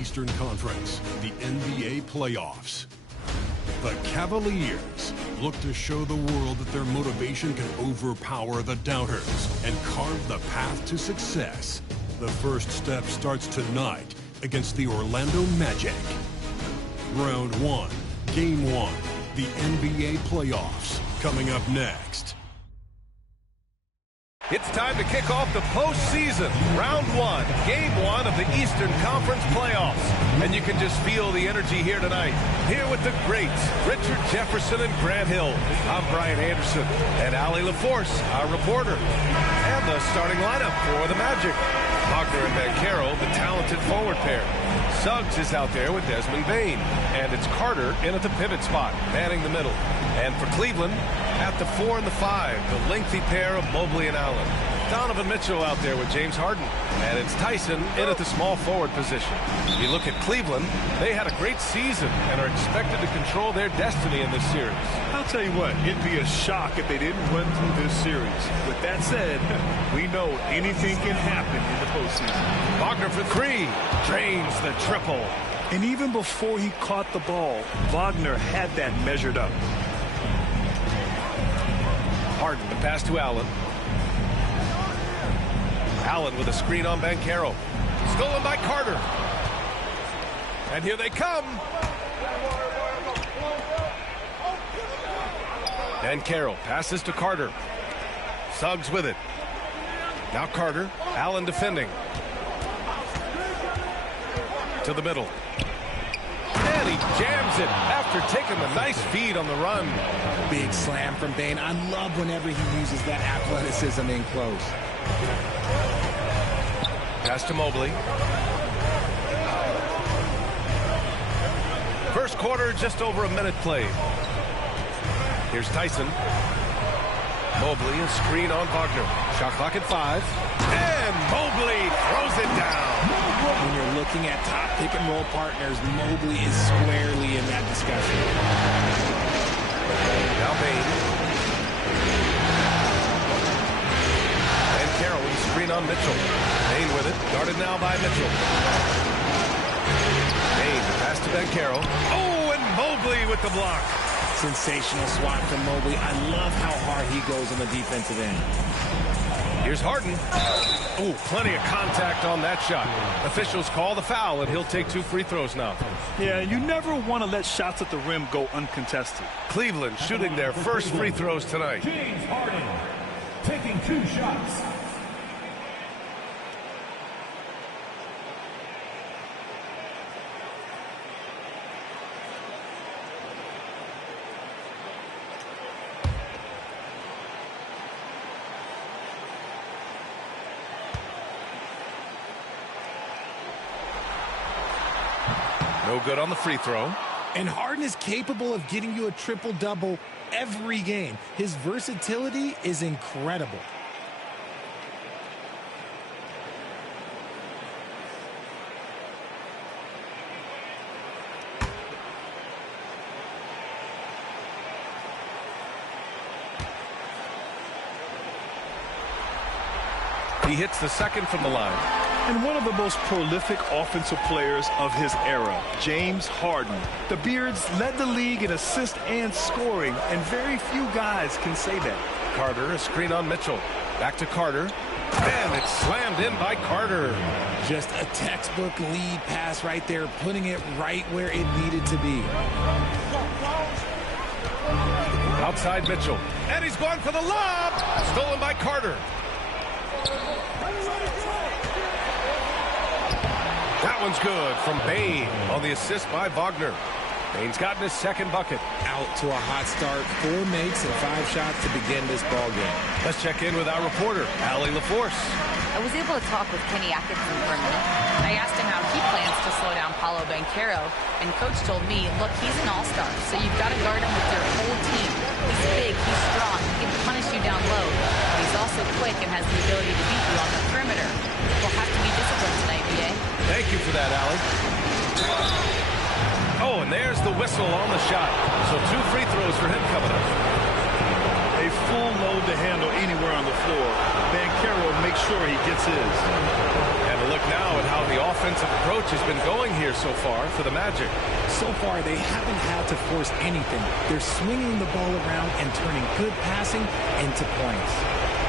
Eastern Conference, the NBA playoffs. The Cavaliers look to show the world that their motivation can overpower the doubters and carve the path to success. The first step starts tonight against the Orlando Magic. Round 1, Game 1, the NBA playoffs, coming up next. It's time to kick off the postseason. Round 1, Game 1 of the Eastern Conference playoffs. And you can just feel the energy here tonight. Here with the greats, Richard Jefferson and Grant Hill. I'm Brian Anderson, and Allie LaForce, our reporter. And the starting lineup for the Magic. Wagner and Banchero, the talented forward pair. Suggs is out there with Desmond Bane. And it's Carter in at the pivot spot, manning the middle. And for Cleveland, at the 4 and the 5, the lengthy pair of Mobley and Allen. Donovan Mitchell out there with James Harden. And it's Tyson in at the small forward position. You look at Cleveland, they had a great season and are expected to control their destiny in this series. I'll tell you what, it'd be a shock if they didn't run through this series. With that said, we know anything can happen in the postseason. Wagner for 3, drains the triple. And even before he caught the ball, Wagner had that measured up. Harden, the pass to Allen. Allen with a screen on Banchero. Stolen by Carter. And here they come. Banchero passes to Carter. Suggs with it. Now Carter. Allen defending. To the middle. And he jams it after taking a nice feed on the run. Big slam from Bane. I love whenever he uses that athleticism in close. Pass to Mobley. First quarter, just over a minute played. Here's Tyson. Mobley, a screen on Wagner. Shot clock at 5. And Mobley throws it down. When you're looking at top pick-and-roll partners, Mobley is squarely in that discussion. Now Bane. And Carroll with a screen on Mitchell. Bane with it. Guarded now by Mitchell. Bane, pass to Banchero. Oh, and Mobley with the block. Sensational swat from Mobley. I love how hard he goes on the defensive end. Here's Harden. Oh, plenty of contact on that shot. Officials call the foul, and he'll take 2 free throws now. Yeah, you never want to let shots at the rim go uncontested. Cleveland shooting their first free throws tonight. James Harden taking 2 shots. No good on the free throw. And Harden is capable of getting you a triple-double every game. His versatility is incredible. He hits the second from the line. And one of the most prolific offensive players of his era, James Harden. The Beards led the league in assists and scoring, and very few guys can say that. Carter, a screen on Mitchell. Back to Carter. And it's slammed in by Carter. Just a textbook lead pass right there, putting it right where it needed to be. Outside Mitchell. And he's going for the lob. Stolen by Carter. That one's good from Bane on the assist by Wagner. Bane's gotten his second bucket. Out to a hot start, 4 makes and 5 shots to begin this ball game. Let's check in with our reporter, Allie LaForce. I was able to talk with Kenny Atkinson for a minute. I asked him how he plans to slow down Paolo Banchero, and Coach told me, look, he's an all-star, so you've got to guard him with your whole team. He's big, he's strong, he can punish you down low, but he's also quick and has the ability to beat you on the perimeter. We'll have to be disciplined tonight, B.A. Thank you for that, Allie. Oh, and there's the whistle on the shot. So 2 free throws for him coming up. A full load to handle anywhere on the floor. Banchero makes sure he gets his. And a look now at how the offensive approach has been going here so far for the Magic? So far, they haven't had to force anything. They're swinging the ball around and turning good passing into points.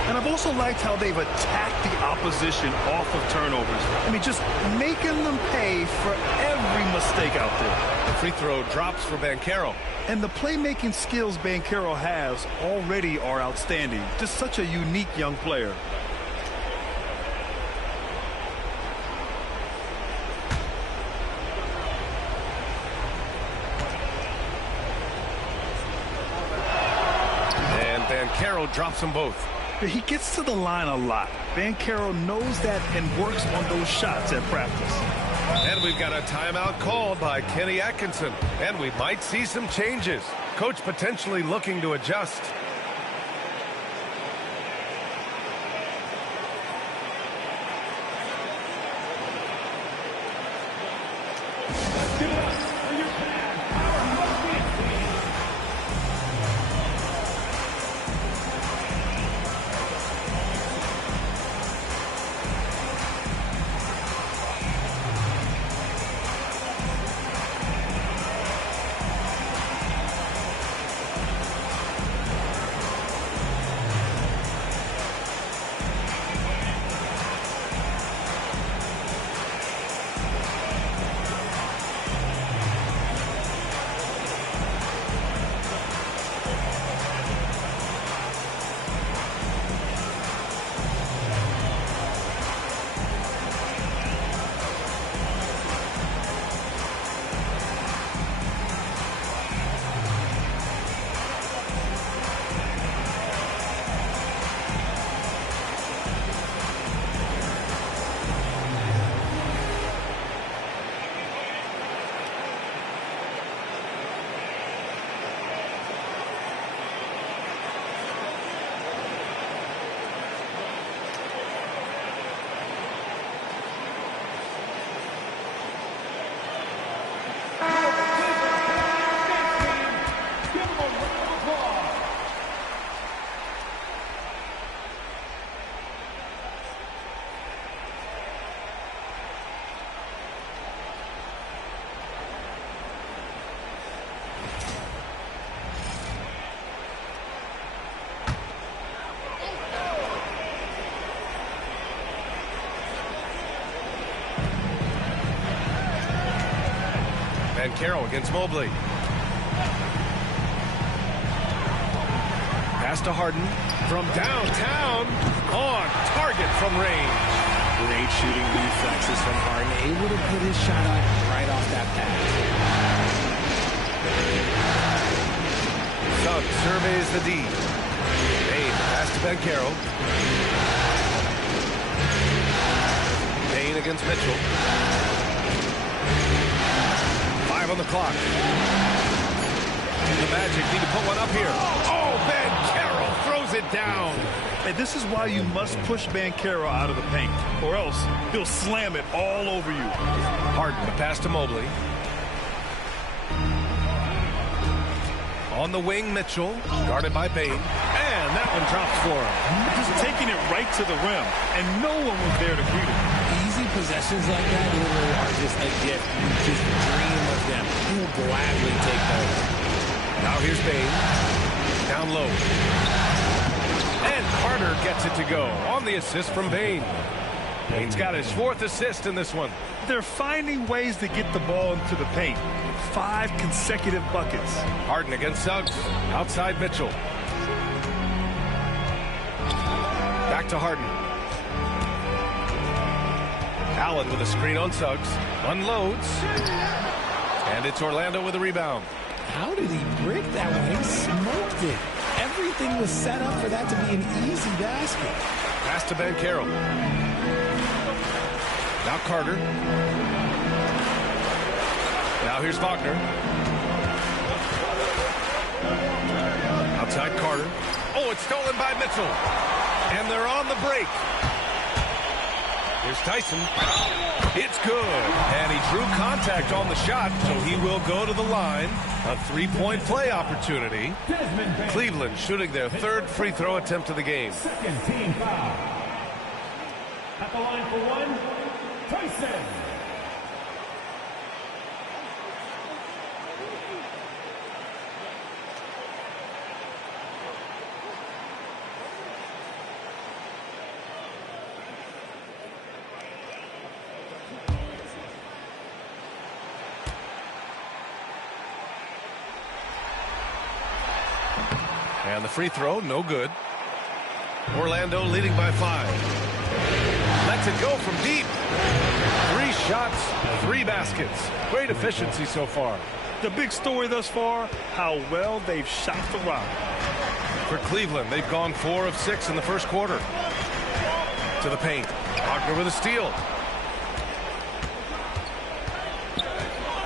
And I've also liked how they've attacked the opposition off of turnovers. I mean, just making them pay for every mistake out there. The free throw drops for Banchero. And the playmaking skills Banchero has already are outstanding. Just such a unique young player. And Banchero drops them both. He gets to the line a lot. Banchero knows that and works on those shots at practice. And we've got a timeout called by Kenny Atkinson. And we might see some changes. Coach potentially looking to adjust. Banchero against Mobley. Pass to Harden from downtown, on target from range. Great shooting reflexes from Harden, able to put his shot up right off that pass. Suggs surveys the D. Payne pass to Banchero. Payne against Mitchell. 5 on the clock. The Magic need to put one up here. Oh, Banchero throws it down. Hey, this is why you must push Banchero out of the paint, or else he'll slam it all over you. Harden, the pass to Mobley. On the wing, Mitchell, guarded by Payne. And that one drops for him. Just taking it right to the rim, and no one was there to greet him. Easy possessions like that literally are just a gift. You just dream of them. He'll gladly take those. Now here's Payne. Down low. And Carter gets it to go on the assist from Payne. Payne's got his 4th assist in this one. They're finding ways to get the ball into the paint. 5 consecutive buckets. Harden against Suggs. Outside Mitchell. Back to Harden. Allen with a screen on Suggs. Unloads. And it's Orlando with a rebound. How did he break that one? He smoked it. Everything was set up for that to be an easy basket. Pass to Banchero. Now Carter. Now here's Wagner. Outside Carter. Oh, it's stolen by Mitchell. And they're on the break. Here's Tyson. It's good. And he drew contact on the shot, so he will go to the line. A 3-point play opportunity. Cleveland shooting their 3rd free throw attempt of the game. Second team foul. At the line for one, Tyson. And the free throw, no good. Orlando leading by 5. Lets it go from deep. 3 shots, 3 baskets. Great efficiency so far. The big story thus far, how well they've shot the rock. For Cleveland, they've gone 4 of 6 in the first quarter. To the paint. Wagner with a steal.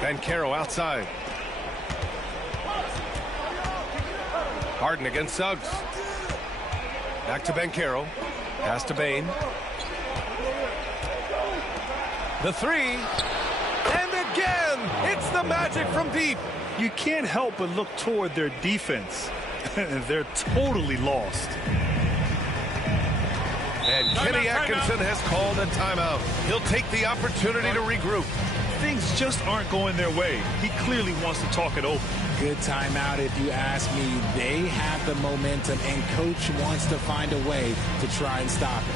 Banchero outside. Harden against Suggs. Back to Banchero. Pass to Bane. The 3. And again! It's the Magic from deep. You can't help but look toward their defense. They're totally lost. And Kenny Atkinson has called a timeout. He'll take the opportunity to regroup. Things just aren't going their way. He clearly wants to talk it over. Good timeout if you ask me. They have the momentum, and coach wants to find a way to try and stop it.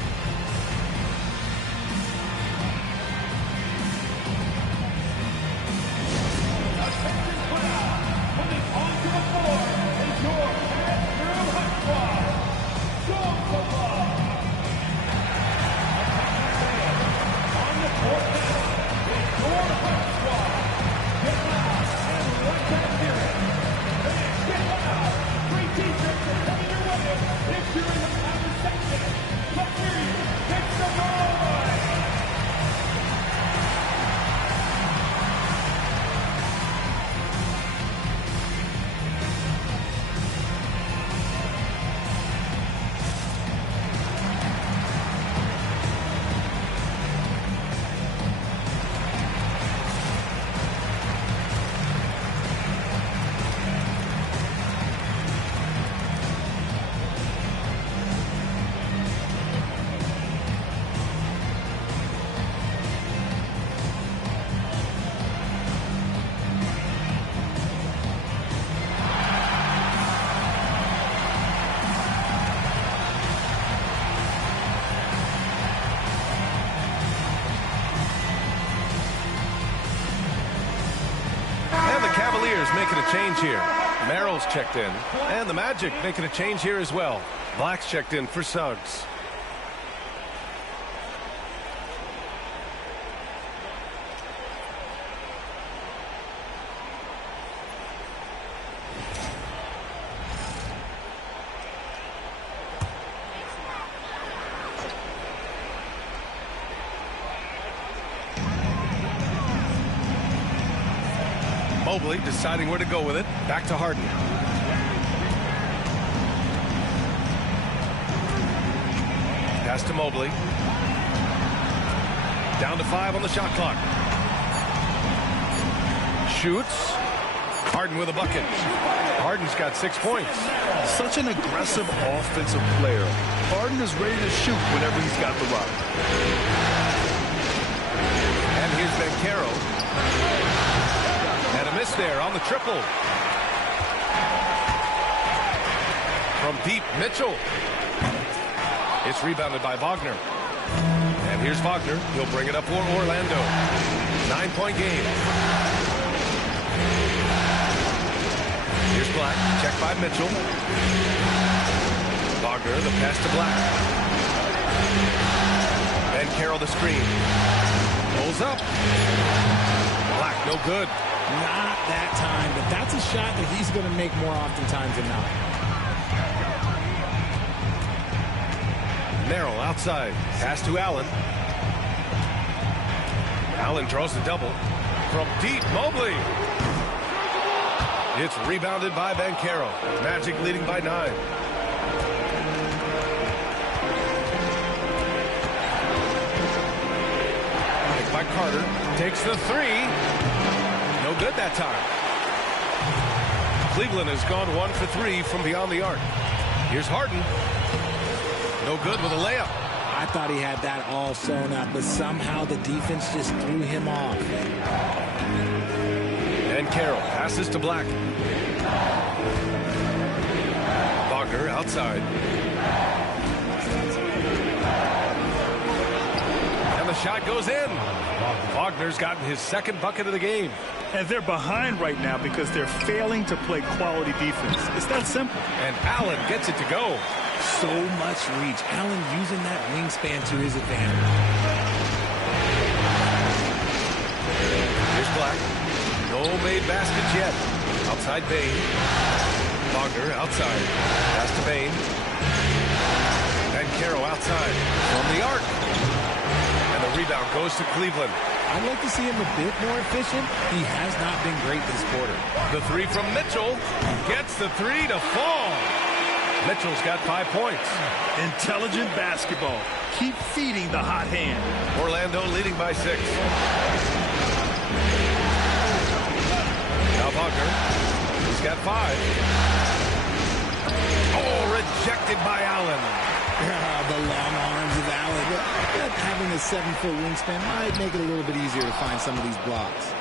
Making a change here. Merrill's checked in. And the Magic making a change here as well. Black's checked in for Suggs. Mobley deciding where to go with it. Back to Harden. Pass to Mobley. Down to 5 on the shot clock. Shoots. Harden with a bucket. Harden's got 6 points. Such an aggressive offensive player. Harden is ready to shoot whenever he's got the rock. And here's Banchero. And a miss there on the triple. From deep, Mitchell. It's rebounded by Wagner. And here's Wagner. He'll bring it up for Orlando. 9-point game. Here's Black. Checked by Mitchell. Wagner, the pass to Black. Banchero the screen. Pulls up. Black, no good. Not that time, but that's a shot that he's going to make more oftentimes than not. Merrill outside. Pass to Allen. Allen draws the double. From deep, Mobley. It's rebounded by Banchero. Magic leading by 9. Picked by Carter. Takes the 3. No good that time. Cleveland has gone 1 for 3 from beyond the arc. Here's Harden. No good with a layup. I I thought he had that all sewn up, but somehow the defense just threw him off. And Carroll passes to Black. Wagner outside. And the shot goes in. Wagner's gotten his second bucket of the game. And they're behind right now because they're failing to play quality defense. It's that simple. And Allen gets it to go. So much reach. Allen using that wingspan to his advantage. Here's Black. No made baskets yet. Outside Bain. Wagner outside. Pass to Bain. And Carroll outside. From the arc. And the rebound goes to Cleveland. I'd like to see him a bit more efficient. He has not been great this quarter. The three from Mitchell. Gets the three to fall. Mitchell's got 5 points. Intelligent basketball. Keep feeding the hot hand. Orlando leading by 6. Now Wagner. He's got 5. Oh, rejected by Allen. The long arms of Allen. Having a 7-foot wingspan might make it a little bit easier to find some of these blocks.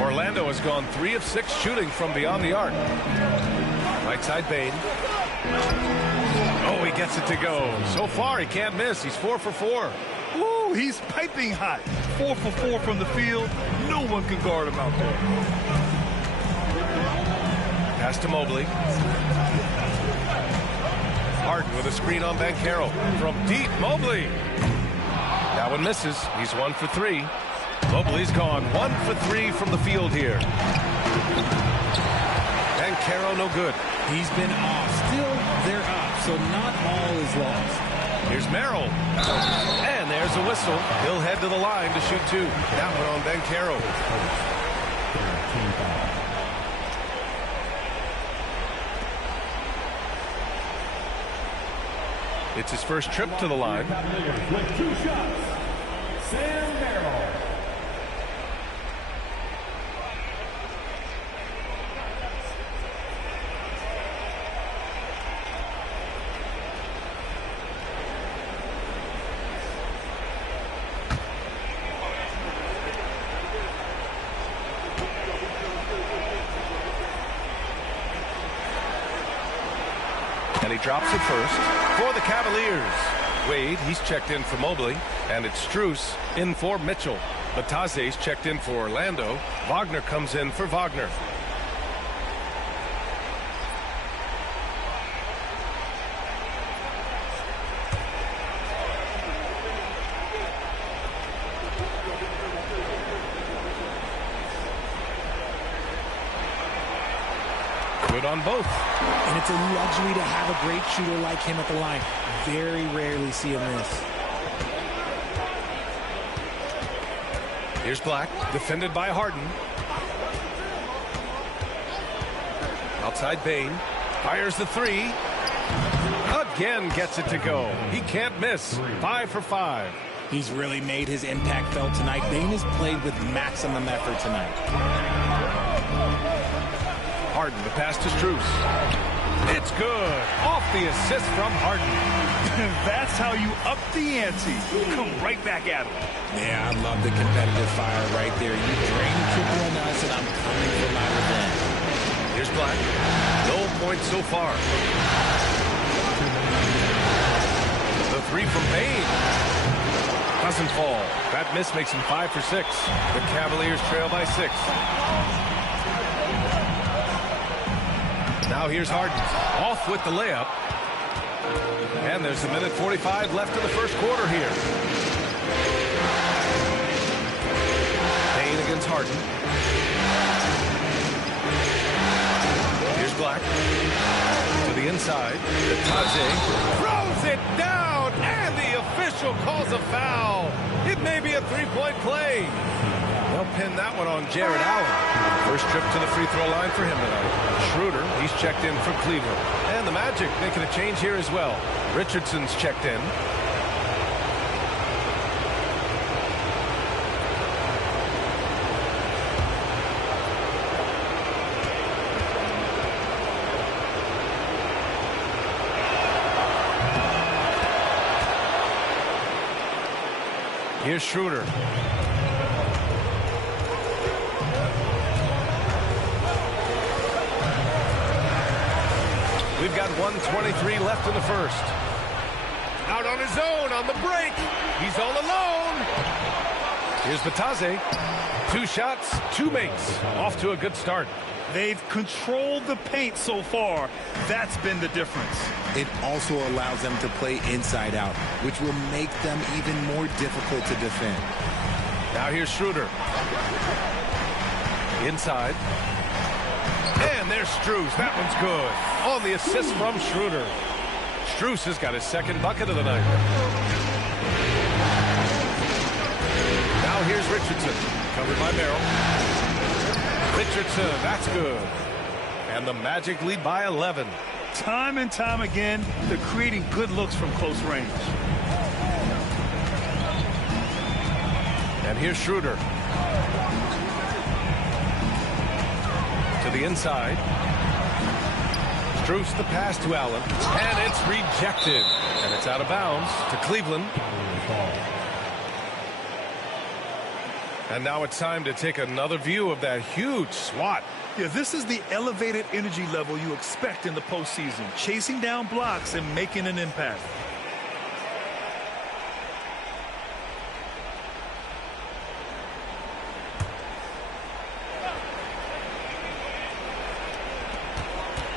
Orlando has gone 3 of 6 shooting from beyond the arc. Right side Bain. Oh, he gets it to go. So far, he can't miss. He's 4 for 4. Ooh, he's piping hot. 4 for 4 from the field. No one can guard him out there. Pass to Mobley. Harden with a screen on Banchero. From deep, Mobley. That one misses. He's 1 for 3. Mobley's gone 1 for 3 from the field here. Banchero no good. He's been off. Still, they're up, so not all is lost. Here's Merrill. And there's a whistle. He'll head to the line to shoot 2. That one on Banchero. It's his first trip to the line. With 2 shots, Sam Merrill. And he drops it first for the Cavaliers. Wade, he's checked in for Mobley. And it's Strus in for Mitchell. Batase's checked in for Orlando. Wagner comes in for Wagner. Good on both. And it's a luxury to have a great shooter like him at the line. Very rarely see him miss. Here's Black, defended by Harden. Outside Bain, fires the 3. Again gets it to go. He can't miss. 5 for 5. He's really made his impact felt tonight. Bain has played with maximum effort tonight. Harden, the pass to Strus. It's good. Off the assist from Harden. That's how you up the ante. Come right back at him. Yeah, I love the competitive fire right there. You drain the triple on us, and I'm coming for my revenge. Here's Black. No points so far. The 3 from Bain. Doesn't fall. That miss makes him 5 for 6. The Cavaliers trail by 6. Now here's Harden. Off with the layup. And there's a minute 45 left in the first quarter here. Bain against Harden. Here's Black. To the inside. Itaje throws it down. And the official calls a foul. It may be a 3-point play. They'll pin that one on Jared Allen. First trip to the free throw line for him tonight. Schroeder, he's checked in for Cleveland. And the Magic making a change here as well. Richardson's checked in. Here's Schroeder. We've got 1:23 left in the first. Out on his own on the break. He's all alone. Here's Batase. 2 shots, 2 makes. Off to a good start. They've controlled the paint so far. That's been the difference. It also allows them to play inside out, which will make them even more difficult to defend. Now here's Schroeder. Inside. And there's Strus. That one's good. On the assist from Schroeder. Strus has got his second bucket of the night. Now here's Richardson. Covered by Merrill. Richardson, that's good. And the Magic lead by 11. Time and time again, they're creating good looks from close range. And here's Schroeder. To the inside. Strus the pass to Allen. And it's rejected. And it's out of bounds to Cleveland. And now it's time to take another view of that huge swat. Yeah, this is the elevated energy level you expect in the postseason. Chasing down blocks and making an impact.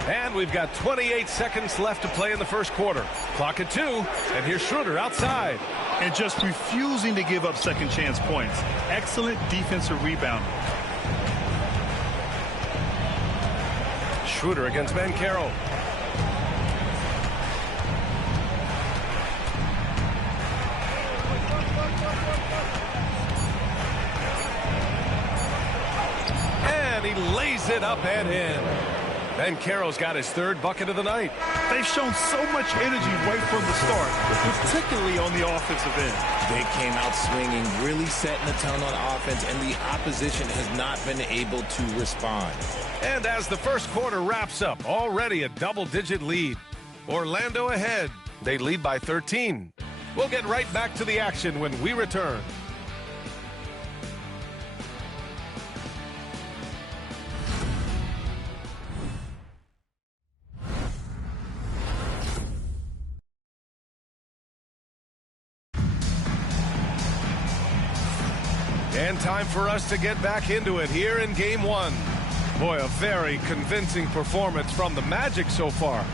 And we've got 28 seconds left to play in the first quarter. Clock at 2. And here's Schroeder outside. And just refusing to give up second chance points. Excellent defensive rebound. Schroeder against Banchero. And he lays it up and in. Banchero's got his third bucket of the night. They've shown so much energy right from the start, particularly on the offensive end. They came out swinging, really setting the tone on offense, and the opposition has not been able to respond. And as the first quarter wraps up, already a double-digit lead. Orlando ahead. They lead by 13. We'll get right back to the action when we return. And time for us to get back into it here in Game 1. Boy, a very convincing performance from the Magic so far.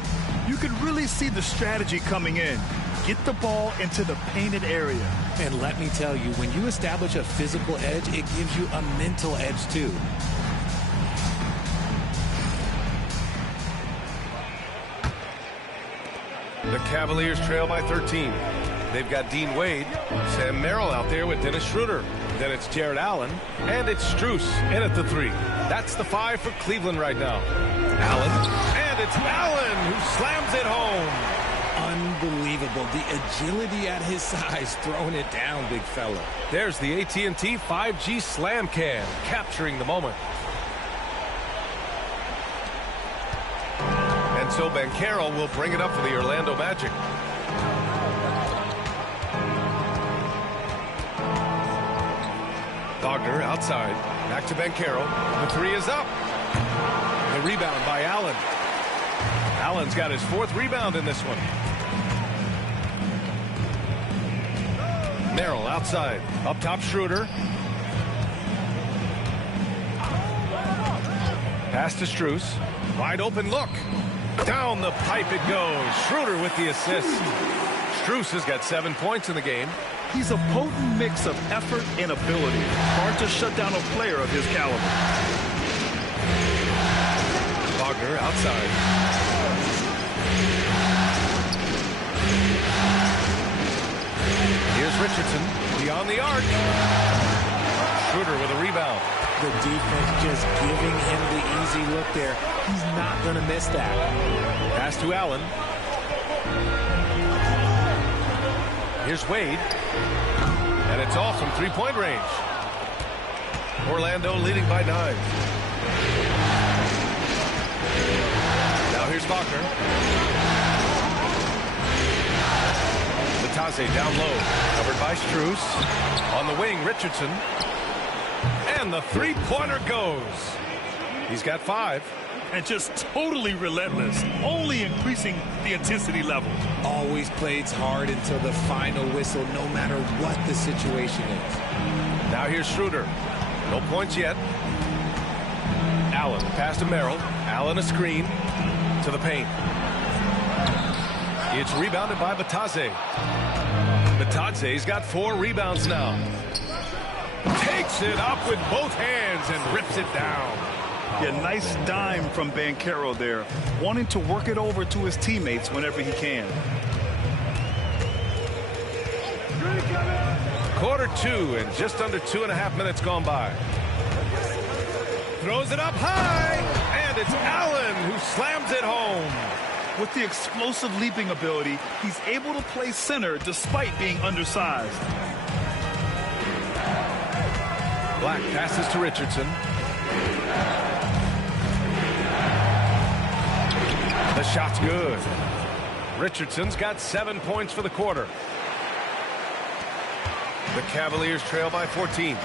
You can really see the strategy coming in. Get the ball into the painted area. And let me tell you, when you establish a physical edge, it gives you a mental edge too. The Cavaliers trail by 13. They've got Dean Wade, Sam Merrill out there with Dennis Schroeder. Then it's Jared Allen, and it's Strus in at the 3. That's the 5 for Cleveland right now. Allen, and it's Allen who slams it home. Unbelievable. The agility at his size, throwing it down, big fella. There's the AT&T 5G Slam Cam, capturing the moment. And so Banchero will bring it up for the Orlando Magic. Wagner outside. Back to Banchero. The 3 is up. The rebound by Allen. Allen's got his 4th rebound in this one. Merrill outside. Up top Schroeder. Pass to Strus. Wide open look. Down the pipe it goes. Schroeder with the assist. Strus has got 7 points in the game. He's a potent mix of effort and ability. Hard to shut down a player of his caliber. Wagner outside. Here's Richardson beyond the arc. Schroeder with a rebound. The defense just giving him the easy look there. He's not going to miss that. Pass to Allen. Here's Wade. And it's off from three-point range. Orlando leading by 9. Now here's Wagner. The Batadze down low. Covered by Strus. On the wing, Richardson. And the three-pointer goes. He's got 5. And just totally relentless, only increasing the intensity level. Always plays hard until the final whistle, no matter what the situation is. Now here's Schroeder. No points yet. Allen pass to Merrill. Allen a screen to the paint. It's rebounded by Batadze. Batadze's got 4 rebounds now. Takes it up with both hands and rips it down. Yeah, nice dime from Banchero there, wanting to work it over to his teammates whenever he can. Quarter 2 and just under 2.5 minutes gone by. Throws it up high, and it's Allen who slams it home. With the explosive leaping ability, he's able to play center despite being undersized. Black passes to Richardson. The shot's good. Richardson's got 7 points for the quarter. The Cavaliers trail by 14.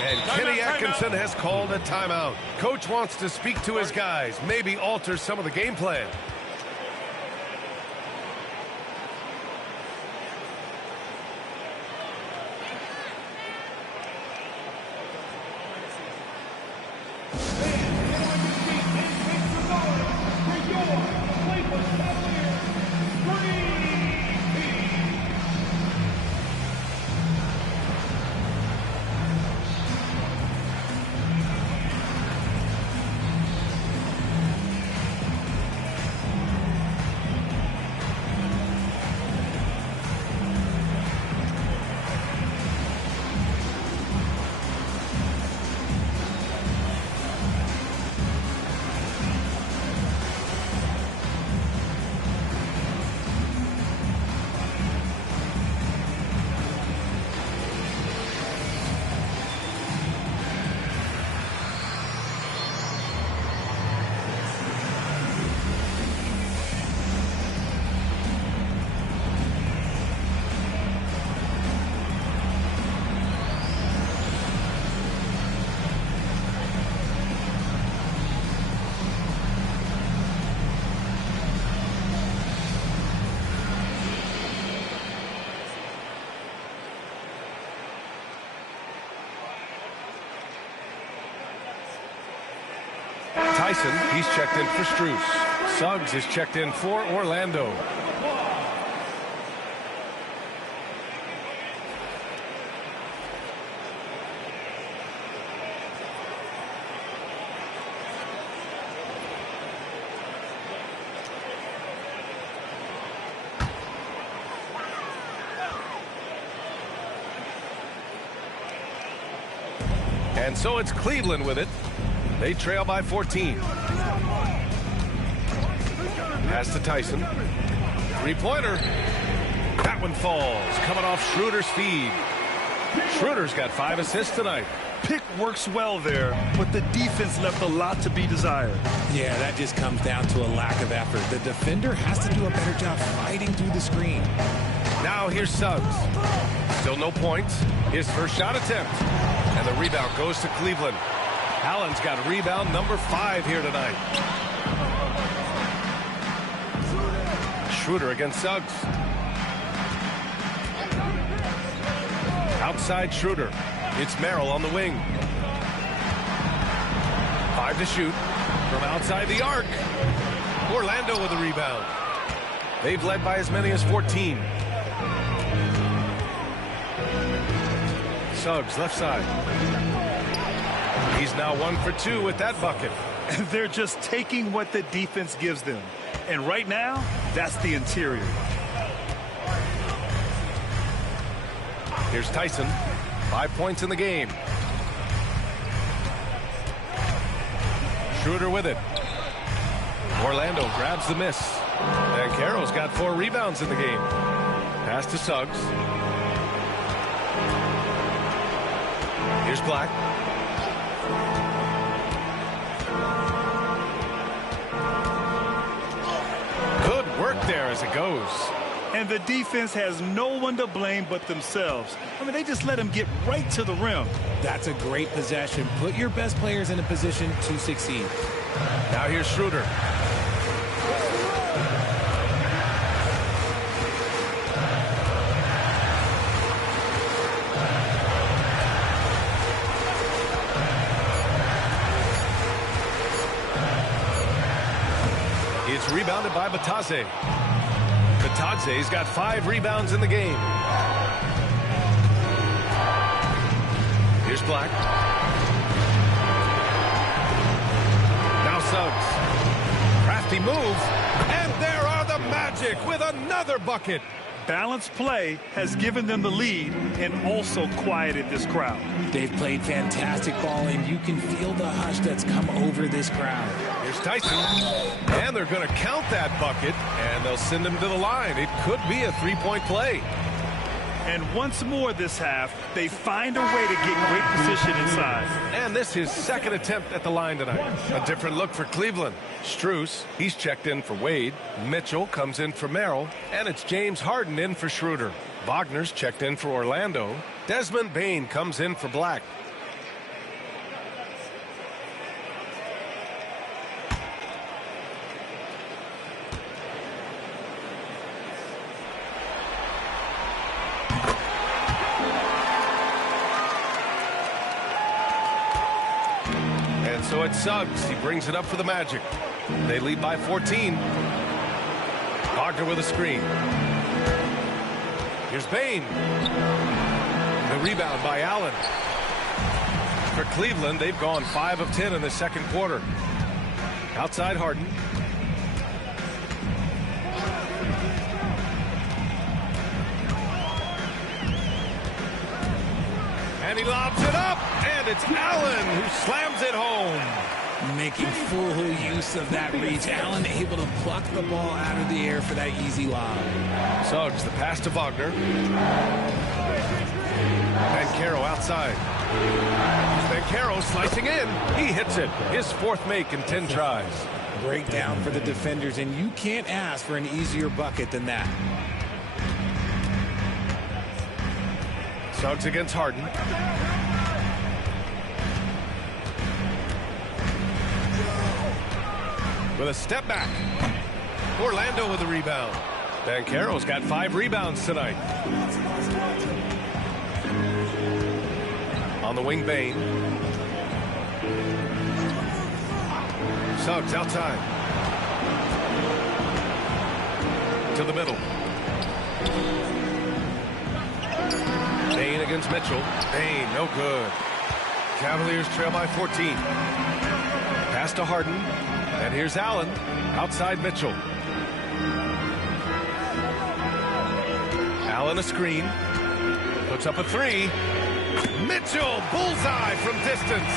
And Kenny Atkinson has called a timeout. Coach wants to speak to his guys, maybe alter some of the game plan. Tyson, he's checked in for Strus. Suggs is checked in for Orlando. And so it's Cleveland with it. They trail by 14. Pass to Tyson. Three-pointer. That one falls. Coming off Schroeder's feed. Schroeder's got 5 assists tonight. Pick works well there, but the defense left a lot to be desired. Yeah, that just comes down to a lack of effort. The defender has to do a better job fighting through the screen. Now here's Suggs. Still no points. His first shot attempt. And the rebound goes to Cleveland. Allen's got rebound number 5 here tonight. Schroeder against Suggs. Outside Schroeder. It's Merrill on the wing. 5 to shoot. From outside the arc. Orlando with a rebound. They've led by as many as 14. Suggs left side. He's now 1 for 2 with that bucket. They're just taking what the defense gives them. And right now, that's the interior. Here's Tyson. 5 points in the game. Schroeder with it. Orlando grabs the miss. And Banchero's got 4 rebounds in the game. Pass to Suggs. Here's Black. Good work there as it goes. And the defense has no one to blame but themselves. I mean, they just let him get right to the rim. That's a great possession. Put your best players in a position to succeed. Now here's Schroeder. It's rebounded by Batadze. Batadze's got 5 rebounds in the game. Here's Black. Now Suggs. Crafty move. And there are the Magic with another bucket. Balanced play has given them the lead and also quieted this crowd. They've played fantastic ball, and you can feel the hush that's come over this crowd. Here's Tyson. And they're going to count that bucket, and they'll send him to the line. It could be a 3-point play. And once more this half, they find a way to get great position inside. And this is his second attempt at the line tonight. A different look for Cleveland. Strus, he's checked in for Wade. Mitchell comes in for Merrill. And it's James Harden in for Schroeder. Wagner's checked in for Orlando. Desmond Bane comes in for Black. So it's Suggs. He brings it up for the Magic. They lead by 14. Wagner with a screen. Here's Bane. The rebound by Allen. For Cleveland, they've gone 5 of 10 in the second quarter. Outside Harden. And he lobs it up. And it's Allen who slams it home. Making full use of that reach. Allen able to pluck the ball out of the air for that easy lob. Suggs, the pass to Wagner. Banchero outside. Banchero slicing in. He hits it. His 4th make in 10 tries. Breakdown for the defenders, and you can't ask for an easier bucket than that. Suggs against Harden. With a step back. Orlando with a rebound. Banchero's got 5 rebounds tonight. On the wing, Bane. Suggs outside. To the middle. Bane against Mitchell. Bane, no good. Cavaliers trail by 14. Pass to Harden. And here's Allen. Outside Mitchell. Allen a screen. Puts up a 3. Mitchell, bullseye from distance.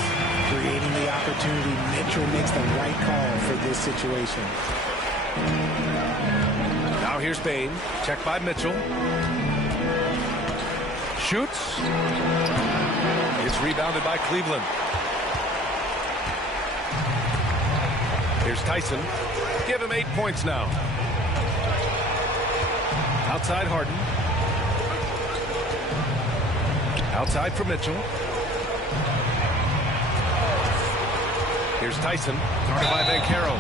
Creating the opportunity. Mitchell makes the right call for this situation. Now here's Bane. Checked by Mitchell. Shoots. It's rebounded by Cleveland. Here's Tyson. Give him 8 points now. Outside Harden. Outside for Mitchell. Here's Tyson. Guarded by Banchero.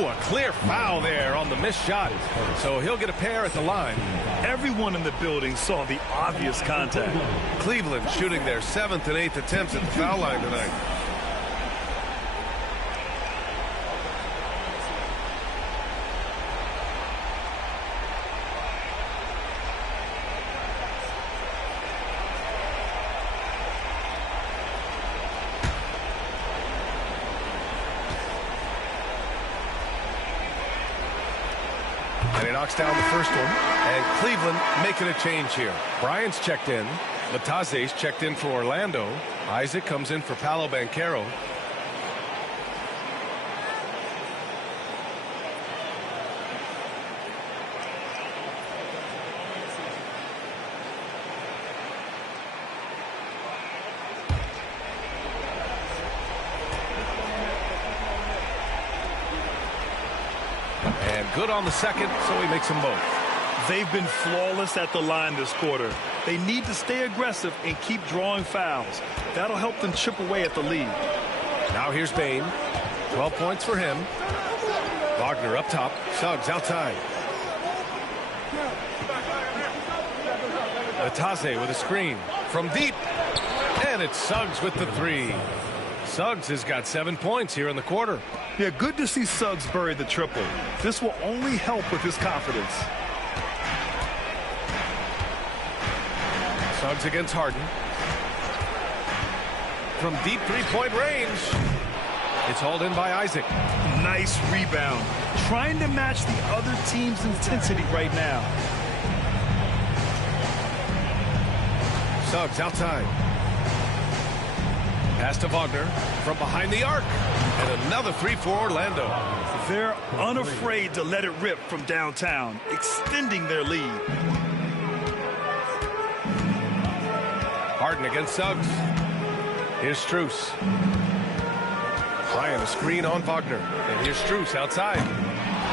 Ooh, a clear foul there on the missed shot. So he'll get a pair at the line. Everyone in the building saw the obvious contact. Cleveland shooting their 7th and 8th attempts at the foul line tonight. And he knocks down the first one. And Cleveland making a change here. Bryant's checked in. Batadze's checked in for Orlando. Isaac comes in for Paolo Banchero. And good on the second, so he makes them both. They've been flawless at the line this quarter. They need to stay aggressive and keep drawing fouls. That'll help them chip away at the lead. Now here's Bain. 12 points for him. Wagner up top. Suggs outside. Atase with a screen from deep. And it's Suggs with the three. Suggs has got 7 points here in the quarter. Yeah, good to see Suggs bury the triple. This will only help with his confidence. Suggs against Harden. From deep three-point range. It's hauled in by Isaac. Nice rebound. Trying to match the other team's intensity right now. Suggs outside. Pass to Wagner from behind the arc. And another three for Orlando. They're unafraid to let it rip from downtown, extending their lead. Harden against Suggs. Here's Strus. Trying a screen on Wagner. And here's Strus outside.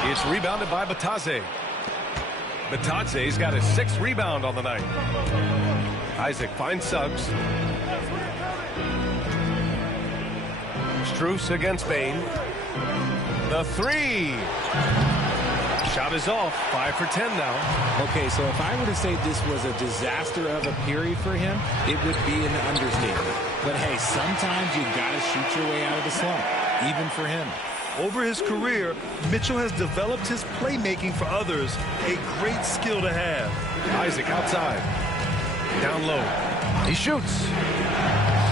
It's rebounded by Batadze. Batadze's got his 6th rebound on the night. Isaac finds Suggs. Strus against Bain. The three. Shot is off. 5 for 10 now. Okay, so if I were to say this was a disaster of a period for him, it would be an understatement. But hey, sometimes you gotta shoot your way out of the slump, even for him. Over his career, Mitchell has developed his playmaking for others, a great skill to have. Isaac outside. Down low. He shoots.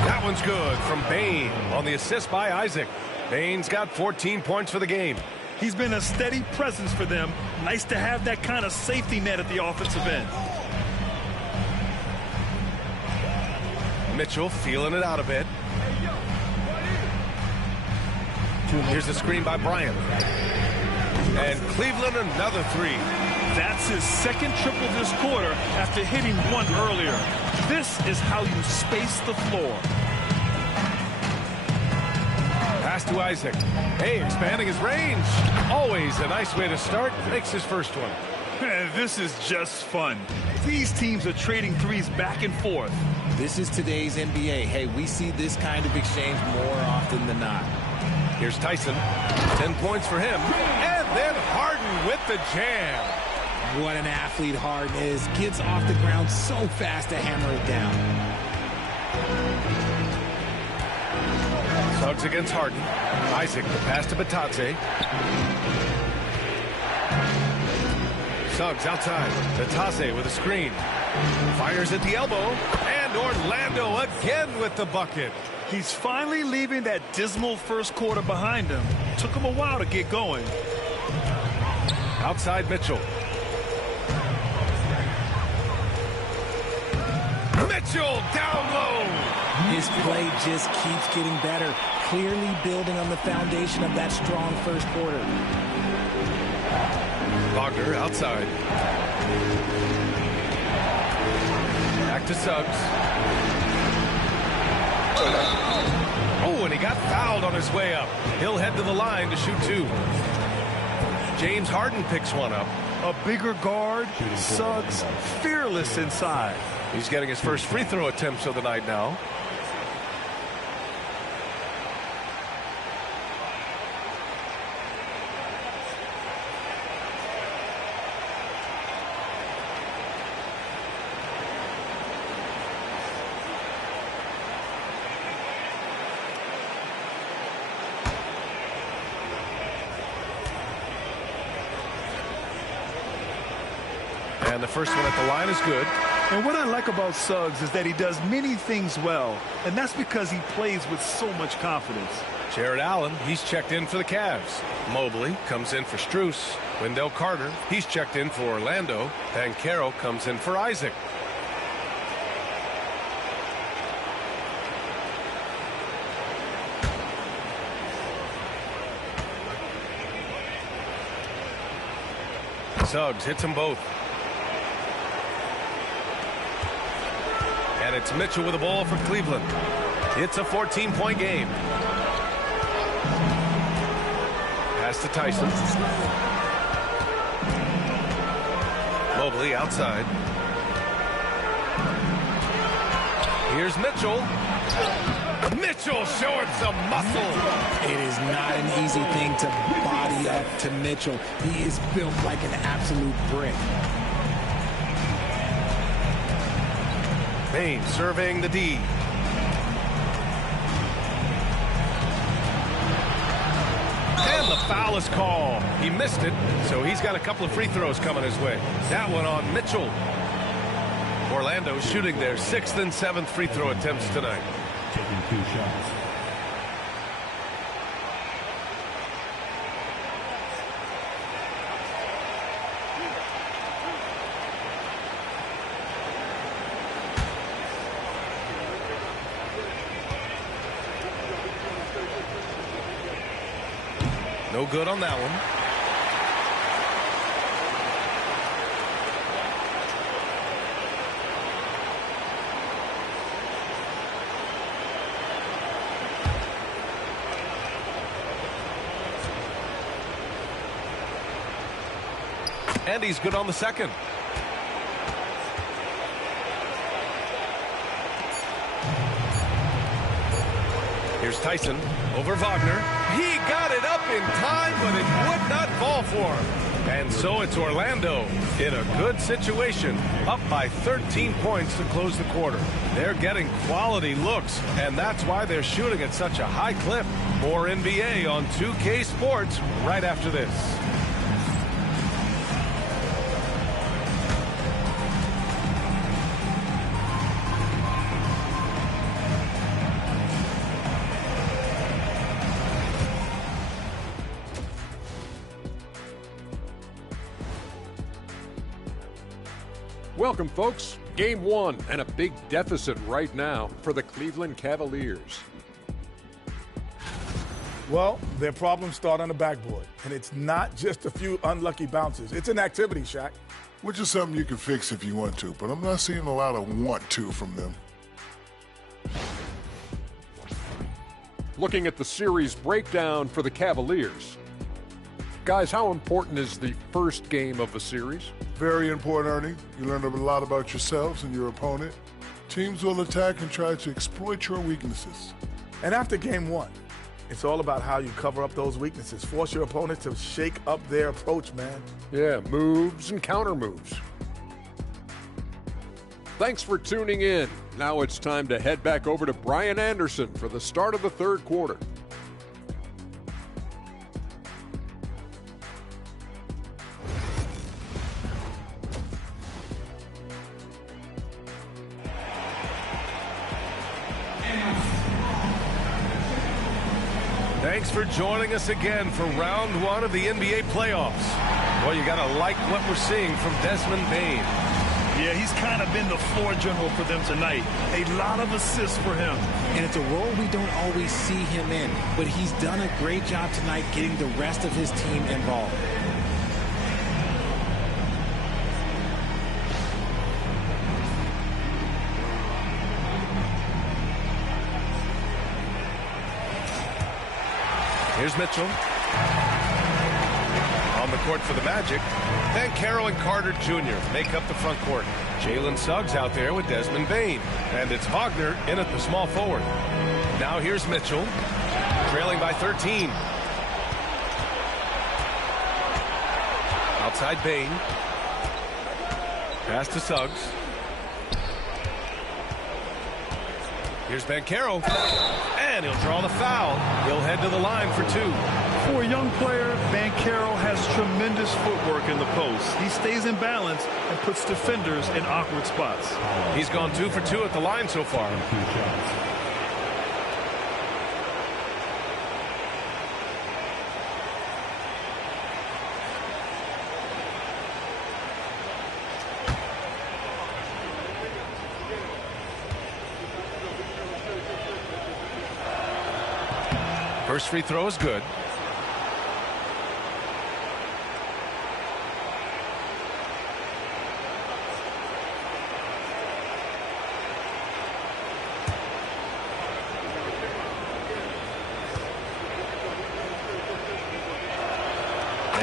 That one's good from Bain on the assist by Isaac. Bain's got 14 points for the game. He's been a steady presence for them. Nice to have that kind of safety net at the offensive end. Mitchell feeling it out a bit. Here's the screen by Bryant. And Cleveland another three. That's his 2nd triple this quarter after hitting one earlier. This is how you space the floor. Pass to Isaac. Hey, expanding his range. Always a nice way to start. Makes his first one. This is just fun. These teams are trading threes back and forth. This is today's NBA. Hey, we see this kind of exchange more often than not. Here's Tyson. 10 points for him. And then Harden with the jam. What an athlete Harden is. Gets off the ground so fast to hammer it down. Suggs against Harden. Isaac, the pass to Batadze. Suggs outside. Batadze with a screen. Fires at the elbow. And Orlando again with the bucket. He's finally leaving that dismal first quarter behind him. Took him a while to get going. Outside Mitchell. Mitchell down low. His play just keeps getting better, clearly building on the foundation of that strong first quarter. Wagner outside. Back to Suggs. Oh, and he got fouled on his way up. He'll head to the line to shoot 2. James Harden picks one up. A bigger guard, Suggs, fearless inside. He's getting his first free throw attempts of the night now. And the first one at the line is good. And what I like about Suggs is that he does many things well, and that's because he plays with so much confidence. Jared Allen, he's checked in for the Cavs. Mobley comes in for Strus. Wendell Carter, he's checked in for Orlando. Banchero comes in for Isaac. Suggs hits them both. And it's Mitchell with the ball for Cleveland. It's a 14-point game. Pass to Tyson. Mobley outside. Here's Mitchell. Mitchell showing some muscle. It is not an easy thing to body up to Mitchell. He is built like an absolute brick. Bain surveying the D. And the foul is called. He missed it, so he's got a couple of free throws coming his way. That one on Mitchell. Orlando shooting their 6th and 7th free throw attempts tonight. Taking 2 shots. No good on that one. And he's good on the second. Here's Tyson over Wagner. He got it up in time, but it would not fall for him. And so it's Orlando in a good situation, up by 13 points to close the quarter. They're getting quality looks, and that's why they're shooting at such a high clip. More NBA on 2K Sports right after this. Welcome, folks. Game 1 and a big deficit right now for the Cleveland Cavaliers. Well, their problems start on the backboard, and it's not just a few unlucky bounces. It's an activity, Shaq. Which is something you can fix if you want to, but I'm not seeing a lot of want to from them. Looking at the series breakdown for the Cavaliers. Guys, how important is the first game of a series? Very important, Ernie. You learn a lot about yourselves and your opponent. Teams will attack and try to exploit your weaknesses. And after game 1, it's all about how you cover up those weaknesses. Force your opponent to shake up their approach, man. Yeah, moves and counter moves. Thanks for tuning in. Now it's time to head back over to Brian Anderson for the start of the third quarter. Thanks for joining us again for round 1 of the NBA playoffs. Well, you got to like what we're seeing from Desmond Bain. Yeah, he's kind of been the floor general for them tonight. A lot of assists for him. And it's a role we don't always see him in, but he's done a great job tonight getting the rest of his team involved. Here's Mitchell. On the court for the Magic. Banchero and Carter Jr. make up the front court. Jalen Suggs out there with Desmond Bain. And it's Wagner in at the small forward. Now here's Mitchell. Trailing by 13. Outside Bain. Pass to Suggs. Here's Banchero. And he'll draw the foul. He'll head to the line for 2. For a young player, Banchero has tremendous footwork in the post. He stays in balance and puts defenders in awkward spots. He's gone 2 for 2 at the line so far. 2 shots. First free throw is good.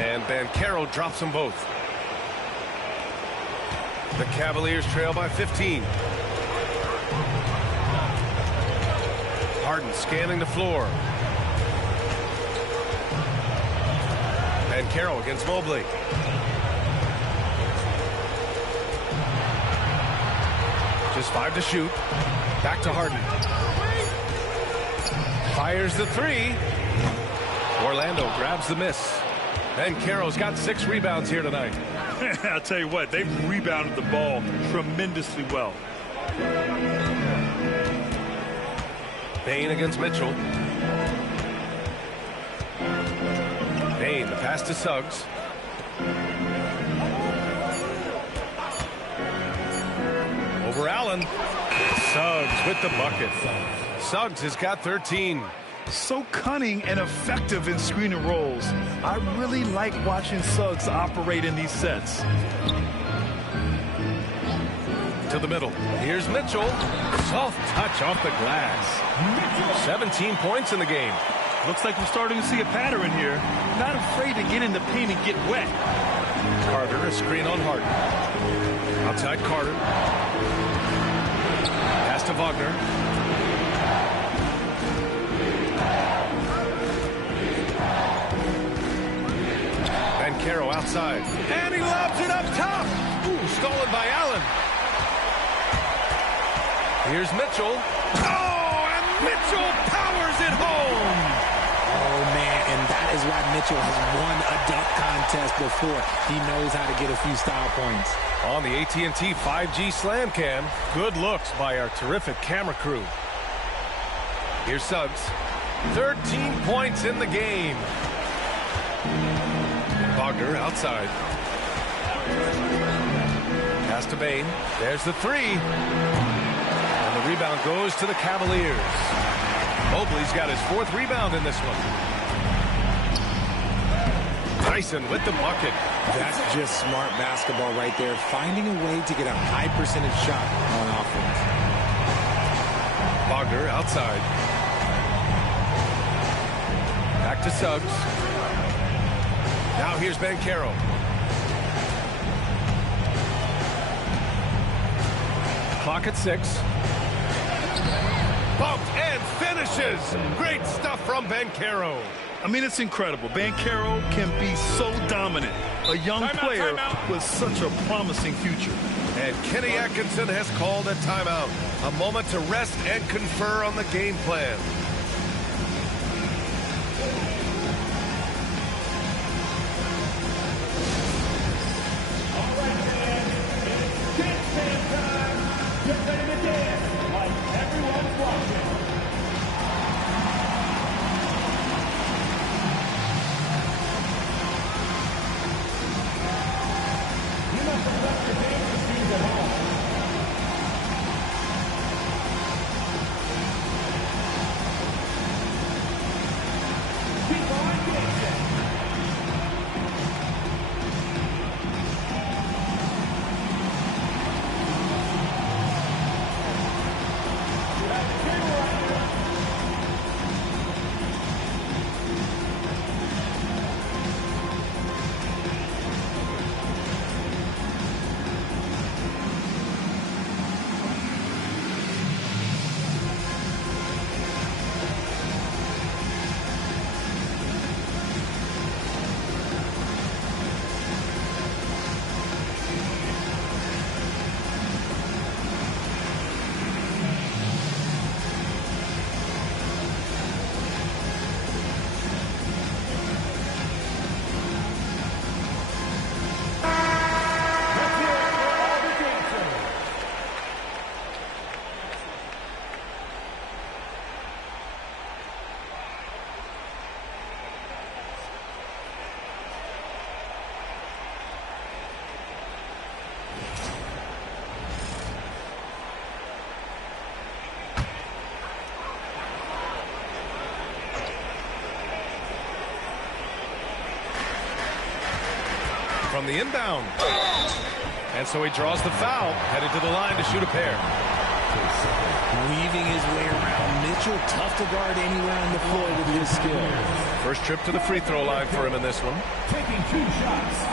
And Banchero drops them both. The Cavaliers trail by 15. Harden scanning the floor. Banchero against Mobley. Just 5 to shoot. Back to Harden. Fires the 3. Orlando grabs the miss. Banchero's got 6 rebounds here tonight. I'll tell you what, they've rebounded the ball tremendously well. Bane against Mitchell. Bane, the pass to Suggs. Over Allen. Suggs with the bucket. Suggs has got 13. So cunning and effective in screen and rolls. I really like watching Suggs operate in these sets. To the middle. Here's Mitchell. Soft touch off the glass. 17 points in the game. Looks like we're starting to see a pattern here. Not afraid to get in the paint and get wet. Carter, a screen on Harden. Outside Carter. Pass to Wagner. Banchero outside. And he lobs it up top. Ooh, stolen by Allen. Here's Mitchell. Oh, and Mitchell powers it home. Oh, man, and that is why Mitchell has won a dunk contest before. He knows how to get a few style points. On the AT&T 5G Slam Cam, good looks by our terrific camera crew. Here's Suggs. 13 points in the game. Wagner outside. Pass to Bane. There's the 3. And the rebound goes to the Cavaliers. Mobley's got his 4th rebound in this one. Tyson with the bucket. That's just smart basketball right there. Finding a way to get a high percentage shot on offense. Wagner outside. Back to Suggs. Now here's Banchero. Clock at 6. Bumped and finishes. Great stuff from Banchero. I mean, it's incredible. Banchero can be so dominant. A young player with such a promising future. And Kenny Atkinson has called a timeout. A moment to rest and confer on the game plan. From the inbound. And so he draws the foul, headed to the line to shoot a pair. Weaving his way around. Mitchell, tough to guard anywhere on the floor with his skill. First trip to the free throw line for him in this one. Taking 2 shots.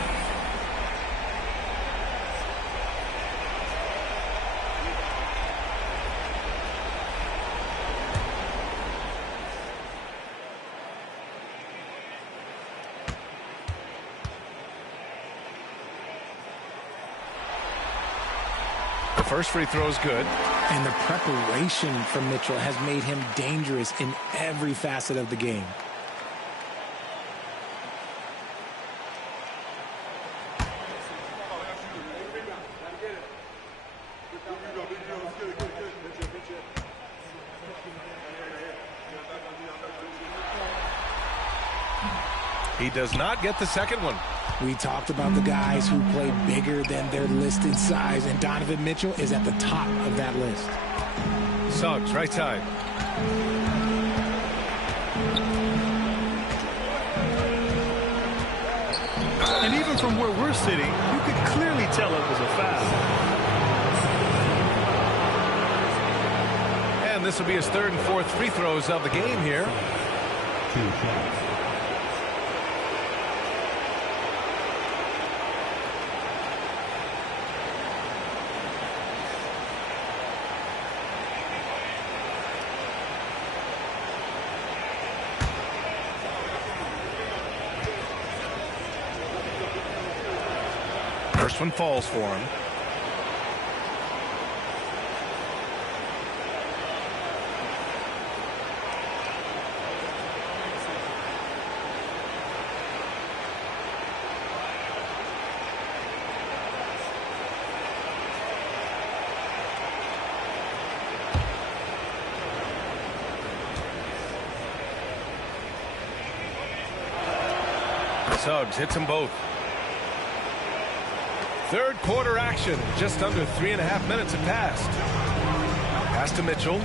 first free throw is good. And the preparation from Mitchell has made him dangerous in every facet of the game. He does not get the second one. We talked about the guys who play bigger than their listed size, and Donovan Mitchell is at the top of that list. Suggs, right side. And even from where we're sitting, you could clearly tell it was a foul. And this will be his third and fourth free throws of the game here. 2 shots. First one falls for him. Suggs hits them both. Third quarter action. Just under 3.5 minutes have passed. Pass to Mitchell.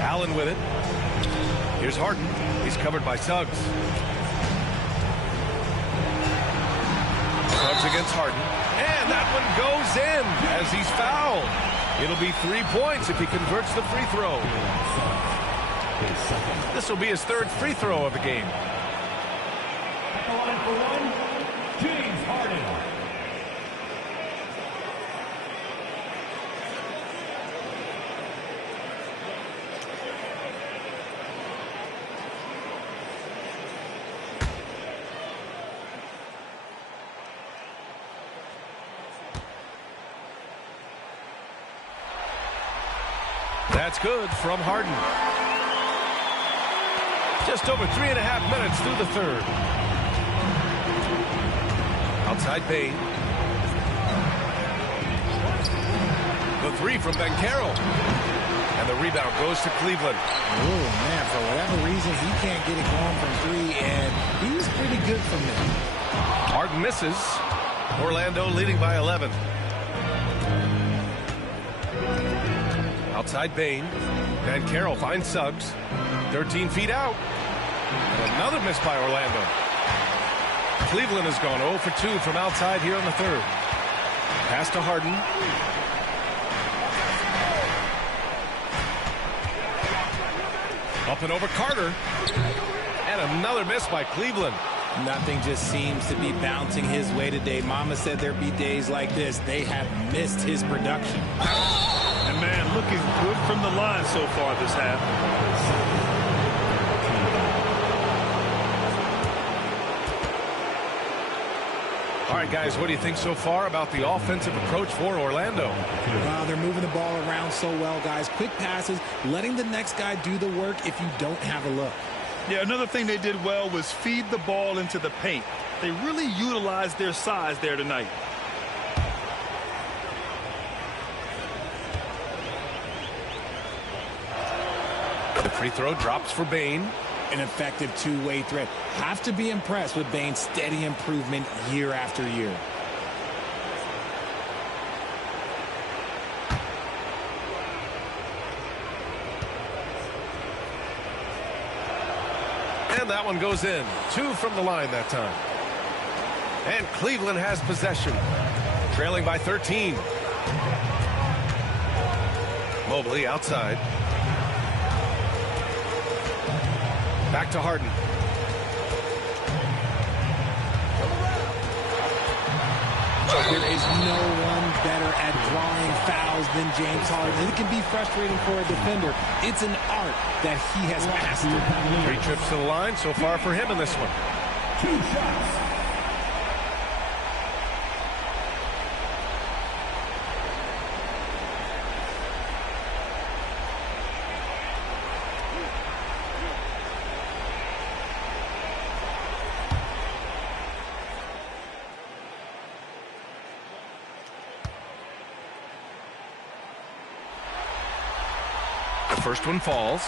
Allen with it. Here's Harden. He's covered by Suggs. Suggs against Harden. And that one goes in as he's fouled. It'll be 3 points if he converts the free throw. This will be his third free throw of the game. Line for one, James Harden. That's good from Harden. Just over 3.5 minutes through the third. Outside Bain. The three from Banchero. And the rebound goes to Cleveland. Oh, man, for whatever reason, he can't get it going from three, and he was pretty good from there. Harden misses. Orlando leading by 11. Outside Bain. Banchero finds Suggs. 13 feet out. And another miss by Orlando. Cleveland has gone 0 for 2 from outside here in the third. Pass to Harden. Up and over Carter. And another miss by Cleveland. Nothing just seems to be bouncing his way today. Mama said there'd be days like this. They have missed his production. And man, looking good from the line so far this half. All right, guys, what do you think so far about the offensive approach for Orlando? Wow, they're moving the ball around so well, guys. Quick passes, letting the next guy do the work if you don't have a look. Yeah, another thing they did well was feed the ball into the paint. They really utilized their size there tonight. The free throw drops for Bain. An effective two-way threat. Have to be impressed with Bain's steady improvement year after year. And that one goes in. 2 from the line that time. And Cleveland has possession. Trailing by 13. Mobley outside. Back to Harden. There is no one better at drawing fouls than James Harden. It can be frustrating for a defender. It's an art that he has mastered. 3 trips to the line so far for him in this one. 2 shots. The first one falls.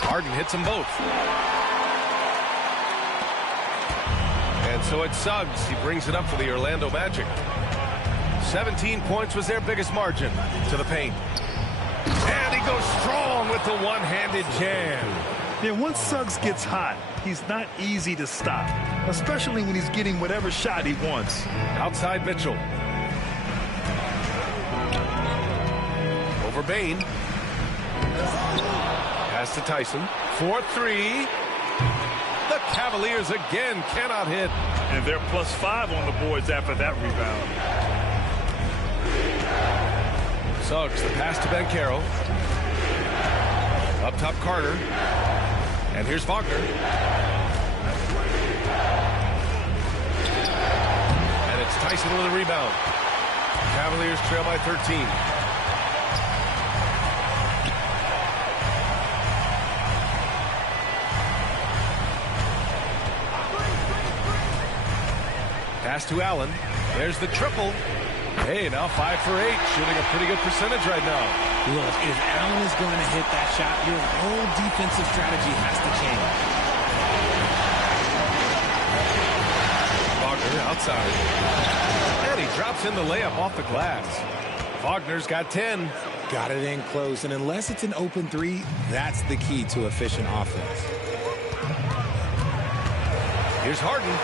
Harden hits them both. And so it's Suggs. He brings it up for the Orlando Magic. 17 points was their biggest margin to the paint. And he goes strong with the one-handed jam. Yeah, once Suggs gets hot, he's not easy to stop, especially when he's getting whatever shot he wants. Outside Mitchell. Over Bane. Pass to Tyson. 4-3. The Cavaliers again cannot hit. And they're +5 on the boards after that rebound. Suggs, the pass to Banchero. Up top Carter. And here's Wagner. And it's Tyson with a rebound. Cavaliers trail by 13. Pass to Allen. There's the triple. Hey, now 5 for 8, shooting a pretty good percentage right now. Look, if Allen is going to hit that shot, your whole defensive strategy has to change. Wagner outside. And he drops in the layup off the glass. Wagner's got 10. Got it in close, and unless it's an open three, that's the key to efficient offense. Here's Harden.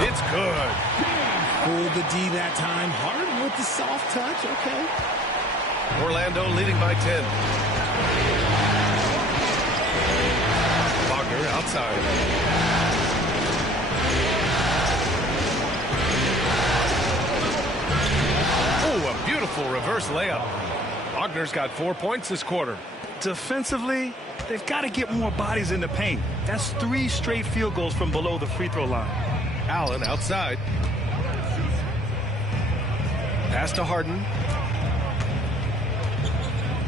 It's good. Pulled the D that time. Harden with the soft touch. Okay. Orlando leading by 10. Wagner outside. Oh, a beautiful reverse layup. Wagner's got 4 points this quarter. Defensively, they've got to get more bodies in the paint. That's 3 straight field goals from below the free throw line. Allen outside. Pass to Harden.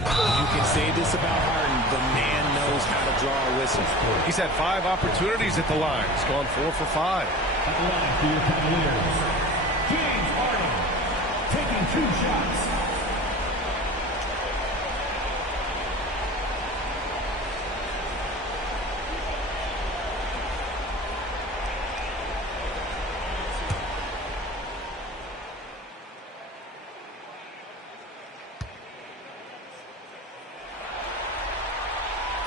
You can say this about Harden. The man knows how to draw a whistle. He's had 5 opportunities at the line. He's gone 4 for 5. At the line for your Cavaliers, James Harden, taking 2 shots.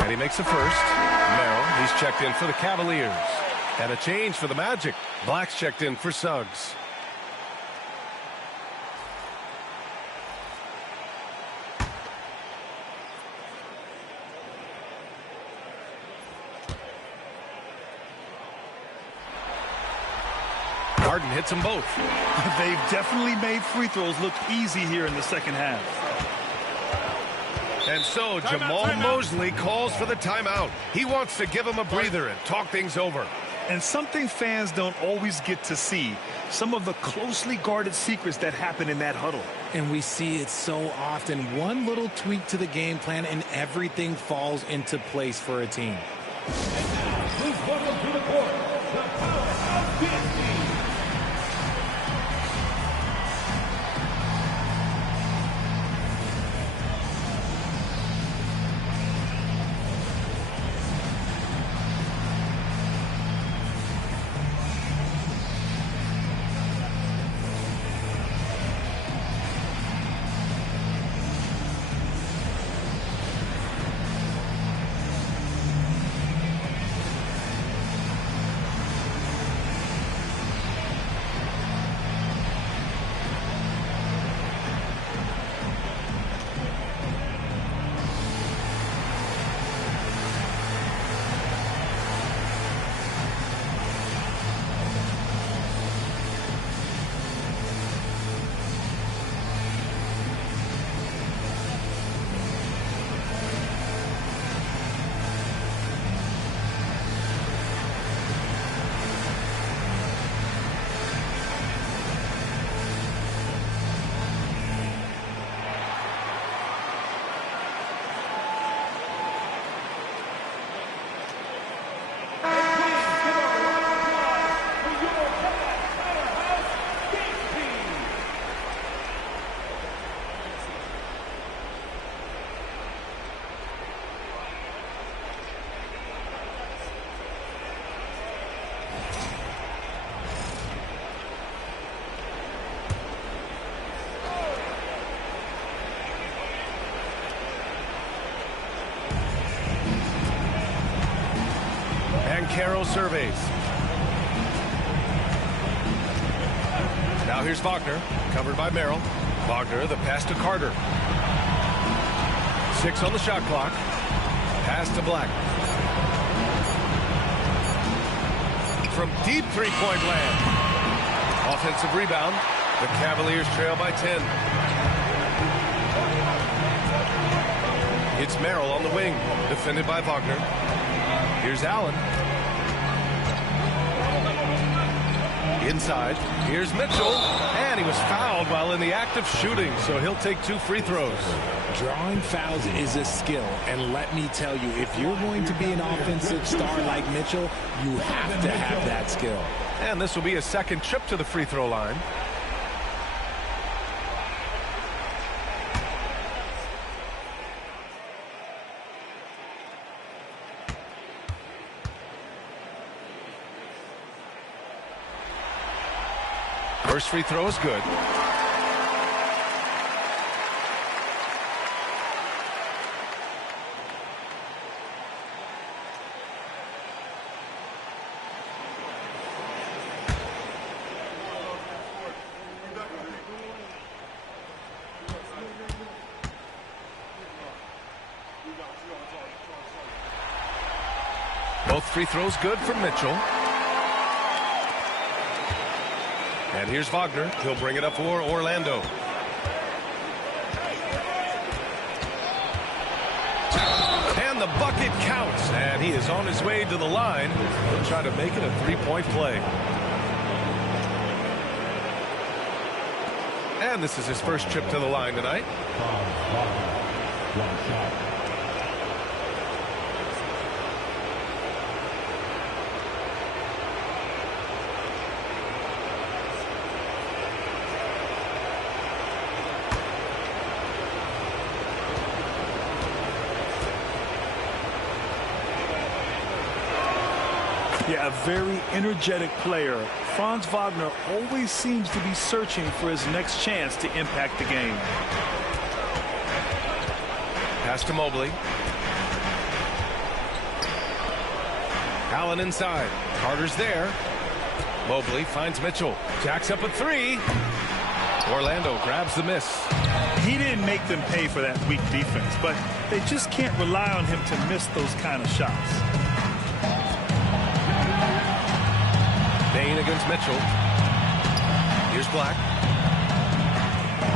And he makes a first. Merrill, he's checked in for the Cavaliers. And a change for the Magic. Black's checked in for Suggs. Harden hits them both. They've definitely made free throws look easy here in the second half. And so Jamal Mosley calls for the timeout. He wants to give him a breather and talk things over. And something fans don't always get to see, some of the closely guarded secrets that happen in that huddle. And we see it so often. One little tweak to the game plan and everything falls into place for a team. And now, please welcome to the court, the powerhouse dance team. Banchero surveys. Now here's Wagner, covered by Merrill. Wagner, the pass to Carter. 6 on the shot clock. Pass to Black. From deep three-point land. Offensive rebound. The Cavaliers trail by 10. It's Merrill on the wing, defended by Wagner. Here's Allen. Inside, here's Mitchell, and he was fouled while in the act of shooting, so he'll take 2 free throws. Drawing fouls is a skill, and let me tell you, if you're going to be an offensive star like Mitchell, you have to have that skill. And this will be a second trip to the free throw line. First free throw is good. Both free throws good from Mitchell. And here's Wagner. He'll bring it up for Orlando. And the bucket counts. And he is on his way to the line. He'll try to make it a three-point play. And this is his first trip to the line tonight. One shot. Yeah, a very energetic player. Franz Wagner always seems to be searching for his next chance to impact the game. Pass to Mobley. Allen inside. Carter's there. Mobley finds Mitchell. Jacks up a 3. Orlando grabs the miss. He didn't make them pay for that weak defense, but they just can't rely on him to miss those kind of shots. Bain against Mitchell. Here's Black.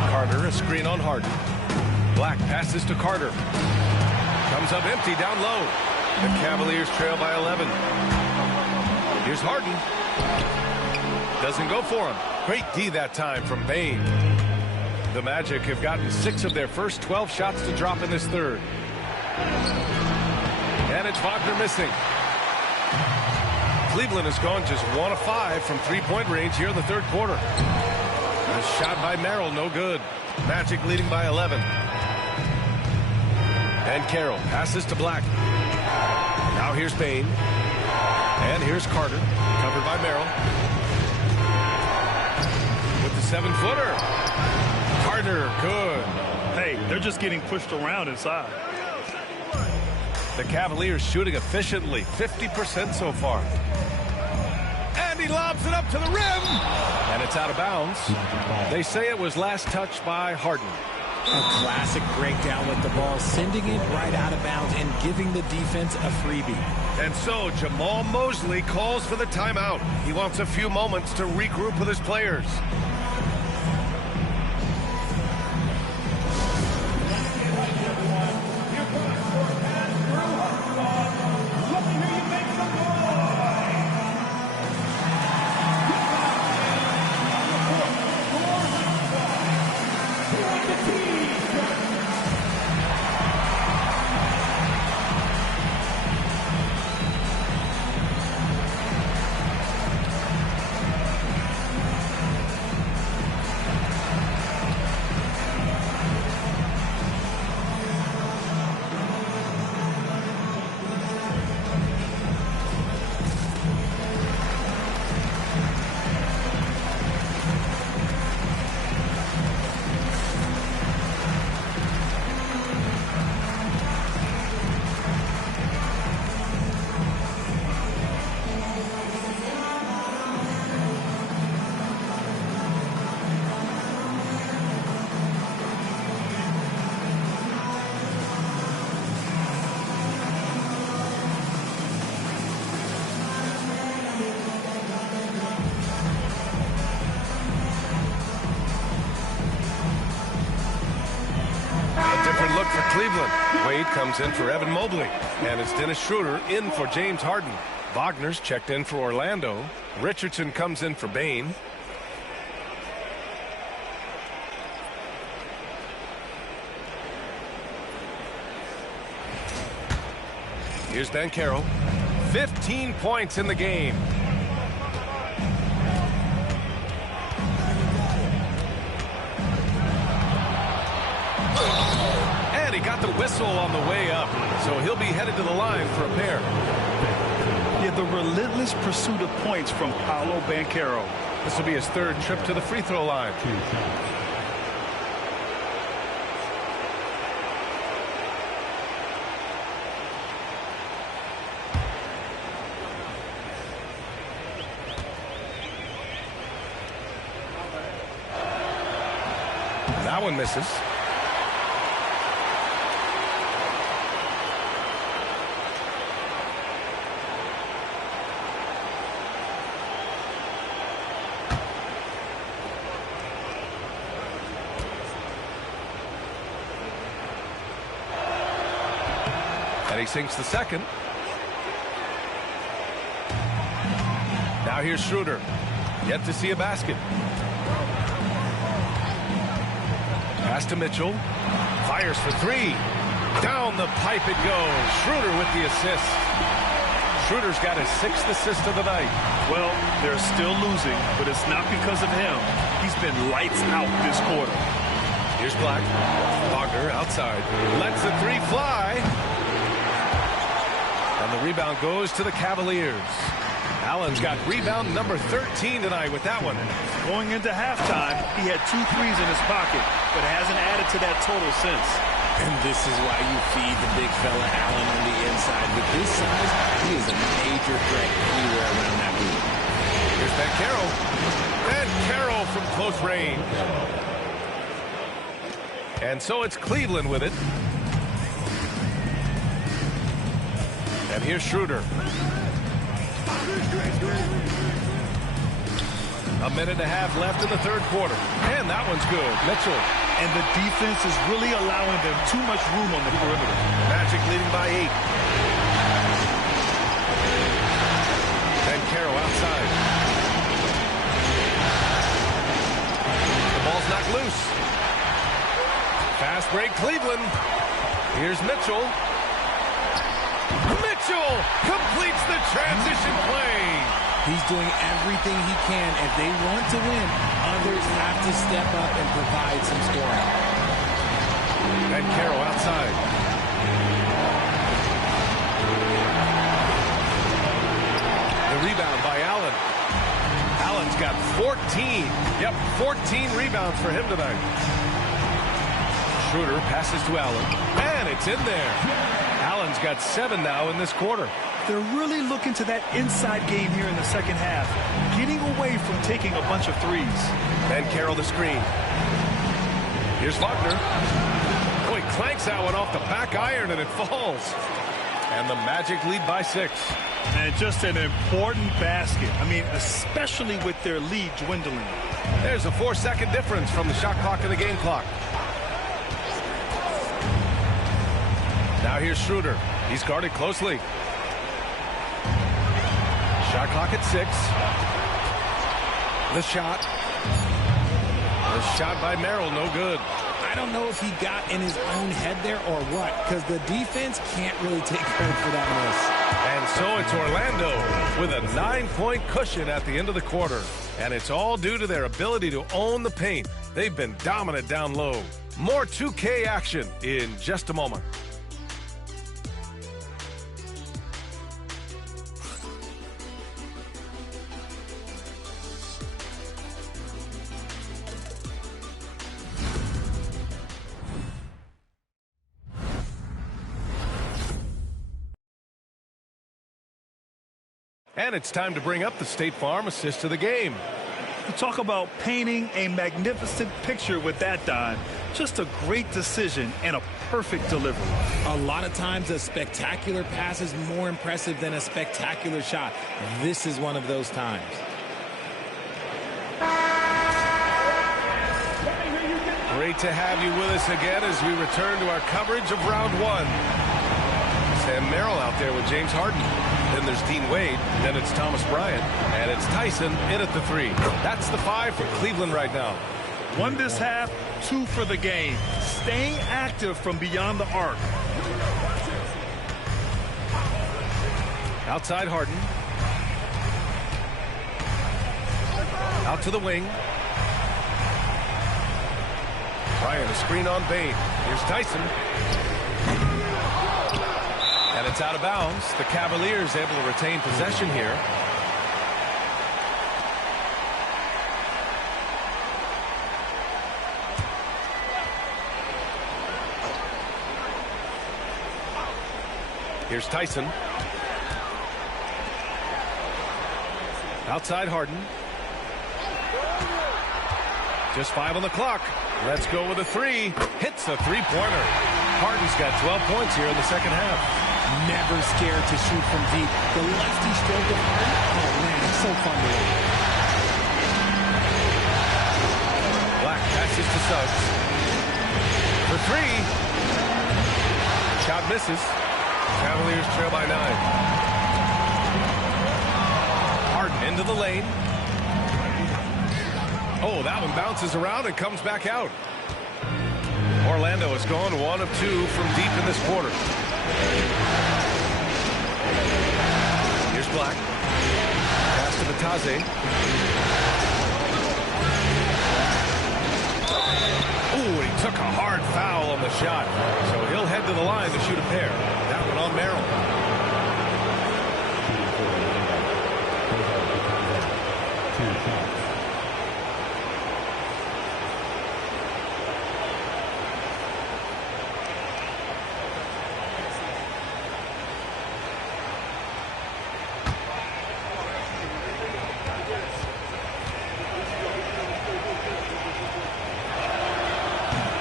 Carter, a screen on Harden. Black passes to Carter. Comes up empty down low. The Cavaliers trail by 11. Here's Harden. Doesn't go for him. Great D that time from Bain. The Magic have gotten 6 of their first 12 shots to drop in this third. And it's Wagner missing. Cleveland has gone just 1 of 5 from three-point range here in the third quarter. A shot by Merrill, no good. Magic leading by 11. And Carroll passes to Black. Now here's Bain. And here's Carter, covered by Merrill. With the 7-footer. Carter, good. Hey, they're just getting pushed around inside. The Cavaliers shooting efficiently, 50% so far. And he lobs it up to the rim. And it's out of bounds. They say it was last touched by Harden. A classic breakdown with the ball, sending it right out of bounds and giving the defense a freebie. And so Jamal Mosley calls for the timeout. He wants a few moments to regroup with his players. Cleveland. Wade comes in for Evan Mobley. And it's Dennis Schroeder in for James Harden. Wagner's checked in for Orlando. Richardson comes in for Bane. Here's Banchero. 15 points in the game. And he got the whistle on the way up, so he'll be headed to the line for a pair. Yeah, the relentless pursuit of points from Paolo Banchero. This will be his third trip to the free throw line. That one misses. And he sinks the second. Now here's Schroeder. Yet to see a basket. Pass to Mitchell. Fires for three. Down the pipe it goes. Schroeder with the assist. Schroeder's got his 6th assist of the night. Well, they're still losing, but it's not because of him. He's been lights out this quarter. Here's Black. Wagner outside. Lets the three fly. And the rebound goes to the Cavaliers. Allen's got rebound number 13 tonight with that one. Going into halftime, he had 2 threes in his pocket, but hasn't added to that total since. And this is why you feed the big fella Allen on the inside. With his size, he is a major threat anywhere around that hoop. Here's Banchero. Banchero from close range. And so it's Cleveland with it. And here's Schroeder. A minute and a half left in the third quarter. And that one's good. Mitchell. And the defense is really allowing them too much room on the perimeter. Magic leading by 8. Banchero outside. The ball's knocked loose. Fast break Cleveland. Here's Mitchell. Mitchell completes the transition play. He's doing everything he can. If they want to win, others have to step up and provide some scoring. Banchero outside. The rebound by Allen. Allen's got 14. Yep, 14 rebounds for him tonight. Schroeder passes to Allen. And it's in there. Allen's got 7 now in this quarter. They're really looking to that inside game here in the second half, getting away from taking a bunch of threes. Banchero the screen. Here's Wagner. Oh, he clanks that one off the back iron and it falls. And the Magic lead by 6. And just an important basket. I mean, especially with their lead dwindling. There's a 4-second difference from the shot clock and the game clock. Now here's Schroeder. He's guarded closely. Shot clock at 6. The shot. The shot by Merrill, no good. I don't know if he got in his own head there or what, because the defense can't really take credit for that miss. And so it's Orlando with a 9-point cushion at the end of the quarter. And it's all due to their ability to own the paint. They've been dominant down low. More 2K action in just a moment. And it's time to bring up the State Farm assist to the game. Talk about painting a magnificent picture with that dive. Just a great decision and a perfect delivery. A lot of times a spectacular pass is more impressive than a spectacular shot. This is one of those times. Great to have you with us again as we return to our coverage of round one. Sam Merrill out there with James Harden. Then there's Dean Wade. Then it's Thomas Bryant. And it's Tyson in at the 3. That's the 5 for Cleveland right now. 1 this half, 2 for the game. Staying active from beyond the arc. Outside Harden. Out to the wing. Bryant, a screen on Bane. Here's Tyson. And it's out of bounds. The Cavaliers able to retain possession here. Here's Tyson. Outside Harden. Just 5 on the clock. Let's go with a 3. Hits a 3-pointer. Harden's got 12 points here in the second half. Never scared to shoot from deep. The lefty stroke of Harden. Oh, man, it's so fun to watch. Black passes to Suggs. For 3. Shot misses. Cavaliers trail by 9. Harden into the lane. Oh, that one bounces around and comes back out. Orlando has gone 1 of 2 from deep in this quarter. Here's Black. Pass to Batase. Ooh, he took a hard foul on the shot. So he'll head to the line to shoot a pair. That one on Merrill.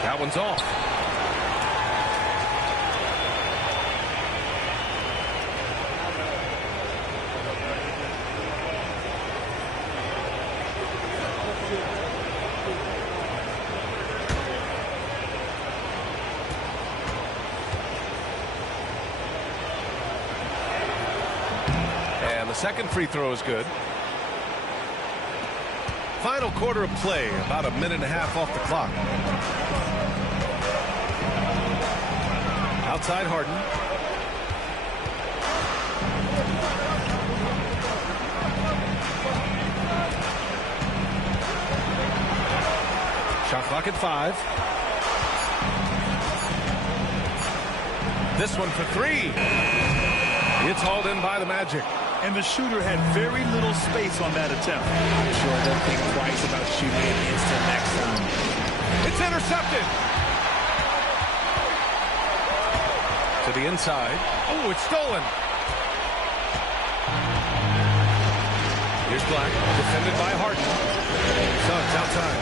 That one's off. And the second free throw is good. Final quarter of play, about 1.5 minutes off the clock. Outside Harden. Shot clock at 5. This one for 3. It's hauled in by the Magic. And the shooter had very little space on that attempt. I'm sure they'll think twice about shooting it instant next time. It's intercepted. To the inside. Oh, it's stolen. Here's Black, defended by Harden. Suggs outside.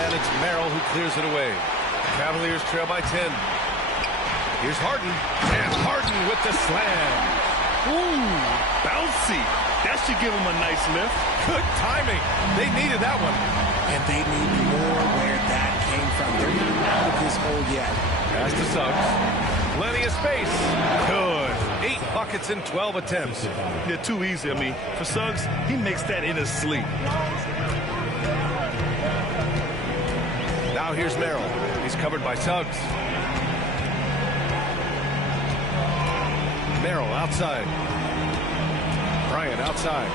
And it's Merrill who clears it away. Cavaliers trail by 10. Here's Harden. And Harden with the slam. Ooh, bouncy. That should give him a nice lift. Good timing. They needed that one. And they need more where that came from. They're not out of this hole yet. Pass to Suggs. Plenty of space. Good. 8 buckets in 12 attempts. They're too easy. I mean, for Suggs, he makes that in his sleep. Now here's Merrill. He's covered by Suggs. Merrill outside. Bryant outside.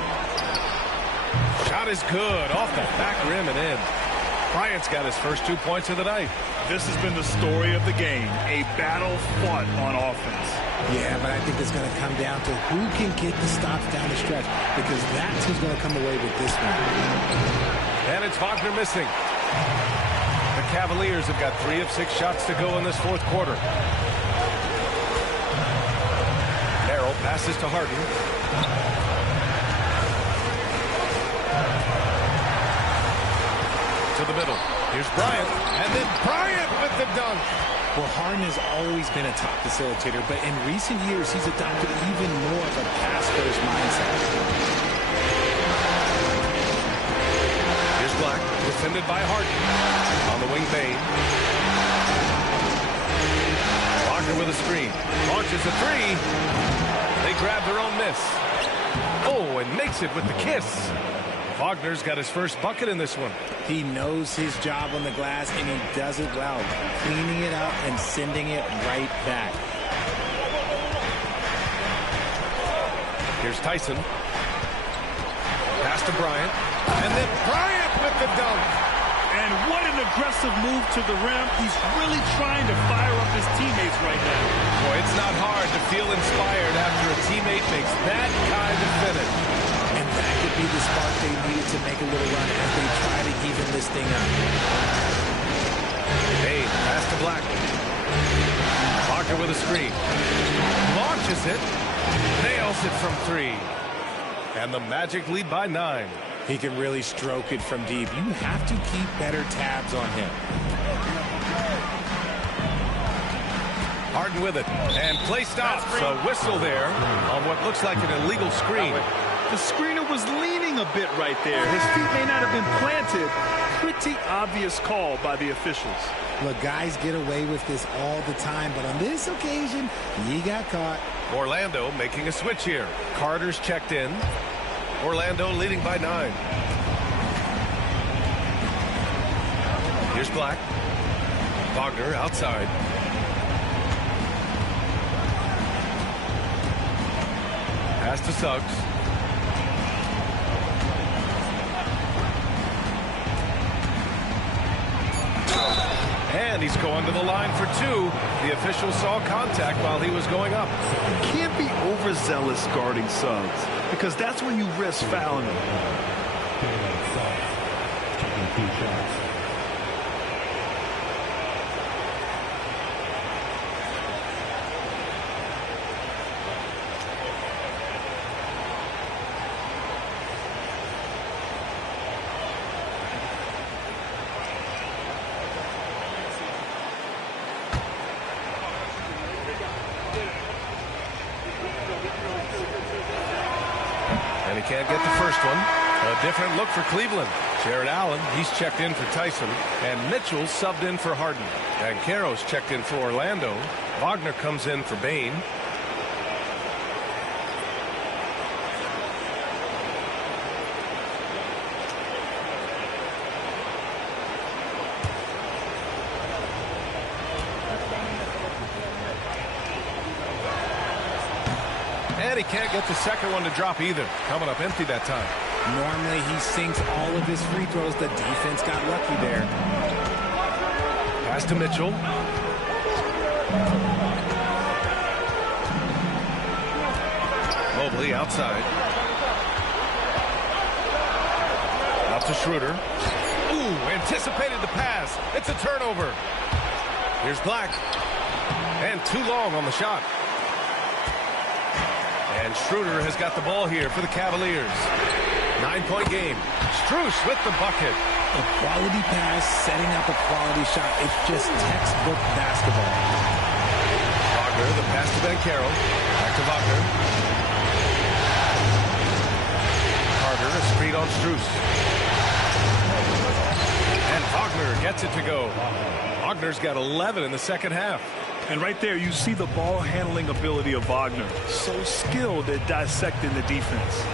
Shot is good. Off the back rim and in. Bryant's got his first 2 points of the night. This has been the story of the game. A battle fought on offense. Yeah, but I think it's going to come down to who can get the stops down the stretch, because that's who's going to come away with this one. And it's Wagner missing. The Cavaliers have got 3 of 6 shots to go in this fourth quarter. Merrill passes to Harden. To the middle. Here's Bryant. And then Bryant with the dunk. Well, Harden has always been a top facilitator, but in recent years, he's adopted even more of a pass-first mindset. Here's Black, defended by Harden. On the wing, Bain. Wagner with a screen. Launches a three. They grab their own miss. Oh, and makes it with the kiss. Wagner's got his first bucket in this one. He knows his job on the glass, and he does it well, cleaning it up and sending it right back. Here's Tyson. Pass to Bryant. And then Bryant with the dunk. And what an aggressive move to the rim. He's really trying to fire up his teammates right now. Boy, it's not hard to feel inspired after a teammate makes that kind of finish. And that could be the spark they needed to make a little run as they try to even this thing up. Hey, pass to Black. Wagner with a screen. Launches it. Nails it from three. And the Magic lead by 9. He can really stroke it from deep. You have to keep better tabs on him. Harden with it. And play stops. A whistle there on what looks like an illegal screen. The screener was leaning a bit right there. His feet may not have been planted. Pretty obvious call by the officials. Look, guys get away with this all the time, but on this occasion, he got caught. Orlando making a switch here. Carter's checked in. Orlando leading by 9. Here's Black. Wagner outside. Pass to Suggs. And he's going to the line for 2. The official saw contact while he was going up. You can't be overzealous guarding Suggs, because that's when you risk fouling him. Taking 2 shots. And he can't get the first one. A different look for Cleveland. Jared Allen, he's checked in for Tyson. And Mitchell subbed in for Harden. And Caro's checked in for Orlando. Wagner comes in for Bain. And he can't get the second one to drop either. Coming up empty that time. Normally he sinks all of his free throws. The defense got lucky there. Pass to Mitchell. Mobley outside. Out to Schroeder. Ooh, anticipated the pass. It's a turnover. Here's Black. And too long on the shot. And Schroeder has got the ball here for the Cavaliers. 9-point game. Strus with the bucket. A quality pass, setting up a quality shot. It's just textbook basketball. Wagner, the pass to Bankero. Back to Wagner. Carter, a screen on Strus. And Wagner gets it to go. Wagner's got 11 in the second half. And right there, you see the ball handling ability of Wagner. So skilled at dissecting the defense.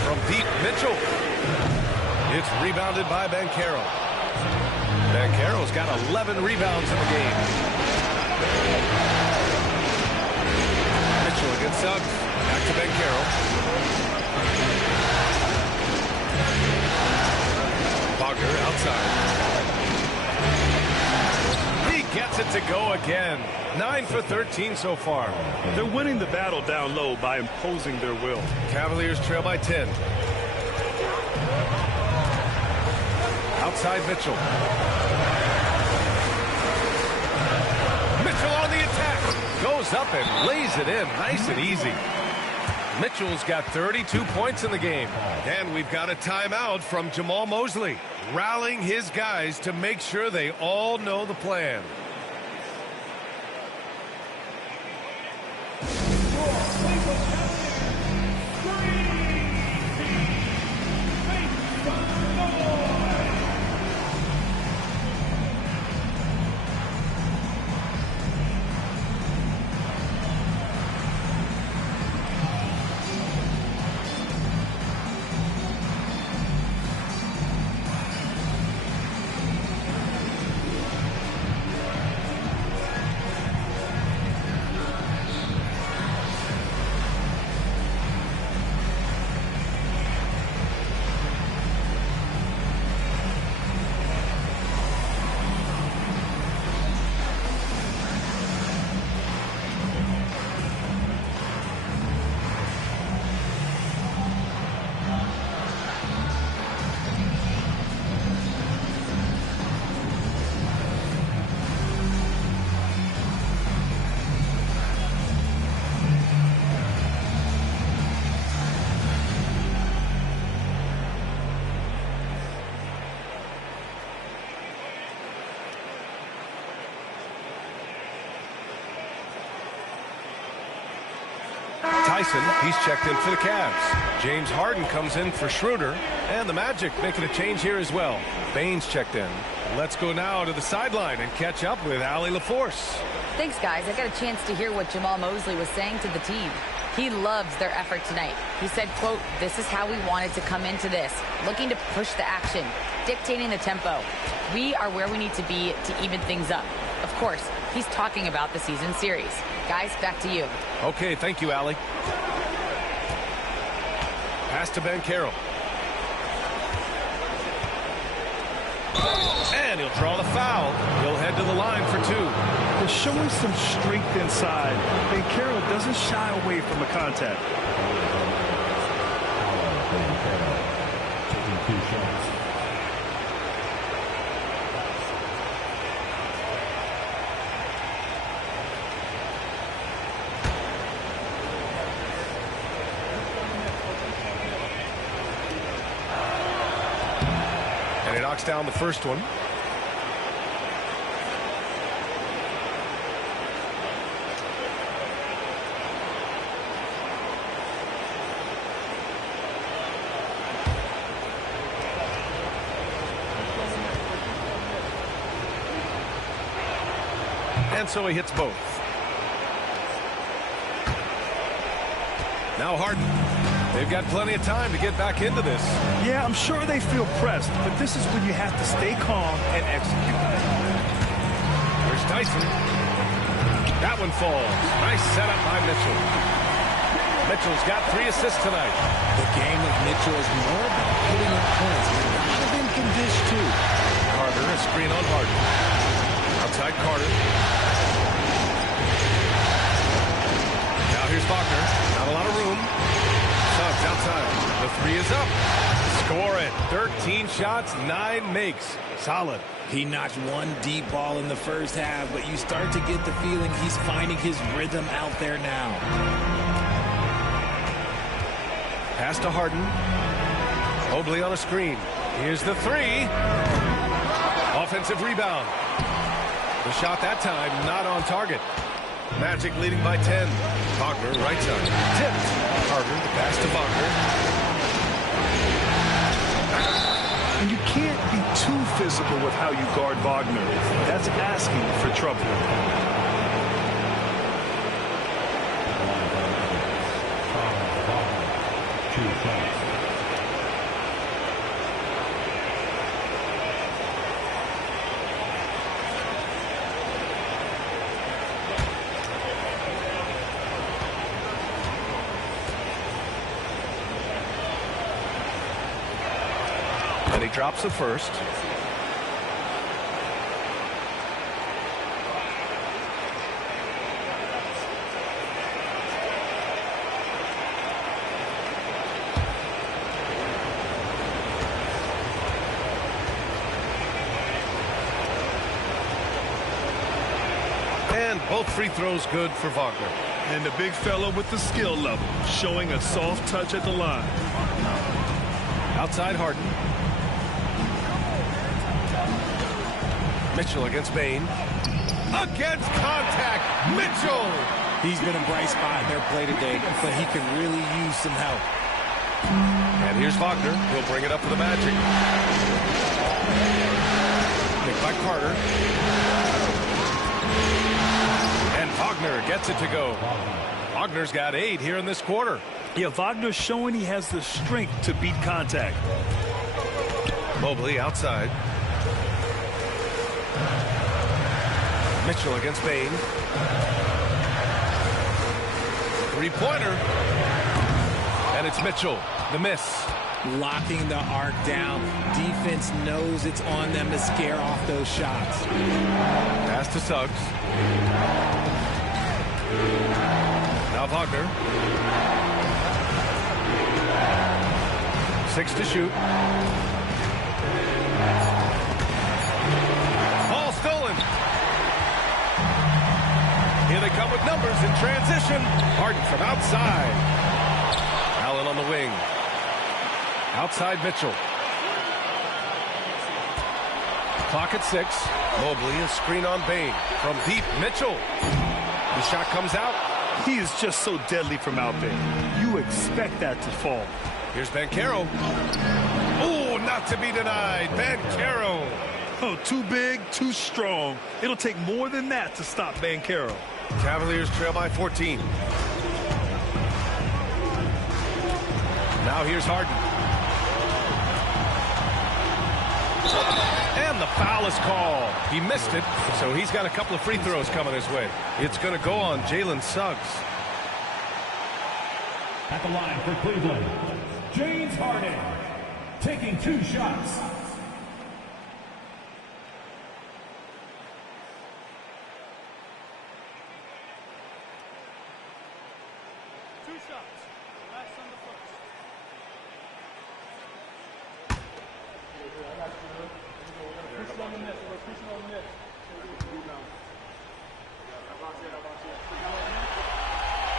From deep, Mitchell. It's rebounded by Bankero. Bankero's got 11 rebounds in the game. Mitchell against Suggs. Back to Bankero. Wagner outside. Gets it to go again. 9 for 13 so far. They're winning the battle down low by imposing their will. Cavaliers trail by 10. Outside Mitchell. Mitchell on the attack. Goes up and lays it in. Nice and easy. Mitchell's got 32 points in the game. And we've got a timeout from Jamal Mosley, rallying his guys to make sure they all know the plan. Tyson, he's checked in for the Cavs. James Harden comes in for Schroeder. And the Magic making a change here as well. Baines checked in. Let's go now to the sideline and catch up with Allie LaForce. Thanks, guys. I got a chance to hear what Jamal Mosley was saying to the team. He loves their effort tonight. He said, quote, "This is how we wanted to come into this, looking to push the action, dictating the tempo. We are where we need to be to even things up." Of course, he's talking about the season series. Guys, back to you. Okay, thank you, Allie. Pass to Banchero. And he'll draw the foul. He'll head to the line for two. They're showing some strength inside. Banchero doesn't shy away from the contact. Taking 2 shots. And he knocks down the first one. And so he hits both. Now Harden. They've got plenty of time to get back into this. Yeah, I'm sure they feel pressed, but this is when you have to stay calm and execute. Here's Tyson. That one falls. Nice setup by Mitchell. Mitchell's got 3 assists tonight. The game of Mitchell is more about putting up points. A lot of them can dish too. Carter, a screen on Harden. Outside Carter. Now here's Wagner. Not a lot of room. Suggs outside. The 3 is up. Score it. 13 shots, 9 makes. Solid. He notched 1 deep ball in the first half, but you start to get the feeling he's finding his rhythm out there now. Pass to Harden. Mobley on a screen. Here's the 3. Offensive rebound. The shot that time not on target. Magic leading by 10. Wagner right side. Tipped. Carter the pass to Wagner. And you can't be too physical with how you guard Wagner. That's asking for trouble. And he drops the first. And both free throws good for Wagner. And the big fella with the skill level, showing a soft touch at the line. Outside Harden. Mitchell against Bane. Against contact. Mitchell. He's been a bright spot in their play today, but he can really use some help. And here's Wagner. He'll bring it up for the Magic. Picked by Carter. And Wagner gets it to go. Wagner's got 8 here in this quarter. Yeah, Wagner's showing he has the strength to beat contact. Mobley outside. Mitchell against Bain. Three-pointer. And it's Mitchell. The miss. Locking the arc down. Defense knows it's on them to scare off those shots. Pass to Suggs. Now Wagner. 6 to shoot. Ball stolen. Here they come with numbers in transition. Harden from outside. Allen on the wing. Outside Mitchell. Clock at 6. Mobley, a screen on Bain. From deep, Mitchell. The shot comes out. He is just so deadly from out there. You expect that to fall. Here's Banchero. Oh, not to be denied. Banchero. Oh, too big, too strong. It'll take more than that to stop Banchero. Cavaliers trail by 14. Now here's Harden. And the foul is called. He missed it, so he's got a couple of free throws coming his way. It's going to go on Jalen Suggs. At the line for Cleveland, James Harden, taking 2 shots.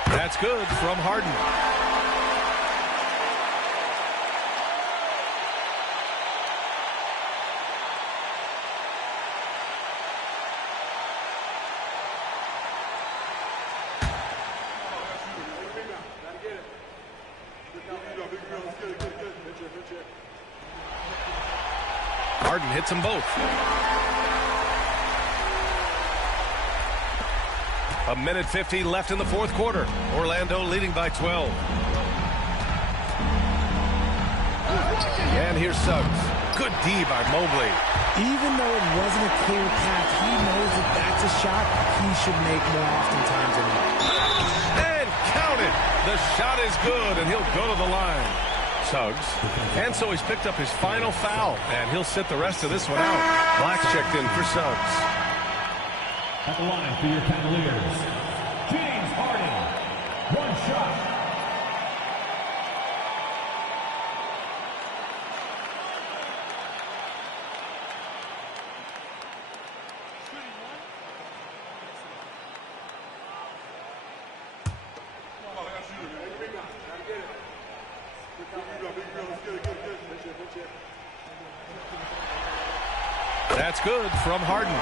That's good from Harden. Harden hits them both. A minute 50 left in the fourth quarter. Orlando leading by 12. And here's Suggs. Good D by Mobley. Even though it wasn't a clear path, he knows that that's a shot he should make more oftentimes than not. And count it. The shot is good, and he'll go to the line. Suggs. And so he's picked up his final foul, and he'll sit the rest of this one out. Black checked in for Suggs. At the line for your Cavaliers, James Harden, 1 shot. That's good from Harden.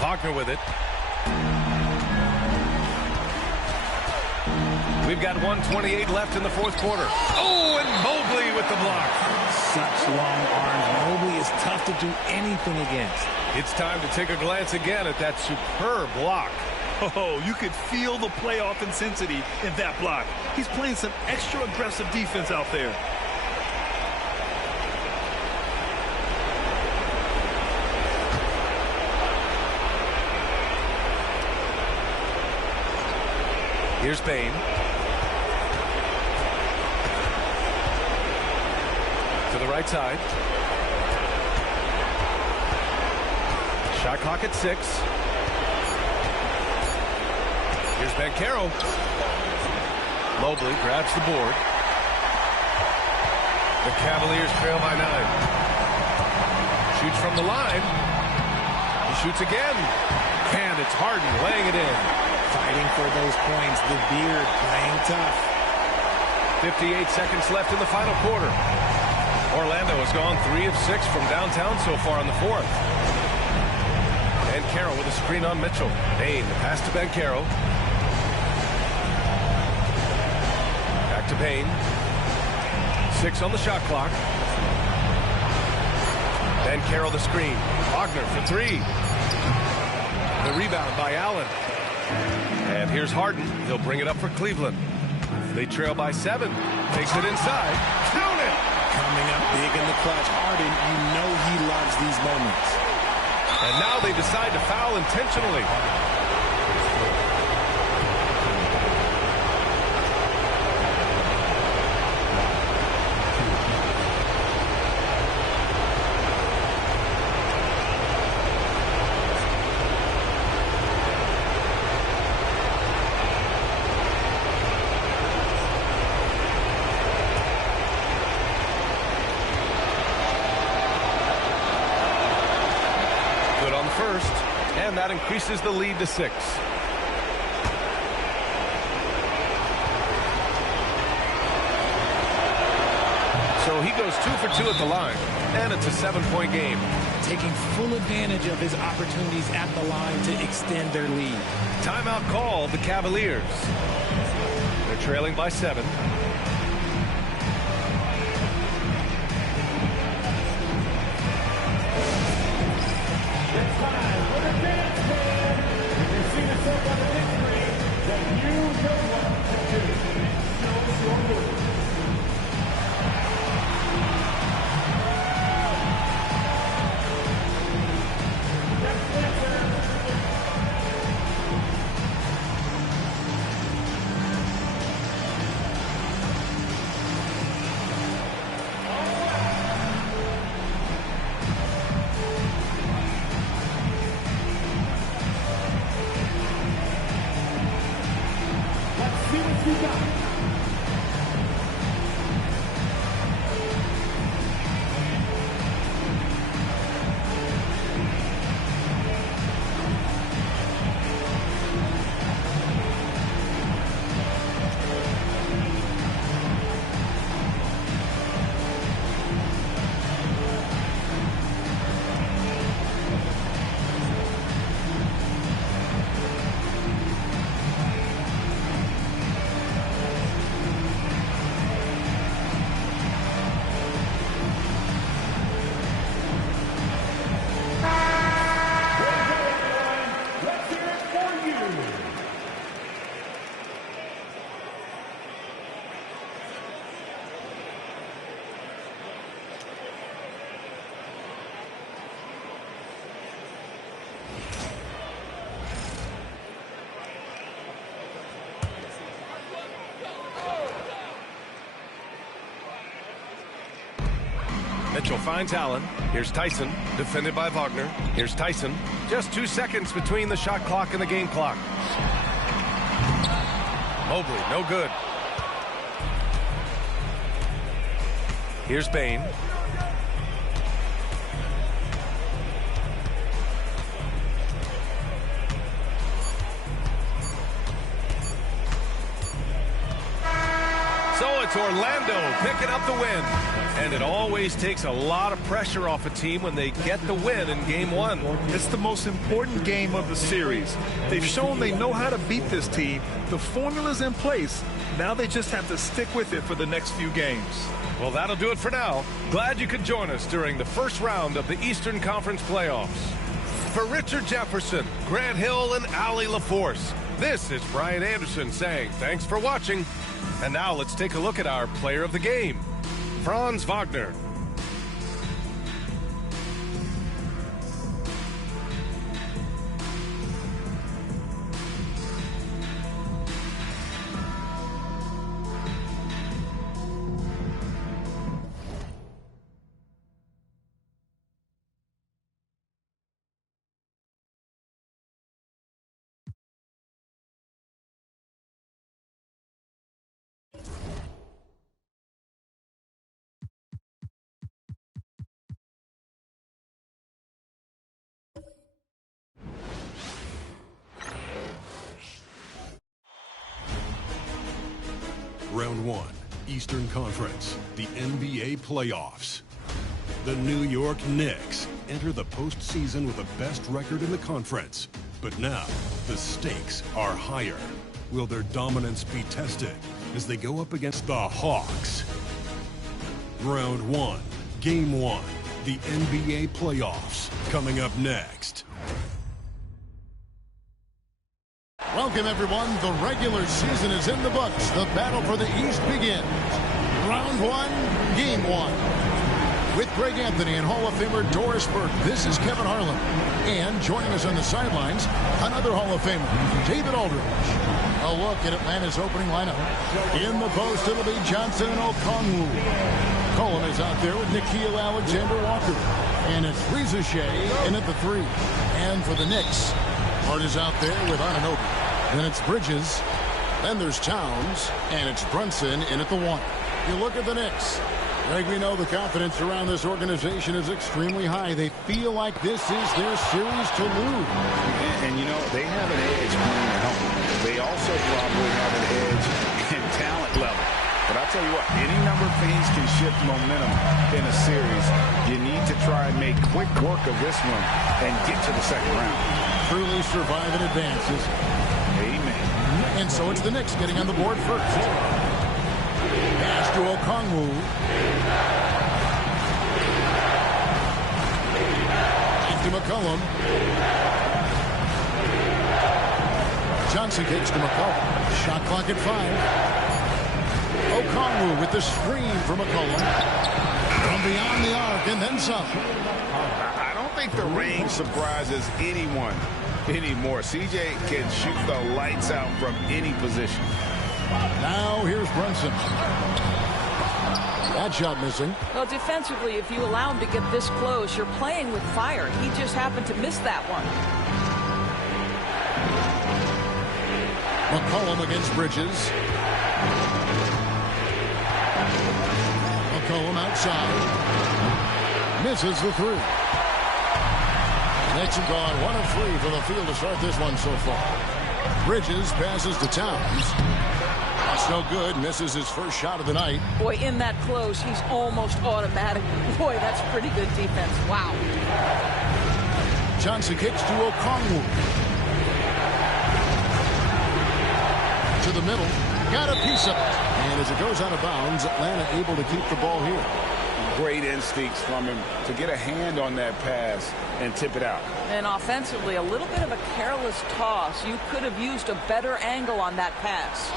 Wagner with it. We've got 1:28 left in the fourth quarter. Oh, and Mobley with the block. Such long arms. Mobley is tough to do anything against. It's time to take a glance again at that superb block. Oh, you could feel the playoff intensity in that block. He's playing some extra aggressive defense out there. Here's Bain. To the right side. Shot clock at 6. Here's Banchero. Mobley grabs the board. The Cavaliers trail by 9. Shoots from the line. He shoots again. And it's Harden laying it in. Fighting for those points. The Beard playing tough. 58 seconds left in the final quarter. Orlando has gone 3 of 6 from downtown so far in the fourth. And Banchero with a screen on Mitchell. Bane, the pass to Banchero. Back to Bane. 6 on the shot clock. Banchero the screen. Wagner for 3. The rebound by Allen. And here's Harden. He'll bring it up for Cleveland. They trail by 7. Takes it inside. Count it! Coming up big in the clutch. Harden, you know he loves these moments. And now they decide to foul intentionally. First, and that increases the lead to 6. So he goes 2 for 2 at the line, and it's a 7-point game. Taking full advantage of his opportunities at the line to extend their lead. Timeout called the Cavaliers. They're trailing by 7. Mitchell finds Allen. Here's Tyson, defended by Wagner. Here's Tyson. Just 2 seconds between the shot clock and the game clock. Mobley, no good. Here's Bane. So it's Orlando picking up the win. And it always takes a lot of pressure off a team when they get the win in Game 1. It's the most important game of the series. They've shown they know how to beat this team. The formula's in place. Now they just have to stick with it for the next few games. Well, that'll do it for now. Glad you could join us during the first round of the Eastern Conference playoffs. For Richard Jefferson, Grant Hill, and Allie LaForce, this is Brian Anderson saying thanks for watching. And now let's take a look at our player of the game, Franz Wagner. Round 1, Eastern Conference, the NBA playoffs. The New York Knicks enter the postseason with the best record in the conference. But now, the stakes are higher. Will their dominance be tested as they go up against the Hawks? Round 1, Game 1, the NBA playoffs, coming up next. Welcome, everyone. The regular season is in the books. The battle for the East begins. Round 1, Game 1. With Greg Anthony and Hall of Famer Doris Burke, this is Kevin Harlan. And joining us on the sidelines, another Hall of Famer, David Aldridge. A look at Atlanta's opening lineup. In the post, it'll be Johnson and Okongwu. Cullen is out there with Nickeil Alexander-Walker. And it's Reza Shea in at the 3. And for the Knicks, Hart is out there with Anunoby. Then it's Bridges. Then there's Towns. And it's Brunson in at the 1. You look at the Knicks. Greg, we know the confidence around this organization is extremely high. They feel like this is their series to lose. And you know, they have an edge playing at home. They also probably have an edge in talent level. But I'll tell you what, any number of things can shift momentum in a series. You need to try and make quick work of this one and get to the second round. Truly survive and advances. Amen. And so it's the Knicks getting on the board first. Pass to Okongwu. To McCollum. Johnson kicks to McCollum. Shot clock at 5. Okongwu with the screen from McCollum. From beyond the arc and then some. I don't think the range surprises anyone anymore. CJ can shoot the lights out from any position. Now here's Brunson. That shot missing. Well, defensively, if you allow him to get this close, you're playing with fire. He just happened to miss that one. McCollum against Bridges. McCollum outside. Misses the 3. Knicks have gone 1 of 3 for the field to start this one so far. Bridges passes to Towns. That's no good. Misses his first shot of the night. Boy, in that close, he's almost automatic. Boy, that's pretty good defense. Wow. Johnson kicks to Okongwu. To the middle. Got a piece of it. And as it goes out of bounds, Atlanta able to keep the ball here. Great instincts from him to get a hand on that pass and tip it out. And offensively, a little bit of a careless toss. You could have used a better angle on that pass.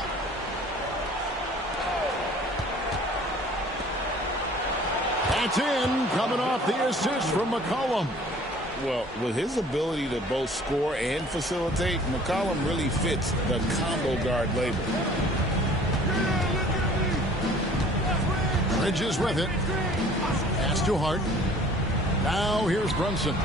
That's in, coming off the assist from McCollum. Well, with his ability to both score and facilitate, McCollum really fits the combo guard label. Bridges with it. Pass to Hart. Now here's Brunson.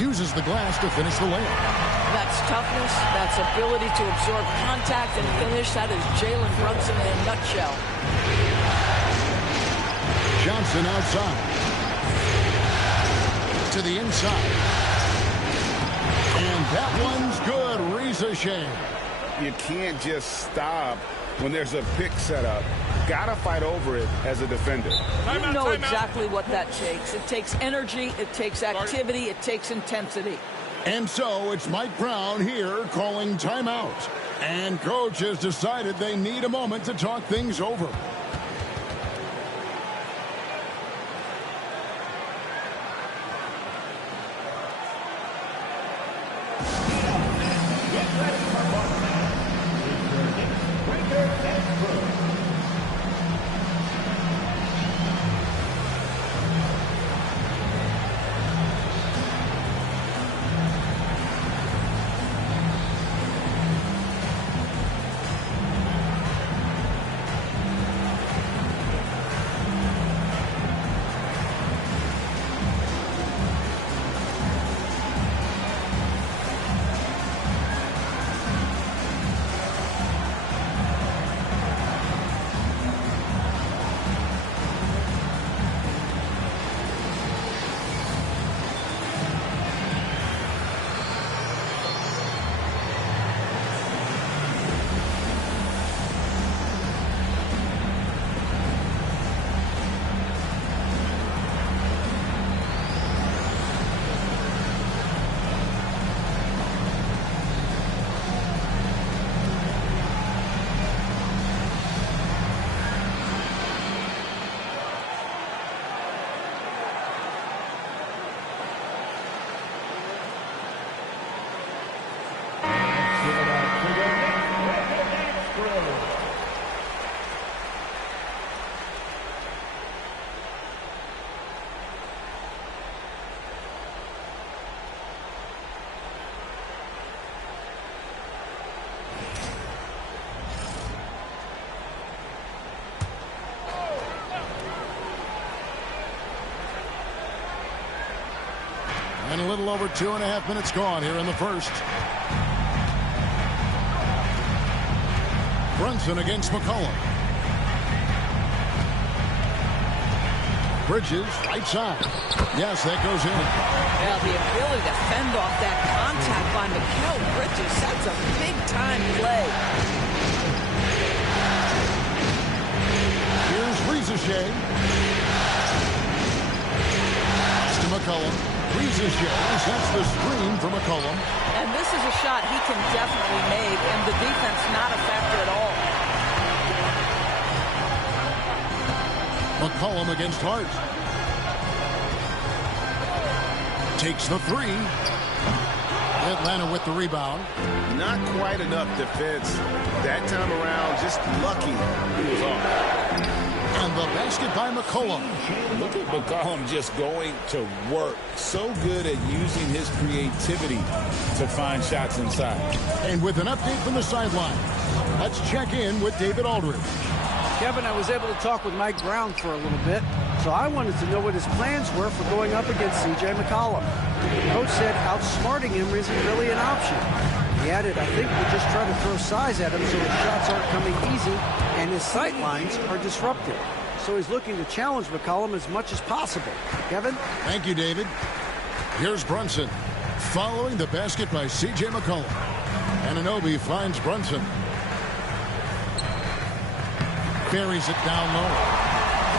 Uses the glass to finish the layup. That's toughness. That's ability to absorb contact and finish. That is Jalen Brunson in a nutshell. Johnson outside. To the inside. And that one's good. Reza Shea. You can't just stop when there's a pick set up. Gotta fight over it as a defender. You know exactly what that takes. It takes energy, it takes activity, it takes intensity. And so it's Mike Brown here calling timeout. And coach has decided they need a moment to talk things over. And a little over 2.5 minutes gone here in the first. Brunson against McCollum. Bridges, right side. Yes, that goes in. Yeah, the ability to fend off that contact by Mikal Bridges, that's a big-time play. Here's Ricochet. To McCollum. Ricochet sets the screen for McCollum. And this is a shot he can definitely make, and the defense not a factor at all. McCollum against Hart. Takes the three. Atlanta with the rebound. Not quite enough defense. That time around, just lucky he was off. And the basket by McCollum. Look at McCollum just going to work. So good at using his creativity to find shots inside. And with an update from the sideline, let's check in with David Aldridge. Kevin, I was able to talk with Mike Brown for a little bit, so I wanted to know what his plans were for going up against C.J. McCollum. The coach said outsmarting him isn't really an option. He added, I think we'll just try to throw size at him so his shots aren't coming easy and his sight lines are disrupted. So he's looking to challenge McCollum as much as possible. Kevin? Thank you, David. Here's Brunson, following the basket by C.J. McCollum. Anunoby finds Brunson. Buries it down low.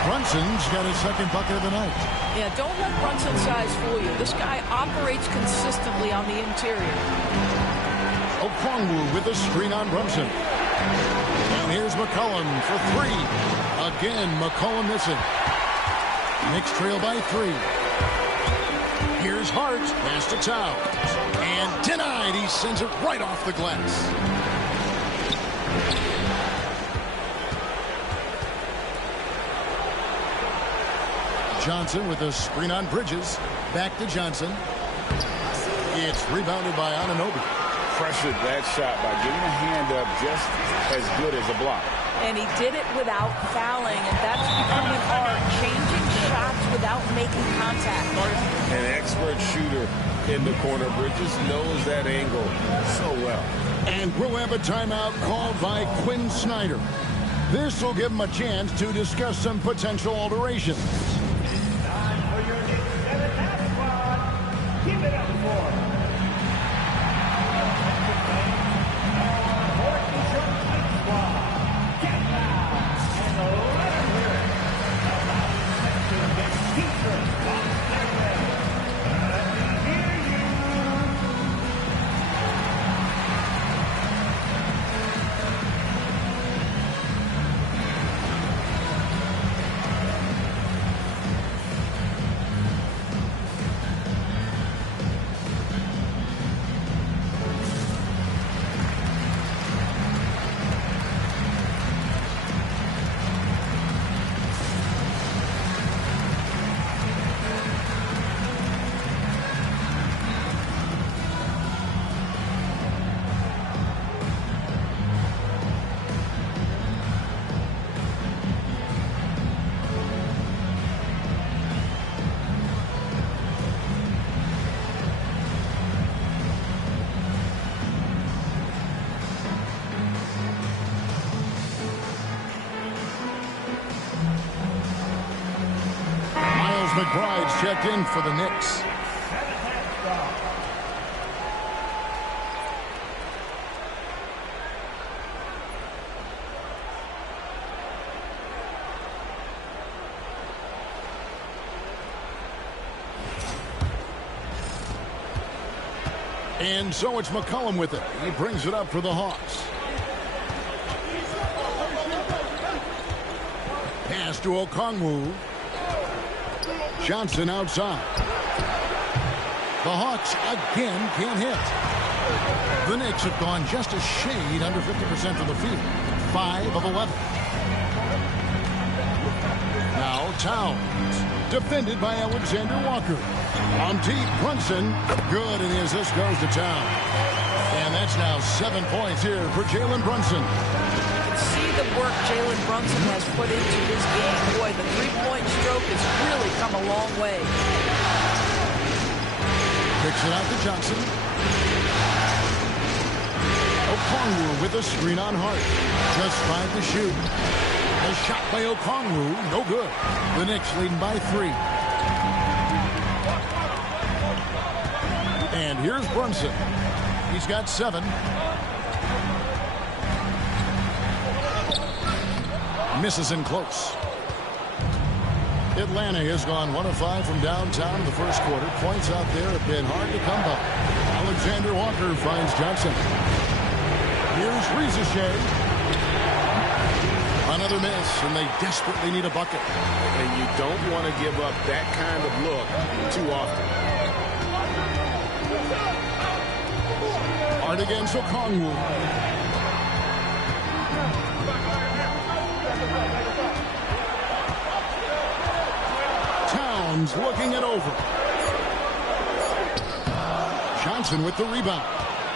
Brunson's got his second bucket of the night. Yeah, don't let Brunson's size fool you. This guy operates consistently on the interior. Okongwu with a screen on Brunson. And here's McCollum for three. Again, McCollum missing. Knicks trail by 3. Here's Hart. Pass to Towns. And denied. He sends it right off the glass. Johnson with a screen on Bridges. Back to Johnson. It's rebounded by Anunoby. Pressured that shot by getting a hand up just as good as a block. And he did it without fouling, and that's becoming hard. Changing shots without making contact. An expert shooter in the corner. Bridges knows that angle so well. And we'll have a timeout called by Quinn Snyder. This will give him a chance to discuss some potential alterations. Keep it up for McBride's checked in for the Knicks. And so it's McCollum with it. He brings it up for the Hawks. Pass to Okongwu. Johnson outside. The Hawks again can't hit. The Knicks have gone just a shade under 50% from the field. 5 of 11. Now Towns. Defended by Alexander Walker. On deep, Brunson. Good, and the assist goes to Towns. And that's now 7 points here for Jalen Brunson. You can see the work Jalen Brunson has put into his game. Boy, the three-point stroke has really come a long way. Kicks it out to Johnson. Okongwu with a screen on Hart. Just 5 to shoot. A shot by Okongwu, no good. The Knicks leading by 3. And here's Brunson. He's got 7. Misses in close. Atlanta has gone 1 of 5 from downtown in the first quarter. Points out there have been hard to come by. Alexander Walker finds Johnson. Here's Rizachet. Another miss, and they desperately need a bucket. And you don't want to give up that kind of look too often. Hard against Okongwu. Towns looking it over. Johnson with the rebound.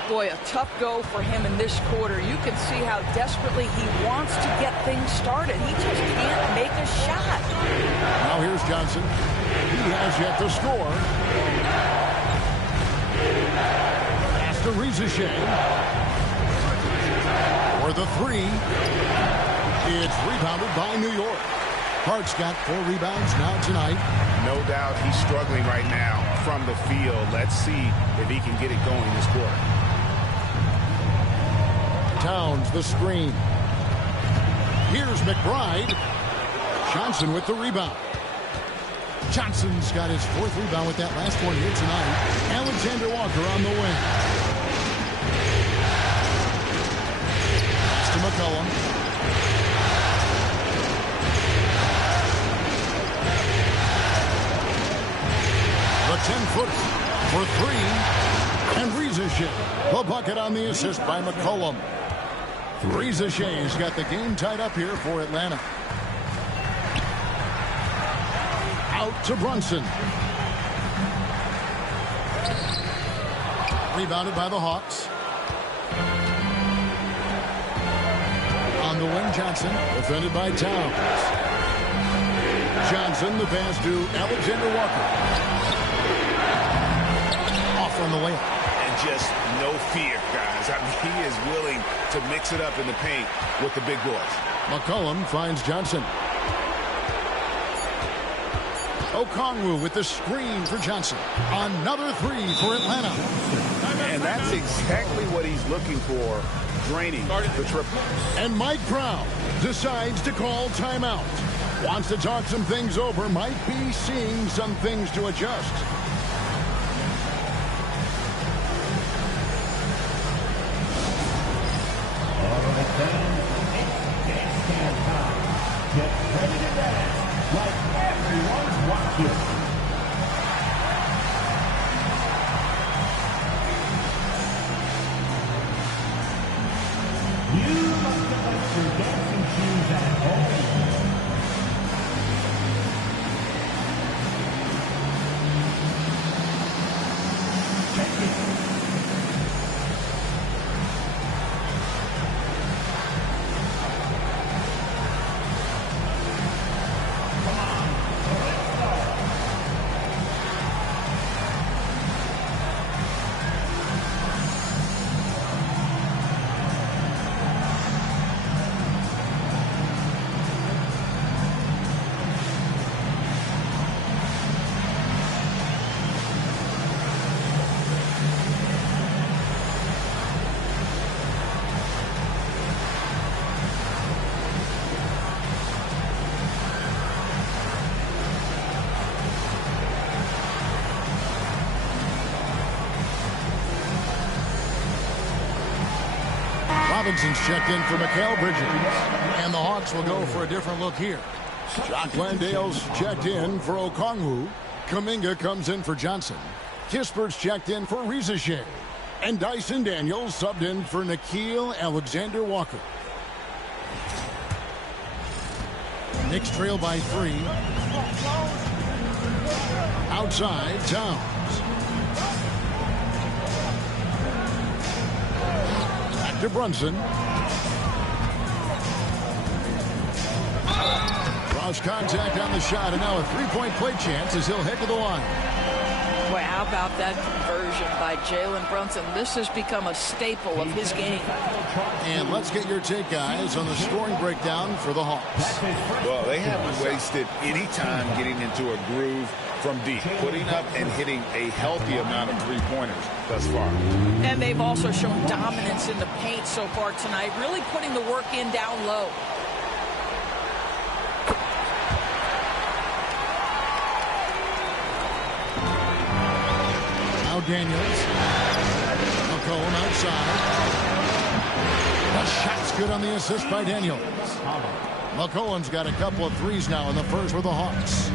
Boy, a tough go for him in this quarter. You can see how desperately he wants to get things started. He just can't make a shot. Now here's Johnson. He has yet to score. Pass to Rizachet. For the 3. It's rebounded by New York. Hart's got 4 rebounds now tonight. No doubt he's struggling right now from the field. Let's see if he can get it going this quarter. Towns the screen. Here's McBride. Johnson with the rebound. Johnson's got his 4th rebound with that last one here tonight. Alexander Walker on the wing. Pass to McCollum. The 10-footer for 3. And Rizachet, the bucket on the assist by McCollum. Rizachet's got the game tied up here for Atlanta. Out to Brunson. Rebounded by the Hawks. On the wing, Johnson, defended by Towns. Johnson, the pass to Alexander Walker. Off on the layup. And just no fear, guys. I mean, he is willing to mix it up in the paint with the big boys. McCollum finds Johnson. Okongwu with the screen for Johnson. Another 3 for Atlanta. And that's exactly what he's looking for, draining the triple. And Mike Brown decides to call timeout. Wants to talk some things over. Might be seeing some things to adjust. Get ready to dance like everyone's watching. You must have left your dancing shoes at home. Check it. Robinson's checked in for Mikal Bridges. And the Hawks will go for a different look here. Jock Landale's checked in for Okongwu. Kuminga comes in for Johnson. Kispert's checked in for Rizachet. And Dyson Daniels subbed in for Nickeil Alexander-Walker. Knicks trail by 3. Outside, Towns. To Brunson. Cross contact on the shot, and now a 3-point play chance as he'll head to the line. Boy, how about that conversion by Jalen Brunson? This has become a staple of his game. And let's get your take, guys, on the scoring breakdown for the Hawks. Well, they haven't wasted any time getting into a groove from deep, putting up and hitting a healthy amount of three-pointers thus far. And they've also shown dominance in the paint so far tonight, really putting the work in down low. Now Daniels. McCollum outside. The shot's good on the assist by Daniels. McCollum's got a couple of threes now in the first for the Hawks.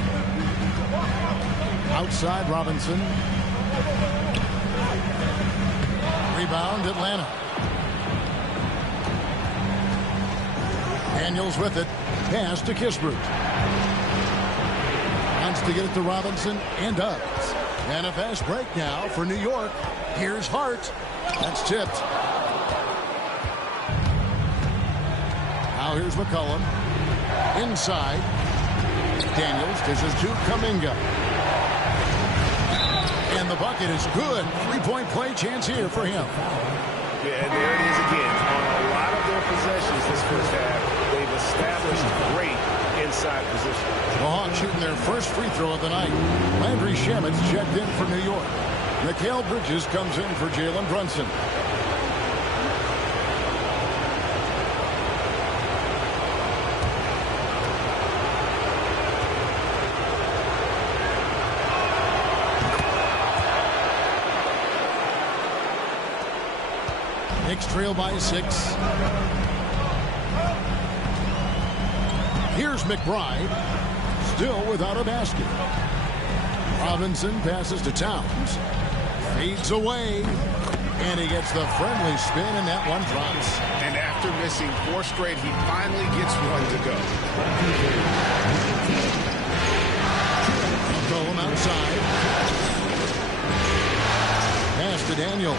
Outside Robinson. Rebound Atlanta. Daniels with it. Pass to Kispert. Wants to get it to Robinson and does. And a fast break now for New York. Here's Hart. That's tipped. Now here's McCollum. Inside. Daniels dishes to Kuminga. And the bucket is good. Three-point play chance here for him. Yeah, and there it is again. On a lot of their possessions this first half, they've established great inside position. The Hawks shooting their first free throw of the night. Landry Shamet's checked in for New York. Mikal Bridges comes in for Jalen Brunson. Knicks trail by 6. Here's McBride. Still without a basket. Robinson passes to Towns. Fades away. And he gets the friendly spin, and that one drops. And after missing 4 straight, he finally gets one to go. McCollum outside. Pass to Daniel.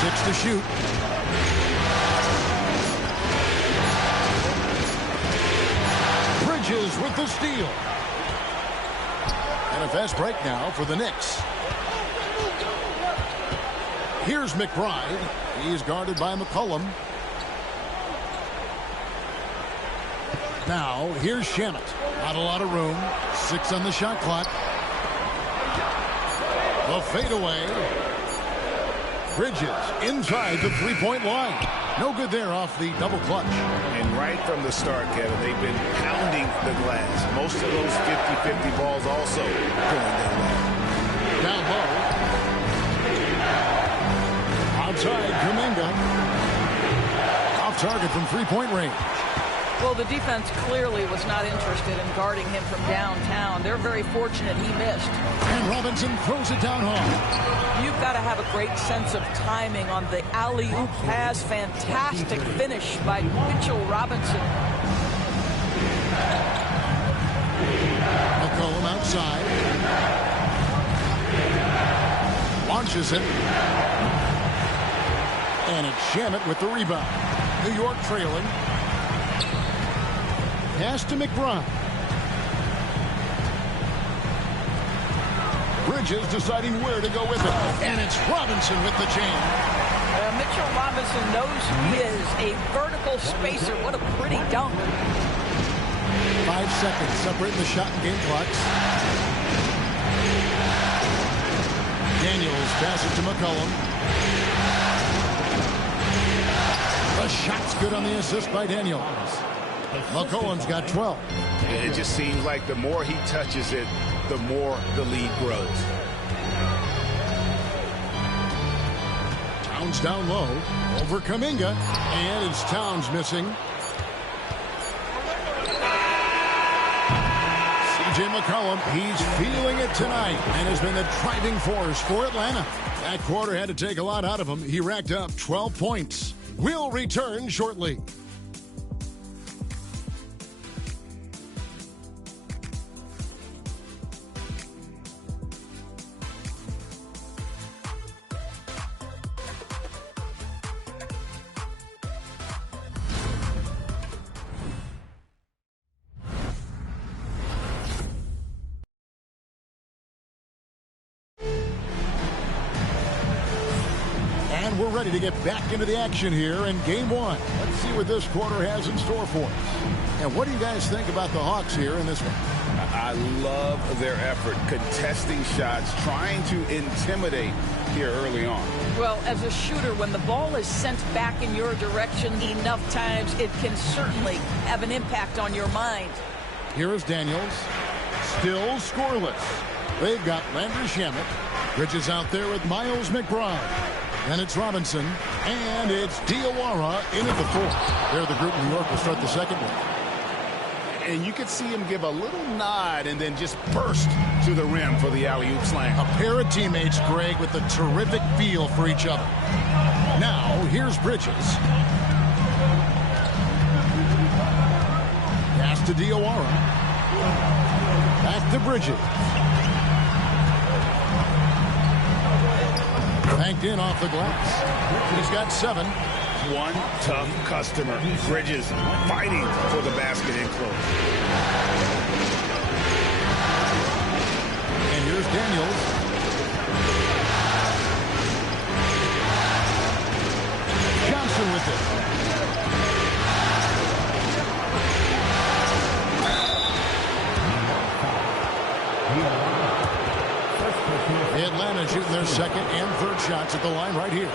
6 to shoot. Bridges with the steal. And a fast break now for the Knicks. Here's McBride. He's guarded by McCollum. Now, here's Shamet. Not a lot of room. 6 on the shot clock. The fadeaway. Bridges inside the three-point line. No good there off the double clutch. And right from the start, Kevin, they've been pounding the glass. Most of those 50-50 balls also going their way. Down low. Outside, Kuminga. Off target from three-point range. Well, the defense clearly was not interested in guarding him from downtown. They're very fortunate he missed. And Robinson throws it down hard. You've got to have a great sense of timing on the alley-oop pass. Fantastic finish by Mitchell Robinson. McCollum outside. Launches it. And it's Shamet with the rebound. New York trailing. Pass to McBride. Bridges deciding where to go with it. And it's Robinson with the jam. Mitchell Robinson knows who he is. A vertical spacer. What a pretty dunk. 5 seconds separating the shot and game clocks. Daniels passes to McCollum. The shot's good on the assist by Daniels. McCollum's got 12. It just seems like the more he touches it, the more the lead grows. Towns down low. Over Kuminga. And it's Towns missing. C.J. McCollum, he's feeling it tonight and has been the driving force for Atlanta. That quarter had to take a lot out of him. He racked up 12 points. We'll return shortly. And we're ready to get back into the action here in game one. Let's see what this quarter has in store for us. And what do you guys think about the Hawks here in this one? I love their effort, contesting shots, trying to intimidate here early on. Well, as a shooter, when the ball is sent back in your direction enough times, it can certainly have an impact on your mind. Here is Daniels. Still scoreless. They've got Landry Shamet. Bridges out there with Miles McBride. Then it's Robinson. And it's Diawara in at the fourth. There the group in New York will start the second one. And you could see him give a little nod and then just burst to the rim for the alley-oop slam. A pair of teammates, Greg, with a terrific feel for each other. Now, here's Bridges. Pass to Diawara. Back to Bridges. Banked in off the glass. He's got 7. One tough customer. Bridges fighting for the basket in close. And here's Daniels. Johnson with it. Atlanta shooting their second and third shots at the line right here.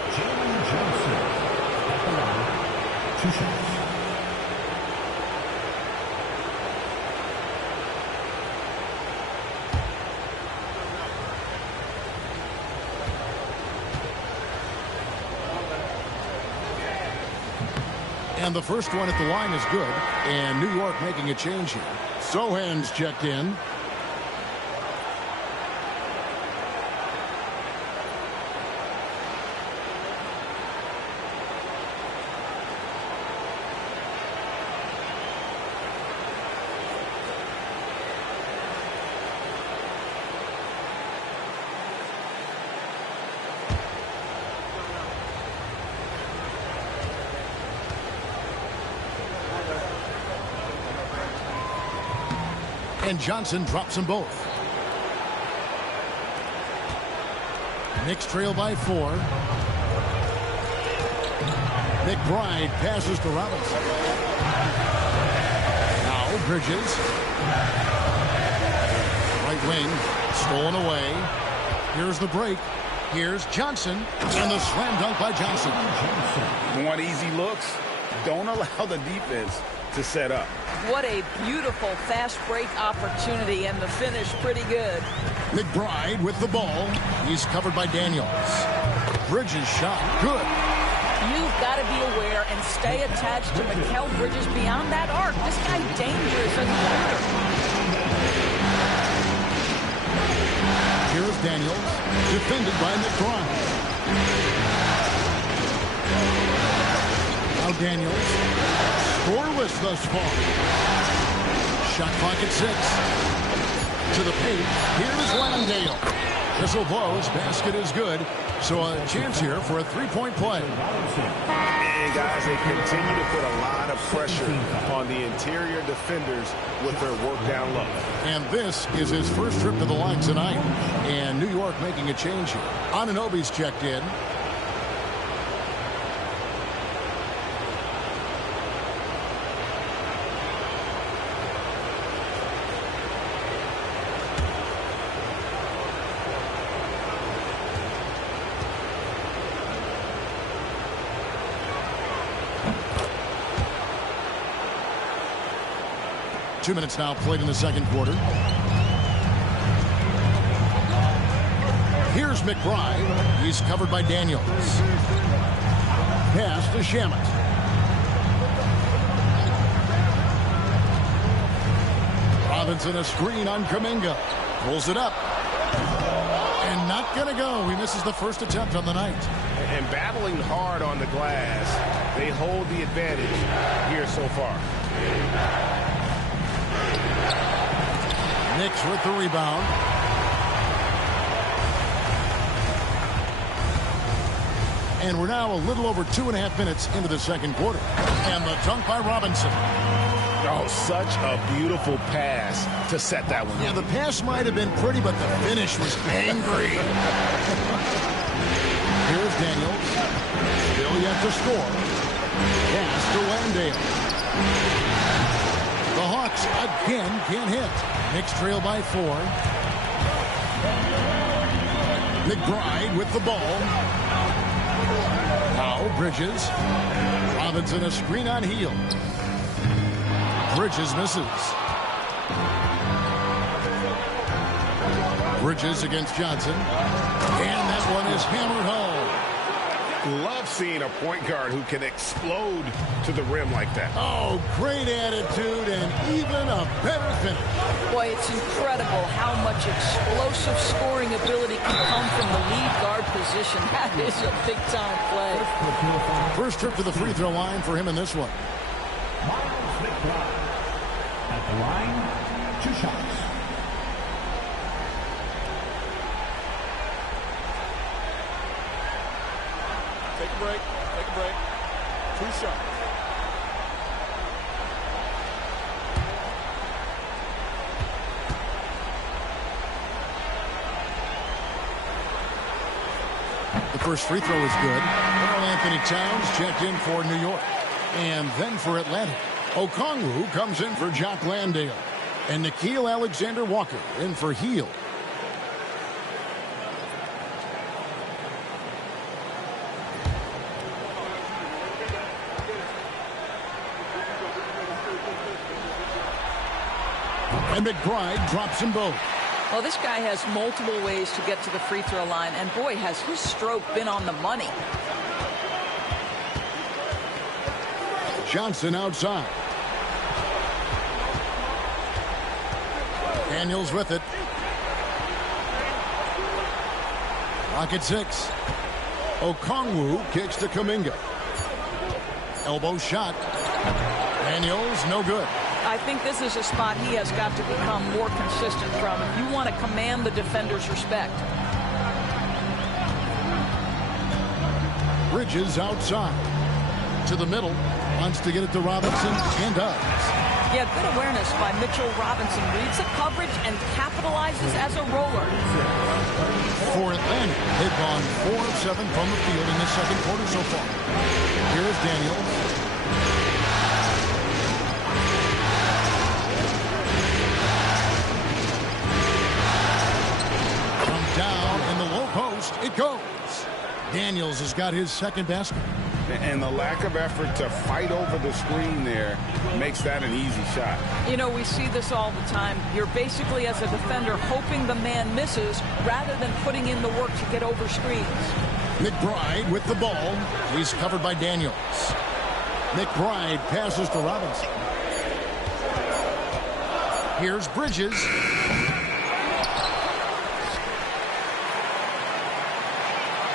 And the first one at the line is good. And New York making a change here. Sohan's checked in. And Johnson drops them both. Knicks trail by 4. McBride passes to Robinson. Now Bridges. Right wing. Stolen away. Here's the break. Here's Johnson. And the slam dunk by Johnson. Want easy looks? Don't allow the defense to set up. What a beautiful fast break opportunity, and the finish pretty good. McBride with the ball. He's covered by Daniels. Bridges shot. Good. You've got to be aware and stay attached to Mikal Bridges beyond that arc. This guy dangerous as a shooter. Here's Daniels. Defended by McBride. Now Daniels. Scoreless thus far. Shot clock at 6. To the paint. Here's Landale. Whistle blows. Basket is good. So a chance here for a three-point play. And guys, they continue to put a lot of pressure on the interior defenders with their work down low. And this is his first trip to the line tonight. And New York making a change here. Anunoby's checked in. Two minutes now played in the second quarter. Here's McBride. He's covered by Daniels. Pass to Shamet. Robinson a screen on Kuminga. Pulls it up. And not going to go. He misses the first attempt on the night. And battling hard on the glass, they hold the advantage here so far. Knicks with the rebound. And we're now a little over 2.5 minutes into the second quarter. And the dunk by Robinson. Oh, such a beautiful pass to set that one. Yeah, the pass might have been pretty, but the finish was angry. Here's Daniels. Still yet to score. Pass to Landale. The Hawks again can't hit. Knicks trail by 4. McBride with the ball. Now Bridges. Robinson a screen on heel. Bridges misses. Bridges against Johnson. And that one is hammered home. Love seeing a point guard who can explode to the rim like that. Oh, great attitude and even a better finish. Boy, it's incredible how much explosive scoring ability can come from the lead guard position. That is a big-time play. First trip to the free throw line for him in this one. Miles McBride at the line, 2 shots. Take a break. Take a break. 2 shots. The first free throw is good. Karl Anthony Towns checked in for New York. And then for Atlanta, Okongwu comes in for Jock Landale. And Nickeil Alexander-Walker in for Heel. And McBride drops them both. Well, this guy has multiple ways to get to the free throw line, and boy, has his stroke been on the money. Johnson outside. Daniels with it. Clock at 6. Okongwu kicks to Kuminga. Elbow shot. Daniels, no good. I think this is a spot he has got to become more consistent from if you want to command the defender's respect. Bridges outside. To the middle. Wants to get it to Robinson and does. Yeah, good awareness by Mitchell Robinson. Reads the coverage and capitalizes as a roller. For Atlanta, they've gone 4 of 7 from the field in the second quarter so far. Here's Daniels. Down in the low post, it goes. Daniels has got his second basket. And the lack of effort to fight over the screen there makes that an easy shot. You know, we see this all the time. You're basically, as a defender, hoping the man misses rather than putting in the work to get over screens. McBride with the ball. He's covered by Daniels. McBride passes to Robinson. Here's Bridges.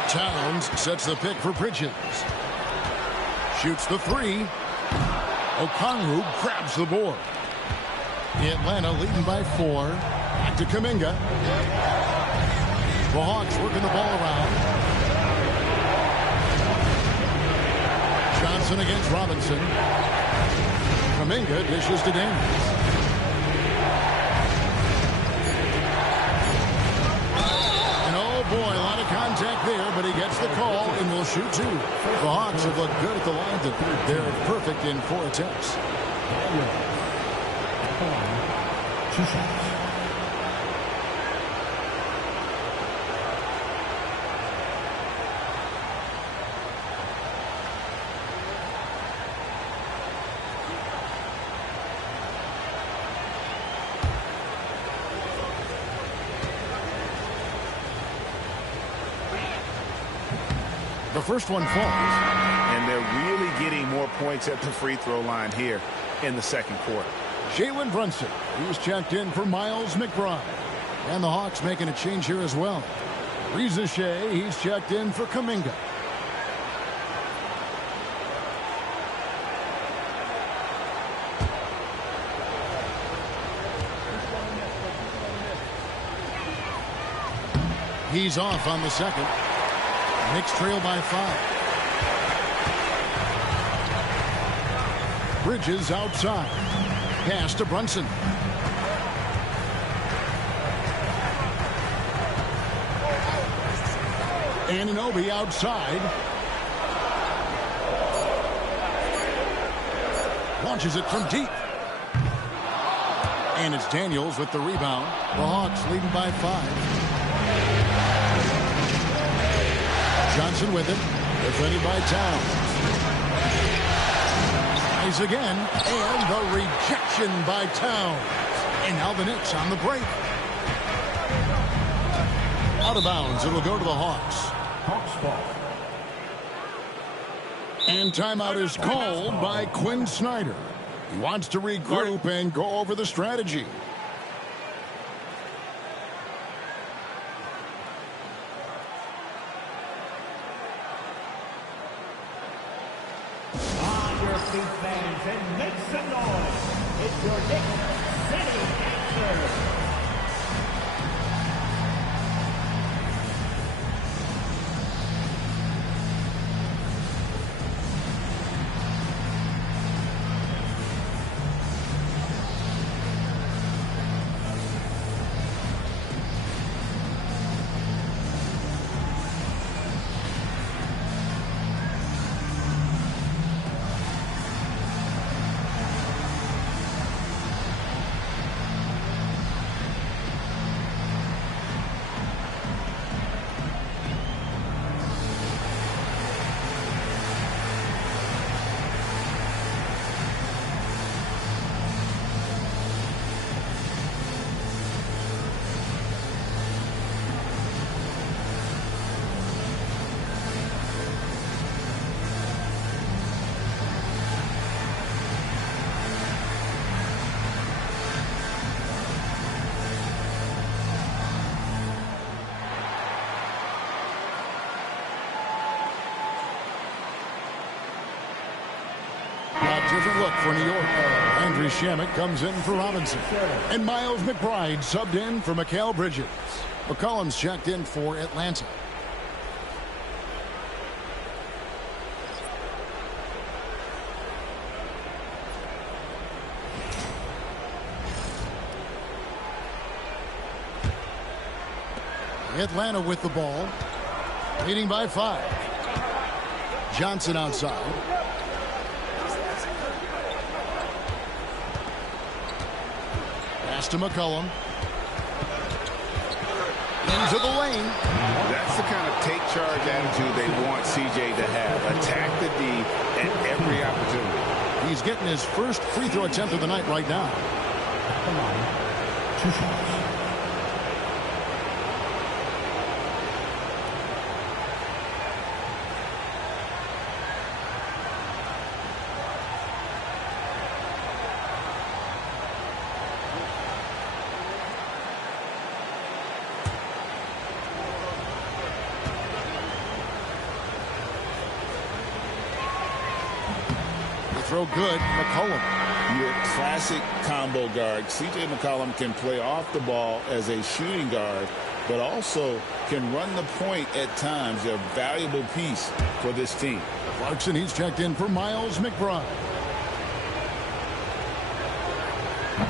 Towns sets the pick for Bridges. Shoots the 3. Okongwu grabs the board. Atlanta leading by 4. Back to Kuminga. The Hawks working the ball around. Johnson against Robinson. Kuminga dishes to Daniels. Boy, a lot of contact there, but he gets the call and will shoot 2. The Hawks have looked good at the line. They're perfect in 4 attempts. 2 shots. The first one falls. And they're really getting more points at the free throw line here in the second quarter. Jalen Brunson, he's checked in for Miles McBride. And the Hawks making a change here as well. Reza Shea, he's checked in for Kuminga. He's off on the second. Knicks trail by 5. Bridges outside. Pass to Brunson. Anunoby outside. Launches it from deep. And it's Daniels with the rebound. The Hawks leading by 5. Johnson with it. Defended by Towns. Tries again. And the rejection by Towns. And now the Knicks on the break. Out of bounds. It'll go to the Hawks. Hawks ball. And timeout is called by Quinn Snyder. He wants to regroup and go over the strategy. On your feet, fans, and make some noise. It's your Knicks City Answer. Different look for New York. Andrew Shamet comes in for Robinson. And Miles McBride subbed in for Mikal Bridges. McCollum's checked in for Atlanta. Atlanta with the ball. Leading by 5. Johnson outside. To McCollum. Into the lane. That's the kind of take charge attitude they want CJ to have. Attack the D at every opportunity. He's getting his first free throw attempt of the night right now. Come on. 2 shots. Throw good. McCollum. Your classic combo guard. CJ McCollum can play off the ball as a shooting guard, but also can run the point at times. A valuable piece for this team. Clarkson, he's checked in for Miles McBride.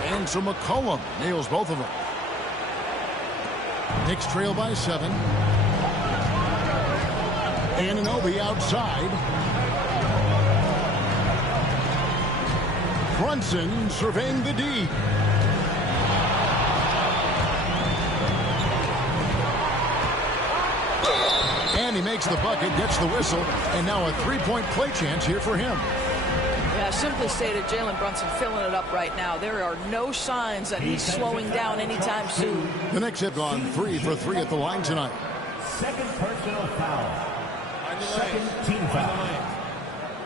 And so McCollum nails both of them. Knicks trail by 7. Anunoby outside. Brunson surveying the D. And he makes the bucket, gets the whistle, and now a 3-point play chance here for him. Yeah, simply stated, Jalen Brunson filling it up right now. There are no signs that he's slowing down anytime soon. The Knicks have gone 3 for 3 at the line tonight. Second personal foul. Second team foul.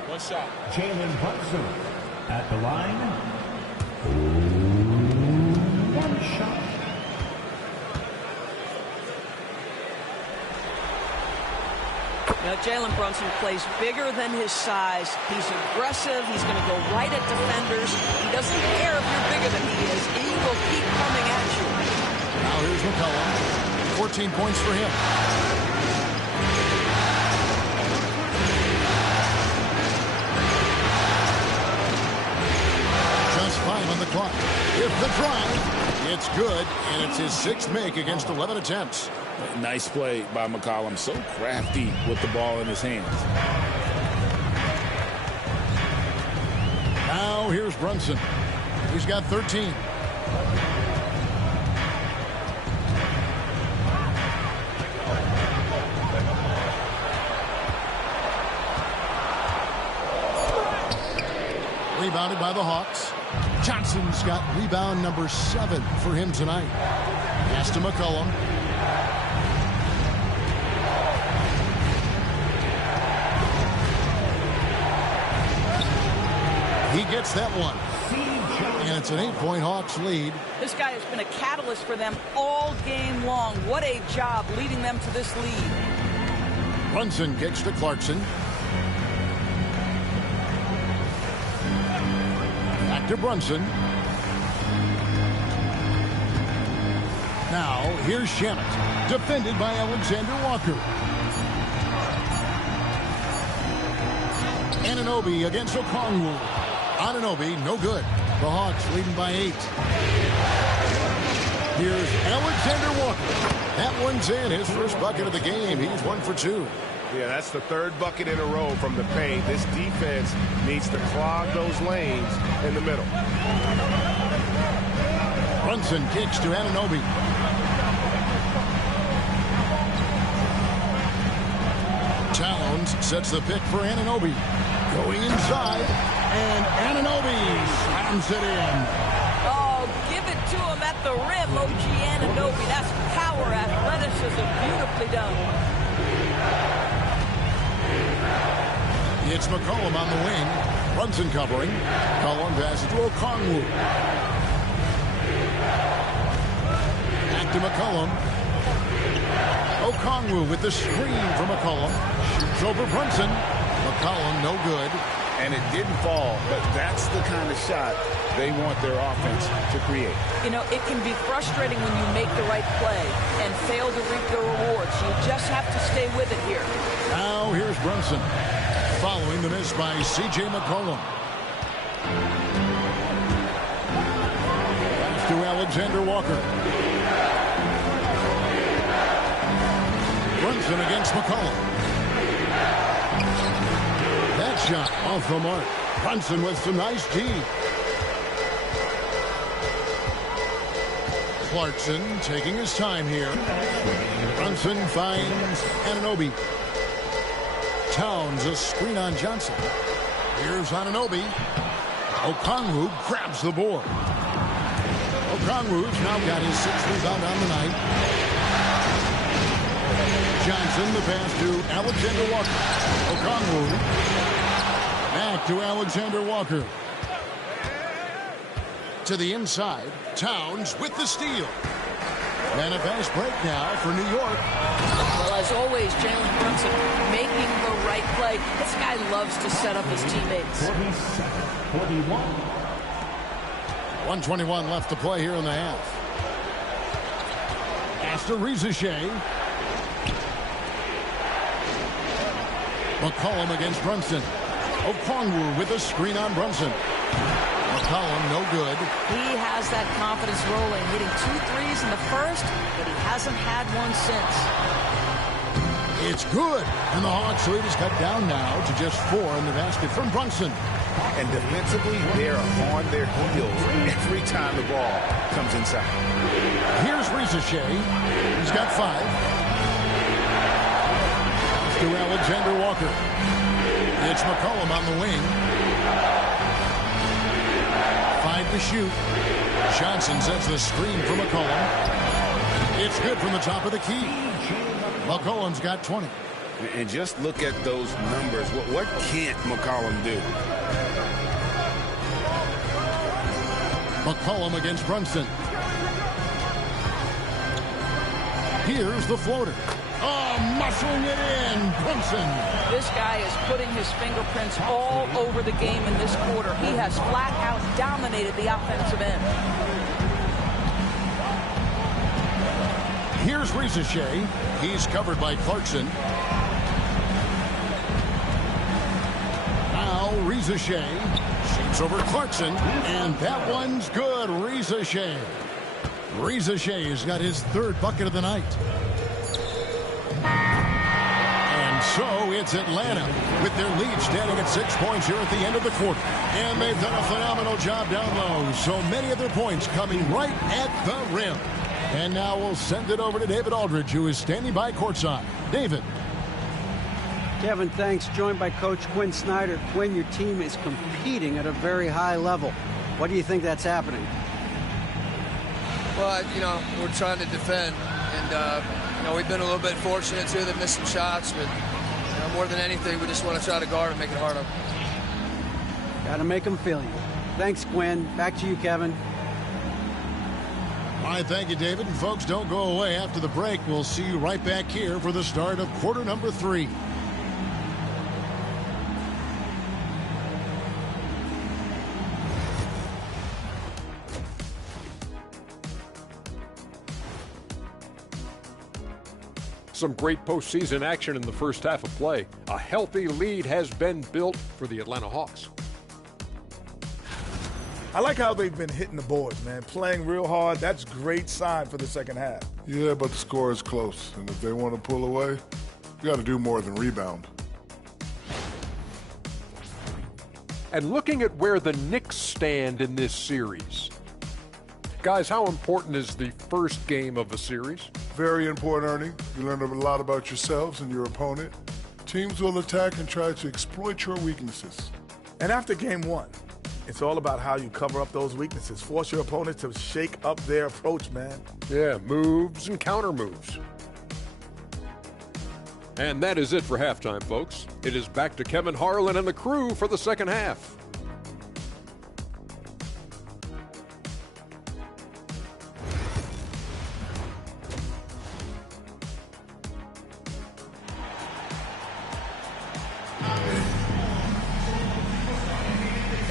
One shot. Jalen Brunson. At the line, 1 shot. Now, Jalen Brunson plays bigger than his size. He's aggressive. He's going to go right at defenders. He doesn't care if you're bigger than he is. He will keep coming at you. Now here's McCollum. 14 points for him. On the clock. If the drive, it's good, and it's his 6th make against 11 attempts. Nice play by McCollum. So crafty with the ball in his hands. Now here's Brunson. He's got 13. Rebounded by the Hawks. Johnson's got rebound number 7 for him tonight. Pass to McCollum. He gets that one. And it's an 8-point Hawks lead. This guy has been a catalyst for them all game long. What a job leading them to this lead. Brunson kicks to Clarkson. Back to Brunson. Now, here's Shamet. Defended by Alexander Walker. Anunoby against Okongwu. Anunoby, no good. The Hawks leading by 8. Here's Alexander Walker. That one's in. His first bucket of the game. He's 1 for 2. Yeah, that's the 3rd bucket in a row from the paint. This defense needs to clog those lanes in the middle. Brunson kicks to Anunoby. Towns sets the pick for Anunoby. Going inside, and Anunoby slams it in. Oh, give it to him at the rim, OG Anunoby. That's power, athleticism, beautifully done. It's McCollum on the wing. Brunson covering. McCollum passes to Okongwu. Back to McCollum. Okongwu with the screen from McCollum. Shoots over Brunson. McCollum no good. And it didn't fall, but that's the kind of shot they want their offense to create. You know, it can be frustrating when you make the right play and fail to reap the rewards. You just have to stay with it here. Now here's Brunson. Following the miss by C.J. McCollum. Pass to Alexander Walker. Brunson against McCollum. That shot off the mark. Brunson with some nice D. Clarkson taking his time here. Brunson finds Anunoby. Towns a screen on Johnson. Here's Anunoby. Okongwu grabs the board. Okongwu's now got his 6th rebound on the night. Johnson the pass to Alexander Walker. Okongwu back to Alexander Walker. To the inside. Towns with the steal. And a fast break now for New York. Well, as always, Jalen Brunson making the right play. This guy loves to set up his teammates. 41. 1:21 left to play here in the half. Pass to Rizichet. McCollum against Brunson. Okongwu with a screen on Brunson. McCollum no good. He has that confidence rolling, hitting 2 threes in the first, but he hasn't had one since. It's good, and the Hawks lead is cut down now to just 4 in the basket from Brunson. And defensively, they're on their heels every time the ball comes inside. Here's Rizichet. He's got 5. To Alexander Walker. It's McCollum on the wing. 5 to shoot. Johnson sets the screen for McCollum. It's good from the top of the key. McCollum's got 20. And just look at those numbers. What can't McCollum do? McCollum against Brunson. Here's the floater. Oh, muscling it in, Brunson. This guy is putting his fingerprints all over the game in this quarter. He has flat out dominated the offensive end. Here's Rizichet. He's covered by Clarkson. Now Rizichet shoots over Clarkson, and that one's good. Rizichet has got his 3rd bucket of the night. So it's Atlanta with their lead standing at 6 points here at the end of the quarter. And they've done a phenomenal job down low. So many of their points coming right at the rim. And now we'll send it over to David Aldridge, who is standing by courtside. David. Kevin, thanks. Joined by Coach Quinn Snyder. Quinn, your team is competing at a very high level. What do you think that's happening? Well, we're trying to defend. And, we've been a little bit fortunate, too. They've missed some shots. But more than anything, we just want to try to guard and make it hard on them. Got to make them feel you. Thanks, Quinn. Back to you, Kevin. All right, thank you, David. And folks, don't go away after the break. We'll see you right back here for the start of quarter number 3. Some great postseason action in the first half of play. A healthy lead has been built for the Atlanta Hawks. I like how they've been hitting the boards, man. Playing real hard. That's great sign for the second half. Yeah, but the score is close. And if they want to pull away, you got to do more than rebound. And looking at where the Knicks stand in this series. Guys, how important is the first game of a series? Very important, Ernie. You learn a lot about yourselves and your opponent. Teams will attack and try to exploit your weaknesses. And after game 1, it's all about how you cover up those weaknesses. Force your opponent to shake up their approach, man. Yeah, moves and counter moves. And that is it for halftime, folks. It is back to Kevin Harlan and the crew for the second half.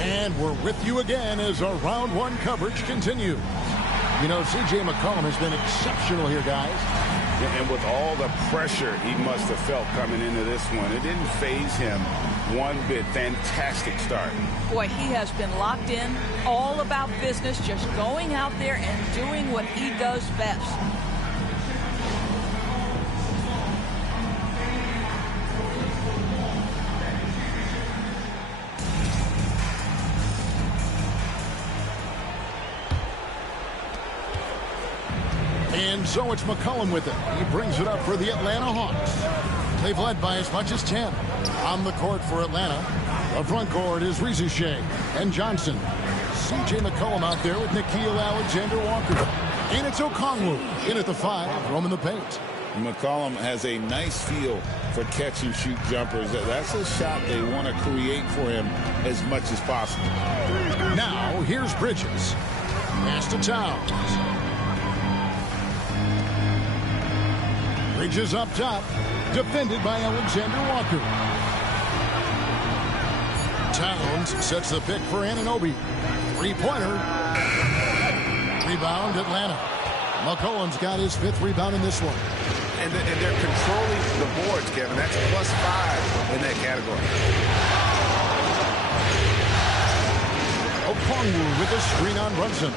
And we're with you again as our round 1 coverage continues. C.J. McCollum has been exceptional here, guys. Yeah, and with all the pressure he must have felt coming into this one, it didn't faze him one bit. Fantastic start. Boy, he has been locked in, all about business, just going out there and doing what he does best. And so it's McCollum with it. He brings it up for the Atlanta Hawks. They've led by as much as 10. On the court for Atlanta, the front court is Shea and Johnson. C.J. McCollum out there with Nickeil Alexander-Walker. And it's Okongwu in at the 5, roaming the paint. McCollum has a nice feel for catch-and-shoot jumpers. That's a shot they want to create for him as much as possible. Now, here's Bridges. Pass to Towns. Bridges up top, defended by Alexander Walker. Towns sets the pick for Anunoby. Three-pointer. Rebound, Atlanta. McCollum's got his 5th rebound in this one. And they're controlling the boards, Kevin. That's +5 in that category. Okongwu with the screen on Brunson.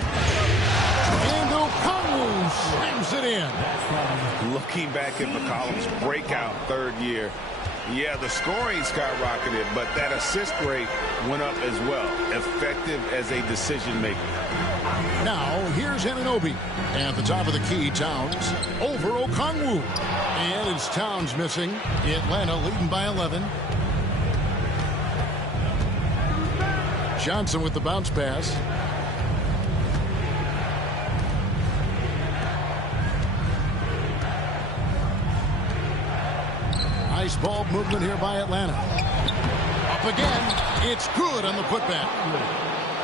And Okongwu slams it in. Looking back at McCollum's breakout 3rd year, yeah, the scoring skyrocketed, but that assist rate went up as well. Effective as a decision maker. Now, here's Anunoby. At the top of the key, Towns over Okongwu. And it's Towns missing. Atlanta leading by 11. Johnson with the bounce pass. Nice ball movement here by Atlanta. Up again. It's good on the putback.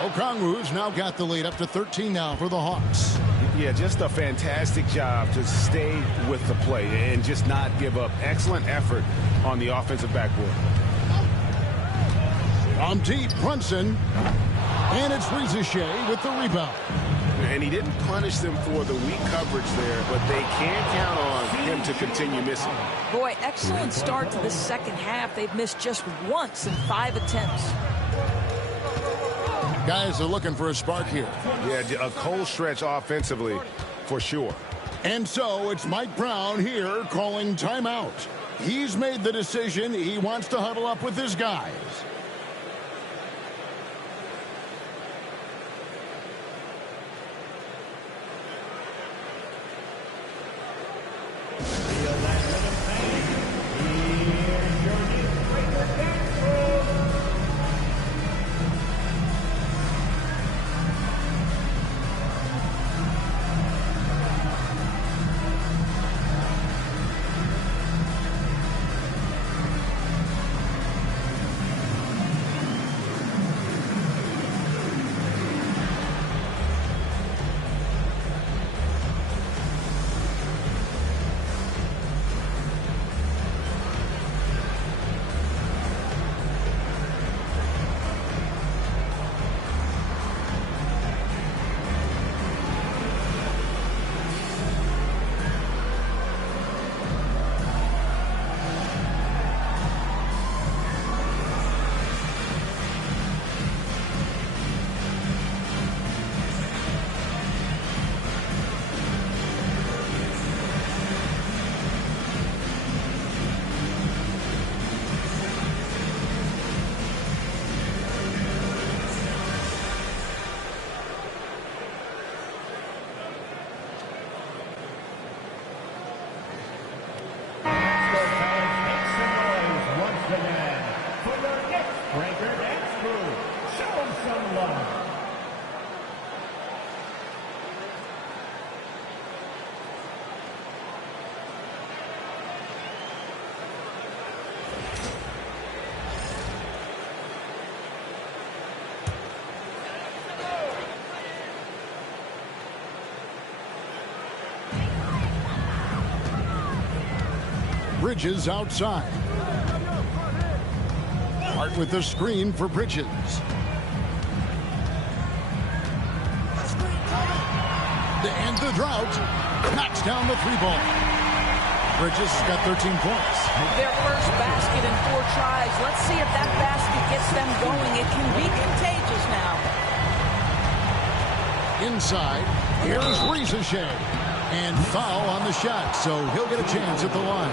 Okongwu's now got the lead up to 13 now for the Hawks. Yeah, just a fantastic job to stay with the play and just not give up. Excellent effort on the offensive backboard. On deep, Brunson. And it's Shea with the rebound. And he didn't punish them for the weak coverage there, but they can't count on him to continue missing. Boy, excellent start to the second half. They've missed just once in 5 attempts. Guys are looking for a spark here. Yeah, a cold stretch offensively for sure. And so it's Mike Brown here calling timeout. He's made the decision. He wants to huddle up with his guys. Bridges outside. Hart with the screen for Bridges. To end the drought, knocks down the 3-ball. Bridges has got 13 points. Their first basket in 4 tries. Let's see if that basket gets them going. It can be contagious now. Inside, here's Rizachet. And foul on the shot, so he'll get a chance at the line.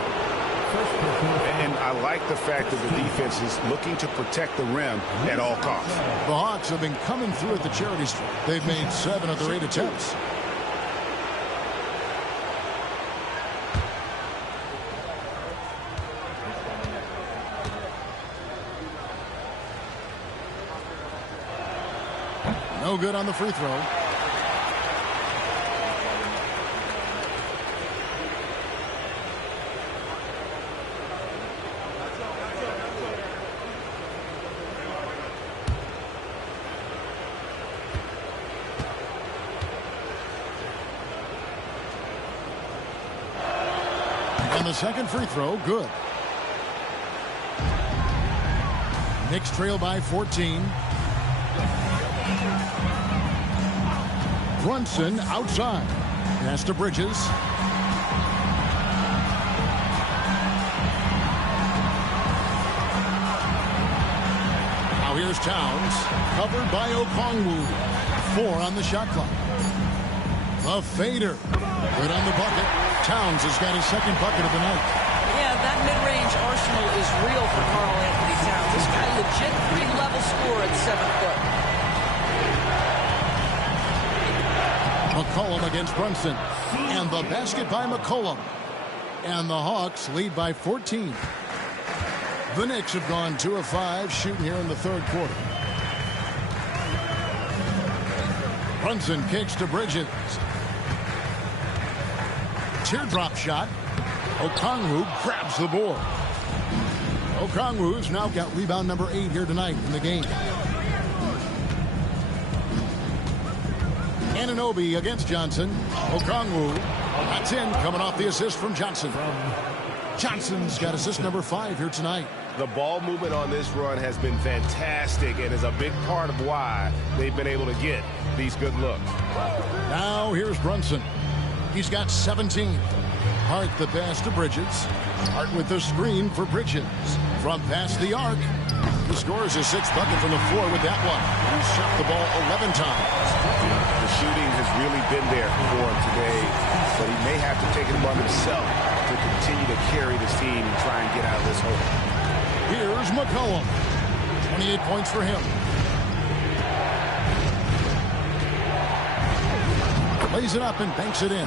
And I like the fact that the defense is looking to protect the rim at all costs. The Hawks have been coming through at the charity stripe. They've made 7 of their 8 attempts. No good on the free throw. And the second free throw, good. Knicks trail by 14. Brunson outside. Pass to Bridges. Now here's Towns. Covered by Okongwu. 4 on the shot clock. A fader. Good on the bucket. Towns has got his second bucket of the night. Yeah, that mid-range arsenal is real for Karl Anthony Towns. This guy legit 3-level scorer at 7 foot. McCollum against Brunson. And the basket by McCollum. And the Hawks lead by 14. The Knicks have gone 2 of 5 shooting here in the third quarter. Brunson kicks to Bridges. Teardrop shot. Okongwu grabs the board. Okongwu's now got rebound number 8 here tonight in the game. Anunoby against Johnson. Okongwu. That's in, coming off the assist from Johnson. Johnson's got assist number 5 here tonight. The ball movement on this run has been fantastic and is a big part of why they've been able to get these good looks. Now here's Brunson. He's got 17. Hart the pass to Bridges. Hart with the screen for Bridges. From past the arc. He scores his 6th bucket from the floor with that one. He's shot the ball 11 times. The shooting has really been there for him today, but he may have to take it upon themselves to continue to carry this team and try and get out of this hole. Here's McCollum. 28 points for him. Lays it up and banks it in.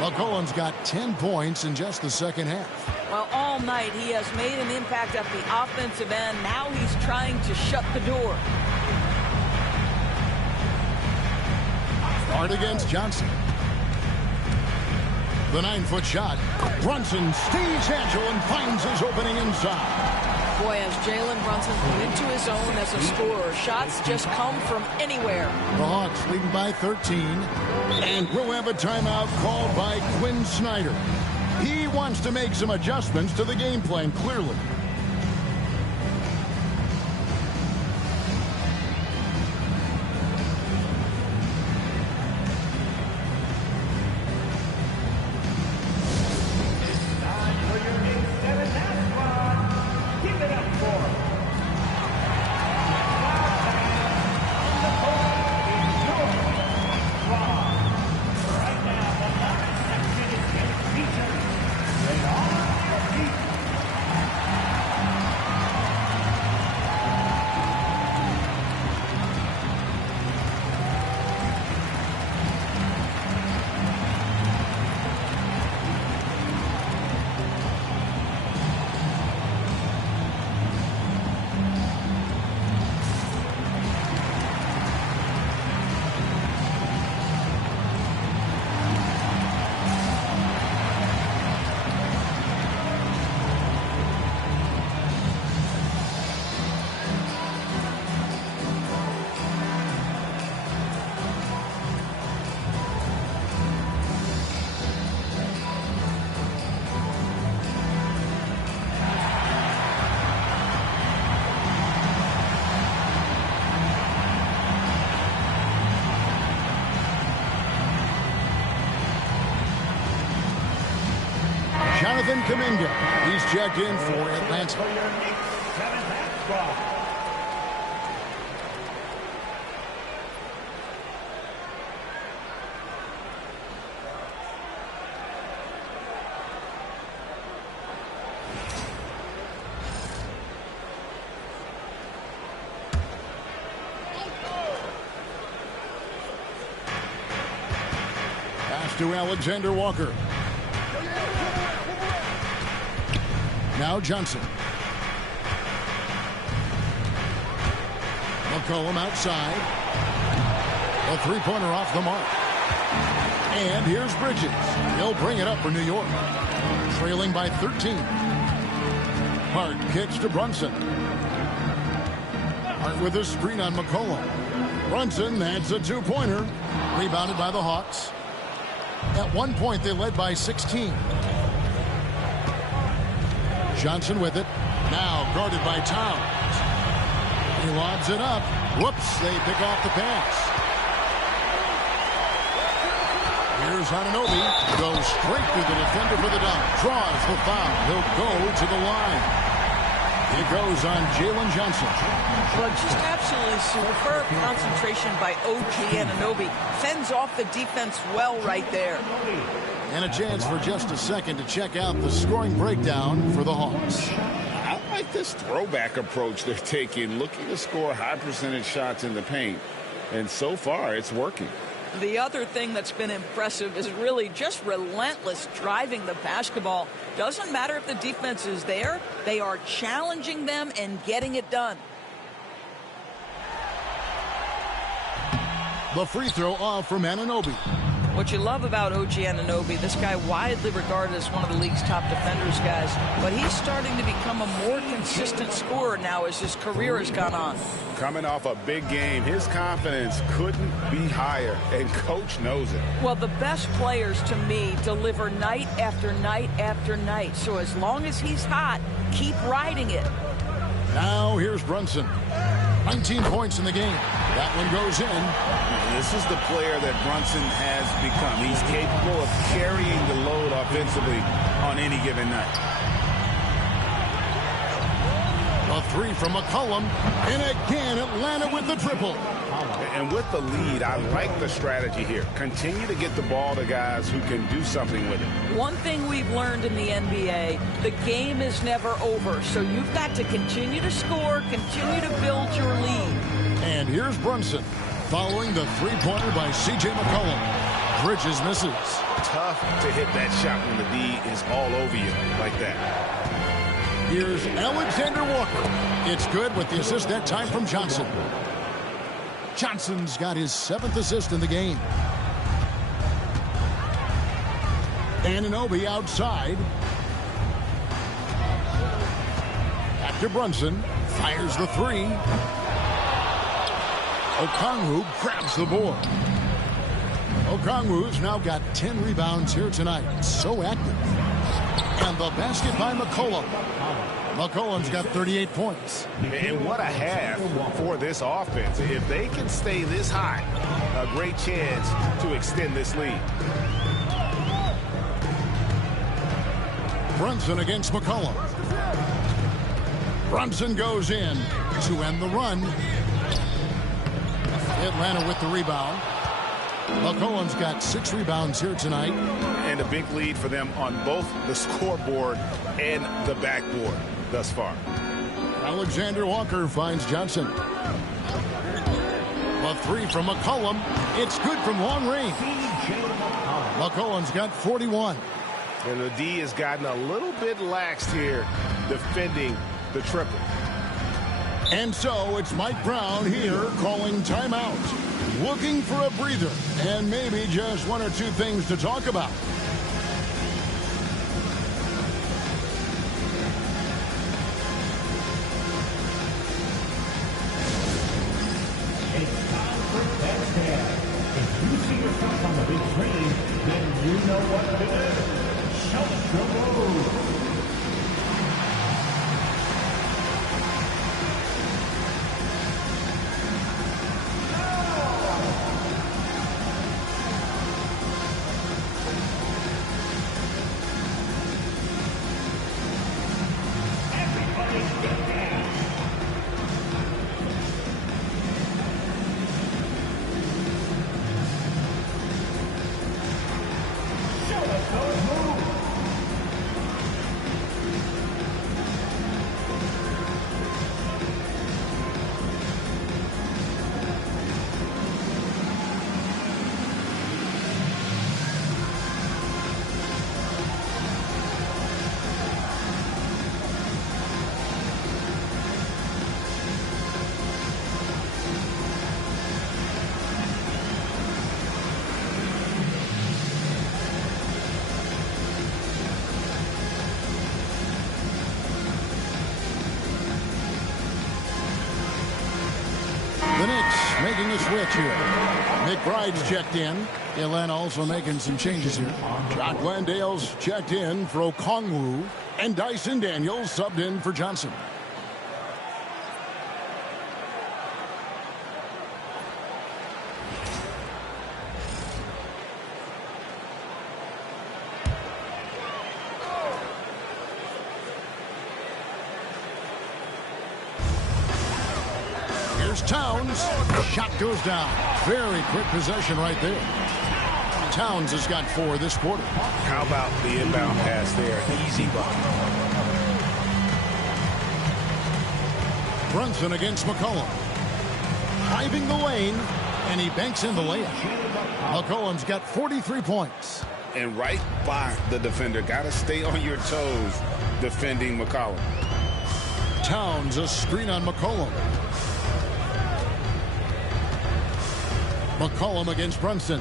McCollum's got 10 points in just the second half. Well, all night he has made an impact at the offensive end. Now he's trying to shut the door. Hard against Johnson. The 9-foot shot. Brunson stays agile and finds his opening inside. Boy, as Jalen Brunson come into his own as a scorer, shots just come from anywhere. The Hawks leading by 13. And we'll have a timeout called by Quinn Snyder. He wants to make some adjustments to the game plan, clearly. Jonathan Kuminga. He's checked in for Atlanta. Pass to Alexander Walker. Now Johnson. McCollum outside. A three-pointer off the mark. And here's Bridges. He'll bring it up for New York. Trailing by 13. Hart kicks to Brunson. Hart with a screen on McCollum. Brunson, that's a two-pointer. Rebounded by the Hawks. At one point, they led by 16. Johnson with it. Now guarded by Towns. He lobs it up. Whoops, they pick off the pass. Here's Anunoby. Goes straight through the defender for the dunk. Draws the foul. He'll go to the line. It goes on Jalen Johnson. Well, just absolutely superb concentration by OG Anunoby. Fends off the defense well right there. And a chance for just a second to check out the scoring breakdown for the Hawks. I like this throwback approach they're taking, looking to score high percentage shots in the paint. And so far, it's working. The other thing that's been impressive is really just relentless driving the basketball. Doesn't matter if the defense is there. They are challenging them and getting it done. The free throw off from Anunoby. What you love about OG Anunoby, this guy widely regarded as one of the league's top defenders, guys, but he's starting to become a more consistent scorer now as his career has gone on. Coming off a big game, his confidence couldn't be higher, and coach knows it. Well, the best players, to me, deliver night after night after night. So as long as he's hot, keep riding it. Now here's Brunson. 19 points in the game. That one goes in. This is the player that Brunson has become. He's capable of carrying the load offensively on any given night. A three from McCollum, and again Atlanta with the triple. And with the lead, I like the strategy here. Continue to get the ball to guys who can do something with it. One thing we've learned in the NBA, the game is never over. So you've got to continue to score, continue to build your lead. And here's Brunson, following the three-pointer by C.J. McCollum. Bridges misses. Tough to hit that shot when the D is all over you like that. Here's Alexander Walker. It's good with the assist that time from Johnson. Johnson's got his 7th assist in the game. Anunoby outside. Back to Brunson. Fires the three. Okongwu grabs the board. Okongwu's now got 10 rebounds here tonight. So active. And the basket by McCollum. McCollum's got 38 points. And what a half for this offense. If they can stay this high, a great chance to extend this lead. Brunson against McCollum. Brunson goes in to end the run. Atlanta with the rebound. McCollum's got 6 rebounds here tonight. And a big lead for them on both the scoreboard and the backboard thus far. Alexander Walker finds Johnson. A three from McCollum. It's good from long range. McCollum's got 41. And the D has gotten a little bit laxed here defending the triple. And so it's Mike Brown here calling timeout. Looking for a breather and maybe just 1 or 2 things to talk about. It's time for Best Dad. If you see yourself on the big screen, then you know what to do. Shout the road. The Knicks making a switch here. McBride's checked in. Atlanta also making some changes here. Jock Landale's checked in for Okongwu. And Dyson Daniels subbed in for Johnson. Towns. Shot goes down. Very quick possession right there. Towns has got 4 this quarter. How about the inbound pass there? Easy ball. Brunson against McCollum. Driving the lane, and he banks in the layup. McCollum's got 43 points. And right by the defender. Got to stay on your toes defending McCollum. Towns a screen on McCollum. McCollum against Brunson.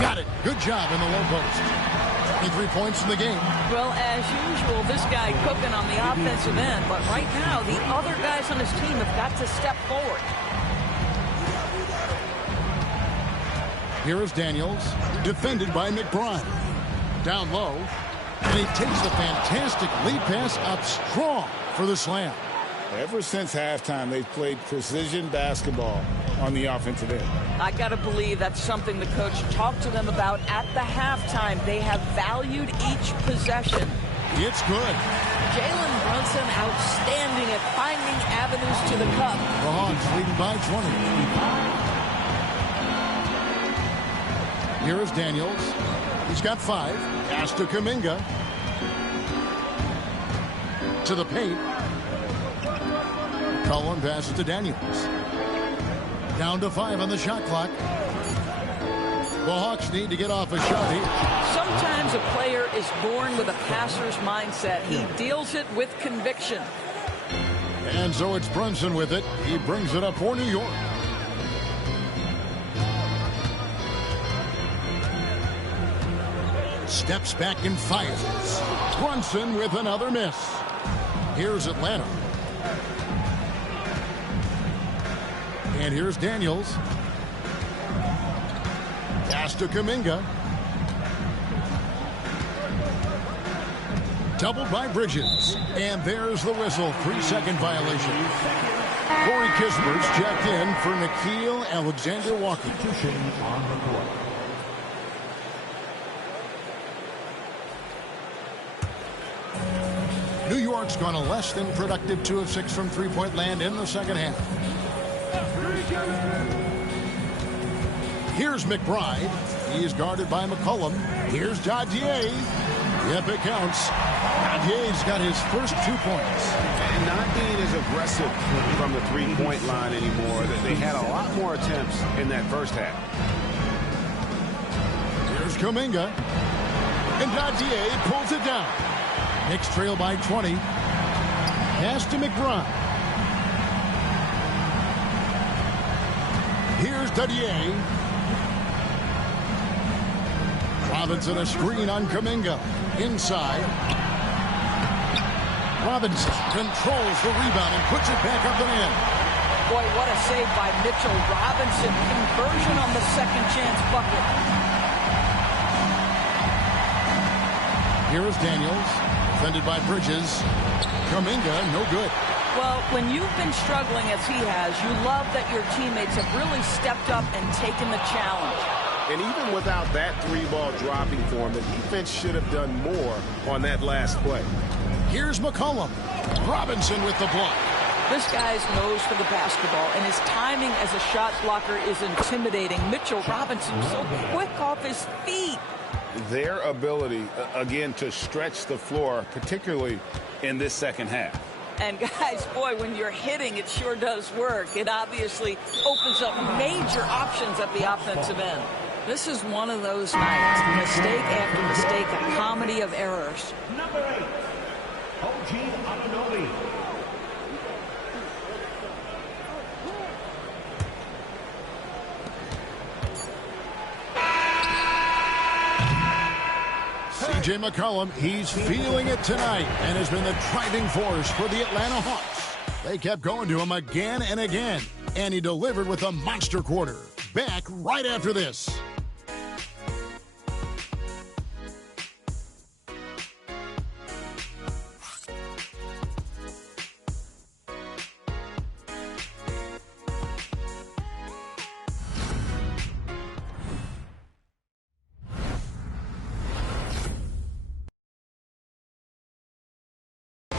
Got it. Good job in the low post. 23 points in the game. Well, as usual, this guy cooking on the offensive end. But right now, the other guys on his team have got to step forward. Here is Daniels, defended by McBride. Down low, and he takes a fantastic lead pass up strong for the slam. Ever since halftime, they've played precision basketball on the offensive end. I got to believe that's something the coach talked to them about at the halftime. They have valued each possession. It's good. Jalen Brunson outstanding at finding avenues to the cup. The Hawks leading by 20. Here is Daniels. He's got 5. Pass to Kuminga. To the paint. Cullen passes to Daniels. Down to 5 on the shot clock. The Hawks need to get off a shot here. Sometimes a player is born with a passer's mindset. He deals it with conviction. And so it's Brunson with it. He brings it up for New York. Steps back and fires. Brunson with another miss. Here's Atlanta. And here's Daniels. Pass to Kuminga. Doubled by Bridges. And there's the whistle. 3-second violation. Corey Kisper's checked in for Nickeil Alexander-Walker. New York's gone a less than productive 2 of 6 from three-point land in the second half. Here's McBride. He's guarded by McCollum. Here's Dadier. Yep, it counts. Dadier's got his first 2 points. And not being as aggressive from the three-point line anymore. They had a lot more attempts in that first half. Here's Kuminga. And Dadier pulls it down. Knicks trail by 20. Pass to McBride. Here's Dadier. Robinson a screen on Kuminga. Inside. Robinson controls the rebound and puts it back up and in. Boy, what a save by Mitchell Robinson. Conversion on the second chance bucket. Here is Daniels. Defended by Bridges. Kuminga, no good. Well, when you've been struggling as he has, you love that your teammates have really stepped up and taken the challenge. And even without that 3-ball dropping for him, the defense should have done more on that last play. Here's McCollum. Robinson with the block. This guy's nose for the basketball, and his timing as a shot blocker is intimidating. Mitchell Robinson so quick off his feet. Their ability, again, to stretch the floor, particularly in this second half. And guys, boy, when you're hitting, it sure does work. It obviously opens up major options at the offensive end. This is one of those nights. Mistake after mistake, a comedy of errors. Number 8, OG Anunoby. C.J. McCollum, he's feeling it tonight and has been the driving force for the Atlanta Hawks. They kept going to him again and again, and he delivered with a monster quarter. Back right after this.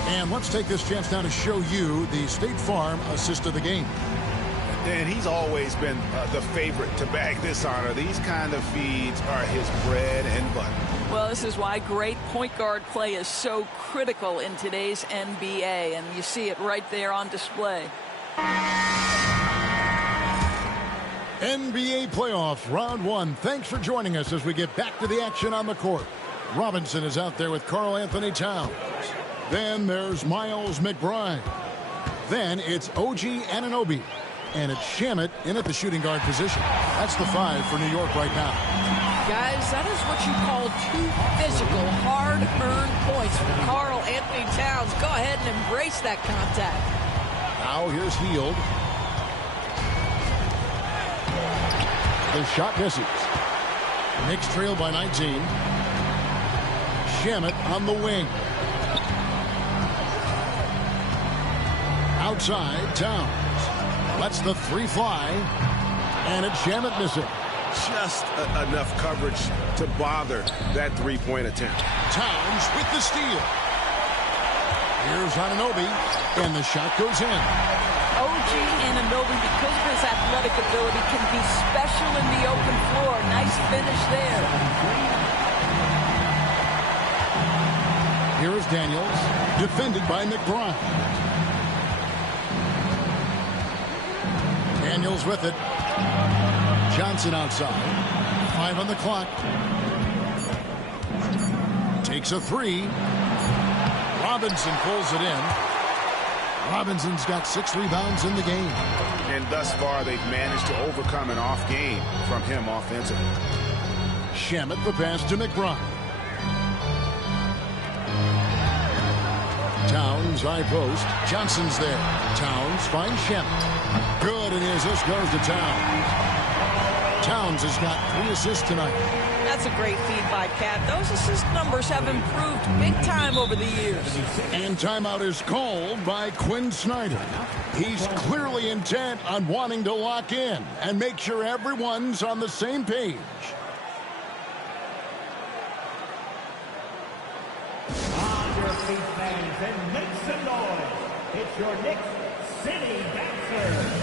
And let's take this chance now to show you the State Farm assist of the game. And he's always been the favorite to bag this honor. These kind of feeds are his bread and butter. Well, this is why great point guard play is so critical in today's NBA, and you see it right there on display. NBA playoffs, round 1. Thanks for joining us as we get back to the action on the court. Robinson is out there with Karl Anthony Towns. Then there's Miles McBride. Then it's OG Anunoby. And it's Shamet in at the shooting guard position. That's the 5 for New York right now. Guys, that is what you call 2 physical, hard-earned points for Karl Anthony Towns. Go ahead and embrace that contact. Now here's Hield. The shot misses. Knicks trail by 19. Shamet on the wing. Outside, Towns. Lets the 3 fly. And it's Shamet missing. Just enough coverage to bother that 3-point attempt. Towns with the steal. Here's Anunoby, and the shot goes in. OG Anunoby, because of his athletic ability, can be special in the open floor. Nice finish there. Here is Daniels, defended by McBride. Daniels with it. Johnson outside. 5 on the clock. Takes a 3. Robinson pulls it in. Robinson's got 6 rebounds in the game. And thus far, they've managed to overcome an off game from him offensively. Shamet the pass to McBride. Towns, high post. Johnson's there. Towns finds Shamet. Good, and his assist goes to Towns. Towns has got 3 assists tonight. That's a great feed by Cat. Those assist numbers have improved big time over the years. And timeout is called by Quinn Snyder. He's clearly intent on wanting to lock in and make sure everyone's on the same page. On your feet, fans, and make some noise. It's your Knicks City Dancers.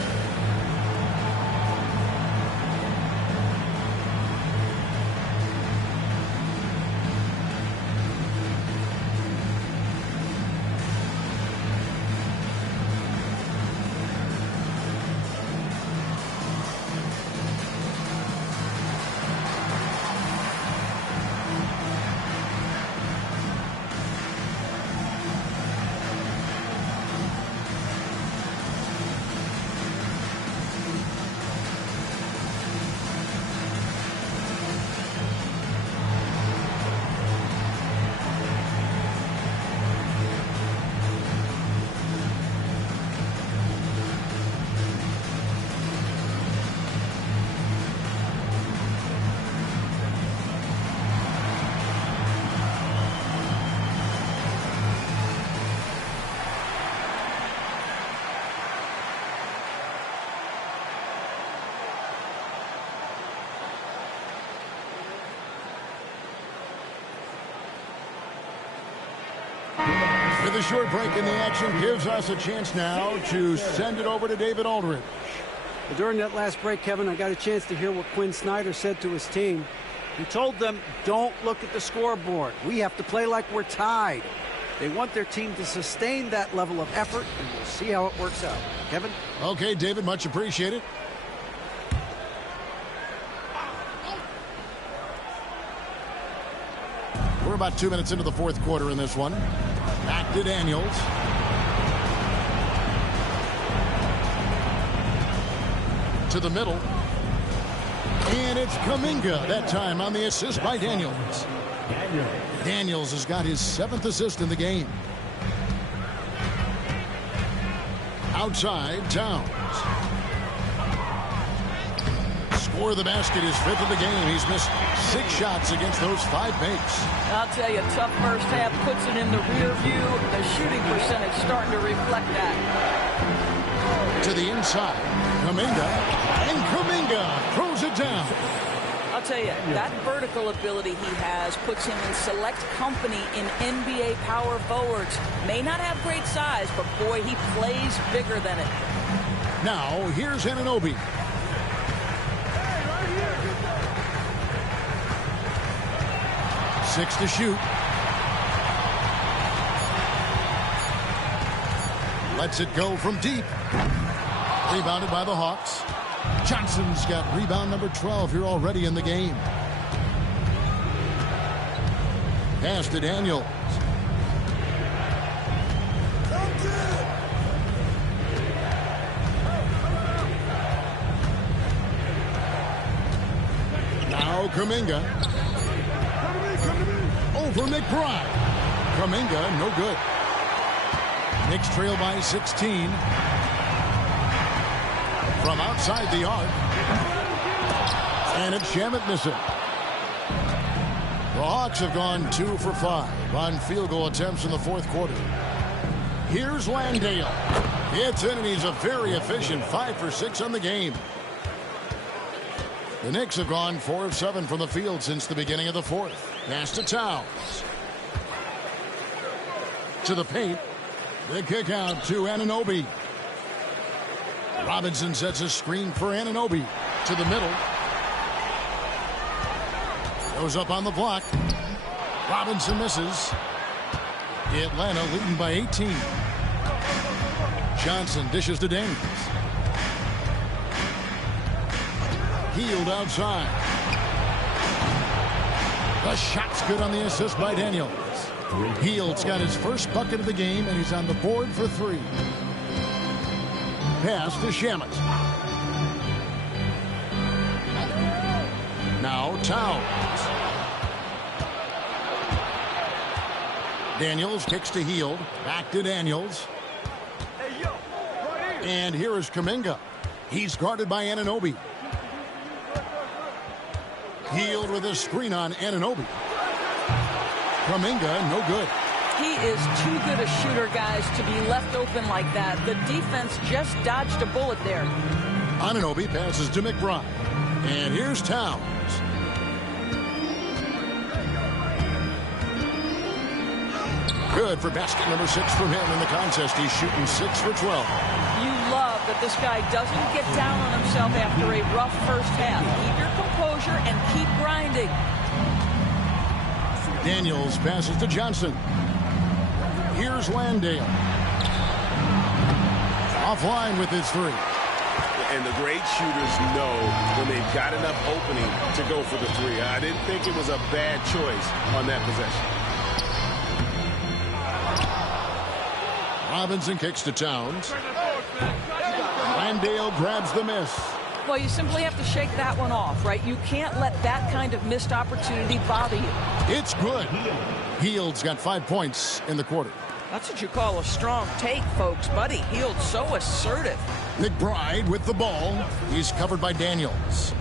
With a short break in the action gives us a chance now to send it over to David Aldridge. Well, during that last break, Kevin, I got a chance to hear what Quinn Snyder said to his team. He told them, don't look at the scoreboard. We have to play like we're tied. They want their team to sustain that level of effort, and we'll see how it works out. Kevin? Okay, David, much appreciated. We're about 2 minutes into the fourth quarter in this one. Back to Daniels. To the middle. And it's Kuminga that time on the assist by Daniels. Daniels has got his 7th assist in the game. Outside, Towns. Score the basket, his 5th of the game. He's missed 6 shots against those 5 makes. I'll tell you, tough first half puts it in the rear view. The shooting percentage starting to reflect that. To the inside, Kuminga, and Kuminga throws it down. I'll tell you, that vertical ability he has puts him in select company in NBA power forwards. May not have great size, but boy, he plays bigger than it. Now, here's Anunoby. Six to shoot. Lets it go from deep. Rebounded by the Hawks. Johnson's got rebound number 12 here already in the game. Pass to Daniels. Now Kuminga. Over McBride. Kuminga, no good. Knicks trail by 16. From outside the arc. And it's Shamet missing. The Hawks have gone 2 for 5 on field goal attempts in the fourth quarter. Here's Landale. It's in, and he's a very efficient 5 for 6 on the game. The Knicks have gone 4 of 7 from the field since the beginning of the fourth. Pass to Towns. To the paint. The kick out to Anunoby. Robinson sets a screen for Anunoby to the middle. Goes up on the block. Robinson misses. Atlanta leading by 18. Johnson dishes to Daniels. Hield outside. The shot's good on the assist by Daniels. Hield's got his first bucket of the game, and he's on the board for 3. Pass to Shamet. Now Towns. Daniels kicks to Hield. Back to Daniels. And here is Kuminga. He's guarded by Anunoby. Hield with a screen on Anunoby. Kuminga, no good. He is too good a shooter, guys, to be left open like that. The defense just dodged a bullet there. Anunoby passes to McBride. And here's Towns. Good for basket number 6 from him in the contest. He's shooting 6 for 12. You love that this guy doesn't get down on himself after a rough first half. Keep your composure and keep grinding. Daniels passes to Johnson. Here's Landale. Offline with his 3. And the great shooters know when they've got enough opening to go for the 3. I didn't think it was a bad choice on that possession. Robinson kicks to Towns. Landale grabs the miss. Well, you simply have to shake that one off, right? You can't let that kind of missed opportunity bother you. It's good. Hield's got 5 points in the quarter. That's what you call a strong take, folks. Buddy Hield's so assertive. McBride with the ball. He's covered by Daniels.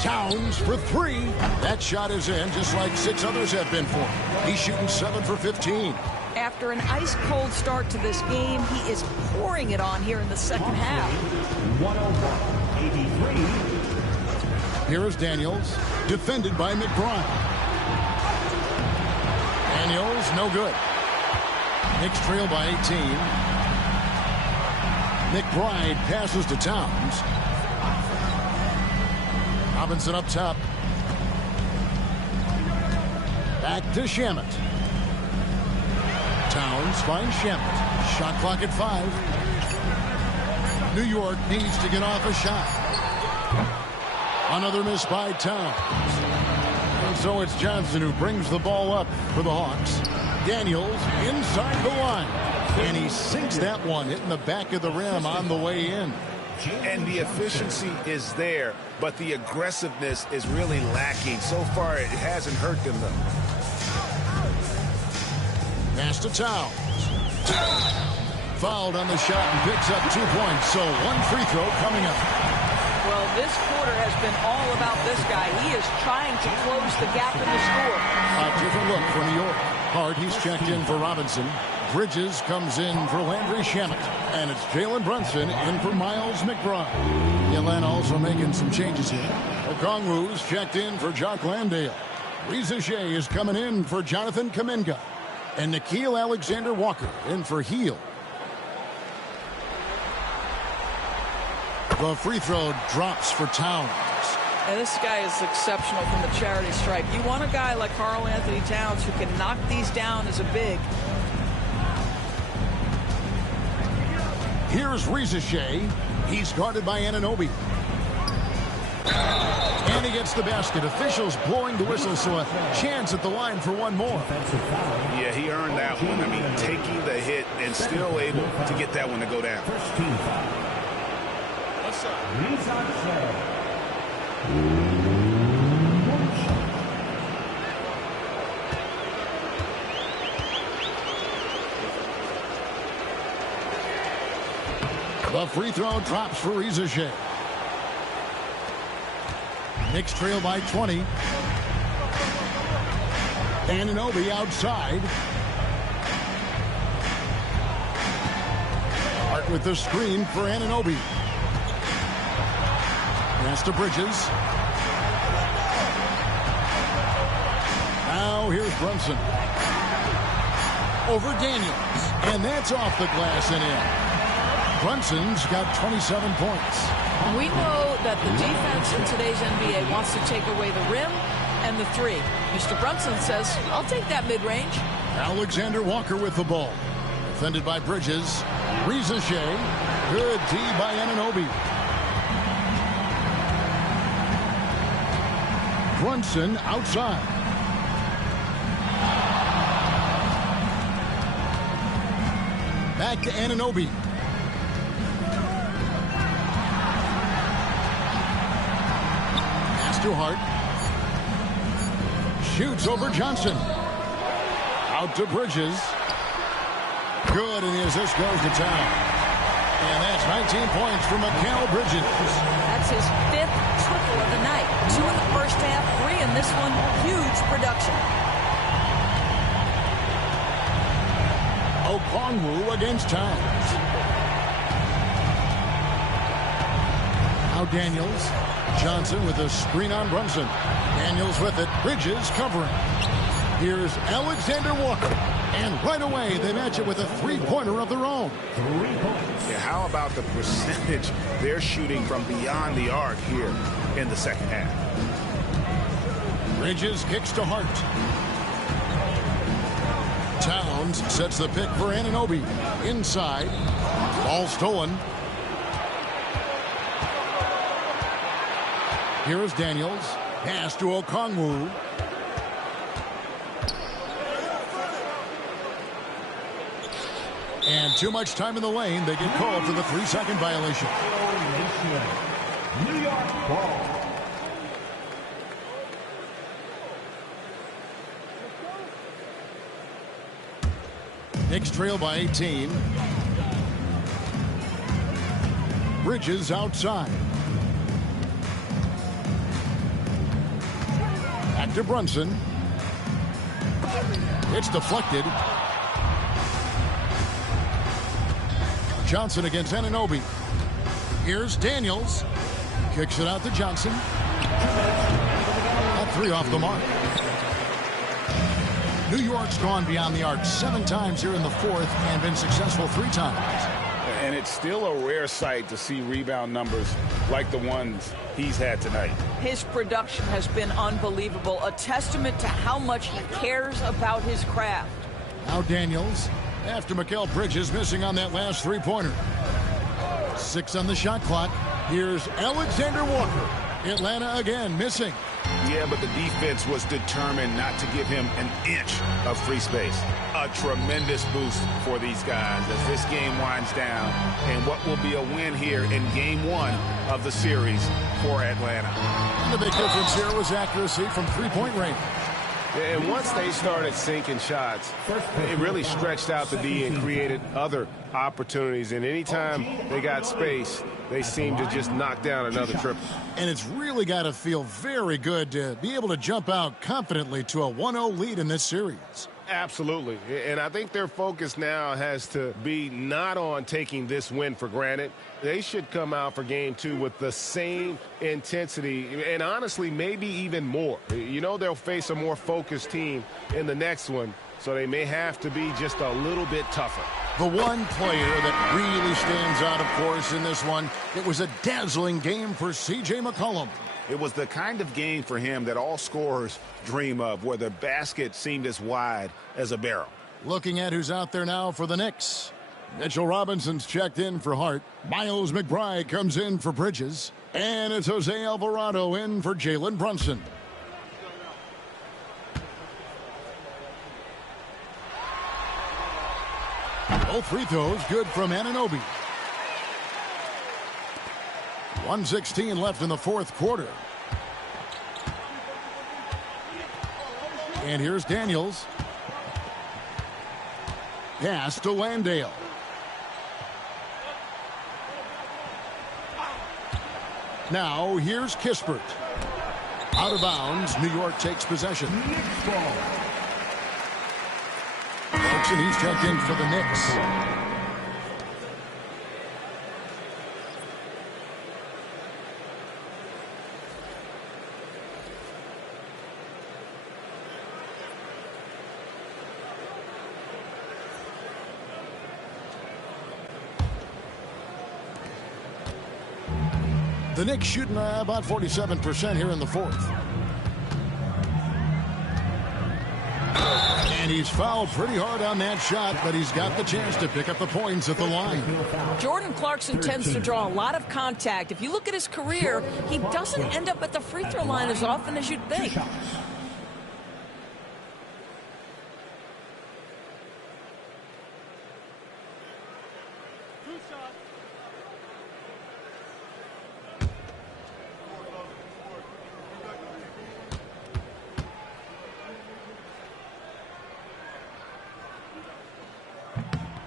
Towns for 3. That shot is in, just like 6 others have been for him. He's shooting 7 for 15. After an ice-cold start to this game, he is pouring it on here in the second half. 101-83. Here is Daniels, defended by McBride. Daniels, no good. Knicks trail by 18. McBride passes to Towns. Robinson up top. Back to Shamet. Towns finds Shamet. Shot clock at 5. New York needs to get off a shot. Another miss by Towns. And so it's Johnson who brings the ball up for the Hawks. Daniels inside the line. And he sinks that one, hitting the back of the rim on the way in. And the efficiency is there, but the aggressiveness is really lacking. So far, it hasn't hurt them, though. Pass to Towns. Fouled on the shot and picks up 2 points. So 1 free throw coming up. Well, this quarter has been all about this guy. He is trying to close the gap in the score. A different look for New York. Hart, he's checked in for Robinson. Bridges comes in for Landry Shamet. And it's Jalen Brunson in for Miles McBride. Atlanta also making some changes here. Okongwu's checked in for Jock Landale. Reza Shea is coming in for Jonathan Kuminga. And Nickeil Alexander-Walker in for Hield. The free throw drops for Towns. And this guy is exceptional from the charity stripe. You want a guy like Karl Anthony Towns who can knock these down as a big. Here's Reza Shea. He's guarded by Anunoby. And he gets the basket. Officials blowing the whistle, so a chance at the line for one more. Yeah, he earned that one. I mean, taking the hit and still able to get that one to go down. First team foul. What's up? Reza Shea. The free throw drops for Reza Shea. Knicks trail by 20. Anunoby outside. Hart with the screen for Anunoby. Pass to Bridges. Now here's Brunson. Over Daniels. And that's off the glass and in. Brunson's got 27 points. We know that the defense in today's NBA wants to take away the rim and the three. Mr. Brunson says, I'll take that mid-range. Alexander Walker with the ball. Defended by Bridges. Rizachet. Good D by Anunoby. Brunson outside. Back to Anunoby. Pass to Hart. Shoots over Johnson. Out to Bridges. Good, and the assist goes to Town. And that's 19 points for Mikal Bridges. That's his 5th triple of the night. 2 in the first half, 3 in this one. Huge production. Okongwu against Towns. Now Daniels. Johnson with a screen on Brunson. Daniels with it. Bridges covering. Here's Alexander Walker. And right away, they match it with a three-pointer of their own. 3 points. Yeah, how about the percentage they're shooting from beyond the arc here in the second half? Bridges kicks to Hart. Towns sets the pick for Anunoby. Inside. Ball stolen. Here is Daniels. Pass to Okongwu. And too much time in the lane. They get called for the 3-second violation. New York ball. Knicks trail by 18. Bridges outside. Back to Brunson. It's deflected. Johnson against Anunoby. Here's Daniels. Kicks it out to Johnson. That 3 off the mark. New York's gone beyond the arc 7 times here in the 4th and been successful 3 times. And it's still a rare sight to see rebound numbers like the ones he's had tonight. His production has been unbelievable, a testament to how much he cares about his craft. Now Daniels, after Mikal Bridges missing on that last 3-pointer. 6 on the shot clock. Here's Alexander Walker. Atlanta again missing. Yeah, but the defense was determined not to give him an inch of free space. A tremendous boost for these guys as this game winds down and what will be a win here in game 1 of the series for Atlanta. And the big difference here was accuracy from 3-point range. And once they started sinking shots, it really stretched out the D and created other opportunities. And anytime they got space, they seemed to just knock down another triple. And it's really got to feel very good to be able to jump out confidently to a 1-0 lead in this series. Absolutely. And I think their focus now has to be not on taking this win for granted. They should come out for game 2 with the same intensity and honestly maybe even more. You know, they'll face a more focused team in the next one, so they may have to be just a little bit tougher. The one player that really stands out, of course, in this one, it was a dazzling game for C.J. McCollum. It was the kind of game for him that all scorers dream of, where the basket seemed as wide as a barrel. Looking at who's out there now for the Knicks. Mitchell Robinson's checked in for Hart. Miles McBride comes in for Bridges. And it's Jose Alvarado in for Jalen Brunson. Both free throws good from Anunoby. 1:16 left in the 4th quarter. And here's Daniels. Pass to Landale. Now here's Kispert. Out of bounds. New York takes possession. And he's checked in for the Knicks. The Knicks shooting about 47% here in the fourth. And he's fouled pretty hard on that shot, but he's got the chance to pick up the points at the line. Jordan Clarkson tends to draw a lot of contact. If you look at his career, he doesn't end up at the free throw line as often as you'd think.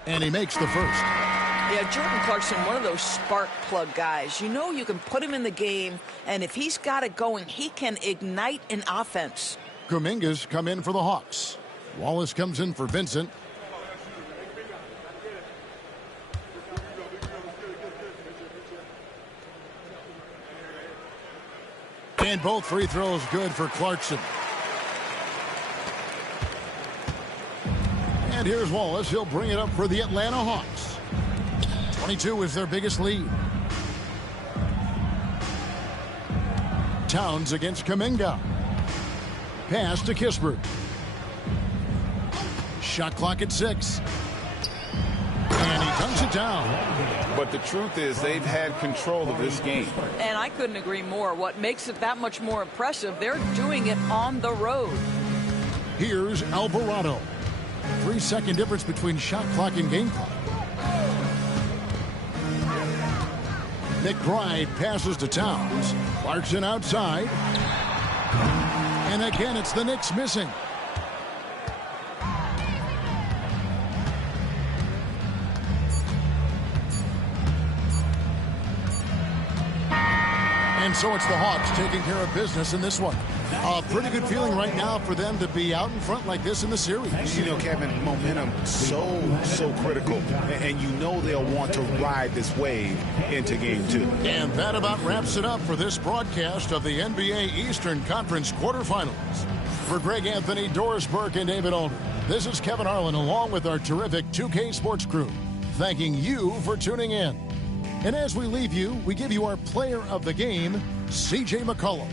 And he makes the first. Yeah, Jordan Clarkson, one of those spark plug guys. You know you can put him in the game, and if he's got it going, he can ignite an offense. Kuminga's come in for the Hawks. Wallace comes in for Vincent. And both free throws good for Clarkson. And here's Wallace. He'll bring it up for the Atlanta Hawks. 22 is their biggest lead. Towns against Kuminga. Pass to Kispert. Shot clock at 6. And he dunks it down. But the truth is they've had control of this game. And I couldn't agree more. What makes it that much more impressive, they're doing it on the road. Here's Alvarado. 3-second difference between shot clock and game clock. McBride passes to Towns. Clarkson outside. And again, it's the Knicks missing. And so it's the Hawks taking care of business in this one. A pretty good feeling right now for them to be out in front like this in the series. You know, Kevin, momentum so critical. And you know they'll want to ride this wave into game 2. And that about wraps it up for this broadcast of the NBA Eastern Conference quarterfinals. For Greg Anthony, Doris Burke, and David Alder, this is Kevin Harlan along with our terrific 2K Sports crew, thanking you for tuning in. And as we leave you, we give you our player of the game, C.J. McCollum.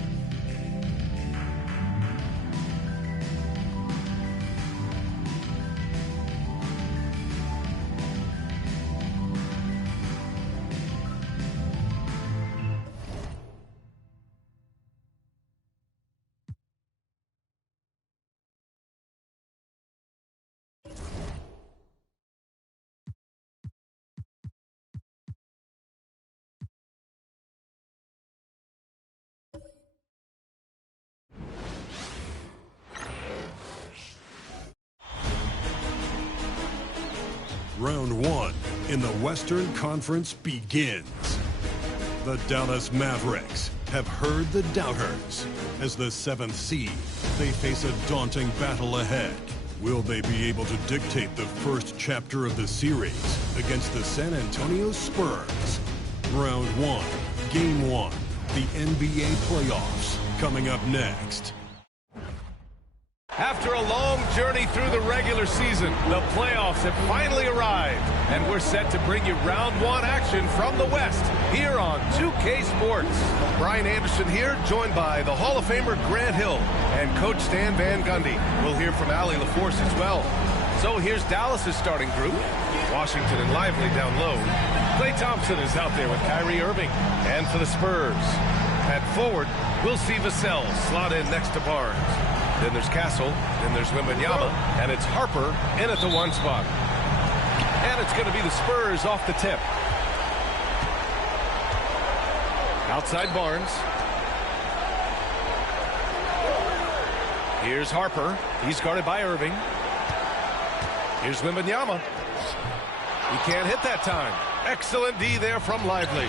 Round 1 in the Western Conference begins. The Dallas Mavericks have heard the doubters. As the 7th seed, they face a daunting battle ahead. Will they be able to dictate the first chapter of the series against the San Antonio Spurs? Round 1, Game 1, the NBA playoffs, coming up next. After a long journey through the regular season, the playoffs have finally arrived, and we're set to bring you round 1 action from the West here on 2K Sports. Brian Anderson here, joined by the Hall of Famer Grant Hill and Coach Stan Van Gundy. We'll hear from Allie LaForce as well. So here's Dallas's starting group. Washington and Lively down low. Klay Thompson is out there with Kyrie Irving. And for the Spurs, at forward, we'll see Vassell slot in next to Barnes. Then there's Castle, then there's Wembanyama, and it's Harper in at the 1 spot. And it's going to be the Spurs off the tip. Outside Barnes. Here's Harper. He's guarded by Irving. Here's Wembanyama. He can't hit that time. Excellent D there from Lively.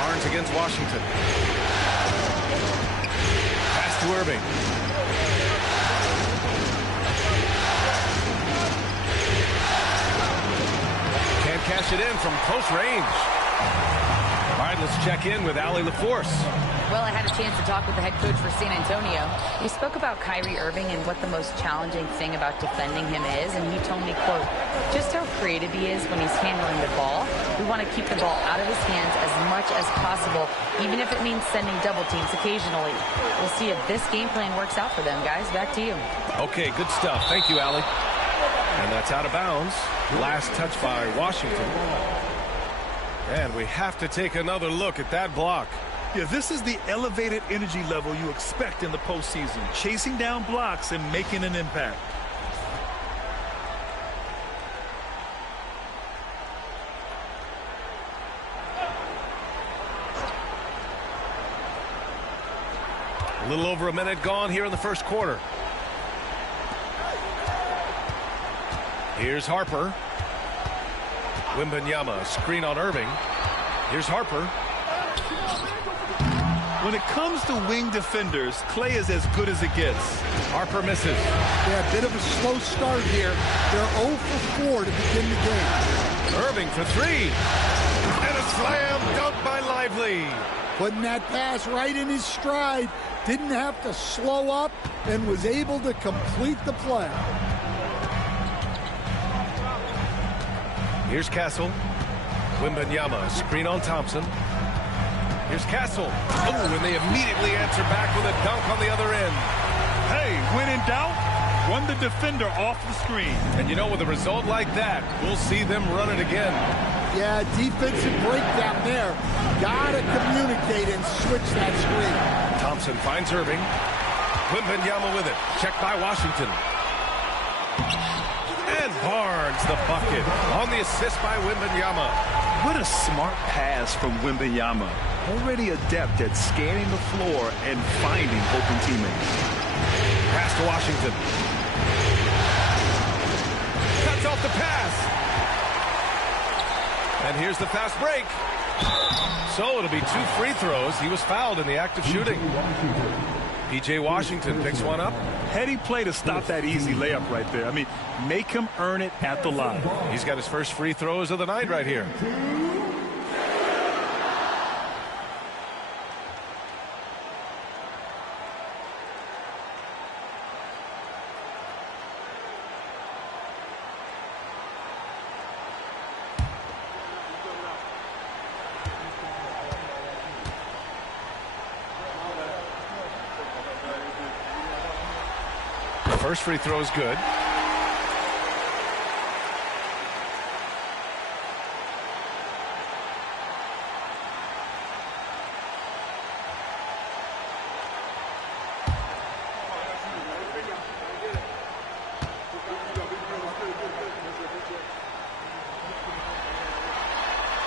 Barnes against Washington. To Irving. Can't cash it in from close range. All right, let's check in with Allie LaForce. Well, I had a chance to talk with the head coach for San Antonio. We spoke about Kyrie Irving and what the most challenging thing about defending him is, and he told me, quote, just how creative he is when he's handling the ball. We want to keep the ball out of his hands as much as possible, even if it means sending double teams occasionally. We'll see if this game plan works out for them, guys. Back to you. Okay, good stuff. Thank you, Allie. And that's out of bounds. Last touch by Washington. And we have to take another look at that block. Yeah, this is the elevated energy level you expect in the postseason. Chasing down blocks and making an impact. A little over a minute gone here in the first quarter. Here's Harper. Wembanyama, screen on Irving. Here's Harper. When it comes to wing defenders, Clay is as good as it gets. Harper misses. Yeah, a bit of a slow start here. They're 0 for 4 to begin the game. Irving for three. And a slam dunk by Lively. Putting that pass right in his stride. Didn't have to slow up and was able to complete the play. Here's Castle. Wembanyama, screen on Thompson. Here's Castle. Oh, and they immediately answer back with a dunk on the other end. Hey, when in doubt, run the defender off the screen. And you know, with a result like that, we'll see them run it again. Yeah, defensive breakdown there. Gotta communicate and switch that screen. Thompson finds Irving. Wembanyama with it. Checked by Washington. And Barnes the bucket on the assist by Wembanyama. What a smart pass from Wembanyama. Already adept at scanning the floor and finding open teammates. Pass to Washington. Cuts off the pass. And here's the fast break. So it'll be 2 free throws. He was fouled in the act of shooting. P.J. Washington picks one up. Heady play to stop that easy layup right there. I mean, make him earn it at the line. He's got his first free throws of the night right here. First free throw is good.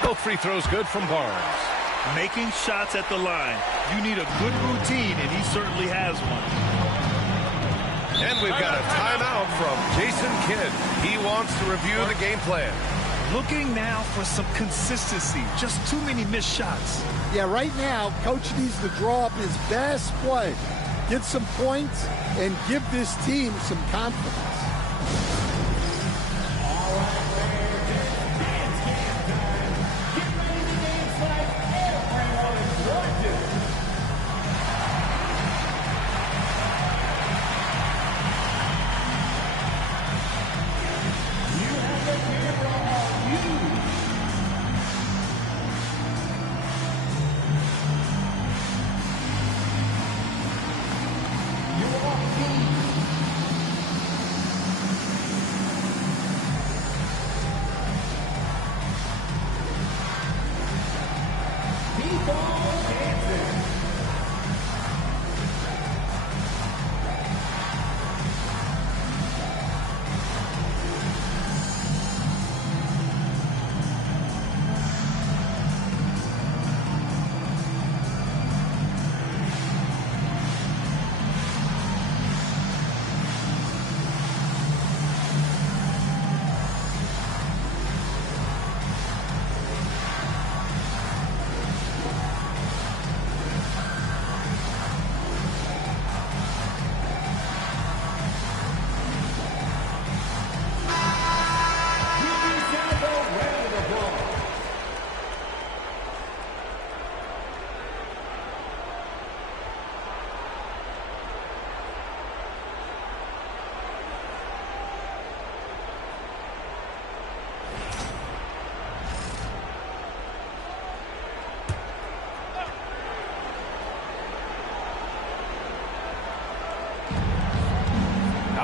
Both free throws good from Barnes. Making shots at the line. You need a good routine, and he certainly has one. And we've got a timeout from Jason Kidd. He wants to review the game plan. Looking now for some consistency. Just too many missed shots. Yeah, right now, Coach needs to draw up his best play. Get some points and give this team some confidence.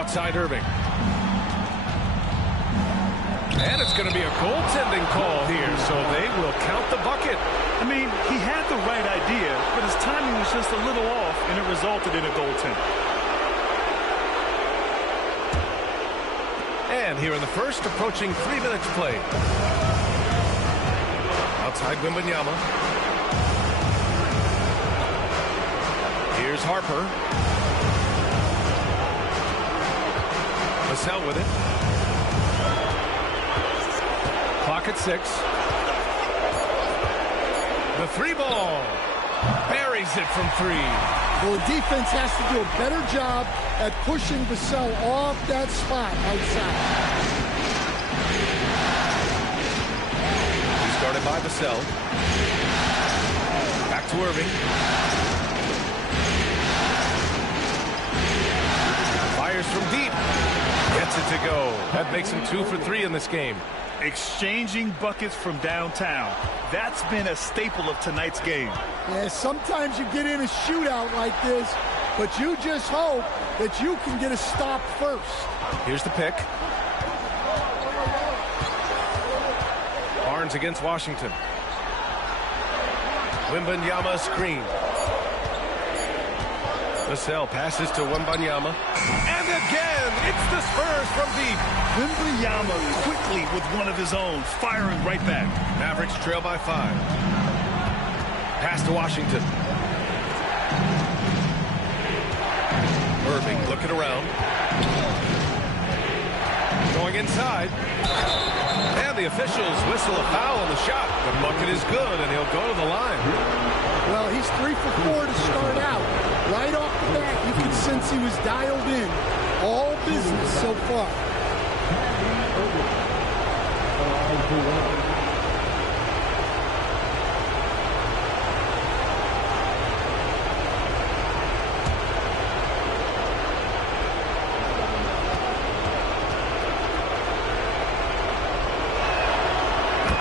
Outside Irving. And it's going to be a goaltending call here, so they will count the bucket. I mean, he had the right idea, but his timing was just a little off, and it resulted in a goaltend. And here in the first, approaching 3 minutes played. Outside Wembanyama. Here's Harper. Vassell with it. Clock at 6. The 3 ball. Buries it from 3. Well, the defense has to do a better job at pushing Vassell off that spot outside. He's guarded by Vassell. Back to Irving. Fires from deep. Gets it to go. That makes him 2 for 3 in this game. Exchanging buckets from downtown. That's been a staple of tonight's game. Yeah, sometimes you get in a shootout like this, but you just hope that you can get a stop first. Here's the pick. Barnes against Washington. Wembanyama screen. Vassell passes to Wembanyama. And again, it's the Spurs from deep. Wembanyama quickly with one of his own, firing right back. Mavericks trail by 5. Pass to Washington. Irving looking around. Going inside. And the officials whistle a foul on the shot. The bucket is good, and he'll go to the line. Well, he's 3 for 4 to start out. Right off the bat, you can sense he was dialed in. All business so far.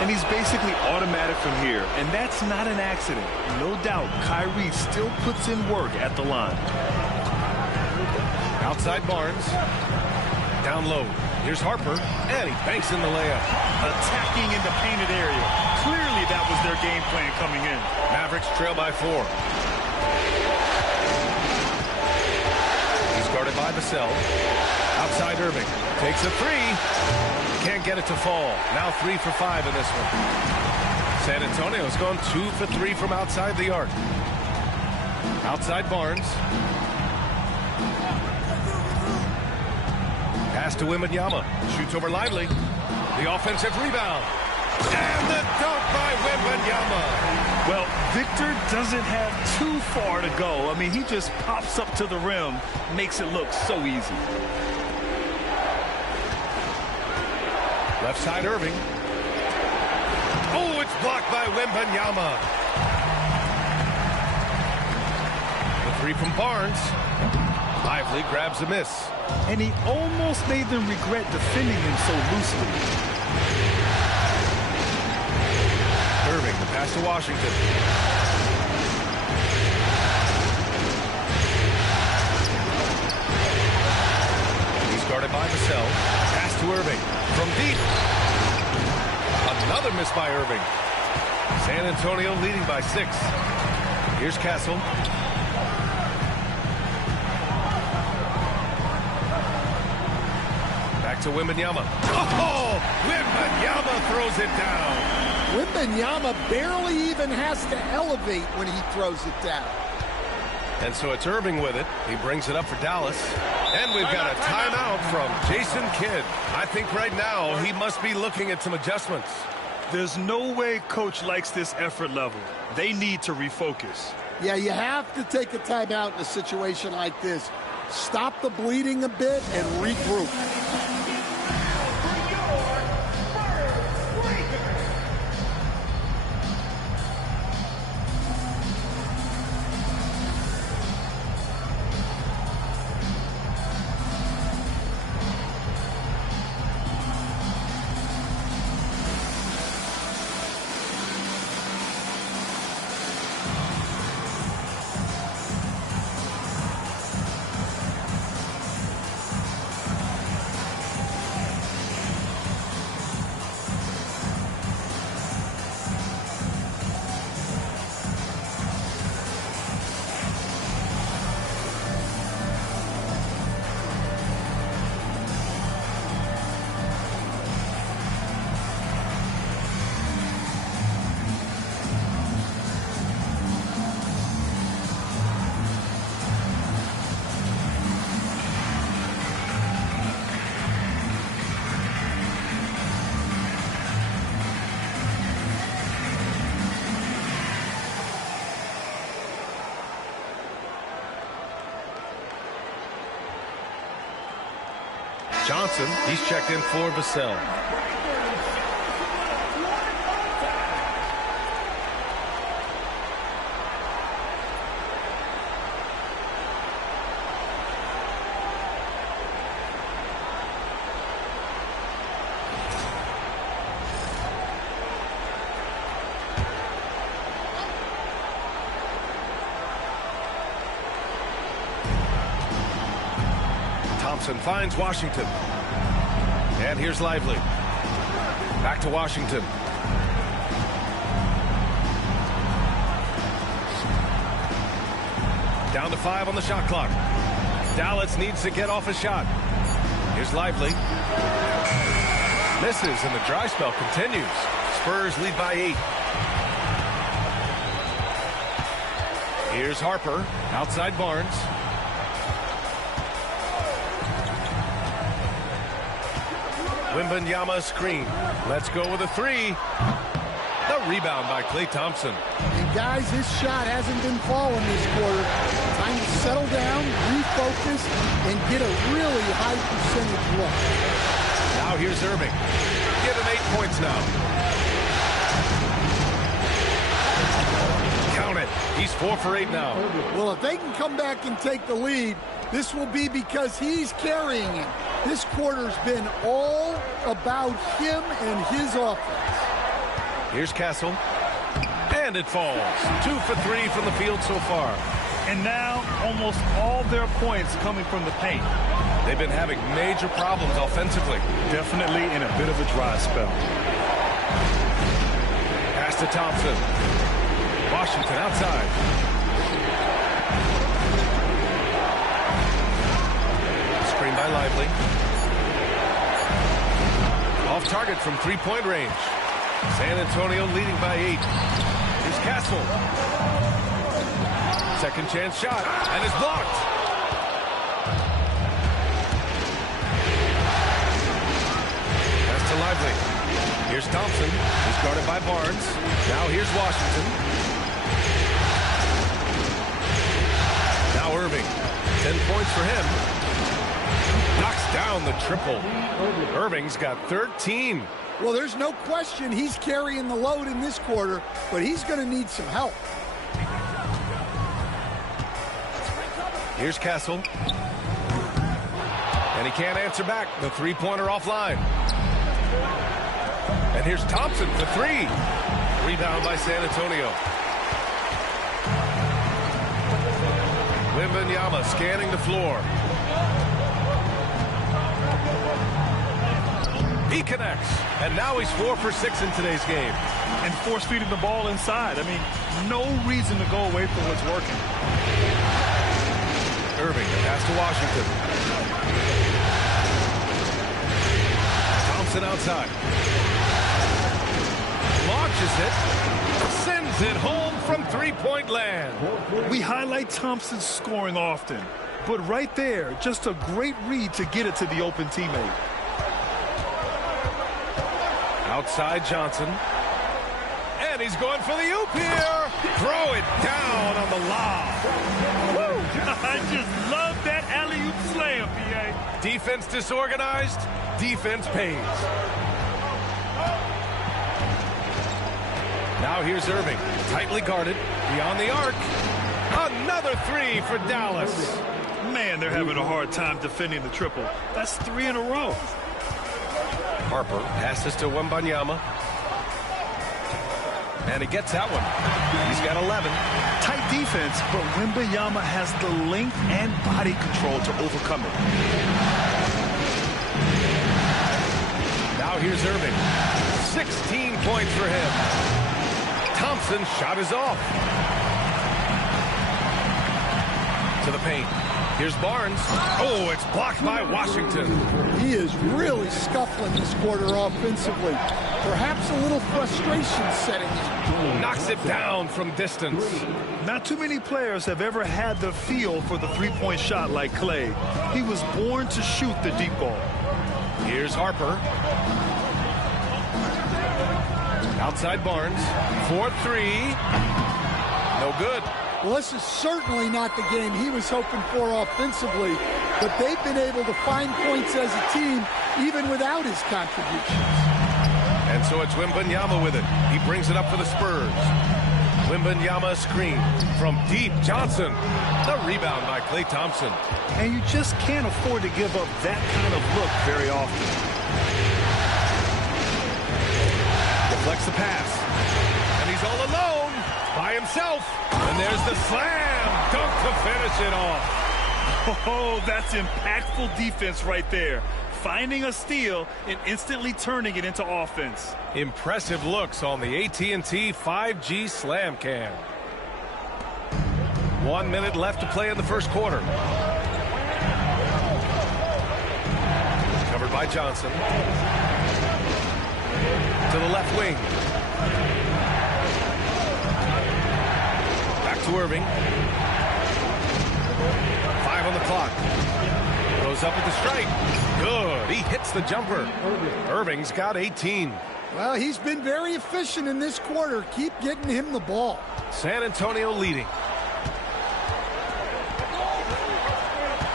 And he's basically automatic from here, and that's not an accident. No doubt, Kyrie still puts in work at the line. Outside Barnes. Down low. Here's Harper, and he banks in the layup. Attacking in the painted area. Clearly that was their game plan coming in. Mavericks trail by 4. He's guarded by Vassell. Outside Irving. Takes a 3. Can't get it to fall. Now 3 for 5 in this one. San Antonio's gone 2 for 3 from outside the arc. Outside Barnes. Pass to Wembanyama. Shoots over Lively. The offensive rebound. And the dunk by Wembanyama. Well, Victor doesn't have too far to go. I mean, he just pops up to the rim, makes it look so easy. Left side Irving. Oh, it's blocked by Wembanyama. The 3 from Barnes. Lively grabs the miss. And he almost made them regret defending him so loosely. Irving, the pass to Washington. He's guarded by Vassell. Pass to Irving. From deep. Another miss by Irving. San Antonio leading by 6. Here's Castle. Back to Wembanyama. Oh! Wembanyama throws it down. Wembanyama barely even has to elevate when he throws it down. And so it's Irving with it. He brings it up for Dallas. And we've got a timeout from Jason Kidd. I think right now he must be looking at some adjustments. There's no way coach likes this effort level. They need to refocus. Yeah, you have to take a timeout in a situation like this. Stop the bleeding a bit and regroup. Johnson, he's checked in for Vassell. Thompson finds Washington. And here's Lively. Back to Washington. Down to 5 on the shot clock. Dallas needs to get off a shot. Here's Lively. Misses, and the dry spell continues. Spurs lead by 8. Here's Harper. Outside Barnes. Wembanyama screen. Let's go with a 3. The rebound by Klay Thompson. And guys, his shot hasn't been falling this quarter. Time to settle down, refocus, and get a really high percentage look. Now here's Irving. Give him 8 points now. Count it. He's 4 for 8 now. Well, if they can come back and take the lead, this will be because he's carrying it. This quarter's been all about him and his offense. Here's Castle. And it falls. 2 for 3 from the field so far. And now almost all their points coming from the paint. They've been having major problems offensively. Definitely in a bit of a dry spell. Pass to Thompson. Washington outside. Screen by Lively. Off target from 3-point range. San Antonio leading by 8. Here's Castle. Second chance shot, and it's blocked. Pass to Lively. Here's Thompson. He's guarded by Barnes. Now here's Washington. Now Irving. 10 points for him. Knocks down the triple. Irving's got 13. Well, there's no question he's carrying the load in this quarter, but he's going to need some help. Here's Castle. And he can't answer back. The 3-pointer offline. And here's Thompson for 3. Rebound by San Antonio. Wembanyama scanning the floor. He connects, and now he's 4 for 6 in today's game. And force-feeding the ball inside. I mean, no reason to go away from what's working. Irving, the pass to Washington. Thompson outside. Launches it. Sends it home from 3-point land. We highlight Thompson's scoring often, but right there, just a great read to get it to the open teammate. Outside Johnson. And he's going for the oop here. Throw it down on the lob. Woo! I just love that alley-oop slam, B.A. Defense disorganized. Defense pays. Now here's Irving. Tightly guarded. Beyond the arc. Another 3 for Dallas. Man, they're having a hard time defending the triple. That's 3 in a row. Harper passes to Wembanyama. And he gets that one. He's got 11. Tight defense, but Wembanyama has the length and body control to overcome it. Now here's Irving. 16 points for him. Thompson's shot is off. To the paint. Here's Barnes. Oh, it's blocked by Washington. He is really scuffling this quarter offensively. Perhaps a little frustration setting in. Knocks it down from distance. Not too many players have ever had the feel for the three-point shot like Klay. He was born to shoot the deep ball. Here's Harper. Outside Barnes. 4-3. No good. Well, this is certainly not the game he was hoping for offensively. but they've been able to find points as a team even without his contributions. And so it's Wembanyama with it. He brings it up for the Spurs. Wembanyama screen from deep. Johnson. The rebound by Klay Thompson. And you just can't afford to give up that kind of look very often. Deflects the pass. And he's all alone by himself. And there's the slam. Dunk to finish it off. Oh, that's impactful defense right there. Finding a steal and instantly turning it into offense. Impressive looks on the AT&T 5G Slam Cam. 1 minute left to play in the first quarter. Covered by Johnson. To the left wing. Back to Irving. 5 on the clock. Goes up with the strike. Good. He hits the jumper. Irving's got 18. Well, he's been very efficient in this quarter. Keep getting him the ball. San Antonio leading.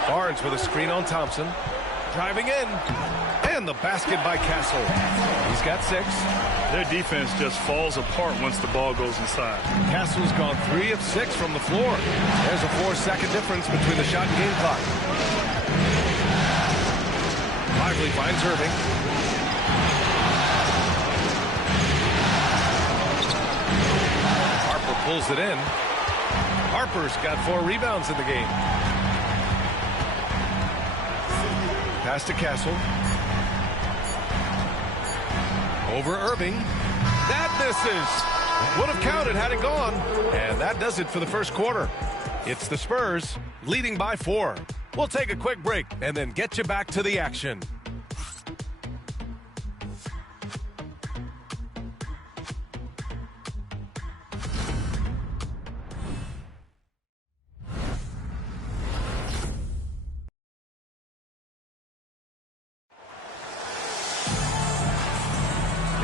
Barnes with a screen on Thompson. Driving in. And the basket by Castle. He's got 6. Their defense just falls apart once the ball goes inside. Castle's gone 3 of 6 from the floor. There's a 4-second difference between the shot and game clock. Lively finds Irving. Harper pulls it in. Harper's got 4 rebounds in the game. Pass to Castle. Over Irving. That misses. Would have counted had it gone. And that does it for the first quarter. It's the Spurs leading by 4. We'll take a quick break and then get you back to the action.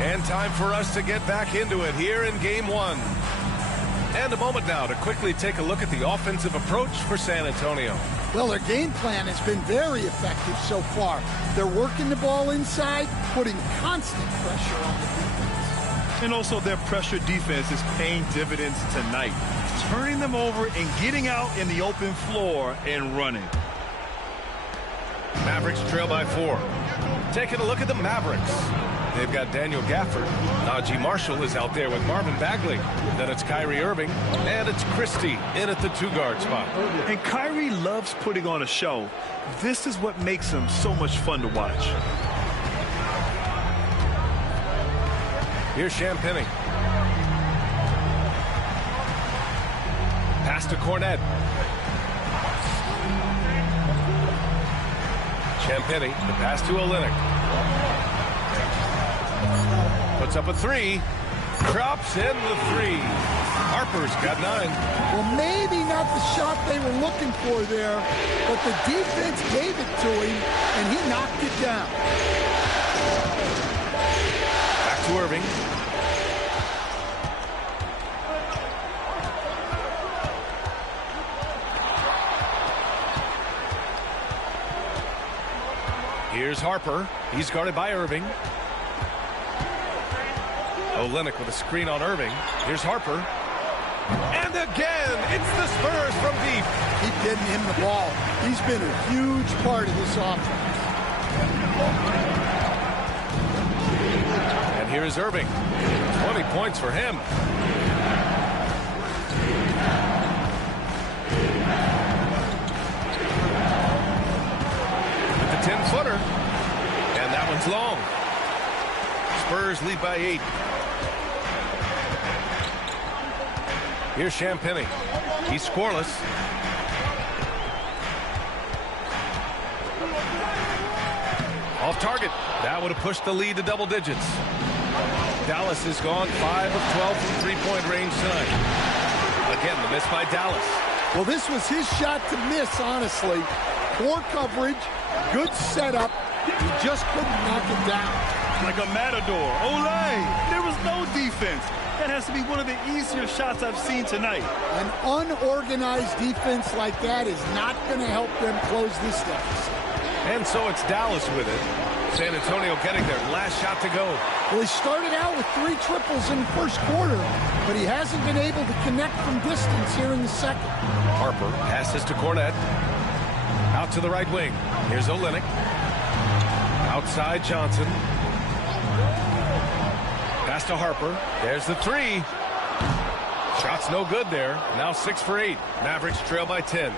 And time for us to get back into it here in Game 1. And a moment now to quickly take a look at the offensive approach for San Antonio. Well, their game plan has been very effective so far. They're working the ball inside, putting constant pressure on the defense. And also their pressure defense is paying dividends tonight. Turning them over and getting out in the open floor and running. Mavericks trail by 4. Taking a look at the Mavericks. They've got Daniel Gafford. Najee Marshall is out there with Marvin Bagley. Then it's Kyrie Irving. And it's Christie in at the 2-guard spot. And Kyrie loves putting on a show. This is what makes him so much fun to watch. Here's Champagnie. Pass to Cornet. Champagnie, the pass to Olynyk. Puts up a 3. Drops in the 3. Harper's got 9. Well, maybe not the shot they were looking for there, but the defense gave it to him, and he knocked it down. Back to Irving. Here's Harper. He's guarded by Irving. Olynyk with a screen on Irving. Here's Harper. And again, it's the Spurs from deep. Keep getting him the ball. He's been a huge part of this offense. And here is Irving. 20 points for him. With the 10-footer. And that one's long. Spurs lead by 8. Here's Champagnie. He's scoreless. Off target. That would have pushed the lead to double digits. Dallas has gone 5 of 12 from three-point range tonight. Again, the miss by Dallas. Well, this was his shot to miss, honestly. Poor coverage, good setup. He just couldn't knock it down. like a matador. Olay! There was no defense. That has to be one of the easier shots I've seen tonight. An unorganized defense like that is not going to help them close this deficit. And so it's Dallas with it. San Antonio getting their last shot to go. Well, he started out with 3 triples in the first quarter, but he hasn't been able to connect from distance here in the second. Harper passes to Cornette. Out to the right wing. Here's Olynyk. Outside Johnson. Pass to Harper. There's the 3. Shot's no good there. Now 6 for 8. Mavericks trail by 10.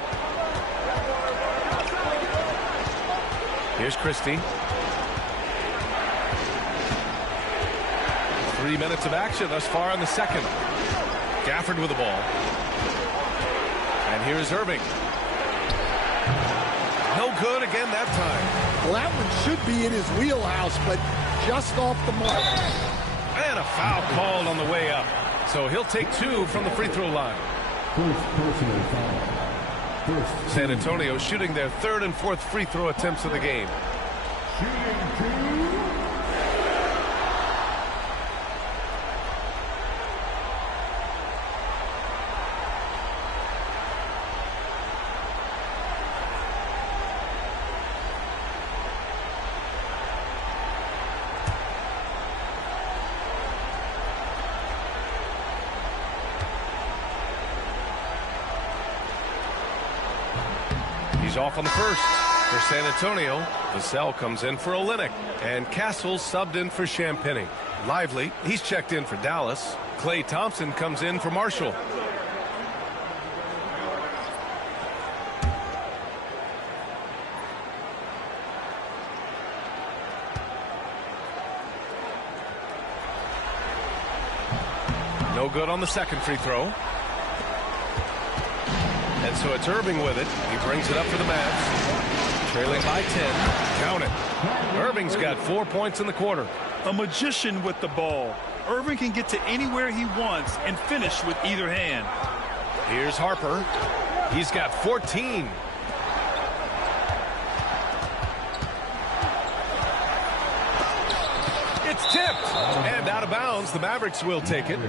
Here's Christie. 3 minutes of action thus far in the second. Gafford with the ball. And here's Irving. No good again that time. Well, that one should be in his wheelhouse, but just off the mark. And a foul called on the way up. So he'll take 2 from the free throw line. San Antonio shooting their 3rd and 4th free throw attempts of the game. He's off on the first for San Antonio. Vassell comes in for Olynyk. And Castle subbed in for Champagny. Lively, he's checked in for Dallas. Klay Thompson comes in for Marshall. No good on the second free throw. And so it's Irving with it. He brings it up for the Mavs. Trailing by 10. Count it. Irving's got 4 points in the quarter. A magician with the ball. Irving can get to anywhere he wants and finish with either hand. Here's Harper. He's got 14. It's tipped. And out of bounds. The Mavericks will take it.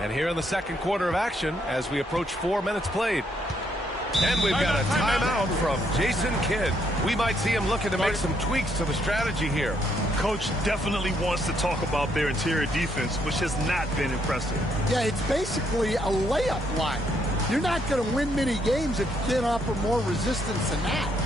And here in the second quarter of action as we approach 4 minutes played. And we've got a timeout from Jason Kidd. We might see him looking to make some tweaks to the strategy here. Coach definitely wants to talk about their interior defense, which has not been impressive. Yeah, it's basically a layup line. You're not going to win many games if you can't offer more resistance than that.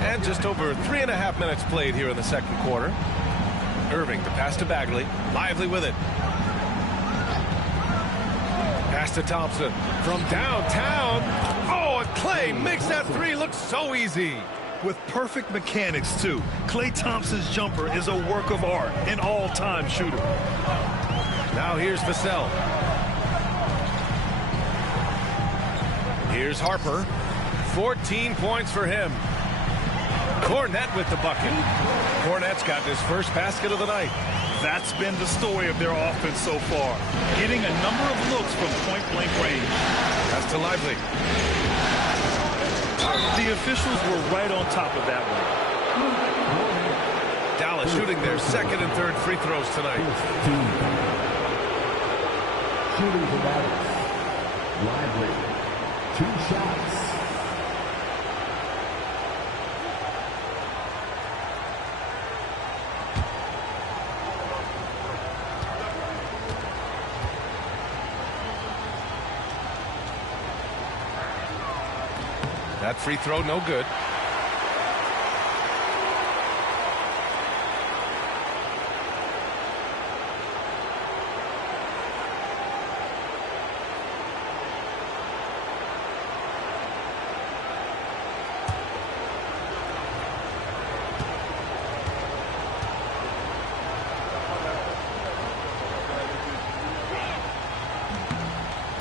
And just over 3.5 minutes played here in the second quarter. Irving to pass to Bagley. Lively with it. Pass to Thompson from downtown. Oh, and Clay makes that three look so easy. With perfect mechanics, too. Klay Thompson's jumper is a work of art, an all-time shooter. Now here's Vassell. Here's Harper. 14 points for him. Cornette with the bucket. Cornette's got his first basket of the night. That's been the story of their offense so far. Getting a number of looks from point-blank range. That's to Lively. The officials were right on top of that one. Dallas shooting their second and third free throws tonight. Shooting for Dallas. Lively. 2 shots. That free throw, no good.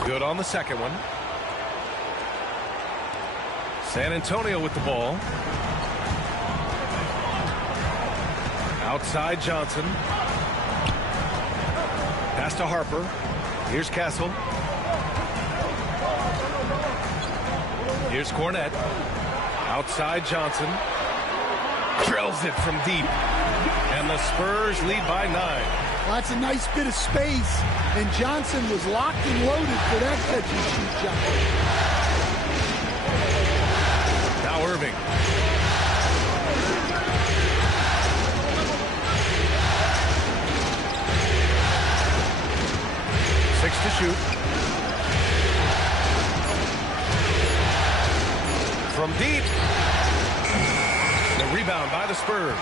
Good on the second one. San Antonio with the ball. Outside Johnson. Pass to Harper. Here's Castle. Here's Cornette. Outside Johnson. Drills it from deep. And the Spurs lead by 9. Well, that's a nice bit of space. And Johnson was locked and loaded for that catch-and-shoot jumper. Irving. 6 to shoot. From deep. The rebound by the Spurs.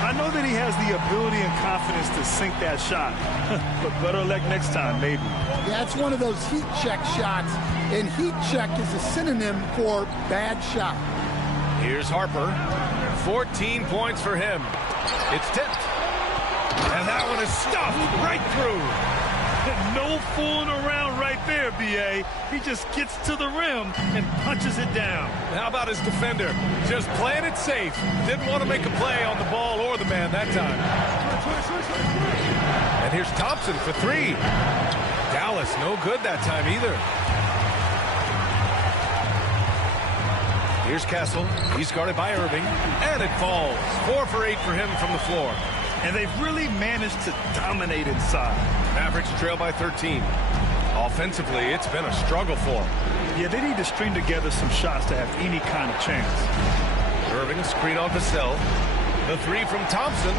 I know that he has the ability and confidence to sink that shot. But better luck next time, maybe. Yeah, it's one of those heat check shots. And heat check is a synonym for bad shot. Here's Harper. 14 points for him. It's tipped. And that one is stuffed right through. No fooling around right there, B.A. He just gets to the rim and punches it down. How about his defender? Just playing it safe. Didn't want to make a play on the ball or the man that time. And here's Thompson for 3. Dallas no good that time either. Here's Castle. He's guarded by Irving. And it falls. 4 for 8 for him from the floor. And they've really managed to dominate inside. Mavericks trail by 13. Offensively, it's been a struggle for them. Yeah, they need to string together some shots to have any kind of chance. Irving, screen on Vassell. The 3 from Thompson.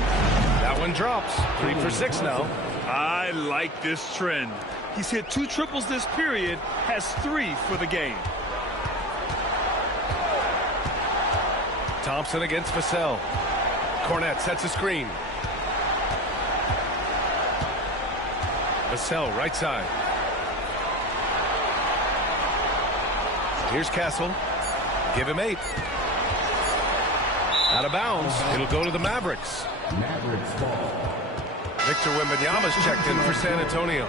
That one drops. 3 for 6 now. I like this trend. He's hit 2 triples this period, has 3 for the game. Thompson against Vassell. Cornette sets a screen. Vassell, right side. Here's Castle. Give him 8. Out of bounds. It'll go to the Mavericks. Mavericks ball. Victor Wembanyama's checked in for San Antonio.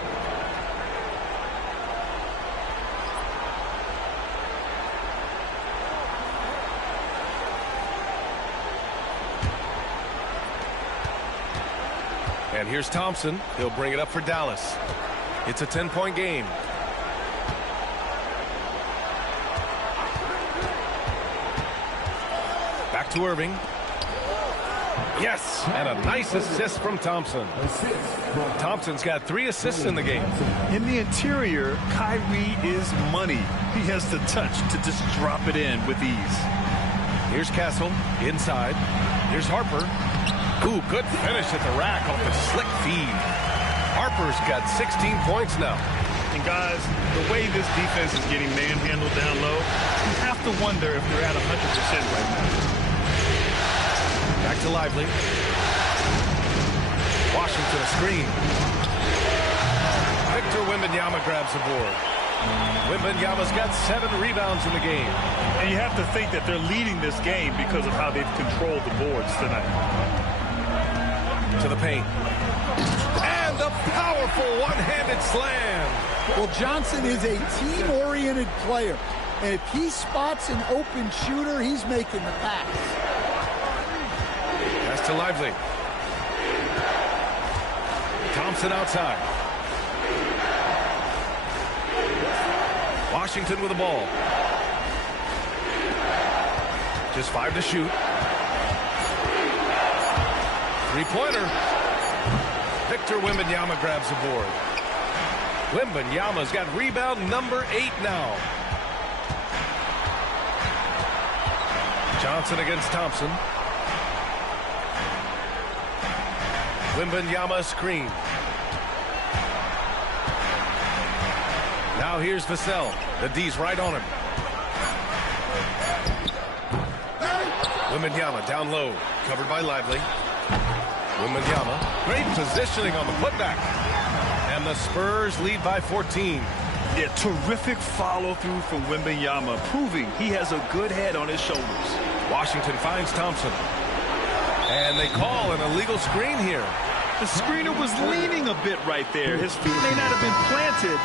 And here's Thompson. He'll bring it up for Dallas. It's a 10-point game. Back to Irving. Yes, and a nice assist from Thompson. Thompson's got 3 assists in the game. In the interior, Kyrie is money. He has the touch to just drop it in with ease. Here's Castle inside. Here's Harper. Ooh, good finish at the rack off the slick feed. Harper's got 16 points now. And guys, the way this defense is getting manhandled down low, you have to wonder if they're at 100% right now. Back to Lively. Washington a screen. Victor Wembanyama grabs the board. Wembanyama's got 7 rebounds in the game. And you have to think that they're leading this game because of how they've controlled the boards tonight. To the paint. And a powerful one-handed slam. Well, Johnson is a team-oriented player. And if he spots an open shooter, he's making the pass. Pass to Lively. Thompson outside. Washington with the ball. Just 5 to shoot. Three-pointer. Victor Wembanyama grabs the board. Wembanyama's got rebound number 8 now. Johnson against Thompson. Wembanyama screen. Now here's Vassell. The D's right on him. Wembanyama down low. Covered by Lively. Wembanyama. Great positioning on the putback. And the Spurs lead by 14. Yeah, terrific follow-through from Wembanyama, proving he has a good head on his shoulders. Washington finds Thompson. And they call an illegal screen here. The screener was leaning a bit right there. His feet may not have been planted.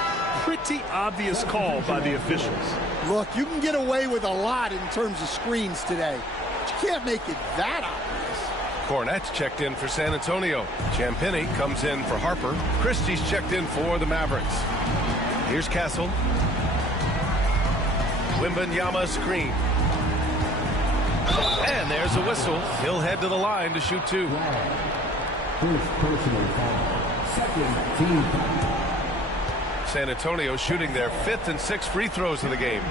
Pretty obvious call by the officials. Look, you can get away with a lot in terms of screens today. But you can't make it that obvious. Cornette's checked in for San Antonio. Champagnie comes in for Harper. Christie's checked in for the Mavericks. Here's Castle. Wembanyama screen. And there's a whistle. He'll head to the line to shoot 2. First personal foul. Second team foul. San Antonio shooting their 5th and 6th free throws of the game.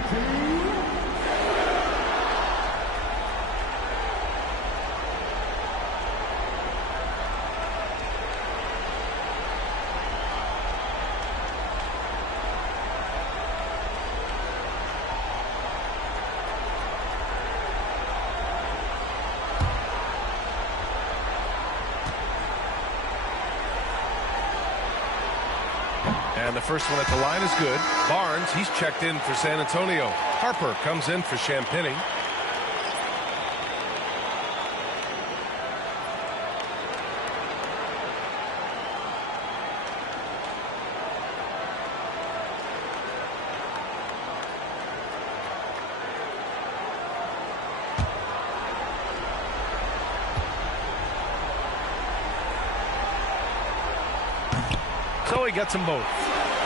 And the first one at the line is good. Barnes, he's checked in for San Antonio. Harper comes in for Champagnie. So he gets them both.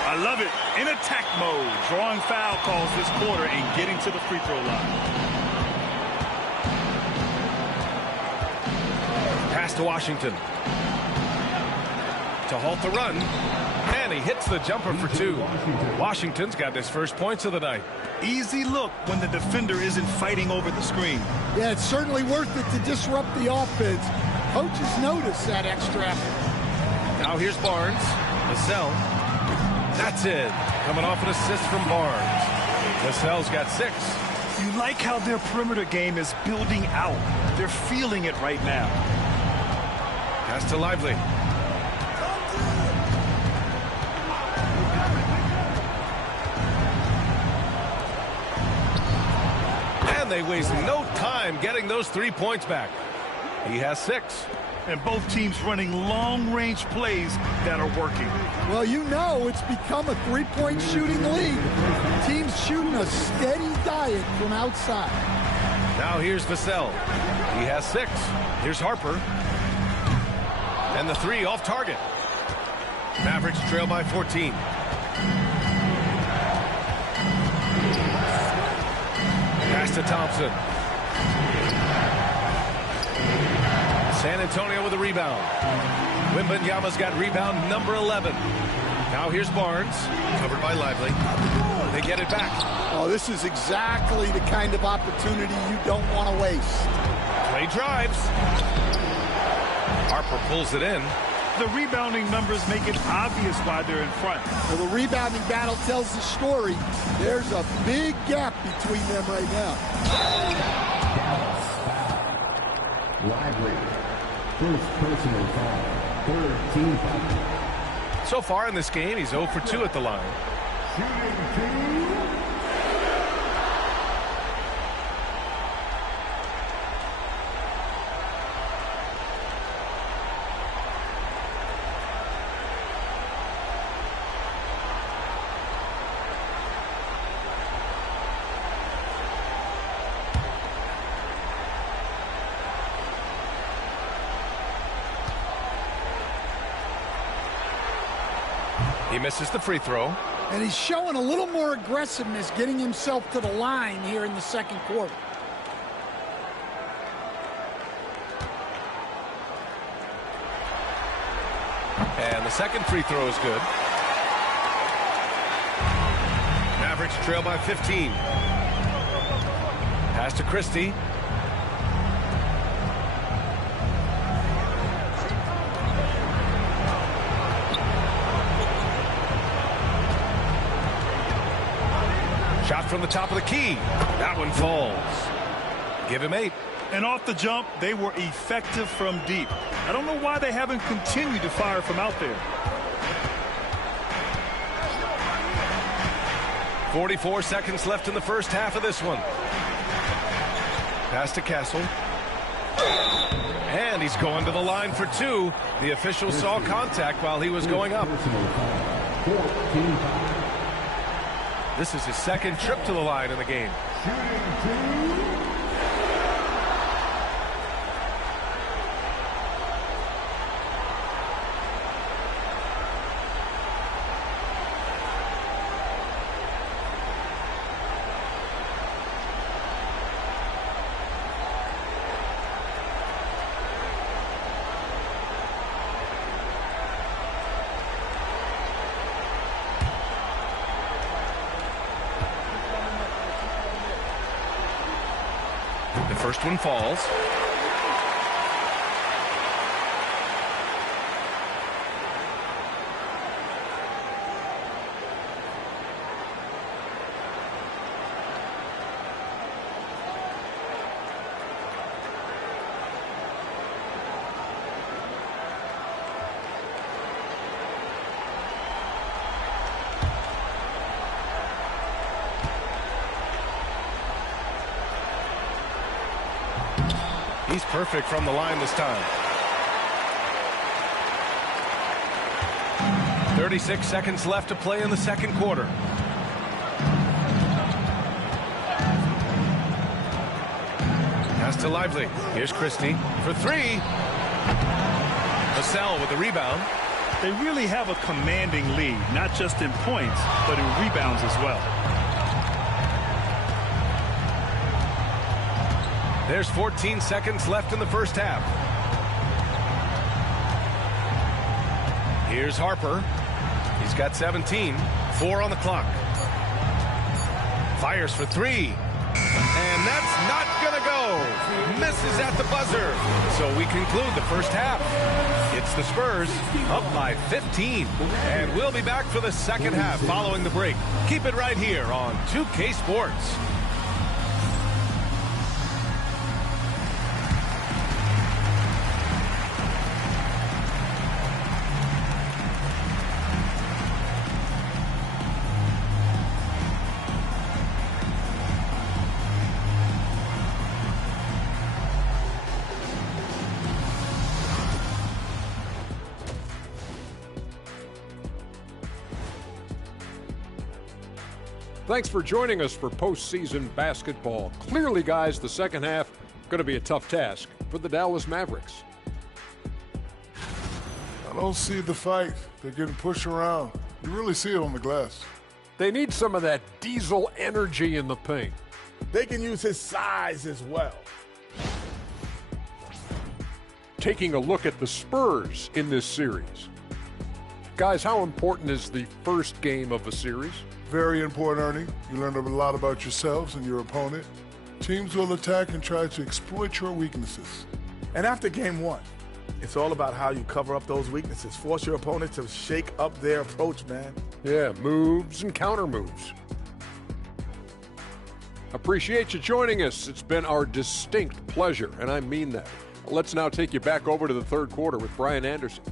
I love it. In attack mode, drawing foul calls this quarter and getting to the free throw line. Pass to Washington. To halt the run. And he hits the jumper for 2. Washington's got his first points of the night. Easy look when the defender isn't fighting over the screen. Yeah, it's certainly worth it to disrupt the offense. Coaches notice that extra effort. Now here's Barnes. Vassell. That's it. Coming off an assist from Barnes. Vassell's got 6. You like how their perimeter game is building out. They're feeling it right now. Pass to Lively. And they waste no time getting those 3 points back. He has 6. And both teams running long-range plays that are working. Well, you know it's become a three-point shooting league. Teams shooting a steady diet from outside. Now here's Vassell. He has 6. Here's Harper. And the 3 off target. Mavericks trail by 14. Pass to Thompson. San Antonio with a rebound. Wembanyama's got rebound number 11. Now here's Barnes, covered by Lively. They get it back. Oh, this is exactly the kind of opportunity you don't want to waste. Play drives. Harper pulls it in. The rebounding numbers make it obvious why they're in front. Well, the rebounding battle tells the story. There's a big gap between them right now. Lively. First personal foul. Third team foul. So far in this game, he's 0 for 2 at the line. He misses the free throw. And he's showing a little more aggressiveness getting himself to the line here in the second quarter. And the second free throw is good. Mavericks trail by 15. Pass to Christie. Shot from the top of the key. That one falls. Give him 8. And off the jump, they were effective from deep. I don't know why they haven't continued to fire from out there. 44 seconds left in the first half of this one. Pass to Castle. And he's going to the line for 2. The official saw contact while he was going up. This is his second trip to the line in the game. The first one falls. He's perfect from the line this time. 36 seconds left to play in the second quarter. Pass to Lively. Here's Christie for 3. Vassell with the rebound. They really have a commanding lead, not just in points, but in rebounds as well. There's 14 seconds left in the first half. Here's Harper. He's got 17. 4 on the clock. Fires for 3. And that's not going to go. Misses at the buzzer. So we conclude the first half. It's the Spurs up by 15. And we'll be back for the second half following the break. Keep it right here on 2K Sports. Thanks for joining us for postseason basketball. Clearly, guys, the second half going to be a tough task for the Dallas Mavericks. I don't see the fight. They're getting pushed around. You really see it on the glass. They need some of that diesel energy in the paint. They can use his size as well. Taking a look at the Spurs in this series. Guys, how important is the first game of a series? Very important, Ernie. You learn a lot about yourselves and your opponent. Teams will attack and try to exploit your weaknesses. And after game 1, it's all about how you cover up those weaknesses. Force your opponent to shake up their approach, man. Yeah, moves and counter moves. Appreciate you joining us. It's been our distinct pleasure, and I mean that. Let's now take you back over to the third quarter with Brian Anderson.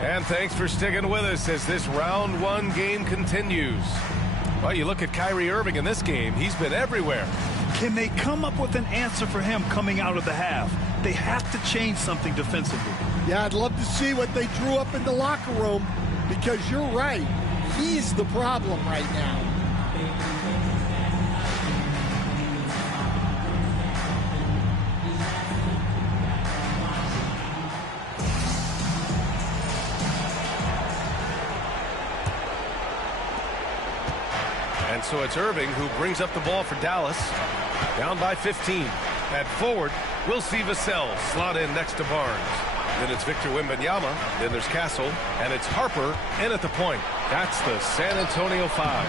And thanks for sticking with us as this round one game continues. Well, you look at Kyrie Irving in this game. He's been everywhere. Can they come up with an answer for him coming out of the half? They have to change something defensively. Yeah, I'd love to see what they drew up in the locker room, because you're right. He's the problem right now. And so it's Irving who brings up the ball for Dallas. Down by 15. At forward, we'll see Vassell slot in next to Barnes. Then it's Victor Wembanyama. Then there's Castle. And it's Harper in at the point. That's the San Antonio 5.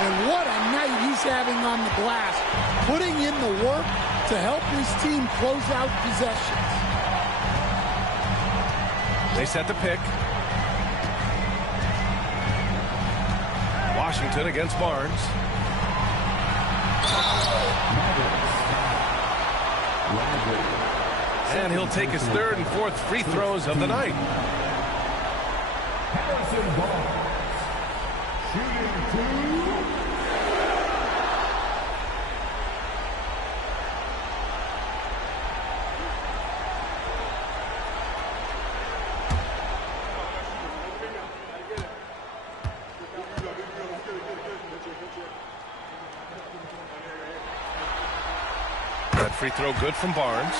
And what a night he's having on the glass. Putting in the work to help his team close out possessions. They set the pick. Washington against Barnes. And he'll take his third and fourth free throws of the night. That free throw good from Barnes.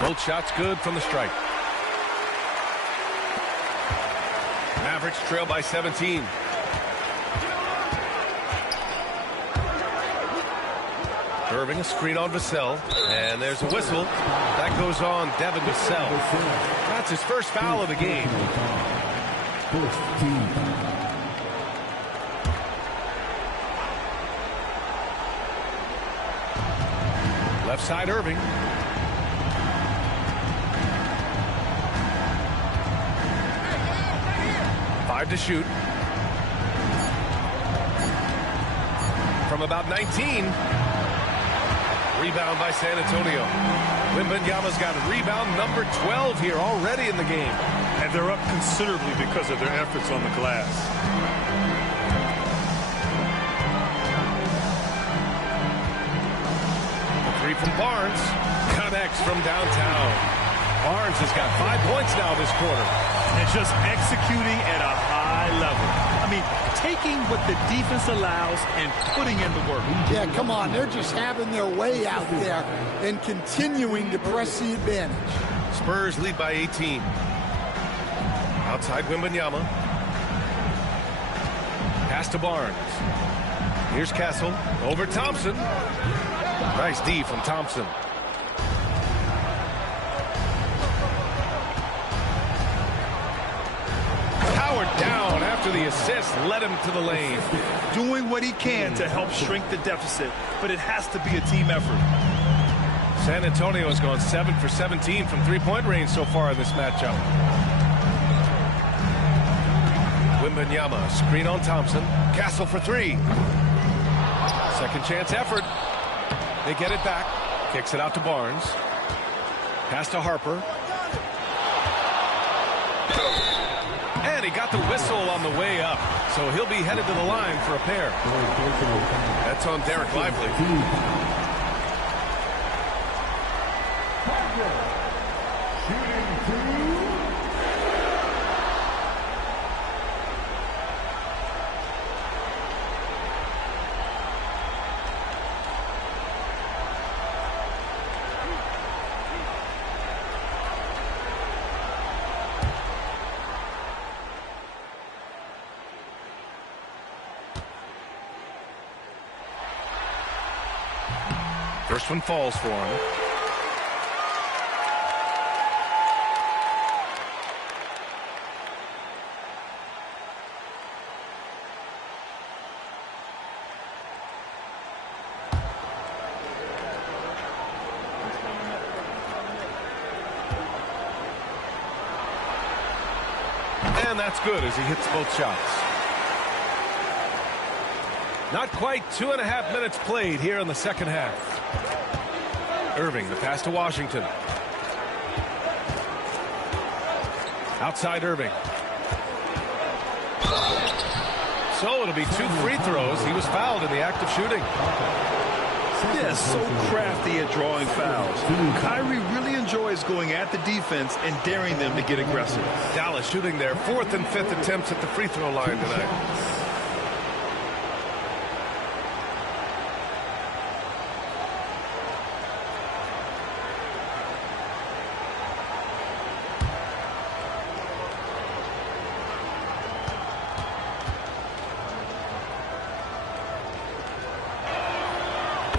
Both shots good from the stripe. Mavericks trail by 17. Irving, a screen on Vassell. And there's a whistle. That goes on Devin Vassell. That's his first foul of the game. Left side, Irving. Five to shoot. From about 19. Rebound by San Antonio. Wembanyama's got rebound number 12 here already in the game. And they're up considerably because of their efforts on the glass. A three from Barnes. Connects from downtown. Barnes has got 5 points now this quarter. And just executing at a high level. I mean, taking what the defense allows and putting in the work. Yeah, come on. They're just having their way out there and continuing to press the advantage. Spurs lead by 18. Outside Wembanyama. Pass to Barnes. Here's Castle. Over Thompson. Nice D from Thompson. Down after the assist led him to the lane. Doing what he can to help shrink the deficit, but it has to be a team effort. San Antonio has gone 7 for 17 from three-point range so far in this matchup. Wembanyama, screen on Thompson. Castle for three. Second chance effort. They get it back. Kicks it out to Barnes. Pass to Harper. And he got the whistle on the way up, so he'll be headed to the line for a pair. That's on Derek Lively. First one falls for him. And that's good as he hits both shots. Not quite 2.5 minutes played here in the second half. Irving, the pass to Washington. Outside Irving. So it'll be 2 free throws. He was fouled in the act of shooting. Yeah, so crafty at drawing fouls. Kyrie really enjoys going at the defense and daring them to get aggressive. Dallas shooting their 4th and 5th attempts at the free throw line tonight.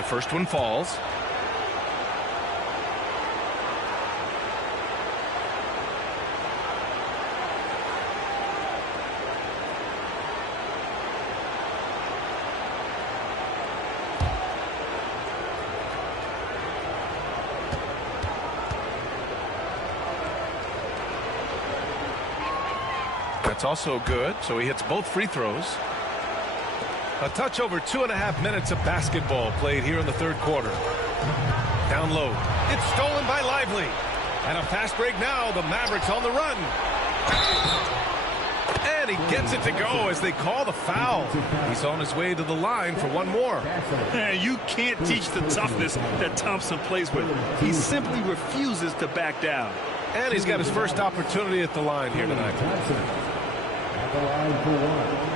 First one falls. That's also good, so he hits both free throws. A touch over 2.5 minutes of basketball played here in the third quarter. Down low. It's stolen by Lively. And a fast break now. The Mavericks on the run. And he gets it to go as they call the foul. He's on his way to the line for one more. Man, you can't teach the toughness that Thompson plays with. He simply refuses to back down. And he's got his first opportunity at the line here tonight. At the line for one.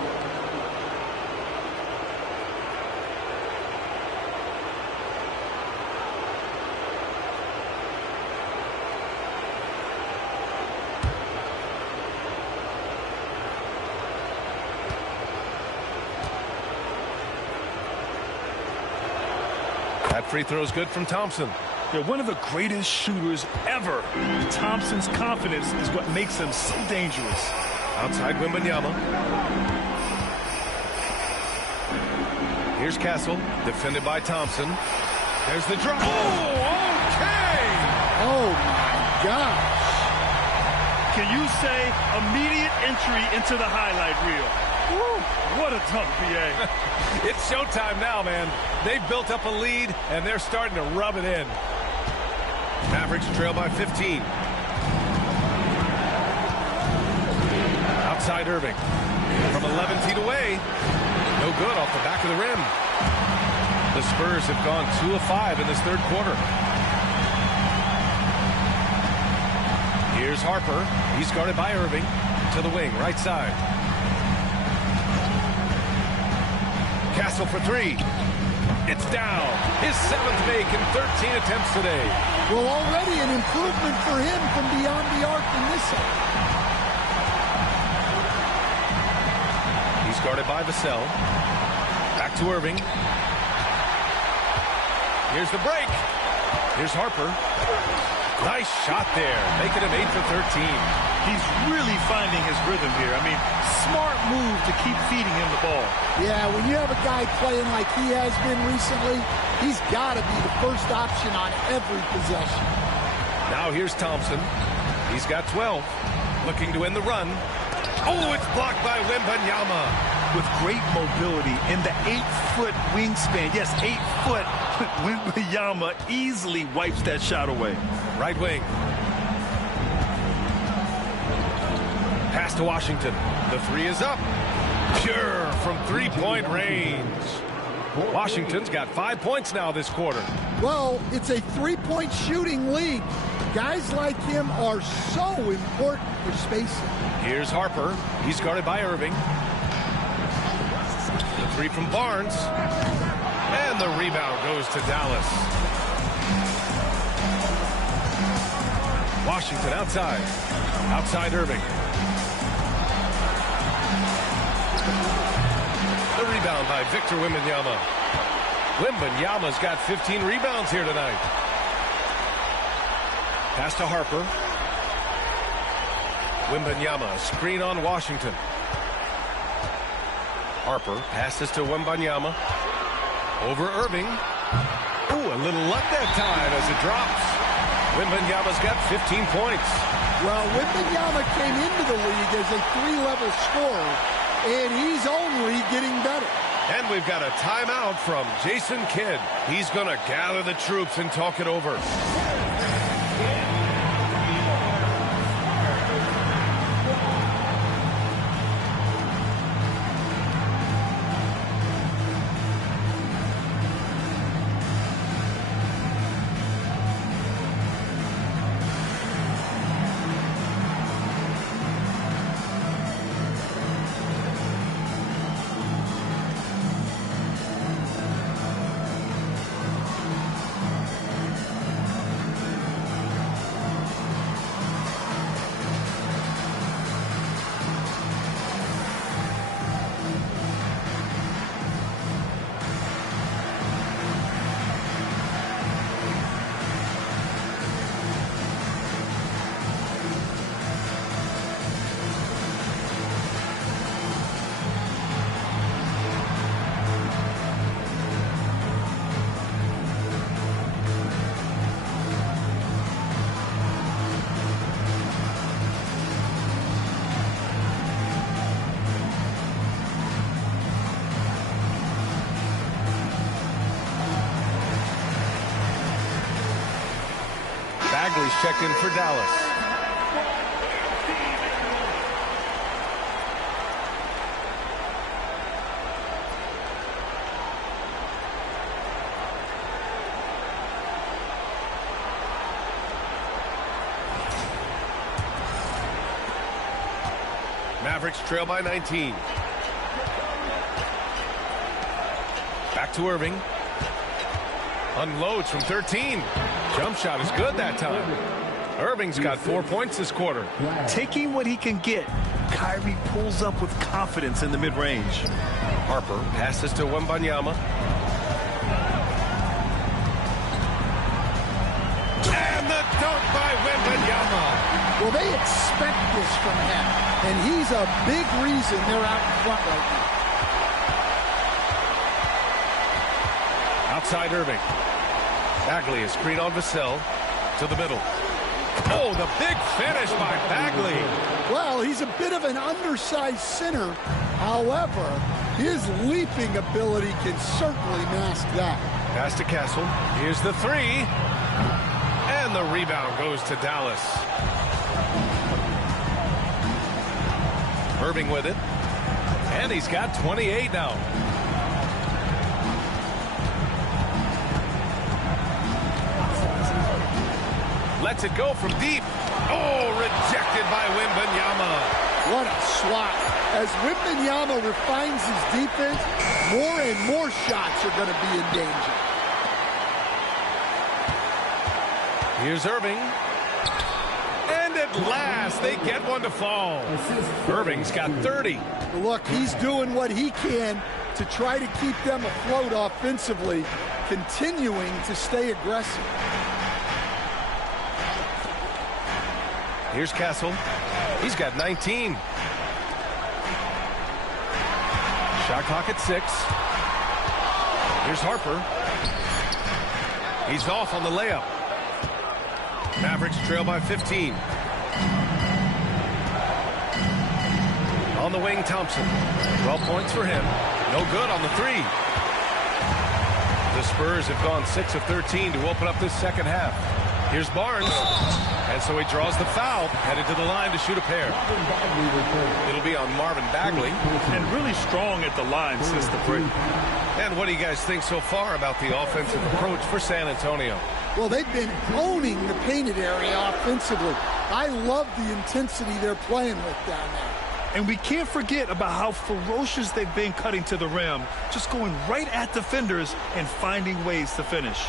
That free throw is good from Thompson. They're one of the greatest shooters ever. Thompson's confidence is what makes him so dangerous. Outside Wembanyama. Here's Castle, defended by Thompson. There's the drop. Oh, okay! Oh, my gosh. Can you say immediate entry into the highlight reel? Woo, what a dunk, BA. It's showtime now, man. They've built up a lead, and they're starting to rub it in. Mavericks trail by 15. Outside Irving. From 11 feet away. No good off the back of the rim. The Spurs have gone 2 of 5 in this third quarter. Here's Harper. He's guarded by Irving. To the wing, right side. Castle for 3. It's down. His 7th make in 13 attempts today. Well, already an improvement for him from beyond the arc in this set. He's guarded by Vassell. Back to Irving. Here's the break. Here's Harper. Nice shot there, making him 8 for 13. He's really finding his rhythm here. I mean, smart move to keep feeding him the ball. Yeah, when you have a guy playing like he has been recently, he's got to be the first option on every possession. Now here's Thompson. He's got 12. Looking to end the run. Oh, it's blocked by Wembanyama. With great mobility in the 8-foot wingspan. Yes, 8 foot. Wembanyama easily wipes that shot away. Right wing. Pass to Washington. The 3 is up. Pure from 3-point range. Washington's got 5 points now this quarter. Well, it's a 3-point shooting lead. Guys like him are so important for spacing. Here's Harper. He's guarded by Irving. The 3 from Barnes. And the rebound goes to Dallas. Washington outside. Outside Irving. The rebound by Victor Wembanyama. Wembanyama's got 15 rebounds here tonight. Pass to Harper. Wembanyama, screen on Washington. Harper passes to Wembanyama. Over Irving. Ooh, a little luck that time as it drops. Wembanyama's got 15 points. Well, Wembanyama came into the league as a 3-level scorer, and he's only getting better. And we've got a timeout from Jason Kidd. He's going to gather the troops and talk it over. Bagley's checked in for Dallas. Mavericks trail by 19. Back to Irving. Unloads from 13. Jump shot is good that time. Irving's got 4 points this quarter. Taking what he can get, Kyrie pulls up with confidence in the mid-range. Harper passes to Wembanyama. And the dunk by Wembanyama. Well, they expect this from him, and he's a big reason they're out in front right now. Outside Irving. Bagley is screen on Vassell to the middle. Oh, the big finish by Bagley. Well, he's a bit of an undersized center. However, his leaping ability can certainly mask that. Pass to Castle. Here's the three. And the rebound goes to Dallas. Irving with it. And he's got 28 now. Lets it go from deep. Oh, rejected by Wembanyama. What a swat. As Wembanyama refines his defense, more and more shots are going to be in danger. Here's Irving. And at last, they get one to fall. Irving's got 30. Look, he's doing what he can to try to keep them afloat offensively, continuing to stay aggressive. Here's Castle. He's got 19. Shot clock at 6. Here's Harper. He's off on the layup. Mavericks trail by 15. On the wing, Thompson. 12 points for him. No good on the three. The Spurs have gone 6 of 13 to open up this second half. Here's Barnes. And so he draws the foul, headed to the line to shoot a pair. It'll be on Marvin Bagley. And really strong at the line since the break. And what do you guys think so far about the offensive approach for San Antonio? Well, they've been owning the painted area offensively. I love the intensity they're playing with down there. And we can't forget about how ferocious they've been cutting to the rim, just going right at defenders and finding ways to finish.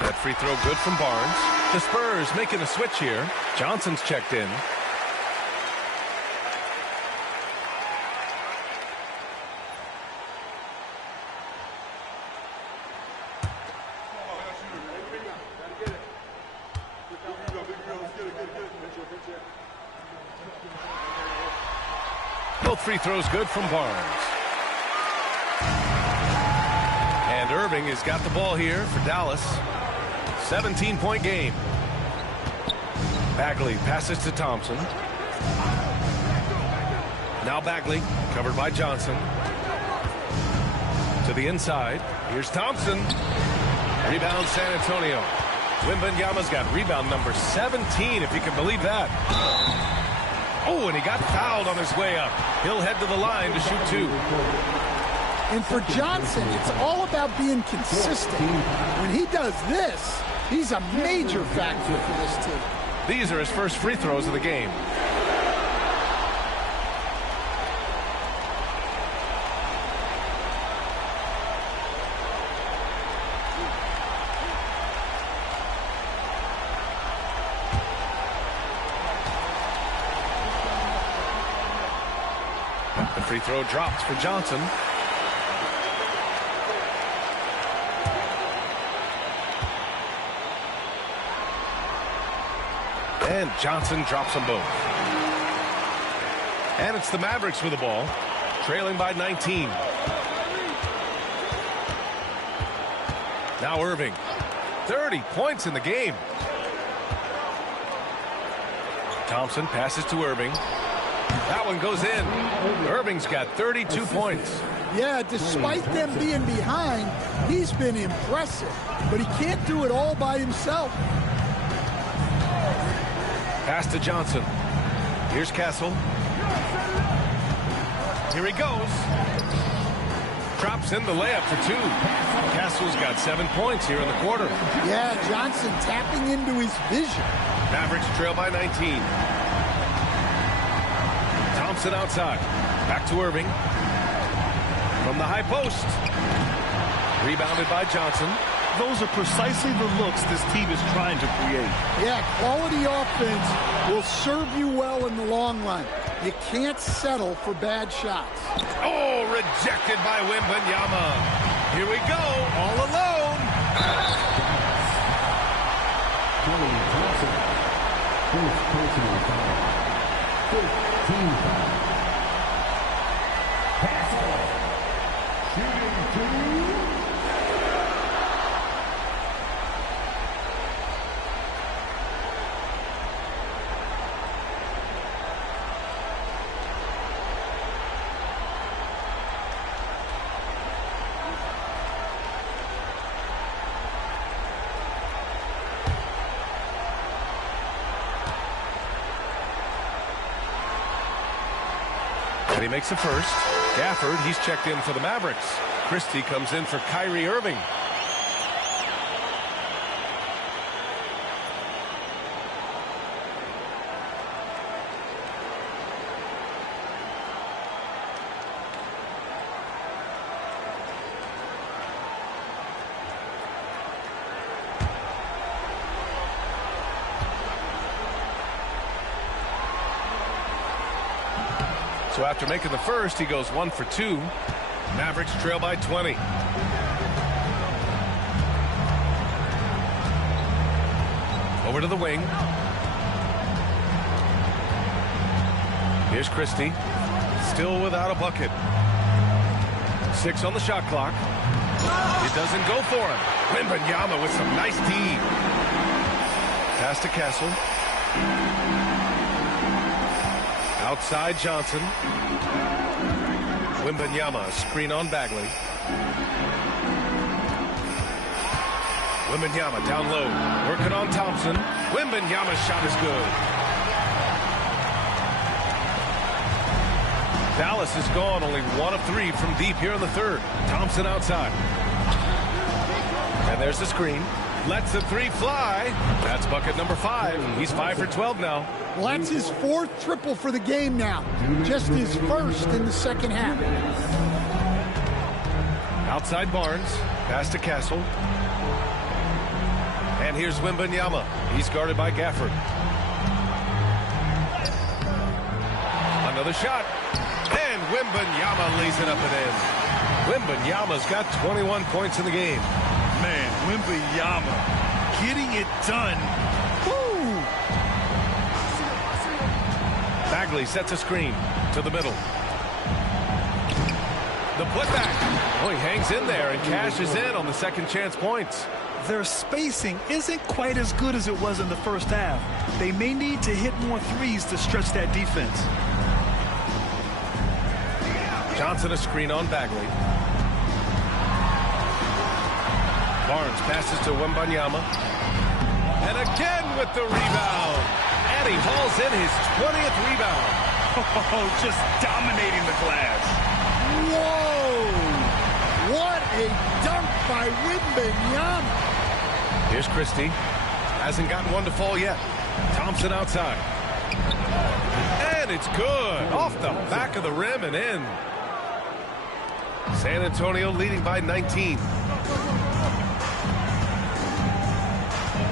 That free throw good from Barnes. The Spurs making a switch here. Johnson's checked in. Both free throws good from Barnes. And Irving has got the ball here for Dallas. 17-point game. Bagley passes to Thompson. Now Bagley, covered by Johnson. To the inside. Here's Thompson. Rebound San Antonio. Wembanyama's got rebound number 17, if you can believe that. Oh, and he got fouled on his way up. He'll head to the line to shoot 2. And for Johnson, it's all about being consistent. When he does this, he's a major factor for this team. These are his first free throws of the game. The free throw drops for Johnson. And Johnson drops them both. And it's the Mavericks with the ball, trailing by 19. Now Irving. 30 points in the game. Thompson passes to Irving. That one goes in. Irving's got 32 points. Yeah, despite them being behind, he's been impressive. But he can't do it all by himself. Pass to Johnson. Here's Castle. Here he goes. Drops in the layup for 2. Castle's got 7 points here in the quarter. Yeah, Johnson tapping into his vision. Mavericks trail by 19. Thompson outside. Back to Irving. From the high post. Rebounded by Johnson. Those are precisely the looks this team is trying to create. Yeah, quality offense will serve you well in the long run. You can't settle for bad shots. Oh, rejected by Wembanyama. Here we go, all alone. First personal foul. 15 foul. Castle. Shooting 2. And he makes the first. Gafford, he's checked in for the Mavericks. Christie comes in for Kyrie Irving. So after making the first, he goes 1 for 2. Mavericks trail by 20. Over to the wing. Here's Christie. Still without a bucket. 6 on the shot clock. It doesn't go for him. Wembanyama with some nice D. Pass to Castle. Outside Johnson. Wembanyama, screen on Bagley. Wembanyama down low, working on Thompson. Wembanyama's shot is good. Dallas is gone, only 1 of 3 from deep here in the third. Thompson outside. And there's the screen. Lets the 3 fly. That's bucket number 5. He's 5 for 12 now. Well, that's his 4th triple for the game now. Just his first in the second half. Outside Barnes. Pass to Castle. And here's Wembanyama. He's guarded by Gafford. Another shot. And Wembanyama lays it up and in. Wembanyama's got 21 points in the game. Man, Wembanyama getting it done. Woo! Bagley sets a screen to the middle. The putback. Oh, he hangs in there and cashes in on the second chance points. Their spacing isn't quite as good as it was in the first half. They may need to hit more threes to stretch that defense. Johnson a screen on Bagley. Barnes passes to Wembanyama. And again with the rebound. And he hauls in his 20th rebound. Oh, just dominating the glass. Whoa! What a dunk by Wembanyama. Here's Christie. Hasn't gotten one to fall yet. Thompson outside. And it's good. Off the back of the rim and in. San Antonio leading by 19.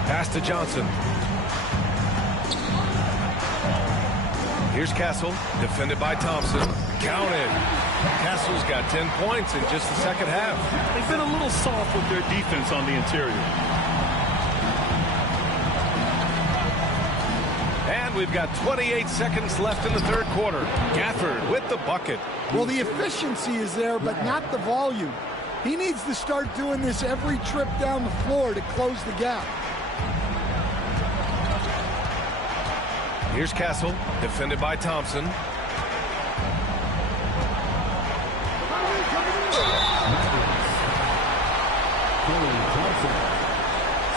Pass to Johnson. Here's Castle. Defended by Thompson. Counted. Castle's got 10 points in just the second half. They've been a little soft with their defense on the interior. And we've got 28 seconds left in the third quarter. Gafford with the bucket. Well, the efficiency is there, but not the volume. He needs to start doing this every trip down the floor to close the gap. Here's Castle, defended by Thompson.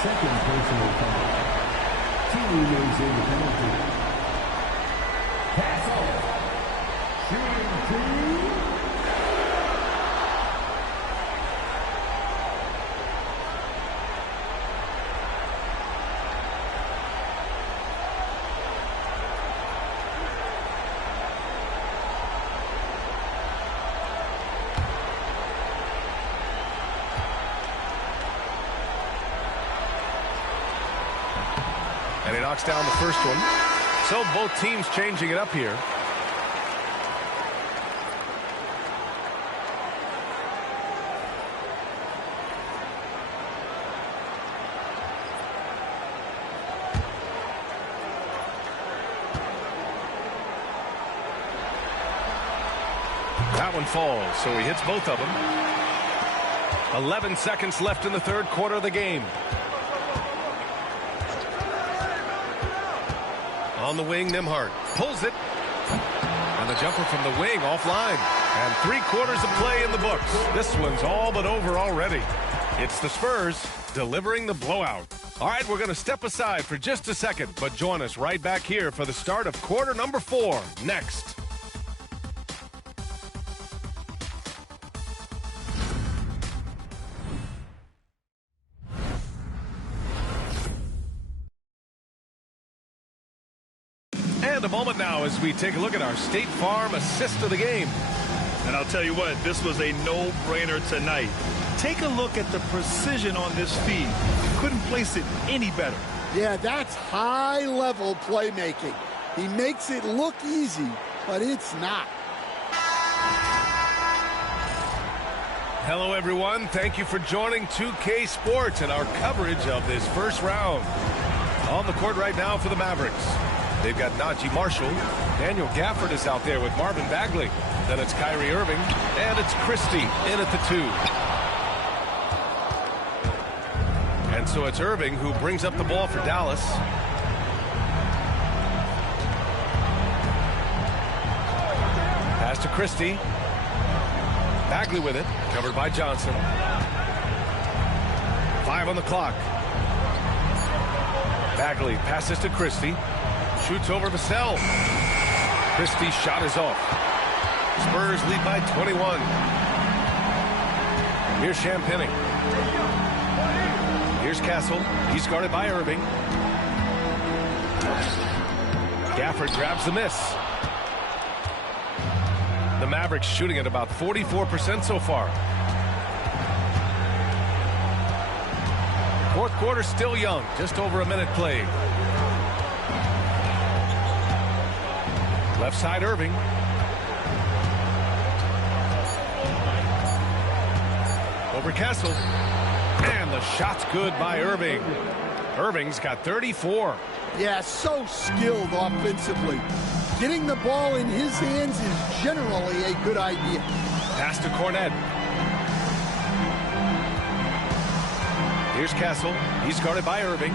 Second personal foul. Team remains in the penalty. Castle. Shooting two. And he knocks down the first one. So both teams changing it up here. That one falls, so he hits both of them. 11 seconds left in the third quarter of the game. On the wing, Nembhard pulls it. And the jumper from the wing offline. And 3/4 of play in the books. This one's all but over already. It's the Spurs delivering the blowout. All right, we're going to step aside for just a second, but join us right back here for the start of quarter number 4 next. And a moment now as we take a look at our State Farm assist of the game. And I'll tell you what, this was a no-brainer tonight. Take a look at the precision on this feed. Couldn't place it any better. Yeah, that's high-level playmaking. He makes it look easy, but it's not. Hello, everyone. Thank you for joining 2K Sports and our coverage of this first round. On the court right now for the Mavericks. They've got Najee Marshall. Daniel Gafford is out there with Marvin Bagley. Then it's Kyrie Irving. And it's Christie in at the 2. And so it's Irving who brings up the ball for Dallas. Pass to Christie. Bagley with it. Covered by Johnson. 5 on the clock. Bagley passes to Christie. Shoots over Vassell. Christie's shot is off. Spurs lead by 21. Here's Champagny. Here's Castle. He's guarded by Irving. Gafford grabs the miss. The Mavericks shooting at about 44% so far. Fourth quarter still young. Just over a minute played. Left side, Irving. Over Castle. And the shot's good by Irving. Irving's got 34. Yeah, so skilled offensively. Getting the ball in his hands is generally a good idea. Pass to Cornette. Here's Castle. He's guarded by Irving.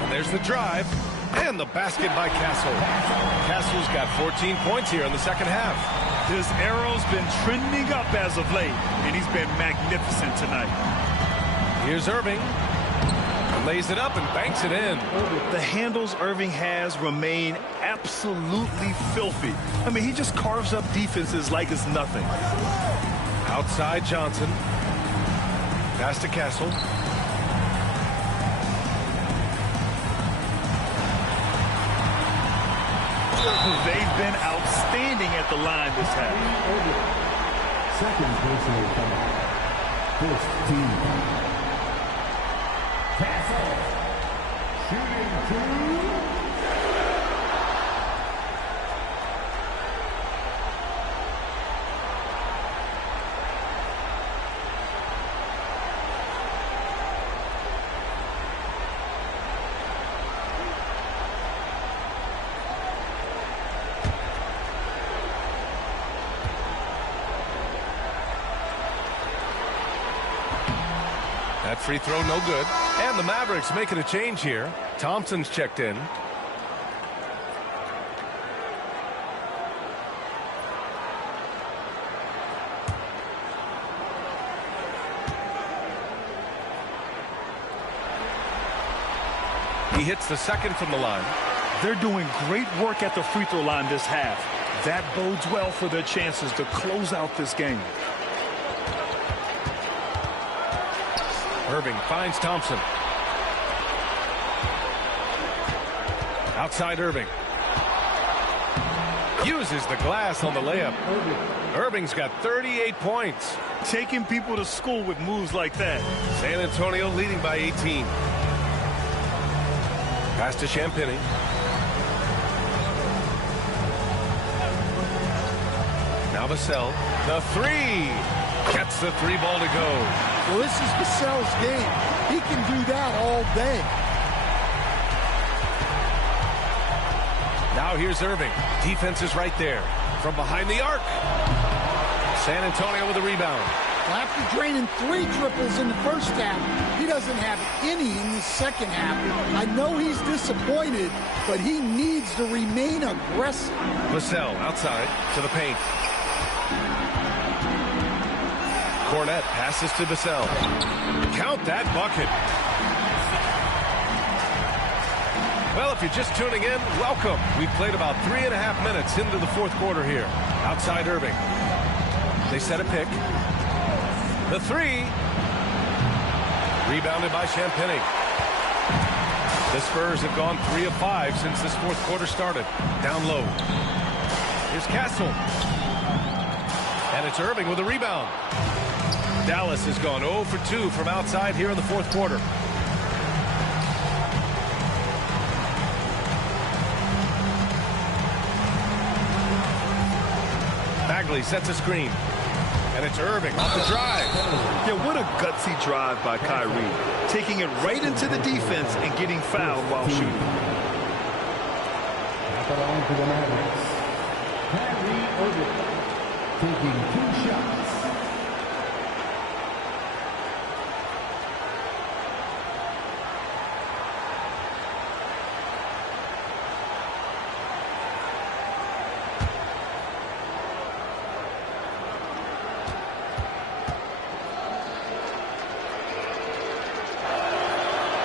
And there's the drive. And the basket by Castle. Castle's got 14 points here in the second half. His arrow's been trending up as of late, and he's been magnificent tonight. Here's Irving. Lays it up and banks it in. The handles Irving has remain absolutely filthy. I mean, he just carves up defenses like it's nothing. Outside Johnson. Pass to Castle. They've been outstanding at the line this half. Second personal foul. First team foul. Castle. Shooting 2. That free throw no good. And the Mavericks making a change here. Thompson's checked in. He hits the second from the line. They're doing great work at the free throw line this half. That bodes well for their chances to close out this game. Irving finds Thompson. Outside Irving. Uses the glass on the layup. Irving's got 38 points. Taking people to school with moves like that. San Antonio leading by 18. Pass to Champagny. Now Vassell. The three. Gets the three ball to go. Well, this is Vassell's game. He can do that all day. Now here's Irving. Defense is right there. From behind the arc. San Antonio with a rebound. Well, after draining 3 triples in the first half, he doesn't have any in the second half. I know he's disappointed, but he needs to remain aggressive. Vassell outside to the paint. Cornette passes to Vassell. Count that bucket. Well, if you're just tuning in, welcome. We've played about 3.5 minutes into the fourth quarter here. Outside Irving. They set a pick. The three. Rebounded by Champagny. The Spurs have gone 3 of 5 since this fourth quarter started. Down low. Here's Castle. And it's Irving with a rebound. Dallas has gone 0 for 2 from outside here in the fourth quarter. Bagley sets a screen. And it's Irving off the drive. Yeah, what a gutsy drive by Kyrie. Taking it right into the defense and getting fouled while shooting. Back along to the Mavericks. Kyrie Irving taking 2 shots.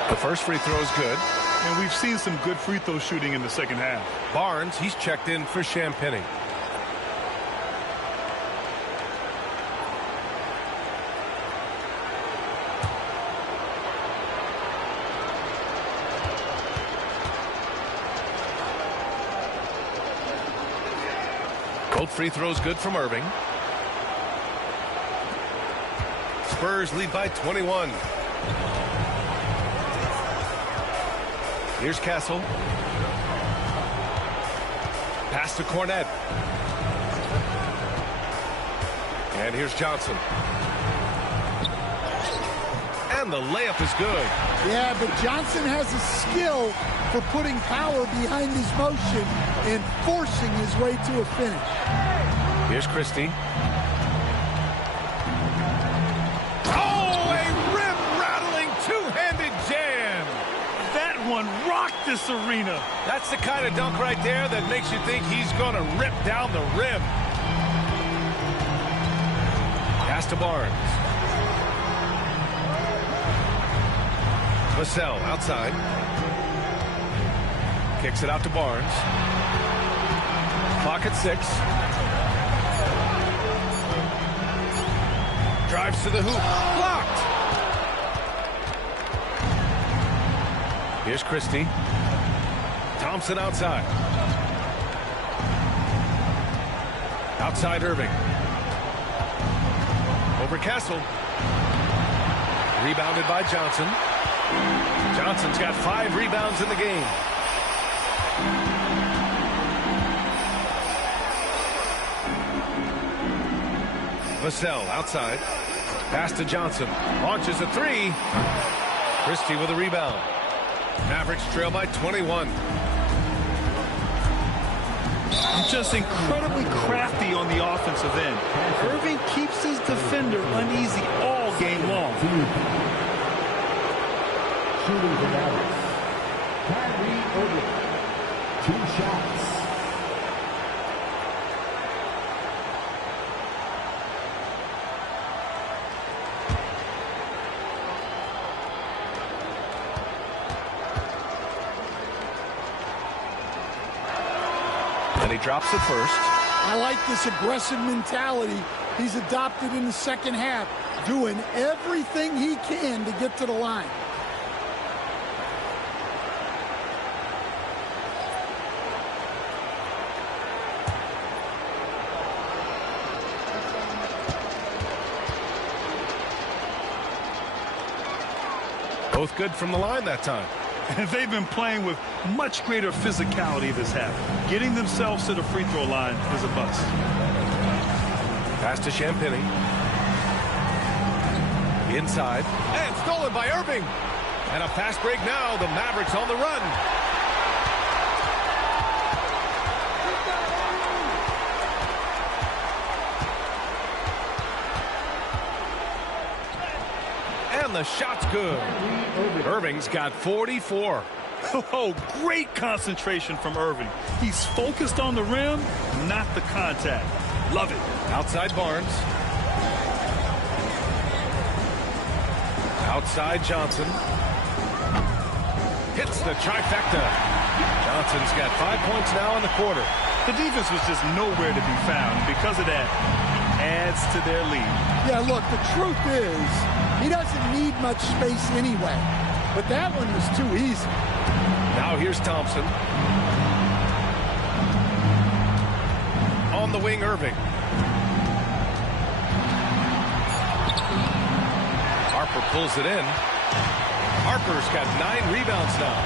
The first free throw is good. And we've seen some good free throw shooting in the second half. Barnes, he's checked in for Champagny. Both free throws good from Irving. Spurs lead by 21. Here's Castle. Pass to Cornette. And here's Johnson. And the layup is good. Yeah, but Johnson has a skill for putting power behind his motion and forcing his way to a finish. Here's Christie. Oh, a rim-rattling two-handed jam. That one rocked this arena. That's the kind of dunk right there that makes you think he's going to rip down the rim. Pass to Barnes. Vassell outside. Kicks it out to Barnes. Clock at 6. Drives to the hoop. Blocked. Here's Christie. Thompson outside. Outside Irving. Over Castle. Rebounded by Johnson. Johnson's got 5 rebounds in the game. Vassell outside. Pass to Johnson. Launches a 3. Christie with a rebound. Mavericks trail by 21. Just incredibly crafty on the offensive end. Irving keeps his defender uneasy all game long. Shooting the Mavericks. Kyrie Irving. 2 shots. And he drops it first. I like this aggressive mentality he's adopted in the second half, doing everything he can to get to the line. Both good from the line that time. And they've been playing with much greater physicality this half. Getting themselves to the free throw line is a bust. Pass to Champagny. Inside. And stolen by Irving. And a fast break now. The Mavericks on the run. And the shot's good. Irving's got 44. Oh, great concentration from Irving. He's focused on the rim, not the contact. Love it. Outside Barnes. Outside Johnson. Hits the trifecta. Johnson's got 5 points now in the quarter. The defense was just nowhere to be found. And because of that, adds to their lead. Yeah, look, the truth is, he doesn't need much space anyway. But that one was too easy. Now here's Thompson. On the wing, Irving. Harper pulls it in. Harper's got 9 rebounds now.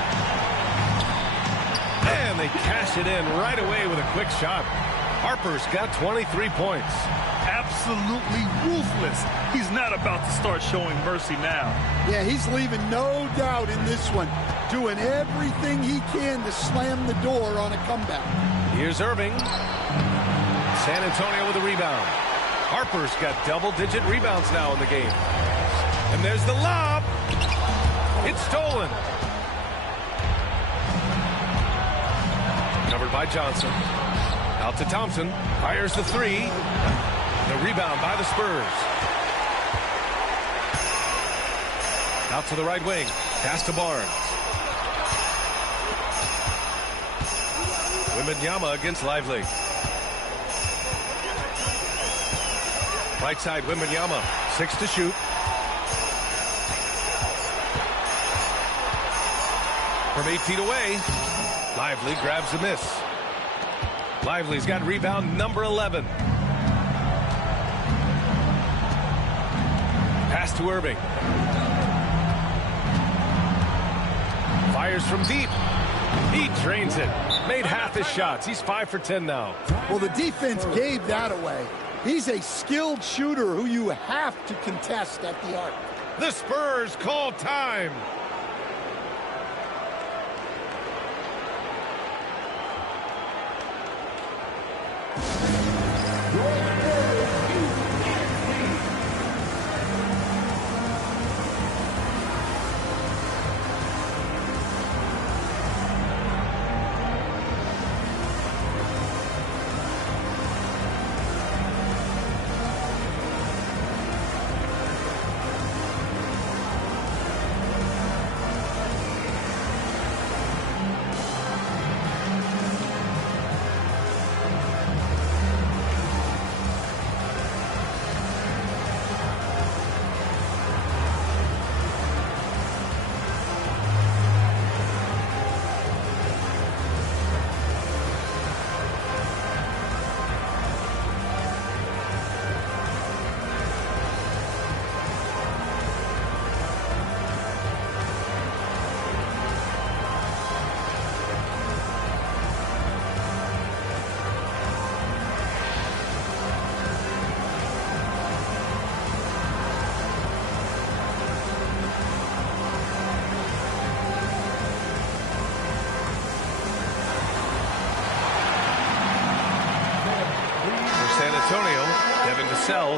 And they cash it in right away with a quick shot. Harper's got 23 points. Absolutely ruthless. He's not about to start showing mercy now. Yeah, he's leaving no doubt in this one. Doing everything he can to slam the door on a comeback. Here's Irving. San Antonio with a rebound. Harper's got double-digit rebounds now in the game. And there's the lob. It's stolen. Covered by Johnson. Out to Thompson. Fires the 3. The rebound by the Spurs. Out to the right wing. Pass to Barnes. Wembanyama against Lively. Right side, Wembanyama. 6 to shoot. From 8 feet away. Lively grabs the miss. Lively's got rebound number 11. Pass to Irving. Fires from deep. He drains it. Made half his shots. He's 5 for 10 now. Well, the defense gave that away. He's a skilled shooter who you have to contest at the arc. The Spurs call time.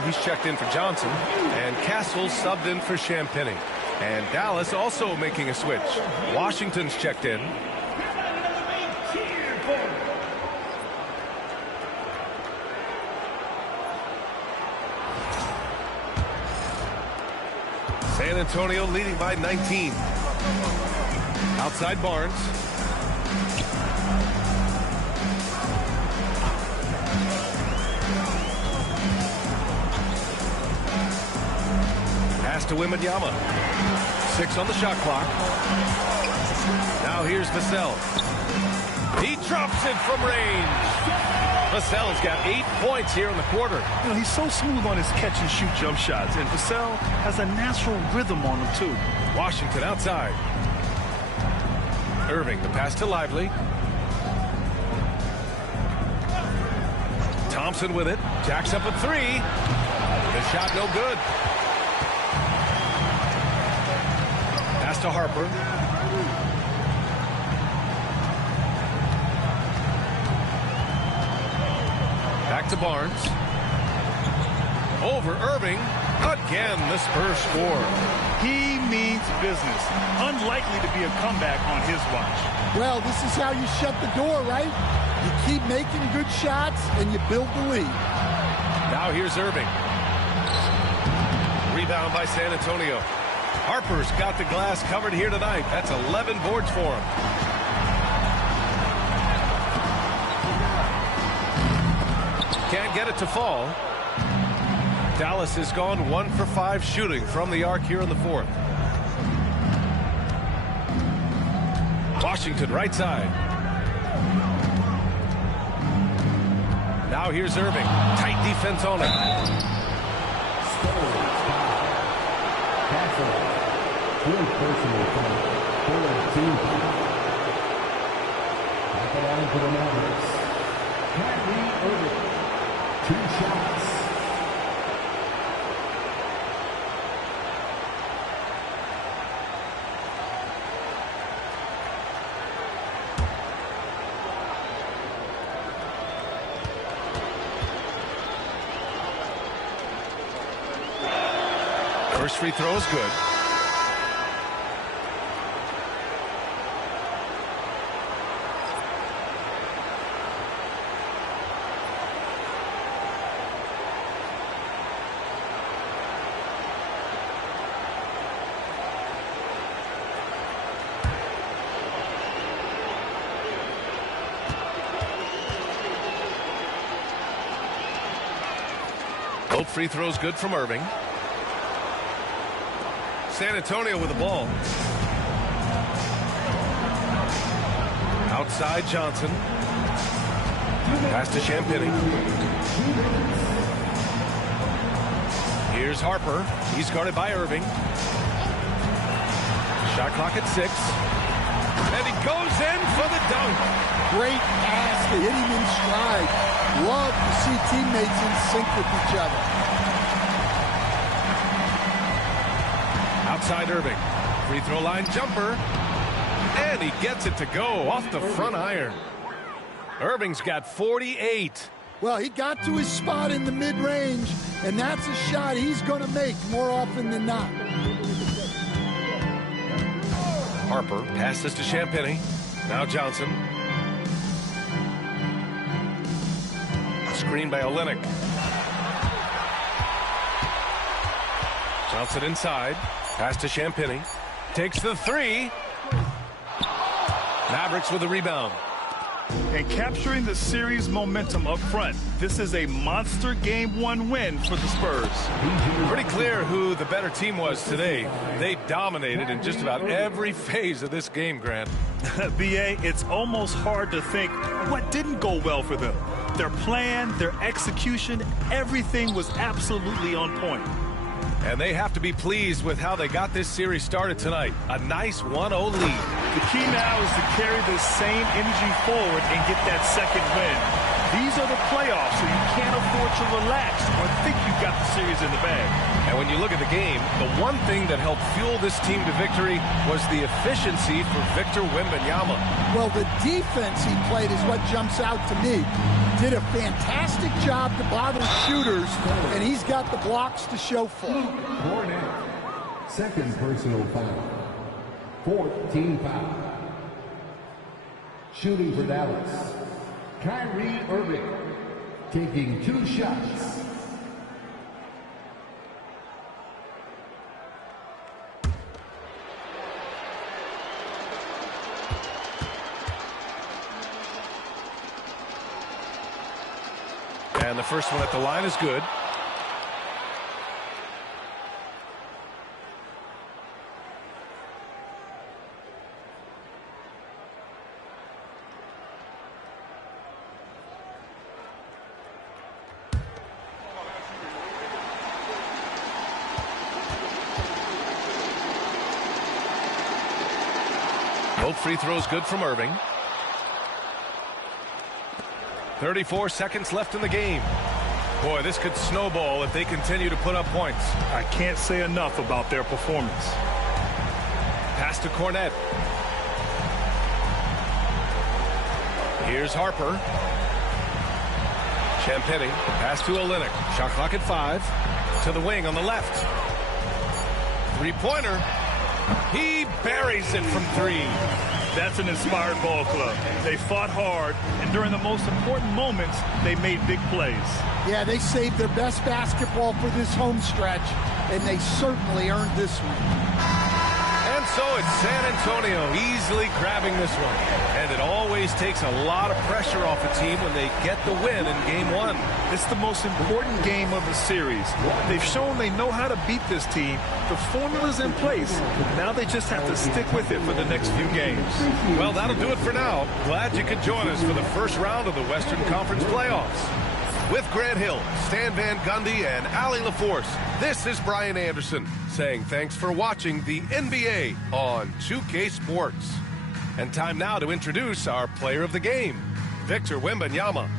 He's checked in for Johnson, and Castles subbed in for Champagny. And Dallas also making a switch. Washington's checked in. San Antonio leading by 19. Outside Barnes. To Wembanyama. 6 on the shot clock. Now here's Vassell. He drops it from range. Vassell's got 8 points here in the quarter. You know, he's so smooth on his catch-and-shoot jump shots, and Vassell has a natural rhythm on him, too. Washington outside. Irving, the pass to Lively. Thompson with it. Jacks up a 3. The shot no good. To Harper. Back to Barnes. Over Irving. Again, the Spurs score. He means business. Unlikely to be a comeback on his watch. Well, this is how you shut the door, right? You keep making good shots and you build the lead. Now here's Irving. Rebound by San Antonio. Harper's got the glass covered here tonight. That's 11 boards for him. Can't get it to fall. Dallas has gone 1 for 5 shooting from the arc here in the fourth. Washington right side. Now here's Irving. Tight defense on it. Personal foul. 4-2. Back along for the Mavericks. Kyrie Irving. 2 shots. First free throw is good. Both free throws good from Irving. San Antonio with the ball. Outside Johnson. Pass to Champagny. Here's Harper. He's guarded by Irving. Shot clock at 6. And he goes in for the dunk. Great pass to hit him in stride. Love to see teammates in sync with each other. Outside Irving. Free throw line jumper. And he gets it to go off the front iron. Irving's got 48. Well, he got to his spot in the mid-range, and that's a shot he's going to make more often than not. Harper passes to Champagny. Now Johnson. Screen by Olynyk. Johnson inside. Pass to Champagny. Takes the three. Mavericks with the rebound. And capturing the series momentum up front. This is a monster Game 1 win for the Spurs. Pretty clear who the better team was today. They dominated in just about every phase of this game, Grant. B.A., it's almost hard to think what didn't go well for them. Their plan, their execution, everything was absolutely on point. And they have to be pleased with how they got this series started tonight. A nice 1-0 lead. The key now is to carry this same energy forward and get that second win. These are the playoffs, so you can't afford to relax or think you've got the series in the bag. And when you look at the game, the one thing that helped fuel this team to victory was the efficiency for Victor Wembanyama. Well, the defense he played is what jumps out to me. Did a fantastic job to bother shooters, and he's got the blocks to show for it. Cornet, second personal foul. 4th team foul. Shooting for Dallas, Kyrie Irving, taking 2 shots. And the first one at the line is good. Both free throws good from Irving. 34 seconds left in the game. Boy, this could snowball if they continue to put up points. I can't say enough about their performance. Pass to Cornet. Here's Harper. Champagny. Pass to Olynyk. Shot clock at 5. To the wing on the left. Three-pointer. He buries it from 3. That's an inspired ball club. They fought hard, and during the most important moments, they made big plays. Yeah, they saved their best basketball for this home stretch, and they certainly earned this one. And so it's San Antonio easily grabbing this one. And it always takes a lot of pressure off a team when they get the win in Game 1. It's the most important game of the series. They've shown they know how to beat this team. The formula's in place. Now they just have to stick with it for the next few games. Well, that'll do it for now. Glad you could join us for the first round of the Western Conference playoffs. With Grant Hill, Stan Van Gundy, and Allie LaForce, this is Brian Anderson saying thanks for watching the NBA on 2K Sports. And time now to introduce our player of the game, Victor Wembanyama.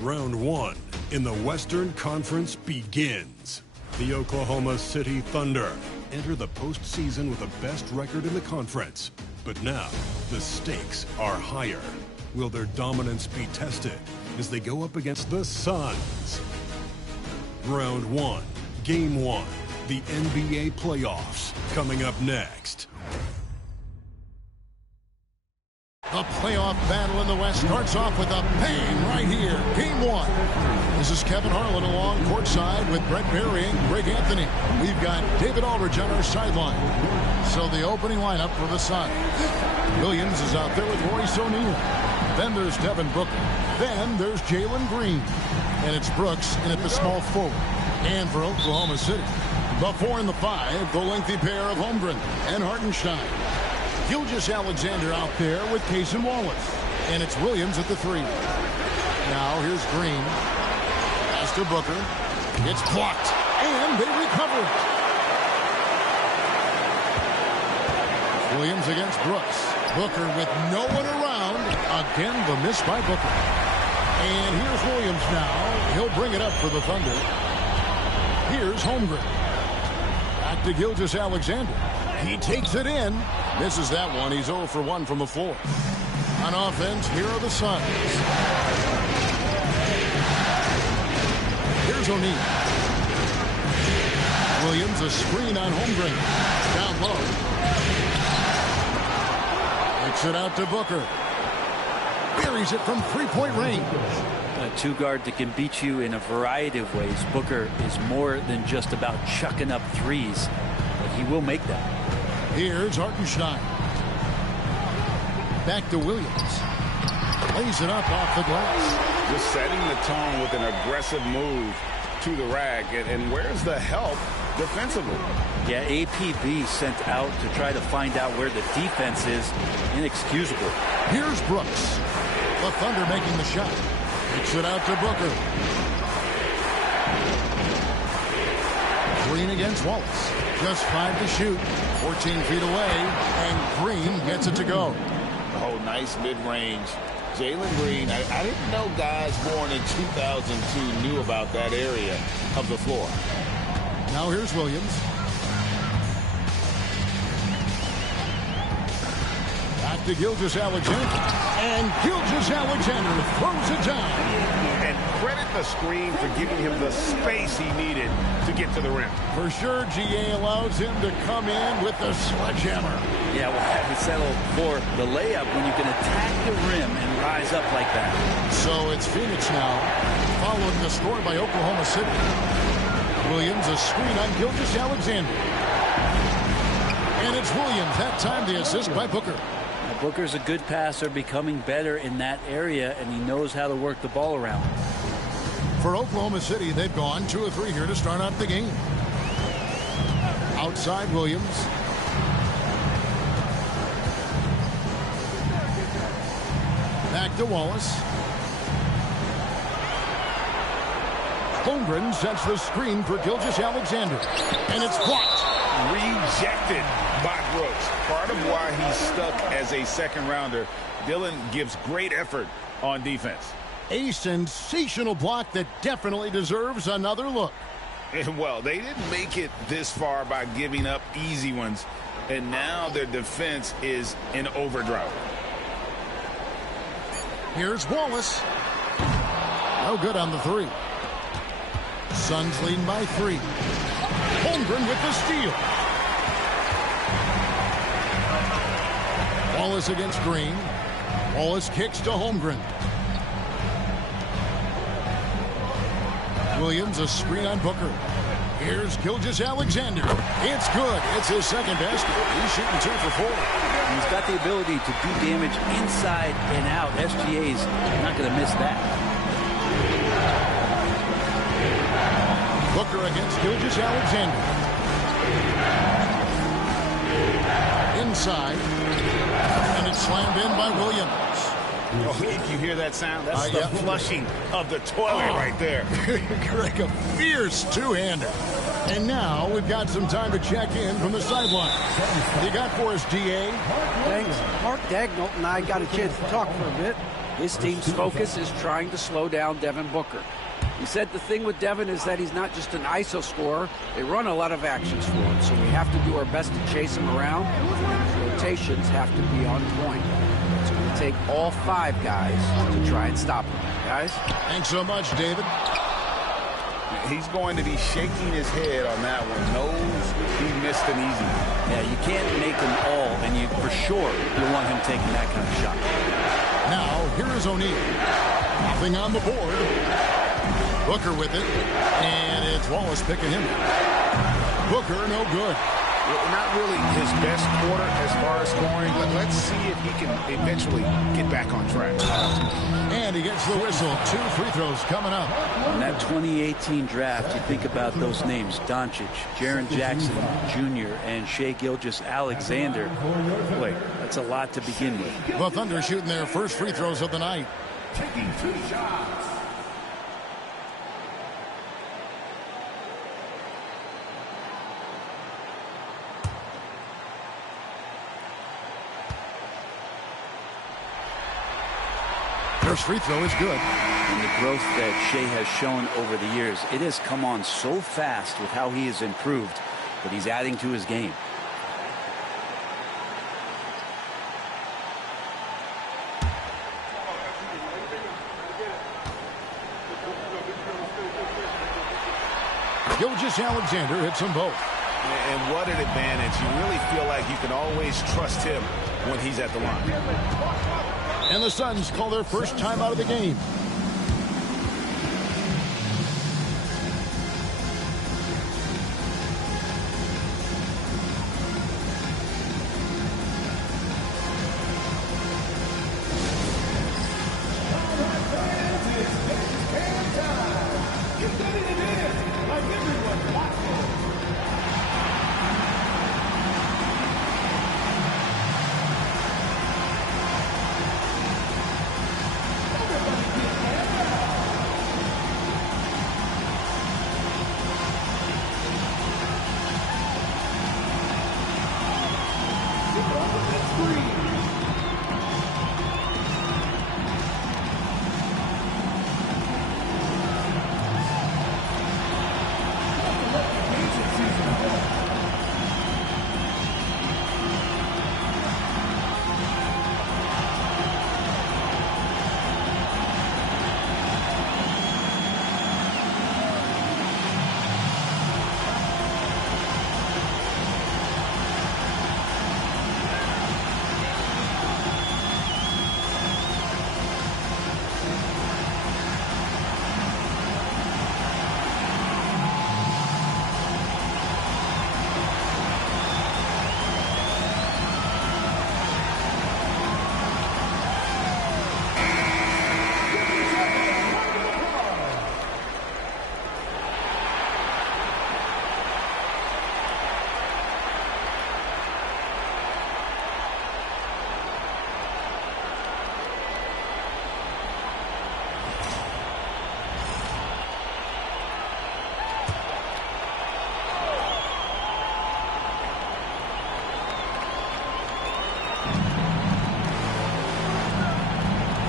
Round 1 in the Western Conference begins. The Oklahoma City Thunder enter the postseason with the best record in the conference. But now, the stakes are higher. Will their dominance be tested as they go up against the Suns? Round 1, Game 1, the NBA playoffs, coming up next. The playoff battle in the West starts off with a bang right here. Game 1. This is Kevin Harlan along courtside with Brett Berry and Greg Anthony. We've got David Aldridge on our sideline. So the opening lineup for the Suns. Williams is out there with Royce O'Neal. Then there's Devin Booker. Then there's Jalen Green. And it's Brooks in at the small forward. And for Oklahoma City, the 4 and the 5, the lengthy pair of Holmgren and Hartenstein. Gilgeous-Alexander out there with Case and Wallace. And it's Williams at the 3. Now here's Green. Pass to Booker. It's blocked. And they recover it. Williams against Brooks. Booker with no one around. Again, the miss by Booker. And here's Williams now. He'll bring it up for the Thunder. Here's Holmgren. Back to Gilgeous-Alexander. He takes it in. Misses that one. He's 0 for 1 from the floor. On offense, here are the Suns. Here's O'Neal. Williams, a screen on Holmgren. Down low. Kicks it out to Booker. Buries it from three-point range. A two-guard that can beat you in a variety of ways. Booker is more than just about chucking up threes, but he will make that. Here's Hartenstein. Back to Williams. Lays it up off the glass. Just setting the tone with an aggressive move to the rack. And where's the help defensively? Yeah, APB sent out to try to find out where the defense is. Inexcusable. Here's Brooks. The Thunder making the shot. Kicks it out to Booker. Green against Wallace. Just 5 to shoot. 14 feet away. And Green gets it to go. Oh, nice mid-range. Jalen Green, I didn't know guys born in 2002 knew about that area of the floor. Now here's Williams. Back to Gilgeous-Alexander. And Gilgeous-Alexander throws it down. And credit the screen for giving him the space he needed to get to the rim. For sure, GA allows him to come in with the sledgehammer. Yeah, we'll have to settle for the layup when you can attack the rim and rise up like that. So it's Phoenix now, following the score by Oklahoma City. Williams, a screen on Gilgeous-Alexander. And it's Williams, that time the assist by Booker. Now, Booker's a good passer, becoming better in that area, and he knows how to work the ball around. For Oklahoma City, they've gone 2 of 3 here to start out the game. Outside Williams. Back to Wallace. Holmgren sets the screen for Gilgeous-Alexander. And it's blocked. Rejected by Brooks. Part of why he's stuck as a second rounder. Dillon gives great effort on defense. A sensational block that definitely deserves another look. Well, they didn't make it this far by giving up easy ones. And now their defense is in overdrive. Here's Wallace. No good on the 3. Suns leading by 3. Holmgren with the steal. Wallace against Green. Wallace kicks to Holmgren. Williams, a screen on Booker. Here's Gilgeous-Alexander. It's good. It's his second basket. He's shooting 2 for 4. He's got the ability to do damage inside and out. SGA's not going to miss that. Booker against Gilgeous-Alexander. Inside. And it's slammed in by Williams. Oh, if you hear that sound, that's the flushing of the toilet right there. Greg, a fierce two-hander. And now we've got some time to check in from the sideline. You got for us, DA? Thanks. Mark Dagnall and I got a chance to talk for a bit. His team's focus is trying to slow down Devin Booker. He said the thing with Devin is that he's not just an ISO scorer. They run a lot of actions for him, so we have to do our best to chase him around. His rotations have to be on point. It's going to take all 5 guys to try and stop him. Guys? Thanks so much, David. He's going to be shaking his head on that one. Knows he missed an easy one. Yeah, you can't make them all, and you for sure you want him taking that kind of shot. Now, here is O'Neal. Nothing on the board. Booker with it, and it's Wallace picking him. Booker, no good. Not really his best quarter as far as scoring, but let's see if he can eventually get back on track. And he gets the whistle. 2 free throws coming up. In that 2018 draft, you think about those names: Doncic, Jaren Jackson Jr., and Shai Gilgeous-Alexander. Boy, that's a lot to begin with. The Thunder shooting their first free throws of the night. Taking 2 shots. First free throw is good. And the growth that Shai has shown over the years, it has come on so fast with how he has improved, but he's adding to his game. Gilgeous-Alexander hits them both. And what an advantage. You really feel like you can always trust him when he's at the line. And the Suns call their first time out of the game.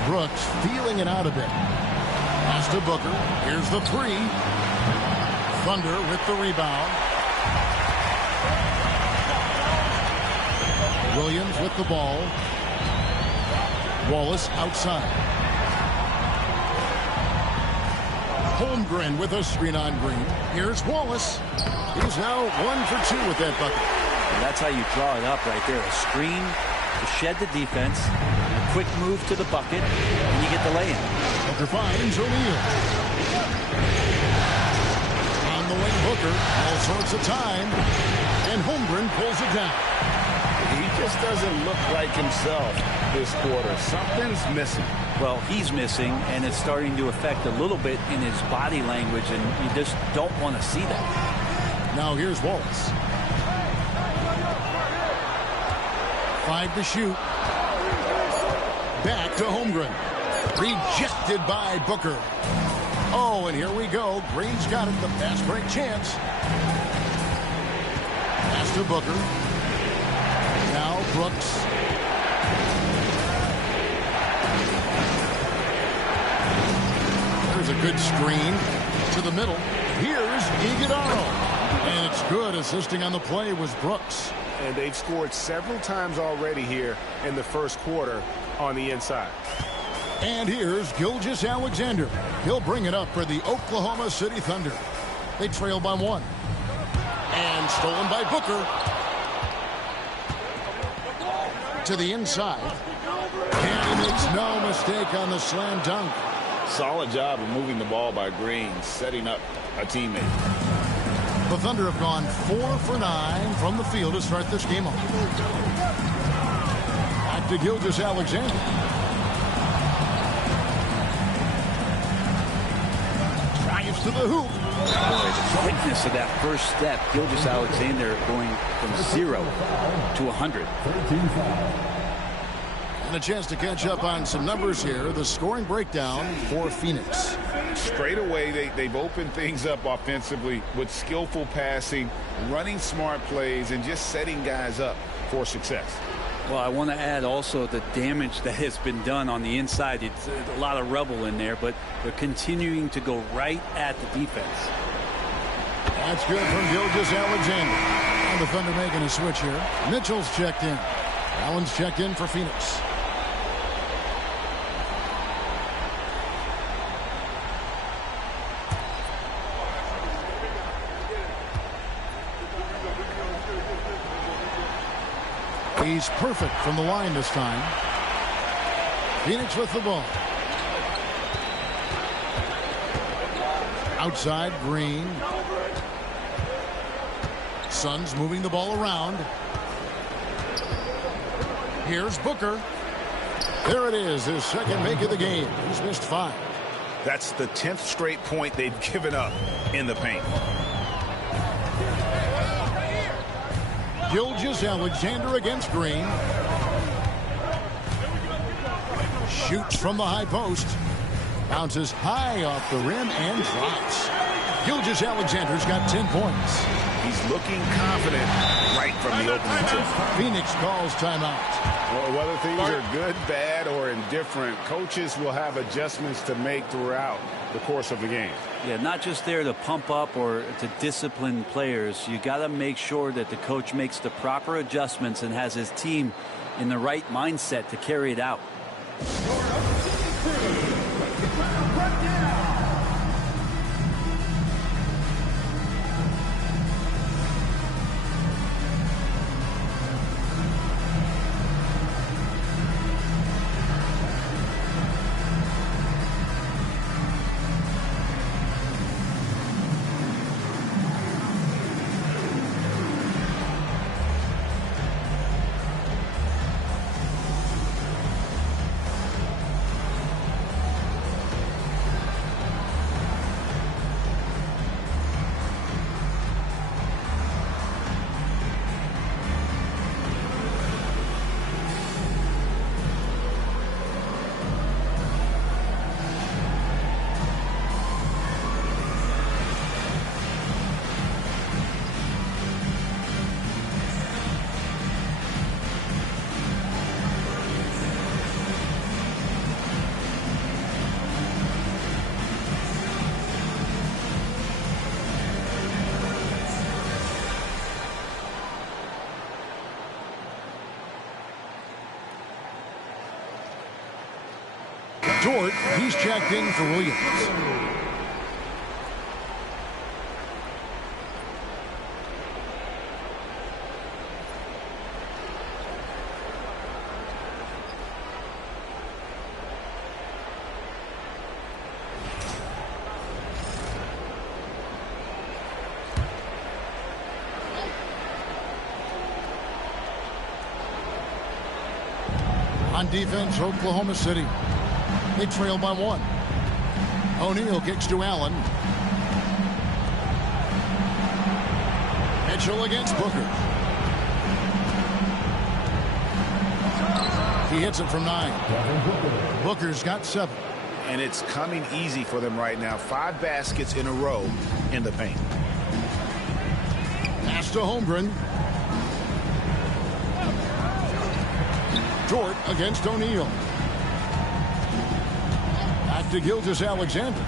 Brooks feeling it out a bit. Pass to Booker. Here's the 3. Thunder with the rebound. Williams with the ball. Wallace outside. Holmgren with a screen on Green. Here's Wallace. He's now 1 for 2 with that bucket. And that's how you draw it up right there. A screen to shed the defense, a quick move to the bucket, and you get the lay-in. Booker finds O'Neal. On the wing, Booker. All sorts of time. And Holmgren pulls it down. He just doesn't look like himself this quarter. Something's missing. Well, he's missing, and it's starting to affect a little bit in his body language, and you just don't want to see that. Now here's Wallace. 5 to shoot. Back to Holmgren. Rejected by Booker. Oh, and here we go. Green's got it. The fast break chance. Pass to Booker. Now Brooks. Good screen to the middle. Here's Iguodala. And it's good. Assisting on the play was Brooks. And they've scored several times already here in the first quarter on the inside. And here's Gilgeous-Alexander. He'll bring it up for the Oklahoma City Thunder. They trail by 1. And stolen by Booker. To the inside. And he makes no mistake on the slam dunk. Solid job of moving the ball by Green, setting up a teammate. The Thunder have gone 4 for 9 from the field to start this game off. Back to Gilgeous-Alexander. Drives to the hoop. Boy, the quickness of that first step. Gilgeous-Alexander going from 0 to 100. And a chance to catch up on some numbers here. The scoring breakdown for Phoenix. Straight away, they've opened things up offensively with skillful passing, running smart plays, and just setting guys up for success. Well, I want to add also the damage that has been done on the inside. It's a lot of rubble in there, but they're continuing to go right at the defense. That's good from Gilgeous-Alexander. And the Thunder making a switch here. Mitchell's checked in. Allen's checked in for Phoenix. He's perfect from the line this time. Phoenix with the ball. Outside, Green. Suns moving the ball around. Here's Booker. There it is, his second make of the game. He's missed 5. That's the 10th straight point they've given up in the paint. Gilgeous-Alexander against Green. Shoots from the high post. Bounces high off the rim and drops. Gilgeous-Alexander's got 10 points. He's looking confident right from the opening tip. Phoenix calls timeout. Well, whether things are good, bad, or indifferent, coaches will have adjustments to make throughout the course of the game. Yeah, not just there to pump up or to discipline players. You got to make sure that the coach makes the proper adjustments and has his team in the right mindset to carry it out. Dort, he's checked in for Williams. On defense, Oklahoma City. They trail by 1. O'Neal kicks to Allen. Mitchell against Booker. He hits it from 9. Booker's got 7. And it's coming easy for them right now. 5 baskets in a row in the paint. Pass to Holmgren. Dort against O'Neal. Back to Gilgeous-Alexander.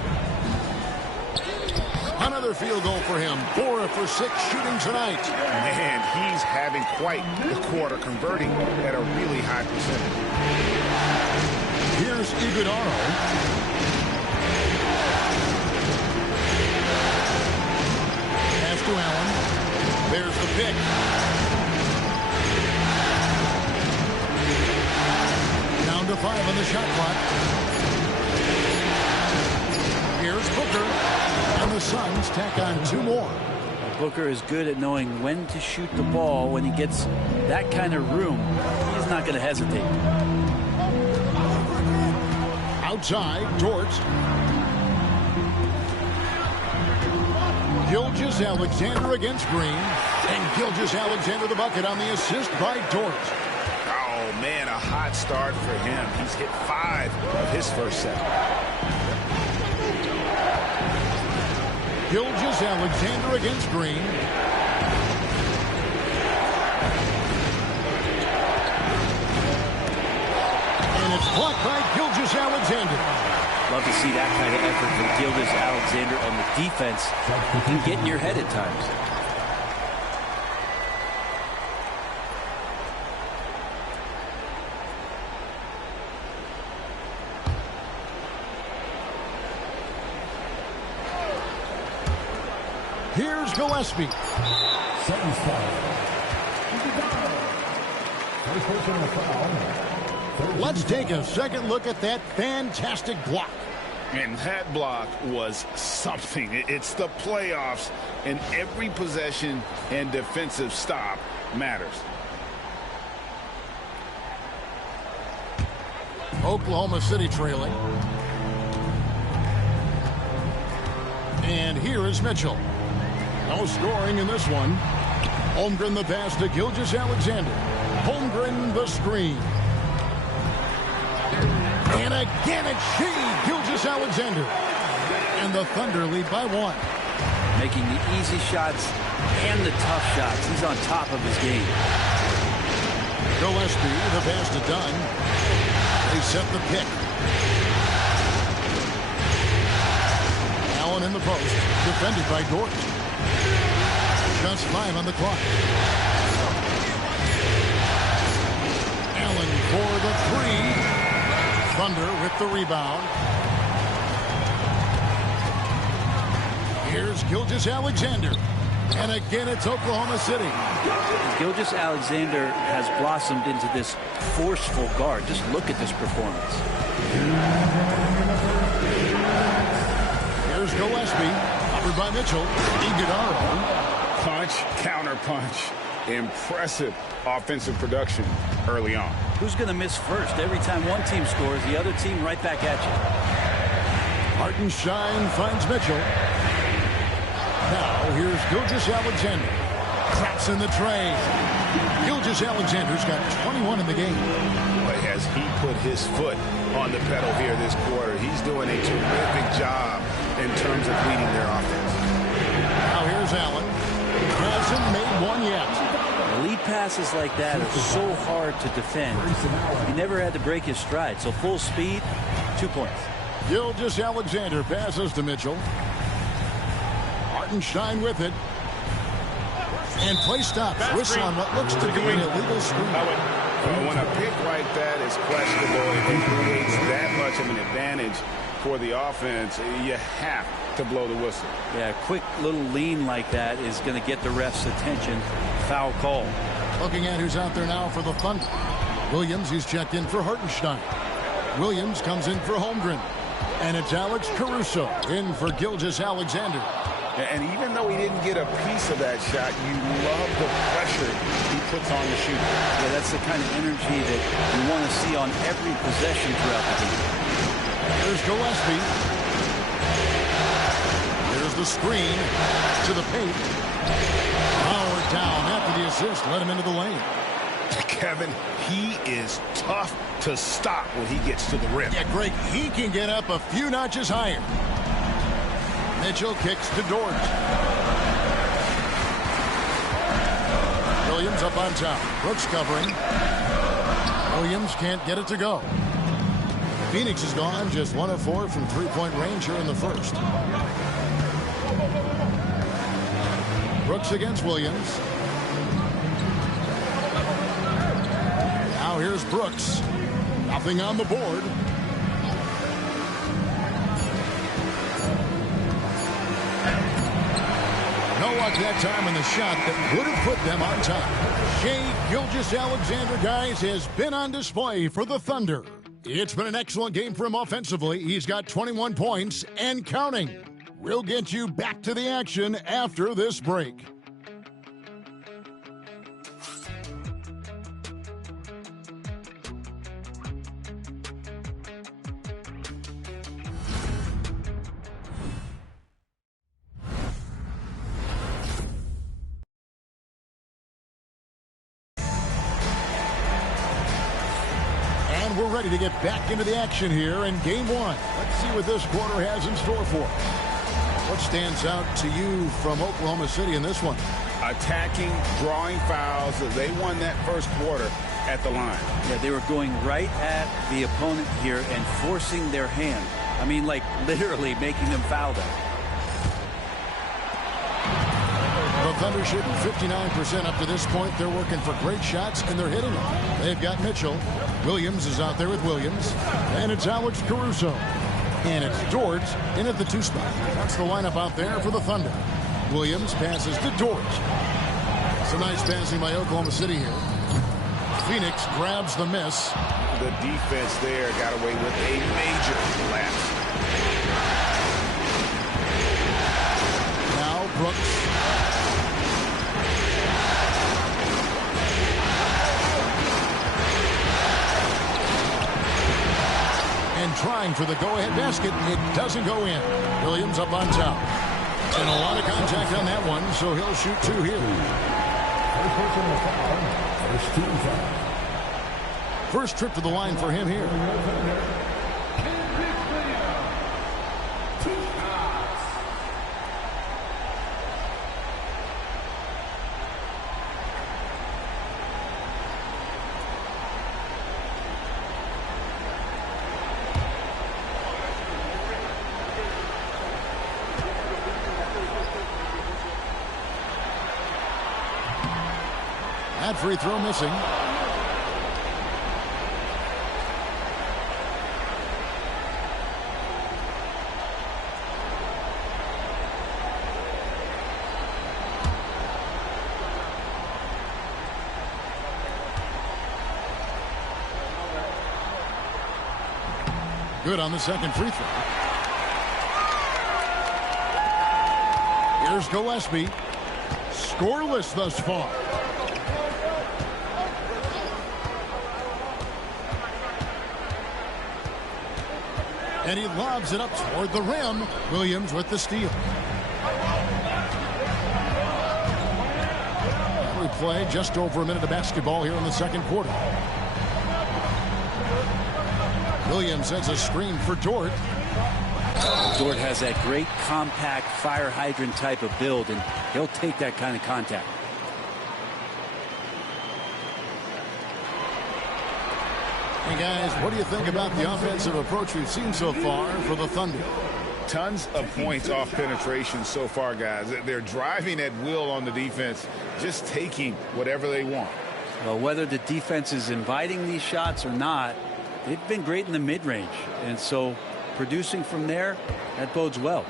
Another field goal for him. 4 for 6 shooting tonight. Man, he's having quite the quarter, converting at a really high percentage. Here's Iguodala. Pass to Allen. There's the pick. Down to 5 on the shot clock. Here's Booker. And the Suns tack on 2 more. Booker is good at knowing when to shoot the ball. When he gets that kind of room, he's not going to hesitate. Outside, Dort. Gilgeous-Alexander against Green. And Gilgeous-Alexander the bucket on the assist by Dort. Oh, man, a hot start for him. He's hit 5 of his first set. Gilgeous-Alexander against Green. And it's blocked by Gilgeous-Alexander. Love to see that kind of effort from Gilgeous-Alexander on the defense. He can get in your head at times. Here's Gillespie. Second foul. First personal foul. Let's take a second look at that fantastic block. And that block was something. It's the playoffs, and every possession and defensive stop matters. Oklahoma City trailing. And here is Mitchell. No scoring in this one. Holmgren the pass to Gilgeous-Alexander. Holmgren the screen. And again it's Gilgeous-Alexander. And the Thunder lead by 1. Making the easy shots and the tough shots. He's on top of his game. Gillespie, the pass to Dunn. They set the pick. Allen in the post. Defended by Dort. Just 5 on the clock. Allen for the 3. Thunder with the rebound. Here's Gilgeous-Alexander. And again, it's Oklahoma City. Gilgeous-Alexander has blossomed into this forceful guard. Just look at this performance. Here's Gillespie. Covered by Mitchell. Iguodala. Punch, counter punch. Impressive offensive production early on. Who's going to miss first? Every time one team scores, the other team right back at you. Hartenstein finds Mitchell. Now here's Gilgeous-Alexander. Traps in the tray. Gilgeous-Alexander's got 21 in the game. But has he put his foot on the pedal here this quarter? He's doing a terrific job in terms of leading their offense. Now here's Allen. Hasn't made one yet. Lead passes like that are so hard to defend. He never had to break his stride. So full speed, 2 points. Gilgeous-Alexander passes to Mitchell. Hartenstein with it. And play stops. Whistle on what looks to be an illegal screen. When a pick like that is questionable and creates that much of an advantage for the offense, you have to blow the whistle. Yeah, a quick little lean like that is going to get the ref's attention. Foul call. Looking at who's out there now for the Thunder. Williams, he's checked in for Hartenstein. Williams comes in for Holmgren. And it's Alex Caruso in for Gilgeous-Alexander. And even though he didn't get a piece of that shot, you love the pressure he puts on the shooter. Yeah, that's the kind of energy that you want to see on every possession throughout the game. There's Gillespie. There's the screen to the paint. Howard down after the assist. Let him into the lane. Kevin, he is tough to stop when he gets to the rim. Yeah, Greg, he can get up a few notches higher. Mitchell kicks to Dort. Williams up on top. Brooks covering. Williams can't get it to go. Phoenix is gone, just 1 of 4 from three-point range here in the first. Brooks against Williams. Now here's Brooks. Nothing on the board. No luck that time in the shot that would have put them on top. Shai Gilgeous-Alexander, guys, has been on display for the Thunder. It's been an excellent game for him offensively. He's got 21 points and counting. We'll get you back to the action after this break. We're ready to get back into the action here in game one. Let's see what this quarter has in store for us. What stands out to you from Oklahoma City in this one? Attacking, drawing fouls. They won that first quarter at the line. Yeah, they were going right at the opponent here and forcing their hand. I mean, like literally making them foul them. The Thunder shooting 59% up to this point. They're working for great shots, and they're hitting them. They've got Mitchell. Williams is out there with Williams. And it's Alex Caruso. And it's Dort in at the 2 spot. That's the lineup out there for the Thunder. Williams passes to Dort. Some nice passing by Oklahoma City here. Phoenix grabs the miss. The defense there got away with a major lapse. Now Brooks. And trying for the go-ahead basket. It doesn't go in. Williams up on top. And a lot of contact on that one, so he'll shoot 2 here. First trip to the line for him here. That free throw missing. Good on the second free throw. Here's Gillespie. Scoreless thus far. And he lobs it up toward the rim. Williams with the steal. We play just over a minute of basketball here in the second quarter. Williams sends a screen for Dort. Dort has that great compact fire hydrant type of build, and he'll take that kind of contact. Hey guys, what do you think about the offensive approach we've seen so far for the Thunder? Tons of points off penetration so far, guys. They're driving at will on the defense, just taking whatever they want. Well, whether the defense is inviting these shots or not, they've been great in the mid-range. And so producing from there, that bodes well.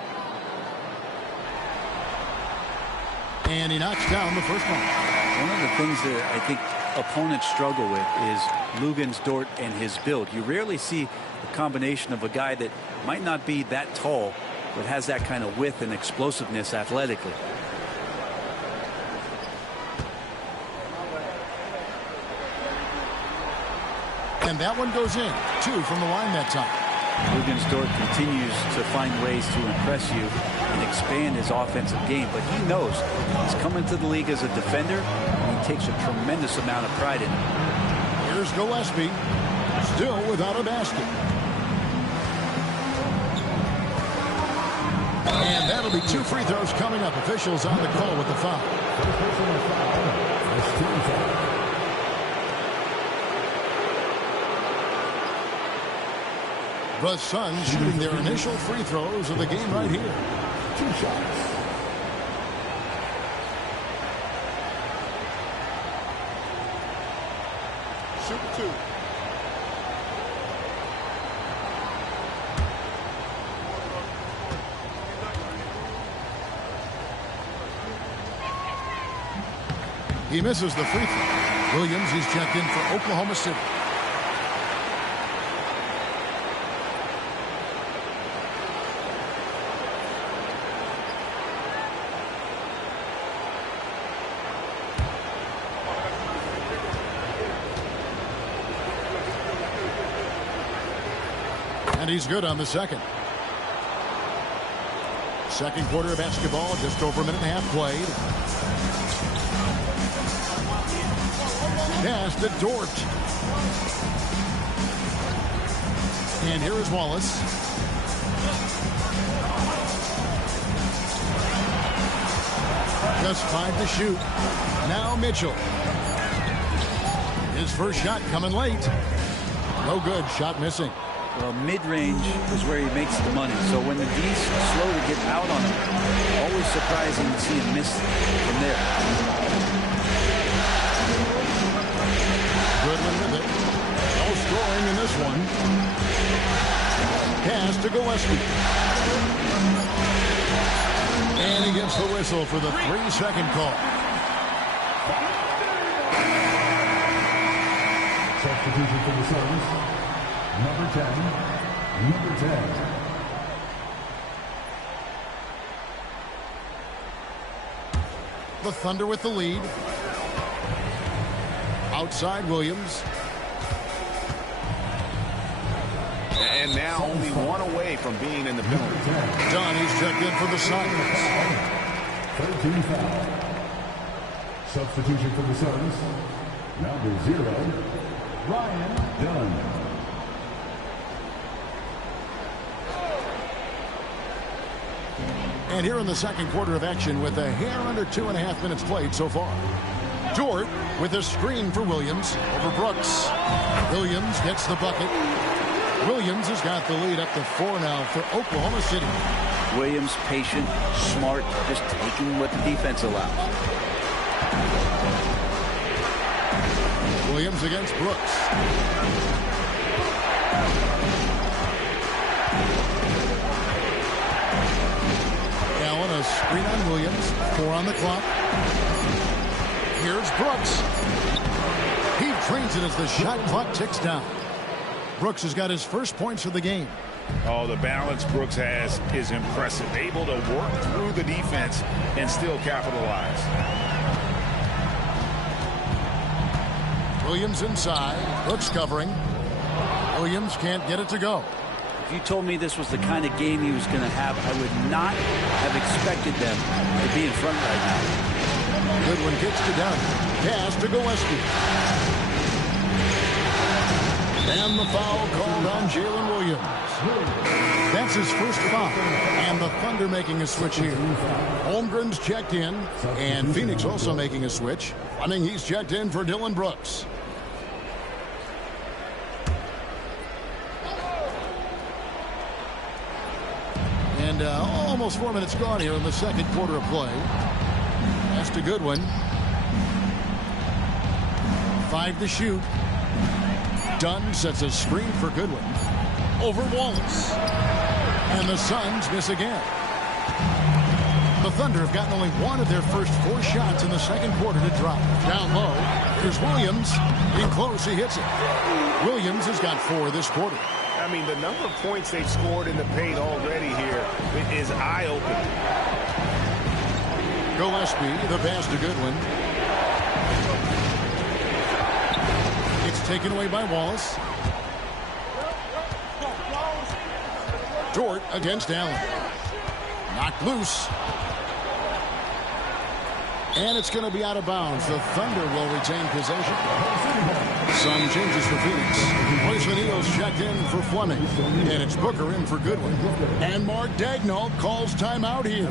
And he knocks down the first one. One of the things that I think opponents struggle with is Luguentz, Dort, and his build. You rarely see a combination of a guy that might not be that tall, but has that kind of width and explosiveness athletically. And that one goes in. 2 from the line that time. Luguentz Dort continues to find ways to impress you and expand his offensive game, but he knows he's coming to the league as a defender, and he takes a tremendous amount of pride in it. Here's Gillespie, still without a basket. And that'll be 2 free throws coming up. Officials on the call with the foul. The Suns shooting their initial free throws of the game right here. 2 shots. Shoot the 2. He misses the free throw. Williams, he's checked in for Oklahoma City. And he's good on the second. Second quarter of basketball, just over a minute and a half played. Pass to Dort. And here is Wallace. Just 5 to shoot. Now Mitchell. His first shot coming late. No good. Shot missing. Well, mid-range is where he makes the money. So when the D's slow to get out on him, always surprising to see him miss from there. Goodwin with it. No scoring in this one. Pass to Gillespie. And he gets the whistle for the 3-second call. Substitution for the Suns. Number 10. Number 10. The Thunder with the lead. Outside Williams. And now only one away from being in the penalty. Donnie's checked in for the Suns. 13 foul. Substitution for the Suns. Number 0. Ryan Dunn. And here in the second quarter of action with a hair under 2.5 minutes played so far. Dort with a screen for Williams over Brooks. Williams gets the bucket. Williams has got the lead up to 4 now for Oklahoma City. Williams, patient, smart, just taking what the defense allows. Williams against Brooks. Allen, a screen on Williams. 4 on the clock. Here's Brooks. He trains it as the shot clock ticks down. Brooks has got his first points of the game. Oh, the balance Brooks has is impressive. Able to work through the defense and still capitalize. Williams inside. Brooks covering. Williams can't get it to go. If you told me this was the kind of game he was going to have, I would not have expected them to be in front right now. Goodwin kicks to Dunn. Pass to Gillespie. And the foul called on Jalen Williams. That's his first foul. And the Thunder making a switch here. Holmgren's checked in. And Phoenix also making a switch. Running, he's checked in for Dillon Brooks. And almost 4 minutes gone here in the second quarter of play. That's to Goodwin. 5 to shoot. Dunn sets a screen for Goodwin. Over Wallace. And the Suns miss again. The Thunder have gotten only one of their first 4 shots in the second quarter to drop. Down low. Here's Williams. In close, he hits it. Williams has got 4 this quarter. I mean, the number of points they've scored in the paint already here is eye-opening. Gillespie, the pass to Goodwin. It's taken away by Wallace. Dort against Allen. Knocked loose. And it's going to be out of bounds. The Thunder will retain possession. Some changes for Phoenix. Royce O'Neal's checked in for Fleming. And it's Booker in for Goodwin. And Mark Daigneault calls timeout here.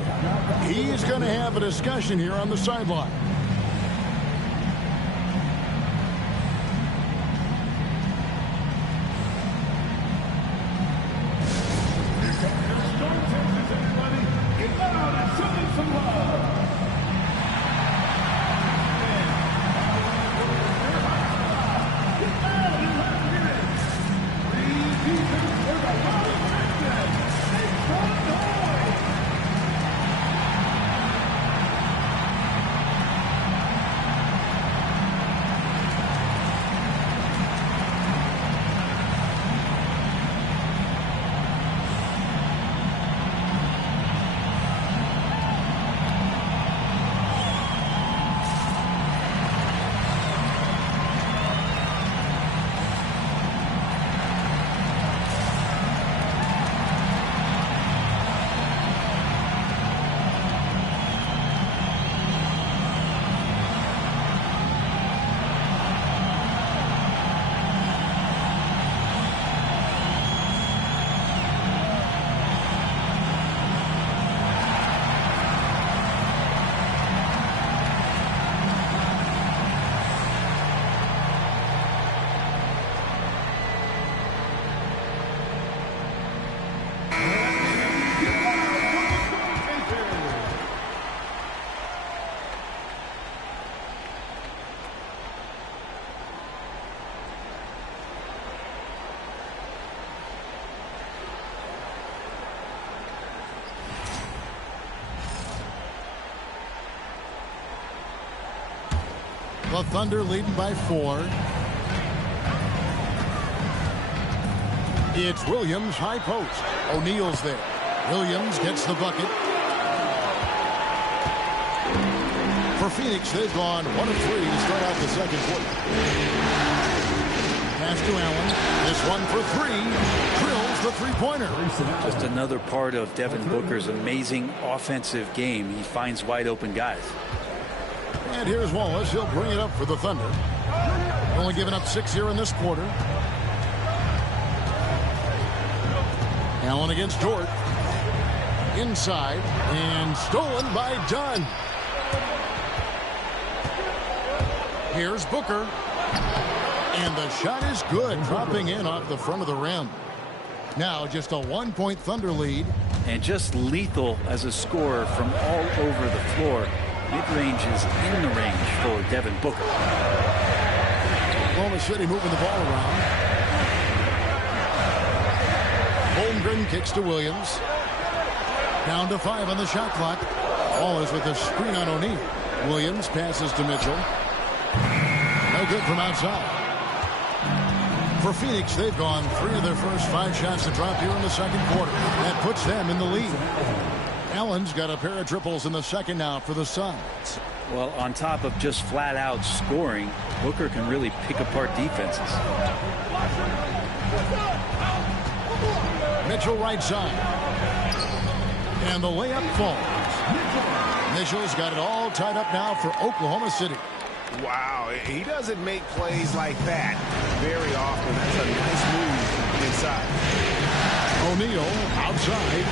He's going to have a discussion here on the sideline. The Thunder leading by 4. It's Williams, high post. O'Neal's there. Williams gets the bucket. For Phoenix, they've gone 1 of 3 to start out the second quarter. Pass to Allen. This one for 3. Drills the three-pointer. Just another part of Devin Booker's amazing offensive game. He finds wide open guys. And here's Wallace. He'll bring it up for the Thunder. Only giving up 6 here in this quarter. Allen against Dort. Inside. And stolen by Dunn. Here's Booker. And the shot is good. Dropping in off the front of the rim. Now just a 1-point Thunder lead. And just lethal as a scorer from all over the floor. Mid-range is in the range for Devin Booker. Oklahoma City moving the ball around. Holmgren kicks to Williams. Down to 5 on the shot clock. Wallace with a screen on O'Neal. Williams passes to Mitchell. No good from outside. For Phoenix, they've gone 3 of their first 5 shots to drop here in the second quarter. That puts them in the lead. Allen's got a pair of triples in the second now for the Suns. Well, on top of just flat-out scoring, Booker can really pick apart defenses. Mitchell right side. And the layup falls. Mitchell's got it all tied up now for Oklahoma City. Wow, he doesn't make plays like that very often. That's a nice move inside. O'Neal outside.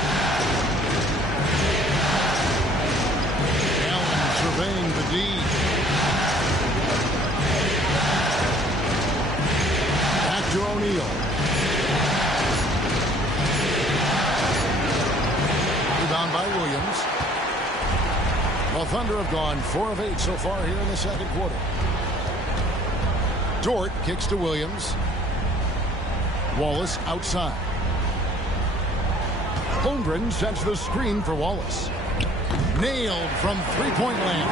Allen surveying the D. Back to O'Neal. Rebound by Williams. The Thunder have gone 4 of 8 so far here in the second quarter. Dort kicks to Williams. Wallace outside. Holmgren sets the screen for Wallace. Nailed from three-point land.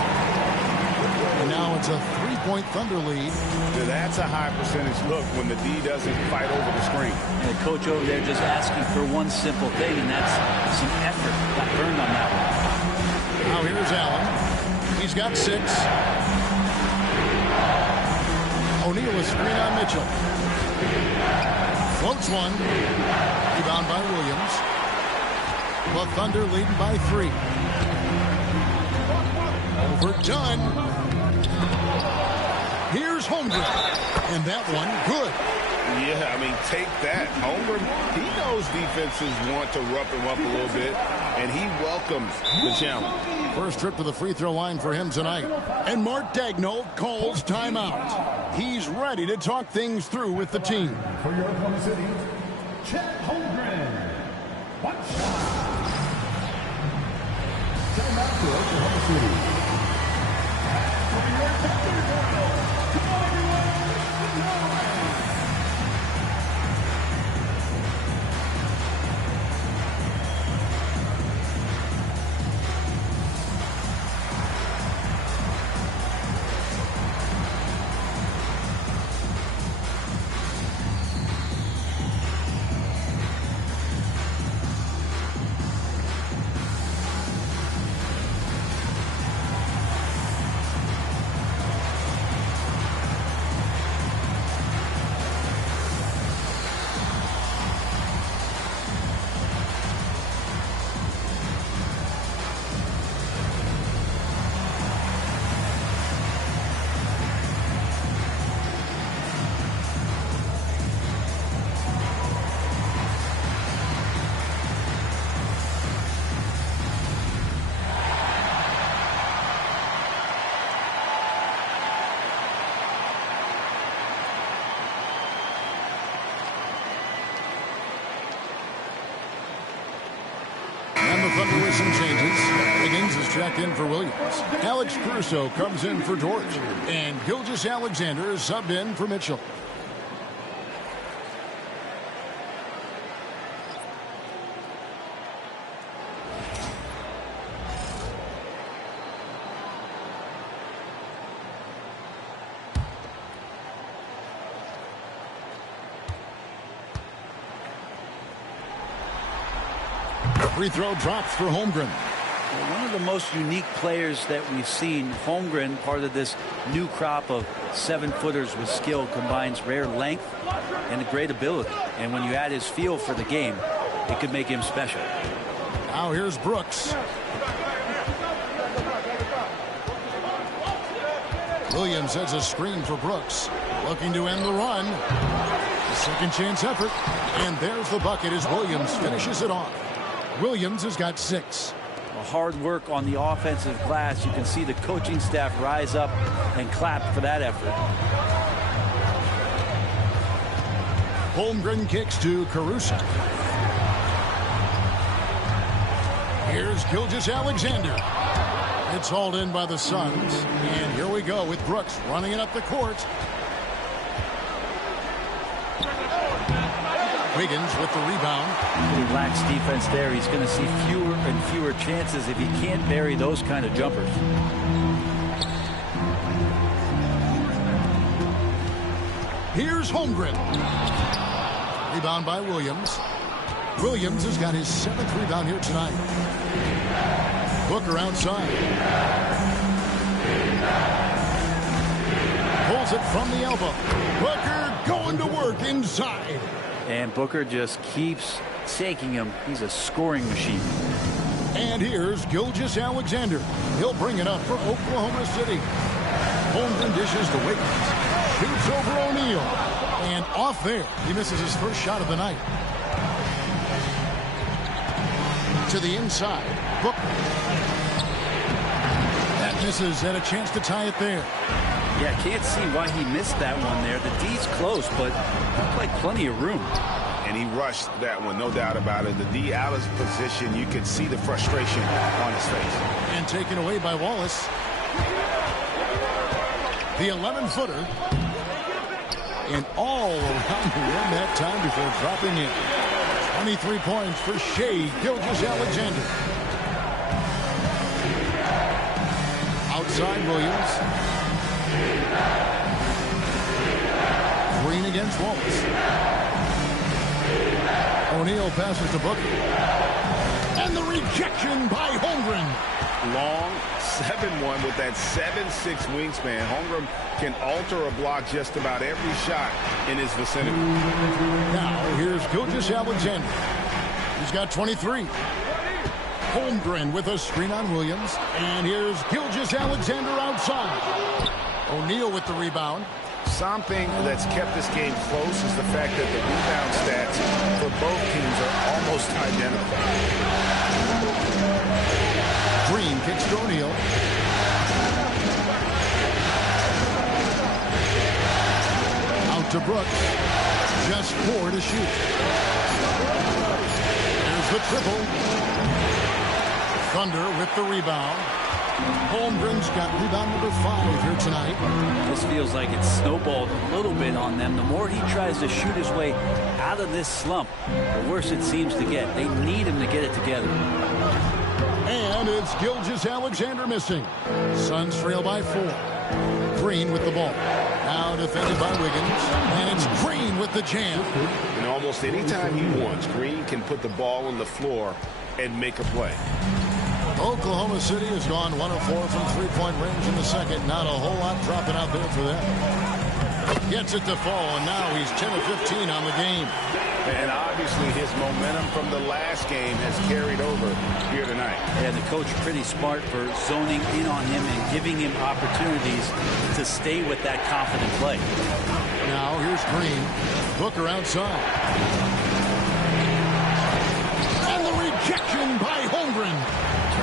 And now it's a 3-point Thunder lead. That's a high percentage look when the D doesn't fight over the screen. And the coach over there just asking for one simple thing, and that's some effort. Got burned on that one. Now here's Allen. He's got 6. O'Neal is screen on Mitchell. Floats one. Rebound by Williams. The Thunder leading by 3. Overdone. Here's Holmgren. And that one good. Yeah, I mean, take that. Holmgren, he knows defenses want to rough him up a little bit, and he welcomes the challenge. First trip to the free throw line for him tonight. And Mark Daigneault calls timeout. He's ready to talk things through with the team. For your Oklahoma City, Chet Holmgren. 1 shot. Timeout for Oklahoma City. For your Thunder. Come on, everyone. Thunder with some changes. Higgins is checked in for Williams. Alex Caruso comes in for Dort. And Gilgeous-Alexander is subbed in for Mitchell. Free throw drops for Holmgren. Well, one of the most unique players that we've seen, Holmgren, part of this new crop of 7-footers with skill, combines rare length and a great ability. And when you add his feel for the game, it could make him special. Now here's Brooks. Williams has a screen for Brooks. Looking to end the run. A second chance effort. And there's the bucket as Williams finishes it off. Williams has got 6. Hard work on the offensive glass. You can see the coaching staff rise up and clap for that effort. Holmgren kicks to Caruso. Here's Gilgeous-Alexander. It's hauled in by the Suns. And here we go with Brooks running it up the court. Wiggins with the rebound. He lacks defense there. He's going to see fewer and fewer chances if he can't bury those kind of jumpers. Here's Holmgren. Rebound by Williams. Williams has got his 7th rebound here tonight. Booker outside. Pulls it from the elbow. Booker going to work inside. And Booker just keeps taking him. He's a scoring machine. And here's Gilgeous-Alexander. He'll bring it up for Oklahoma City. Holmgren dishes to Wiggins. Shoots over O'Neal. And off there. He misses his first shot of the night. To the inside. Booker. That misses, and a chance to tie it there. Yeah, can't see why he missed that one there. The D's close, but looked like plenty of room. And he rushed that one, no doubt about it. The D out of position, you can see the frustration on his face. And taken away by Wallace. The 11-footer. And all around the rim that time before dropping in. 23 points for Shai Gilgeous-Alexander. Outside Williams. Green against Wallace. O'Neal passes to Booker. And the rejection by Holmgren. Long 7-1 with that 7'6" wingspan. Holmgren can alter a block just about every shot in his vicinity. Now here's Gilgeous-Alexander. He's got 23. Holmgren with a screen on Williams. And here's Gilgeous-Alexander outside. O'Neal with the rebound. Something that's kept this game close is the fact that the rebound stats for both teams are almost identical. Green kicks to O'Neal. Out to Brooks. Just 4 to shoot. There's the triple. Thunder with the rebound. Holmgren's got rebound number 5 here tonight. This feels like it's snowballed a little bit on them. The more he tries to shoot his way out of this slump, the worse it seems to get. They need him to get it together. And it's Gilgeous-Alexander missing. Suns trail by 4. Green with the ball. Now defended by Wiggins. And it's Green with the jam. And almost any time he wants, Green can put the ball on the floor and make a play. Oklahoma City has gone 1 of 4 from three-point range in the second. Not a whole lot dropping out there for them. Gets it to fall, and now he's 10 of 15 on the game. And obviously his momentum from the last game has carried over here tonight. Yeah, the coach pretty smart for zoning in on him and giving him opportunities to stay with that confident play. Now here's Green. Booker outside. And the rejection by Holmgren.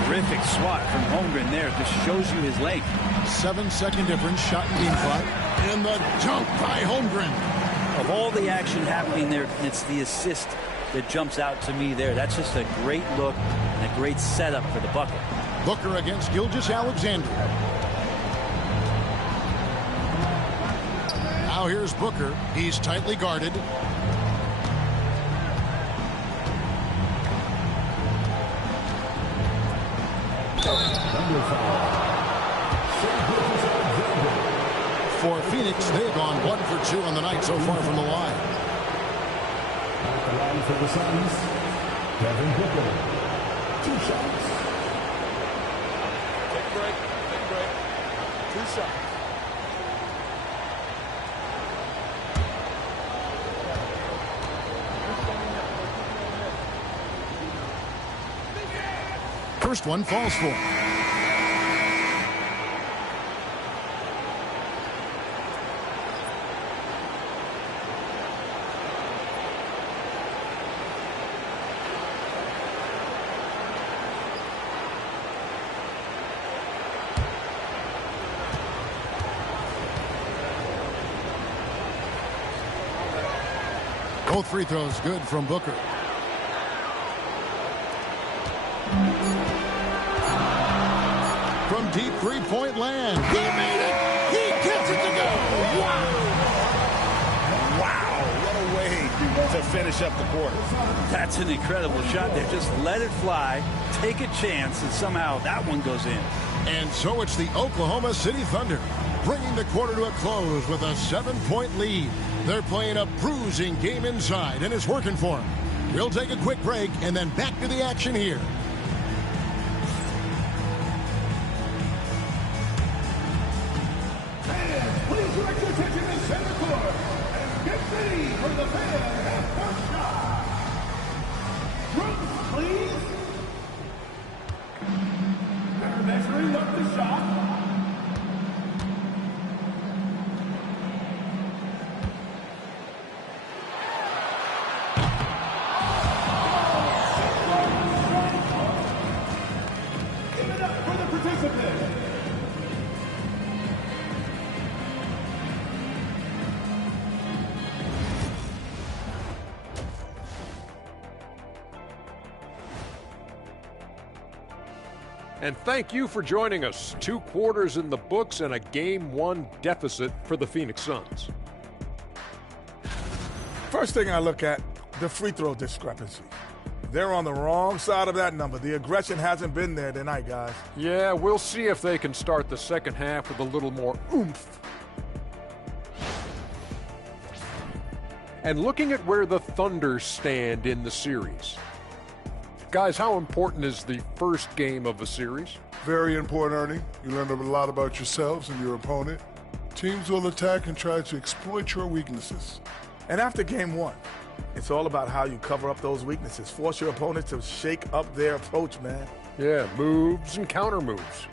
Terrific swat from Holmgren there. This shows you his length. 7-second difference, shot and game clock. And the dunk by Holmgren. Of all the action happening there, it's the assist that jumps out to me there. That's just a great look and a great setup for the bucket. Booker against Gilgeous-Alexander. Now here's Booker. He's tightly guarded. For Phoenix, they've gone 1 for 2 on the night so far from the line. At the line for the Suns, Devin Booker. 2 shots. Take a break. 2 shots. First one falls for. Both free throws good from Booker. From deep three-point land. He made it. He gets it to go. Wow, what a way to finish up the quarter. That's an incredible shot there. Just let it fly, take a chance, and somehow that one goes in. And so it's the Oklahoma City Thunder bringing the quarter to a close with a 7-point lead. They're playing a bruising game inside, and it's working for them. We'll take a quick break and then back to the action here. Please direct your attention to center court and get ready for the fan first shot. Brooks, please. They're measuring up the shot. Give it up for the participant. And thank you for joining us. 2 quarters in the books and a Game 1 deficit for the Phoenix Suns. First thing I look at, the free throw discrepancy. They're on the wrong side of that number. The aggression hasn't been there tonight, guys. Yeah, we'll see if they can start the second half with a little more oomph. And looking at where the Thunder stand in the series. Guys, how important is the first game of a series? Very important, Ernie. You learn a lot about yourselves and your opponent. Teams will attack and try to exploit your weaknesses. And after game 1, it's all about how you cover up those weaknesses. Force your opponent to shake up their approach, man. Yeah, moves and counter moves.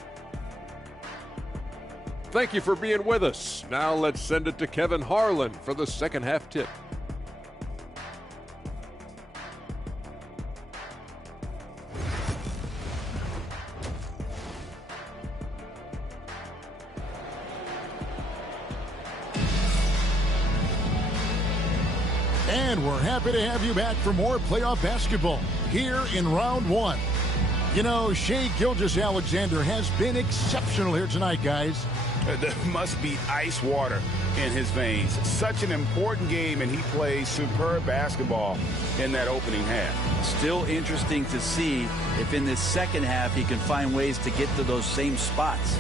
Thank you for being with us. Now let's send it to Kevin Harlan for the second half tip. And we're happy to have you back for more playoff basketball here in round 1. You know, Shai Gilgeous-Alexander has been exceptional here tonight, guys. There must be ice water in his veins. Such an important game, and he plays superb basketball in that opening half. Still interesting to see if in this second half he can find ways to get to those same spots.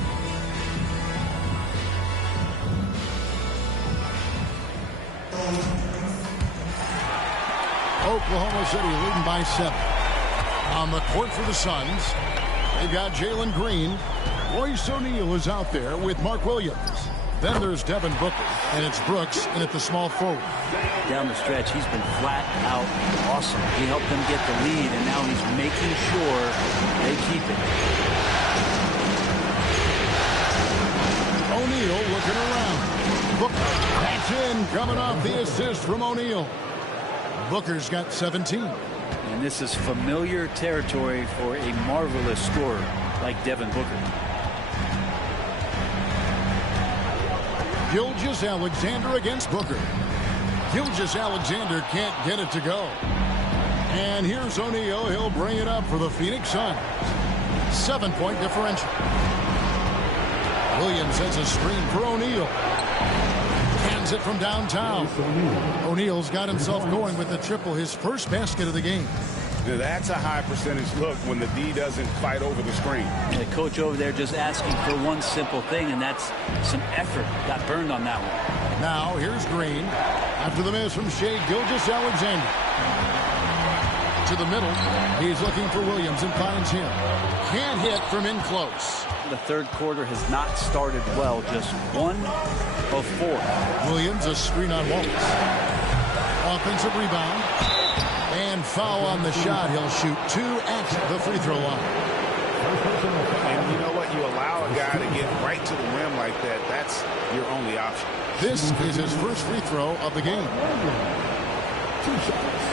Oklahoma City leading by 7. On the court for the Suns, they've got Jalen Green. Royce O'Neal is out there with Mark Williams. Then there's Devin Booker, and it's Brooks in at the small forward. Down the stretch, he's been flat out awesome. He helped them get the lead, and now he's making sure they keep it. O'Neal looking around. Booker, that's in, coming off the assist from O'Neal. Booker's got 17. And this is familiar territory for a marvelous scorer like Devin Booker. Gilgeous-Alexander against Booker. Gilgeous-Alexander can't get it to go. And here's O'Neal. He'll bring it up for the Phoenix Suns. 7-point differential. Williams has a screen for O'Neal. Hands it from downtown. O'Neal's got himself going with the triple, his first basket of the game. Now that's a high percentage look when the D doesn't fight over the screen. And the coach over there just asking for one simple thing, and that's some effort. Got burned on that one. Now here's Green after the miss from Shai Gilgeous-Alexander. to the middle. He's looking for Williams and finds him. Can't hit from in close. The third quarter has not started well. Just 1 of 4. Williams, a screen on Wallace. Offensive rebound. And foul on the shot. He'll shoot 2 at the free throw line. And you know what? You allow a guy to get right to the rim like that. That's your only option. This is his first free throw of the game. 2 shots.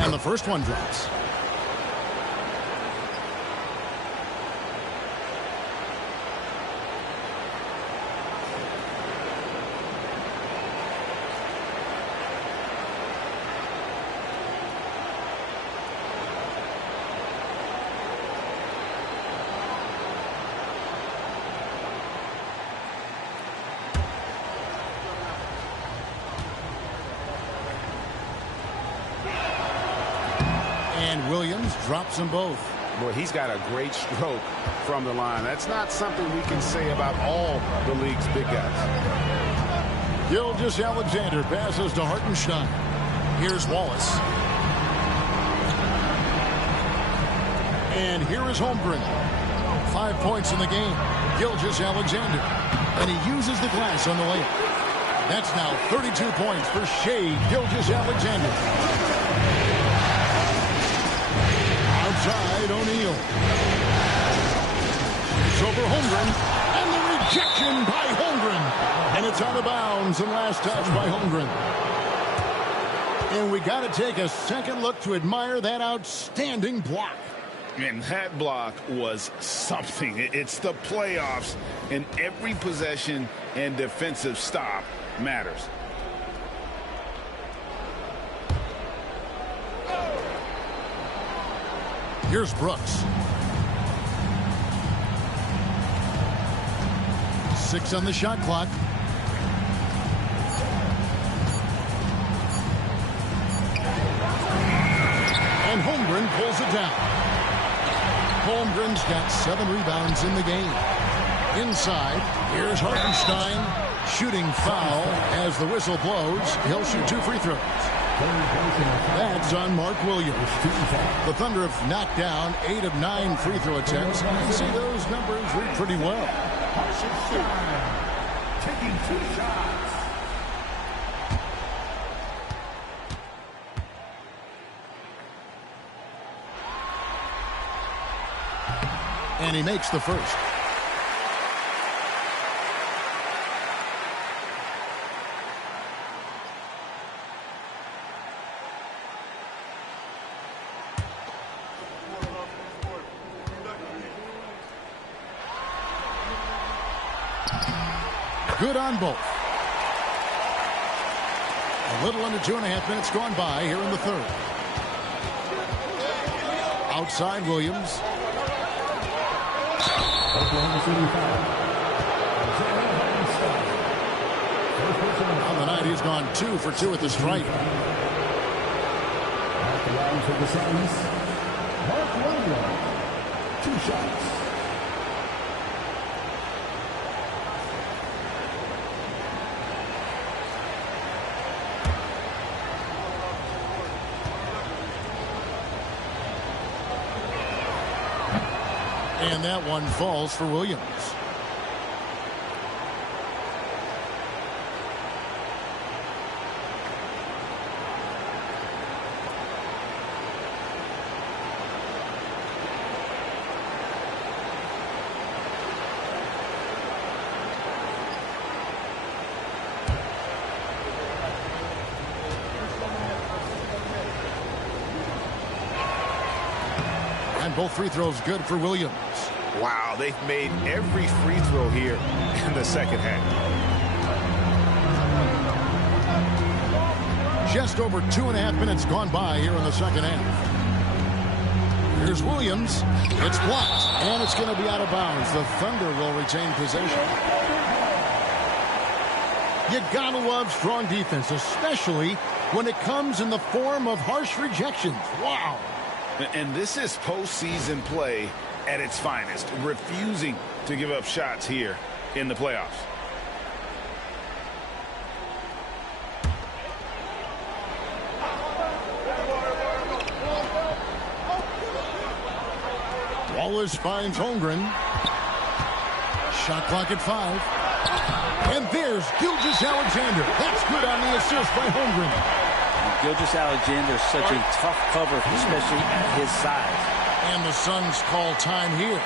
And the first one drops. And Williams drops them both. Boy, he's got a great stroke from the line. That's not something we can say about all the league's big guys. Gilgeous-Alexander passes to Hartenstein. Here's Wallace. And here is Holmgren. 5 points in the game. Gilgeous-Alexander. And he uses the glass on the layup. That's now 32 points for Shai Gilgeous-Alexander. Outside, O'Neal. It's over Holmgren. And the rejection by Holmgren. And it's out of bounds and last touch by Holmgren. And we got to take a second look to admire that outstanding block. And that block was something. It's the playoffs, and every possession and defensive stop matters. Here's Brooks. 6 on the shot clock. And Holmgren pulls it down. Holmgren's got 7 rebounds in the game. Inside, here's Hartenstein. Shooting foul as the whistle blows. He'll shoot 2 free throws. That's on Mark Williams. The Thunder have knocked down 8 of 9 free throw attempts. You see those numbers read pretty well. Taking 2 shots. And he makes the first. Good on both. A little under 2.5 minutes gone by here in the third. Outside Williams. On the night, he's gone 2 for 2 at the stripe. Mark Williams, 2 shots. And that one falls for Williams. And both free throws good for Williams. Wow, they've made every free throw here in the second half. Just over 2.5 minutes gone by here in the second half. Here's Here's Williams. It's blocked, and it's going to be out of bounds. The Thunder will retain possession. You gotta love strong defense, especially when it comes in the form of harsh rejections. Wow. And this is postseason play at its finest, refusing to give up shots here in the playoffs. Wallace finds Holmgren. Shot clock at 5. And there's Gilgeous-Alexander. That's good on the assist by Holmgren. Gilgeous-Alexander is such a tough cover, especially at his size. And the Suns call time here.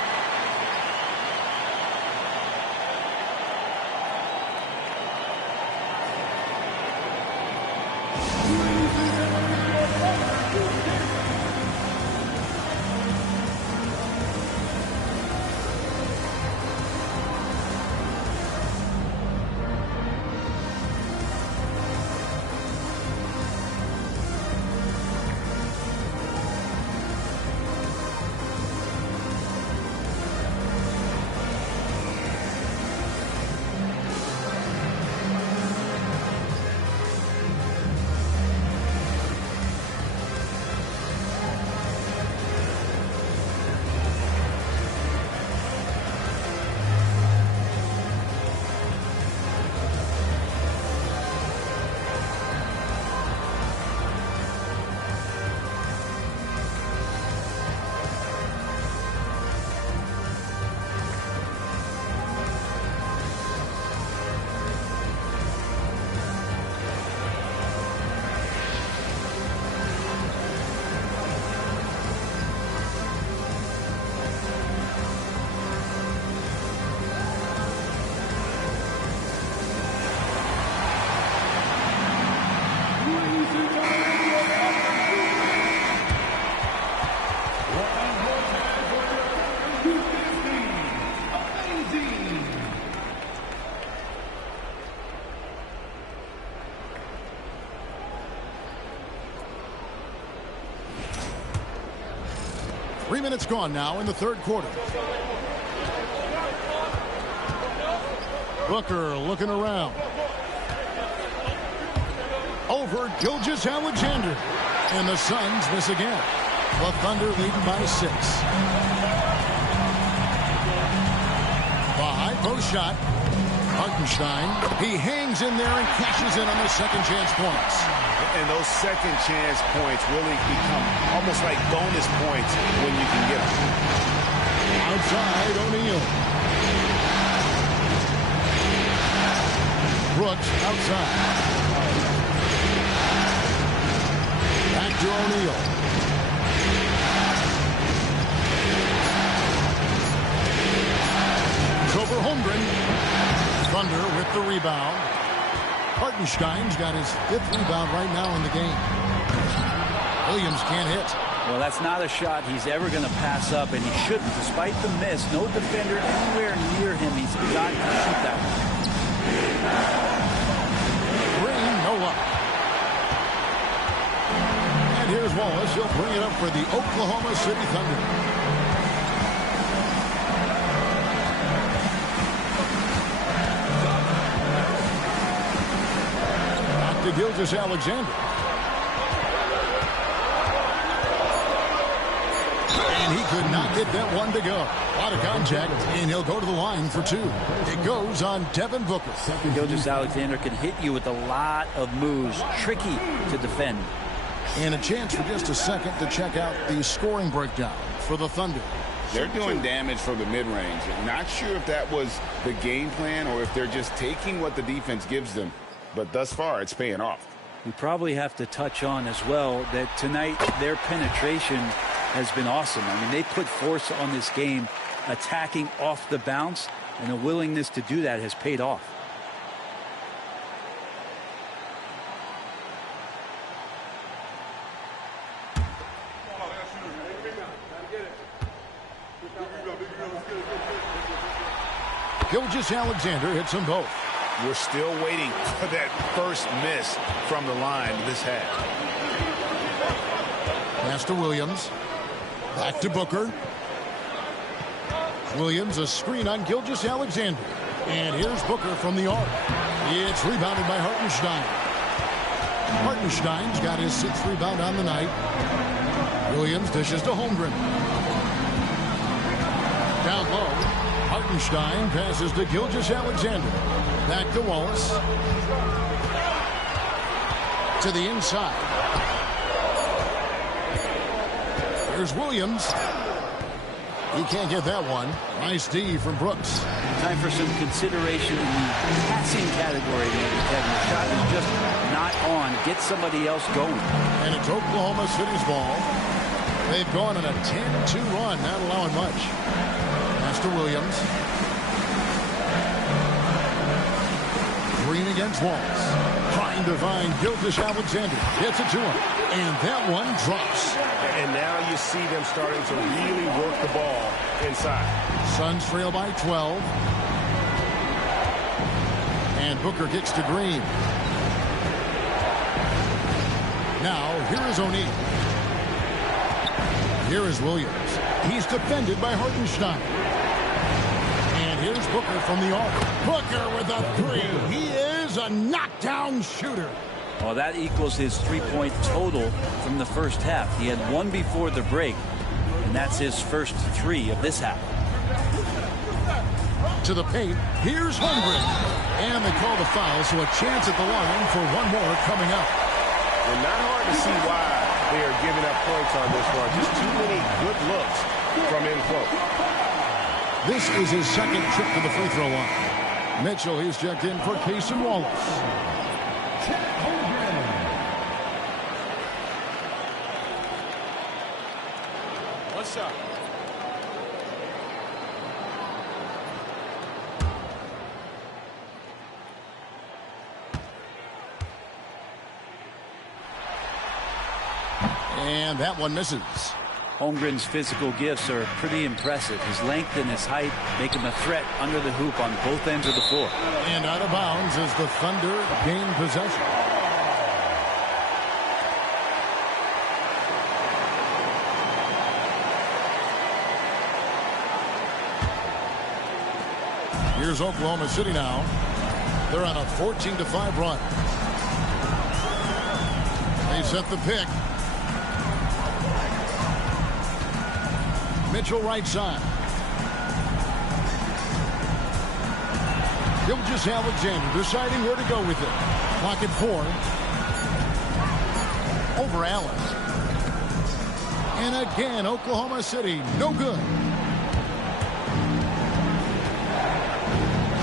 Minutes gone now in the third quarter. Booker looking around. Over Gilgeous-Alexander. And the Suns miss again. The Thunder leading by 6. The high post shot. Hartenstein. He hangs in there and cashes in on the second chance points. And those second chance points really become almost like bonus points when you can get them. Outside, O'Neal. Brooks outside. Back to O'Neal. It's over Holmgren. Thunder with the rebound. Hartenstein's got his 5th rebound right now in the game. Williams can't hit. Well, that's not a shot he's ever going to pass up, and he shouldn't. Despite the miss, no defender anywhere near him. He's got to shoot that one. Green, no luck. And here's Wallace. He'll bring it up for the Oklahoma City Thunder. To Gilgeous-Alexander. And he could not get that one to go. A lot of contact, and he'll go to the line for 2. It goes on Devin Booker. Gilgeous-Alexander can hit you with a lot of moves. Tricky to defend. And a chance for just a second to check out the scoring breakdown for the Thunder. They're doing damage from the mid-range. Not sure if that was the game plan or if they're just taking what the defense gives them. But thus far, it's paying off. We probably have to touch on as well that tonight their penetration has been awesome. I mean, they put force on this game, attacking off the bounce, and the willingness to do that has paid off. Gilgeous-Alexander hits them both. We're still waiting for that first miss from the line this half. Pass to Williams. Back to Booker. Williams, a screen on Gilgeous-Alexander. And here's Booker from the arc. It's rebounded by Hartenstein. Hartenstein's got his 6th rebound on the night. Williams dishes to Holmgren. Down low, Hartenstein passes to Gilgeous-Alexander. Back to Wallace. To the inside. Here's Williams. He can't get that one. Nice D from Brooks. Time for some consideration in the passing category, maybe, Kevin. The shot is just not on. Get somebody else going. And it's Oklahoma City's ball. They've gone on a 10-2 run, not allowing much. That's to Williams. Green against Wallace. Trying to find Gilgeous-Alexander. Gets it to him. And that one drops. And now you see them starting to really work the ball inside. Suns trail by 12. And Booker kicks to Green. Now, here is O'Neal. Here is Williams. He's defended by Hartenstein. And here's Booker from the arc. Booker with a 3. He is a knockdown shooter. Well, that equals his 3-point total from the first half. He had 1 before the break, and that's his first 3 of this half. To the paint, here's Holmgren. And they call the foul, so a chance at the line for one more coming up. And not hard to see why they are giving up points on this one. Just too many good looks from in close. This is his 2nd trip to the free throw line. Mitchell, he's checked in for Cason Wallace. What's up? And that one misses. Holmgren's physical gifts are pretty impressive. His length and his height make him a threat under the hoop on both ends of the floor. And out of bounds as the Thunder gain possession. Here's Oklahoma City now. They're on a 14-5 run. They set the pick. Mitchell right side. Gilgeous-Alexander deciding where to go with it. Clock at 4. Over Allen. And again, Oklahoma City, no good.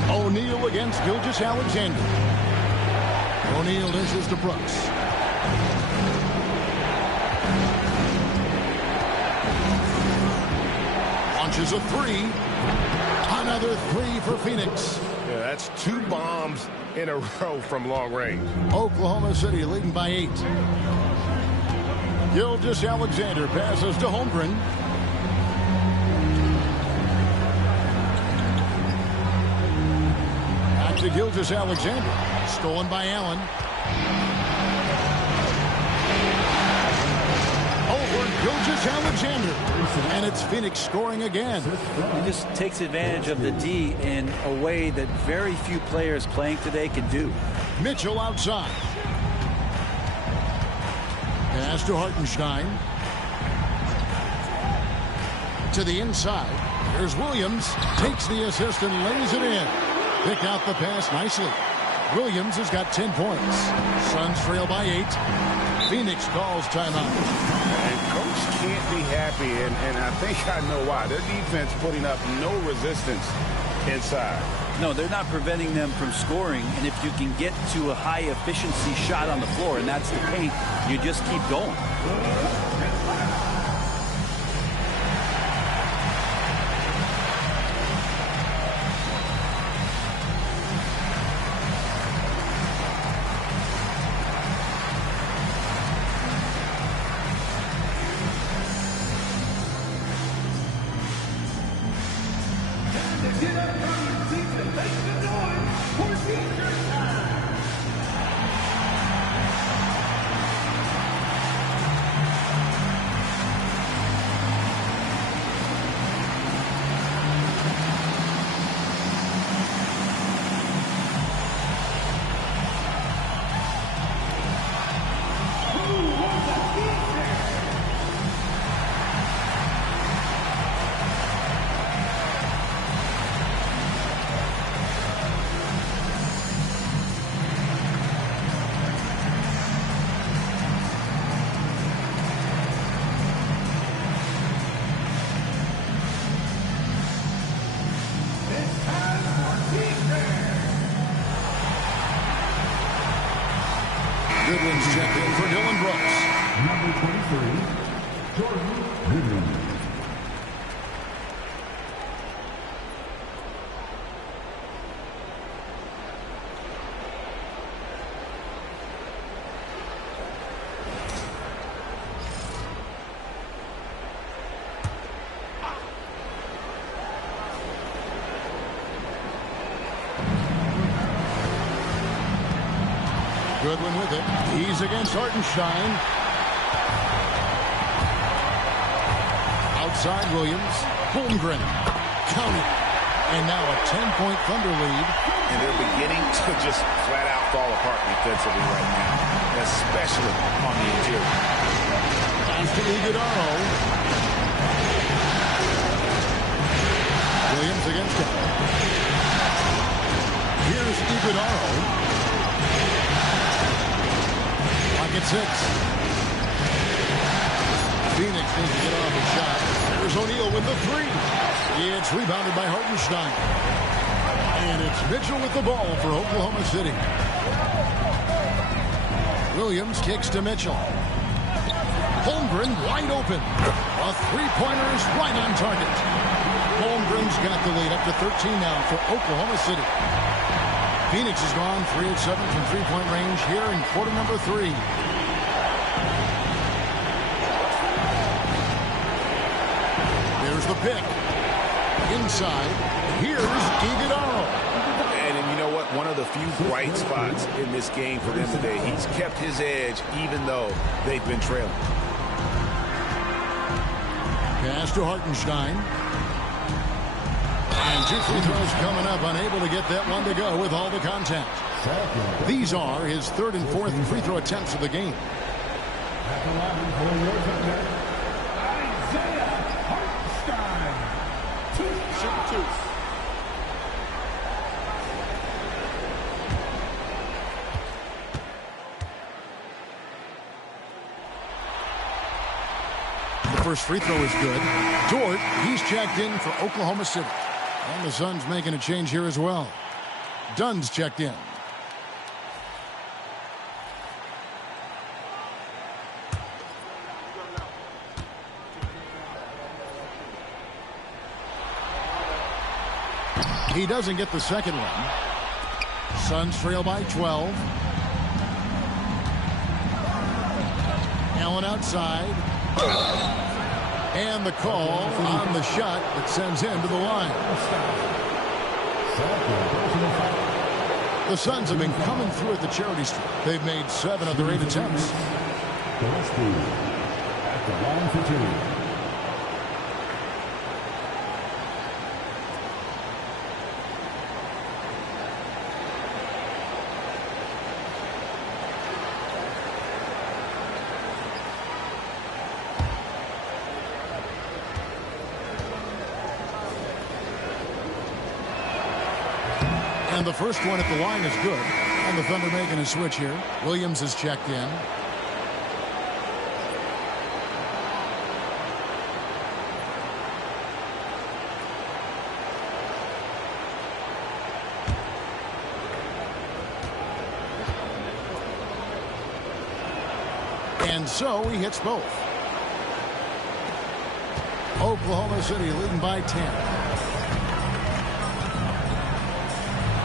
O'Neal against Gilgeous-Alexander. O'Neal dishes to Brooks. Launches a 3. Another 3 for Phoenix. Yeah, that's 2 bombs in a row from long range. Oklahoma City leading by 8. Gilgeous-Alexander passes to Holmgren. Back to Gilgeous-Alexander. Stolen by Allen. Over Gilgeous-Alexander. And it's Phoenix scoring again. He just takes advantage of the D in a way that very few players playing today can do. Mitchell outside. Pass to Hartenstein. To the inside. Here's Williams. Takes the assist and lays it in. Pick out the pass nicely. Williams has got 10 points. Suns trail by 8. Phoenix calls timeout. And coach can't be happy, and I think I know why. Their defense putting up no resistance inside. No, they're not preventing them from scoring, and if you can get to a high-efficiency shot on the floor, and that's the paint, you just keep going. Goodwin's checked in for Dylan Brooks. Number 23, Jordan Goodwin. Goodwin with it. He's against Hartenstein. Outside Williams. Holmgren. Counted. And now a 10-point Thunder lead. And they're beginning to just flat out fall apart defensively right now, especially on the interior. Pass to Iguodaro. Williams against him. Here's Iguodaro. At 6. Phoenix needs to get off a shot. There's O'Neal with the 3. It's rebounded by Hartenstein. And it's Mitchell with the ball for Oklahoma City. Williams kicks to Mitchell. Holmgren wide open. A three-pointer is right on target. Holmgren's got the lead up to 13 now for Oklahoma City. Phoenix has gone 3 of 7 from three-point range here in quarter number 3. There's the pick. Inside. Here's Iguodaro. And you know what? One of the few bright spots in this game for them today. He's kept his edge even though they've been trailing. Pass to Hartenstein. And 2 free throws coming up, unable to get that one to go with all the contact. These are his 3rd and 4th free throw attempts of the game. At the line for your defender, Isaiah Hartenstein. 2. The first free throw is good. Dort, he's checked in for Oklahoma City. And the Suns making a change here as well. Dunn's checked in. He doesn't get the second one. Suns trail by 12. Allen outside. And the call on the shot that sends him to the line. The Suns have been coming through at the charity stripe. They've made 7 of their 8 attempts. At the line for 2. And the first one at the line is good. And the Thunder making a switch here. Williams is checked in. And so he hits both. Oklahoma City leading by 10.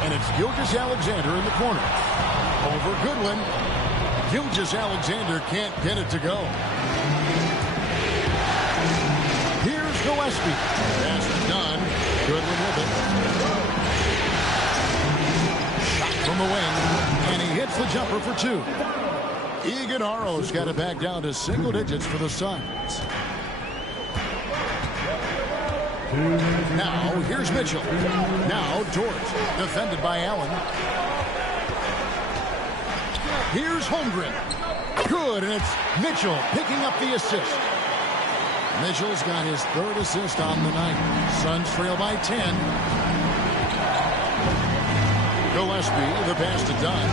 And it's Gilgeous-Alexander in the corner. Over Goodwin. Gilgeous-Alexander can't get it to go. Here's Gillespie. Pass done. Goodwin with it. Shot from the wing. And he hits the jumper for 2. Iguodaro's got it back down to single digits for the Suns. Now, here's Mitchell. Now, Dort, defended by Allen. Here's Holmgren. Good, and it's Mitchell picking up the assist. Mitchell's got his 3rd assist on the night. Suns trail by 10. Gillespie, the pass to Dunn.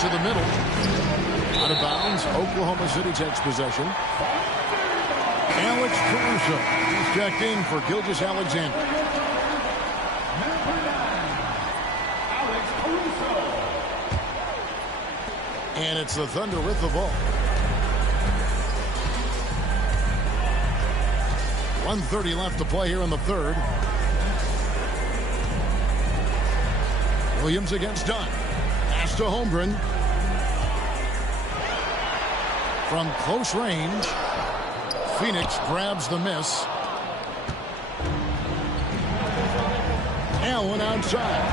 To the middle. Out of bounds, Oklahoma City takes possession. Alex Caruso. He's checked in for Gilgeous-Alexander. Number 9, Alex Caruso. And it's the Thunder with the ball. 1:30 left to play here in the third. Williams against Dunn. Pass to Holmgren. From close range, Phoenix grabs the miss. Allen outside.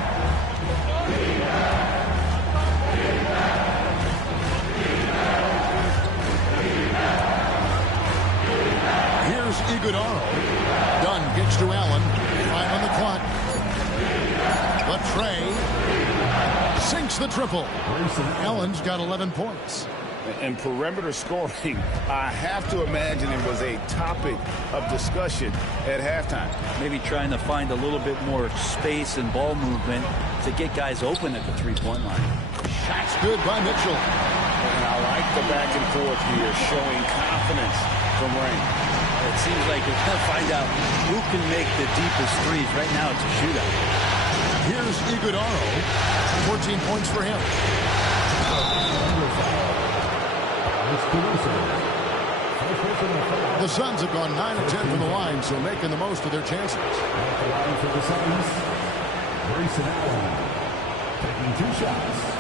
Here's Iguodala. Dunn gets to Allen. 5 on the clock. But Trey sinks the triple. Allen's got 11 points. And perimeter scoring, I have to imagine it was a topic of discussion at halftime. Maybe trying to find a little bit more space and ball movement to get guys open at the three-point line. Shot's good by Mitchell. And I like the back and forth here, showing confidence from Rain. It seems like we're going to find out who can make the deepest threes. Right now it's a shootout. Here's Iguodala. 14 points for him. The Suns have gone 9 of 10 from the line, so making the most of their chances. For the Suns, Grayson Allen taking 2 shots.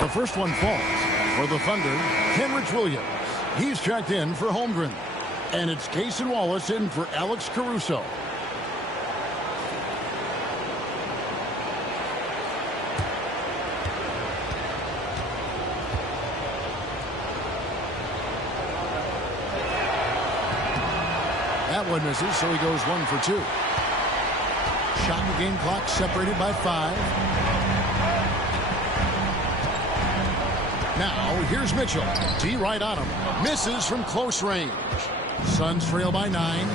The first one falls. For the Thunder, Kenrich Williams. He's checked in for Holmgren. And it's Cason Wallace in for Alex Caruso. That one misses, so he goes 1 for 2. Shot and game clock separated by 5. Now, here's Mitchell. D right on him. Misses from close range. Suns trail by 9.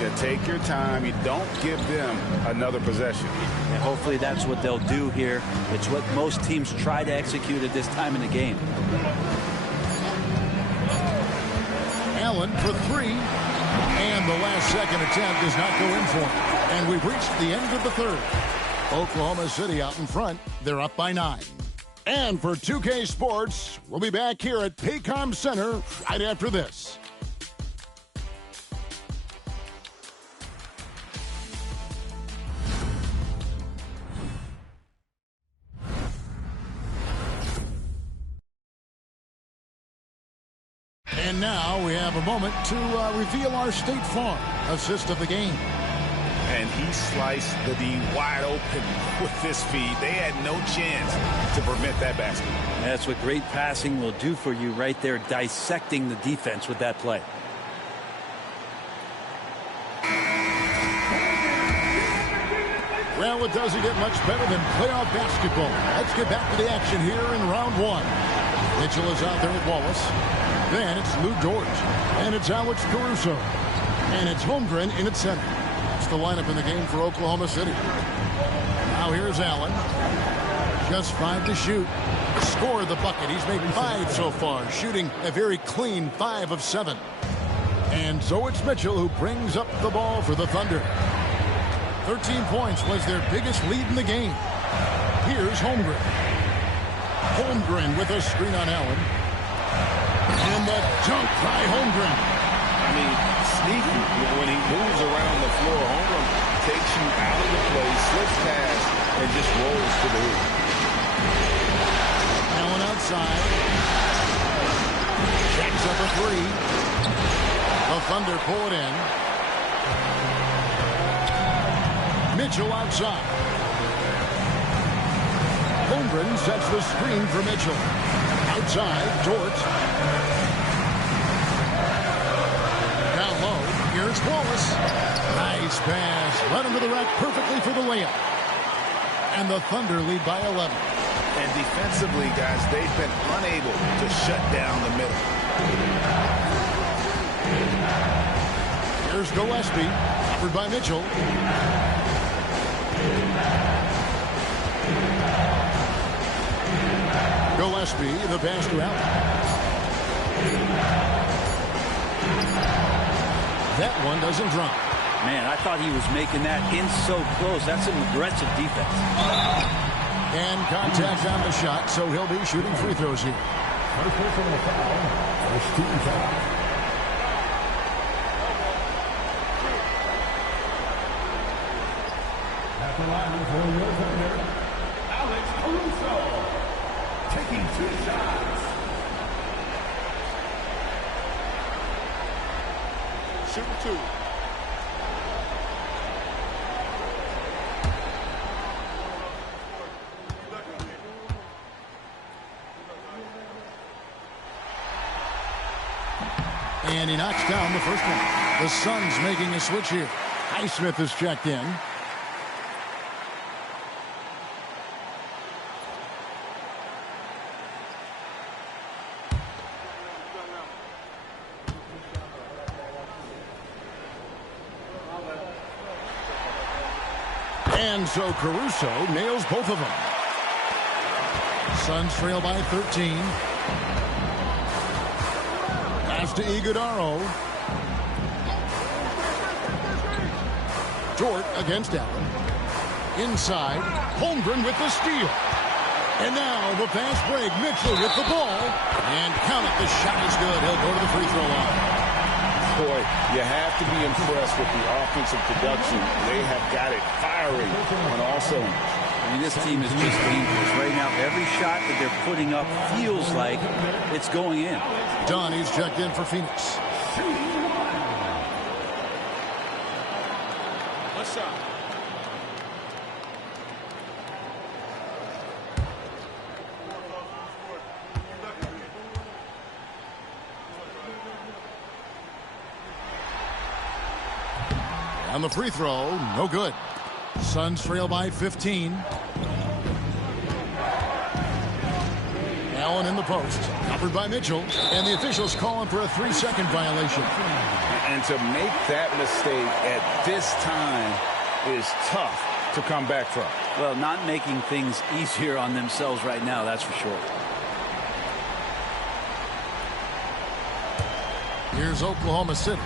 You take your time. You don't give them another possession. And hopefully that's what they'll do here. It's what most teams try to execute at this time in the game. Allen for 3. And the last second attempt does not go in for him. And we've reached the end of the third. Oklahoma City out in front. They're up by 9. And for 2K Sports, we'll be back here at Paycom Center right after this. And now we have a moment to reveal our State Farm assist of the game. And he sliced the D wide open with this feed. They had no chance to prevent that basket. That's what great passing will do for you right there, dissecting the defense with that play. Well, it doesn't get much better than playoff basketball. Let's get back to the action here in round 1. Mitchell is out there with Wallace. Then it's Lou Dort. And it's Alex Caruso. And it's Holmgren in at center. That's the lineup in the game for Oklahoma City. Now here's Allen. Just 5 to shoot. Scored the bucket. He's made 5 so far, shooting a very clean 5 of 7. And so it's Mitchell who brings up the ball for the Thunder. 13 points was their biggest lead in the game. Here's Holmgren. Holmgren with a screen on Allen. And the dunk by Holmgren. I mean, sneaky. When he moves around the floor, Holmgren takes you out of the play, slips past, and just rolls to the hoop. Allen outside. Jacks up a 3. The Thunder pull it in. Mitchell outside. Holmgren sets the screen for Mitchell. Outside, Dort. Down low, here's Wallace. Nice pass. Right under the rack perfectly for the layup. And the Thunder lead by 11. And defensively, guys, they've been unable to shut down the middle. Here's Gillespie, covered by Mitchell. Gillespie, the pass to Allen. That one doesn't drop. Man, I thought he was making that in so close. That's some aggressive defense. And contact on the shot, so he'll be shooting free throws here. First personal foul. First team foul. At the line for your defender, Alex Caruso. Taking 2 shots. Shooting 2. And he knocks down the first one. The Suns making a switch here. Highsmith is checked in. And so Caruso nails both of them. Suns trail by 13. Pass to Iguodaro. Dort against Allen. Inside. Holmgren with the steal. And now the fast break. Mitchell with the ball. And count it. The shot is good. He'll go to the free throw line. Boy, you have to be impressed with the offensive production. They have got it firing on all cylinders. I mean, this team is just dangerous right now. Every shot that they're putting up feels like it's going in. Dunn, he's checked in for Phoenix. What's up? On the free throw, no good. Suns trail by 15. Allen in the post, covered by Mitchell, and the officials calling for a 3-second violation. And to make that mistake at this time is tough to come back from. Well, not making things easier on themselves right now, that's for sure. Here's Oklahoma City.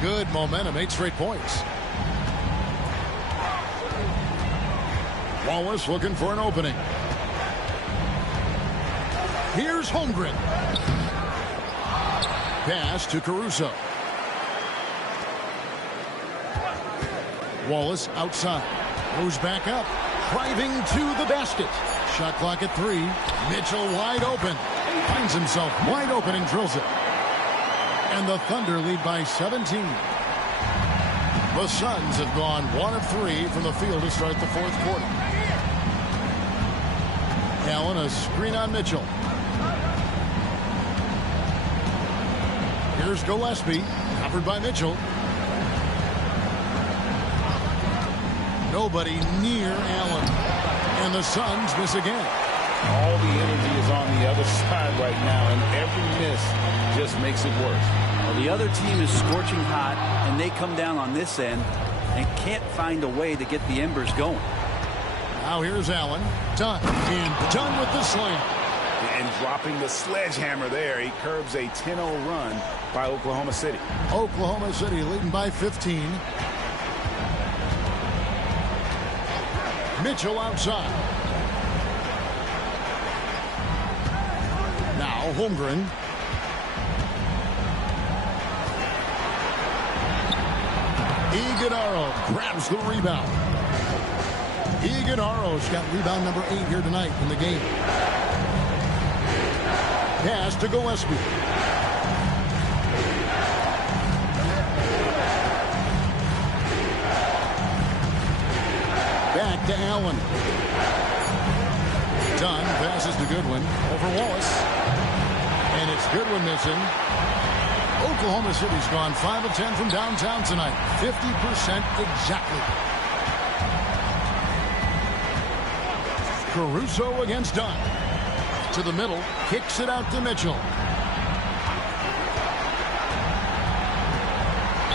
Good momentum, 8 straight points. Wallace looking for an opening. Here's Holmgren. Pass to Caruso. Wallace outside. Goes back up. Driving to the basket. Shot clock at 3. Mitchell wide open. Finds himself wide open and drills it. And the Thunder lead by 17. The Suns have gone 1 of 3 from the field to start the 4th quarter. Allen, a screen on Mitchell. Here's Gillespie, covered by Mitchell. Nobody near Allen. And the Suns miss again. All the energy is on the other side right now, and every miss just makes it worse. Well, the other team is scorching hot, and they come down on this end and can't find a way to get the embers going. Now here's Allen. Done. And done with the slam. And dropping the sledgehammer there, he curbs a 10-0 run by Oklahoma City. Oklahoma City leading by 15. Mitchell outside. Now Holmgren. Iguodaro grabs the rebound. Iguodaro's got rebound number 8 here tonight in the game. Pass to Gillespie. Back to Allen. Dunn passes to Goodwin over Wallace. And it's Goodwin missing. Oklahoma City's gone 5 of 10 from downtown tonight. 50% exactly. Caruso against Dunn. To the middle. Kicks it out to Mitchell.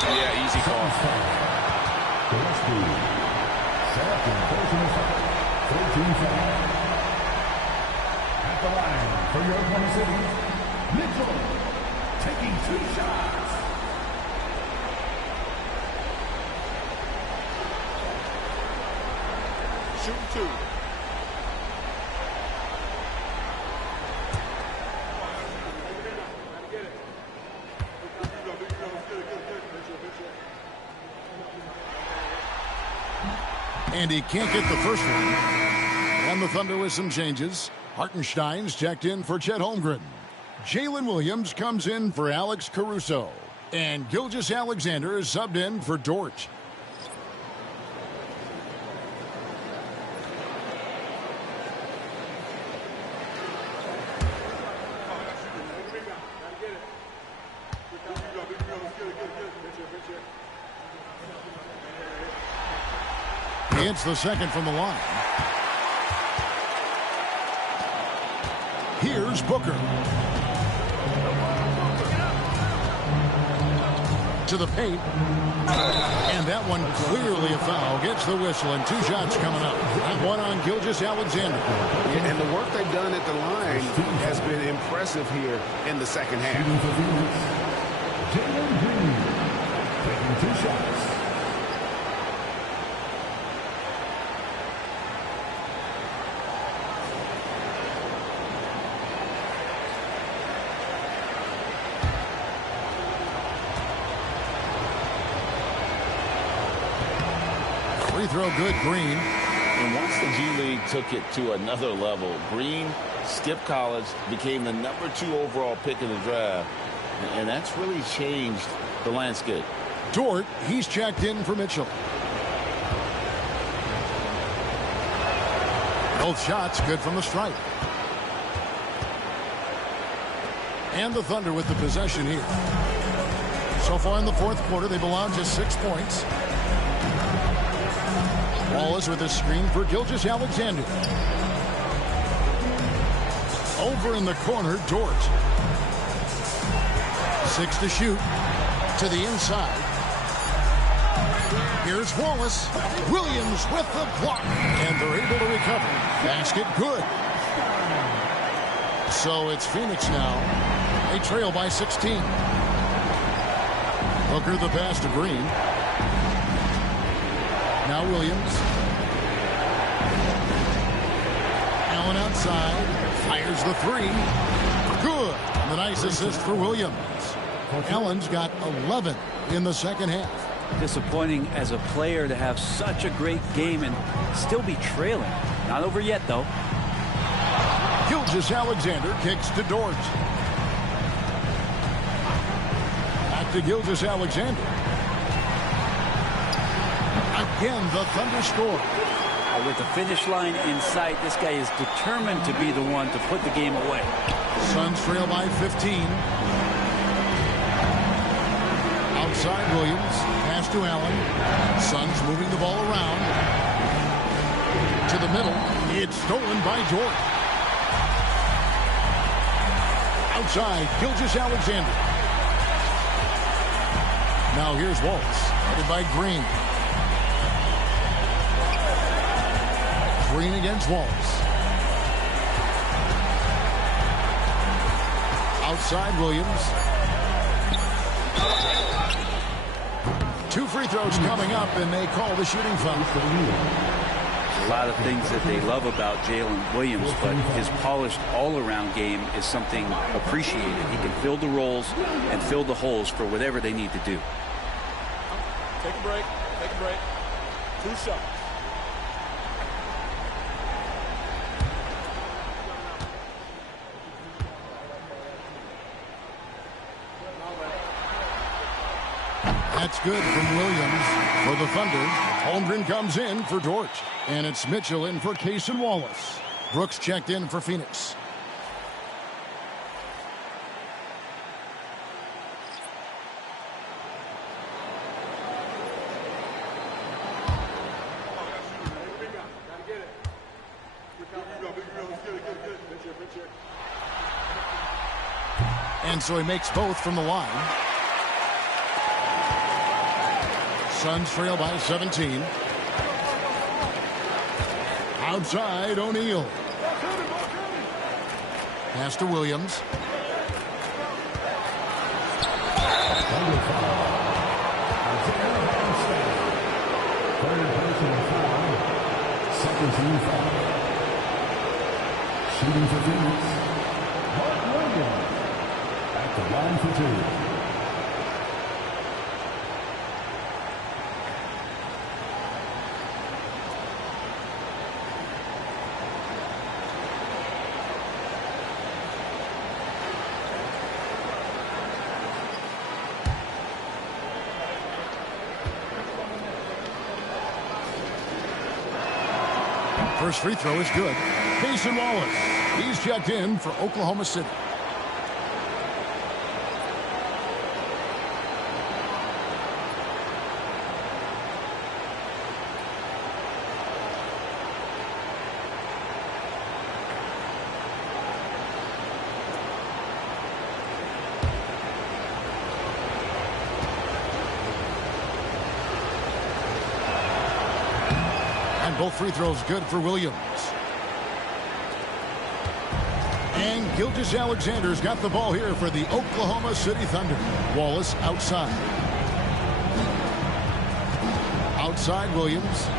Yeah, easy call. Second personal foul. 13 foul. At At the line for your Oklahoma City, Mitchell, taking 2 shots. Shooting 2. And he can't get the first one. And the Thunder with some changes. Hartenstein's checked in for Chet Holmgren. Jalen Williams comes in for Alex Caruso. And Gilgeous-Alexander is subbed in for Dort. It's the second from the line. Here's Booker. To the paint. And that one clearly a foul. Gets the whistle and 2 shots coming up. That one on Gilgeous-Alexander. And the work they've done at the line has been impressive here in the second half. Jalen Green taking 2 shots. Free throw good, Green. And once the G League took it to another level, Green skipped college, became the #2 overall pick in the draft. And that's really changed the landscape. Dort, he's checked in for Mitchell. Both shots good from the stripe. And the Thunder with the possession here. So far in the fourth quarter, they belong to 6 points. Wallace with a screen for Gilgeous-Alexander. Over in the corner, Dort. 6 to shoot. To the inside. Here's Wallace. Williams with the block. And they're able to recover. Basket good. So it's Phoenix now. They trail by 16. Booker the pass to Green. Now Williams. Allen outside. Fires the 3. Good. And the nice assist for Williams. Allen's got 11 in the second half. Disappointing as a player to have such a great game and still be trailing. Not over yet, though. Gilgeous-Alexander kicks to Dort. Back to Gilgeous-Alexander. Again, the Thunder score. With the finish line in sight, this guy is determined to be the one to put the game away. Suns trail by 15. Outside Williams. Pass to Allen. Suns moving the ball around. To the middle. It's stolen by Dort. Outside, Gilgeous-Alexander. Now here's Waltz. Headed by Green. Green against Waltz. Outside Williams. 2 free throws coming up, and they call the shooting foul. A lot of things that they love about Jalen Williams, but his polished all-around game is something appreciated. He can fill the roles and fill the holes for whatever they need to do. Take a break. Take a break. 2 shots. That's good from Williams for the Thunder. Holmgren comes in for Dort. And it's Mitchell in for Case and Wallace. Brooks checked in for Phoenix. And so he makes both from the line. Suns trail by 17. Outside, O'Neal. Pass to Williams. Third personal foul. Second team foul. Shooting for Phoenix. Mark Williams at the line for two. First free throw is good. Mason Wallace. He's checked in for Oklahoma City. Both free throws good for Williams. And Gilgeous-Alexander's got the ball here for the Oklahoma City Thunder. Wallace outside. Outside Williams.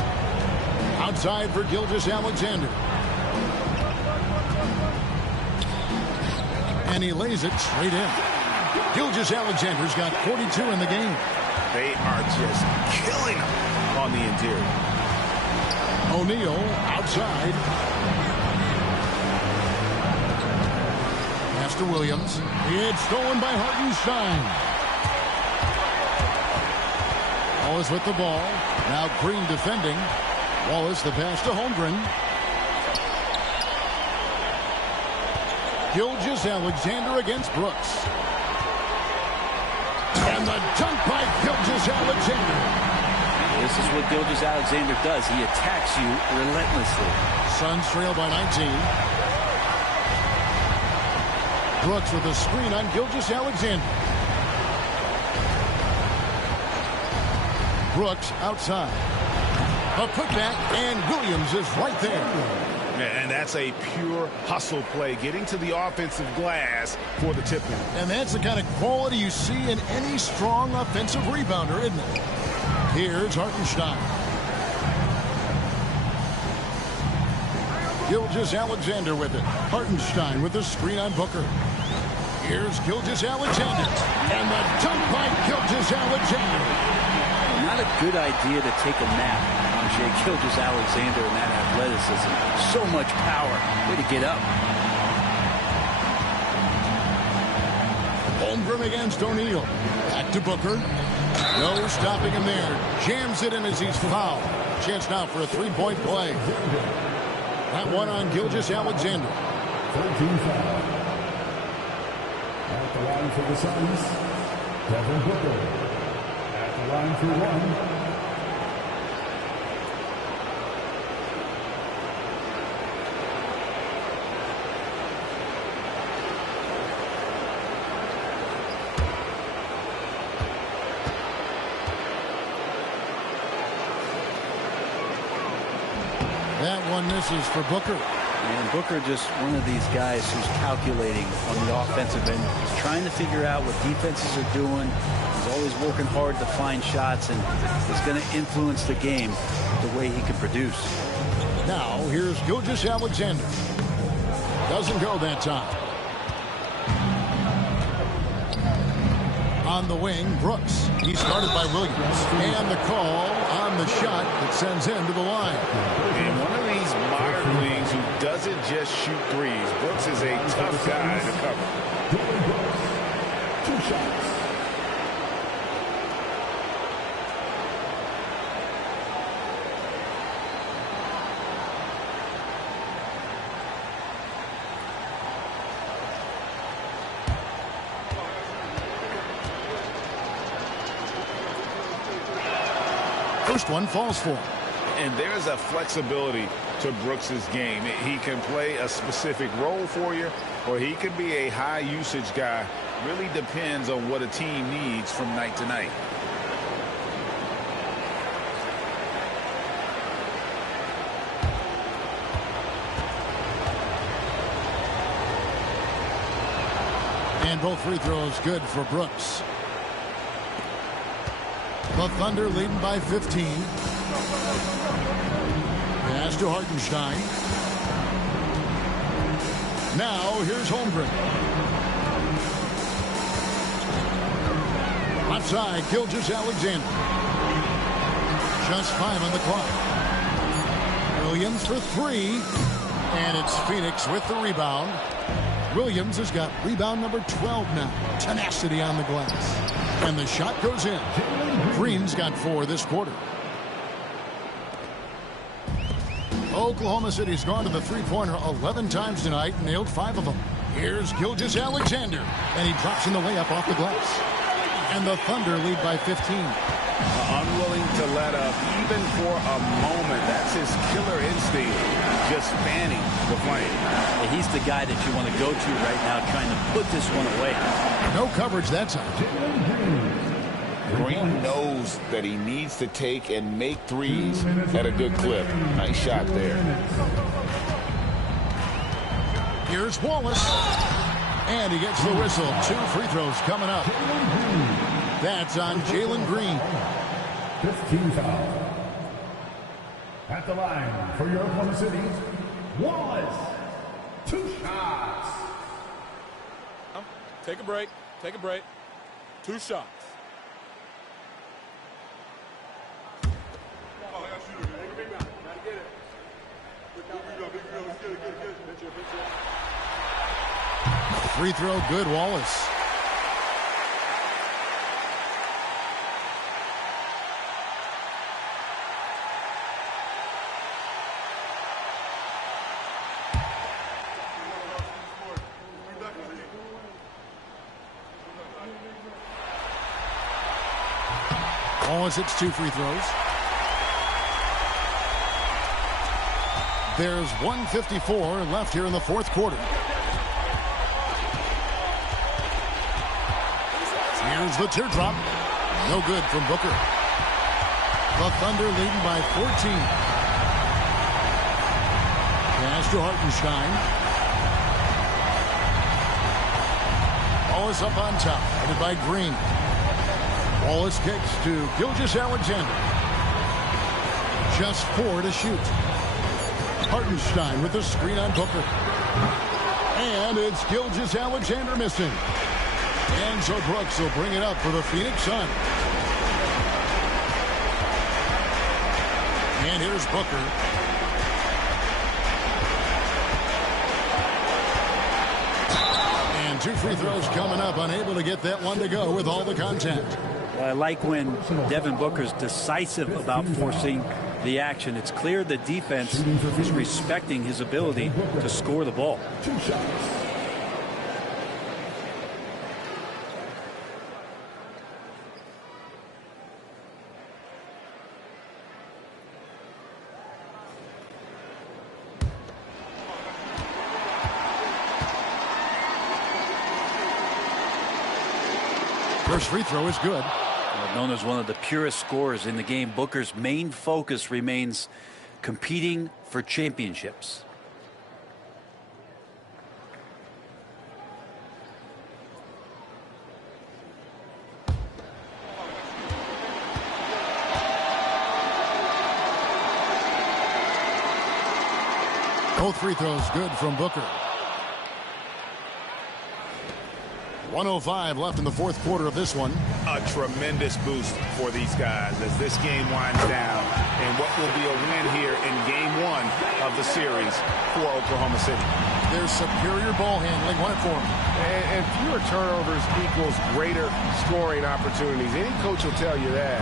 Outside for Gilgeous-Alexander. And he lays it straight in. Gilgeous-Alexander's got 42 in the game. They are just killing him on the interior. O'Neal outside. Pass to Williams. It's stolen by Hartenstein. Wallace with the ball. Now Green defending. Wallace the pass to Holmgren. Gilgeous-Alexander against Brooks. And the dunk by Gilgeous-Alexander. This is what Gilgeous-Alexander does. He attacks you relentlessly. Suns trail by 19. Brooks with a screen on Gilgeous-Alexander. Brooks outside. A putback, and Williams is right there. And that's a pure hustle play, getting to the offensive glass for the tip-in. And that's the kind of quality you see in any strong offensive rebounder, isn't it? Here's Hartenstein. Gilgeous-Alexander with it. Hartenstein with the screen on Booker. Here's Gilgeous-Alexander. And the dunk by Gilgeous-Alexander. Not a good idea to take a nap on Shai Gilgeous-Alexander and that athleticism. So much power. Way to get up. Holmgren against O'Neal. Back to Booker. No stopping him there. Jams it in as he's fouled. Chance now for a three-point play. That one on Gilgeous-Alexander. 13 foul. At the line for the Suns, Devin Booker. At the line for one. That one misses for Booker. And Booker just one of these guys who's calculating on the offensive end. He's trying to figure out what defenses are doing. He's always working hard to find shots, and it's going to influence the game the way he can produce. Now here's Gilgeous-Alexander. Doesn't go that time. On the wing, Brooks. He's started by Williams. And the call on the shot that sends him to the line. And one of these modern leagues who doesn't just shoot threes. Brooks is a tough guy to cover. 2 shots. First one falls for him. And there's a flexibility to Brooks's game. He can play a specific role for you, or he can be a high usage guy. Really depends on what a team needs from night to night. And both free throws good for Brooks. The Thunder leading by 15. Pass to Hartenstein. Now here's Holmgren. Outside, Gilgeous-Alexander. Just 5 on the clock. Williams for 3. And it's Phoenix with the rebound. Williams has got rebound number 12 now. Tenacity on the glass. And the shot goes in. Green's got 4 this quarter. Oklahoma City's gone to the three-pointer 11 times tonight and nailed 5 of them. Here's Gilgeous-Alexander. And he drops in the layup off the glass. And the Thunder lead by 15. Unwilling to let up even for a moment. That's his killer instinct, just fanning the flame. He's the guy that you want to go to right now, trying to put this one away. No coverage that time. Green knows that he needs to take and make threes at a good clip. Nice shot there. Here's Wallace. And he gets the whistle. 2 free throws coming up. That's on Jalen Green. 15 foul. At the line for your Oklahoma City, Wallace. 2 shots. Take a break. Take a break. 2 shots. Free throw good, Wallace. Wallace hits 2 free throws. There's 1:54 left here in the fourth quarter. Here's the teardrop. No good from Booker. The Thunder leading by 14. Pass to Hartenstein. Wallace up on top, headed by Green. Wallace kicks to Gilgeous-Alexander. Just 4 to shoot. Hartenstein with the screen on Booker. And it's Gilgeous-Alexander missing. And so Brooks will bring it up for the Phoenix Suns. And here's Booker. And 2 free throws coming up. Unable to get that one to go with all the contact. I like when Devin Booker's decisive about forcing the action. It's clear the defense is respecting his ability to score the ball. 2 shots. First free throw is good. Known as one of the purest scorers in the game, Booker's main focus remains competing for championships. Both free throws good from Booker. 1:05 left in the fourth quarter of this one. A tremendous boost for these guys as this game winds down. And what will be a win here in game 1 of the series for Oklahoma City. Their superior ball handling won it for them. And fewer turnovers equals greater scoring opportunities. Any coach will tell you that.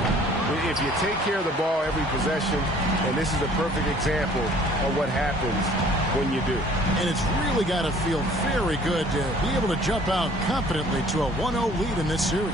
If you take care of the ball every possession, and this is a perfect example of what happens when you do. And it's really got to feel very good to be able to jump out confidently to a 1-0 lead in this series.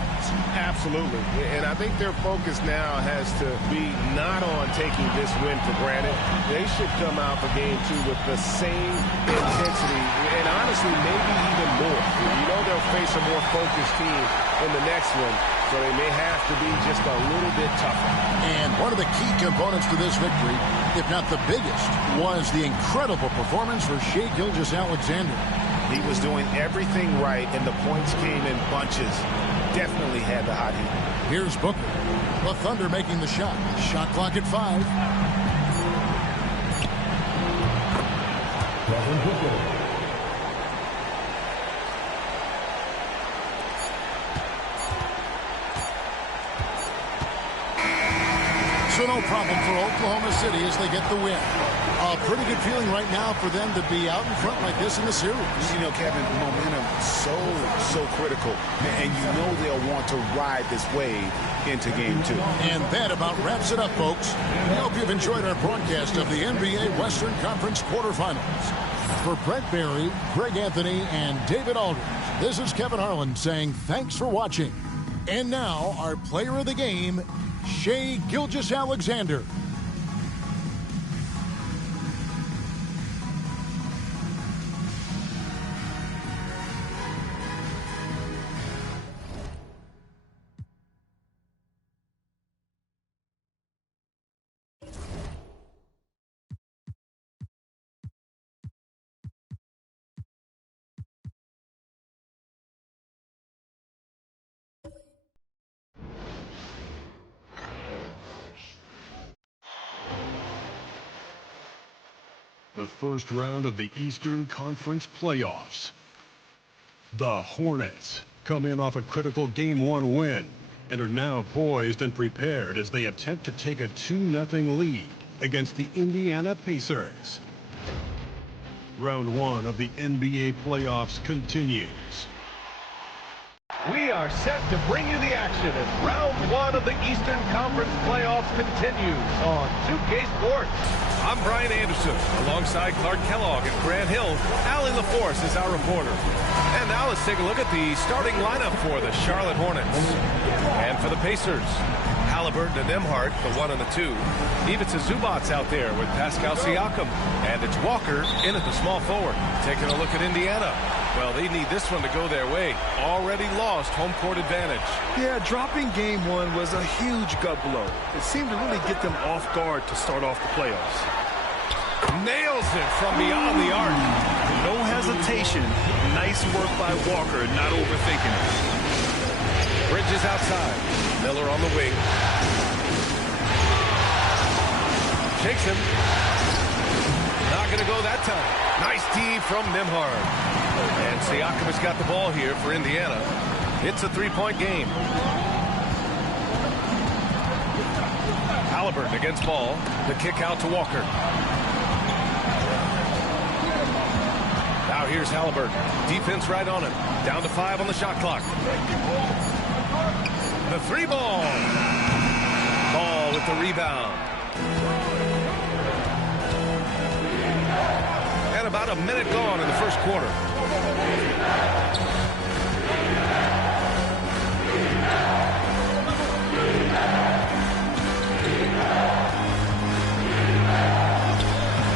Absolutely. And I think their focus now has to be not on taking this win for granted. They should come out for game 2 with the same intensity and honestly maybe even more. You know they'll face a more focused team in the next one, so they may have to be just a little bit tougher. And one of the key components to this victory, if not the biggest, was the incredible performance for Shai Gilgeous-Alexander. He was doing everything right, and the points came in bunches. Definitely had the hot heat. Here's Booker. The Thunder making the shot. Shot clock at 5. So no problem for Oklahoma City as they get the win. A pretty good feeling right now for them to be out in front like this in the series. You know, Kevin, momentum so critical. And you know they'll want to ride this wave into game 2. And that about wraps it up, folks. We hope you've enjoyed our broadcast of the NBA Western Conference quarterfinals. For Brett Barry, Greg Anthony, and David Aldridge, this is Kevin Harlan saying thanks for watching. And now, our player of the game, Shai Gilgeous-Alexander. The first round of the Eastern Conference playoffs. The Hornets come in off a critical Game 1 win and are now poised and prepared as they attempt to take a 2-0 lead against the Indiana Pacers. Round 1 of the NBA playoffs continues. We are set to bring you the action as round 1 of the Eastern Conference playoffs continues on 2K Sports. I'm Brian Anderson, alongside Clark Kellogg and Grant Hill. Allie LaForce is our reporter. And now let's take a look at the starting lineup for the Charlotte Hornets. And for the Pacers, Halliburton and Nembhard, the 1 and the 2. Ivica Zubac's out there with Pascal Siakam. And it's Walker in at the small forward. Taking a look at Indiana. Well, they need this one to go their way. Already lost home court advantage. Yeah, dropping Game 1 was a huge gut blow. It seemed to really get them off guard to start off the playoffs. Nails it from beyond the arc. No hesitation. Nice work by Walker, not overthinking it. Bridges outside. Miller on the wing. Shakes him. Not going to go that time. Nice D from Nembhard. And Siakam has got the ball here for Indiana. It's a 3-point game. Halliburton against ball. The kick out to Walker. Now here's Halliburton. Defense right on him. Down to 5 on the shot clock. The 3 ball. Ball with the rebound. And about a minute gone in the first quarter.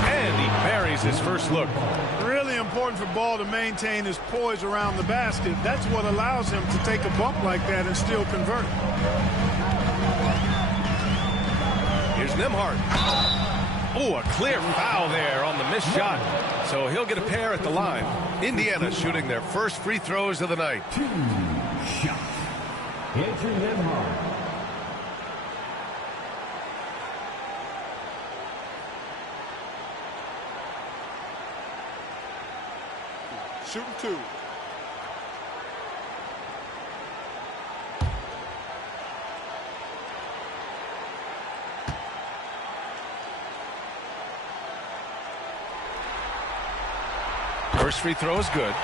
And he buries his first look. Really important for Ball to maintain his poise around the basket. That's what allows him to take a bump like that and still convert. Here's Nembhard. Oh, a clear foul there on the missed shot. So he'll get a pair at the line. Indiana shooting their first free throws of the night. 2 shots. Andrew Nembhard. Shooting 2. First free throw is good.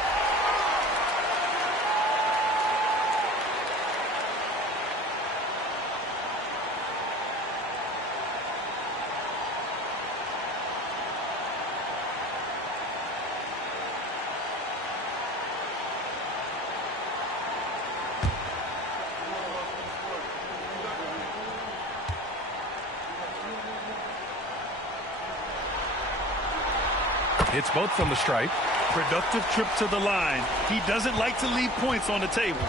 Hits both from the stripe. Productive trip to the line. He doesn't like to leave points on the table.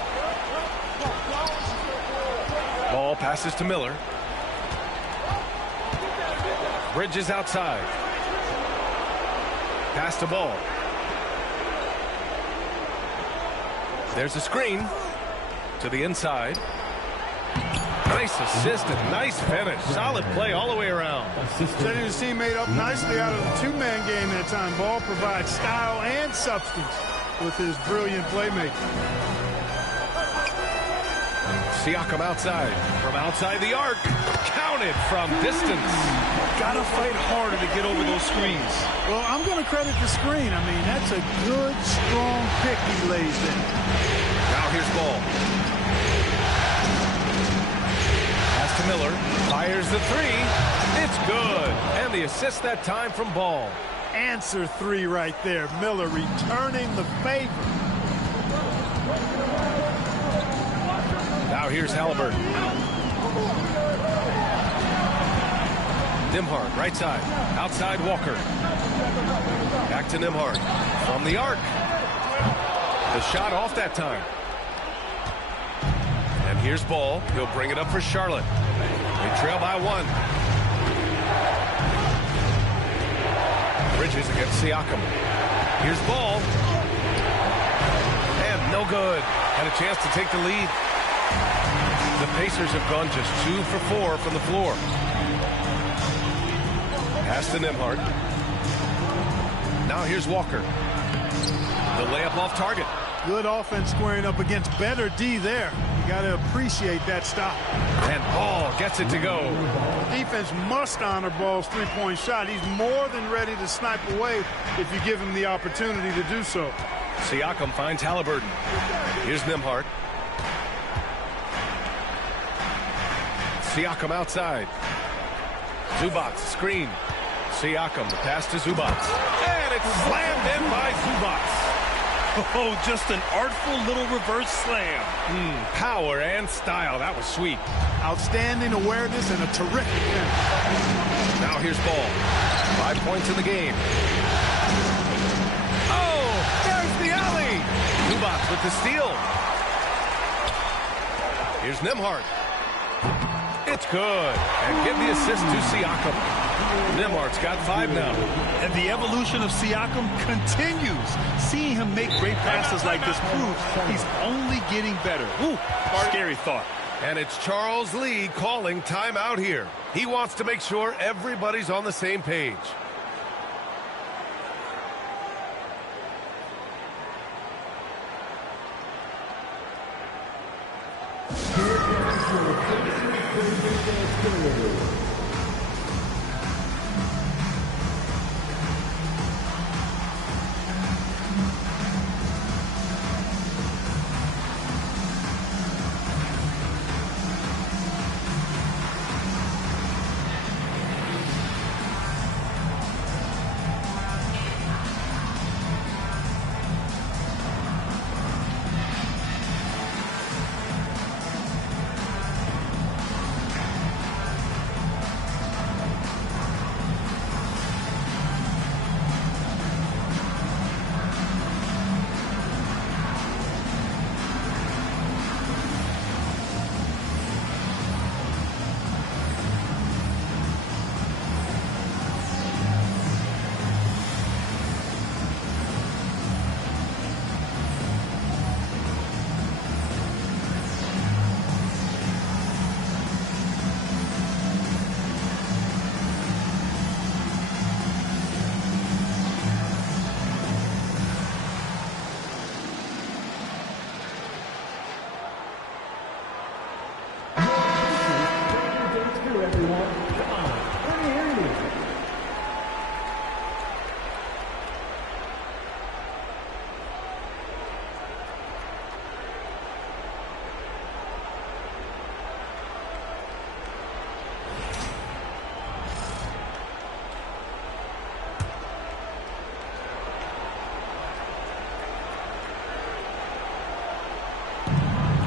Ball passes to Miller. Bridges outside. Pass to Ball. There's a screen to the inside. Nice assist and nice finish. Solid play all the way around. Setting his teammate up nicely out of the two-man game that time. Ball provides style and substance with his brilliant playmaking. Siakam outside. From outside the arc. Counted from distance. Gotta fight harder to get over those screens. Well, I'm going to credit the screen. I mean, that's a good, strong pick he lays in. Now here's Ball. Pass to Miller. Fires the three. It's good. And the assist that time from Ball. Answer three right there. Miller returning the favor. Now here's Halliburton. Nembhard, right side. Outside Walker. Back to Nembhard. From the arc. The shot off that time. And here's Ball. He'll bring it up for Charlotte. They trail by 1. Bridges against Siakam. Here's Ball. And no good. Had a chance to take the lead. The Pacers have gone just 2 for 4 from the floor. Pass to Nembhard. Now here's Walker. The layup off target. Good offense squaring up against better D there. You got to appreciate that stop. And Ball gets it to go. Defense must honor Ball's three-point shot. He's more than ready to snipe away if you give him the opportunity to do so. Siakam finds Halliburton. Here's Nembhard. Siakam outside. Zubac screen. Siakam, the pass to Zubac. And it's slammed in by Zubac. Oh, just an artful little reverse slam. Power and style. That was sweet. Outstanding awareness and a terrific finish. Now here's Ball. 5 points in the game. Oh, there's the alley. Zubac with the steal. Here's Nembhard. It's good. And give the assist to Siakam. Nembhard's got 5 now. And the evolution of Siakam continues. Seeing him make great passes like this proves he's only getting better. Ooh, scary thought. And it's Charles Lee calling timeout here. He wants to make sure everybody's on the same page.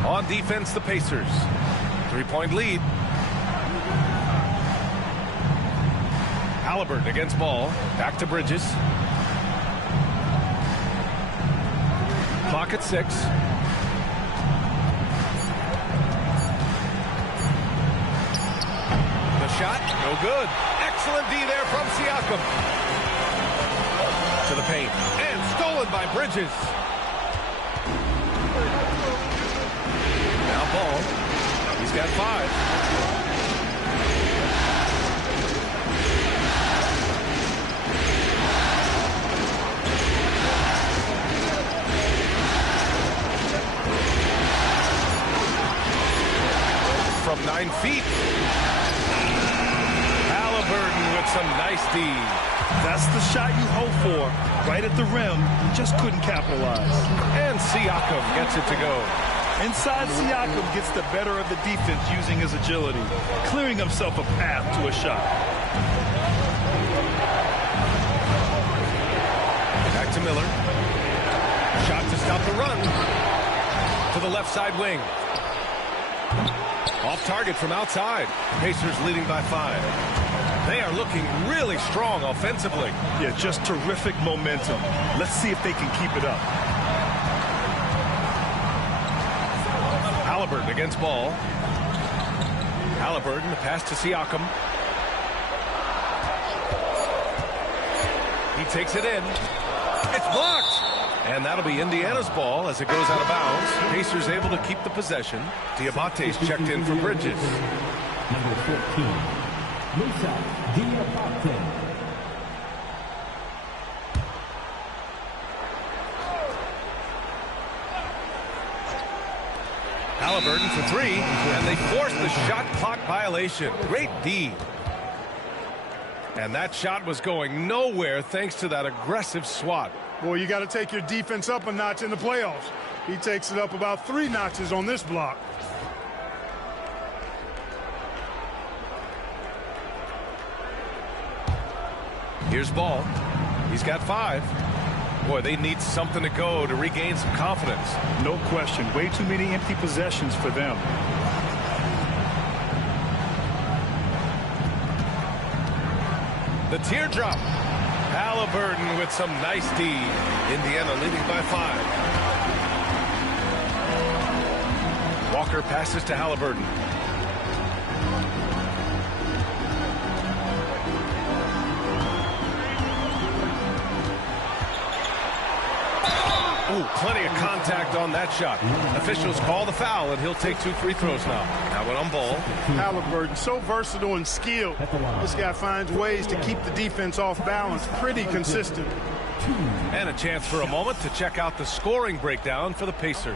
On defense, the Pacers. 3-point lead. Halliburton against Ball. Back to Bridges. Clock at 6. The shot, no good. Excellent D there from Siakam. To the paint. And stolen by Bridges. Ball. He's got 5. From 9 feet. Halliburton with some nice D. That's the shot you hope for. Right at the rim, just couldn't capitalize. And Siakam gets it to go. Inside, Siakam gets the better of the defense using his agility, clearing himself a path to a shot. Back to Miller. Shot to stop the run. To the left side wing. Off target from outside. Pacers leading by 5. They are looking really strong offensively. Yeah, just terrific momentum. Let's see if they can keep it up. Halliburton against Ball. Halliburton, the pass to Siakam. He takes it in. It's blocked. And that'll be Indiana's ball as it goes out of bounds. Pacers able to keep the possession. Diabate's checked in for Bridges. Number 14, Musa Diabate. Halliburton for 3, and they force the shot clock violation. Great D. And that shot was going nowhere thanks to that aggressive swat. Boy, you got to take your defense up a notch in the playoffs. He takes it up about 3 notches on this block. Here's Ball. He's got 5. Boy, they need something to go to regain some confidence. No question. Way too many empty possessions for them. The teardrop. Halliburton with some nice D. Indiana leading by 5. Walker passes to Halliburton. Oh, plenty of contact on that shot. Officials call the foul, and he'll take 2 free throws now. Now one on Ball. Halliburton, so versatile and skilled. This guy finds ways to keep the defense off balance. Pretty consistent. And a chance for a moment to check out the scoring breakdown for the Pacers.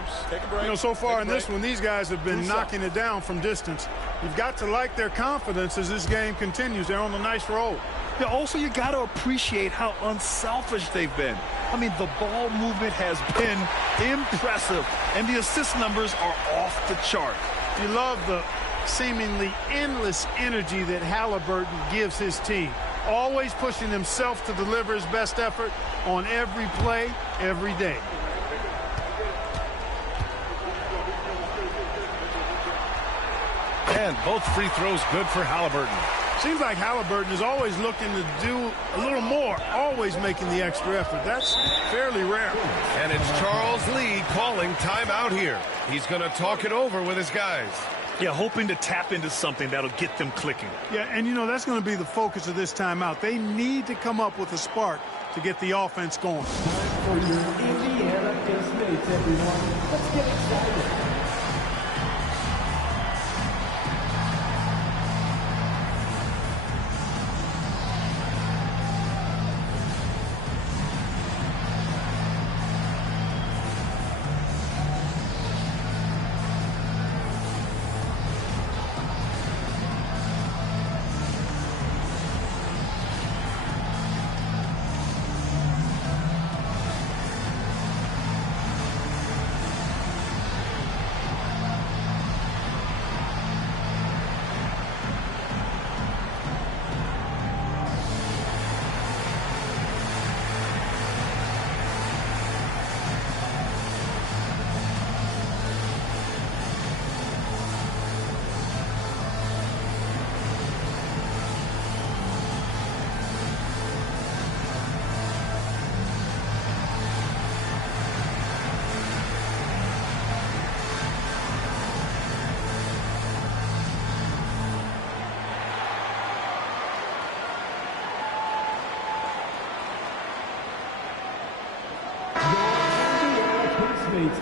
You know, so far in this one, these guys have been knocking it down from distance. You've got to like their confidence as this game continues. They're on a nice roll. Yeah, also, you got to appreciate how unselfish they've been. I mean, the ball movement has been impressive, and the assist numbers are off the chart. You love the seemingly endless energy that Halliburton gives his team. Always pushing himself to deliver his best effort on every play, every day. And both free throws good for Halliburton. Seems like Halliburton is always looking to do a little more, always making the extra effort. That's fairly rare. And it's Charles Lee calling timeout here. He's going to talk it over with his guys. Yeah, hoping to tap into something that'll get them clicking. Yeah, and you know, that's going to be the focus of this timeout. They need to come up with a spark to get the offense going. Time for your Indiana Pistons, everyone. Let's get excited.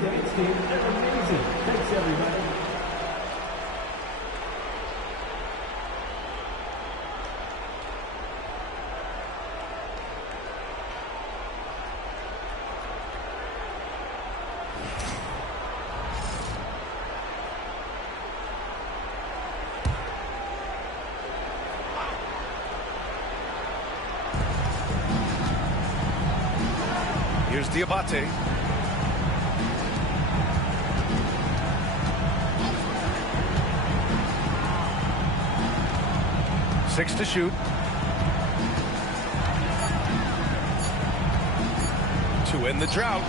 Dance team, they're amazing. Thanks, everybody. Here's Diabate. Six to shoot. To end the drought.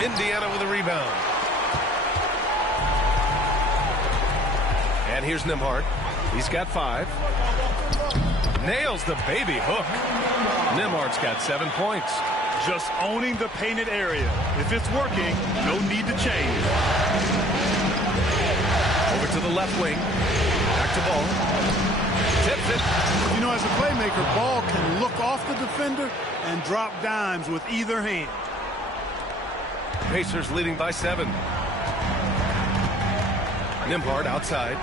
Indiana with a rebound. And here's Nembhard. He's got 5. Nails the baby hook. Nembhard's got 7 points. Just owning the painted area. If it's working, no need to change. Over to the left wing. Back to Ball. Tips it. You know, as a playmaker, Ball can look off the defender and drop dimes with either hand. Pacers leading by 7. Nembhard outside.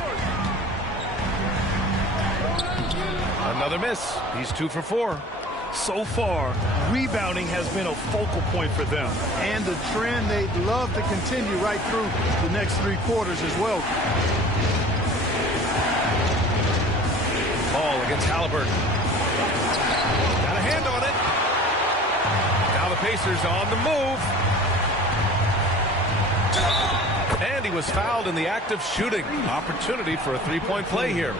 Another miss. He's 2 for 4. So far, rebounding has been a focal point for them. And the trend they'd love to continue right through the next 3 quarters as well. Ball against Halliburton. Got a hand on it. Now the Pacers on the move. And he was fouled in the act of shooting. Opportunity for a 3-point play here.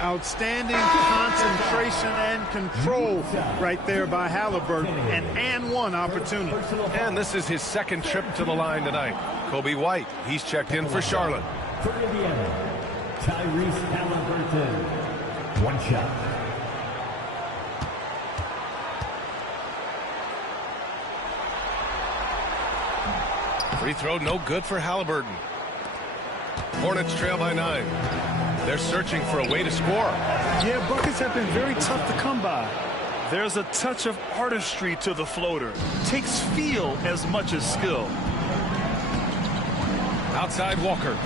Outstanding concentration and control right there by Halliburton. An and one opportunity. And this is his 2nd trip to the line tonight. Kobe White, he's checked in for Charlotte. For Indiana, Tyrese Halliburton. 1 shot. Free throw no good for Halliburton. Hornets trail by 9. They're searching for a way to score. Yeah, buckets have been very tough to come by. There's a touch of artistry to the floater. Takes feel as much as skill. Outside Walker.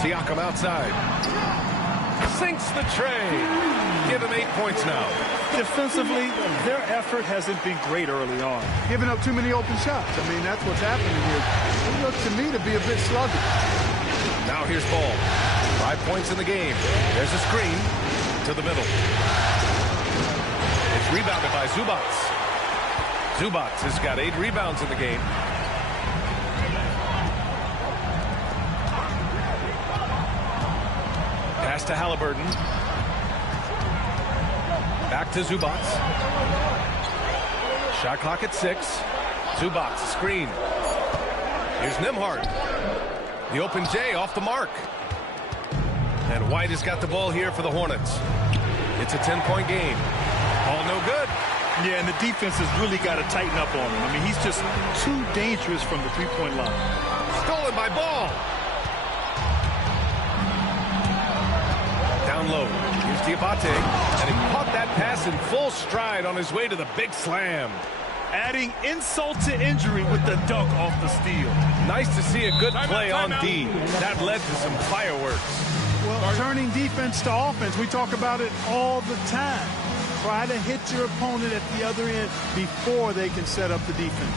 Siakam outside. Sinks the tray. Give him 8 points now. Defensively, their effort hasn't been great early on. Giving up too many open shots. I mean, that's what's happening here. It looks to me to be a bit sluggish. Now here's Ball. 5 points in the game. There's a screen to the middle. It's rebounded by Zubats. Zubats has got 8 rebounds in the game. Pass to Halliburton. Back to Zubats. Shot clock at 6. Zubats, screen. Here's Nembhard. The open J off the mark. And White has got the ball here for the Hornets. It's a 10-point game. All no good. Yeah, and the defense has really got to tighten up on him. I mean, he's just too dangerous from the three-point line. Stolen by Ball. Down low. Here's Diabate. And he caught that pass in full stride on his way to the big slam. Adding insult to injury with the dunk off the steal. Nice to see a good play on D. That led to some fireworks. Well, turning defense to offense, we talk about it all the time. Try to hit your opponent at the other end before they can set up the defense.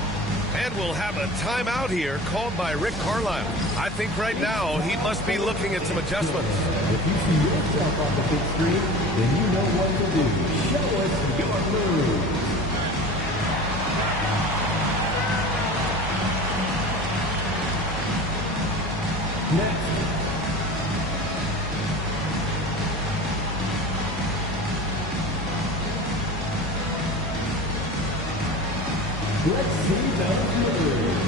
And we'll have a timeout here called by Rick Carlisle. I think right now he must be looking at some adjustments. If you see yourself on the big screen, then you know what to do. Show us your move. Next. Let's see those moves.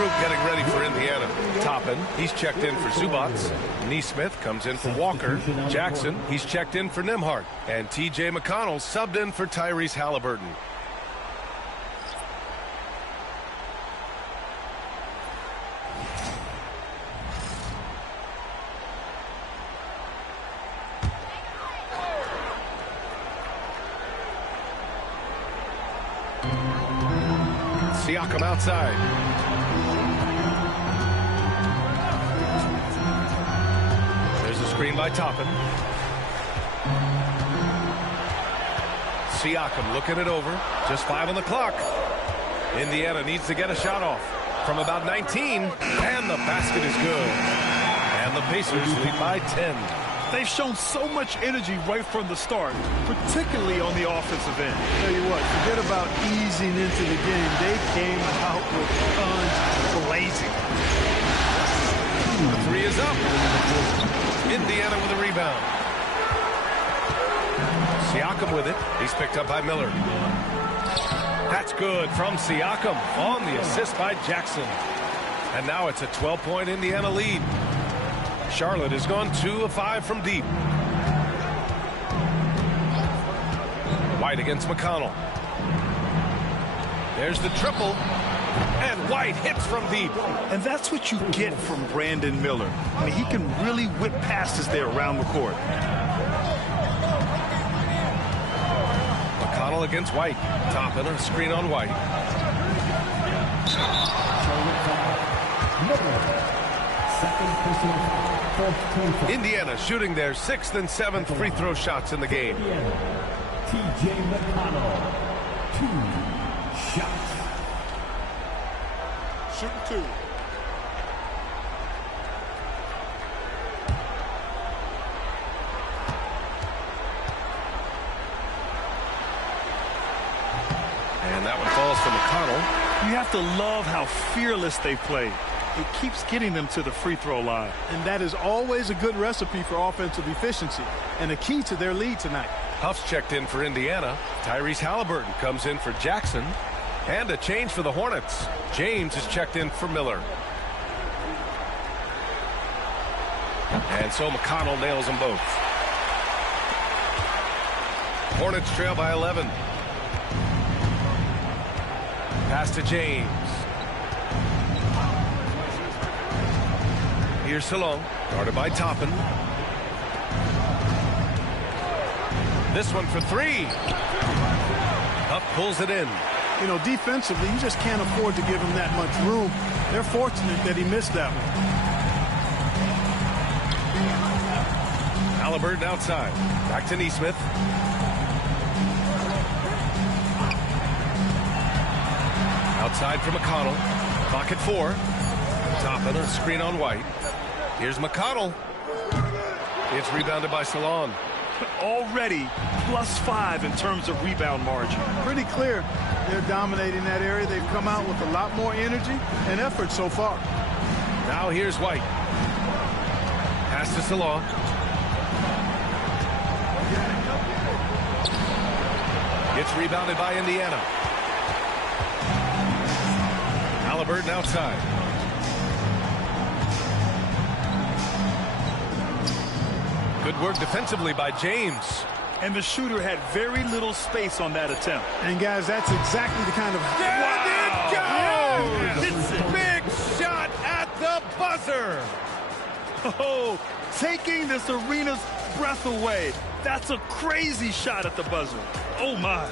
group getting ready for Indiana. Toppin, he's checked in for Zubac. Neesmith comes in for Walker. Jackson, he's checked in for Nembhard. And T.J. McConnell subbed in for Tyrese Halliburton. Siakam outside. There's a screen by Toppin. Siakam looking it over. Just 5 on the clock. Indiana needs to get a shot off from about 19. And the basket is good. And the Pacers lead by 10. They've shown so much energy right from the start, particularly on the offensive end. Tell you what, forget about easing into the game. They came out with guns blazing. The three is up. Indiana with a rebound. Siakam with it. He's picked up by Miller. That's good from Siakam on the assist by Jackson. And now it's a 12-point Indiana lead. Charlotte has gone 2 of 5 from deep. White against McConnell. There's the triple. And White hits from deep. And that's what you get from Brandon Miller. I mean, he can really whip passes there around the court. McConnell against White. Toppin, a screen on White. Indiana shooting their 6th and 7th free throw shots in the game. T.J. McConnell, 2 shots. Shooting 2. And that one falls to McConnell. You have to love how fearless they play. It keeps getting them to the free throw line. And that is always a good recipe for offensive efficiency and a key to their lead tonight. Huff's checked in for Indiana. Tyrese Halliburton comes in for Jackson. And a change for the Hornets. James is checked in for Miller. And so McConnell nails them both. Hornets trail by 11. Pass to James. Here's Salon, guarded by Toppin. This one for 3. Huff pulls it in. You know, defensively, you just can't afford to give him that much room. They're fortunate that he missed that one. Halliburton outside. Back to Neesmith. Outside for McConnell. Clock at 4. Toppin, a screen on White. Here's McConnell. It's rebounded by Salon. Already +5 in terms of rebound margin. Pretty clear they're dominating that area. They've come out with a lot more energy and effort so far. Now here's White. Pass to Salon. Gets rebounded by Indiana. Halliburton outside. Good work defensively by James. And the shooter had very little space on that attempt. And guys, that's exactly the kind of... There it goes! Big shot at the buzzer! Oh, taking this arena's breath away. That's a crazy shot at the buzzer. Oh, my.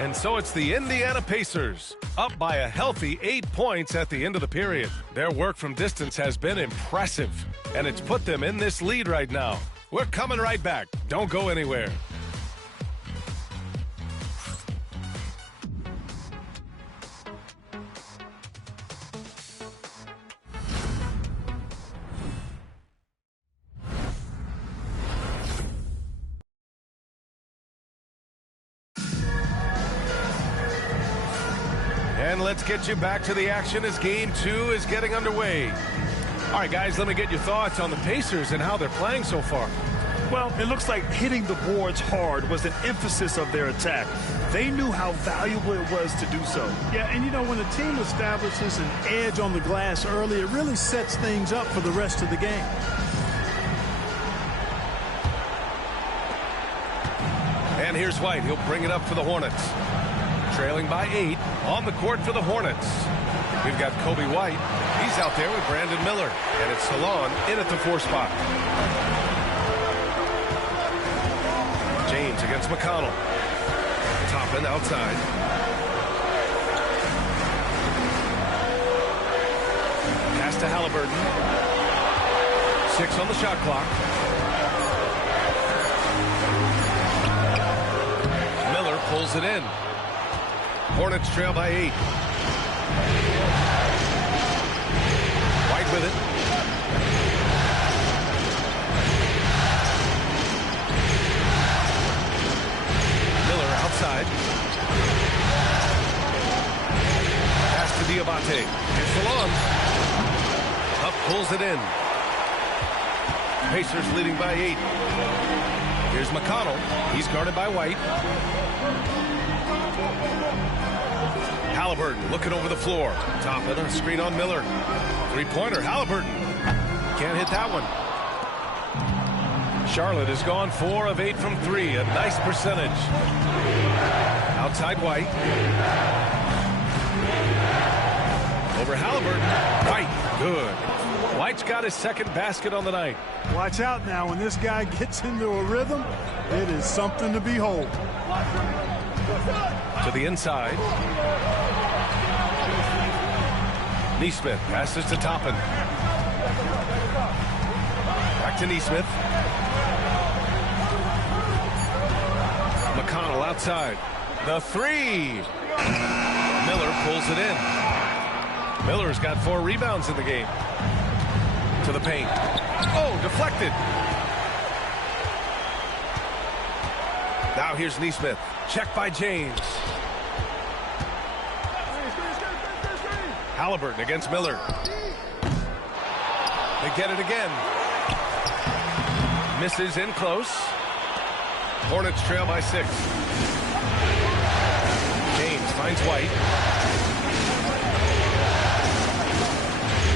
And so it's the Indiana Pacers, up by a healthy 8 points at the end of the period. Their work from distance has been impressive, and it's put them in this lead right now. We're coming right back. Don't go anywhere. And let's get you back to the action as Game 2 is getting underway. All right, guys, let me get your thoughts on the Pacers and how they're playing so far. Well, it looks like hitting the boards hard was an emphasis of their attack. They knew how valuable it was to do so. Yeah, and you know, when a team establishes an edge on the glass early, it really sets things up for the rest of the game. And here's White. He'll bring it up for the Hornets. Trailing by 8 on the court for the Hornets. We've got Kobe White. He's out there with Brandon Miller. And it's Salon in at the 4 spot. James against McConnell. Toppin outside. Pass to Halliburton. 6 on the shot clock. Miller pulls it in. Hornets trail by 8. White with it. Miller outside. Pass to Diabate. It's Salon. Up pulls it in. Pacers leading by 8. Here's McConnell. He's guarded by White. Halliburton looking over the floor. Top of the screen on Miller. Three-pointer. Halliburton. Can't hit that one. Charlotte has gone 4 of 8 from 3. A nice percentage. Outside White. Over Halliburton. White. Good. White's got his second basket on the night. Watch out now. When this guy gets into a rhythm, it is something to behold. To the inside. Neesmith passes to Toppin. Back to Neesmith. McConnell outside. The 3. Miller pulls it in. Miller's got 4 rebounds in the game. To the paint. Oh, deflected. Now here's Neesmith. Check by James. Halliburton against Miller. They get it again. Misses in close. Hornets trail by 6. James finds White.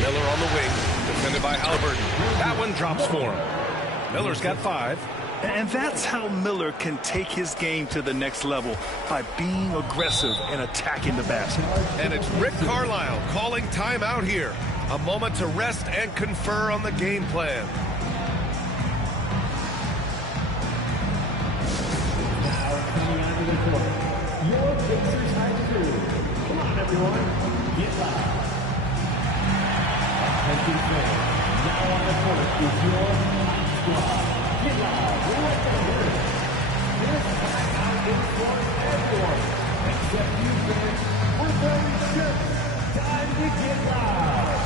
Miller on the wing. Defended by Halliburton. That one drops for him. Miller's got 5. And that's how Miller can take his game to the next level, by being aggressive and attacking the basket. And it's Rick Carlisle calling timeout here. A moment to rest and confer on the game plan. Now coming onto the court, your Pacers High School. Come on, everyone, get live. Attention fans, now on the court is your high squad. Get live, right over. This timeout is for everyone, except you fans. We're very sure. Time to get live.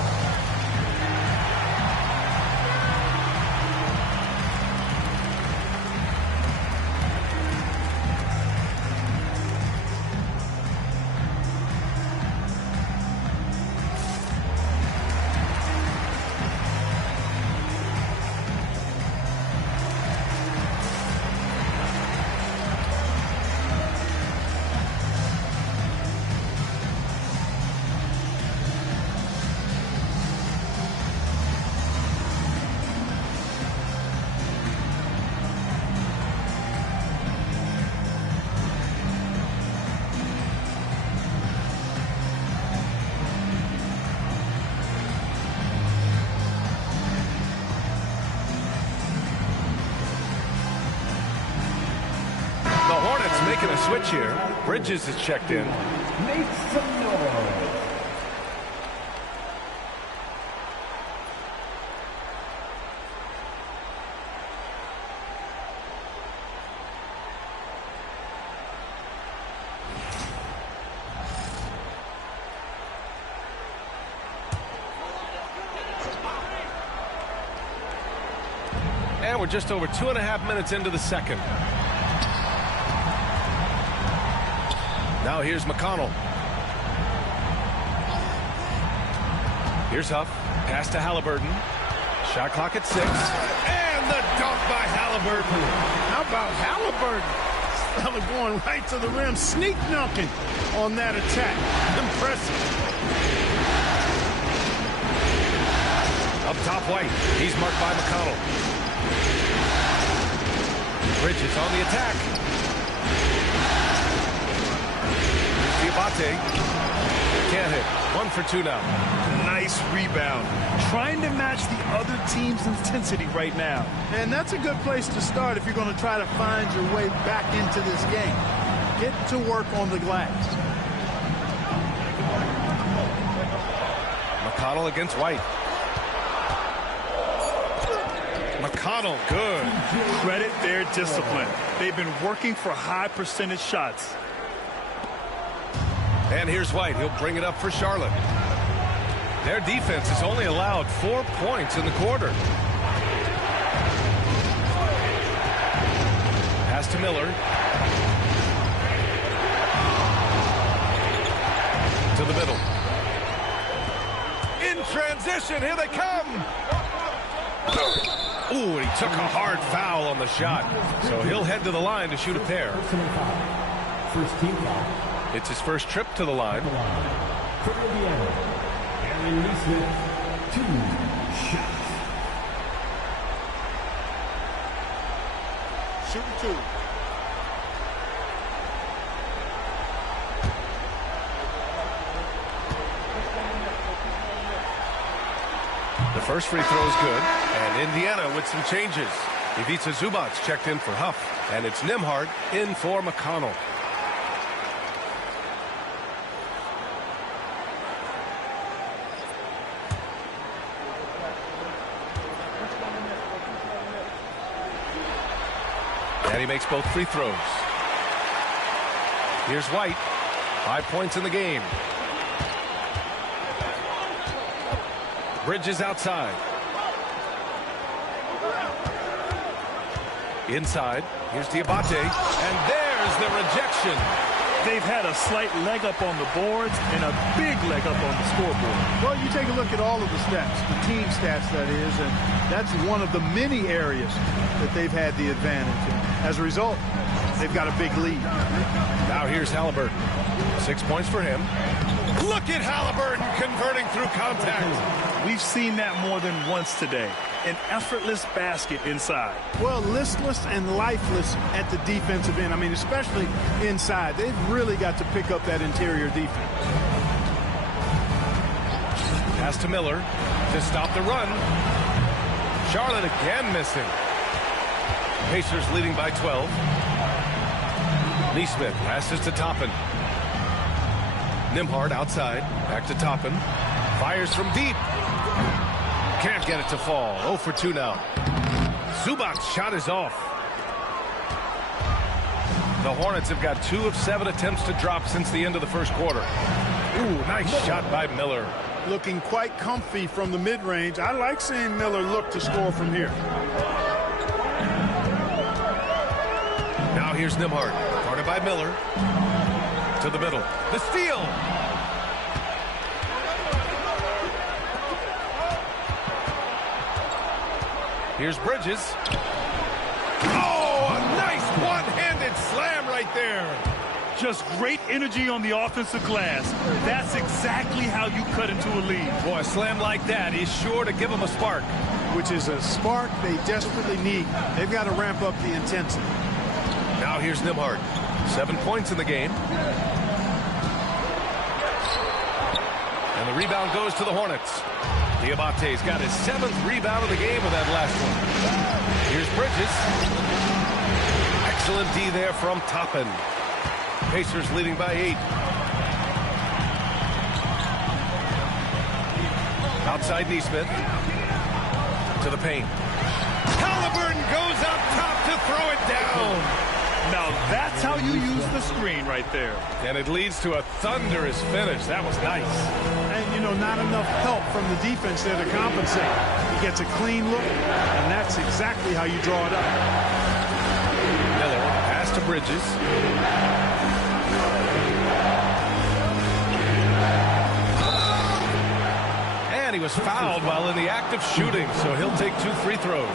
Making a switch here. Bridges is checked in. Make some noise. And we're just over 2.5 minutes into the second. Now here's McConnell. Here's Huff. Pass to Halliburton. Shot clock at 6. And the dunk by Halliburton. Halliburton. How about Halliburton? Fella going right to the rim, sneak dunking on that attack. Impressive. Up top, White. He's marked by McConnell. Bridges on the attack. Diabate. Can't hit. 1 for 2 now. Nice rebound. Trying to match the other team's intensity right now. And that's a good place to start if you're going to try to find your way back into this game. Get to work on the glass. McConnell against White. McConnell, good. Credit their discipline. They've been working for high percentage shots. And here's White. He'll bring it up for Charlotte. Their defense has only allowed 4 points in the quarter. Pass to Miller. To the middle. In transition, here they come. Ooh, and he took a hard foul on the shot. So he'll head to the line to shoot a pair. First team foul. It's his first trip to the line. For Indiana, Aaron Neesmith, 2 shots. Shooting 2. The first free throw is good, and Indiana with some changes. Ivica Zubac checked in for Huff, and it's Nembhard in for McConnell. And he makes both free throws. Here's White. 5 points in the game. Bridges outside. Inside. Here's Diabate. And there's the rejection. They've had a slight leg up on the boards and a big leg up on the scoreboard. Well, you take a look at all of the stats, the team stats, that is, and that's one of the many areas that they've had the advantage in. As a result, they've got a big lead. Now here's Halliburton. 6 points for him. Look at Halliburton converting through contact. We've seen that more than once today. An effortless basket inside. Well, listless and lifeless at the defensive end. I mean, especially inside. They've really got to pick up that interior defense. Pass to Miller to stop the run. Charlotte again missing. Pacers leading by 12. Neesmith passes to Toppin. Nembhard outside. Back to Toppin. Fires from deep. Can't get it to fall. 0 for 2 now. Zubac's shot is off. The Hornets have got 2 of 7 attempts to drop since the end of the first quarter. Ooh, nice shot by Miller. Looking quite comfy from the mid-range. I like seeing Miller look to score from here. Now here's Nembhard. Guarded by Miller. To the middle. The steal. Here's Bridges. Oh, a nice one-handed slam right there. Just great energy on the offensive glass. That's exactly how you cut into a lead. Boy, a slam like that is sure to give them a spark. Which is a spark they desperately need. They've got to ramp up the intensity. Now here's Nembhard. 7 points in the game. And the rebound goes to the Hornets. Diabate's got his 7th rebound of the game with that last one. Here's Bridges. Excellent D there from Toppin. Pacers leading by 8. Outside Neesmith. To the paint. Halliburton goes up top to throw it down. Now that's how you use the screen right there. And it leads to a thunderous finish. That was nice. And, you know, not enough help from the defense there to compensate. He gets a clean look, and that's exactly how you draw it up. Miller, pass to Bridges. And he was fouled while in the act of shooting, so he'll take 2 free throws.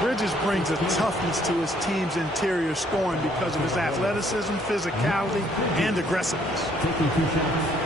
Bridges brings a toughness to his team's interior scoring because of his athleticism, physicality, and aggressiveness. Taking 2 shots.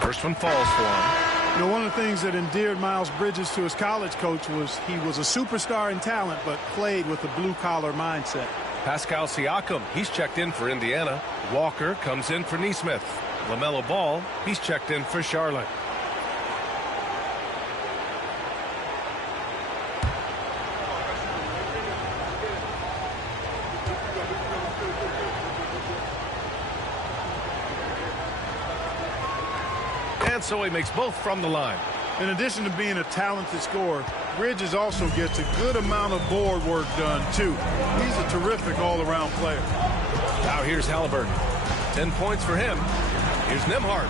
First one falls for him. You know, one of the things that endeared Miles Bridges to his college coach was he was a superstar in talent, but played with a blue-collar mindset. Pascal Siakam, he's checked in for Indiana. Walker comes in for Nesmith. LaMelo Ball, he's checked in for Charlotte. And so he makes both from the line. In addition to being a talented scorer, Bridges also gets a good amount of board work done, too. He's a terrific all-around player. Now here's Halliburton. 10 points for him. Here's Nembhard.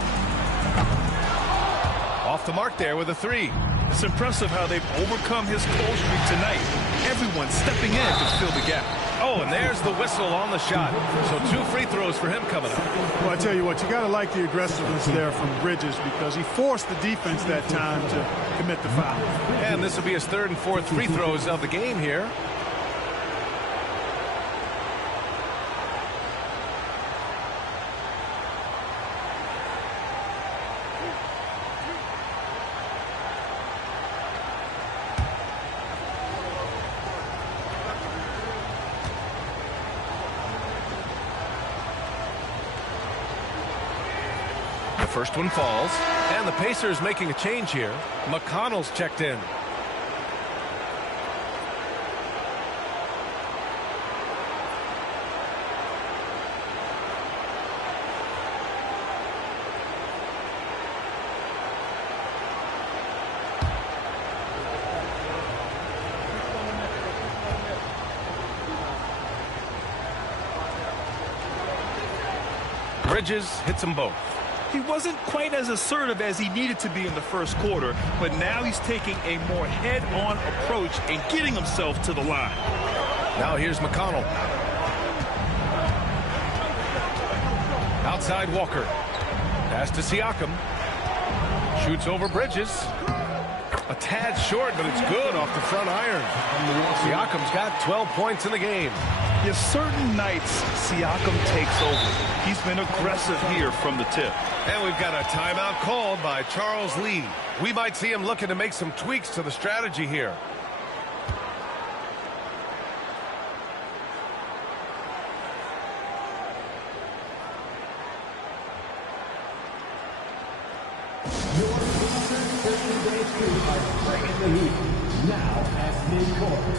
Off the mark there with a 3. It's impressive how they've overcome his cold streak tonight. Everyone stepping in to fill the gap. Oh, and there's the whistle on the shot. So 2 free throws for him coming up. Well, I tell you what, you got to like the aggressiveness there from Bridges because he forced the defense that time to commit the foul. And this will be his 3rd and 4th free throws of the game here. First one falls, and the Pacers making a change here. McConnell's checked in. Bridges hits them both. He wasn't quite as assertive as he needed to be in the first quarter, but now he's taking a more head-on approach and getting himself to the line. Now here's McConnell. Outside Walker. Pass to Siakam. Shoots over Bridges. A tad short, but it's good off the front iron. Siakam's got 12 points in the game. Yes, certain nights Siakam takes over. He's been aggressive here from the tip. And we've got a timeout called by Charles Lee. We might see him looking to make some tweaks to the strategy here. Bringing the heat. Now at midcourt.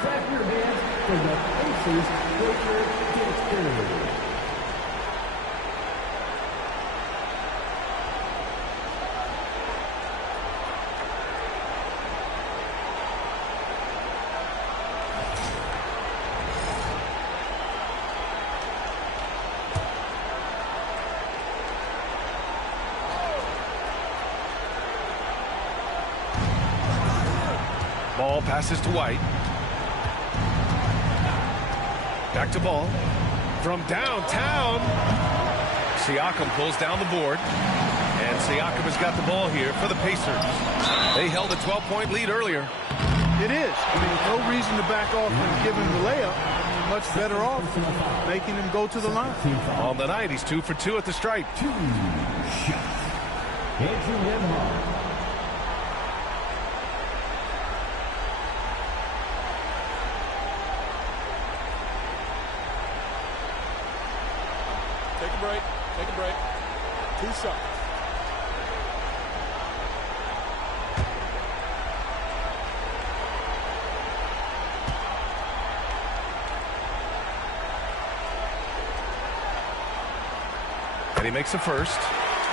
Clap your hands for the Pacers Breaker experience. Ball passes to White. Back to ball. From downtown. Siakam pulls down the board. And Siakam has got the ball here for the Pacers. They held a 12-point lead earlier. It is. I mean, no reason to back off and give him the layup. Much better off making him go to the line. On the night, he's 2 for 2 at the stripe. 2 shots. Andrew Nembhard. Take a break. Take a break. 2 shots. And he makes the first.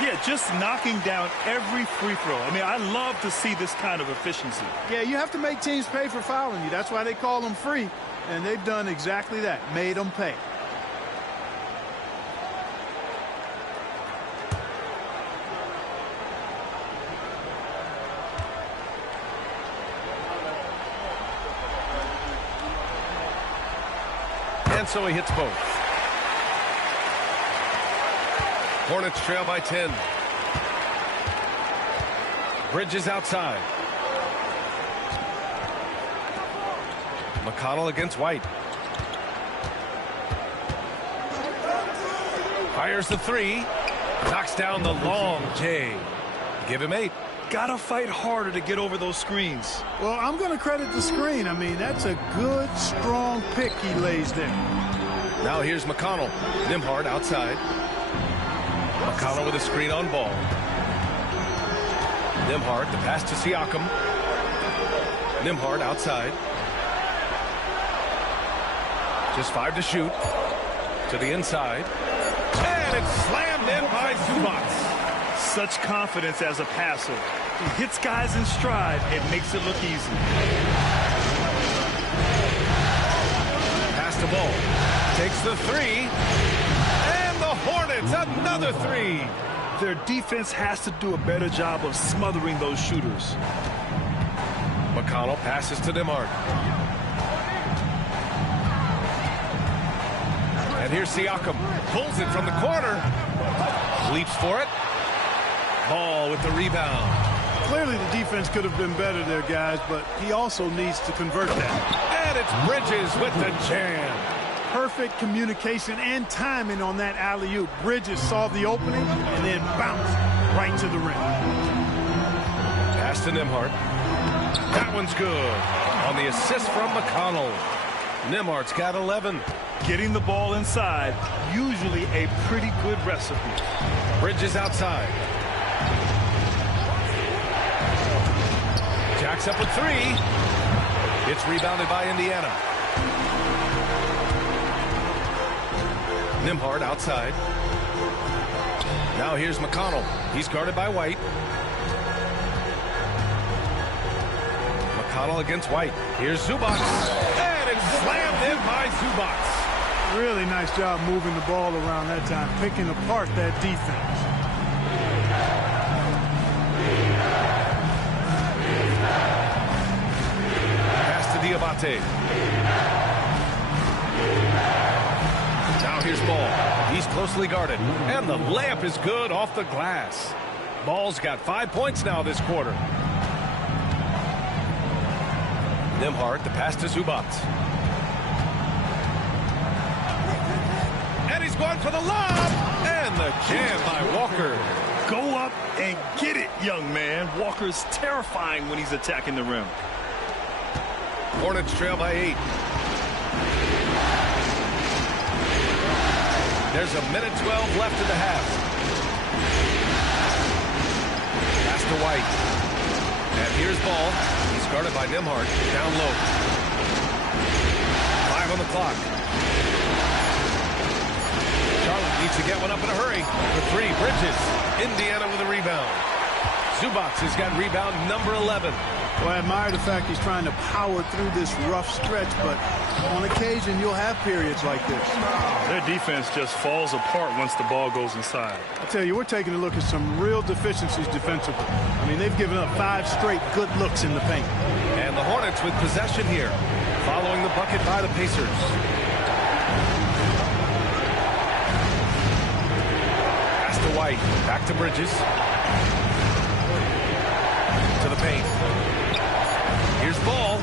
Yeah, just knocking down every free throw. I mean, I love to see this kind of efficiency. Yeah, you have to make teams pay for fouling you. That's why they call them free. And they've done exactly that, made them pay. And so he hits both. Hornets trail by 10. Bridges outside. McConnell against White. Fires the three. Knocks down the long J. Give him 8. Gotta fight harder to get over those screens. Well, I'm going to credit the screen. I mean, that's a good, strong pick he lays there. Now here's McConnell. Nembhard outside. McConnell with a screen on ball. Nembhard, the pass to Siakam. Nembhard outside. Just 5 to shoot. To the inside. And it's slammed in by Zubac. Such confidence as a passer. He hits guys in stride. It makes it look easy. Pass the ball. Takes the 3. And the Hornets, another 3. Their defense has to do a better job of smothering those shooters. McConnell passes to Nembhard. And here's Siakam. Pulls it from the corner. Leaps for it. Ball with the rebound. Clearly the defense could have been better there, guys, but he also needs to convert that. And it's Bridges with the jam. Perfect communication and timing on that alley-oop. Bridges saw the opening and then bounced right to the rim. Pass to Nembhard. That one's good. On the assist from McConnell. Nembhard's got 11. Getting the ball inside, usually a pretty good recipe. Bridges outside. Jacks up with 3. It's rebounded by Indiana. Nembhard outside. Now here's McConnell. He's guarded by White. McConnell against White. Here's Zubac. And it's slammed in by Zubac. Really nice job moving the ball around that time, picking apart that defense. Pass to Diabate. Now here's Ball. He's closely guarded. And the layup is good off the glass. Ball's got 5 points now this quarter. Nembhard, the pass to Zubac. And he's going for the lob. And the jam by Walker. Go up and get it, young man. Walker's terrifying when he's attacking the rim. Hornets trail by 8. There's a minute 12 left in the half. Pass to White. And here's Ball. He's guarded by Nembhard. Down low. 5 on the clock. Charlotte needs to get one up in a hurry. For 3, Bridges. Indiana with a rebound. Zubac has got rebound number 11. Well, I admire the fact he's trying to power through this rough stretch, but on occasion you'll have periods like this. Their defense just falls apart once the ball goes inside. I tell you, we're taking a look at some real deficiencies defensively. I mean, they've given up 5 straight good looks in the paint. And the Hornets with possession here, following the bucket by the Pacers. White. Back to Bridges. To the paint. Here's Ball.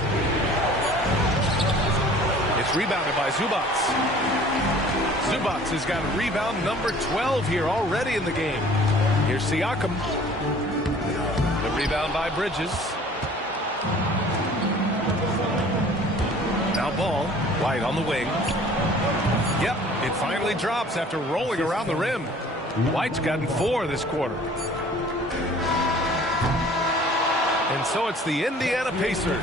It's rebounded by Zubats. Zubats has got rebound number 12 here already in the game. Here's Siakam. The rebound by Bridges. Now Ball. White on the wing. Yep, it finally drops after rolling around the rim. White's gotten 4 this quarter. And so it's the Indiana Pacers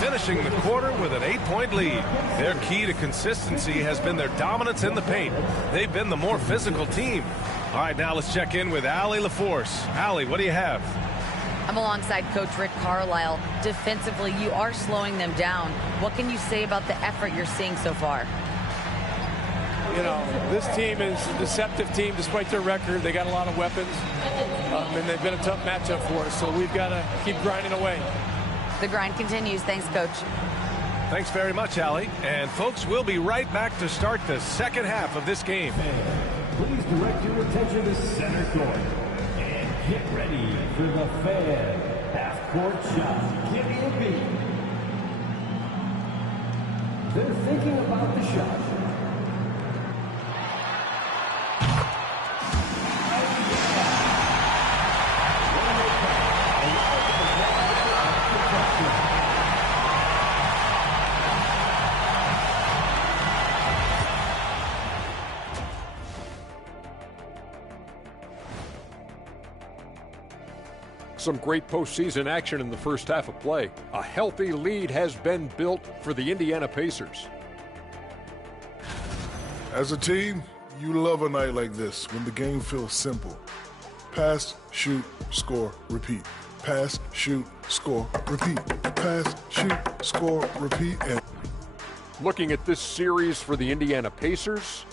finishing the quarter with an 8-point lead. Their key to consistency has been their dominance in the paint. They've been the more physical team. All right, now let's check in with Allie LaForce. Allie, what do you have? I'm alongside Coach Rick Carlisle. Defensively, you are slowing them down. What can you say about the effort you're seeing so far? You know, this team is a deceptive team despite their record. They got a lot of weapons, and they've been a tough matchup for us, so we've got to keep grinding away. The grind continues. Thanks, Coach. Thanks very much, Allie. And, folks, we'll be right back to start the second half of this game. Please direct your attention to center court. And get ready for the Fan half-court shot. Give me a beat. They're thinking about the shot. Some great postseason action in the first half of play. A healthy lead has been built for the Indiana Pacers. As a team, you love a night like this when the game feels simple. Pass, shoot, score, repeat. Pass, shoot, score, repeat. Pass, shoot, score, repeat. And looking at this series for the Indiana Pacers,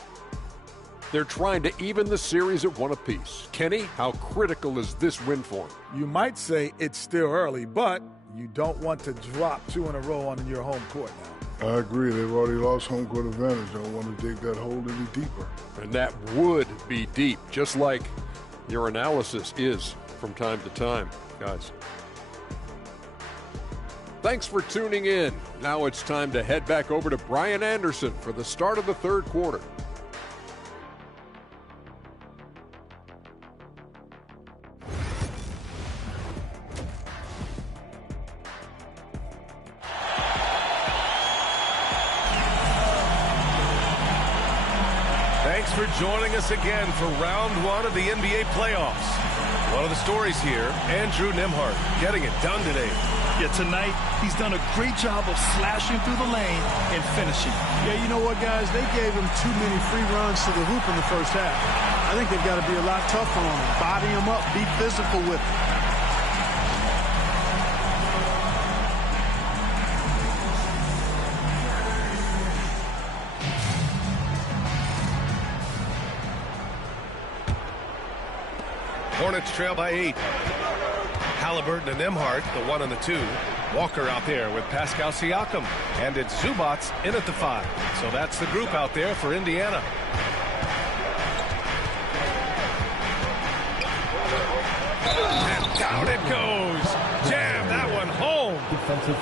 they're trying to even the series at 1 apiece. Kenny, how critical is this win for them? You might say it's still early, but you don't want to drop 2 in a row on your home court now. I agree. They've already lost home court advantage. Don't want to dig that hole any deeper. And that would be deep, just like your analysis is from time to time, guys. Thanks for tuning in. Now it's time to head back over to Brian Anderson for the start of the third quarter. Thanks for joining us again for round 1 of the NBA playoffs. One of the stories here, Andrew Nembhard getting it done today. Yeah, tonight he's done a great job of slashing through the lane and finishing. Yeah, you know what, guys? They gave him too many free runs to the hoop in the first half. I think they've got to be a lot tougher on him. Body him up, be physical with him. Hornets trail by 8. Halliburton and Nembhard, the 1 and the 2. Walker out there with Pascal Siakam. And it's Zubats in at the 5. So that's the group out there for Indiana. And down it goes. Jam that one home.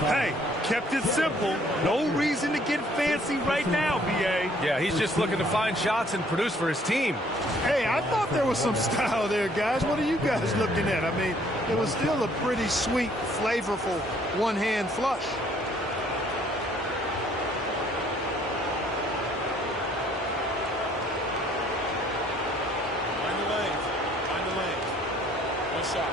Hey, kept it simple. No reason to get fancy right now, B.A. Yeah, he's just looking to find shots and produce for his team. Hey, I thought there was some style there, guys. What are you guys looking at? I mean, it was still a pretty sweet, flavorful one-hand flush. Find the lanes. Find the lanes. One shot.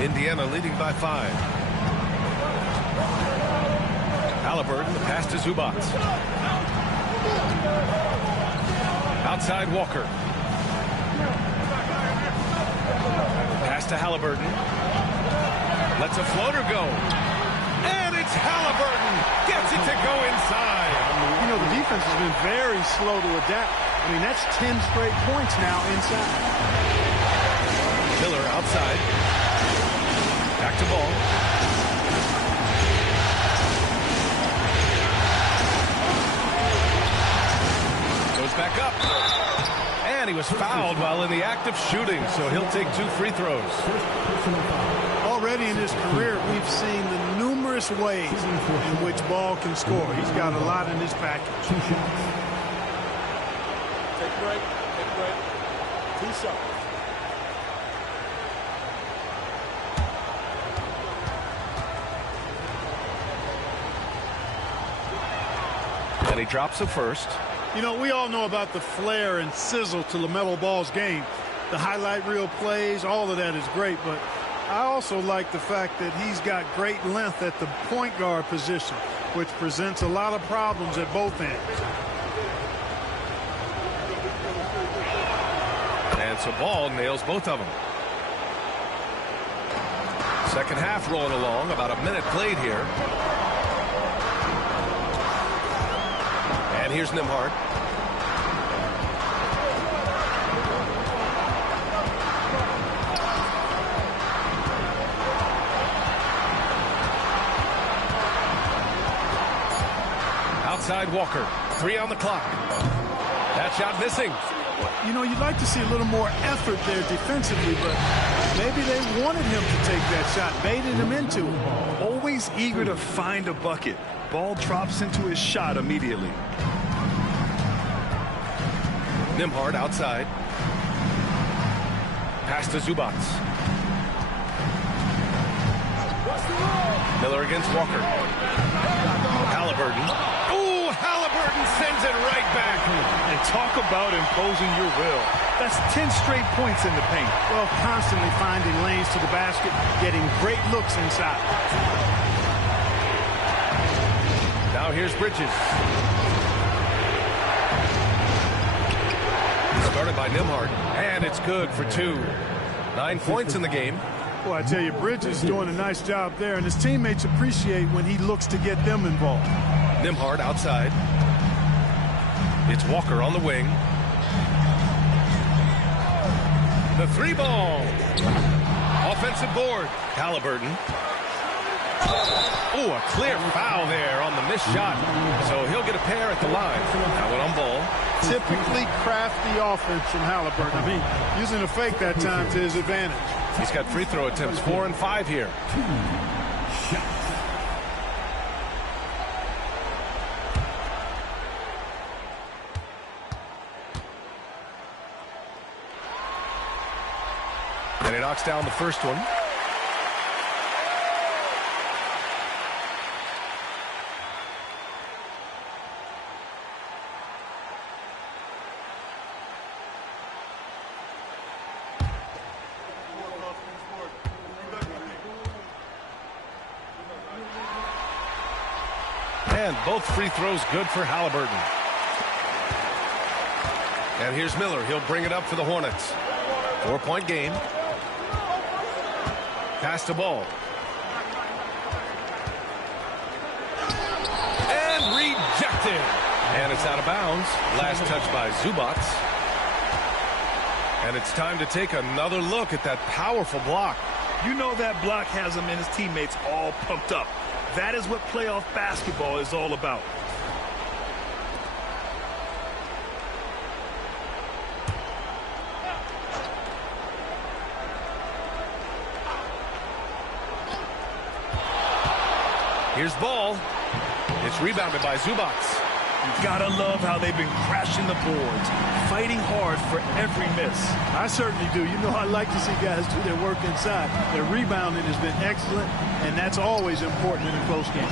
Indiana leading by 5. Halliburton, the pass to Zubats. Outside Walker. Pass to Halliburton. Lets a floater go. And it's Halliburton. Gets it to go inside. You know, the defense has been very slow to adapt. I mean, that's 10 straight points now inside. Miller outside. Back to ball. Goes back up. And he was fouled while in the act of shooting, so he'll take 2 free throws. Already in his career, we've seen the numerous ways in which Ball can score. He's got a lot in his package. 2 shots. Take a break. Take a break. 2 shots. And he drops the first. You know, we all know about the flair and sizzle to LaMelo Ball's game. The highlight reel plays, all of that is great, but I also like the fact that he's got great length at the point guard position, which presents a lot of problems at both ends. And so Ball nails both of them. Second half rolling along, about a minute played here. And here's Nembhard. Outside Walker. 3 on the clock. That shot missing. You know, you'd like to see a little more effort there defensively, but maybe they wanted him to take that shot, baited him into it. Always eager to find a bucket. Ball drops into his shot immediately. Nembhard outside. Pass to Zubac. Miller against Walker. Halliburton. Ooh, Halliburton sends it right back. And talk about imposing your will. That's 10 straight points in the paint. Well, constantly finding lanes to the basket, getting great looks inside. Now here's Bridges. Started by Nembhard, and it's good for 2. 9 points in the game. Well, I tell you, Bridges is doing a nice job there, and his teammates appreciate when he looks to get them involved. Nembhard outside. It's Walker on the wing. The 3-ball. Offensive board. Halliburton. Oh, a clear foul there on the missed shot. So he'll get a pair at the line. That one on Ball. Typically crafty offense from Halliburton. I mean, using a fake that time to his advantage. He's got free throw attempts 4 and 5 here. 2 shots. And he knocks down the first one. And both free throws good for Halliburton. And here's Miller. He'll bring it up for the Hornets. 4-point game. Pass to Ball. And rejected. And it's out of bounds. Last touch by Zubac. And it's time to take another look at that powerful block. You know that block has him and his teammates all pumped up. That is what playoff basketball is all about. Here's Ball. It's rebounded by Zubac. You gotta love how they've been crashing the boards, fighting hard for every miss. I certainly do. You know, I like to see guys do their work inside. Their rebounding has been excellent, and that's always important in a close game.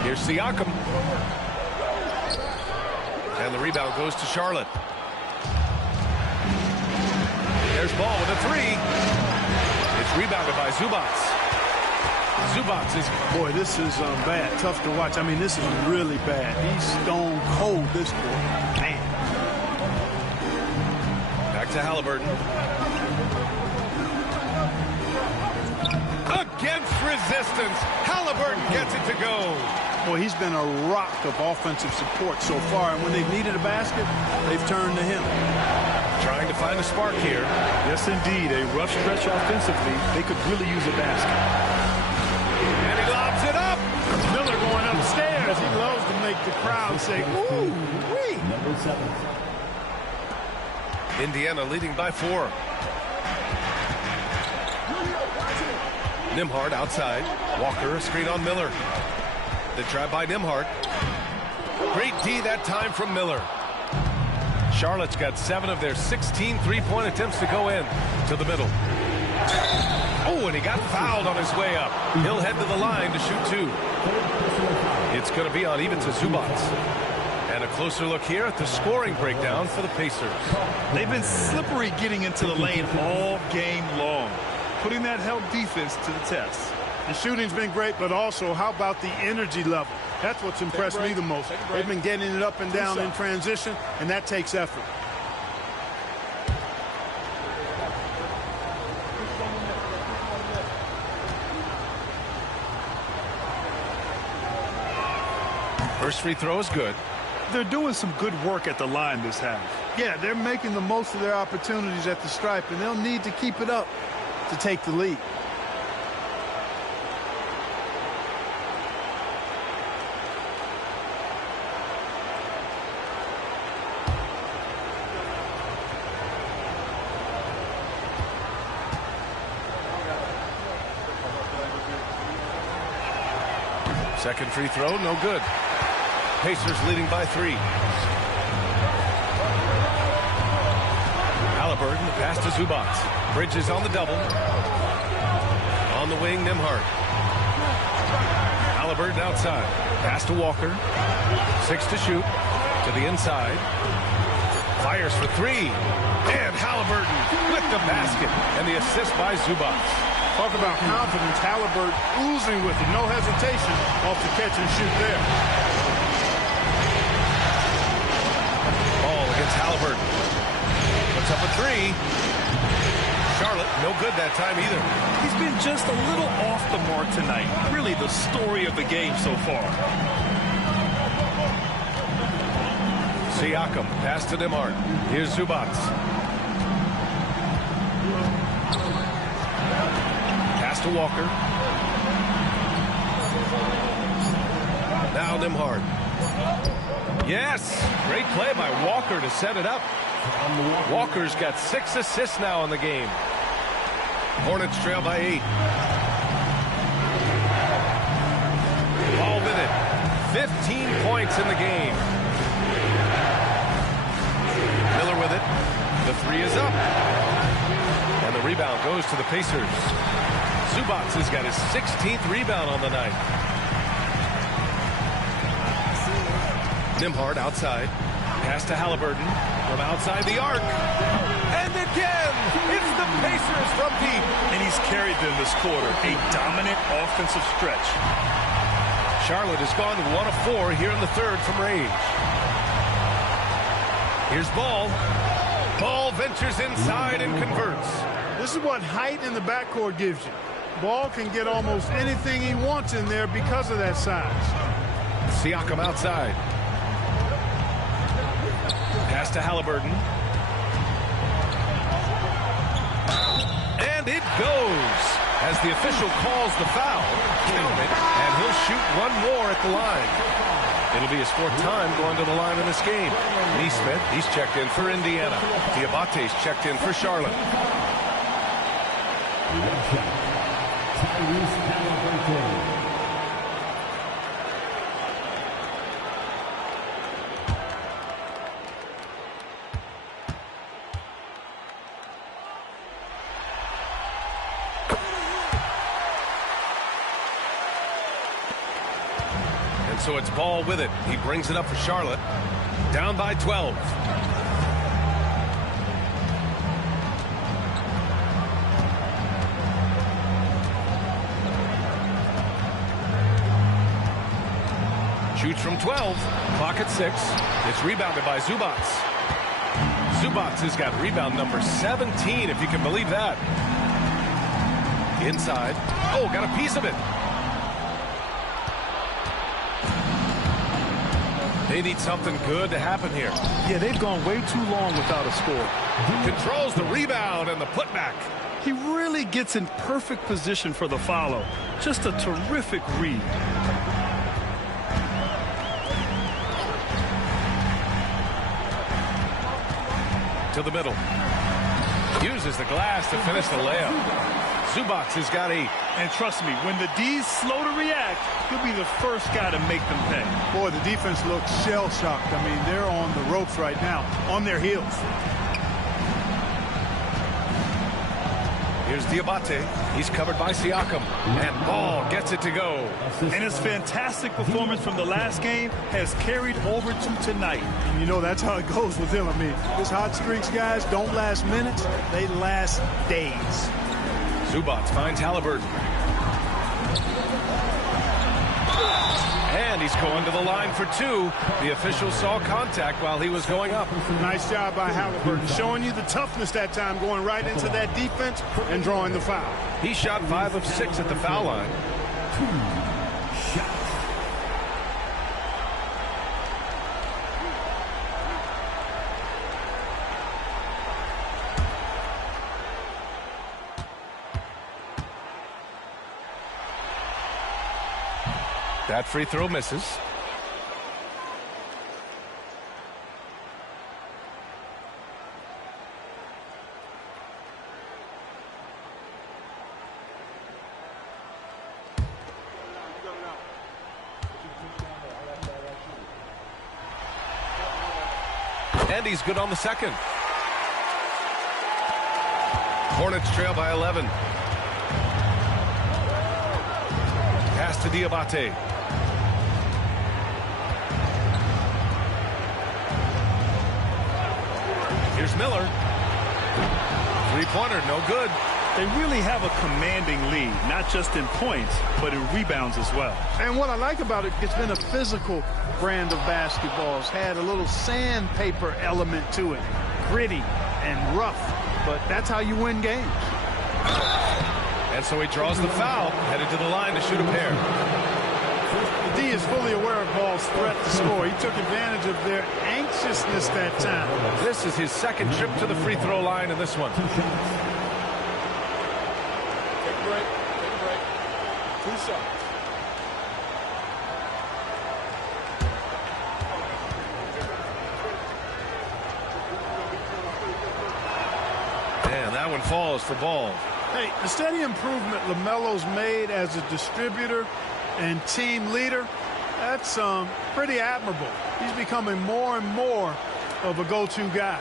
Here's Siakam. And the rebound goes to Charlotte. There's Ball with a 3. It's rebounded by Zubac. Zubac is... Boy, this is bad. Tough to watch. I mean, this is really bad. He's stone cold, this boy. Man. Back to Halliburton. Against resistance. Halliburton gets it to go. Boy, he's been a rock of offensive support so far, and when they've needed a basket, they've turned to him. Trying to find a spark here. Yes, indeed. A rough stretch offensively. They could really use a basket. And he lobs it up. Miller going upstairs. He loves to make the crowd say, ooh, wee. Number 7. Indiana leading by 4. Nembhard outside. Walker, a screen on Miller. The trap by Nembhard. Great D that time from Miller. Charlotte's got 7 of their 16 three-point attempts to go in to the middle. Oh, and he got fouled on his way up. He'll head to the line to shoot 2. It's going to be on even to Zubats. And a closer look here at the scoring breakdown for the Pacers. They've been slippery getting into the lane all game long, putting that help defense to the test. The shooting's been great, but also how about the energy level? That's what's impressed me the most. They've been getting it up and down in transition, and that takes effort. First free throw is good. They're doing some good work at the line this half. Yeah, they're making the most of their opportunities at the stripe, and they'll need to keep it up to take the lead. Second free throw, no good. Pacers leading by 3. Halliburton, the pass to Zubats. Bridges on the double. On the wing, Nembhard. Halliburton outside. Pass to Walker. 6 to shoot. To the inside. Fires for 3. And Halliburton with the basket. And the assist by Zubats. Talk about confidence. Halliburton oozing with it. No hesitation off the catch and shoot there. Ball against Halliburton. Puts up a 3. Charlotte, no good that time either. He's been just a little off the mark tonight. Really the story of the game so far. Siakam, pass to Nembhard. Here's Zubats. Pass to Walker. Now Nembhard. Yes! Great play by Walker to set it up. Walker's got 6 assists now in the game. Hornets trail by 8. Ball with it. 15 points in the game. Miller with it. The 3 is up. And the rebound goes to the Pacers. Zubats has got his 16th rebound on the night. Nembhard outside. Pass to Halliburton from outside the arc. And again, it's the Pacers from deep. And he's carried them this quarter. A dominant offensive stretch. Charlotte has gone 1 of 4 here in the third from range. Here's Ball. Ball ventures inside and converts. This is what height in the backcourt gives you. Ball can get almost anything he wants in there because of that size. Siakam outside. Pass to Halliburton. And it goes. As the official calls the foul, count it, and he'll shoot 1 more at the line. It'll be his 4th time going to the line in this game. Neesmith, he's checked in for Indiana. Diabate's checked in for Charlotte. And so it's Ball with it. He brings it up for Charlotte. Down by 12. Shoots from 12. Clock at 6. It's rebounded by Zubats. Zubats has got rebound number 17, if you can believe that. Inside. Oh, got a piece of it. They need something good to happen here. Yeah, they've gone way too long without a score. Controls the rebound and the putback. He really gets in perfect position for the follow. Just a terrific read. To the middle. Uses the glass to finish the layup. Zubac has got 8. And trust me, when the D's slow to react, he'll be the first guy to make them pay. Boy, the defense looks shell-shocked. I mean, they're on the ropes right now, on their heels. Here's Diabate. He's covered by Siakam. And Ball gets it to go. And his fantastic performance from the last game has carried over to tonight. And you know, that's how it goes with him. I mean, his hot streaks, guys, don't last minutes. They last days. Zubac finds Halliburton. And he's going to the line for 2. The official saw contact while he was going up. Nice job by Halliburton, showing you the toughness that time, going right into that defense and drawing the foul. He shot 5 of 6 at the foul line. 2 shots. That free throw misses. And he's good on the second. Hornets trail by 11. Pass to Diabate. Here's Miller. Three-pointer, no good. They really have a commanding lead, not just in points, but in rebounds as well. And what I like about it, it's been a physical brand of basketball. It's had a little sandpaper element to it. Gritty and rough, but that's how you win games. And so he draws the foul, headed to the line to shoot a pair. The D is fully aware of Ball's threat to score. He took advantage of their anxiousness that time. This is his second trip to the free throw line in this one. 2 shots. Take a break. Take a break. 2 shots. And that one falls for Ball. Hey, the steady improvement LaMelo's made as a distributor and team leader, that's pretty admirable. He's becoming more and more of a go-to guy.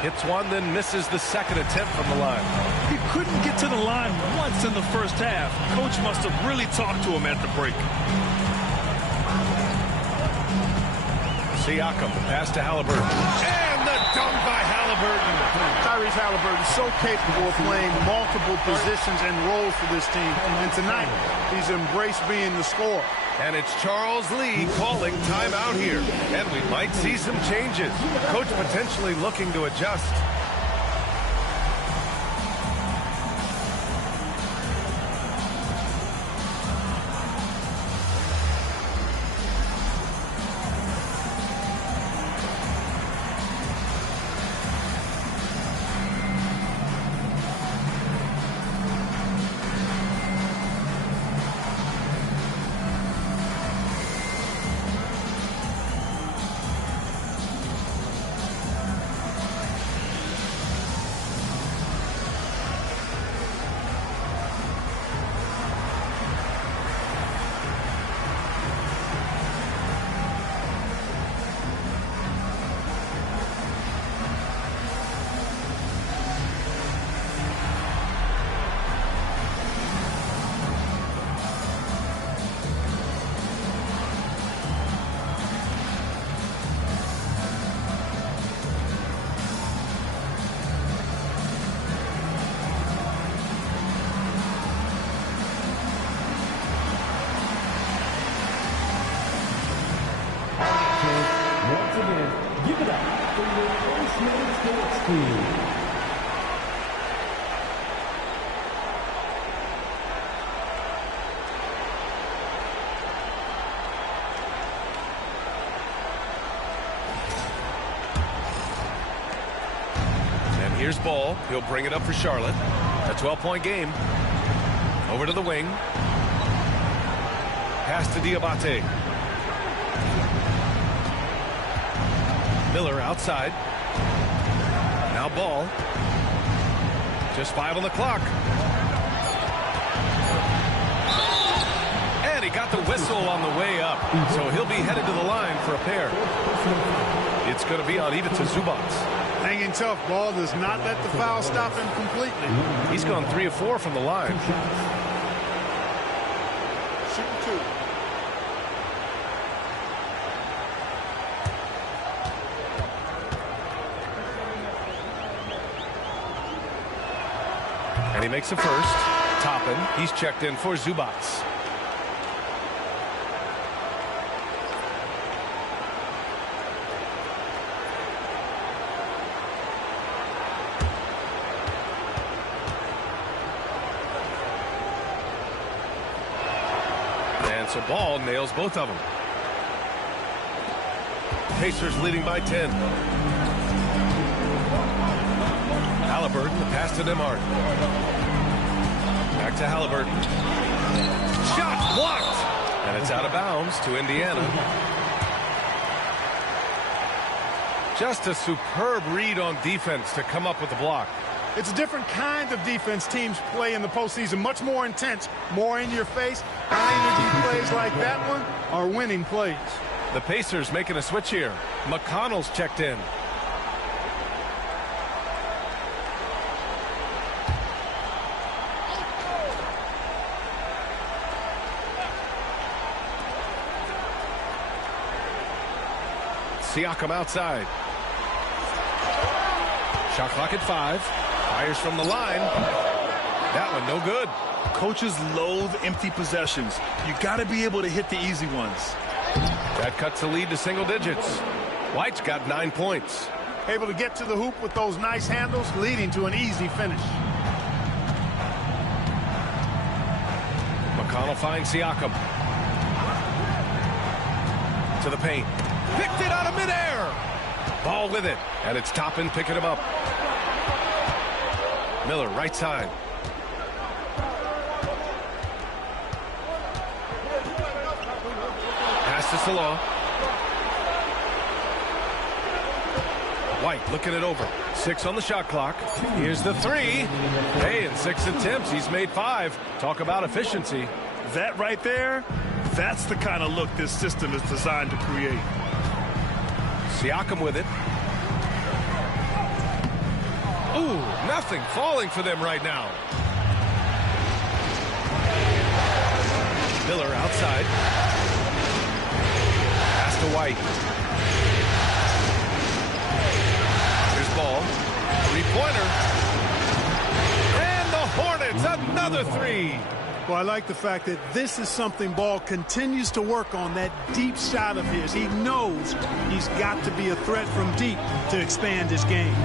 Hits one, then misses the second attempt from the line. He couldn't get to the line once in the first half. Coach must have really talked to him at the break. Siakam, pass to Halliburton. And the dunk by Halliburton. Tyrese Halliburton is so capable of playing multiple positions and roles for this team. And tonight, he's embraced being the scorer. And it's Charles Lee calling timeout here. And we might see some changes. Coach potentially looking to adjust. Give it up for your first minute sports team. Here's Ball. He'll bring it up for Charlotte. A 12-point game. Over to the wing. Pass to Diabate. Miller outside. Now Ball. Just 5 on the clock. And he got the whistle on the way up. So he'll be headed to the line for a pair. It's going to be on Ivica Zubac. Hanging tough. Ball does not let the foul stop him completely. He's gone 3 of 4 from the line. Shooting 2. And he makes the first. Toppin. He's checked in for Zubac. And so Ball nails both of them. Pacers leading by 10. Halliburton, the pass to Demart. Back to Halliburton. Shot blocked. And it's out of bounds to Indiana. Just a superb read on defense to come up with the block. It's a different kind of defense teams play in the postseason. Much more intense, more in your face. High-energy plays like that one are winning plays. The Pacers making a switch here. McConnell's checked in. Siakam outside. Shot clock at 5. Fires from the line. That one no good. Coaches loathe empty possessions. You got to be able to hit the easy ones. That cuts the lead to single digits. White's got 9 points. Able to get to the hoop with those nice handles, leading to an easy finish. McConnell finds Siakam. To the paint. Picked it out of midair. Ball with it. And it's Toppin picking him up. Miller, right side. Pass to Salah. White looking it over. 6 on the shot clock. Here's the 3. Hey, in 6 attempts, he's made 5. Talk about efficiency. That right there, that's the kind of look this system is designed to create. Siakam with it. Ooh, nothing falling for them right now. Miller outside. Pass to White. Here's Ball. 3-pointer. And the Hornets, another 3. Well, I like the fact that this is something Ball continues to work on, that deep shot of his. He knows he's got to be a threat from deep to expand his game.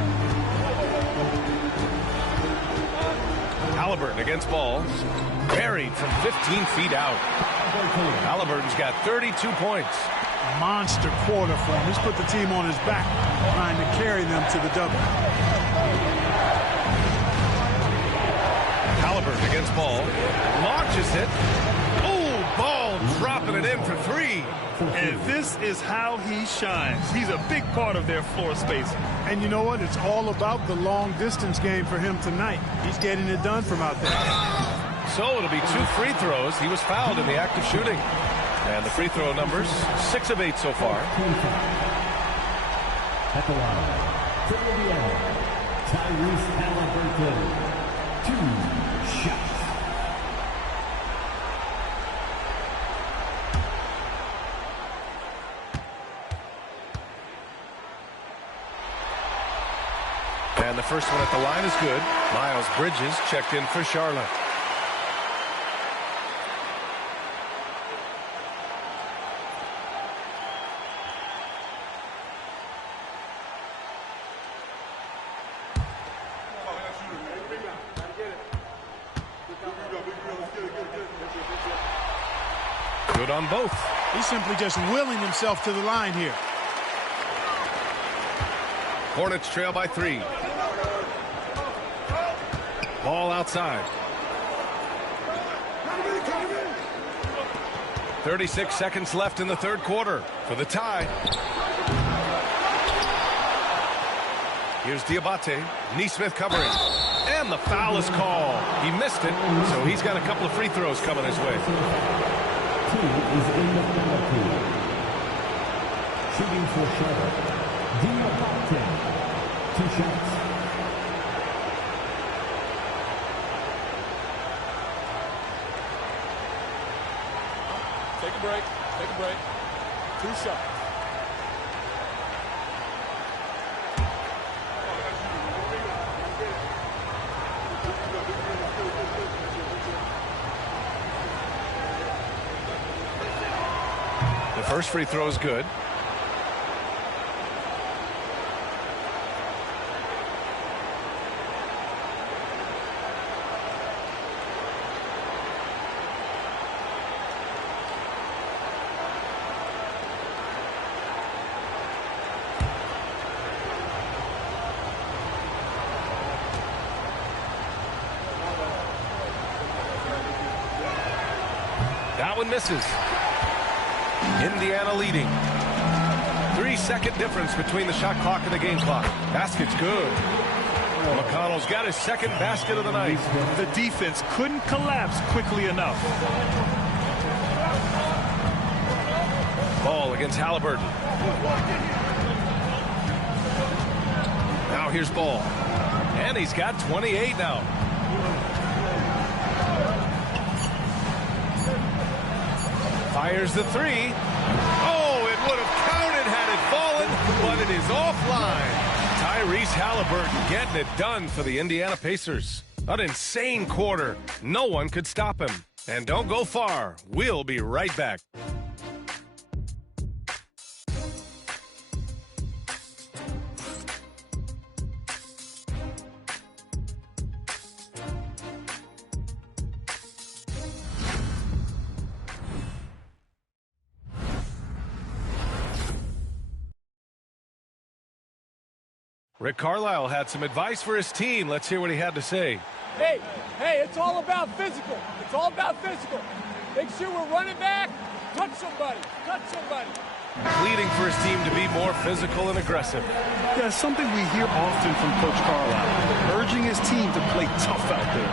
Halliburton against Ball. Buried from 15 feet out. Halliburton's got 32 points. Monster quarter for him. He's put the team on his back, trying to carry them to the double. Halliburton against Ball. Launches it. Oh, Ball dropping it in for 3. And this is how he shines. He's a big part of their floor space. And you know what? It's all about the long distance game for him tonight. He's getting it done from out there. So it'll be 2 free throws. He was fouled in the act of shooting. And the free throw numbers, 6 of 8 so far. At the line, for Indiana, Tyrese Halliburton, 2 shots. And the first one at the line is good. Miles Bridges checked in for Charlotte. Good on both. He's simply just willing himself to the line here. Hornets trail by 3. Ball outside. 36 seconds left in the third quarter for the tie. Here's Diabate. Neesmith covering. And the foul is called. He missed it, so he's got a couple of free throws coming his way. Team is in the penalty. Shooting for Charlotte. Diabate. 2 shots. Take a break. Take a break. 2 shots. The first free throw is good. That one misses. Indiana leading. 3-second difference between the shot clock and the game clock. Basket's good. McConnell's got his second basket of the night. The defense couldn't collapse quickly enough. Ball against Halliburton. Now here's Ball. And he's got 28 now. Fires the three. Oh, it would have counted had it fallen, but it is offline. Tyrese Halliburton getting it done for the Indiana Pacers. An insane quarter. No one could stop him. And don't go far. We'll be right back. Rick Carlisle had some advice for his team. Let's hear what he had to say. Hey, it's all about physical. It's all about physical. Make sure we're running back. Touch somebody. Pleading for his team to be more physical and aggressive. Yeah, something we hear often from Coach Carlisle, urging his team to play tough out there.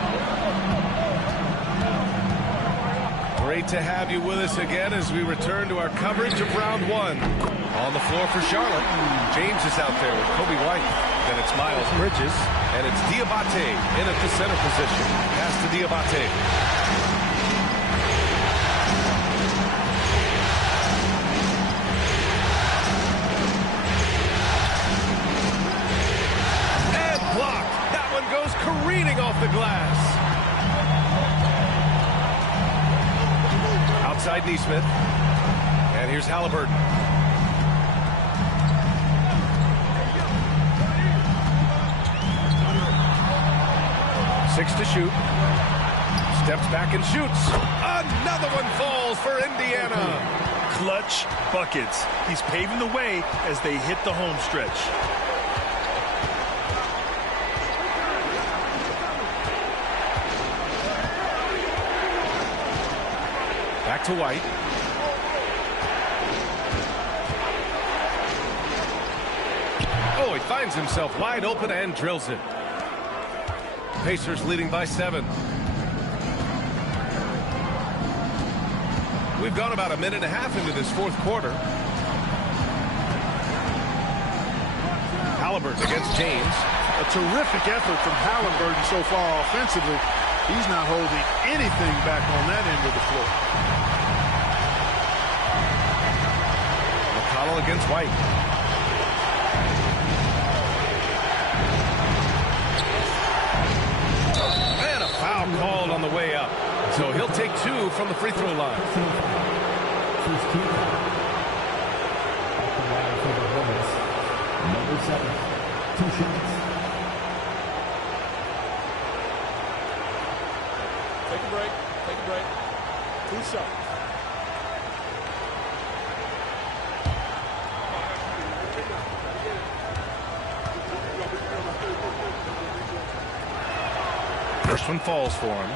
Great to have you with us again as we return to our coverage of round one. On the floor for Charlotte, James is out there with Kobe White. Then it's Miles Bridges, and it's Diabate in at the center position. Pass to Diabate. And blocked. That one goes careening off the glass. Outside Neesmith. And here's Halliburton. 6 to shoot. Steps back and shoots. Another one falls for Indiana. Clutch buckets. He's paving the way as they hit the home stretch. Back to White. Oh, he finds himself wide open and drills it. Pacers leading by 7. We've gone about a minute and a half into this fourth quarter. Halliburton against James. A terrific effort from Halliburton so far offensively. He's not holding anything back on that end of the floor. McConnell against White. And a foul called on the way up. So he'll take 2 from the free throw line. Number 7, 2 shots. Take a break. 2 shots. First one falls for him.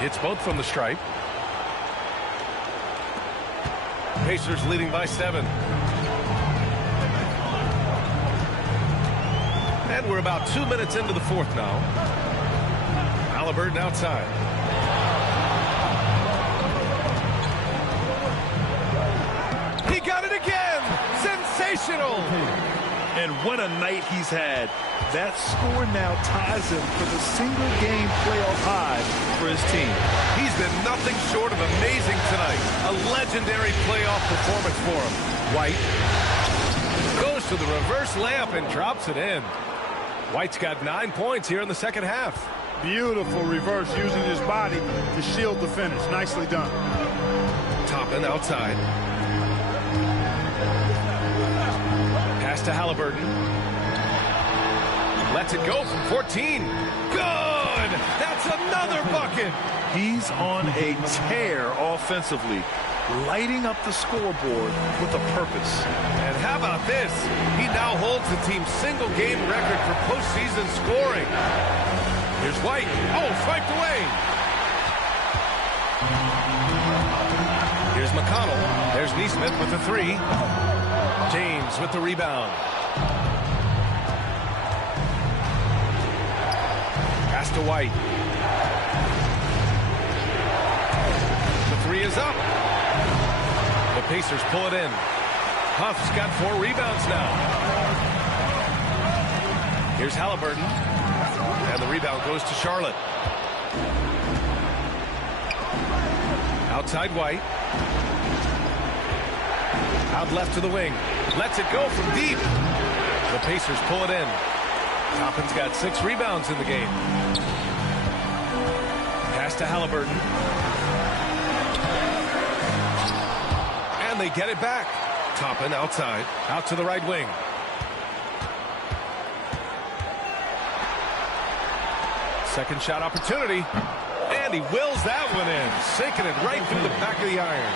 Hits both from the stripe. Pacers leading by 7. And we're about 2 minutes into the fourth now. Halliburton outside. He got it again! Sensational! And what a night he's had. That score now ties him for the single-game playoff high for his team. He's been nothing short of amazing tonight. A legendary playoff performance for him. White goes to the reverse layup and drops it in. White's got 9 points here in the second half. Beautiful reverse using his body to shield the finish. Nicely done. Toppin outside. Pass to Halliburton. Lets it go from 14. Good! That's another bucket! He's on a tear offensively, lighting up the scoreboard with a purpose. And how about this? He now holds the team's single-game record for postseason scoring. Here's White. Oh, swiped away. Here's McConnell. There's Neesmith with the 3. James with the rebound. Pass to White. The 3 is up. The Pacers pull it in. Huff's got 4 rebounds now. Here's Halliburton. And the rebound goes to Charlotte. Outside White. Out left to the wing. Lets it go from deep. The Pacers pull it in. Toppin's got 6 rebounds in the game. Pass to Halliburton. And they get it back. Toppin outside. Out to the right wing. Second shot opportunity. And he wills that one in. Sinking it right through the back of the iron.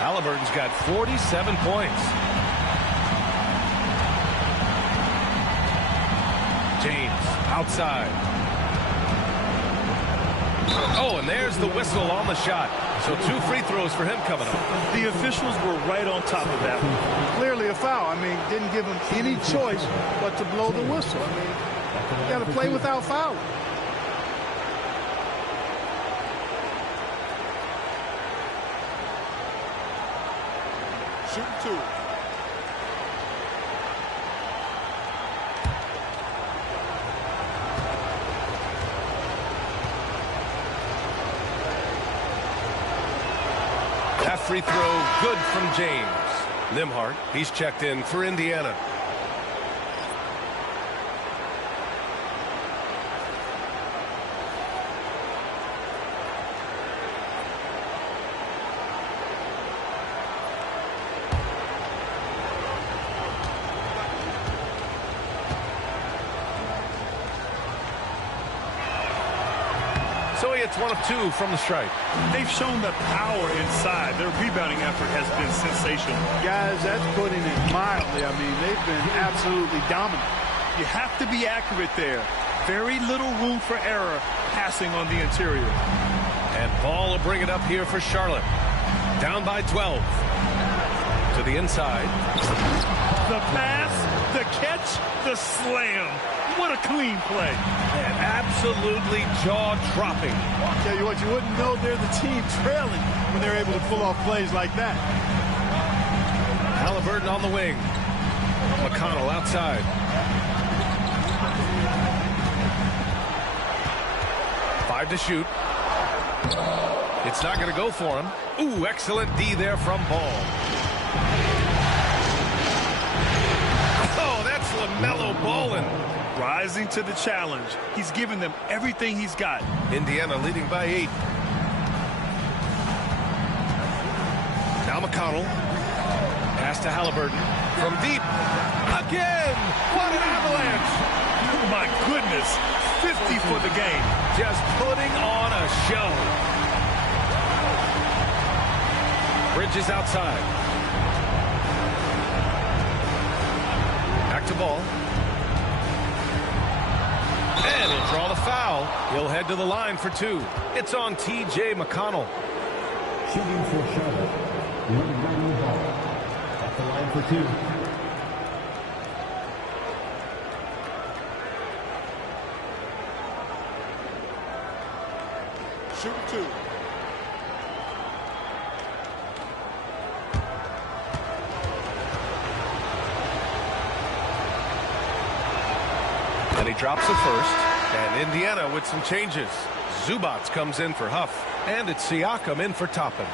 Halliburton's got 47 points. James outside. Oh, and there's the whistle on the shot. So 2 free throws for him coming up. The officials were right on top of that one. Clearly a foul. I mean, didn't give him any choice but to blow the whistle. I mean, you got to play without fouling. Shooting 2. That free throw good from James. Nembhard, he's checked in for Indiana. So he hits 1 of 2 from the stripe. They've shown the power inside. Their rebounding effort has been sensational. Guys, that's putting it mildly. I mean, they've been absolutely dominant. You have to be accurate there. Very little room for error passing on the interior. And Ball will bring it up here for Charlotte. Down by 12. To the inside. The pass, the catch, the slam. What a clean play. And absolutely jaw-dropping. I'll tell you what, you wouldn't know they're the team trailing when they're able to pull off plays like that. Halliburton on the wing. McConnell outside. Five to shoot. It's not going to go for him. Ooh, excellent D there from Ball. Oh, that's LaMelo ballin'. Rising to the challenge. He's given them everything he's got. Indiana leading by 8. Now McConnell. Pass to Halliburton. From deep. Again! What an avalanche! My goodness, 50 for the game. Just putting on a show. Bridges outside. Back to ball. And he'll draw the foul. He'll head to the line for 2. It's on T.J. McConnell. Shooting for Charlotte. Running the ball. At the line for 2. Shoot 2. And he drops it first. And Indiana with some changes. Zubats comes in for Huff. And it's Siakam in for Toppin.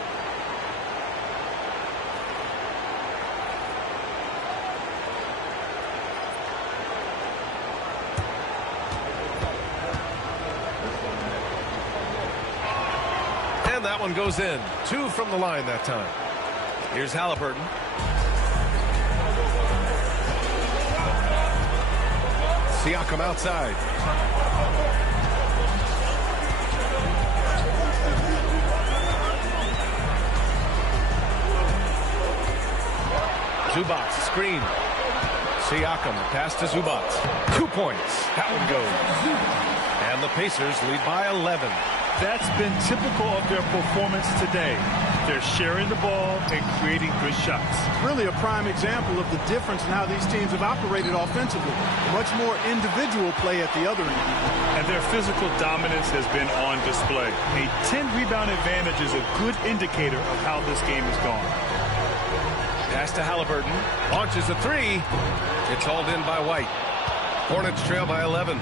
And that one goes in. 2 from the line that time. Here's Halliburton. Siakam outside. Zubats screen. Siakam pass to Zubats. 2 points. That one goes. And the Pacers lead by 11. That's been typical of their performance today. They're sharing the ball and creating good shots. Really a prime example of the difference in how these teams have operated offensively. Much more individual play at the other end. And their physical dominance has been on display. A 10-rebound advantage is a good indicator of how this game has gone. Pass to Halliburton. Launches a 3. It's hauled in by White. Hornets trail by 11.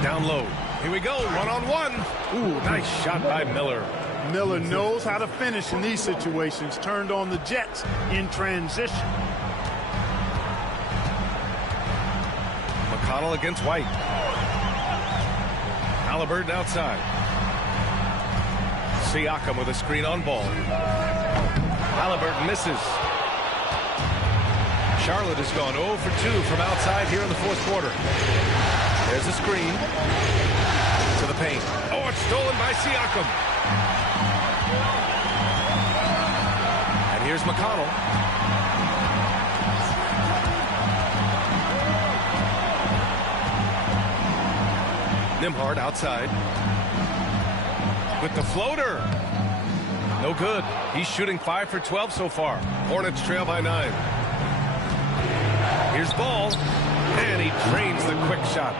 Down low. Here we go. 1-on-1. Ooh, nice shot by Miller. Miller knows how to finish in these situations. Turned on the Jets in transition. McConnell against White. Halliburton outside. Siakam with a screen on ball. Halliburton misses. Charlotte has gone 0 for 2 from outside here in the fourth quarter. There's a screen to the paint. Oh, it's stolen by Siakam. And here's McConnell. Nembhard outside. With the floater. No good. He's shooting 5 for 12 so far. Hornets trail by 9. Here's Ball. And he drains the quick shot.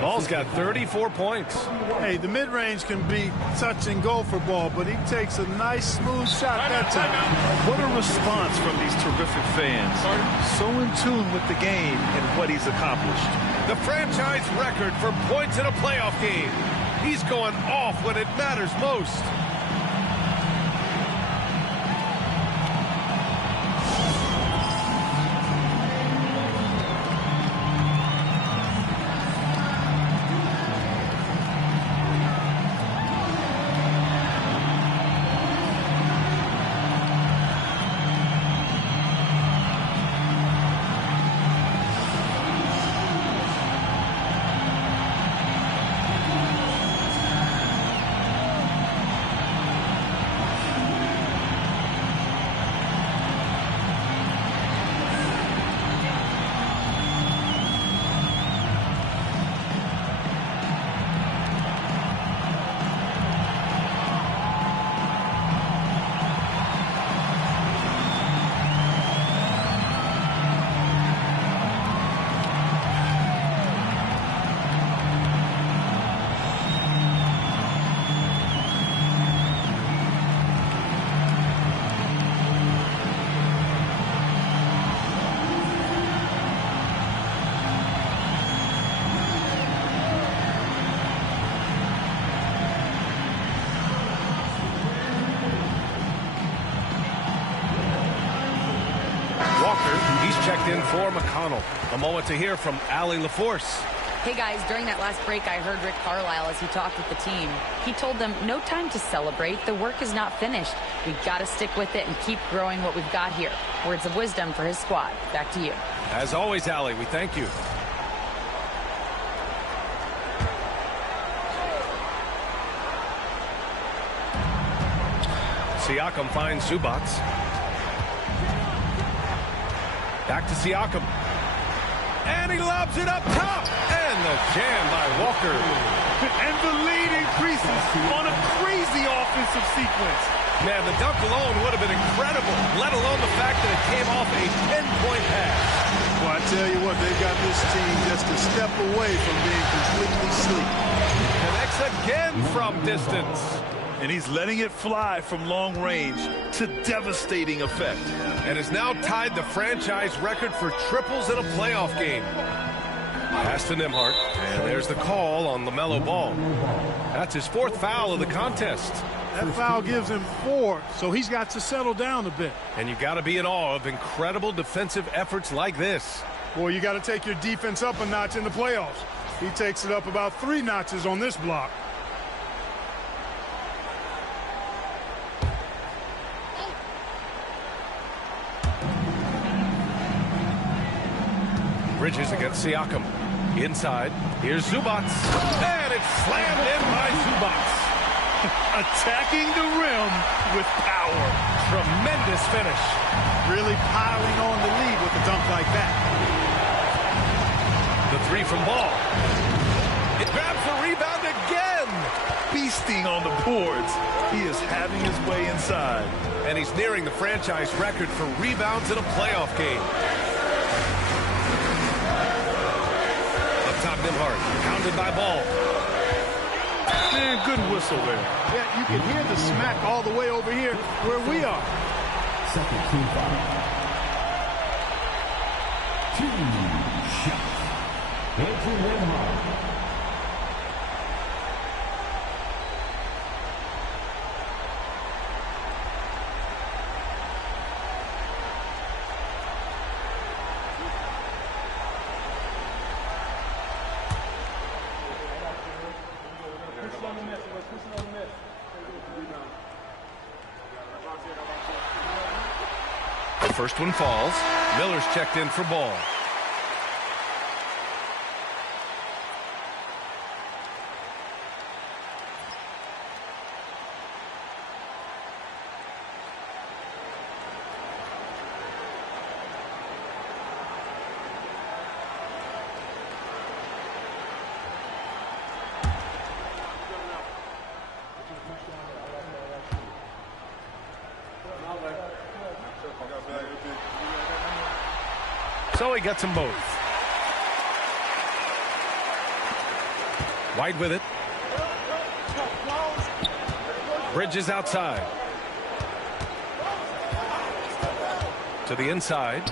Ball's got 34 points. Hey, the mid-range can be touch and go for Ball, but he takes a nice, smooth shot that time. What a response from these terrific fans. So in tune with the game and what he's accomplished. The franchise record for points in a playoff game. He's going off when it matters most. He's checked in for McConnell. A moment to hear from Allie LaForce. Hey guys, during that last break, I heard Rick Carlisle as he talked with the team. He told them, no time to celebrate. The work is not finished. We've got to stick with it and keep growing what we've got here. Words of wisdom for his squad. Back to you. As always, Allie, we thank you. Siakam finds Zubats. Back to Siakam. And he lobs it up top. And the jam by Walker. And the lead increases on a crazy offensive sequence. Man, the dunk alone would have been incredible, let alone the fact that it came off a 10-point pass. Well, I tell you what, they've got this team just a step away from being completely sleep. Connects again from distance. And he's letting it fly from long range to devastating effect. And has now tied the franchise record for triples in a playoff game. Pass to Nembhard. And there's the call on LaMelo Ball. That's his 4th foul of the contest. That foul gives him 4, so he's got to settle down a bit. And you've got to be in awe of incredible defensive efforts like this. Well, you got to take your defense up a notch in the playoffs. He takes it up about 3 notches on this block. Bridges against Siakam. Inside. Here's Zubats. And it's slammed in by Zubats. Attacking the rim with power. Tremendous finish. Really piling on the lead with a dunk like that. The 3 from Ball. It grabs the rebound again. Feasting on the boards. He is having his way inside. And he's nearing the franchise record for rebounds in a playoff game. Up top, Nembhard. Pounded by Ball. Man, good whistle there. Yeah, you can hear the smack all the way over here where we are. Second team foul. 2 shots. Andrew Nembhard. The first one falls. Miller's checked in for Ball. So he gets them both. White with it. Bridges outside. To the inside.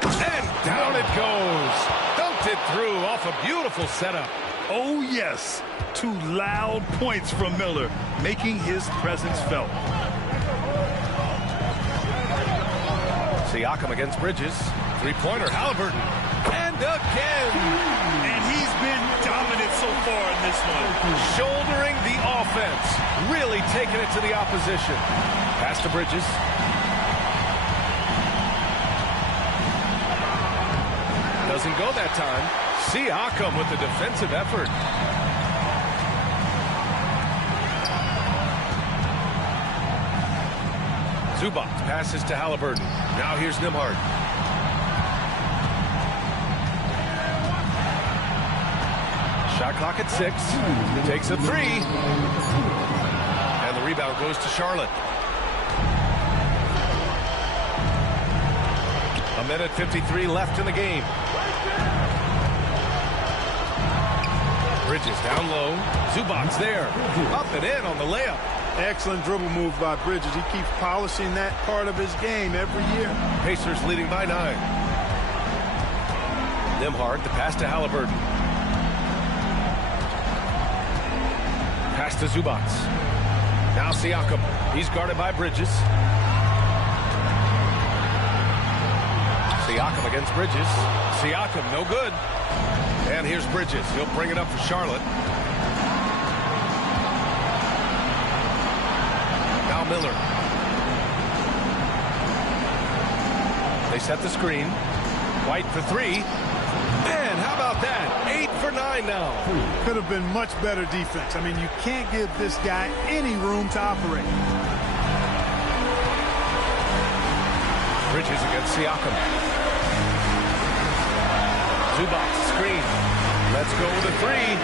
And down it goes. Dunked it through off a beautiful setup. Oh, yes. 2 loud points from Miller, making his presence felt. Siakam against Bridges. 3-pointer, Halliburton. And again. And he's been dominant so far in this one. Shouldering the offense. Really taking it to the opposition. Pass to Bridges. Doesn't go that time. Siakam with the defensive effort. Zubats passes to Halliburton. Now here's Nembhard. Shot clock at 6. Takes a 3. And the rebound goes to Charlotte. 1:53 left in the game. Bridges down low. Zubats there. Up and in on the layup. Excellent dribble move by Bridges. He keeps polishing that part of his game every year. Pacers leading by 9. Nembhard, the pass to Halliburton. Pass to Zubats. Now Siakam. He's guarded by Bridges. Siakam against Bridges. Siakam, no good. And here's Bridges. He'll bring it up for Charlotte. Now Miller. They set the screen. White for 3. And how about that? 8 for 9 now. Could have been much better defense. I mean, you can't give this guy any room to operate. Bridges against Siakam. Zubac screen. Let's go with a three.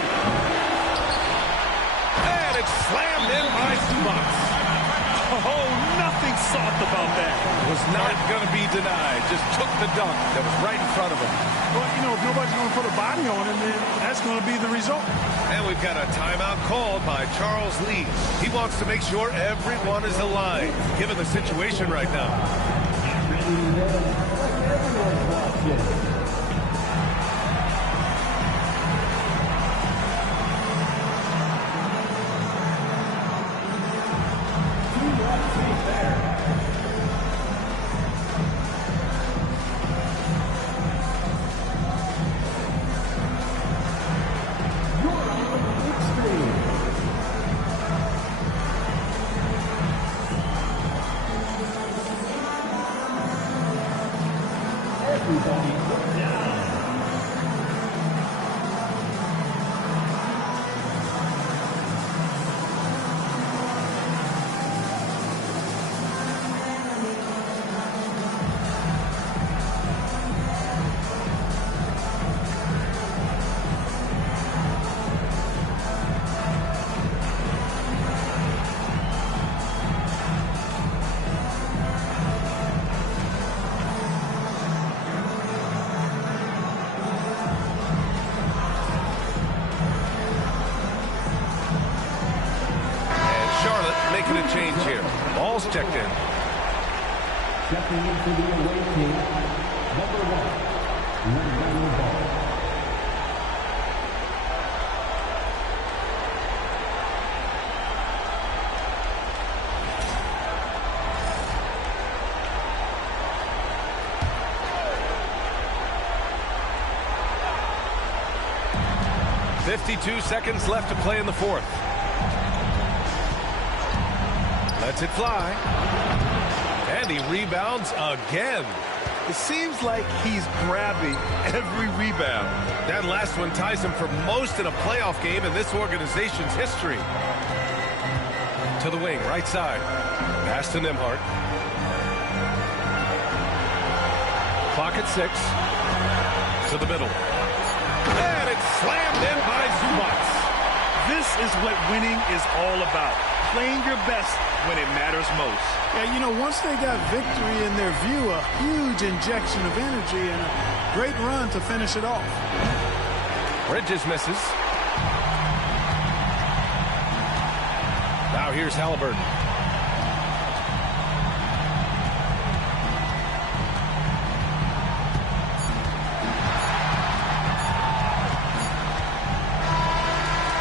And it's slammed in by Zubac. Oh, nothing soft about that. Was not going to be denied. Just took the dunk that was right in front of him. Well, you know, if nobody's going to put a body on him, then that's going to be the result. And we've got a timeout called by Charles Lee. He wants to make sure everyone is aligned, given the situation right now. Making a change here. Ball's checked in. Checking in for the away team, number 1, LaMelo Ball. .52 seconds left to play in the fourth. Lets it fly. And he rebounds again. It seems like he's grabbing every rebound. That last one ties him for most in a playoff game in this organization's history. To the wing, right side. Pass to Nembhard. Clock at 6. To the middle. And it's slammed in by Zubac. This is what winning is all about. Playing your best when it matters most. Yeah, you know, once they got victory in their view, a huge injection of energy and a great run to finish it off. Bridges misses. Now here's Halliburton.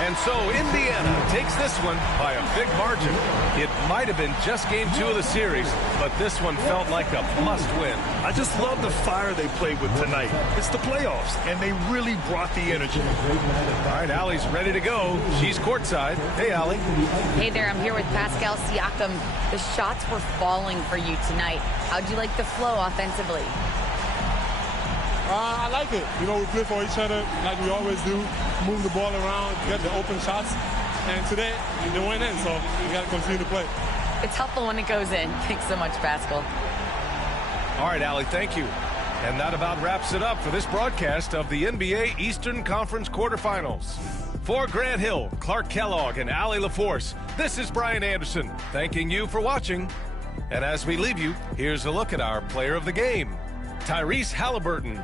And so Indiana takes this one by a big margin. It might have been just game 2 of the series, but this one felt like a must-win. I just love the fire they played with tonight. It's the playoffs, and they really brought the energy. All right, Allie's ready to go. She's courtside. Hey, Allie. Hey there, I'm here with Pascal Siakam. The shots were falling for you tonight. How'd you like the flow offensively? I like it. You know, we play for each other like we always do. Move the ball around, get the open shots. And today, they went in, so we got to continue to play. It's helpful when it goes in. Thanks so much, Pascal. All right, Allie, thank you. And that about wraps it up for this broadcast of the NBA Eastern Conference quarterfinals. For Grant Hill, Clark Kellogg, and Allie LaForce, this is Brian Anderson, thanking you for watching. And as we leave you, here's a look at our player of the game, Tyrese Halliburton.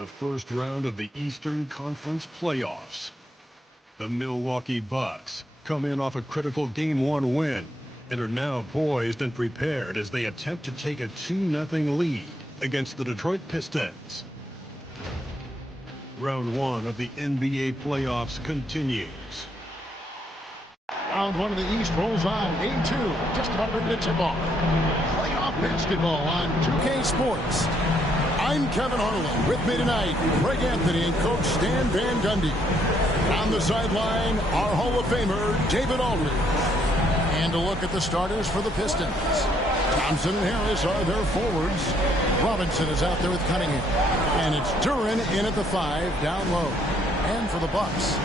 the first round of the Eastern Conference playoffs. The Milwaukee Bucks come in off a critical Game 1 win and are now poised and prepared as they attempt to take a 2-0 lead against the Detroit Pistons. Round 1 of the NBA playoffs continues. Round 1 of the East rolls on. Game 2, just about ready to tip off. Playoff basketball on 2K Sports. I'm Kevin Harlan. With me tonight, Greg Anthony and Coach Stan Van Gundy. On the sideline, our Hall of Famer, David Aldridge. And a look at the starters for the Pistons. Thompson and Harris are their forwards. Robinson is out there with Cunningham. And it's Duran in at the 5, down low. And for the Bucks,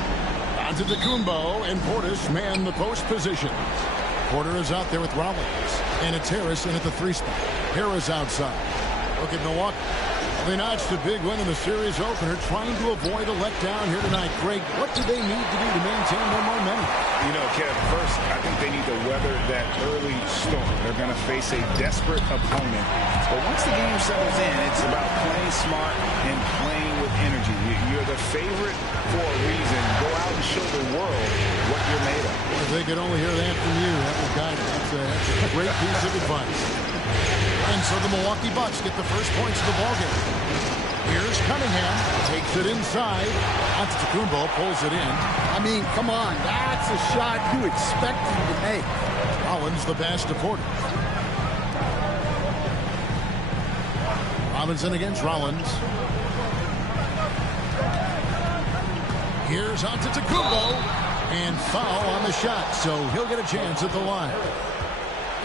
Antetokounmpo and Portis man the post position. Porter is out there with Rollins. And it's Harris in at the 3 spot. Harris outside. Look at Milwaukee. They notched a big win in the series opener, trying to avoid a letdown here tonight. Greg, what do they need to do to maintain their momentum? You know, Kev, first, I think they need to weather that early storm. They're going to face a desperate opponent. But once the game settles in, it's about playing smart and playing with energy. You're the favorite for a reason. Go out and show the world what you're made of. If they could only hear that from you, that would guide them. That's a great piece of advice. And so the Milwaukee Bucks get the first points of the ballgame. Here's Cunningham, takes it inside. Antetokounmpo pulls it in. I mean, come on, that's a shot you expect him to make. Rollins the pass to Porter. Robinson against Rollins. Here's Antetokounmpo, and foul on the shot, so he'll get a chance at the line.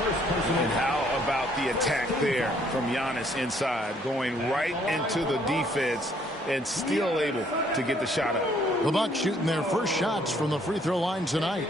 And how about the attack there from Giannis inside, going right into the defense and still able to get the shot up. The Bucks shooting their first shots from the free throw line tonight.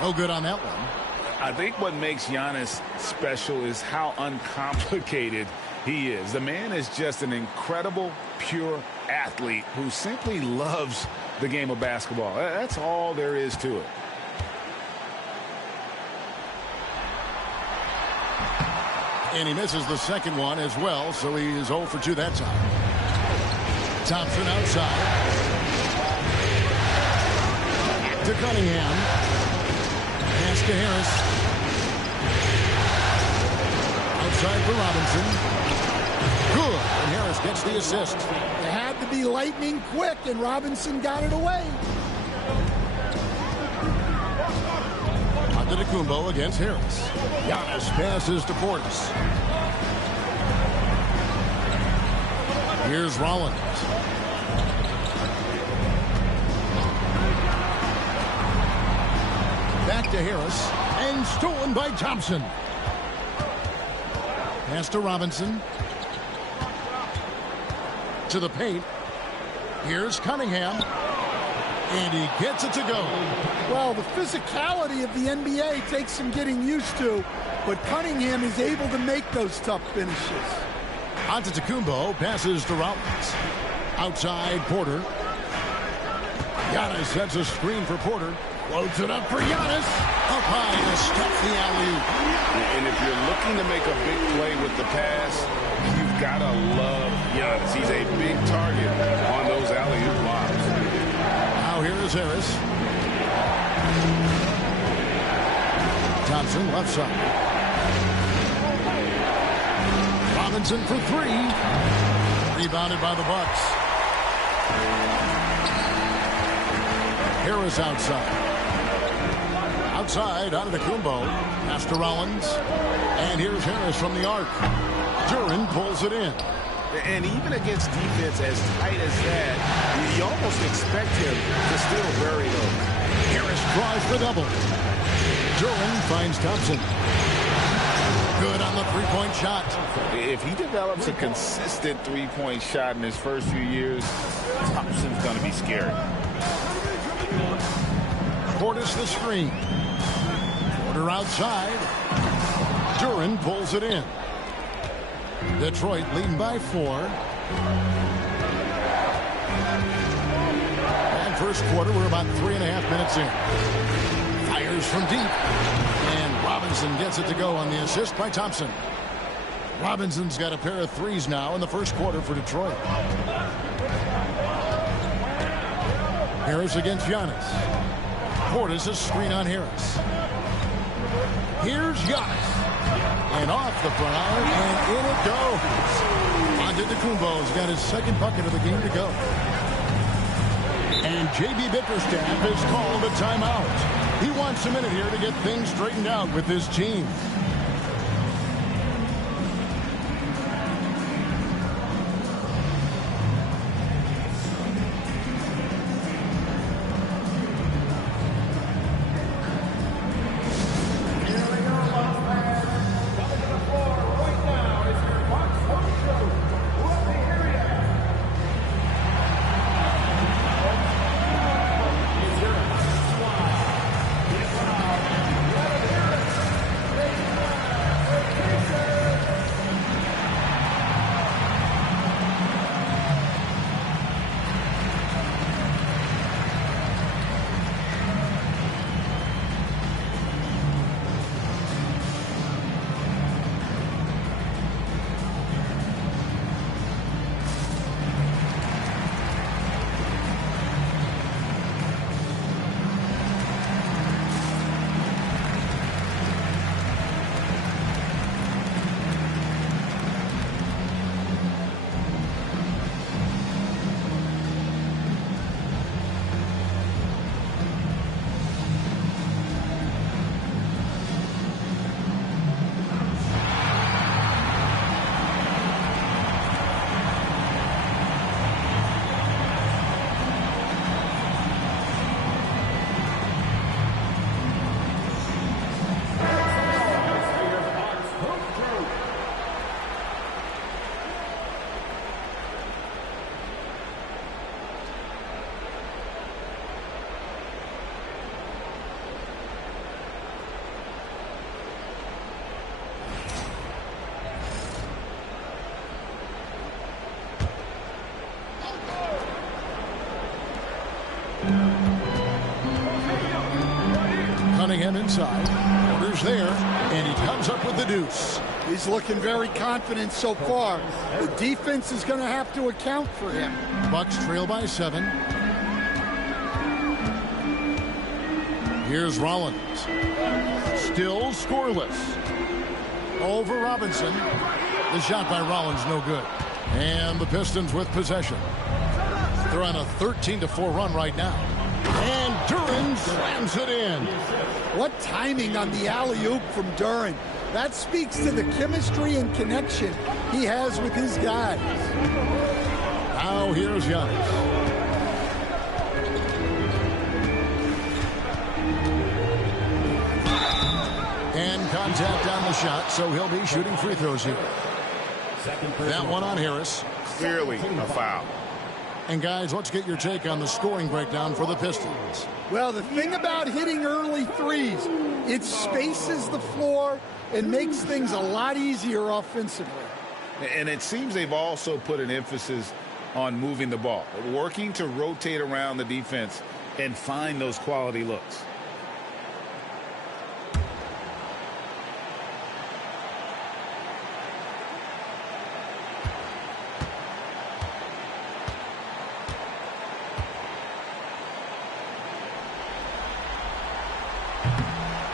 No good on that one. I think what makes Giannis special is how uncomplicated he is. The man is just an incredible, pure athlete who simply loves the game of basketball. That's all there is to it. And he misses the second one as well, so he is 0 for 2 that time. Thompson outside. To Cunningham. Pass to Harris. Outside for Robinson. Good. And Harris gets the assist. They had to be lightning quick, and Robinson got it away. Antetokounmpo against Harris. Giannis passes to Portis. Here's Rollins. Back to Harris, and stolen by Thompson. Pass to Robinson. To the paint. Here's Cunningham. And he gets it to go. Well, the physicality of the NBA takes some getting used to, but Cunningham is able to make those tough finishes. Antetokounmpo passes to Rollins. Outside, Porter. Giannis sets a screen for Porter. Loads it up for Giannis. Up high to stop the alley-oop. And if you're looking to make a big play with the pass, you've got to love Giannis. He's a big target on those alley-oop lobs. Now here is Harris. Thompson left side. Robinson for 3. Rebounded by the Bucks. Harris outside. Outside, Antetokounmpo. Pass to Rollins. And here's Harris from the arc. Duran pulls it in. And even against defense as tight as that, you almost expect him to still bury those. Harris drives the double. Duran finds Thompson. Good on the three-point shot. If he develops a consistent three-point shot in his first few years, Thompson's going to be scary. Portis the screen. Porter outside. Duren pulls it in. Detroit leading by 4. And first quarter, we're about 3.5 minutes in. Fires from deep. And Robinson gets it to go on the assist by Thompson. Robinson's got a pair of threes now in the first quarter for Detroit. Harris against Giannis. Portis a screen on Harris. Here's Giannis. And off the front, and in it goes. Antetokounmpo's got his second bucket of the game to go. And J.B. Bickerstaff has called a timeout. He wants a minute here to get things straightened out with his team. Cunningham inside. Orders there, and he comes up with the deuce. He's looking very confident so far. The defense is going to have to account for him. Bucks trail by 7. Here's Rollins. Still scoreless. Over Robinson. The shot by Rollins no good. And the Pistons with possession. They're on a 13-4 run right now. And Duren slams it in. What timing on the alley-oop from Duren. That speaks to the chemistry and connection he has with his guys. Now here's Giannis. And contact on the shot, so he'll be shooting free throws here. That one on Harris. Clearly a foul. And guys, let's get your take on the scoring breakdown for the Pistons. Well, the thing about hitting early threes, it spaces the floor and makes things a lot easier offensively. And it seems they've also put an emphasis on moving the ball, working to rotate around the defense and find those quality looks.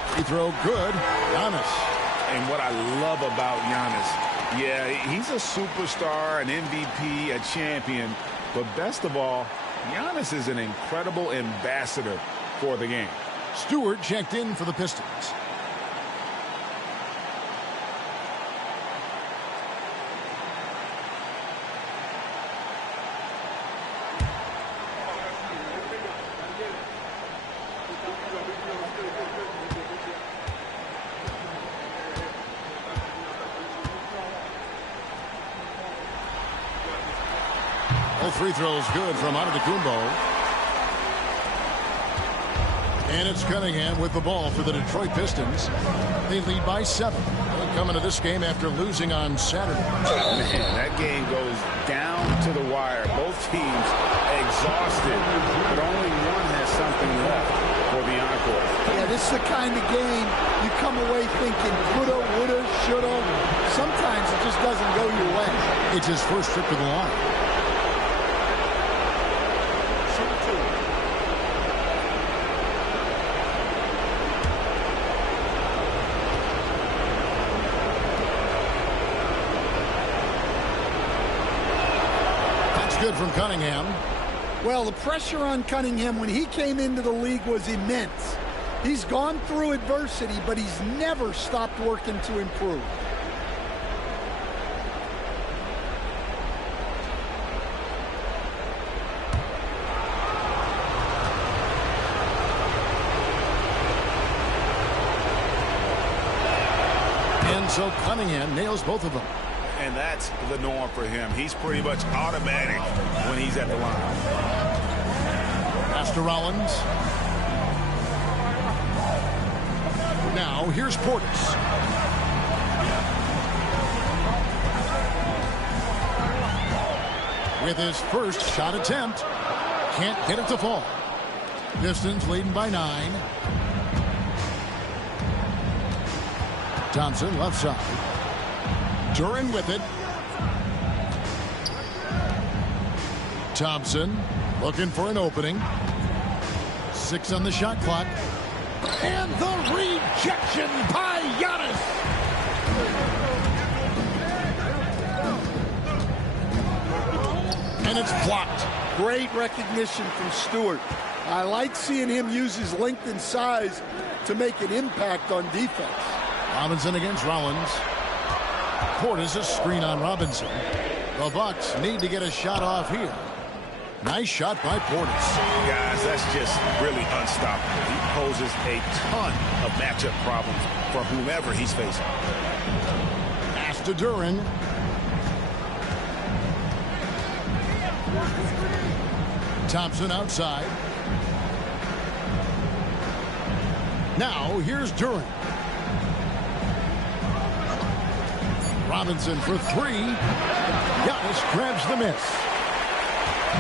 Free throw good. Giannis. And what I love about Giannis, yeah, he's a superstar, an MVP, a champion, but best of all, Giannis is an incredible ambassador for the game. Stewart checked in for the Pistons. All free throws good from Antetokounmpo. And it's Cunningham with the ball for the Detroit Pistons. They lead by 7. They come into this game after losing on Saturday. Man, that game goes down to the wire. Both teams exhausted, but only one has something left for the encore. Yeah, this is the kind of game you come away thinking coulda, woulda, shoulda. Sometimes it just doesn't go your way. It's his first trip to the line. Good from Cunningham. Well, the pressure on Cunningham when he came into the league was immense. He's gone through adversity, but he's never stopped working to improve. And so Cunningham nails both of them. And that's the norm for him. He's pretty much automatic when he's at the line. Pass to Rollins. Now here's Portis. With his first shot attempt. Can't get it to fall. Pistons leading by 9. Thompson left side. Duran with it. Thompson looking for an opening. 6 on the shot clock. And the rejection by Giannis. And it's blocked. Great recognition from Stewart. I like seeing him use his length and size to make an impact on defense. Robinson against Rollins. Portis a screen on Robinson. The Bucks need to get a shot off here. Nice shot by Portis. Guys, that's just really unstoppable. He poses a ton of matchup problems for whomever he's facing. Pass to Duran. Thompson outside. Now here's Duran. Robinson for 3. Giannis grabs the miss.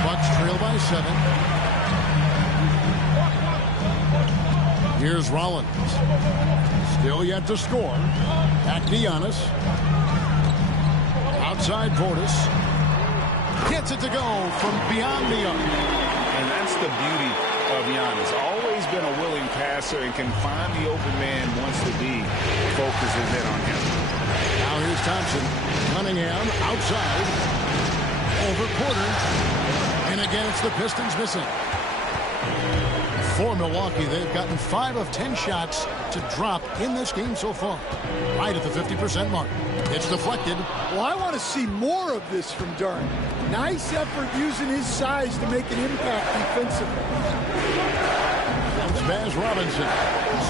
Bucks trail by 7. Here's Rollins. Still yet to score. Back to Giannis. Outside Portis. Gets it to go from beyond the arc. And that's the beauty of Giannis. Always been a willing passer and can find the open man wants to be. Focuses in on him. Now here's Thompson. Cunningham outside. Over quarter. And again, it's the Pistons missing. For Milwaukee, they've gotten 5 of 10 shots to drop in this game so far. Right at the 50% mark. It's deflected. Well, I want to see more of this from Duran. Nice effort using his size to make an impact defensively. That's Baz Robinson.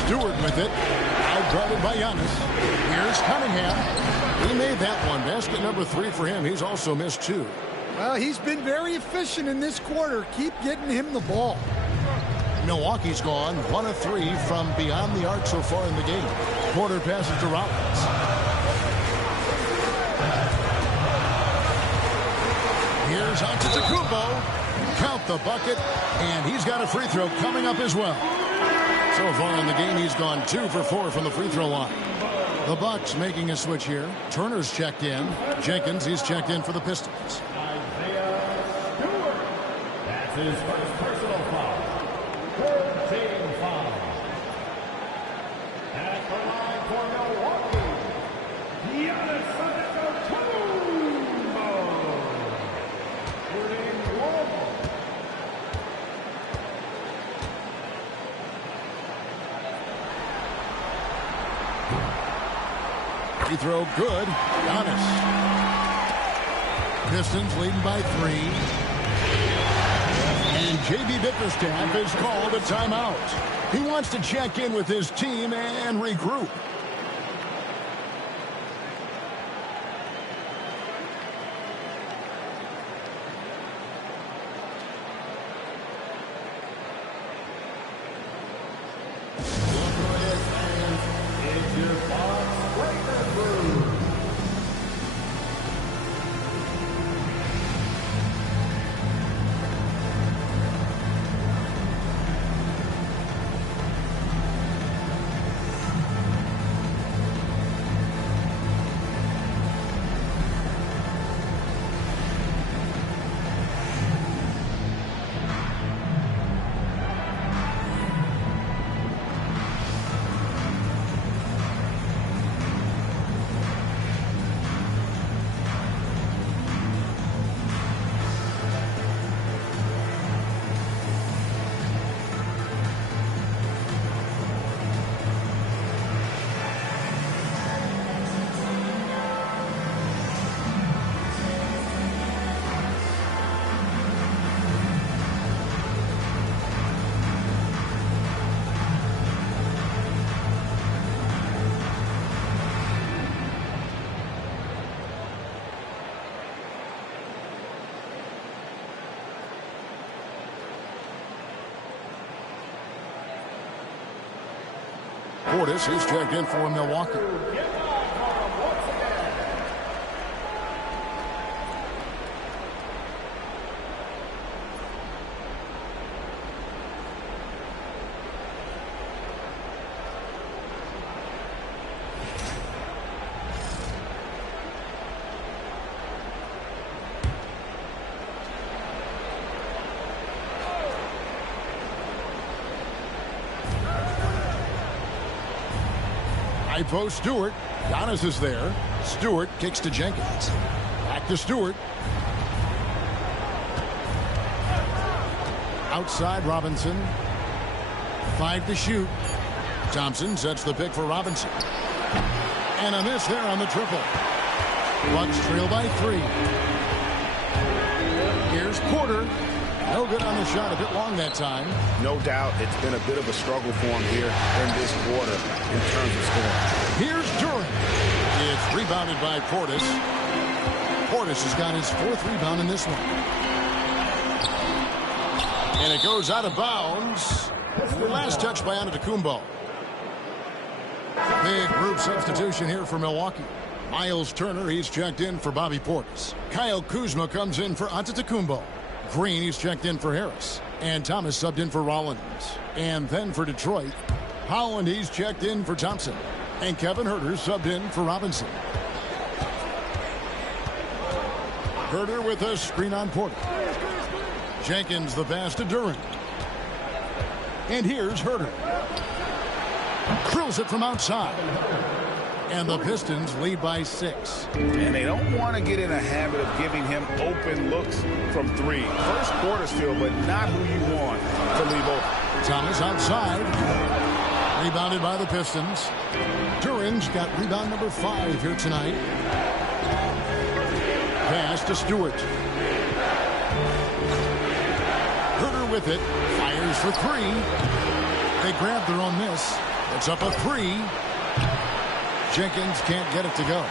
Stewart with it. Outguarded by Giannis. Here's Cunningham. He made that one. Basket number 3 for him. He's also missed 2. Well, he's been very efficient in this quarter. Keep getting him the ball. Milwaukee's gone 1 of 3 from beyond the arc so far in the game. Porter passes to Rollins. Here's Antetokounmpo. Count the bucket, and he's got a free throw coming up as well. So far in the game, he's gone 2 for 4 from the free throw line. The Bucks making a switch here. Turner's checked in. Jenkins, he's checked in for the Pistons. That's his first personal foul. 14 foul. At the line for Milwaukee, Giannis Antetokounmpo. Shooting 1. Free throw good. Giannis. Pistons leading by 3. And J.B. Bickerstaff has called a timeout. He wants to check in with his team and regroup. Portis is checked in for Milwaukee. Post Stewart. Giannis is there. Stewart kicks to Jenkins. Back to Stewart. Outside Robinson. 5 to shoot. Thompson sets the pick for Robinson. And a miss there on the triple. Bucks trail by 3. Here's Porter. No good on the shot. A bit long that time. No doubt it's been a bit of a struggle for him here in this quarter in terms of scoring. Here's Durant. It's rebounded by Portis. Portis has got his 4th rebound in this one. And it goes out of bounds. The last touch by Antetokounmpo. Big group substitution here for Milwaukee. Miles Turner, he's checked in for Bobby Portis. Kyle Kuzma comes in for Antetokounmpo. Green, he's checked in for Harris. And Thomas subbed in for Rollins. And then for Detroit, Holland, he's checked in for Thompson. And Kevin Huerter subbed in for Robinson. Huerter with a screen on Porter. Jenkins the pass to Durant. And here's Huerter. Drills it from outside. And the Pistons lead by 6. And they don't want to get in a habit of giving him open looks from 3. First quarter still, but not who you want to leave open. Thomas outside. Rebounded by the Pistons. Duran's got rebound number 5 here tonight. Pass to Stewart. Huerter with it. Fires for 3. They grab their own miss. It's up a 3. Jenkins can't get it to go.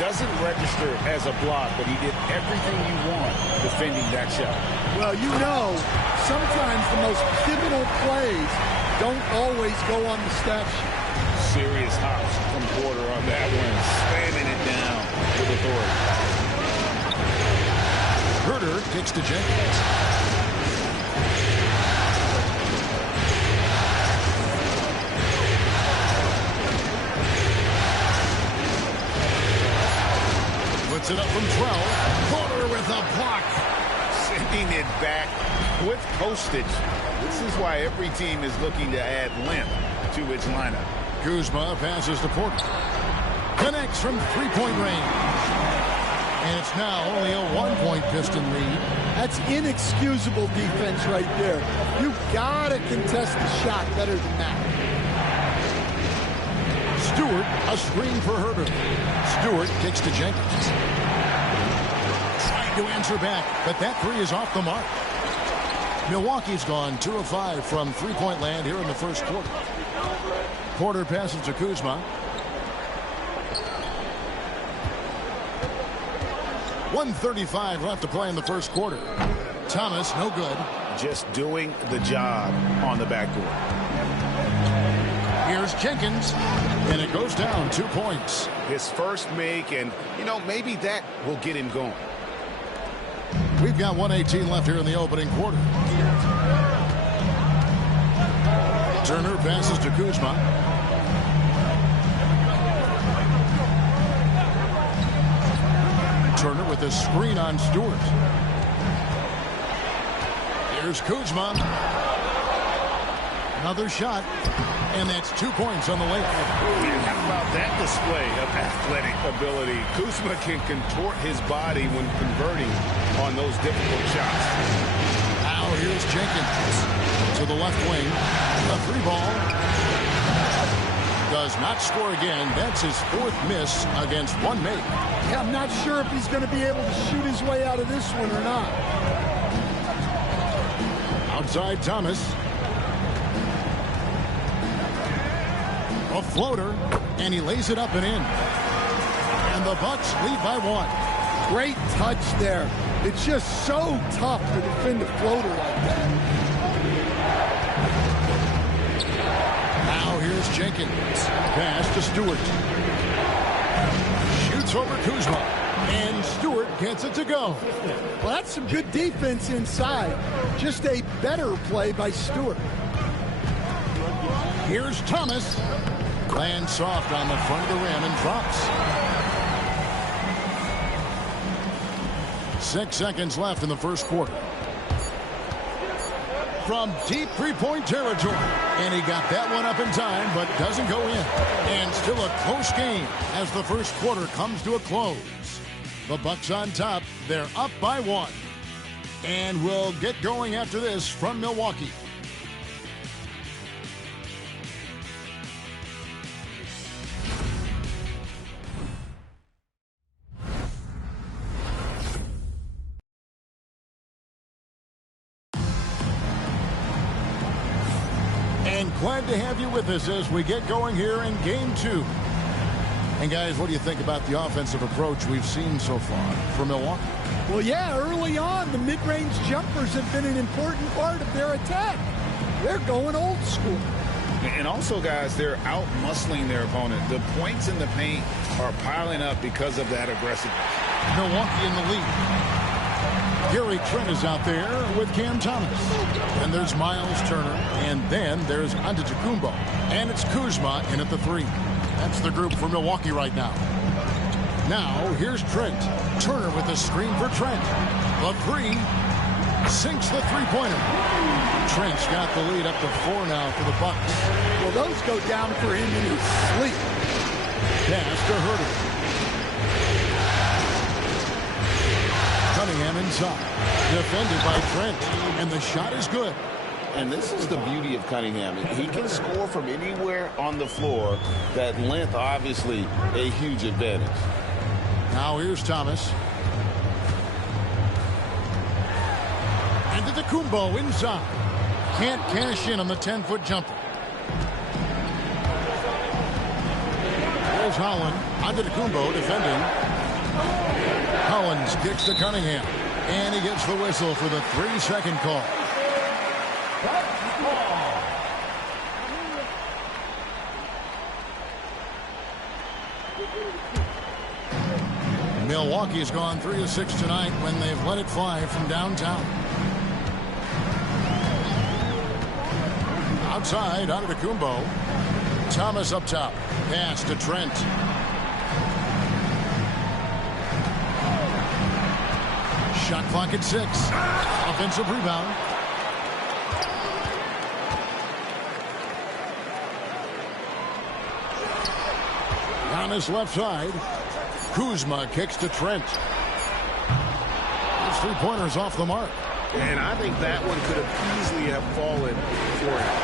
Doesn't register as a block, but he did everything you want defending that shot. Well, you know, sometimes the most pivotal plays don't always go on the stat sheet. Serious hops from Porter on that one, slamming it down with authority. Huerter kicks to Jenkins. Puts it up from 12. Porter with a block. Sending it back with postage. This is why every team is looking to add length to its lineup. Kuzma passes to Porter. Connects from 3-point range. And it's now only a 1-point Piston lead. That's inexcusable defense right there. You gotta contest the shot better than that. Stewart, a screen for Huerter. Stewart kicks to Jenkins. Trying to answer back, but that 3 is off the mark. Milwaukee's gone 2 of 5 from 3-point land here in the first quarter. Porter passes to Kuzma. 1:35 left to play in the first quarter. Thomas, no good. Just doing the job on the backboard. Here's Here's Jenkins, and it goes down 2 points. His first make, and, maybe that will get him going. We've got 1:18 left here in the opening quarter. Turner passes to Kuzma. Turner with a screen on Stewart. Here's Kuzma. Another shot, and that's 2 points on the layup. How about that display of athletic ability? Kuzma can contort his body when converting on those difficult shots. Now here's Jenkins to the left wing. A 3-ball. Does not score again. That's his 4th miss against 1 make. Yeah, I'm not sure if he's going to be able to shoot his way out of this one or not. Outside Thomas. A floater, and he lays it up and in. And the Bucks lead by 1. Great touch there. It's just so tough to defend a floater like that. Now here's Jenkins. Pass to Stewart. Shoots over Kuzma. And Stewart gets it to go. Well, that's some good defense inside. Just a better play by Stewart. Here's Thomas. Lands soft on the front of the rim and drops. 6 seconds left in the first quarter. From deep three-point territory. And he got that one up in time, but doesn't go in. And still a close game as the first quarter comes to a close. The Bucks on top. They're up by 1. And we'll get going after this from Milwaukee. And glad to have you with us as we get going here in Game 2. And guys, what do you think about the offensive approach we've seen so far from Milwaukee? Well, yeah, early on, the mid-range jumpers have been an important part of their attack. They're going old school. And also, guys, they're out-muscling their opponent. The points in the paint are piling up because of that aggressiveness. Milwaukee in the lead. Gary Trent is out there with Cam Thomas. And there's Miles Turner. And then there's Antetokounmpo. And it's Kuzma in at the 3. That's the group for Milwaukee right now. Now, here's Trent. Turner with a screen for Trent. The 3. Sinks the three-pointer. Trent's got the lead up to 4 now for the Bucks. Well, those go down for him in his sleep. Pass to Herter. Cunningham inside. Defended by Trent. And the shot is good. And this is the beauty of Cunningham. He can score from anywhere on the floor. That length, obviously, a huge advantage. Now here's Thomas. Antetokounmpo inside. Can't cash in on the 10-foot jumper. Here's Holland. Antetokounmpo defending. Collins kicks to Cunningham. And he gets the whistle for the 3-second call. Milwaukee's gone 3 of 6 tonight when they've let it fly from downtown. Outside, Antetokounmpo. Thomas up top. Pass to Trent. Shot clock at 6. Offensive rebound. On his left side. Kuzma kicks to Trent. Those 3-pointers off the mark. And I think that one could have easily have fallen for him.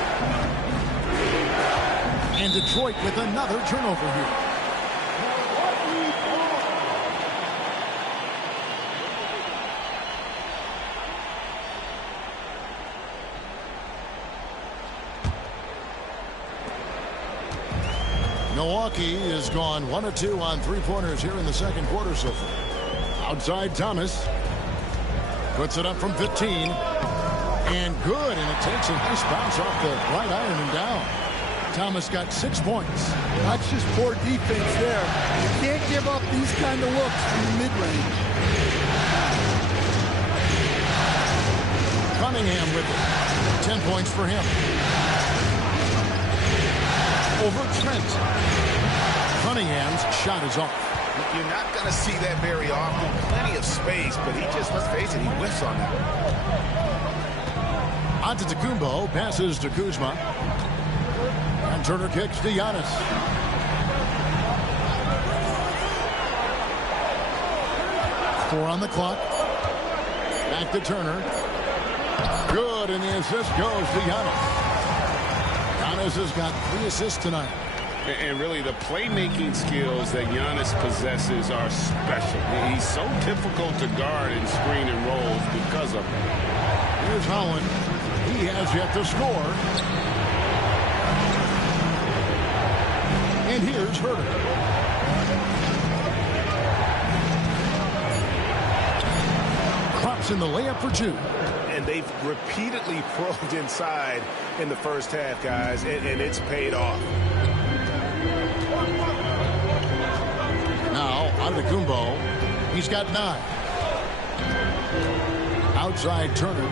And Detroit with another turnover here. Milwaukee has gone 1 of 2 on 3-pointers here in the second quarter so far. Outside Thomas. Puts it up from 15. And good. And it takes a nice bounce off the right iron and down. Thomas got 6 points. That's just poor defense there. You can't give up these kind of looks from the mid-range. Cunningham with it. 10 points for him. Over Trent. Cunningham's shot is off. You're not going to see that very often. Plenty of space, but he just, let's face it, he whiffs on that. Antetokounmpo passes to Kuzma. And Turner kicks to Giannis. Four on the clock. Back to Turner. Good, and the assist goes to Giannis. Giannis has got 3 assists tonight. And really, the playmaking skills that Giannis possesses are special. He's so difficult to guard and screen and rolls because of it. Here's Holland. He has yet to score. And here's Herter. Crops in the layup for 2. And they've repeatedly probed inside in the first half, guys, and it's paid off. Now, Antetokounmpo. He's got 9. Outside Turner.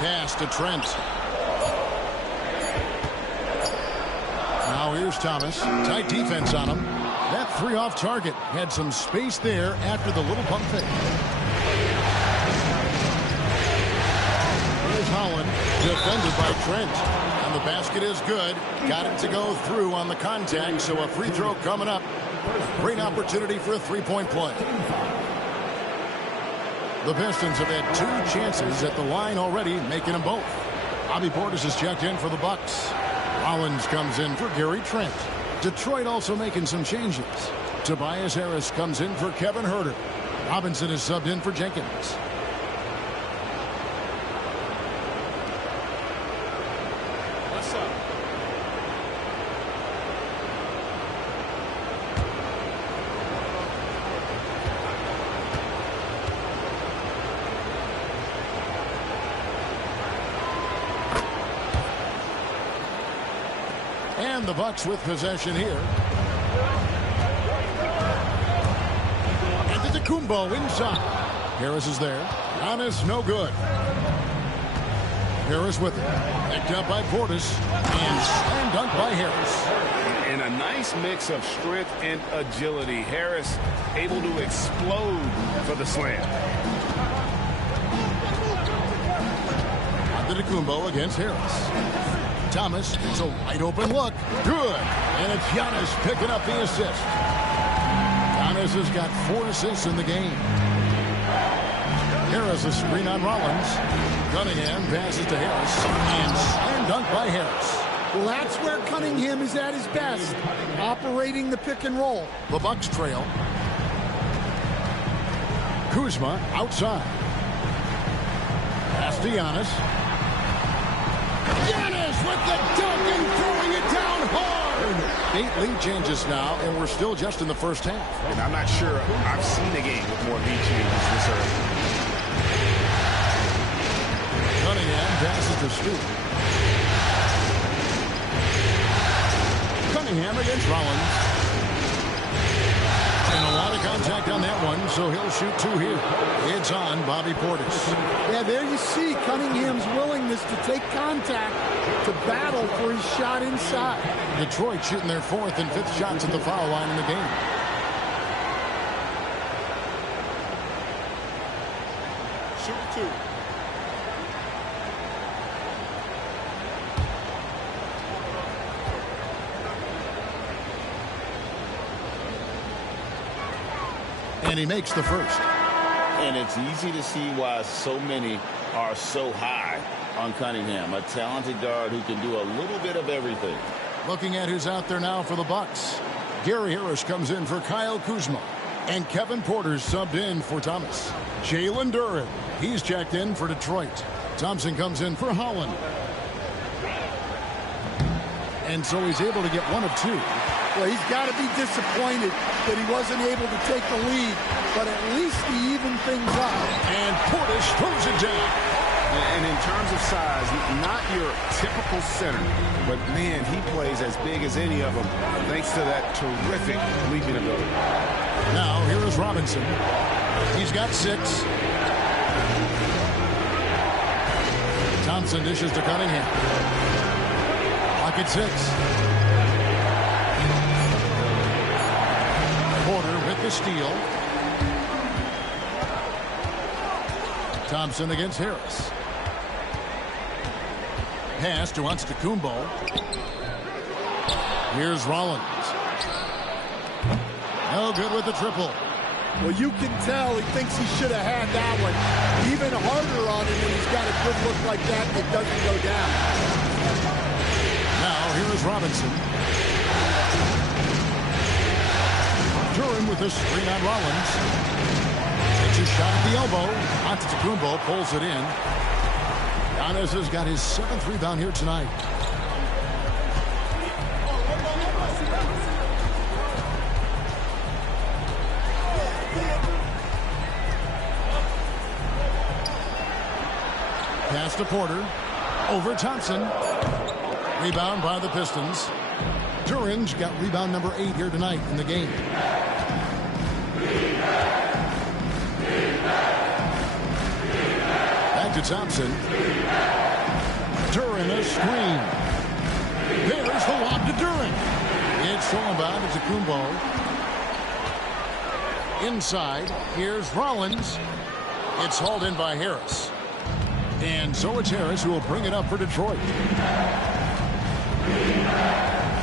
Pass to Trent. Now here's Thomas. Tight defense on him. That 3 off target. Had some space there after the little pump fake. Here's Holland. Defended by Trent. And the basket is good. Got it to go through on the contact, so a free throw coming up. Great opportunity for a 3-point play. The Pistons have had 2 chances at the line already, making them both. Bobby Portis has checked in for the Bucks. Rollins comes in for Gary Trent. Detroit also making some changes. Tobias Harris comes in for Kevin Herter. Robinson is subbed in for Jenkins. What's up? And the Bucks with possession here. Antetokounmpo inside. Harris is there. Giannis no good. Harris with it. Picked up by Portis. And slam dunk by Harris. And a nice mix of strength and agility. Harris able to explode for the slam. Antetokounmpo against Harris. Thomas, it's a wide open look. Good. And it's Giannis picking up the assist. Giannis has got 4 assists in the game. Harris a screen on Rollins. Cunningham passes to Harris. And slam dunk by Harris. Well, that's where Cunningham is at his best, operating the pick and roll. The Bucks trail. Kuzma outside. Pass to Giannis. Giannis with the dunk and throwing it down hard. 8 lead changes now, and we're still just in the first half. And I'm not sure I've seen a game with more lead changes this early. Cunningham passes to Stu. Cunningham against Rollins. And a lot of contact on that one, so he'll shoot 2 here. It's on Bobby Portis. Yeah, there you see Cunningham's willingness to take contact to battle for his shot inside. Detroit shooting their 4th and 5th shots at the foul line in the game. Shoot 2. And he makes the first. And it's easy to see why so many are so high on Cunningham, a talented guard who can do a little bit of everything. Looking at who's out there now for the Bucks. Gary Harris comes in for Kyle Kuzma. And Kevin Porter's subbed in for Thomas. Jalen Duren, he's checked in for Detroit. Thompson comes in for Holland. And so he's able to get 1 of 2. Well, he's got to be disappointed that he wasn't able to take the lead, but at least he evened things up. And Portis throws it down. And in terms of size, not your typical center, but man, he plays as big as any of them thanks to that terrific leaping ability. Now, here is Robinson. He's got 6. Thompson dishes to Cunningham. Clock at 6. Porter with the steal. Thompson against Harris. Pass to Antetokounmpo. Here's Rollins. No good with the triple. Well, you can tell he thinks he should have had that one. Even harder on him when he's got a good look like that and it doesn't go down. Now, here is Robinson. Duran with a screen on Rollins. Takes a shot at the elbow. Antetokounmpo pulls it in. Giannis has got his 7th rebound here tonight. Pass to Porter. Over Thompson. Rebound by the Pistons. Duran's got rebound number 8 here tonight in the game. Back to Thompson. Duran a screen. There's the lob to Duran. It's stolen by Antetokounmpo. Inside, here's Rollins. It's hauled in by Harris. And so it's Harris who will bring it up for Detroit.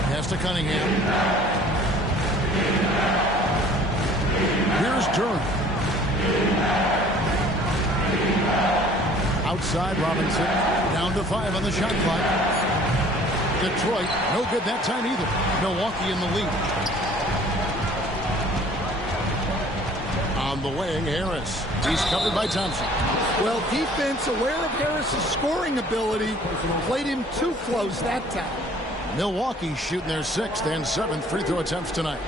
Pass to Cunningham. Here's Duran. Outside Robinson. Down to 5 on the shot clock. Detroit, no good that time either. Milwaukee in the lead. On the wing, Harris. He's covered by Thompson. Well, defense, aware of Harris's scoring ability, played him too close that time. Milwaukee shooting their 6th and 7th free throw attempts tonight.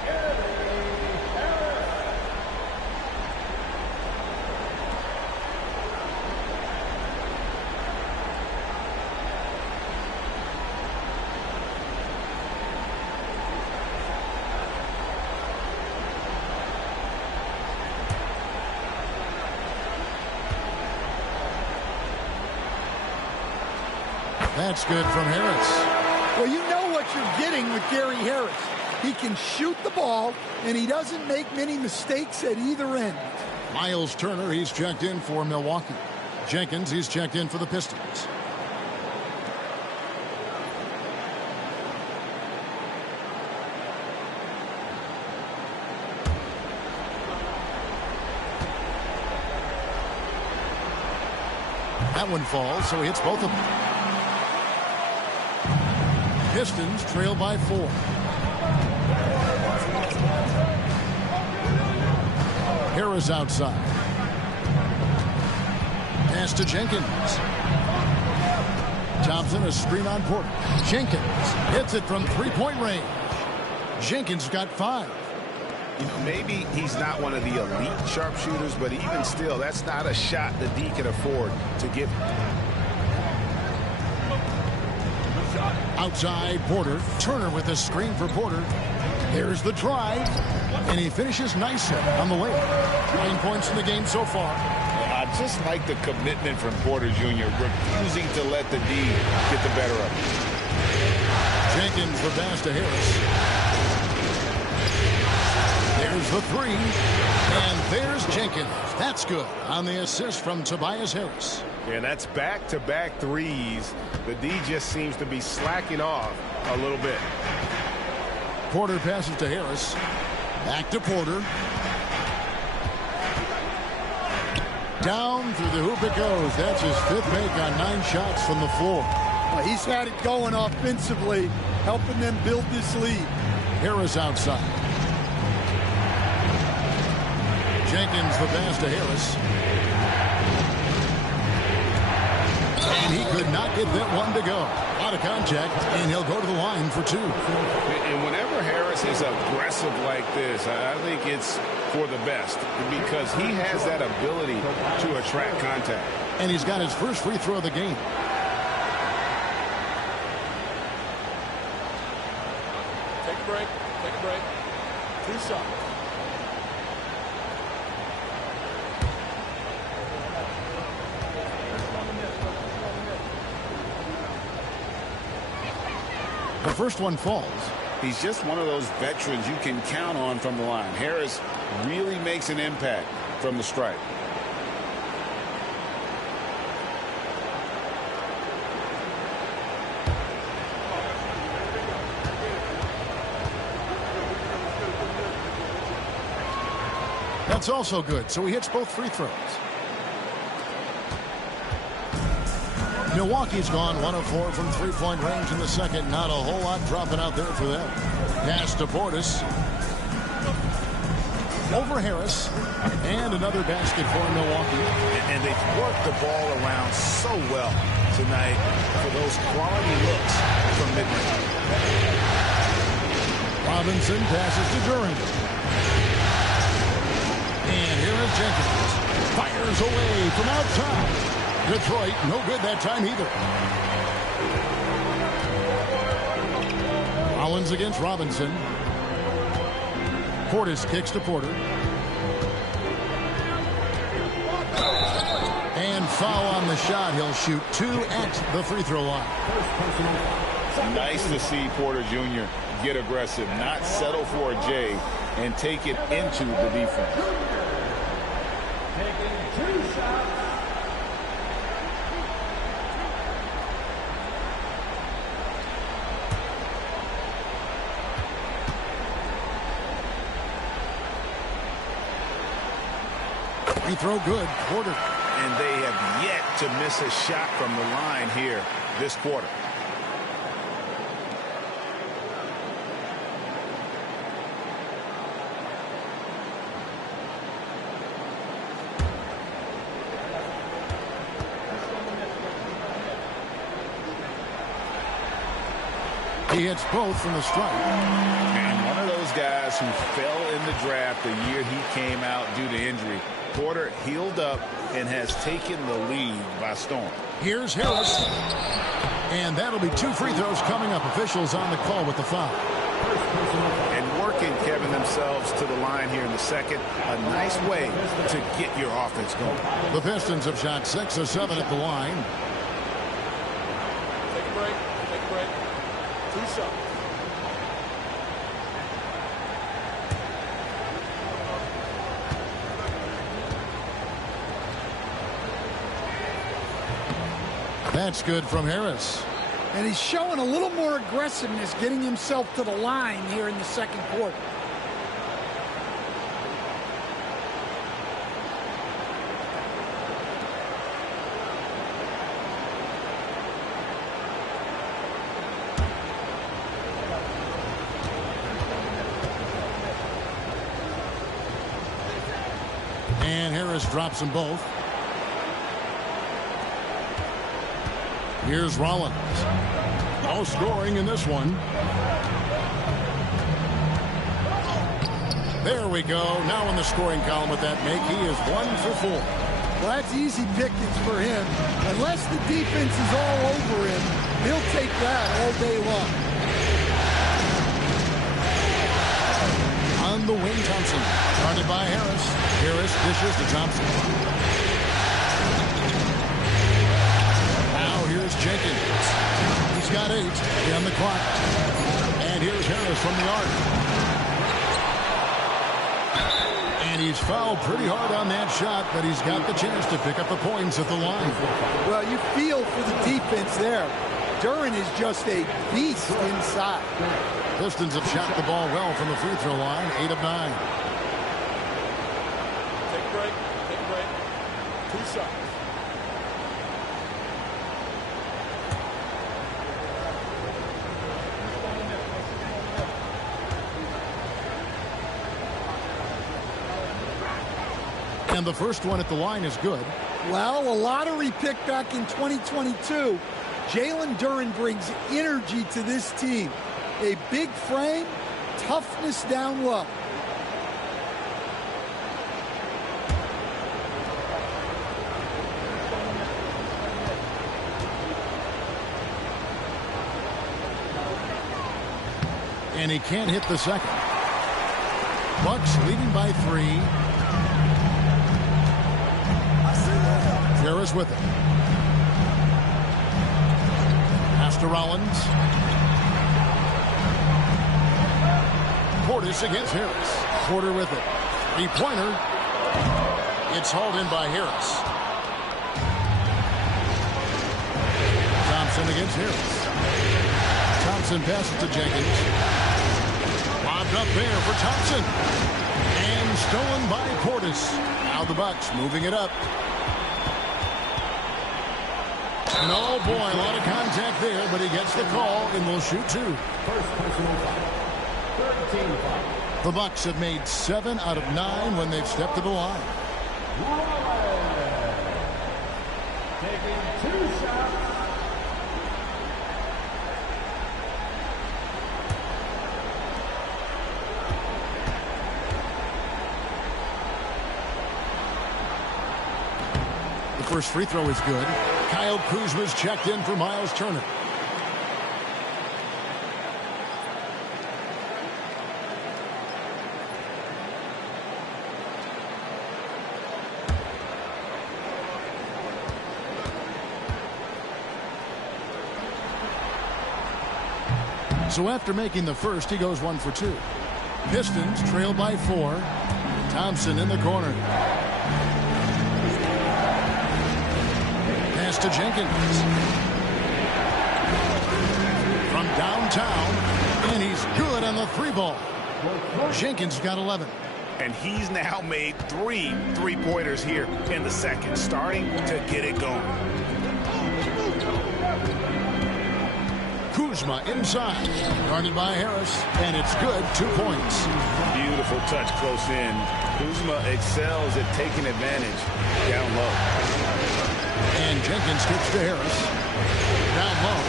That's good from Harris. Well, you know what you're getting with Gary Harris. He can shoot the ball, and he doesn't make many mistakes at either end. Miles Turner, he's checked in for Milwaukee. Jenkins, he's checked in for the Pistons. That one falls, so he hits both of them. Pistons trail by 4. Harris outside. Pass to Jenkins. Thompson, a screen on Porter. Jenkins hits it from 3-point range. Jenkins got 5. You know, maybe he's not one of the elite sharpshooters, but even still, that's not a shot the D can afford to give. Outside Porter. Turner with a screen for Porter. There's the drive. And he finishes nicely on the way. 9 points in the game so far. I just like the commitment from Porter Jr. refusing to let the D get the better of him. Jenkins the pass to Harris. There's the 3. And there's Jenkins. That's good on the assist from Tobias Harris. And that's back-to-back threes. The D just seems to be slacking off a little bit. Porter passes to Harris. Back to Porter. Down through the hoop it goes. That's his 5th make on 9 shots from the floor. Well, he's had it going offensively, helping them build this lead. Harris outside. Jenkins the pass to Harris. And he could not get that one to go. A lot out of contact, and he'll go to the line for 2. And whenever Harris is aggressive like this, I think it's for the best because he has that ability to attract contact. And he's got his first free throw of the game. Take a break. Take a break. 2 shots. The first one falls. He's just one of those veterans you can count on from the line. Harris really makes an impact from the stripe. That's also good, so he hits both free throws. Milwaukee's gone 1 of 4 from three-point range in the second. Not a whole lot dropping out there for them. Pass to Portis. Over Harris. And another basket for Milwaukee. And they've worked the ball around so well tonight for those quality looks from mid-range. Robinson passes to Durant. And here is Jenkins. Fires away from outside. Detroit, no good that time either. Rollins against Robinson. Portis kicks to Porter. And foul on the shot. He'll shoot 2 at the free throw line. Nice to see Porter Jr. get aggressive, not settle for a J, and take it into the defense. Taking 2 shots. Free throw good. Porter. And they have yet to miss a shot from the line here this quarter. He hits both from the stripe. And one of those guys who fell in the draft the year he came out due to injury. Porter healed up and has taken the lead by storm. Here's Harris. And that'll be 2 free throws coming up. Officials on the call with the foul. And working, Kevin, themselves to the line here in the second. A nice way to get your offense going. The Pistons have shot 6 of 7 at the line. Take a break. Take a break. 2 shots. That's good from Harris. And he's showing a little more aggressiveness, getting himself to the line here in the second quarter. And Harris drops them both. Here's Rollins. No scoring in this one. There we go. Now in the scoring column with that make, he is 1 for 4. Well, that's easy pickings for him. Unless the defense is all over him, he'll take that all day long. On the wing, Thompson. Guarded by Harris. Harris dishes to Thompson. Here's Jenkins. He's got 8 on the clock. And here's Harris from the arc. And he's fouled pretty hard on that shot, but he's got the chance to pick up the points at the line. Well, you feel for the defense there. Durant is just a beast inside. Pistons have shot the ball well from the free throw line, 8 of 9. Take a break. Take a break. 2 shots. And the first one at the line is good. Well, a lottery pick back in 2022. Jalen Duren brings energy to this team. A big frame, toughness down low. And he can't hit the second. Bucks leading by 3. Harris with it. Pass to Rollins. Portis against Harris. Porter with it. 3-pointer. It's hauled in by Harris. Thompson against Harris. Thompson passes to Jenkins. Lobbed up there for Thompson. And stolen by Portis. Now the Bucks moving it up. And oh boy, a lot of contact there, but he gets the call and will shoot 2. First personal foul. 13 foul. The Bucks have made 7 out of 9 when they've stepped to the line. Taking 2 shots. The first free throw is good. Kyle Kuzma's checked in for Miles Turner. So after making the first, he goes 1 for 2. Pistons trail by 4. Thompson in the corner. Pass to Jenkins. From downtown, and he's good on the 3-ball. Jenkins got 11. And he's now made 3 3-pointers here in the second, starting to get it going. Kuzma inside, guarded by Harris, and it's good. 2 points. Beautiful touch close in. Kuzma excels at taking advantage down low. And Jenkins skips to Harris. Down low.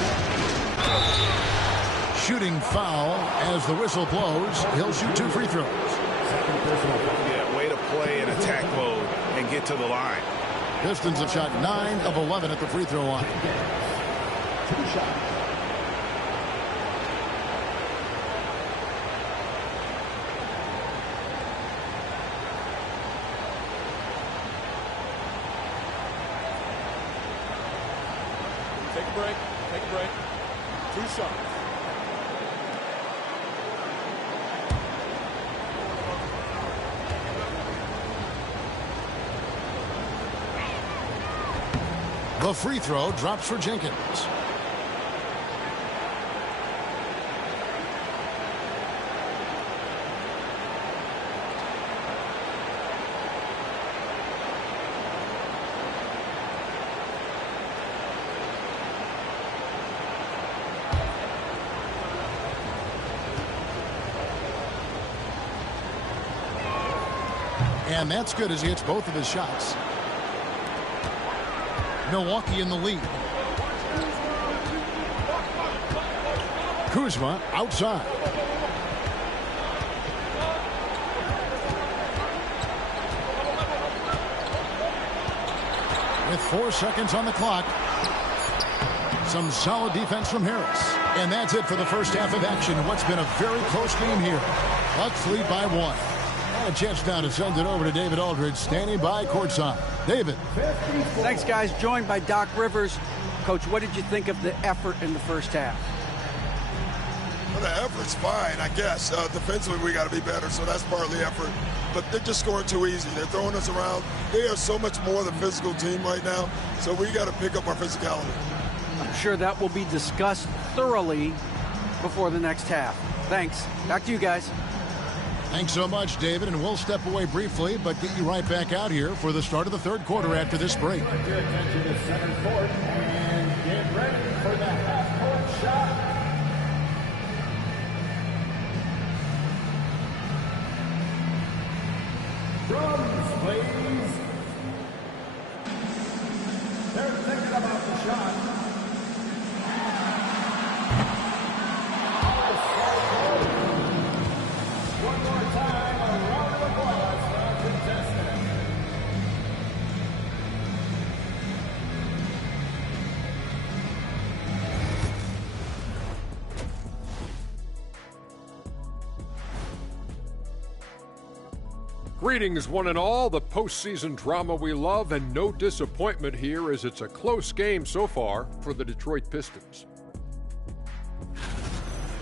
Shooting foul as the whistle blows. He'll shoot 2 free throws. Yeah, way to play in attack mode and get to the line. Pistons have shot 9 of 11 at the free throw line. 2 shots. Take a break. Take a break. 2 shots. The free throw drops for Jenkins. And that's good as he hits both of his shots. Milwaukee in the lead. Kuzma outside. With 4 seconds on the clock. Some solid defense from Harris. And that's it for the first half of action. What's been a very close game here. Bucks lead by 1. And a chance now to send it over to David Aldridge, standing by courtside. David. Thanks, guys. Joined by Doc Rivers. Coach, what did you think of the effort in the first half? Well, the effort's fine, I guess. Defensively, we got to be better, so that's partly effort. But they're just scoring too easy. They're throwing us around. They are so much more than physical team right now, so we got to pick up our physicality. I'm sure that will be discussed thoroughly before the next half. Thanks. Back to you guys. Thanks so much, David, and we'll step away briefly, but get you right back out here for the start of the third quarter after this break. Your attention to center court and get ready for the half-court shot. Drums, please. They're thinking about the shot. Greetings, one and all. The postseason drama we love, and no disappointment here as it's a close game so far for the Detroit Pistons.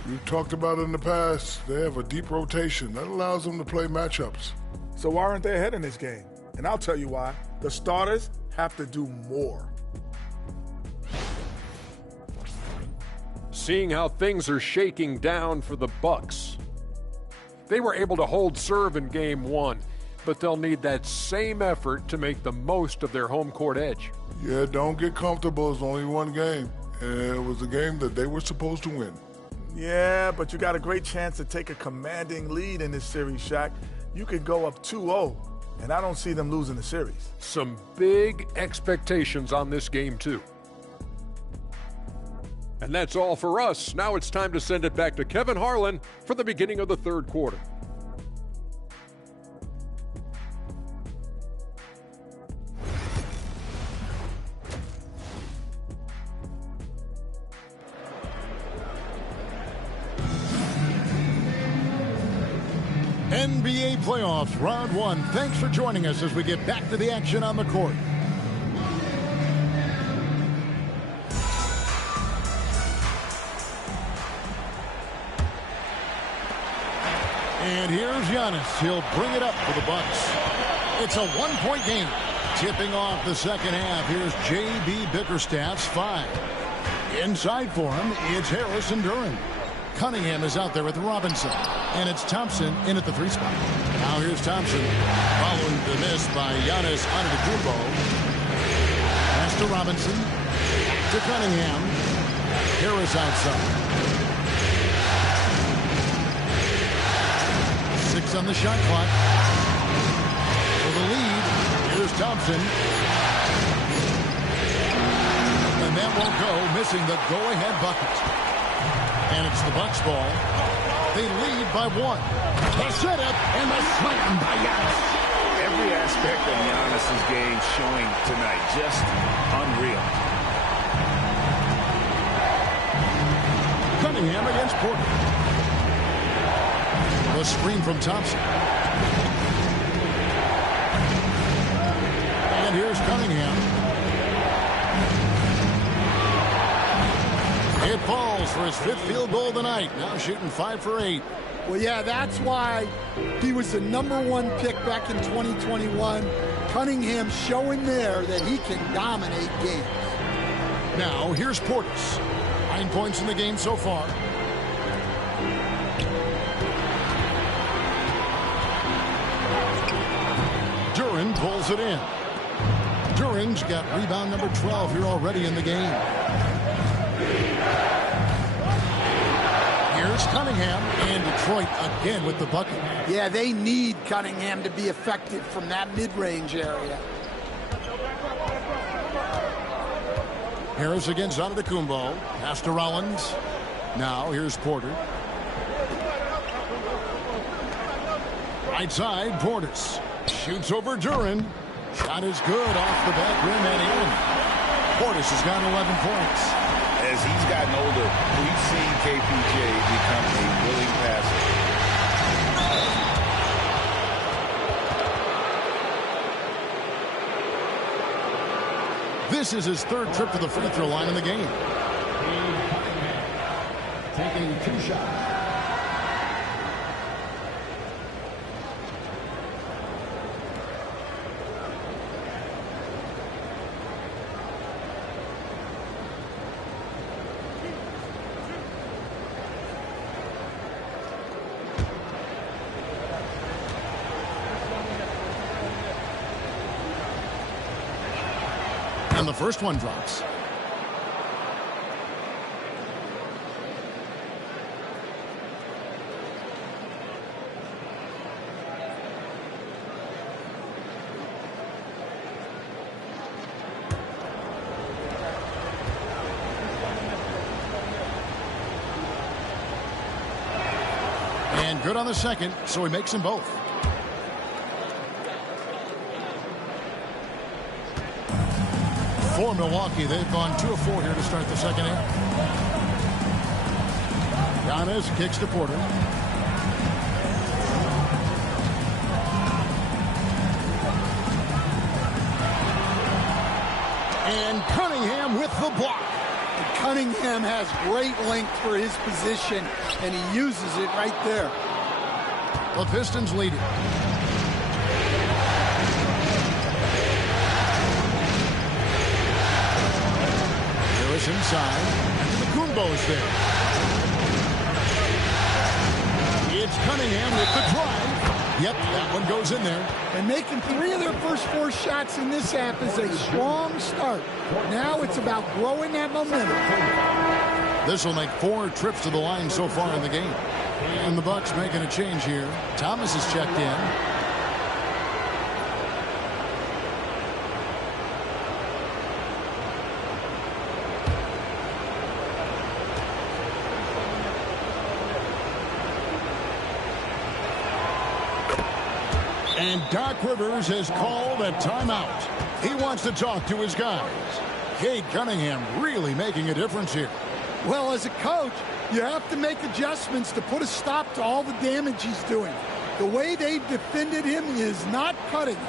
You've talked about it in the past. They have a deep rotation. That allows them to play matchups. So why aren't they ahead in this game? And I'll tell you why. The starters have to do more. Seeing how things are shaking down for the Bucks. They were able to hold serve in Game 1, but they'll need that same effort to make the most of their home court edge. Yeah, don't get comfortable. It's only one game. And it was a game that they were supposed to win. Yeah, but you got a great chance to take a commanding lead in this series, Shaq. You could go up 2-0, and I don't see them losing the series. Some big expectations on this game, too. And that's all for us. Now it's time to send it back to Kevin Harlan for the beginning of the third quarter. NBA playoffs, round 1. Thanks for joining us as we get back to the action on the court. And here's Giannis. He'll bring it up for the Bucks. It's a one-point game. Tipping off the second half. Here's J.B. Bickerstaff's 5. Inside for him, it's Harris and Duran. Cunningham is out there with Robinson. And it's Thompson in at the 3 spot. Now here's Thompson. Following the miss by Giannis Antetokounmpo. Pass to Robinson. To Cunningham. Harris outside. 6 on the shot clock. For the lead, here's Thompson. And that won't go, missing the go-ahead bucket. And it's the Bucks ball. They lead by 1. The setup and the slam by Giannis. Every aspect of Giannis's game showing tonight. Just unreal. Cunningham against Porter. The screen from Thompson. And here's Cunningham. It falls for his 5th field goal tonight. Now shooting 5 for 8. Well, yeah, that's why he was the #1 pick back in 2021. Cunningham showing there that he can dominate games. Now here's Portis. 9 points in the game so far. Duran pulls it in. Duran's got rebound number 12 here already in the game. Here's Cunningham, and Detroit again with the bucket. Yeah, they need Cunningham to be effective from that mid-range area. Harris against Antetokounmpo. Pass to Rollins. Now here's Porter. Right side, Portis. Shoots over Duran. Shot is good off the back rim and in. Portis has got 11 points. As he's gotten older, we've seen KPJ become a willing passer. This is his 3rd trip to the free throw line in the game. Taking 2 shots. And the first one drops. And good on the second, so he makes them both. For Milwaukee, they've gone 2 of 4 here to start the second half. Giannis kicks to Porter. And Cunningham with the block. And Cunningham has great length for his position, and he uses it right there. The Pistons lead it. Harris inside, and the Kumbo's there. It's Cunningham with the drive. Yep, that one goes in there. And making 3 of their first 4 shots in this half is a strong start. Now it's about growing that momentum. This will make 4 trips to the line so far in the game. And the Bucks making a change here. Thomas is checked in. And Doc Rivers has called a timeout. He wants to talk to his guys. Cade Cunningham really making a difference here. Well, as a coach, you have to make adjustments to put a stop to all the damage he's doing. The way they've defended him is not cutting it.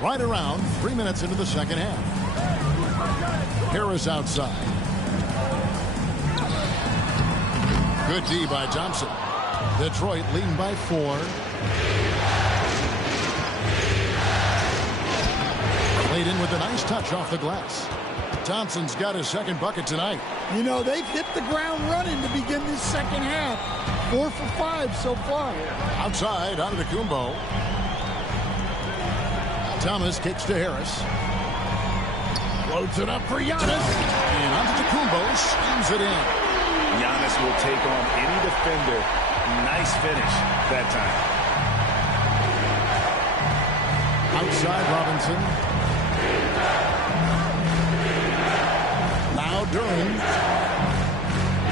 Right around 3 minutes into the second half. Harris outside. Good D by Thompson. Detroit leading by 4. Played in with a nice touch off the glass. Thompson's got his second bucket tonight. You know, they've hit the ground running to begin this second half. 4 for 5 so far. Outside, onto the Kumbo. Thomas kicks to Harris. Floats it up for Giannis. And onto the Kumbo. Slams it in. Giannis will take on any defender. Nice finish that time. Outside Robinson. Now Durham.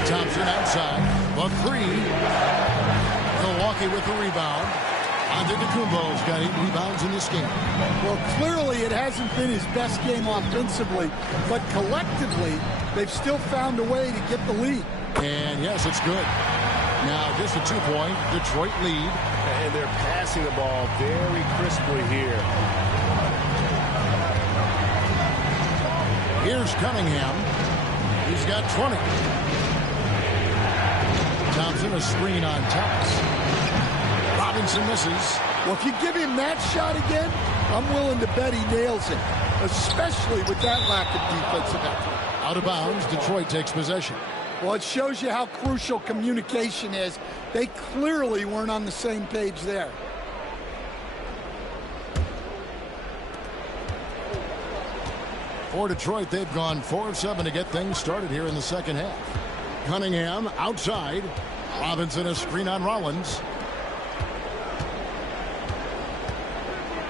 Thompson outside. The 3. Milwaukee with the rebound. Antetokounmpo's got 8 rebounds in this game. Well, clearly it hasn't been his best game offensively, but collectively, they've still found a way to get the lead. And yes, it's good. Now just a 2-point Detroit lead. And they're passing the ball very crisply here. Here's Cunningham. He's got 20. Thompson a screen on Thomas. Robinson misses. Well, if you give him that shot again, I'm willing to bet he nails it, especially with that lack of defensive effort. Out of bounds, Detroit takes possession. Well, it shows you how crucial communication is. They clearly weren't on the same page there. For Detroit, they've gone 4 of 7 to get things started here in the second half. Cunningham outside. Robinson a screen on Rollins.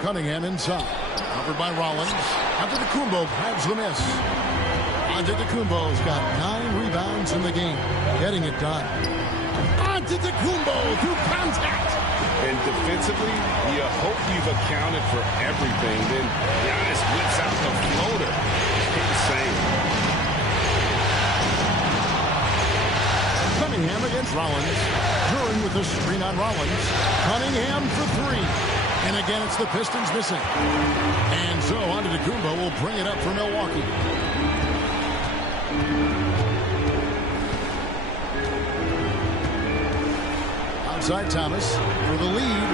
Cunningham inside. Covered by Rollins. Antetokounmpo grabs the miss. Antetokounmpo's got 9 rebounds in the game. Getting it done. Antetokounmpo through contact. And defensively, you hope you've accounted for everything. Then Giannis whips out the floater. Insane. Cunningham against Rollins. Duran with the screen on Rollins. Cunningham for three. And again, it's the Pistons missing. And so Antetokounmpo will bring it up for Milwaukee. Outside Thomas for the lead.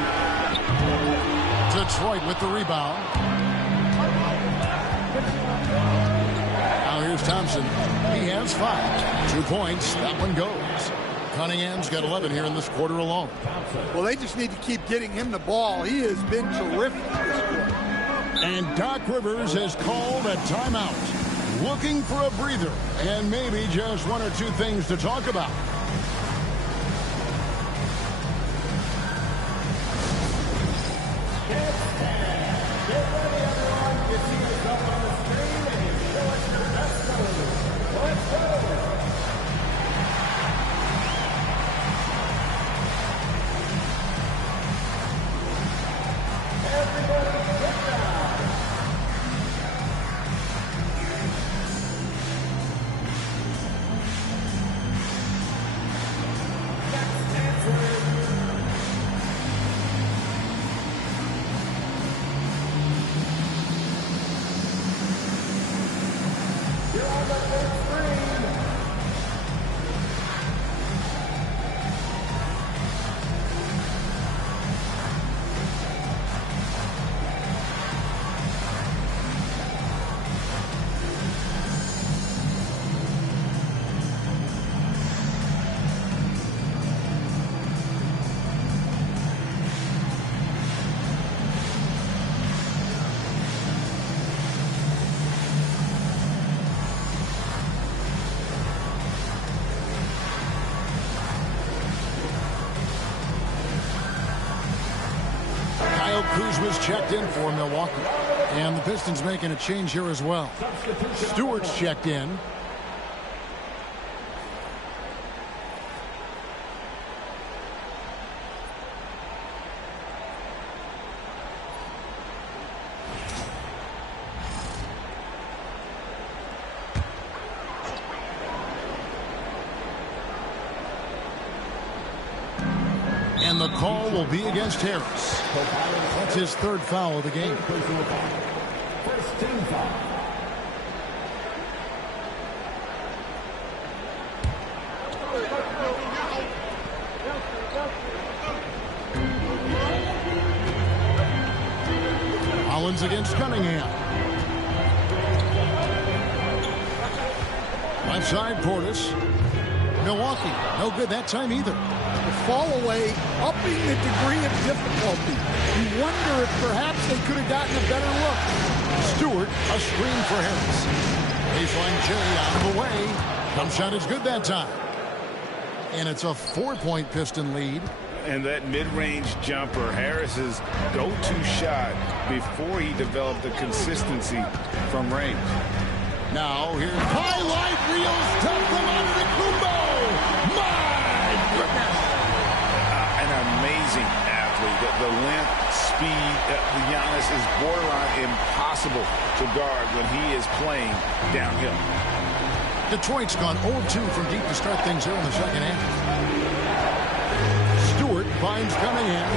Detroit with the rebound. Now here's Thompson. He has 5. 2 points. That one goes. Cunningham's got 11 here in this quarter alone. Well, they just need to keep getting him the ball. He has been terrific this quarter. And Doc Rivers has called a timeout. Looking for a breather and maybe just 1 or 2 things to talk about. Kuzma's checked in for Milwaukee. And the Pistons making a change here as well. Stewart's checked in. And the call will be against Harris. That's his 3rd foul of the game. First team foul. Rollins against Cunningham. Left side, Portis. Milwaukee, no good that time either. Fall away, upping the degree of difficulty. You wonder if perhaps they could have gotten a better look. Stewart, a screen for Harris. Baseline J out of the way. Jump shot is good that time. And it's a 4-point Piston lead. And that mid-range jumper, Harris's go-to shot before he developed the consistency from range. Now here's highlight reels to Antetokounmpo. My goodness. An amazing athlete. The length, speed, Giannis is borderline impossible to guard when he is playing downhill. Detroit's gone 0-2 from deep to start things here in the second half. Stewart finds Cunningham.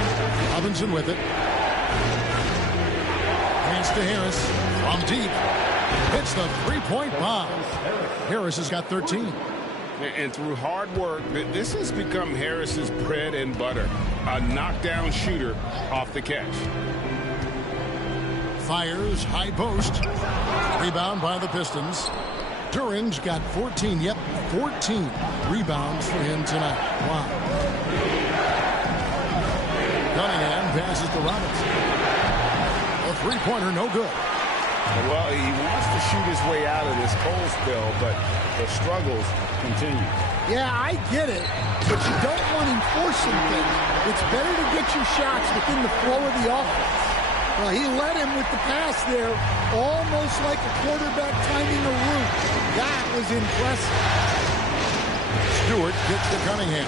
Robinson with it. Pass to Harris from deep. Hits the 3-point bomb. Harris has got 13. And through hard work, this has become Harris's bread and butter. A knockdown shooter off the catch. Fires, high post. Rebound by the Pistons. Duran's got 14. Yep, 14 rebounds for him tonight. Wow. Cunningham passes to Robinson. A 3-pointer, no good. Well, he wants to shoot his way out of this cold spell, but the struggles continue. Yeah, I get it, but you don't want him forcing things. It's better to get your shots within the flow of the offense. Well, he led him with the pass there, almost like a quarterback timing a route. That was impressive. Stewart gets to Cunningham.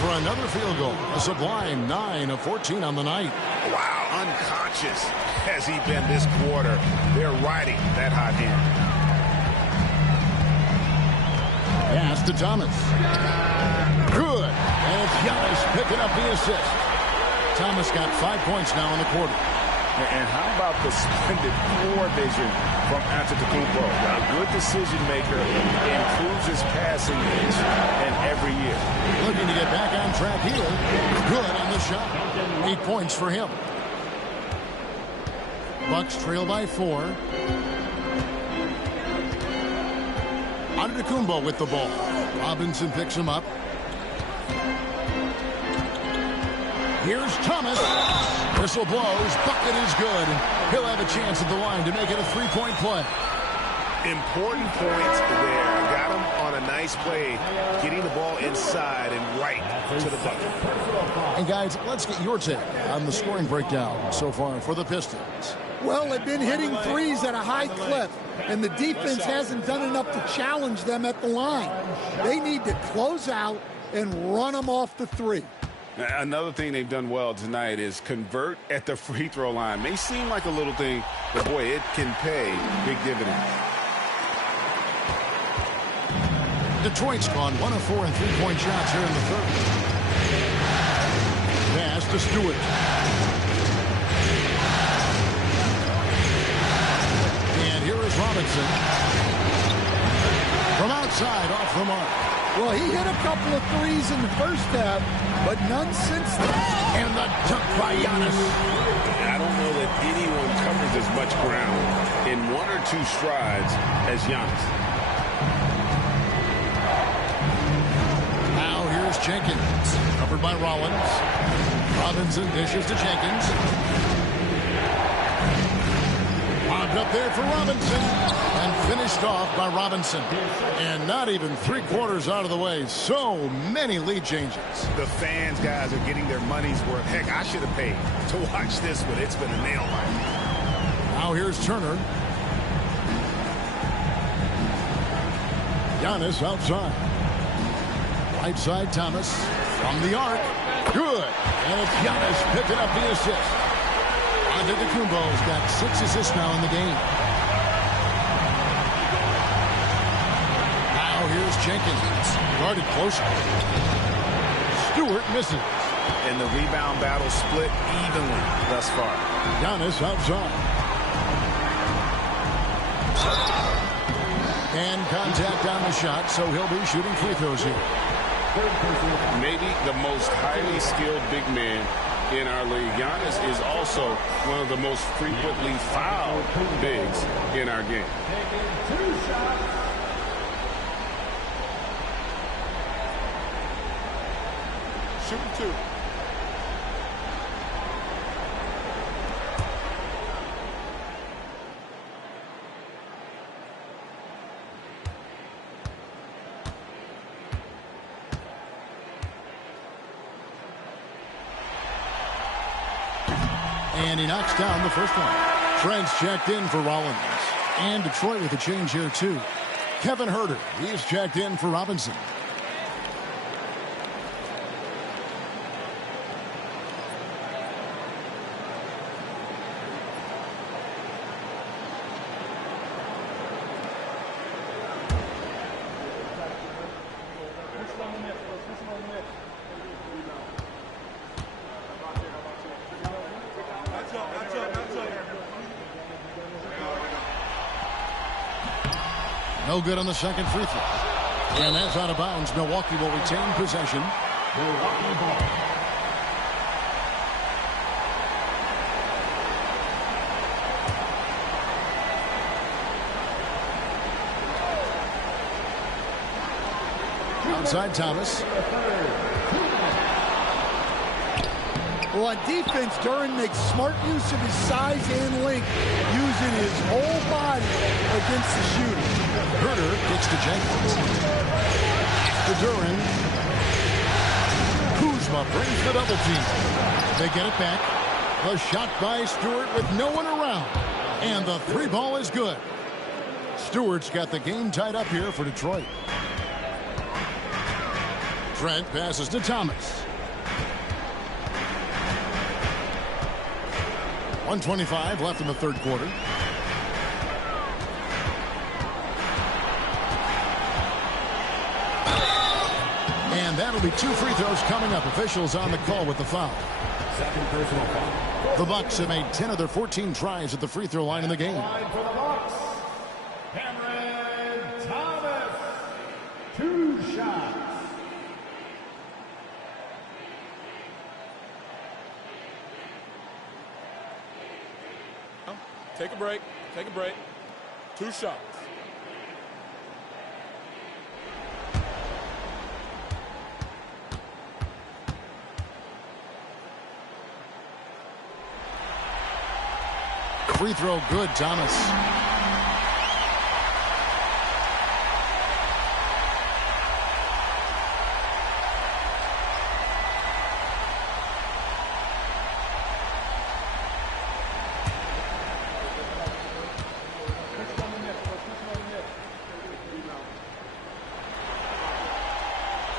for another field goal. A sublime 9 of 14 on the night. Wow, unconscious has he been this quarter. They're riding that hot hand. Pass to Thomas. Good. And it's Giannis picking up the assist. Thomas got 5 points now in the quarter. And how about the splendid floor vision from Antetokounmpo? A good decision maker, improves his passing each and every year. Looking to get back on track here. Good on the shot. 8 points for him. Bucks trail by 4. Antetokounmpo with the ball. Robinson picks him up. Here's Thomas. Whistle blows. Bucket is good. He'll have a chance at the line to make it a 3-point play. Important points there. Got him on a nice play, getting the ball inside and right to the bucket. And guys, let's get your take on the scoring breakdown so far for the Pistons. Well, they've been hitting threes at a high clip, and the defense hasn't done enough to challenge them at the line. They need to close out and run them off the three. Another thing they've done well tonight is convert at the free throw line. May seem like a little thing, but boy, it can pay big dividends. Detroit's gone 1 of 4 in 3-point shots here in the third. Pass to Stewart. And here is Robinson. From outside, off the mark. Well, he hit a couple of threes in the first half, but none since then. And the dunk by Giannis. I don't know that anyone covers as much ground in 1 or 2 strides as Giannis. Now here's Jenkins. Covered by Rollins. Robinson dishes to Jenkins. Lobbed up there for Robinson. And finished off by Robinson. And not even 3/4 out of the way. So many lead changes. The fans, guys, are getting their money's worth. Heck, I should have paid to watch this one. It's been a nail biter. Now here's Turner. Giannis outside. Right side, Thomas. From the arc. Good. And it's Giannis picking up the assist. Antetokounmpo's got 6 assists now in the game. Now here's Jenkins. Guarded closer. Stewart misses. And the rebound battle split evenly thus far. Giannis outside. And contact on the shot, so he'll be shooting free throws here. Maybe the most highly skilled big man in our league. Giannis is also one of the most frequently fouled bigs in our game. Shooting 2. And he knocks down the first one. Trent's checked in for Rollins. And Detroit with a change here, too. Kevin Huerter, he's checked in for Robinson. No good on the second free throw. And that's out of bounds. Milwaukee will retain possession. Milwaukee ball. Outside Thomas. Well, on defense, Duran makes smart use of his size and length, using his whole body against the shooter. Huerter gets to Jenkins. To Duran. Kuzma brings the double team. They get it back. A shot by Stewart with no one around. And the 3-ball is good. Stewart's got the game tied up here for Detroit. Trent passes to Thomas. 1:25 left in the third quarter. And that'll be 2 free throws coming up. Officials on the call with the foul. Second personal foul. The Bucks have made 10 of their 14 tries at the free throw line in the game. Line for the Bucks. Cameron Thomas. 2 shots. Take a break. Take a break. 2 shots. Free throw good, Thomas.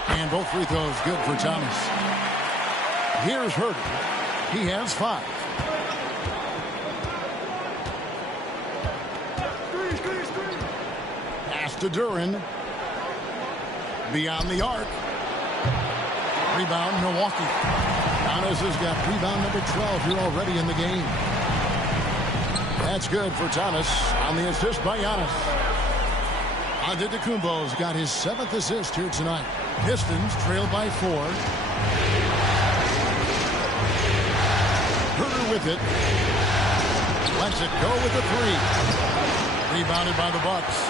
And both free throws good for Thomas. Here's Herder. He has 5. Pass to Duran. Beyond the arc. Rebound, Milwaukee. Giannis has got rebound number 12 here already in the game. That's good for Thomas on the assist by Giannis. Antetokounmpo's got his 7th assist here tonight. Pistons trail by 4. Herder with it. Lets it go with the 3. Rebounded by the Bucks.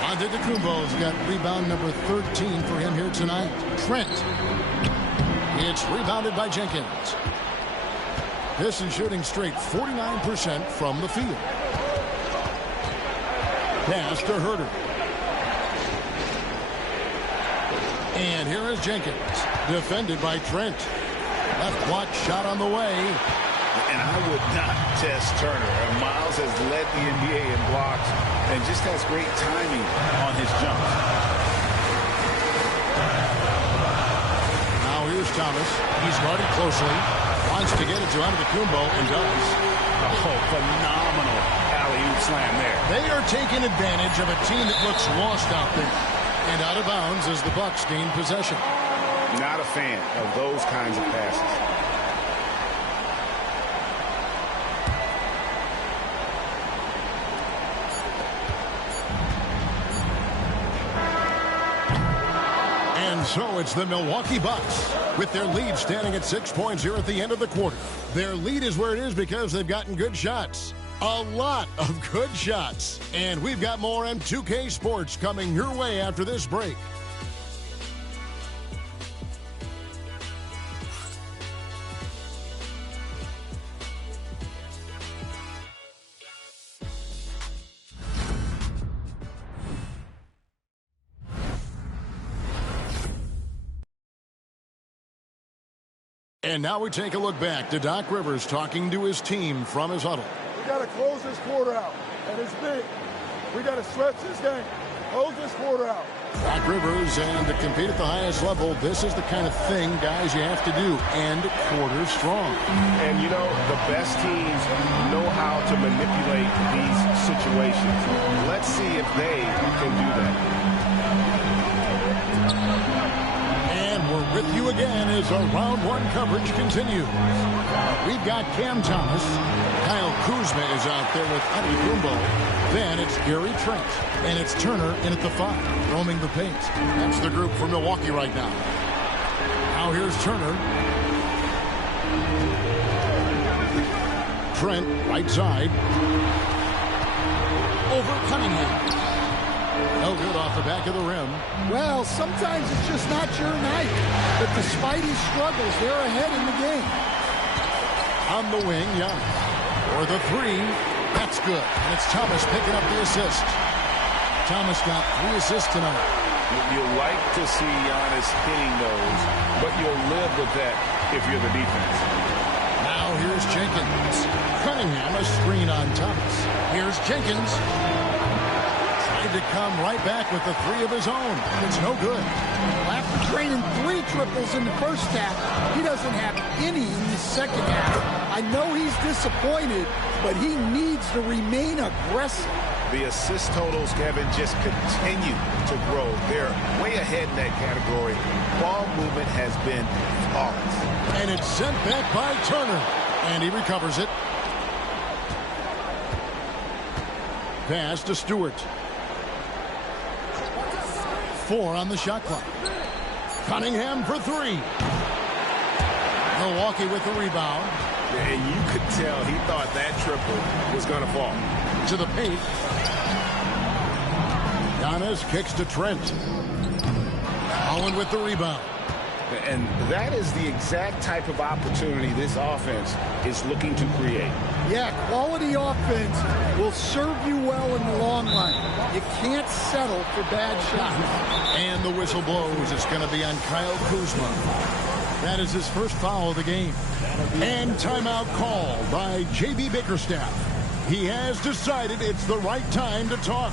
Antetokounmpo's got rebound number 13 for him here tonight. Trent. It's rebounded by Jenkins. This is shooting straight 49% from the field. Pass to Herder. And here is Jenkins. Defended by Trent. Left block shot on the way. And I would not test Turner. Miles has led the NBA in blocks and just has great timing on his jumps. Now here's Thomas. He's guarded closely. Wants to get it to Antetokounmpo and does. Oh, phenomenal alley-oop slam there. They are taking advantage of a team that looks lost out there. And out of bounds as the Bucks gain possession. Not a fan of those kinds of passes. And so it's the Milwaukee Bucks with their lead standing at 6 points here at the end of the quarter. Their lead is where it is because they've gotten good shots. A lot of good shots. And we've got more M2K Sports coming your way after this break. And now we take a look back to Doc Rivers talking to his team from his huddle. We got to close this quarter out, and it's big. We got to stretch this game. Close this quarter out. Doc Rivers, and to compete at the highest level, this is the kind of thing, guys, you have to do. End quarter strong. And, you know, the best teams know how to manipulate these situations. Let's see if they can do that. We're with you again as our round 1 coverage continues. We've got Cam Thomas. Kyle Kuzma is out there with Antetokounmpo. Then it's Gary Trent. And it's Turner in at the 5, roaming the paint. That's the group for Milwaukee right now. Now here's Turner. Trent, right side. Over Cunningham. No good off the back of the rim. Well, sometimes it's just not your night. But despite his struggles, they're ahead in the game. On the wing, Giannis. For the 3. That's good. And it's Thomas picking up the assist. Thomas got 3 assists tonight. You'll like to see Giannis hitting those, but you'll live with that if you're the defense. Now here's Jenkins. Cunningham, a screen on Thomas. Here's Jenkins. Tried to come right back with the 3 of his own. It's no good. Well, after draining 3 triples in the first half, he doesn't have any in the second half. I know he's disappointed, but he needs to remain aggressive. The assist totals, Kevin, just continue to grow. They're way ahead in that category. Ball movement has been flawless. And it's sent back by Turner. And he recovers it. Pass to Stewart. 4 on the shot clock. Cunningham for 3. Milwaukee with the rebound. And you could tell he thought that triple was going to fall. To the paint. Giannis kicks to Trent. Holland with the rebound. And that is the exact type of opportunity this offense is looking to create. Yeah, quality offense will serve you well in the long run. You can't settle for bad shots. And the whistle blows. It's going to be on Kyle Kuzma. That is his first foul of the game. And timeout called by J.B. Bickerstaff. He has decided it's the right time to talk.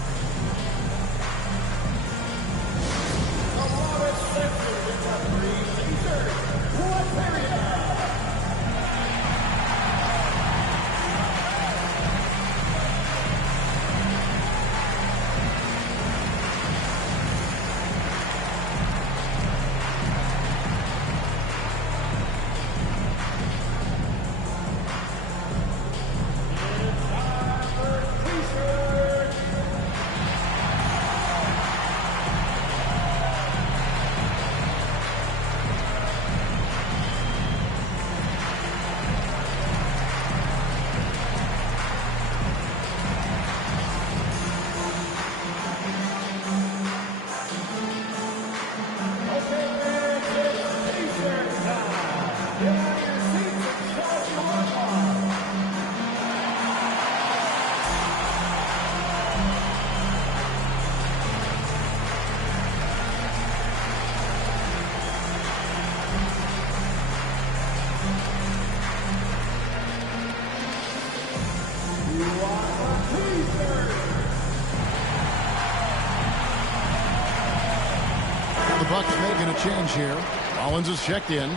Change here. Rollins is checked in.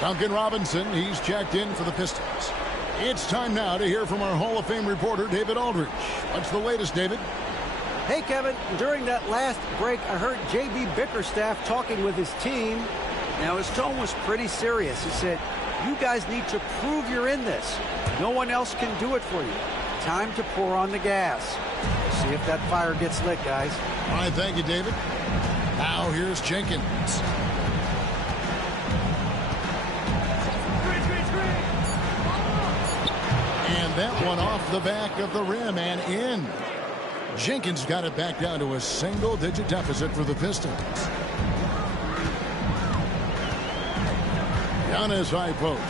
Duncan Robinson, he's checked in for the Pistons. It's time now to hear from our Hall of Fame reporter, David Aldridge. What's the latest, David? Hey, Kevin. During that last break, I heard J.B. Bickerstaff talking with his team. Now, his tone was pretty serious. He said, you guys need to prove you're in this. No one else can do it for you. Time to pour on the gas. See if that fire gets lit, guys. All right, thank you, David. Now here's Jenkins. And that one off the back of the rim and in. Jenkins got it back down to a single-digit deficit for the Pistons. Giannis high post.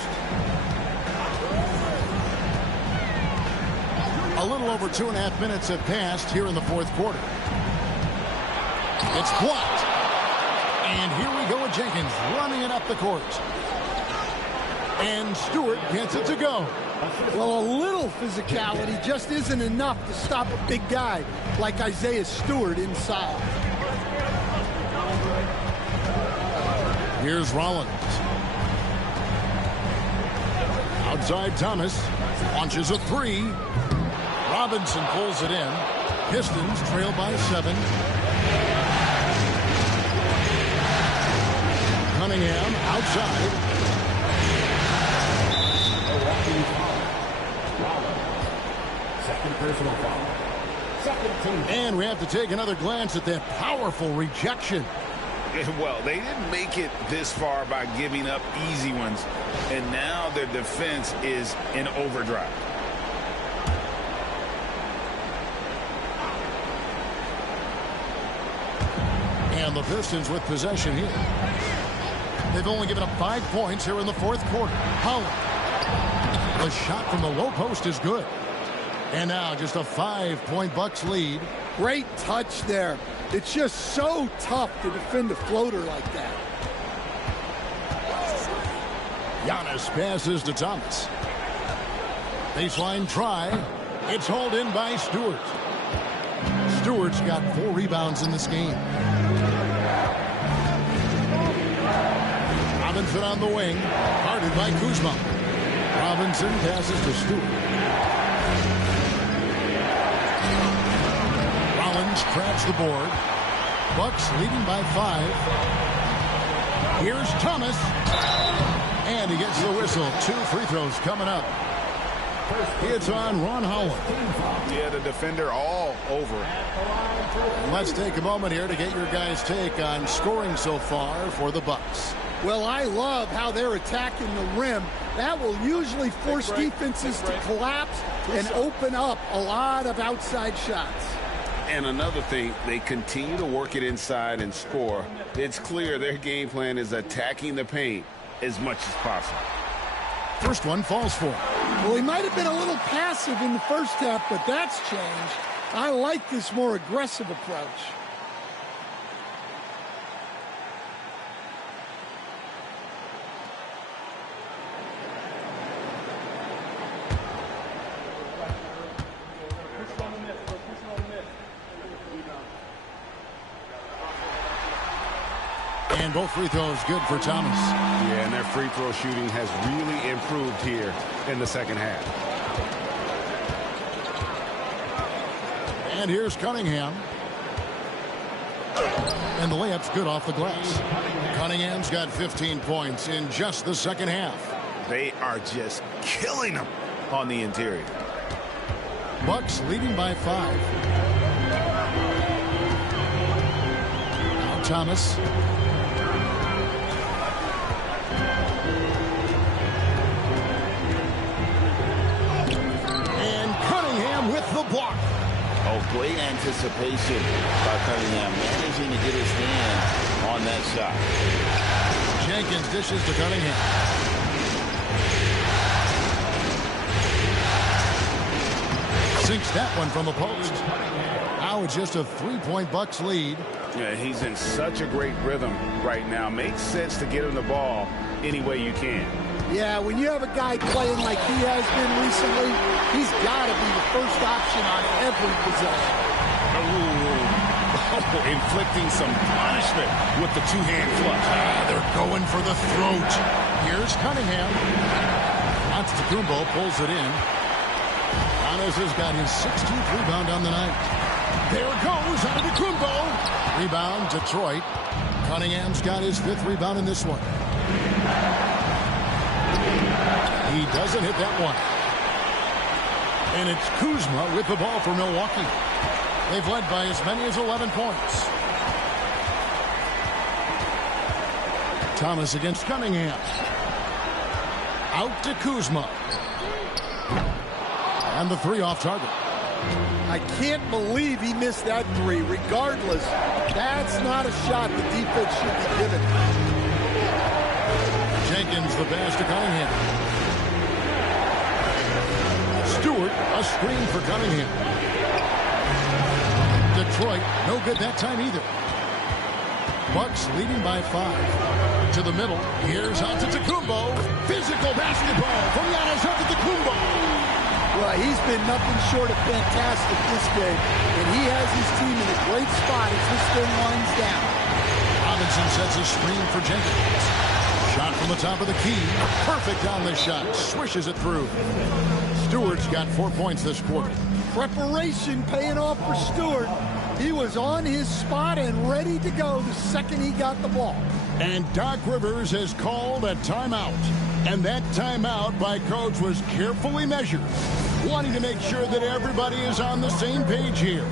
A little over 2.5 minutes have passed here in the fourth quarter. It's blocked. And here we go with Jenkins running it up the court. And Stewart gets it to go. Well, a little physicality just isn't enough to stop a big guy like Isaiah Stewart inside. Here's Rollins. Outside Thomas. Launches a 3. Robinson pulls it in. Pistons trail by 7. Cunningham outside. Second personal foul. Second team. And we have to take another glance at that powerful rejection. Well, they didn't make it this far by giving up easy ones, and now their defense is in overdrive. And the Pistons with possession here. They've only given up 5 points here in the fourth quarter. Holland. The shot from the low post is good. And now just a 5-point Bucks lead. Great touch there. It's just so tough to defend a floater like that. Giannis passes to Thomas. Baseline try. It's hauled in by Stewart. Stewart's got 4 rebounds in this game. Robinson on the wing, guarded by Kuzma. Robinson passes to Stewart. Rollins crabs the board. Bucks leading by 5. Here's Thomas. And he gets the whistle. 2 free throws coming up. It's on Ron Howard. Yeah, the defender all over. Let's take a moment here to get your guys' take on scoring so far for the Bucks. Well, I love how they're attacking the rim. That will usually force defenses to collapse and open up a lot of outside shots. And another thing, they continue to work it inside and score. It's clear their game plan is attacking the paint as much as possible. First one falls for him. Well, he might have been a little passive in the first half, but that's changed. I like this more aggressive approach. And both free throws good for Thomas. Yeah, and their free throw shooting has really improved here in the second half. And here's Cunningham. And the layup's good off the glass. Cunningham's got 15 points in just the second half. They are just killing them on the interior. Bucks leading by 5. Now Thomas. With the block. Oh, great anticipation by Cunningham, managing to get his hand on that shot. Jenkins dishes to Cunningham. Sinks that one from the post. Now it's just a 3-point Bucks lead. Yeah, he's in such a great rhythm right now. Makes sense to get him the ball any way you can. Yeah, when you have a guy playing like he has been recently, he's got to be the first option on every possession. Oh, inflicting some punishment with the two-hand flush. They're going for the throat. Here's Cunningham. Antetokounmpo pulls it in. Giannis has got his 16th rebound on the night. There goes Antetokounmpo. Rebound, Detroit. Cunningham's got his 5th rebound in this one. He doesn't hit that one. And it's Kuzma with the ball for Milwaukee. They've led by as many as 11 points. Thomas against Cunningham. Out to Kuzma. And the 3 off target. I can't believe he missed that 3. Regardless, that's not a shot the defense should be giving. Jenkins the pass to Cunningham. Stewart, a screen for Cunningham. Detroit, no good that time either. Bucks leading by 5. To the middle, here's Antetokounmpo. Physical basketball from Giannis Antetokounmpo. Well, he's been nothing short of fantastic this game, and he has his team in a great spot as this thing winds down. Robinson sets a screen for Jenkins. Shot from the top of the key. Perfect on the shot. Swishes it through. Stewart's got 4 points this quarter. Preparation paying off for Stewart. He was on his spot and ready to go the second he got the ball. And Doc Rivers has called a timeout. And that timeout by Coach was carefully measured, wanting to make sure that everybody is on the same page here.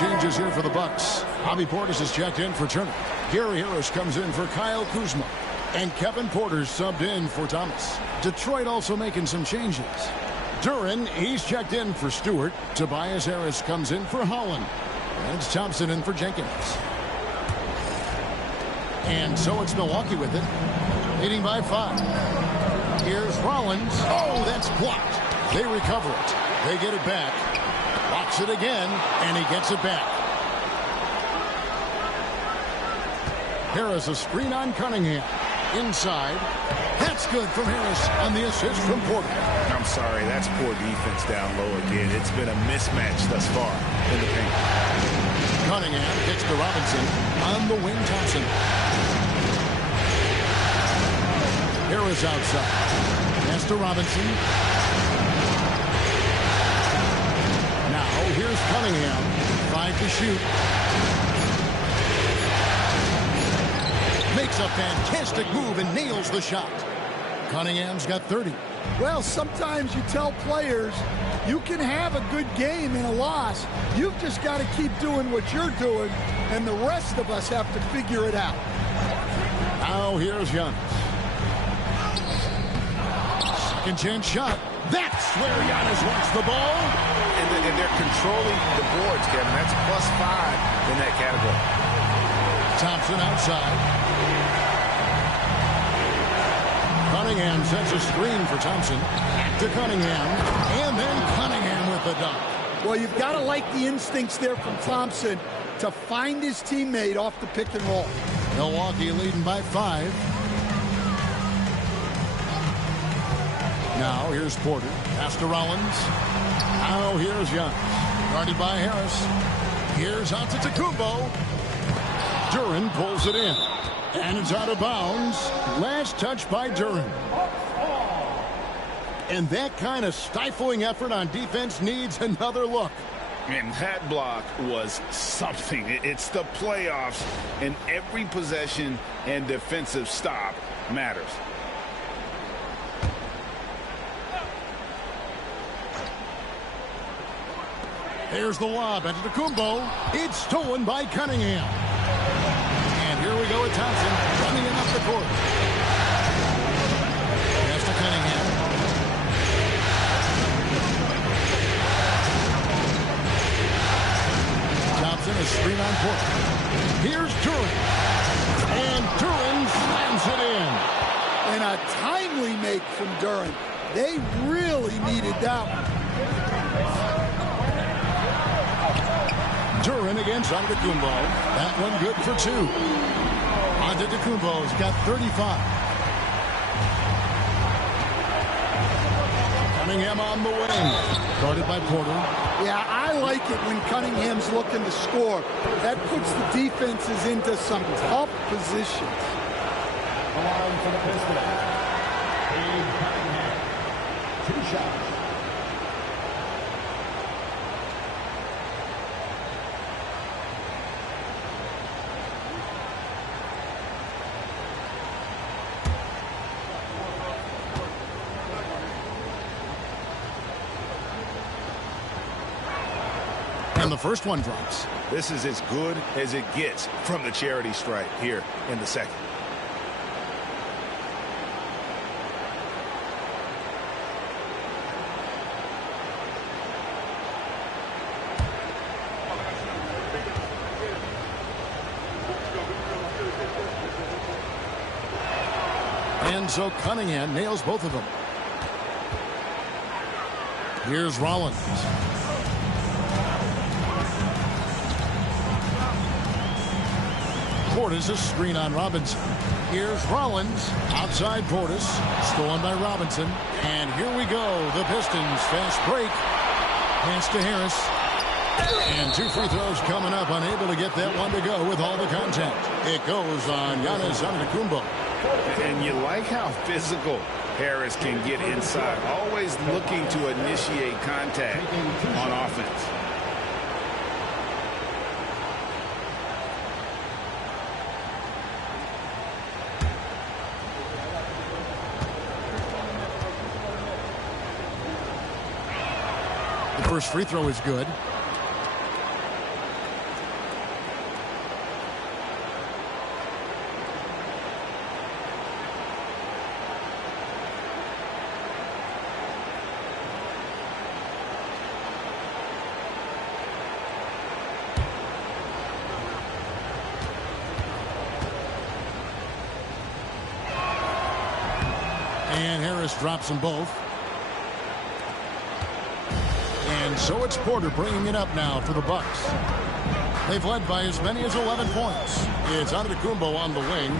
changes here for the Bucks. Bobby Portis is checked in for Turner. Gary Harris comes in for Kyle Kuzma. And Kevin Porter subbed in for Thomas. Detroit also making some changes. Duran, he's checked in for Stewart. Tobias Harris comes in for Holland. And it's Thompson in for Jenkins. And so it's Milwaukee with it, leading by 5. Here's Rollins. Oh, that's blocked. They recover it. They get it back. Blocks it again, and he gets it back. Harris, a screen on Cunningham. Inside. That's good from Harris on the assist from Porter. I'm sorry, that's poor defense down low again. It's been a mismatch thus far in the paint. Cunningham kicks to Robinson. On the wing, Thompson. Harris outside. Pass to Robinson. Now here's Cunningham. 5 to shoot. Makes a fantastic move and nails the shot. Cunningham's got 30. Well, sometimes you tell players you can have a good game in a loss. You've just got to keep doing what you're doing, and the rest of us have to figure it out. Now here's Giannis. Second chance shot. That's where Giannis wants the ball. And they're controlling the boards, Kevin. That's +5 in that category. Thompson outside. Cunningham sets a screen for Thompson. To Cunningham. And then Cunningham with the dunk. Well, you've got to like the instincts there from Thompson to find his teammate off the pick and roll. Milwaukee leading by 5. Now here's Porter. Pass to Rollins. Now here's Giannis. Guarded by Harris. Here's Antetokounmpo. Duran pulls it in. And it's out of bounds. Last touch by Duran. And that kind of stifling effort on defense needs another look. And that block was something. It's the playoffs, and every possession and defensive stop matters. There's the lob. Antetokounmpo. It's stolen by Cunningham. And here we go with Thompson running it up the court. Pass to Cunningham. Thompson, a screen on Porter. Here's Duran. And Duran slams it in. And a timely make from Duran. They really needed that one. Duran against Antetokounmpo. That one good for 2. Antetokounmpo's got 35. Cunningham on the wing. Guarded by Porter. Yeah, I like it when Cunningham's looking to score. That puts the defenses into some tough positions. Alarm for the Pistons. Abe Cunningham. 2 shots. And the first one drops. This is as good as it gets from the charity stripe here in the second. And so Cunningham nails both of them. Here's Rollins. Portis, a screen on Robinson. Here's Rollins. Outside Portis. Stolen by Robinson. And here we go. The Pistons fast break. Pass to Harris. And 2 free throws coming up. Unable to get that one to go with all the contact. It goes on Giannis Antetokounmpo. And you like how physical Harris can get inside. Always looking to initiate contact on offense. The first free throw is good. Harris drops them both. And so it's Porter bringing it up now for the Bucks. They've led by as many as 11 points. It's Antetokounmpo on the wing.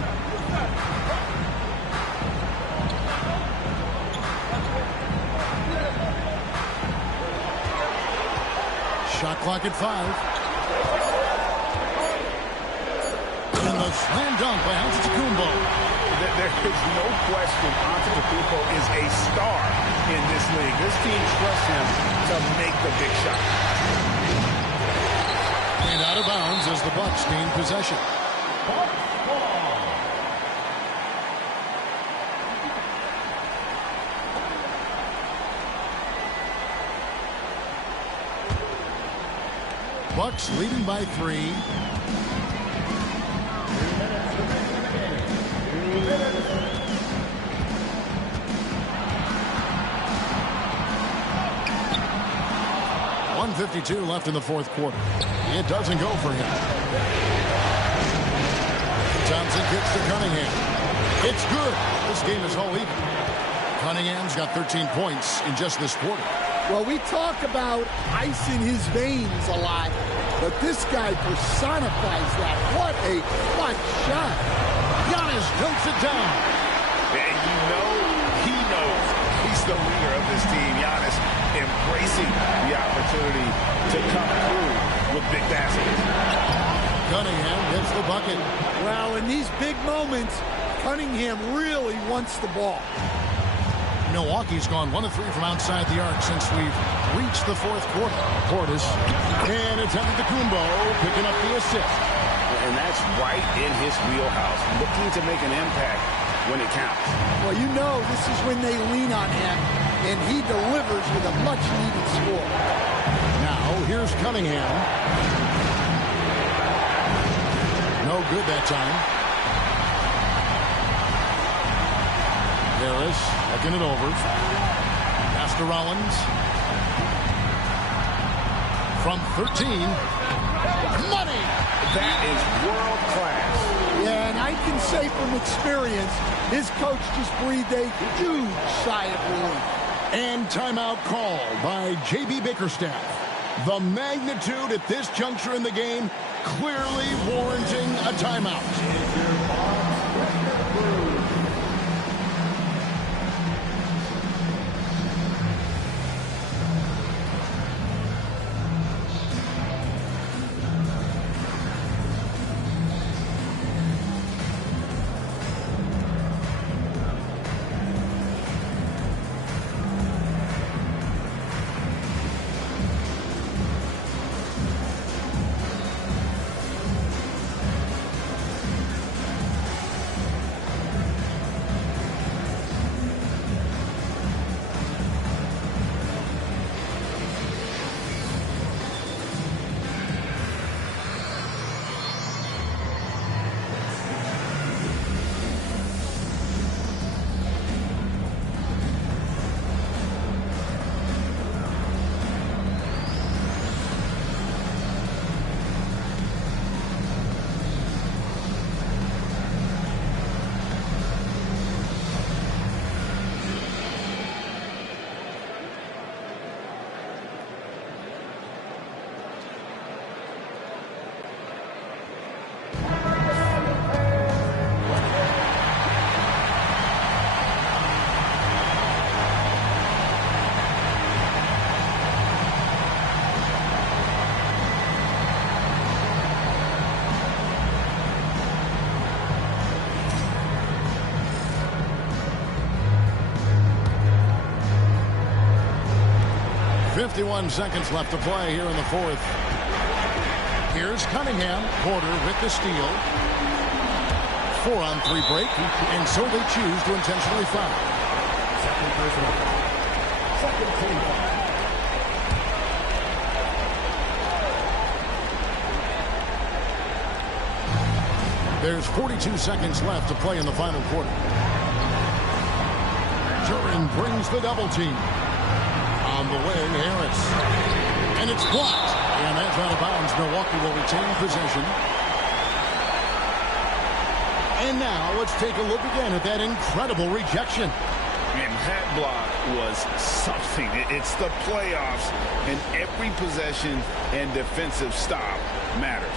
Shot clock at 5. And the slam dunk by Antetokounmpo. There is no question Antetokounmpo is a star in this league. This team trusts him to make the big shot. And out of bounds as the Bucks gain possession. Bucks leading by 3. .152 left in the fourth quarter. It doesn't go for him. Thompson gets to Cunningham. It's good. This game is all even. Cunningham's got 13 points in just this quarter. Well, we talk about ice in his veins a lot, but this guy personifies that. What a clutch shot. Giannis dunks it down. And you know he knows he's the leader of this team. Giannis embracing the opportunity to come through with big baskets. Cunningham gets the bucket. Well, in these big moments, Cunningham really wants the ball. Milwaukee's gone 1 of 3 from outside the arc since we've reached the fourth quarter. Portis and it's Antetokounmpo picking up the assist. And that's right in his wheelhouse, looking to make an impact when it counts. Well, you know this is when they lean on him, and he delivers with a much-needed score. Now, here's Cunningham. No good that time. Harris checking it over. Pass to Rollins. From 13. Money! That is world class. Yeah, and I can say from experience, his coach just breathed a huge sigh of relief. And timeout called by J.B. Bickerstaff. The magnitude at this juncture in the game clearly warranting a timeout. .51 seconds left to play here in the fourth. Here's Cunningham. Porter with the steal. 4-on-3 break, and so they choose to intentionally foul. Second personal foul. Second team foul. There's 42 seconds left to play in the final quarter. Duran brings the double team. On the way, Harris. And it's blocked. And that's out of bounds. Milwaukee will retain possession. And now let's take a look again at that incredible rejection. And that block was something. It's the playoffs, and every possession and defensive stop matters.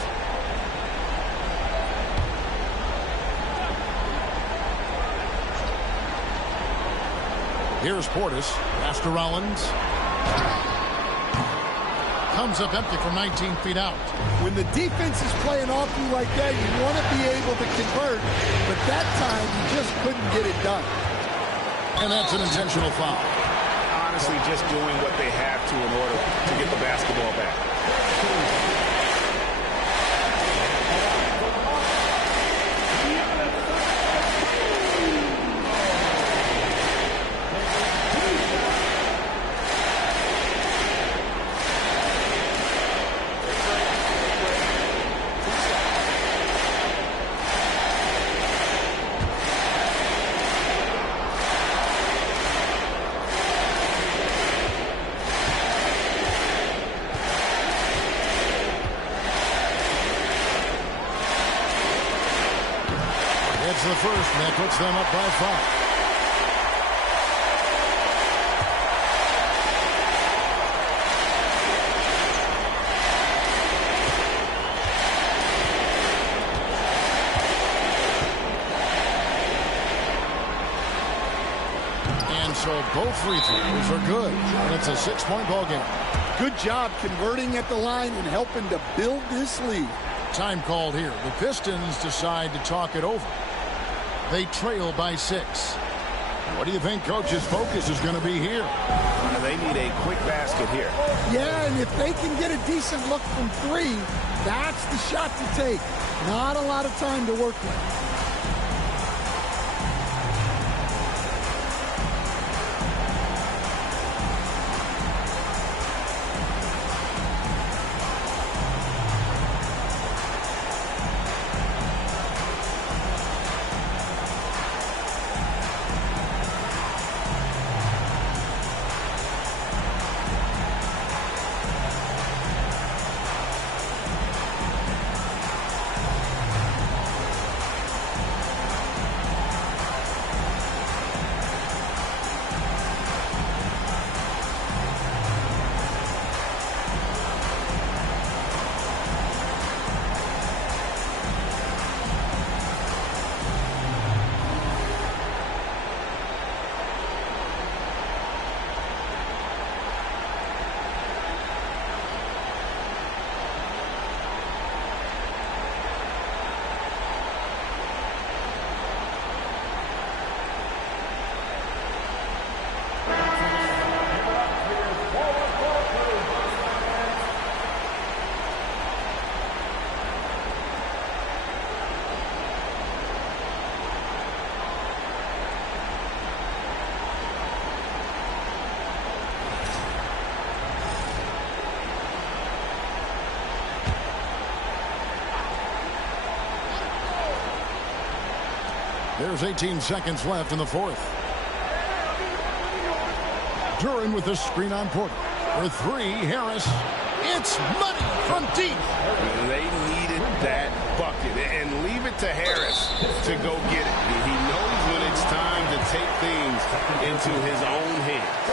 Here's Portis. Pass to Rollins. Comes up empty from 19 feet out. When the defense is playing off you like that, you want to be able to convert. But that time, you just couldn't get it done. And that's an intentional foul. Honestly, just doing what they have to in order to get the basketball back. The first, and that puts them up by 5. And so both free throws are good, and it's a 6-point ball game. Good job converting at the line and helping to build this lead. Time called here. The Pistons decide to talk it over. They trail by 6. What do you think Coach's focus is going to be here? They need a quick basket here. Yeah, and if they can get a decent look from 3, that's the shot to take. Not a lot of time to work with. There's 18 seconds left in the fourth. Duran with the screen on Porter. For 3, Harris. It's money from deep. They needed that bucket, and leave it to Harris to go get it. He knows when it's time to take things into his own hands.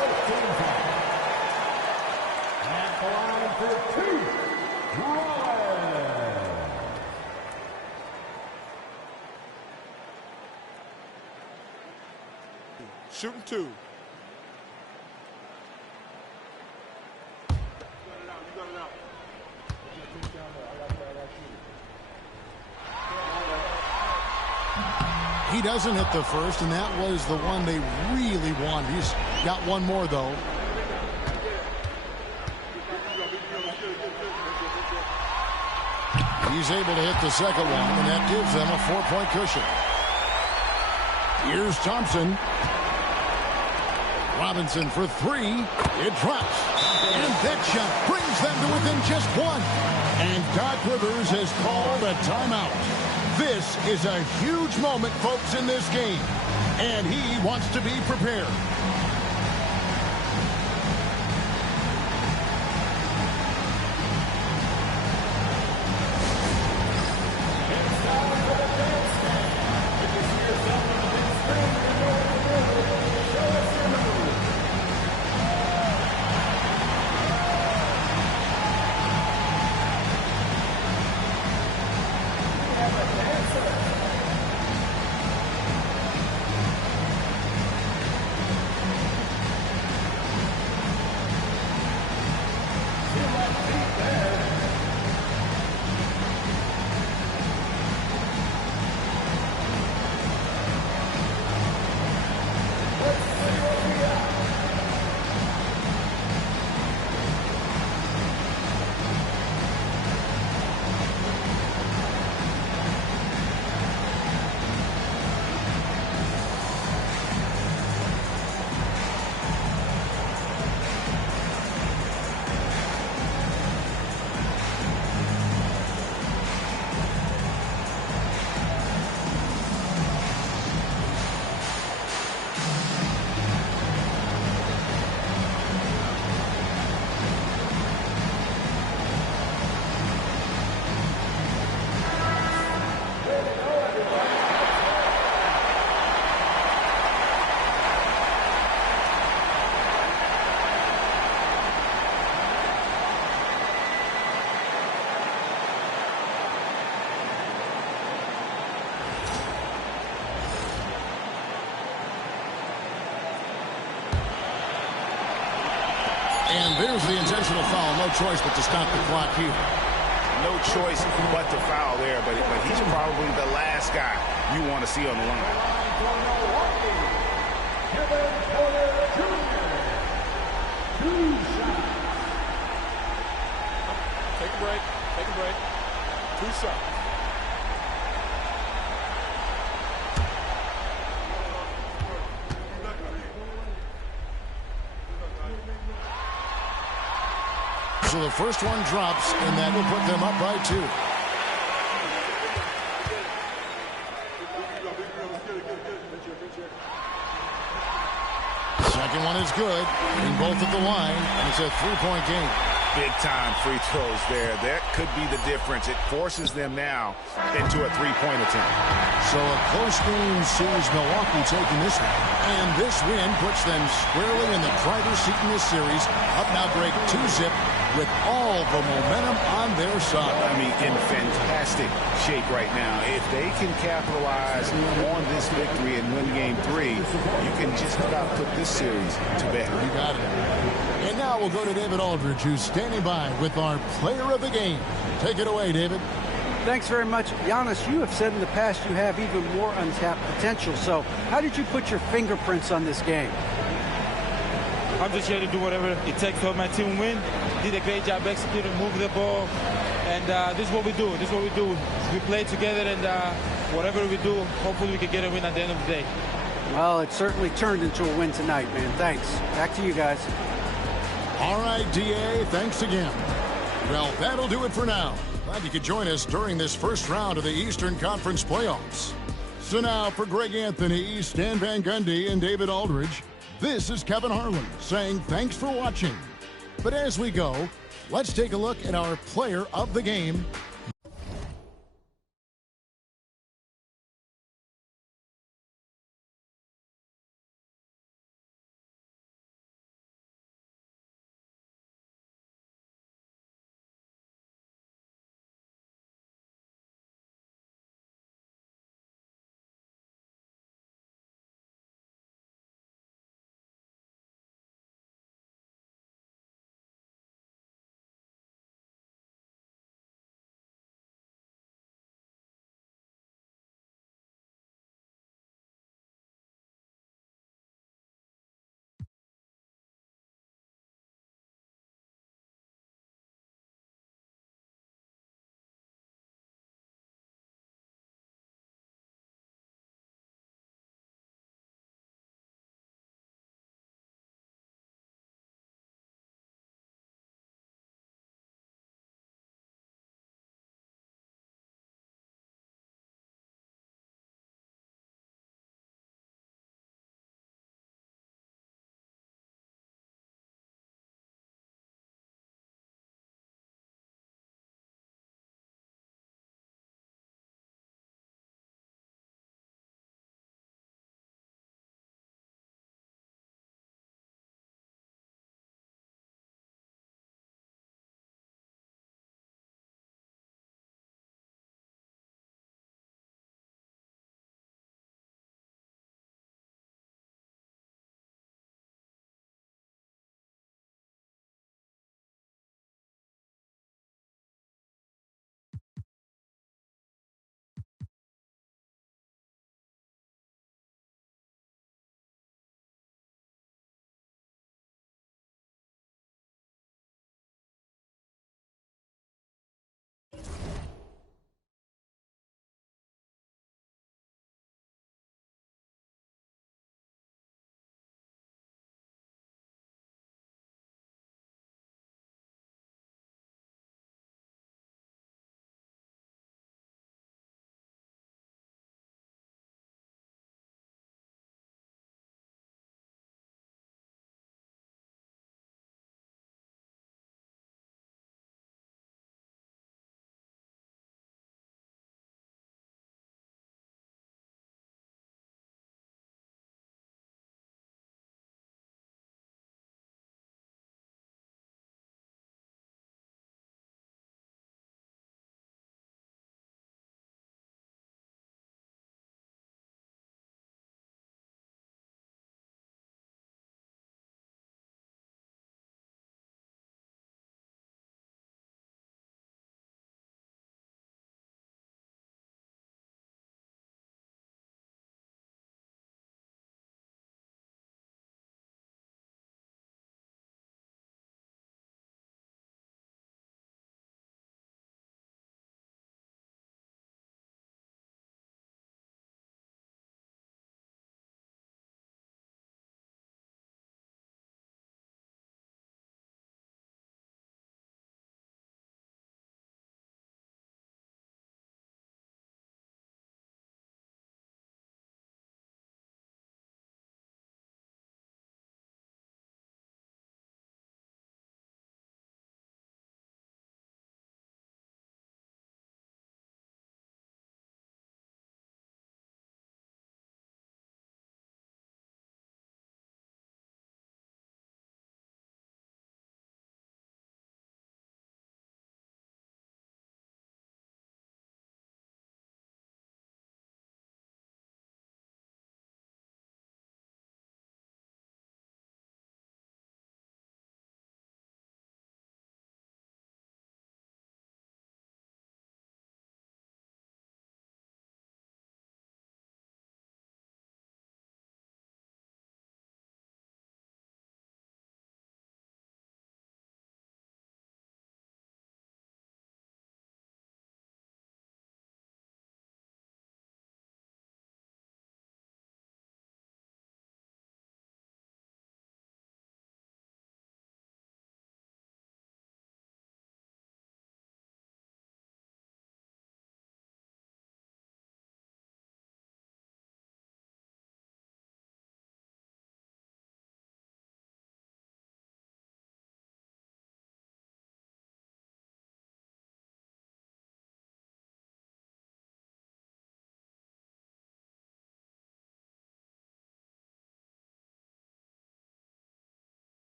At the line for 2, Shooting 2. He doesn't hit the first, and that was the one they really wanted. He's got one more, though. He's able to hit the second one, and that gives them a 4-point cushion. Here's Thompson. Robinson for 3. It drops. And that shot brings them to within just 1. And Doc Rivers has called a timeout. This is a huge moment, folks, in this game. And he wants to be prepared. And there's the intentional foul. No choice but to stop the clock here. No choice but to foul there, but he's probably the last guy you want to see on the line. Take a break. Take a break. 2 shots. So the first one drops, and that will put them up by 2. Second one is good, and both at the line, and it's a 3-point game. Big-time free throws there. That could be the difference. It forces them now into a 3-point attempt. So a close game sees Milwaukee taking this one. And this win puts them squarely in the driver's seat in this series. Up now, Greg, 2-zip with all the momentum on their side. I mean, in fantastic shape right now. If they can capitalize on this victory and win game 3, you can just about put this series to bed. You got it. And now we'll go to David Aldridge, who's standing by with our player of the game. Take it away, David. Thanks very much. Giannis, you have said in the past you have even more untapped potential. So how did you put your fingerprints on this game? I'm just here to do whatever it takes to help my team win. Did a great job executing, move the ball. And this is what we do. This is what we do. We play together, and whatever we do, hopefully we can get a win at the end of the day. Well, it certainly turned into a win tonight, man. Thanks. Back to you guys. All right, D.A., thanks again. Well, that'll do it for now. Glad you could join us during this first round of the Eastern Conference playoffs. So now for Greg Anthony, Stan Van Gundy, and David Aldridge, this is Kevin Harlan saying thanks for watching. But as we go, let's take a look at our player of the game.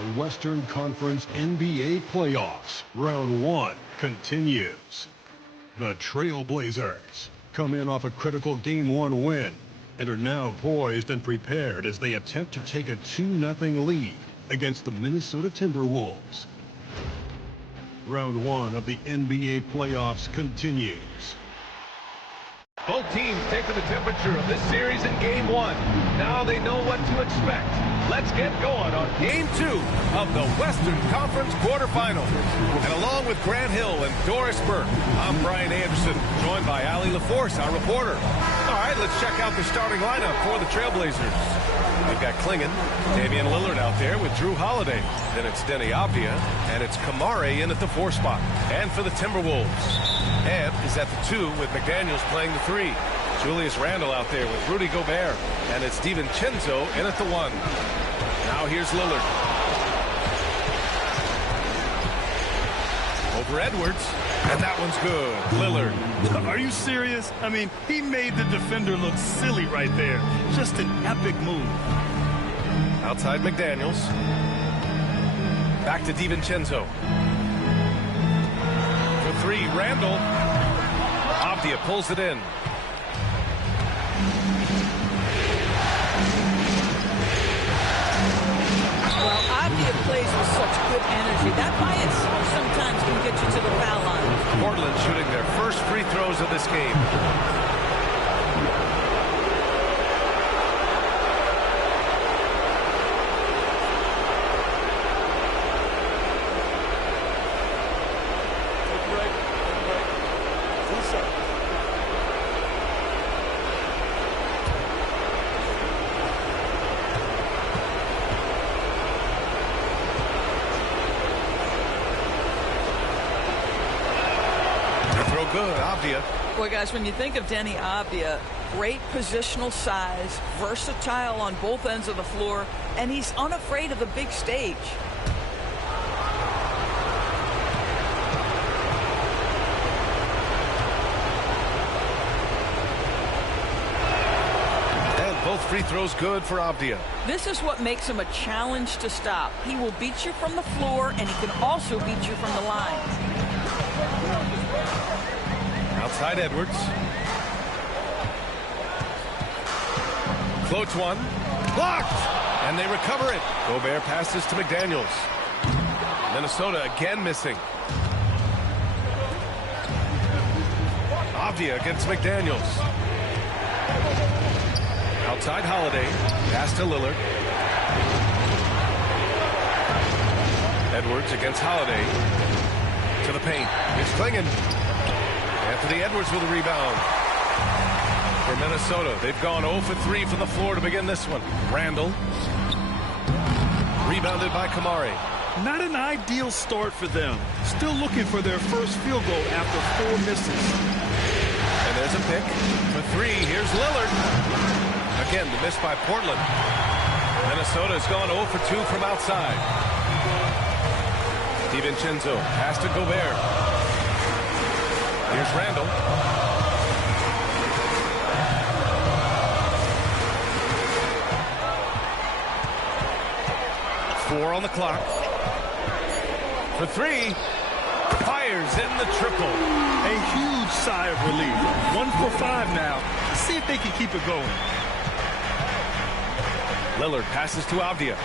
The Western Conference NBA playoffs. Round 1 continues. The Trailblazers come in off a critical Game 1 win and are now poised and prepared as they attempt to take a 2-0 lead against the Minnesota Timberwolves. Round 1 of the NBA playoffs continues. Both teams taking the temperature of this series in Game 1. Now they know what to expect. Let's get going on Game 2 of the Western Conference quarterfinals. And along with Grant Hill and Doris Burke, I'm Brian Anderson, joined by Allie LaForce, our reporter. All right, let's check out the starting lineup for the Trailblazers. We've got Klingon, Damian Lillard out there with Drew Holiday. Then it's Denny Avdia, and it's Kamare in at the 4 spot. And for the Timberwolves, Ed is at the 2 with McDaniels playing the 3. Julius Randle out there with Rudy Gobert. And it's DiVincenzo in at the 1. Now here's Lillard. Over Edwards. And that one's good. Lillard. Are you serious? I mean, he made the defender look silly right there. Just an epic move. Outside McDaniels. Back to DiVincenzo. For 3, Randle. Avdia pulls it in. Well, Avdia plays with such good energy. That by itself sometimes can get you to the foul line. Portland shooting their first free throws of this game. Good, Avdia. Boy, guys, when you think of Denny Avdia, great positional size, versatile on both ends of the floor, and he's unafraid of the big stage. And both free throws good for Avdia. This is what makes him a challenge to stop. He will beat you from the floor, and he can also beat you from the line. Outside Edwards. Floats one. Blocked! And they recover it. Gobert passes to McDaniels. Minnesota again missing. Avdia against McDaniels. Outside Holiday. Pass to Lillard. Edwards against Holiday. To the paint. It's Klingon. Anthony Edwards with a rebound. For Minnesota, they've gone 0 for 3 from the floor to begin this one. Randle. Rebounded by Kamare. Not an ideal start for them. Still looking for their first field goal after 4 misses. And there's a pick. For 3, here's Lillard. Again, the miss by Portland. Minnesota's gone 0 for 2 from outside. DiVincenzo, pass to Gobert. Here's Randle. Four on the clock. For 3. Fires in the triple. A huge sigh of relief. 1 for 5 now. Let's see if they can keep it going. Lillard passes to Avdia.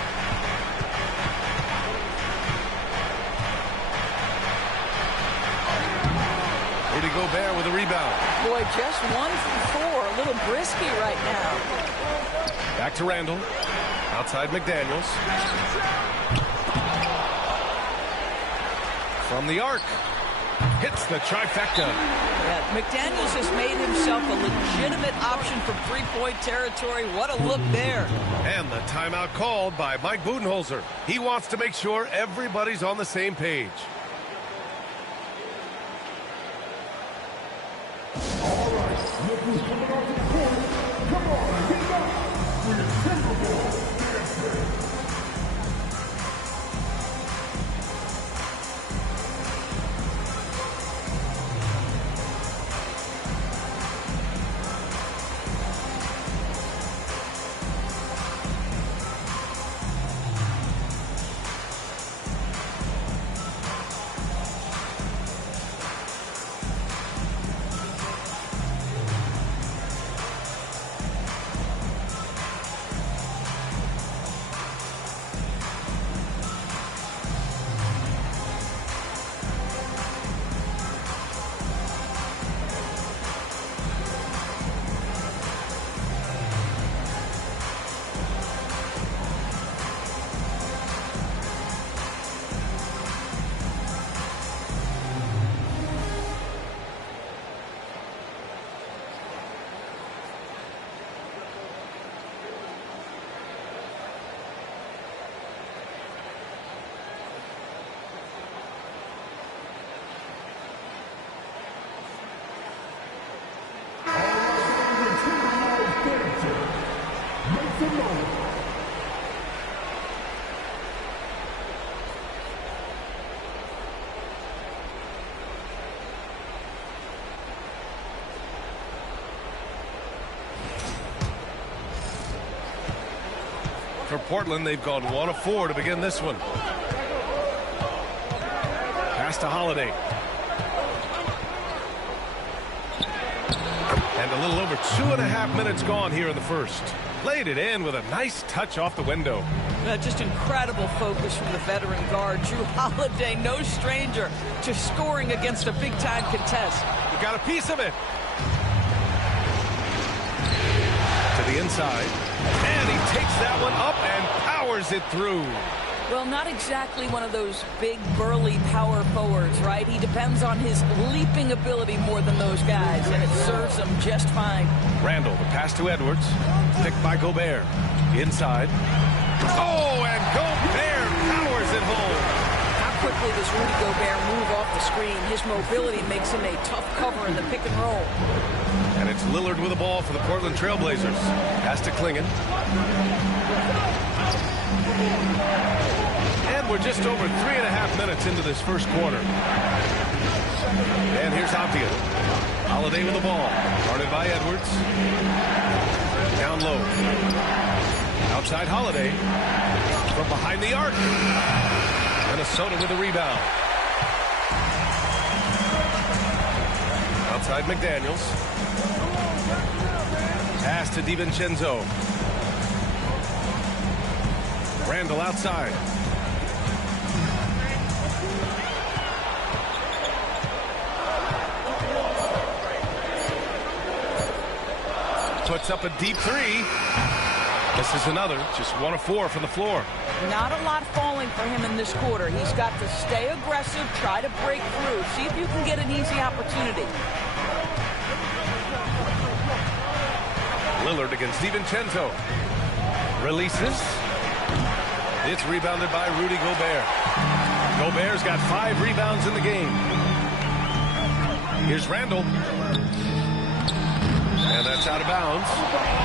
Rudy Gobert with a rebound. Boy, just 1 for 4. A little brisky right now. Back to Randle. Outside McDaniels. From the arc. Hits the trifecta. Yeah, McDaniels has made himself a legitimate option from three-point territory. What a look there. And the timeout called by Mike Budenholzer. He wants to make sure everybody's on the same page. All right, look who's coming off the court. Come on, get up for your Timberwolves. Portland, they've gone 1 of 4 to begin this one. Pass to Holiday. And a little over 2.5 minutes gone here in the first. Played it in with a nice touch off the window. Just incredible focus from the veteran guard, Drew Holiday, no stranger to scoring against a big-time contest. He got a piece of it. To the inside. And he takes that one up and powers it through. Well, not exactly one of those big, burly power forwards, right? He depends on his leaping ability more than those guys, and it serves him just fine. Randall, the pass to Edwards. Picked by Gobert. Inside. Oh, and Gobert powers it home. How quickly does Rudy Gobert move off the screen? His mobility makes him a tough cover in the pick and roll. And it's Lillard with the ball for the Portland Trailblazers. Pass to Klingon. And we're just over 3.5 minutes into this first quarter. And here's Apia. Holiday with the ball. Guarded by Edwards. Down low. Outside Holiday. From behind the arc. Minnesota with a rebound. Outside McDaniels. Pass to DiVincenzo. Randall outside. Puts up a deep three. This is another. Just 1 of 4 from the floor. Not a lot falling for him in this quarter. He's got to stay aggressive, try to break through. See if you can get an easy opportunity. Lillard against DiVincenzo. Releases. It's rebounded by Rudy Gobert. Gobert's got 5 rebounds in the game. Here's Randall. And that's out of bounds.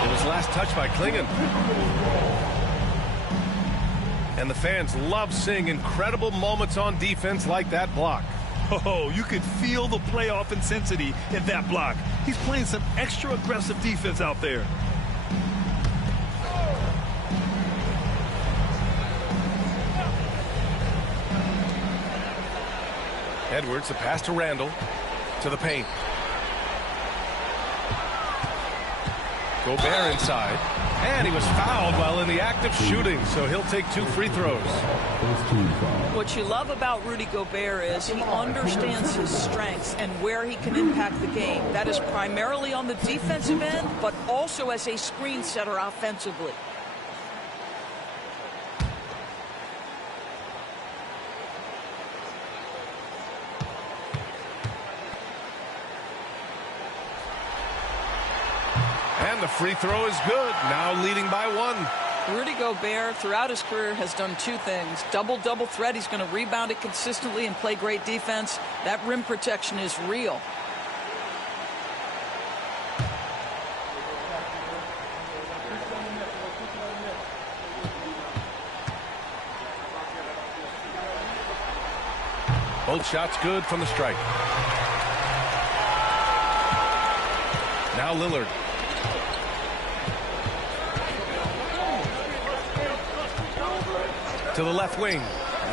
It was last touched by Klingon. And the fans love seeing incredible moments on defense like that block. Oh, you could feel the playoff intensity in that block. He's playing some extra aggressive defense out there. Edwards, the pass to Randall. To the paint. Gobert inside. And he was fouled while in the act of shooting, so he'll take 2 free throws. What you love about Rudy Gobert is he understands his strengths and where he can impact the game. That is primarily on the defensive end, but also as a screen setter offensively. And the free throw is good. Now leading by 1. Rudy Gobert, throughout his career, has done 2 things. Double threat. He's going to rebound it consistently and play great defense. That rim protection is real. Both shots good from the strike. Now Lillard. To the left wing.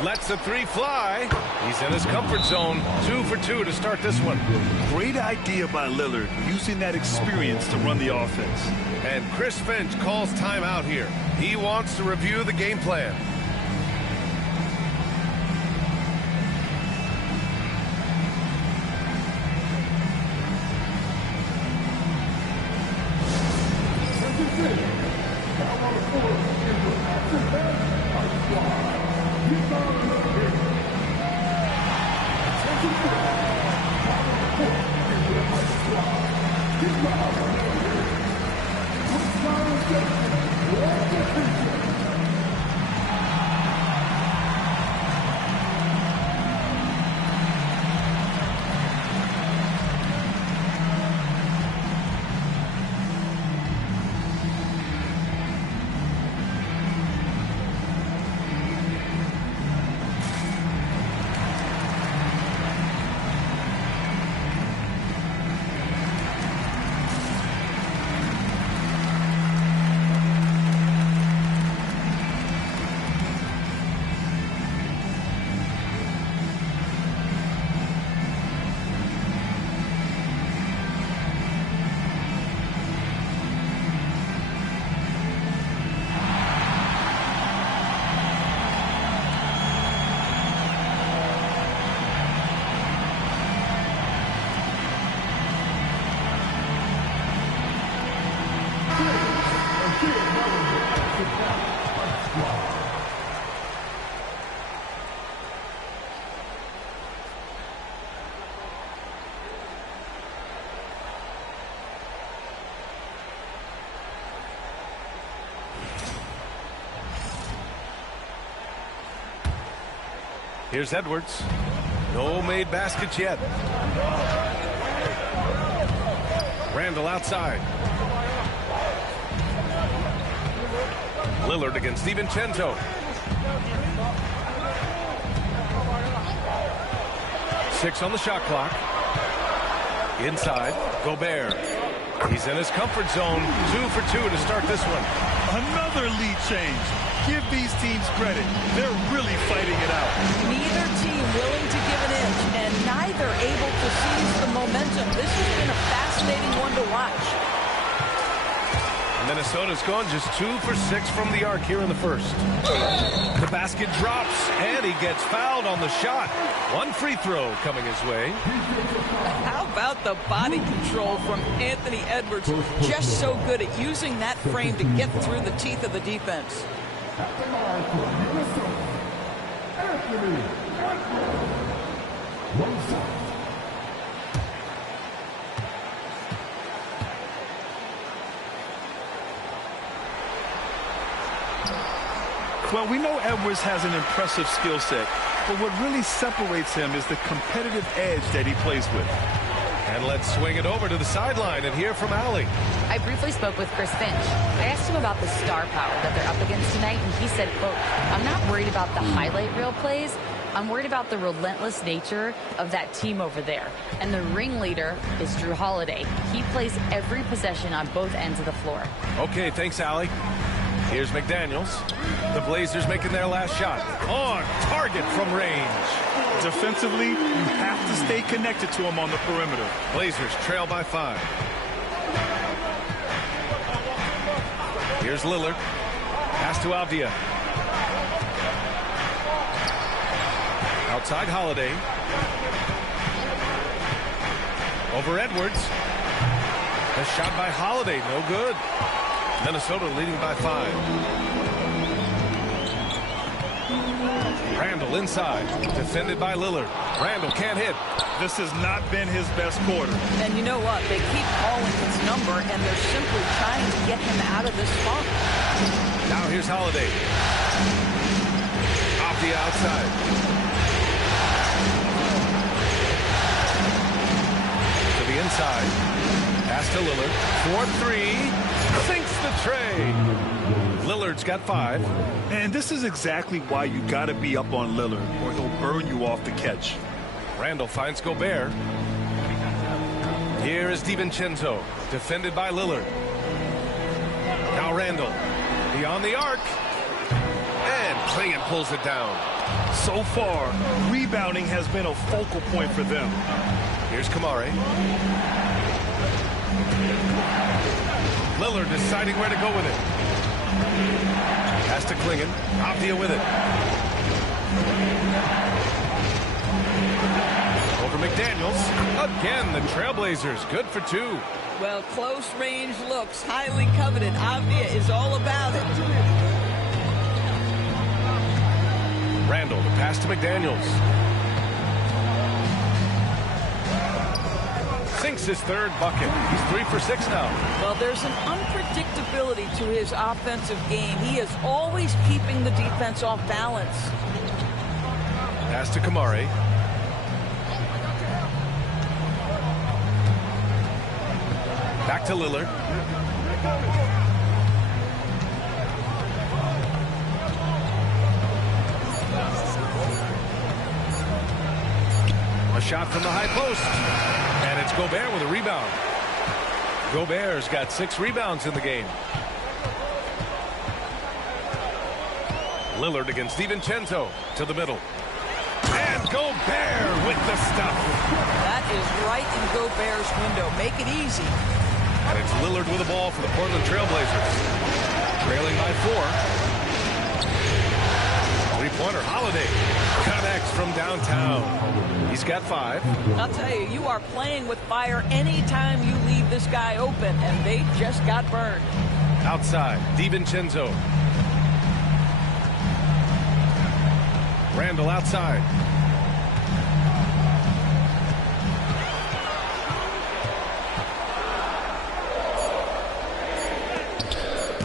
Lets the 3 fly. He's in his comfort zone. 2 for 2 to start this one. Great idea by Lillard, using that experience to run the offense. And Chris Finch calls timeout here. He wants to review the game plan. Here's Edwards. No made baskets yet. Randall outside. Lillard against DiVincenzo. 6 on the shot clock. Inside, Gobert. He's in his comfort zone. 2 for 2 to start this one. Another lead change. Give these teams credit. They're really fighting it out. Neither team willing to give an inch, and neither able to seize the momentum. This has been a fascinating one to watch. Minnesota's gone just 2 for 6 from the arc here in the first. The basket drops, and he gets fouled on the shot. 1 free throw coming his way. How about the body control from Anthony Edwards? Just so good at using that frame to get through the teeth of the defense. Well, we know Edwards has an impressive skill set, but what really separates him is the competitive edge that he plays with. And let's swing it over to the sideline and hear from Allie. I briefly spoke with Chris Finch. I asked him about the star power that they're up against tonight, and he said, quote, "I'm not worried about the highlight reel plays. I'm worried about the relentless nature of that team over there. And the ringleader is Drew Holiday. He plays every possession on both ends of the floor." Okay, thanks, Allie. Here's McDaniels. The Blazers making their last shot. On target from range. Defensively, you have to stay connected to him on the perimeter. Blazers trail by 5. Here's Lillard. Pass to Avdia. Outside Holiday. Over Edwards. A shot by Holiday, no good. Minnesota leading by 5. Randall inside, defended by Lillard. Randall can't hit. This has not been his best quarter. And you know what? They keep calling his number, and they're simply trying to get him out of this funk. Now here's Holiday. Off the outside. To the inside. Pass to Lillard. 4-3. Sinks the tray. Lillard's got 5. And this is exactly why you got to be up on Lillard, or he'll burn you off the catch. Randall finds Gobert. Here is DiVincenzo, defended by Lillard. Now Randall, beyond the arc. And Clingan pulls it down. So far, rebounding has been a focal point for them. Here's Kamari. Lillard deciding where to go with it. Pass to Clingan. Avdia with it. Over McDaniels. Again, the Trailblazers. Good for 2. Well, close range looks, highly coveted. Avdia is all about it. Randall, the pass to McDaniels. Sinks his 3rd bucket. He's 3 for 6 now. Well, there's an unpredictability to his offensive game. He is always keeping the defense off balance. Pass to Kamari. Back to Lillard. A shot from the high post. And it's Gobert with a rebound. Gobert's got 6 rebounds in the game. Lillard against DiVincenzo to the middle. And Gobert with the stuff. That is right in Gobert's window. Make it easy. And it's Lillard with the ball for the Portland Trailblazers. Trailing by 4. Three-pointer Holiday connects from downtown. He's got 5. I'll tell you, you are playing with fire anytime you leave this guy open, and they just got burned. Outside, DiVincenzo. Randall outside.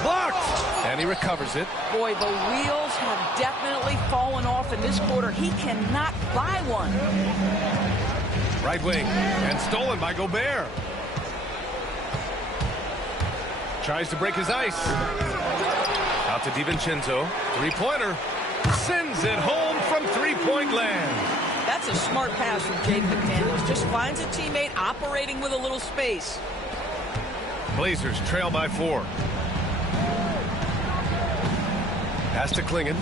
Blocked! And he recovers it. Boy, the wheels have definitely fallen off in this quarter. He cannot buy one. Right wing, and stolen by Gobert. Tries to break his ice. Out to DiVincenzo. Three-pointer. Sends it home from three-point land. That's a smart pass from Jaden McDaniels. Just finds a teammate operating with a little space. Blazers trail by 4. Pass to Klingon.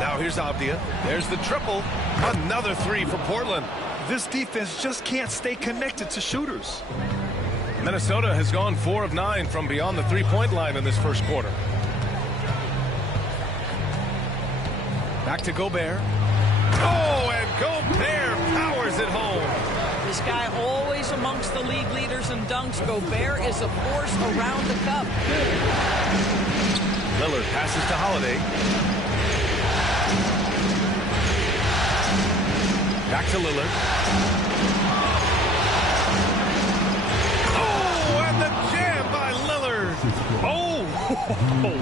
Now here's Avdia. There's the triple. Another 3 for Portland. This defense just can't stay connected to shooters. Minnesota has gone 4 of 9 from beyond the three-point line in this first quarter. Back to Gobert. Oh, and Gobert powers it home. This guy always amongst the league leaders in dunks. Gobert is a force around the cup. Lillard passes to Holiday. Back to Lillard. Oh, and the jam by Lillard. Oh,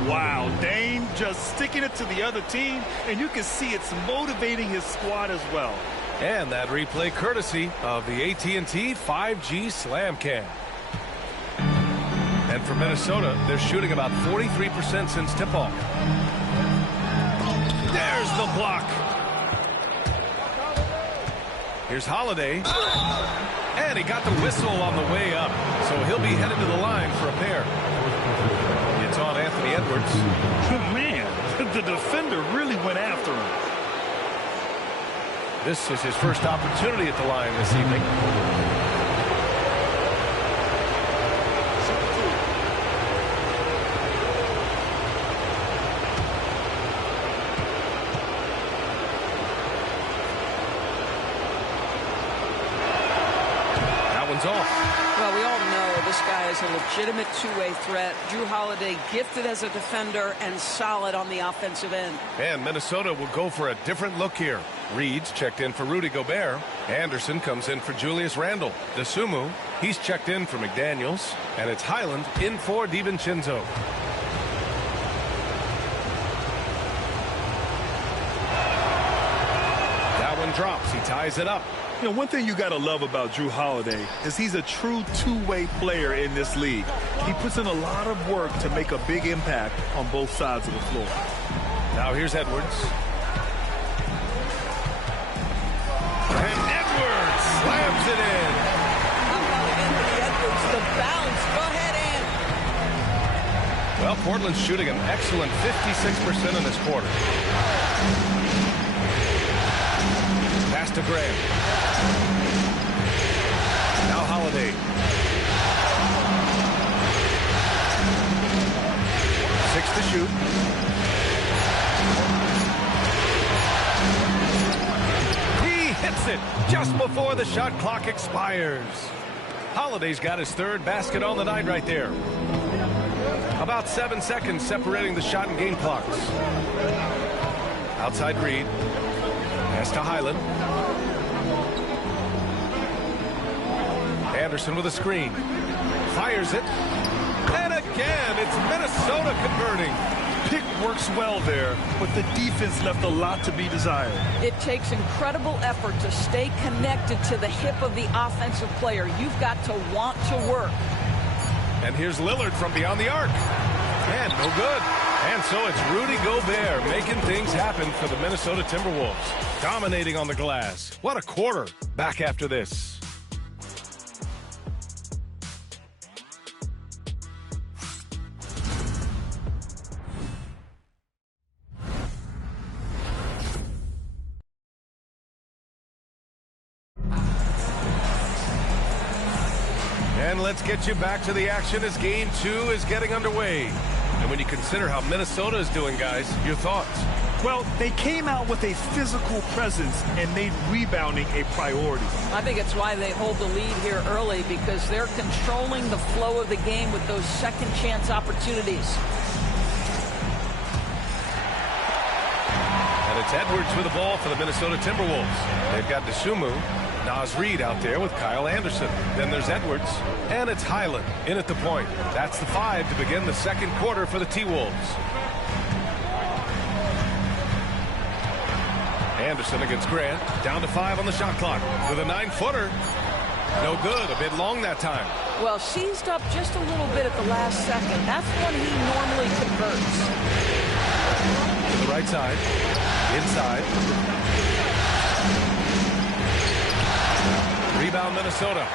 wow. Dame just sticking it to the other team, and you can see it's motivating his squad as well. And that replay courtesy of the AT&T 5G Slam Cam. And for Minnesota, they're shooting about 43% since tip-off. There's the block. Here's Holiday. And he got the whistle on the way up. So he'll be headed to the line for a pair. It's on Anthony Edwards. Man, the defender really went after him. This is his first opportunity at the line this evening. That one's off. Well, we all know this guy is a legitimate two-way threat. Drew Holiday gifted as a defender and solid on the offensive end. And Minnesota will go for a different look here. Reed's checked in for Rudy Gobert. Anderson comes in for Julius Randle. DeSumo, he's checked in for McDaniels. And it's Highland in for DiVincenzo. That one drops. He ties it up. You know, one thing you got to love about Drew Holiday is he's a true two-way player in this league. He puts in a lot of work to make a big impact on both sides of the floor. Now here's Edwards. And Edwards slams it in. How about Anthony Edwards? The bounce. Go ahead, Ant. Well, Portland's shooting an excellent 56% in this quarter. Pass to Graham. Now Holiday. 6 to shoot. He hits it just before the shot clock expires. Holiday's got his third basket on the night right there. About 7 seconds separating the shot and game clocks. Outside Reed. Pass to Highland. Anderson with a screen. Fires it. And again, it's Minnesota converting. Pick works well there, but the defense left a lot to be desired. It takes incredible effort to stay connected to the hip of the offensive player. You've got to want to work. And here's Lillard from beyond the arc. And no good. And so it's Rudy Gobert making things happen for the Minnesota Timberwolves. Dominating on the glass. What a quarter. Back after this. And let's get you back to the action as Game 2 is getting underway. And when you consider how Minnesota is doing, guys, your thoughts? Well, they came out with a physical presence and made rebounding a priority. I think it's why they hold the lead here early, because they're controlling the flow of the game with those second chance opportunities. And it's Edwards with the ball for the Minnesota Timberwolves. They've got DeSumo. Naz Reid out there with Kyle Anderson. Then there's Edwards. And it's Highland in at the point. That's the 5 to begin the second quarter for the T-Wolves. Anderson against Grant. Down to 5 on the shot clock with a 9-footer. No good. A bit long that time. Well, seized up just a little bit at the last second. That's when he normally converts. To the right side. Inside. Rebound Minnesota.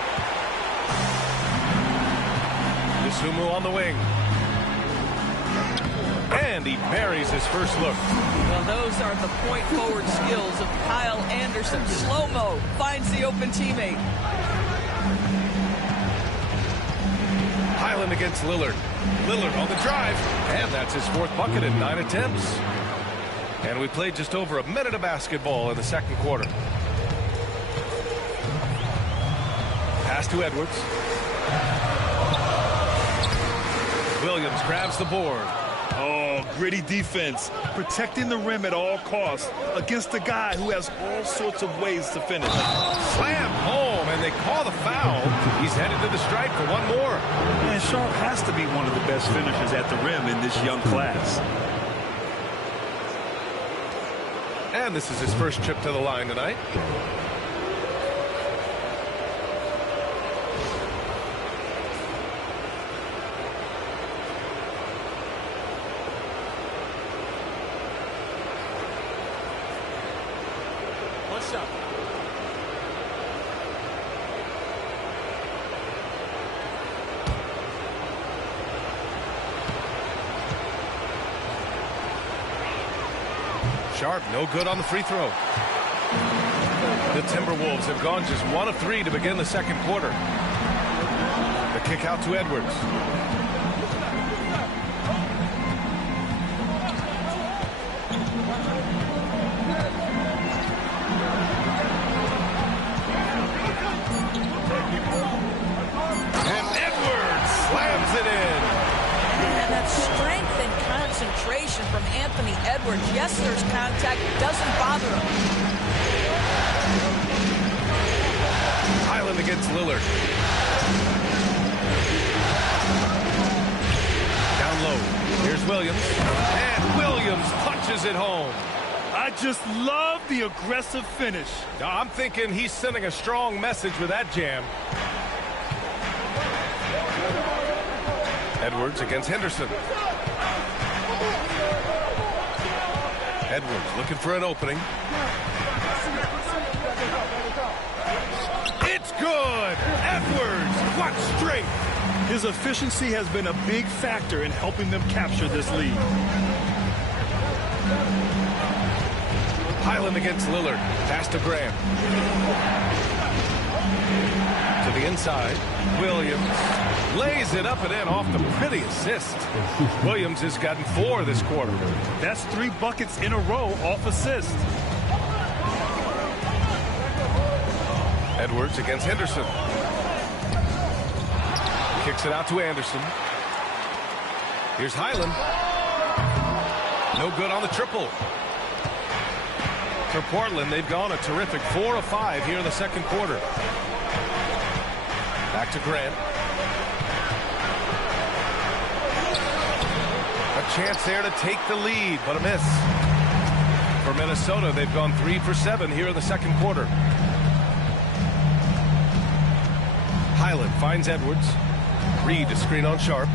Dosunmu on the wing. And he buries his first look. Well, those are the point forward skills of Kyle Anderson. Slow-mo finds the open teammate. Highland against Lillard. Lillard on the drive. And that's his 4th bucket in 9 attempts. And we played just over a minute of basketball in the second quarter. Pass to Edwards. Williams grabs the board. Oh, gritty defense. Protecting the rim at all costs against a guy who has all sorts of ways to finish. Slam home, and they call the foul. He's headed to the stripe for one more. And Sharp has to be one of the best finishers at the rim in this young class. And this is his first trip to the line tonight. Sharp, no good on the free throw. The Timberwolves have gone just 1 of 3 to begin the second quarter. The kick out to Edwards. And Edwards slams it in. And that strength and concentration from Anthony Edwards. Yes, there's contact. It doesn't bother him. Highland against Lillard. Down low. Here's Williams. And Williams punches it home. I just love the aggressive finish. I'm thinking he's sending a strong message with that jam. Edwards against Henderson. Edwards looking for an opening. It's good. Edwards, what strength. His efficiency has been a big factor in helping them capture this lead. Highland against Lillard. Pass to Graham. To the inside. Williams lays it up and in off the pretty assist. Williams has gotten 4 this quarter. That's 3 buckets in a row off assist. Edwards against Henderson. Kicks it out to Anderson. Here's Highland. No good on the triple. For Portland, they've gone a terrific 4 of 5 here in the second quarter. Back to Grant. A chance there to take the lead, but a miss. For Minnesota, they've gone 3 for 7 here in the second quarter. Highland finds Edwards. Reid to screen on Sharp.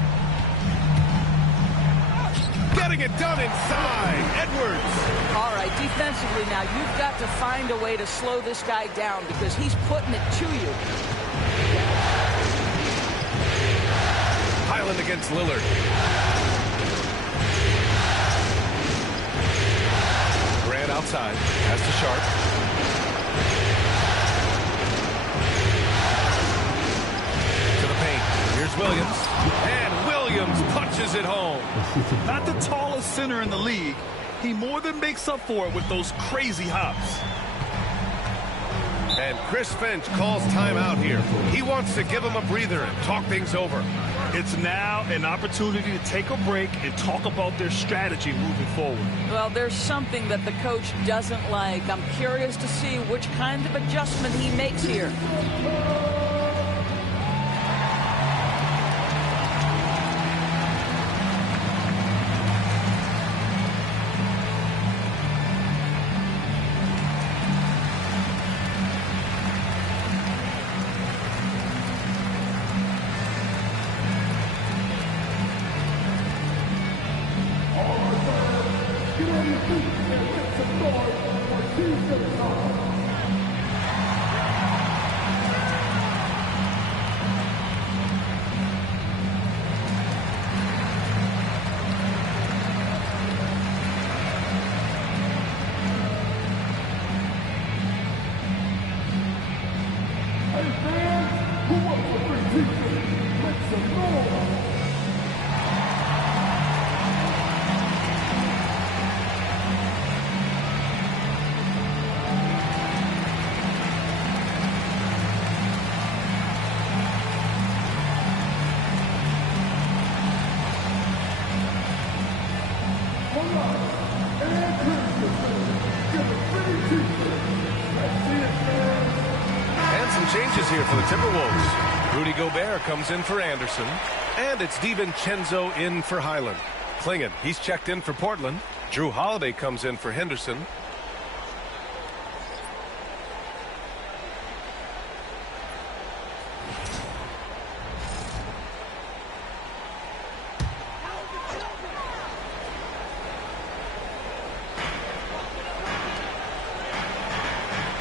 Getting it done inside. Edwards. All right, defensively now, you've got to find a way to slow this guy down because he's putting it to you. Highland against Lillard. Grant outside. Has to Sharp. To the paint. Here's Williams. And Williams punches it home. Not the tallest center in the league. He more than makes up for it with those crazy hops. And Chris Finch calls timeout here. He wants to give him a breather and talk things over. It's now an opportunity to take a break and talk about their strategy moving forward. Well, there's something that the coach doesn't like. I'm curious to see which kind of adjustment he makes here. Changes here for the Timberwolves. Rudy Gobert comes in for Anderson. And it's DiVincenzo in for Highland. Klingon, he's checked in for Portland. Drew Holiday comes in for Henderson.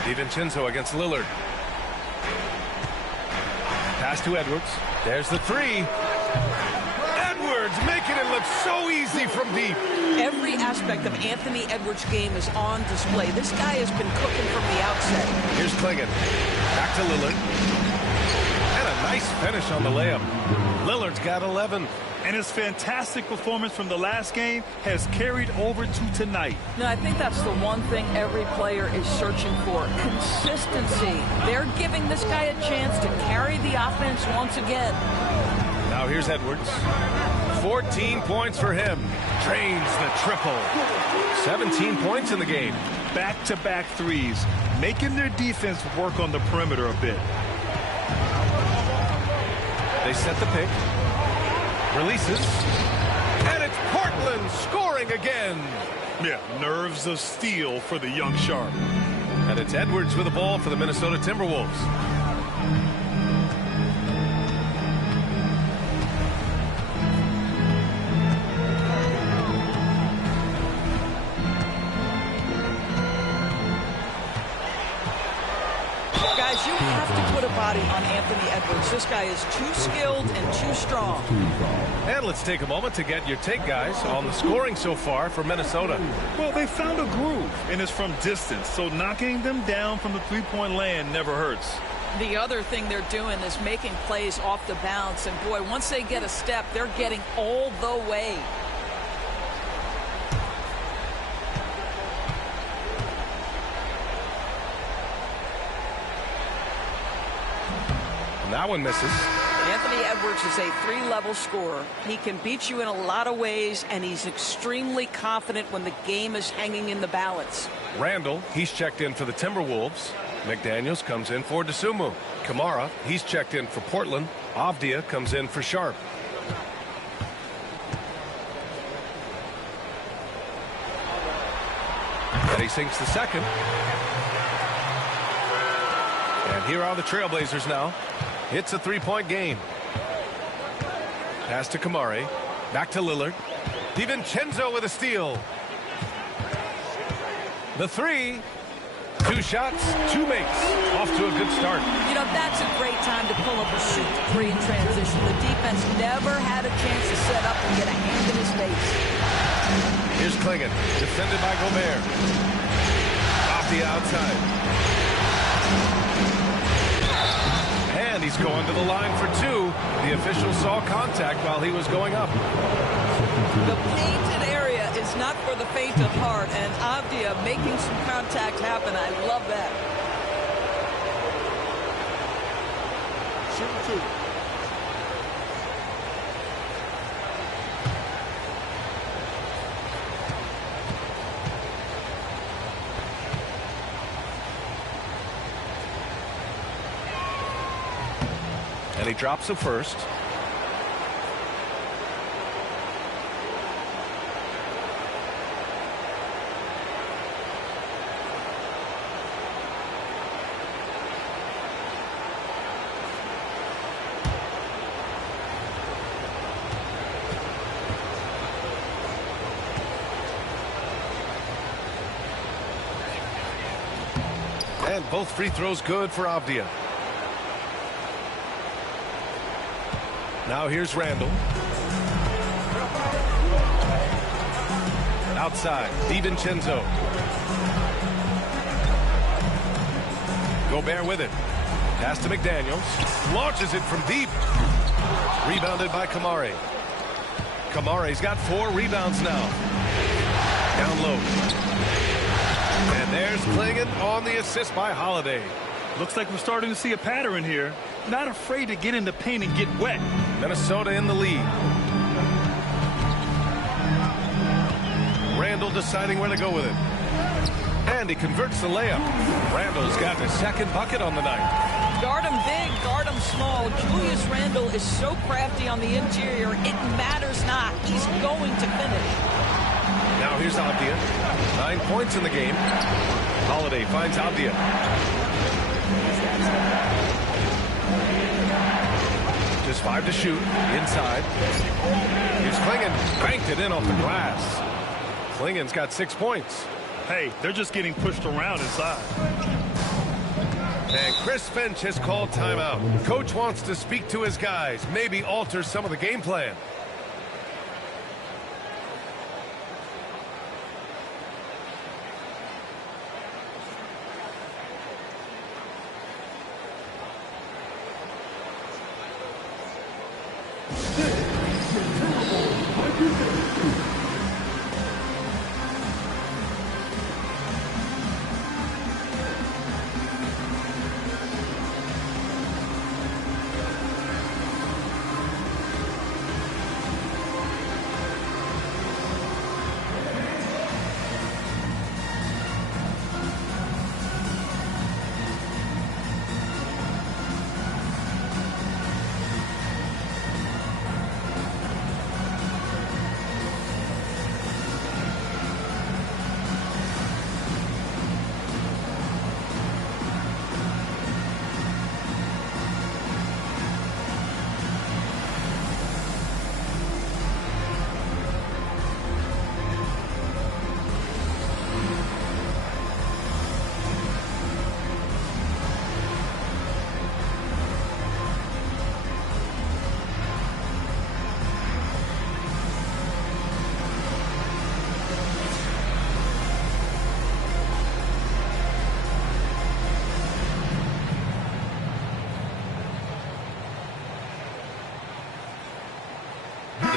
DiVincenzo against Lillard. Pass to Edwards. There's the three. Edwards making it look so easy from deep. Every aspect of Anthony Edwards' game is on display. This guy has been cooking from the outset. Here's Klingon. Back to Lillard. And a nice finish on the layup. Lillard's got 11. And his fantastic performance from the last game has carried over to tonight. No, I think that's the one thing every player is searching for. Consistency. They're giving this guy a chance to carry the offense once again. Now here's Edwards. 14 points for him. Drains the triple. 17 points in the game. Back-to-back threes, making their defense work on the perimeter a bit. They set the pick. Releases. And it's Portland scoring again. Yeah, nerves of steel for the young sharp. And it's Edwards with the ball for the Minnesota Timberwolves. Guys, you have to put a body on Anthony Edwards. This guy is too skilled and too strong. And let's take a moment to get your take, guys, on the scoring so far for Minnesota. Well, they found a groove, and it's from distance, so knocking them down from the three-point land never hurts. The other thing they're doing is making plays off the bounce, and boy, once they get a step, they're getting all the way. That one misses. Anthony Edwards is a three-level scorer. He can beat you in a lot of ways, and he's extremely confident when the game is hanging in the balance. Randall, he's checked in for the Timberwolves. McDaniels comes in for DeSumo. Kamara, he's checked in for Portland. Avdia comes in for Sharp. And he sinks the second. And here are the Trailblazers now. It's a three-point game. Pass to Kamari. Back to Lillard. DiVincenzo with a steal. The three. 2 shots, 2 makes. Off to a good start. You know, that's a great time to pull up a shoot three in transition. The defense never had a chance to set up and get a hand in his face. Here's Klingon, defended by Gobert. Off the outside. And he's going to the line for 2. The official saw contact while he was going up. The painted area is not for the faint of heart, and Avdia making some contact happen. I love that. Shoot 2. And he drops the first. And both free throws good for Avdia. Now here's Randall. Outside, DiVincenzo. Gobert with it. Pass to McDaniels. Launches it from deep. Rebounded by Kamari. Kamari's got 4 rebounds now. Down low. And there's Klingon on the assist by Holiday. Looks like we're starting to see a pattern here. Not afraid to get in the paint and get wet. Minnesota in the lead. Randall deciding where to go with it. And he converts the layup. Randall's got his second bucket on the night. Guard him big, guard him small. Julius Randle is so crafty on the interior, it matters not. He's going to finish. Now here's Avdia. 9 points in the game. Holiday finds Avdia. Just 5 to shoot. Inside. Here's Klingon. Banked it in off the glass. Klingon's got 6 points. Hey, they're just getting pushed around inside. And Chris Finch has called timeout. Coach wants to speak to his guys. Maybe alter some of the game plan.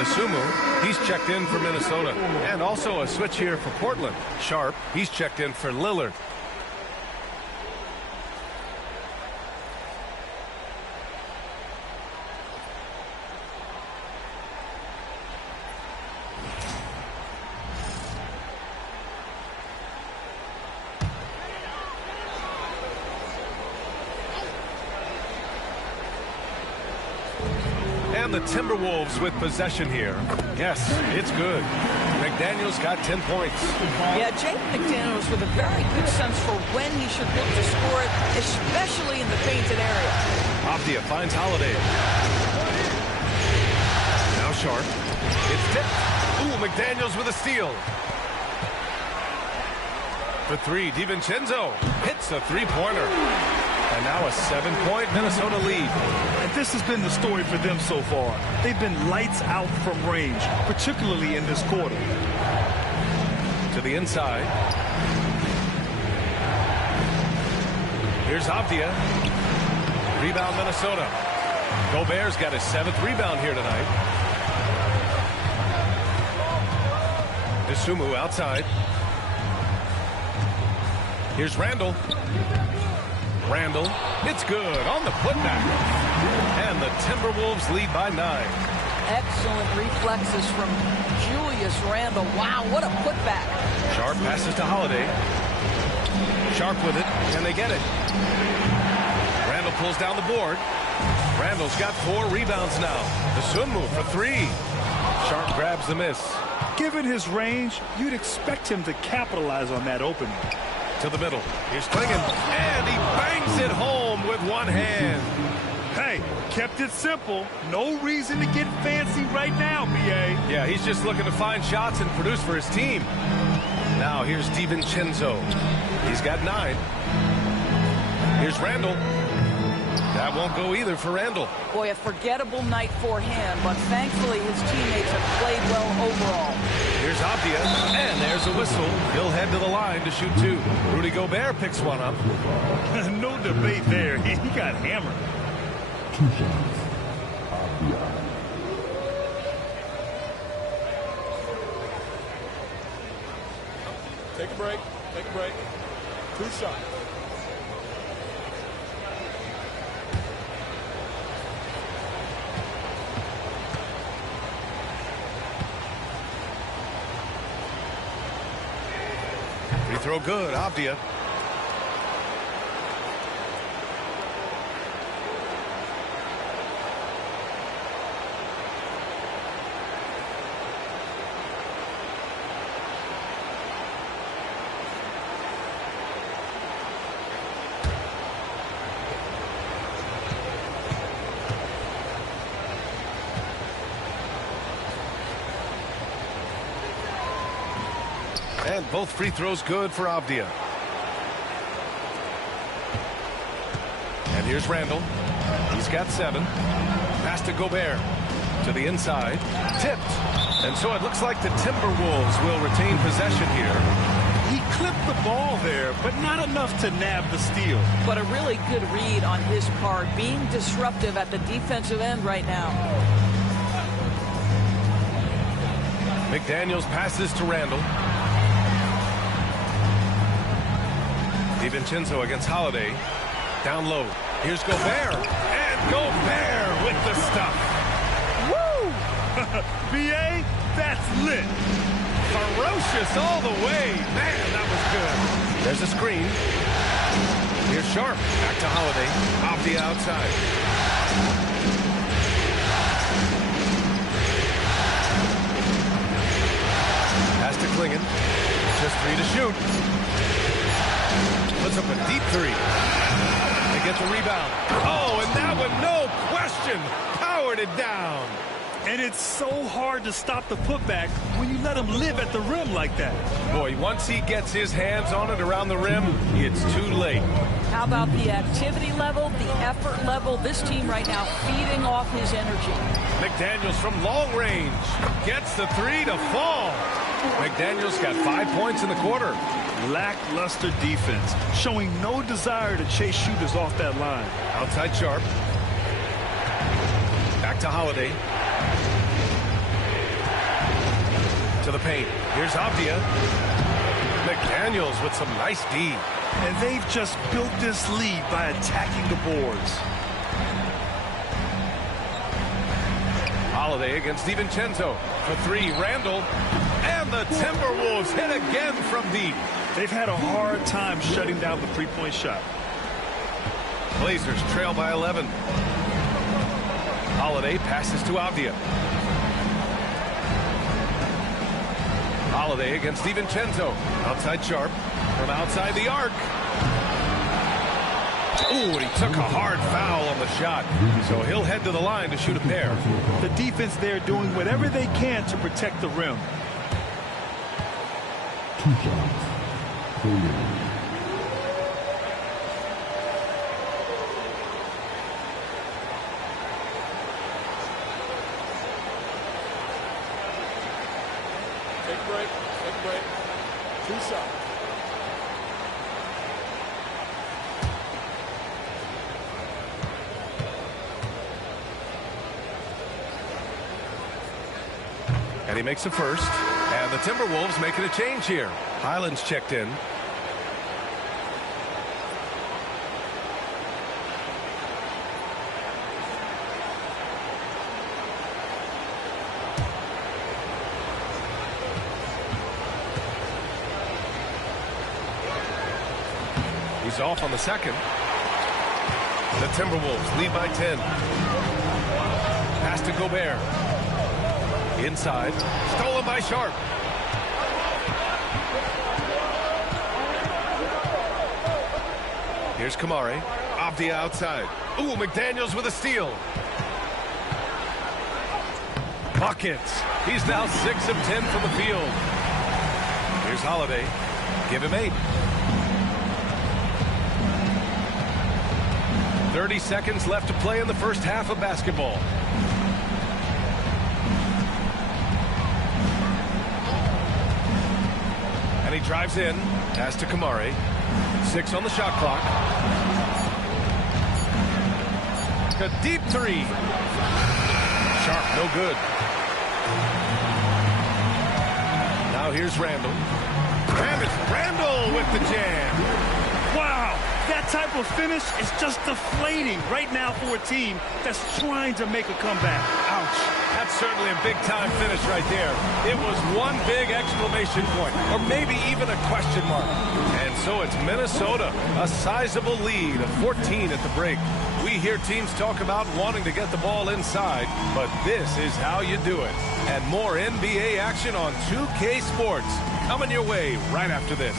Sumu, he's checked in for Minnesota. And also a switch here for Portland. Sharp, he's checked in for Lillard. And the Timberwolves with possession here. Yes, it's good. McDaniels got 10 points. Yeah, Jake McDaniels with a very good sense for when he should look to score it, especially in the painted area. Avdia finds Holiday. Now Sharp. It's tipped. Ooh, McDaniels with a steal. For 3, DiVincenzo hits a 3-pointer. And now a 7-point Minnesota lead. And this has been the story for them so far. They've been lights out from range, particularly in this quarter. To the inside. Here's Avdia. Rebound Minnesota. Gobert's got his 7th rebound here tonight. Sumu outside. Here's Randall. Randall, it's good on the putback. And the Timberwolves lead by 9. Excellent reflexes from Julius Randle. Wow, what a putback. Sharp passes to Holiday. Sharp with it, and they get it. Randall pulls down the board. Randall's got 4 rebounds now. The swim move for 3. Sharp grabs the miss. Given his range, you'd expect him to capitalize on that opening. To the middle. Here's Klingon, and he bangs it home with one hand. Hey, kept it simple. No reason to get fancy right now, B.A. Yeah, he's just looking to find shots and produce for his team. Now here's DiVincenzo. He's got 9. Here's Randall. That won't go either for Randall. Boy, a forgettable night for him, but thankfully his teammates have played well overall. Here's Abdia, and there's a whistle. He'll head to the line to shoot 2. Rudy Gobert picks one up. No debate there. He got hammered. 2 shots. Abdia. Take a break. Take a break. 2 shots. Free throw good, Abdia. And both free throws good for Abdia. And here's Randall. He's got 7. Pass to Gobert. To the inside. Tipped. And so it looks like the Timberwolves will retain possession here. He clipped the ball there, but not enough to nab the steal. But a really good read on his part, being disruptive at the defensive end right now. McDaniels passes to Randall. DiVincenzo against Holiday. Down low. Here's Gobert. And Gobert with the stuff. Woo! B.A., that's lit. Ferocious all the way. Man, that was good. There's a screen. Here's Sharp. Back to Holiday. Off the outside. Pass to Klingon. Just 3 to shoot. Puts up a deep 3. They get the rebound. Oh, and that one, no question, powered it down. And it's so hard to stop the putback when you let him live at the rim like that. Boy, once he gets his hands on it around the rim, it's too late. How about the activity level, the effort level? This team right now feeding off his energy. McDaniels from long range gets the 3 to fall. McDaniels got 5 points in the quarter. Lackluster defense, showing no desire to chase shooters off that line. Outside Sharp. Back to Holiday. To the paint. Here's Abdia. McDaniels with some nice D. And they've just built this lead by attacking the boards. Holiday against DiVincenzo. For 3, Randall. And the Timberwolves hit again from deep. They've had a hard time shutting down the three-point shot. Blazers trail by 11. Holiday passes to Abdia. Holiday against DiVincenzo. Outside Sharp. From outside the arc. Ooh, and he took a hard foul on the shot. So he'll head to the line to shoot a pair. The defense there doing whatever they can to protect the rim. 2 shots. For you. Take a break. Take a break. 2 shots. And he makes a first. And the Timberwolves making a change here. Highland's checked in. He's off on the second. The Timberwolves lead by 10. Pass to Gobert. Inside. Stolen by Sharp. Here's Kamari. Avdia outside. Ooh, McDaniels with a steal. Buckets. He's now 6 of 10 from the field. Here's Holiday. Give him 8. 30 seconds left to play in the first half of basketball. And he drives in. Pass to Kamari. 6 on the shot clock. A deep 3. Sharp, no good. Now here's Randall. And it's Randall with the jam. Wow, that type of finish is just deflating right now for a team that's trying to make a comeback. Ouch. That's certainly a big-time finish right there. It was one big exclamation point, or maybe even a question mark. And so it's Minnesota, a sizable lead of 14 at the break. We hear teams talk about wanting to get the ball inside, but this is how you do it. And more NBA action on 2K Sports coming your way right after this.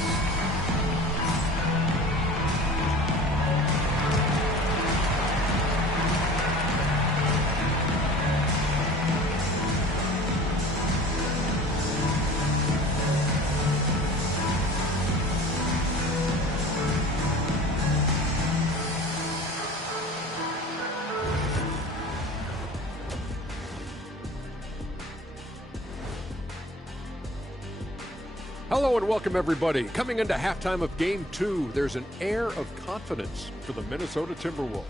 Hello and welcome, everybody. Coming into halftime of Game 2, there's an air of confidence for the Minnesota Timberwolves.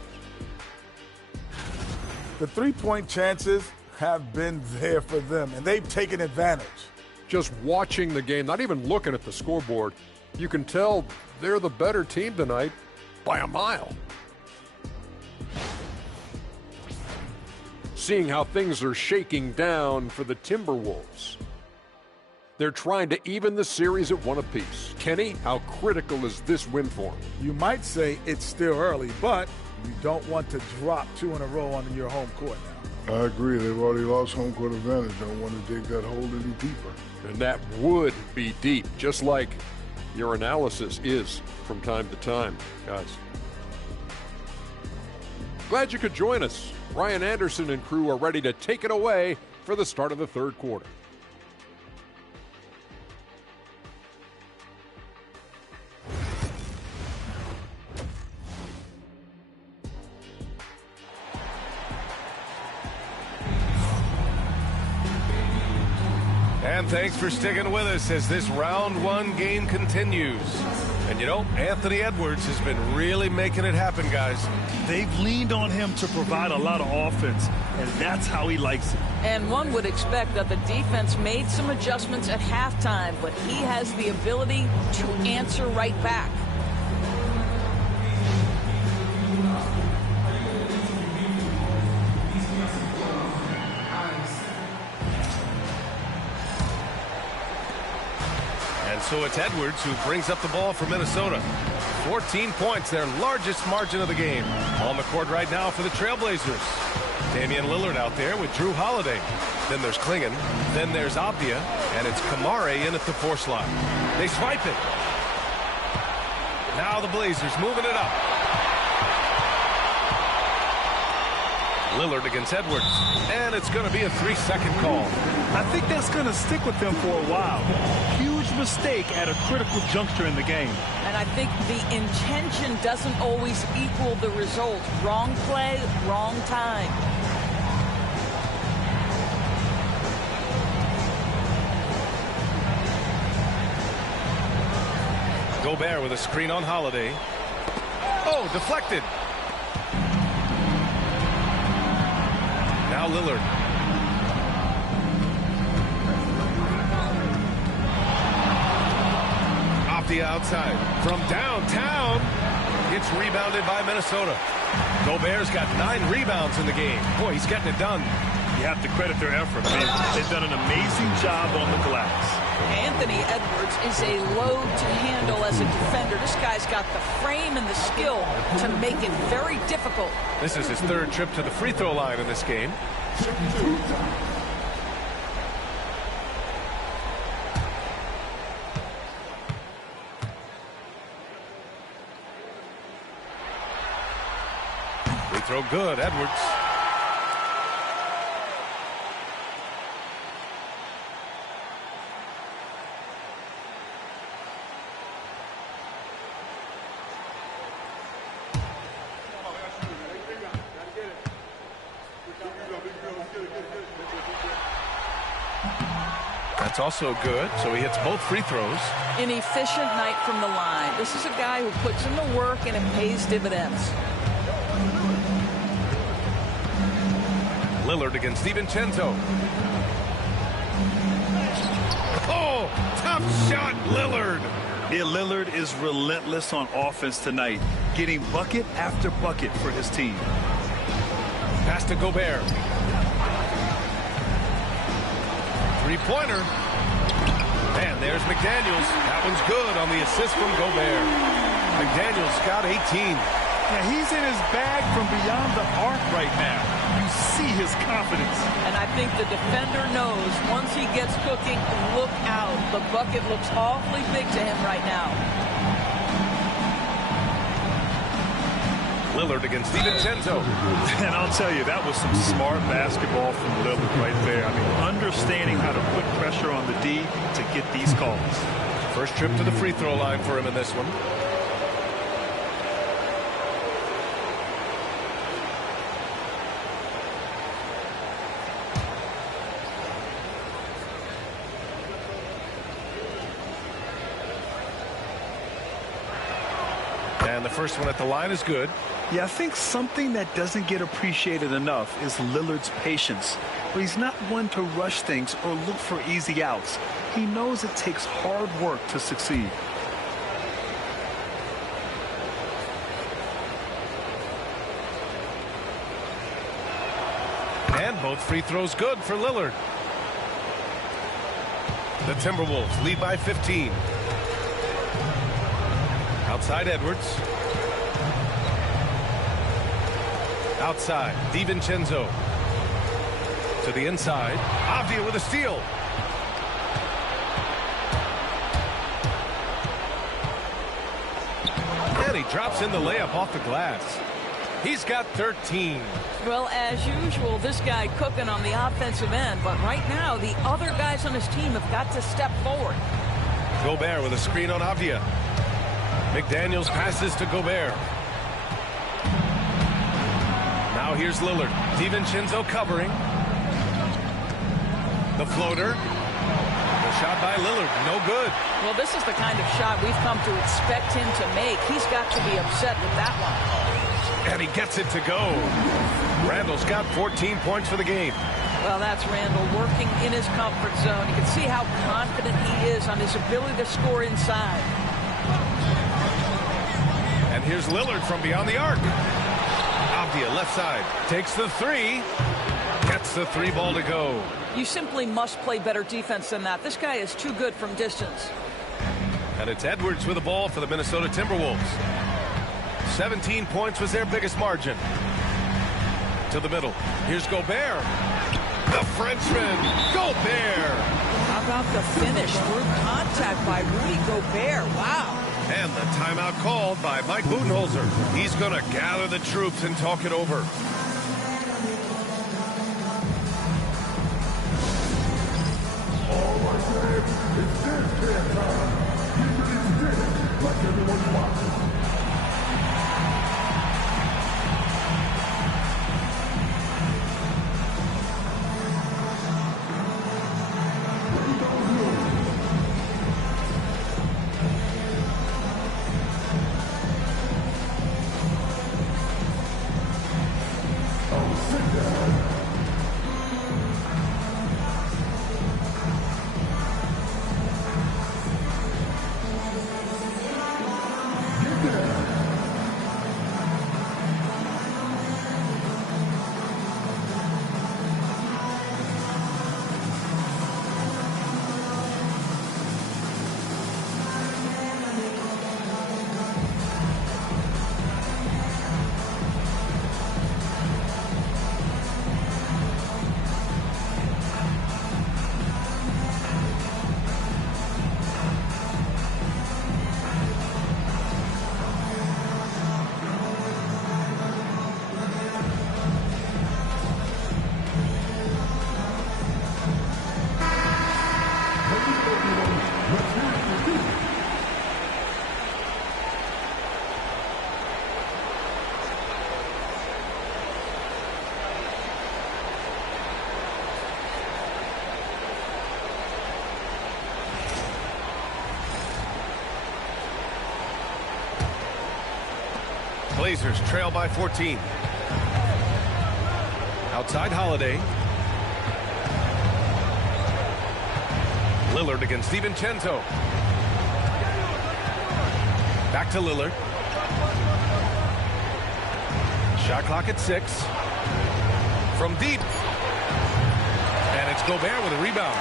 The three-point chances have been there for them, and they've taken advantage. Just watching the game, not even looking at the scoreboard, you can tell they're the better team tonight by a mile. Seeing how things are shaking down for the Timberwolves. They're trying to even the series at 1 apiece. Kenny, how critical is this win for them? You might say it's still early, but you don't want to drop 2 in a row on your home court now. I agree. They've already lost home court advantage. Don't want to dig that hole any deeper. And that would be deep, just like your analysis is from time to time, guys. Glad you could join us. Ryan Anderson and crew are ready to take it away for the start of the third quarter. And thanks for sticking with us as this round 1 game continues. And you know, Anthony Edwards has been really making it happen, guys. They've leaned on him to provide a lot of offense, and that's how he likes it. And one would expect that the defense made some adjustments at halftime, but he has the ability to answer right back. So it's Edwards who brings up the ball for Minnesota. 14 points, their largest margin of the game. On the court right now for the Trailblazers. Damian Lillard out there with Drew Holiday. Then there's Klingon. Then there's Avdia. And it's Kamari in at the 4 slot. They swipe it. Now the Blazers moving it up. Lillard against Edwards. And it's going to be a 3-second call. I think that's going to stick with them for a while. Huge mistake at a critical juncture in the game. And I think the intention doesn't always equal the result. Wrong play, wrong time. Gobert with a screen on Holiday. Oh, deflected. Now Lillard. Off the outside. From downtown. It's rebounded by Minnesota. Gobert's got 9 rebounds in the game. Boy, he's getting it done. You have to credit their effort. I mean, they've done an amazing job on the glass. Anthony Edwards is a load to handle as a defender. This guy's got the frame and the skill to make it very difficult. This is his third trip to the free throw line in this game. Free throw good, Edwards. That's also good, so he hits both free throws. An efficient night from the line. This is a guy who puts in the work and it pays dividends. Lillard against DiVincenzo. Oh, tough shot, Lillard. Yeah, Lillard is relentless on offense tonight, getting bucket after bucket for his team. Pass to Gobert. Three-pointer. And there's McDaniels. That one's good on the assist from Gobert. McDaniels got 18. Yeah, he's in his bag from beyond the arc right now. You see his confidence. And I think the defender knows once he gets cooking, look out. The bucket looks awfully big to him right now. Lillard against DiVincenzo. And I'll tell you, that was some smart basketball from Lillard right there. I mean, understanding how to put pressure on the D to get these calls. First trip to the free throw line for him in this one. And the first one at the line is good. Yeah, I think something that doesn't get appreciated enough is Lillard's patience. Where he's not one to rush things or look for easy outs. He knows it takes hard work to succeed. And both free throws good for Lillard. The Timberwolves lead by 15. Outside Edwards. Outside, DiVincenzo. To the inside. Avdia with a steal. And he drops in the layup off the glass. He's got 13. Well, as usual, this guy cooking on the offensive end. But right now, the other guys on his team have got to step forward. Gobert with a screen on Avdia. McDaniels passes to Gobert. Now here's Lillard. DiVincenzo covering. The floater. The shot by Lillard. No good. Well, this is the kind of shot we've come to expect him to make. He's got to be upset with that one. And he gets it to go. Randall's got 14 points for the game. Well, that's Randall working in his comfort zone. You can see how confident he is on his ability to score inside. And here's Lillard from beyond the arc. Avdia left side. Takes the three. Gets the three ball to go. You simply must play better defense than that. This guy is too good from distance. And it's Edwards with the ball for the Minnesota Timberwolves. 17 points was their biggest margin. To the middle. Here's Gobert. The Frenchman. Gobert. How about the finish through contact by Rudy Gobert? Wow. And the timeout called by Mike Budenholzer. He's going to gather the troops and talk it over. All I say is this time. You really did it like everyone's watching. Blazers trail by 14. Outside Holiday. Lillard against DiVincenzo. Back to Lillard. Shot clock at 6. From deep. And it's Gobert with a rebound.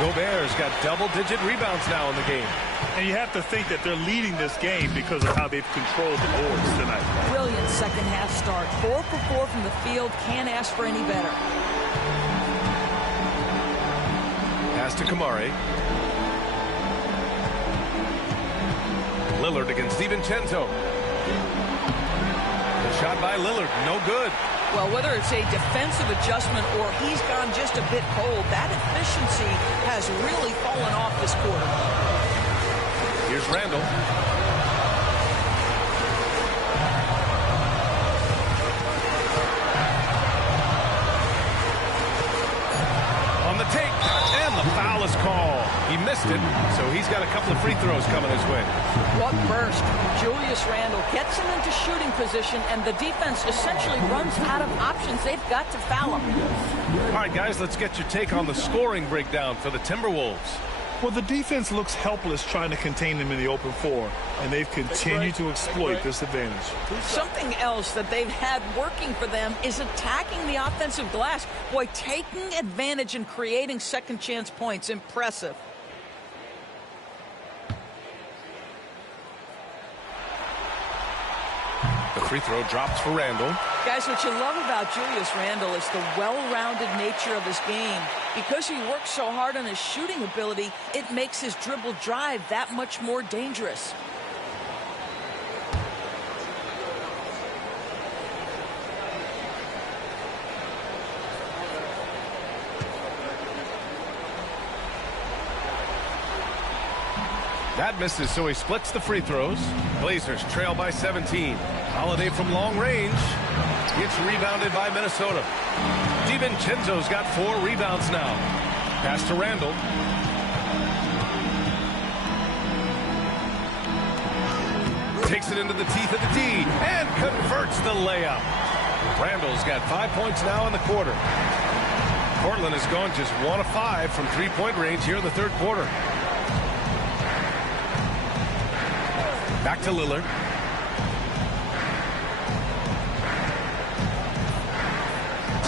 Gobert's got double-digit rebounds now in the game. And you have to think that they're leading this game because of how they've controlled the boards tonight. Brilliant second half start. 4 for 4 from the field. Can't ask for any better. Pass to Kamari. Lillard against DiVincenzo. The shot by Lillard, no good. Well, whether it's a defensive adjustment or he's gone just a bit cold, that efficiency has really fallen off this quarter. Here's Randall. On the take, and the foul is called. He missed it, so he's got a couple of free throws coming his way. What burst. Julius Randle gets him into shooting position, and the defense essentially runs out of options. They've got to foul him. All right, guys, let's get your take on the scoring breakdown for the Timberwolves. Well, the defense looks helpless trying to contain them in the open floor, and they've continued to exploit this advantage. Something else that they've had working for them is attacking the offensive glass. Boy, taking advantage and creating second chance points. Impressive. The free throw drops for Randall. Guys, what you love about Julius Randle is the well-rounded nature of his game. Because he works so hard on his shooting ability, it makes his dribble drive that much more dangerous. That misses, so he splits the free throws. Blazers trail by 17. Holiday from long range. Gets rebounded by Minnesota. DiVincenzo's got 4 rebounds now. Pass to Randall. Takes it into the teeth of the D and converts the layup. Randall's got 5 points now in the quarter. Portland has gone just 1 of 5 from three-point range here in the third quarter. Back to Lillard.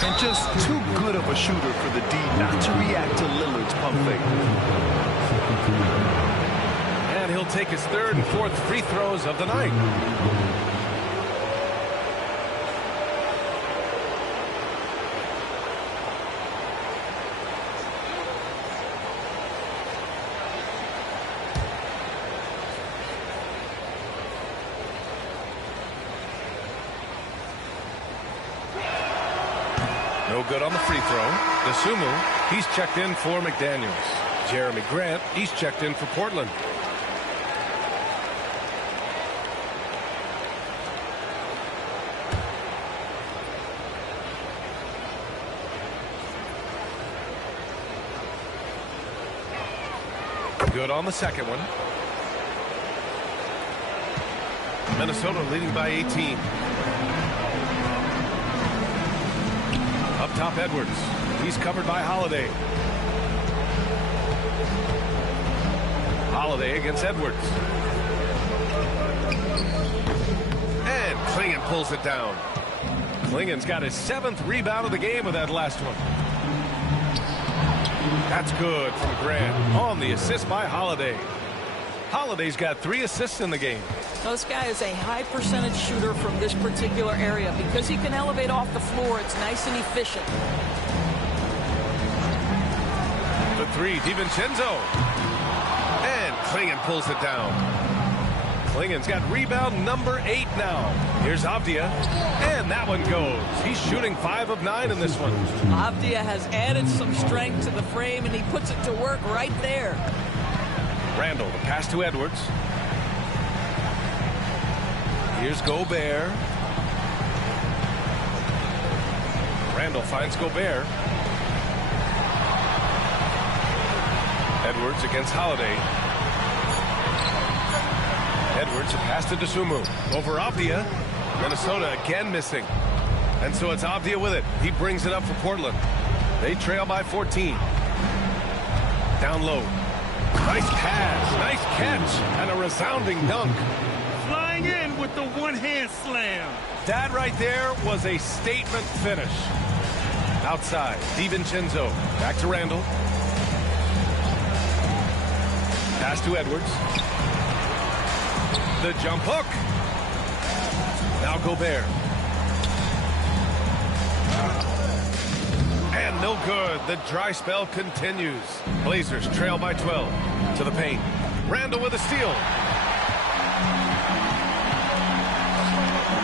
And just too good of a shooter for the D not to react to Lillard's pump fake. And he'll take his third and fourth free throws of the night. No good on the free throw. DeSumo, he's checked in for McDaniels. Jeremy Grant, he's checked in for Portland. Good on the second one. Minnesota leading by 18. Up top, Edwards. He's covered by Holiday. Holiday against Edwards. And Klingon pulls it down. Klingon's got his 7th rebound of the game with that last one. That's good from Grant on the assist by Holiday. Holiday's got 3 assists in the game. Now, this guy is a high percentage shooter from this particular area. Because he can elevate off the floor, it's nice and efficient. The 3, DiVincenzo. And Klingon pulls it down. Klingon's got rebound number 8 now. Here's Avdia. And that one goes. He's shooting 5 of 9 in this one. Avdia has added some strength to the frame, and he puts it to work right there. Randall, the pass to Edwards. Here's Gobert. Randall finds Gobert. Edwards against Holiday. Edwards Edwards, a pass to Dosunmu. Over Avdia. Minnesota again missing. And so it's Avdia with it. He brings it up for Portland. They trail by 14. Down low. Nice pass, nice catch, and a resounding dunk. Flying in with the one-hand slam. That right there was a statement finish. Outside, DiVincenzo. Back to Randall. Pass to Edwards. The jump hook. Now Gobert. And no good. The dry spell continues. Blazers trail by 12. To the paint. Randall with a steal.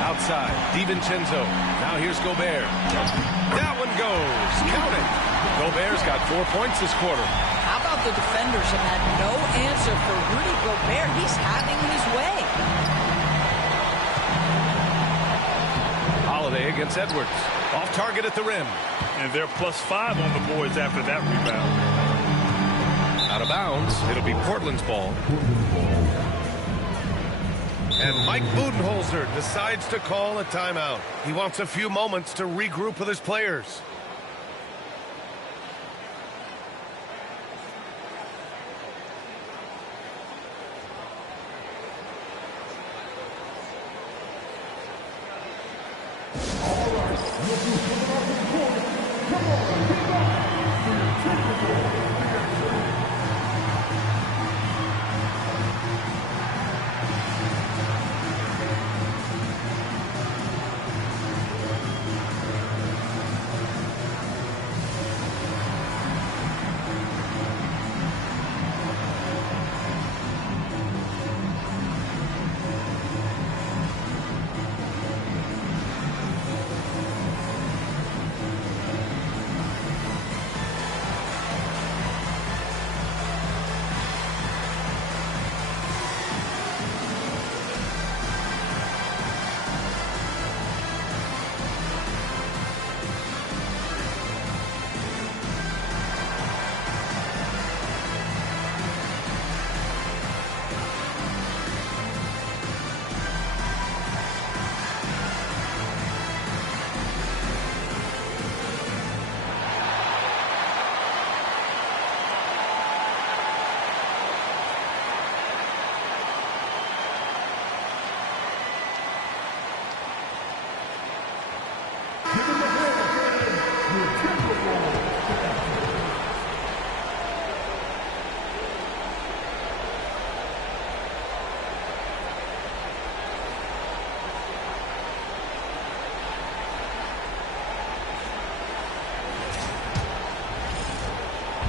Outside, DiVincenzo. Now here's Gobert. That one goes. Count it. Gobert's got 4 points this quarter. How about the defenders have had no answer for Rudy Gobert? He's having his way. Holiday against Edwards. Off target at the rim. And they're +5 on the boards after that rebound. Out of bounds. It'll be Portland's ball. And Mike Budenholzer decides to call a timeout. He wants a few moments to regroup with his players.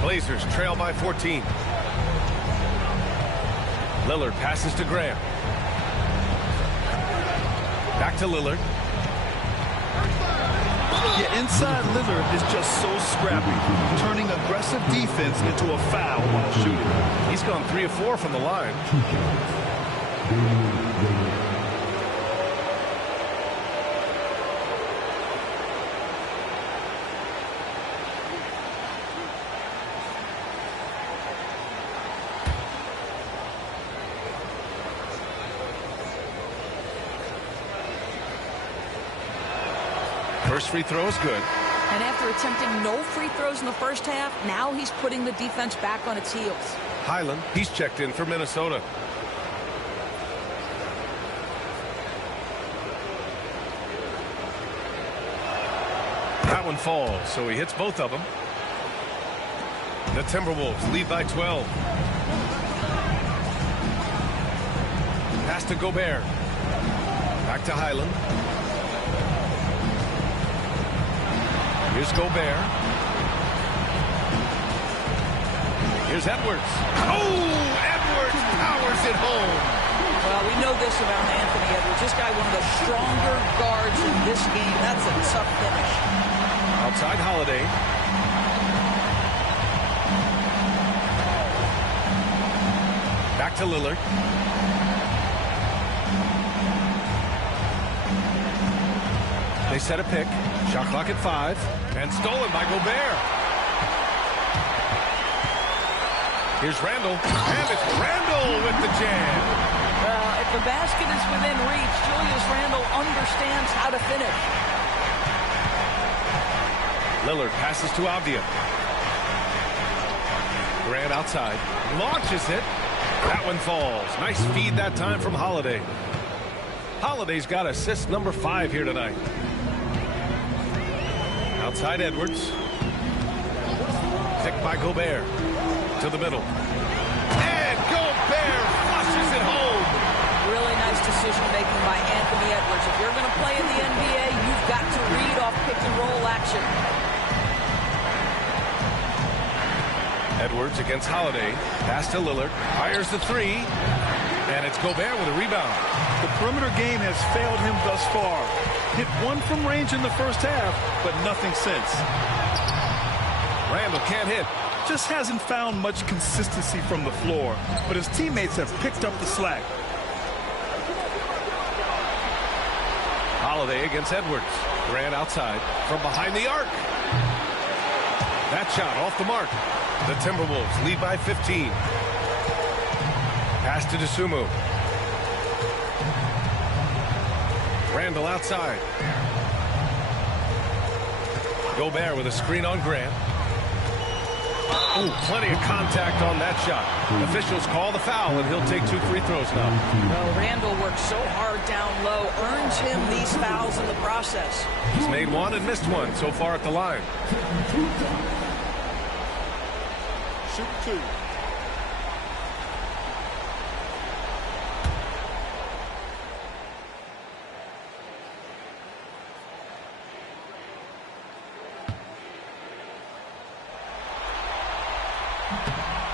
Blazers trail by 14. Lillard passes to Graham. Back to Lillard. Yeah, inside Lillard is just so scrappy, turning aggressive defense into a foul while shooting. He's gone 3 of 4 from the line. First free throw is good. And after attempting no free throws in the first half, now he's putting the defense back on its heels. Highland, he's checked in for Minnesota. That one falls, so he hits both of them. The Timberwolves lead by 12. Pass to Gobert. Back to Highland. Here's Gobert. Here's Edwards. Oh, Edwards powers it home. Well, we know this about Anthony Edwards. This guy, one of the stronger guards in this game. That's a tough finish. Outside Holiday. Back to Lillard. They set a pick. Shot clock at 5. And stolen by Gobert. Here's Randall. And it's Randall with the jam. Well, if the the basket is within reach, Julius Randle understands how to finish. Lillard passes to Avdia. Grant outside. Launches it. That one falls. Nice feed that time from Holiday. Holiday's got assist number 5 here tonight. Outside Edwards. Picked by Gobert. To the middle. And Gobert flushes it home. Really nice decision-making by Anthony Edwards. If you're going to play in the NBA, you've got to read off pick-and-roll action. Edwards against Holiday. Pass to Lillard. Fires the 3. And it's Gobert with a rebound. The perimeter game has failed him thus far. Hit one from range in the first half, but nothing since. Randle can't hit. Just hasn't found much consistency from the floor, but his teammates have picked up the slack. Holiday against Edwards. Grant outside from behind the arc. That shot off the mark. The Timberwolves lead by 15. Pass to Dosunmu. Randle outside. Gobert with a screen on Grant. Ooh, plenty of contact on that shot. Officials call the foul, and he'll take 2 free throws now. Well, Randle works so hard down low, earns him these fouls in the process. He's made 1 and missed 1 so far at the line. Shoot 2.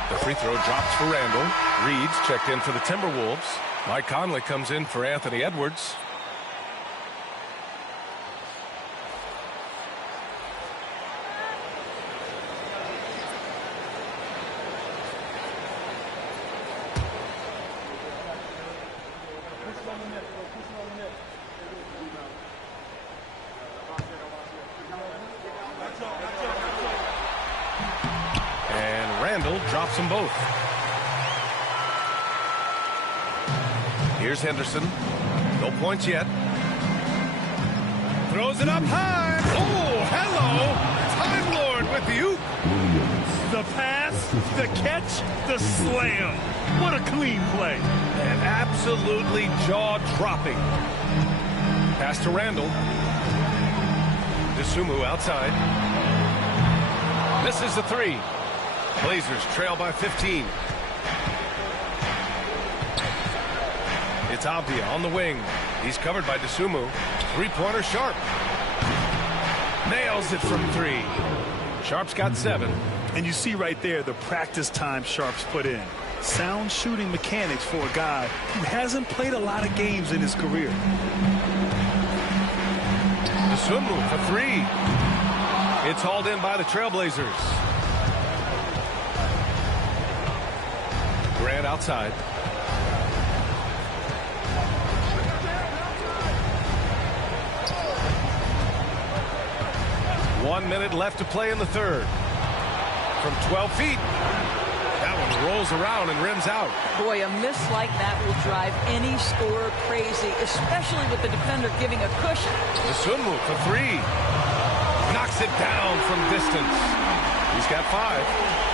The free throw drops for Randle. Reed's checked in for the Timberwolves. Mike Conley comes in for Anthony Edwards. Drops them both. Here's Henderson. No points yet. Throws it up high. Oh, hello. Time Lord with the oop. The pass, the catch, the slam. What a clean play. And absolutely jaw-dropping. Pass to Randle. Dosunmu outside. Misses the 3. Blazers trail by 15. It's Avdia on the wing. He's covered by Dosunmu. 3-pointer Sharp. Nails it from 3. Sharp's got 7. And you see right there the practice time Sharp's put in. Sound shooting mechanics for a guy who hasn't played a lot of games in his career. Dosunmu for 3. It's hauled in by the Trailblazers. Grant outside. One minute left to play in the third. From 12 feet. That one rolls around and rims out. Boy, a miss like that will drive any scorer crazy, especially with the defender giving a cushion. Dosunmu for 3. Knocks it down from distance. He's got 5.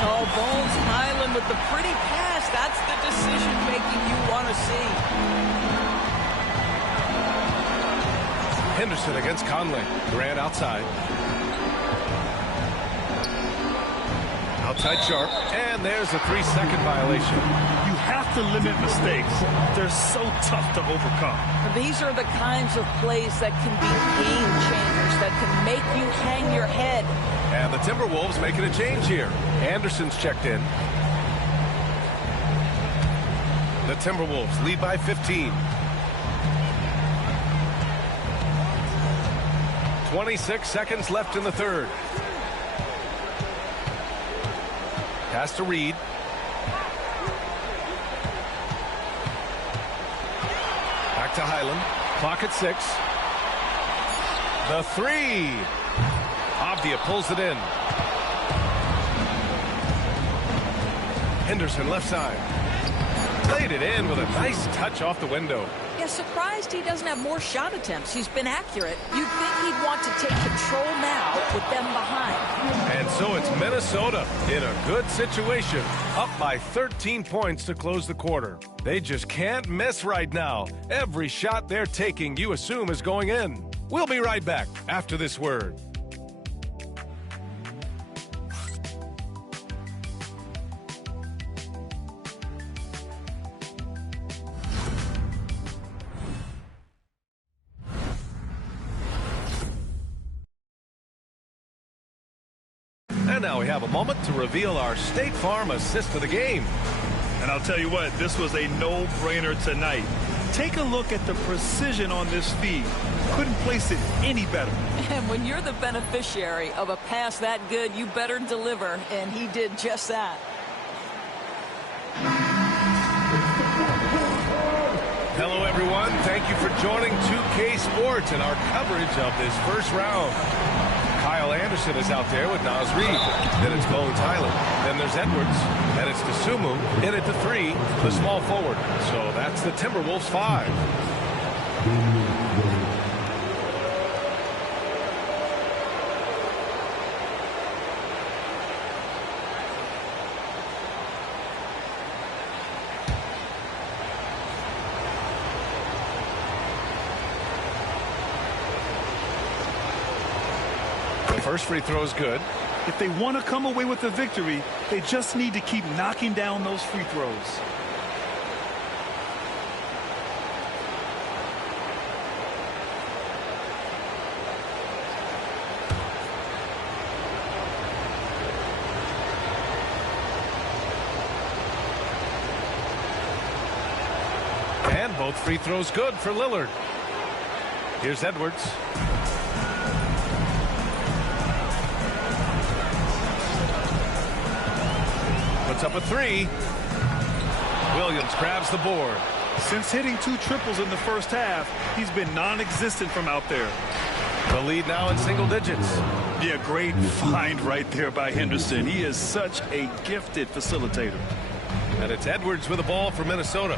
Oh, Bones Highland with the pretty pass. That's the decision-making you want to see. Henderson against Conley. Grant outside. Outside Sharp. And there's a 3-second violation. You have to limit mistakes. They're so tough to overcome. These are the kinds of plays that can be game changers, that can make you hang your head. And the Timberwolves making a change here. Anderson's checked in. The Timberwolves lead by 15. 26 seconds left in the third. Pass to Reed. Back to Highland. Clock at 6. The 3. Avdia pulls it in. Henderson left side. Laid it in with a nice touch off the window. Yeah, surprised he doesn't have more shot attempts. He's been accurate. You'd think he'd want to take control now with them behind. And so it's Minnesota in a good situation, up by 13 points to close the quarter. They just can't miss right now. Every shot they're taking, you assume, is going in. We'll be right back after this word. And now we have a moment to reveal our State Farm assist of the game. And I'll tell you what, this was a no-brainer tonight. Take a look at the precision on this feed. Couldn't place it any better. And when you're the beneficiary of a pass that good, you better deliver, and he did just that. Hello, everyone. Thank you for joining 2K Sports and our coverage of this first round. Kyle Anderson is out there with Naz Reid. Then it's Bones Highland. Then there's Edwards. And it's Dosunmu in at the 3, the small forward. So that's the Timberwolves 5. First free throw is good. If they want to come away with a victory, they just need to keep knocking down those free throws. And both free throws good for Lillard. Here's Edwards. Puts up a 3. Williams grabs the board. Since hitting 2 triples in the first half, he's been non-existent from out there. The lead now in single digits. Yeah, great find right there by Henderson. He is such a gifted facilitator. And it's Edwards with the ball for Minnesota.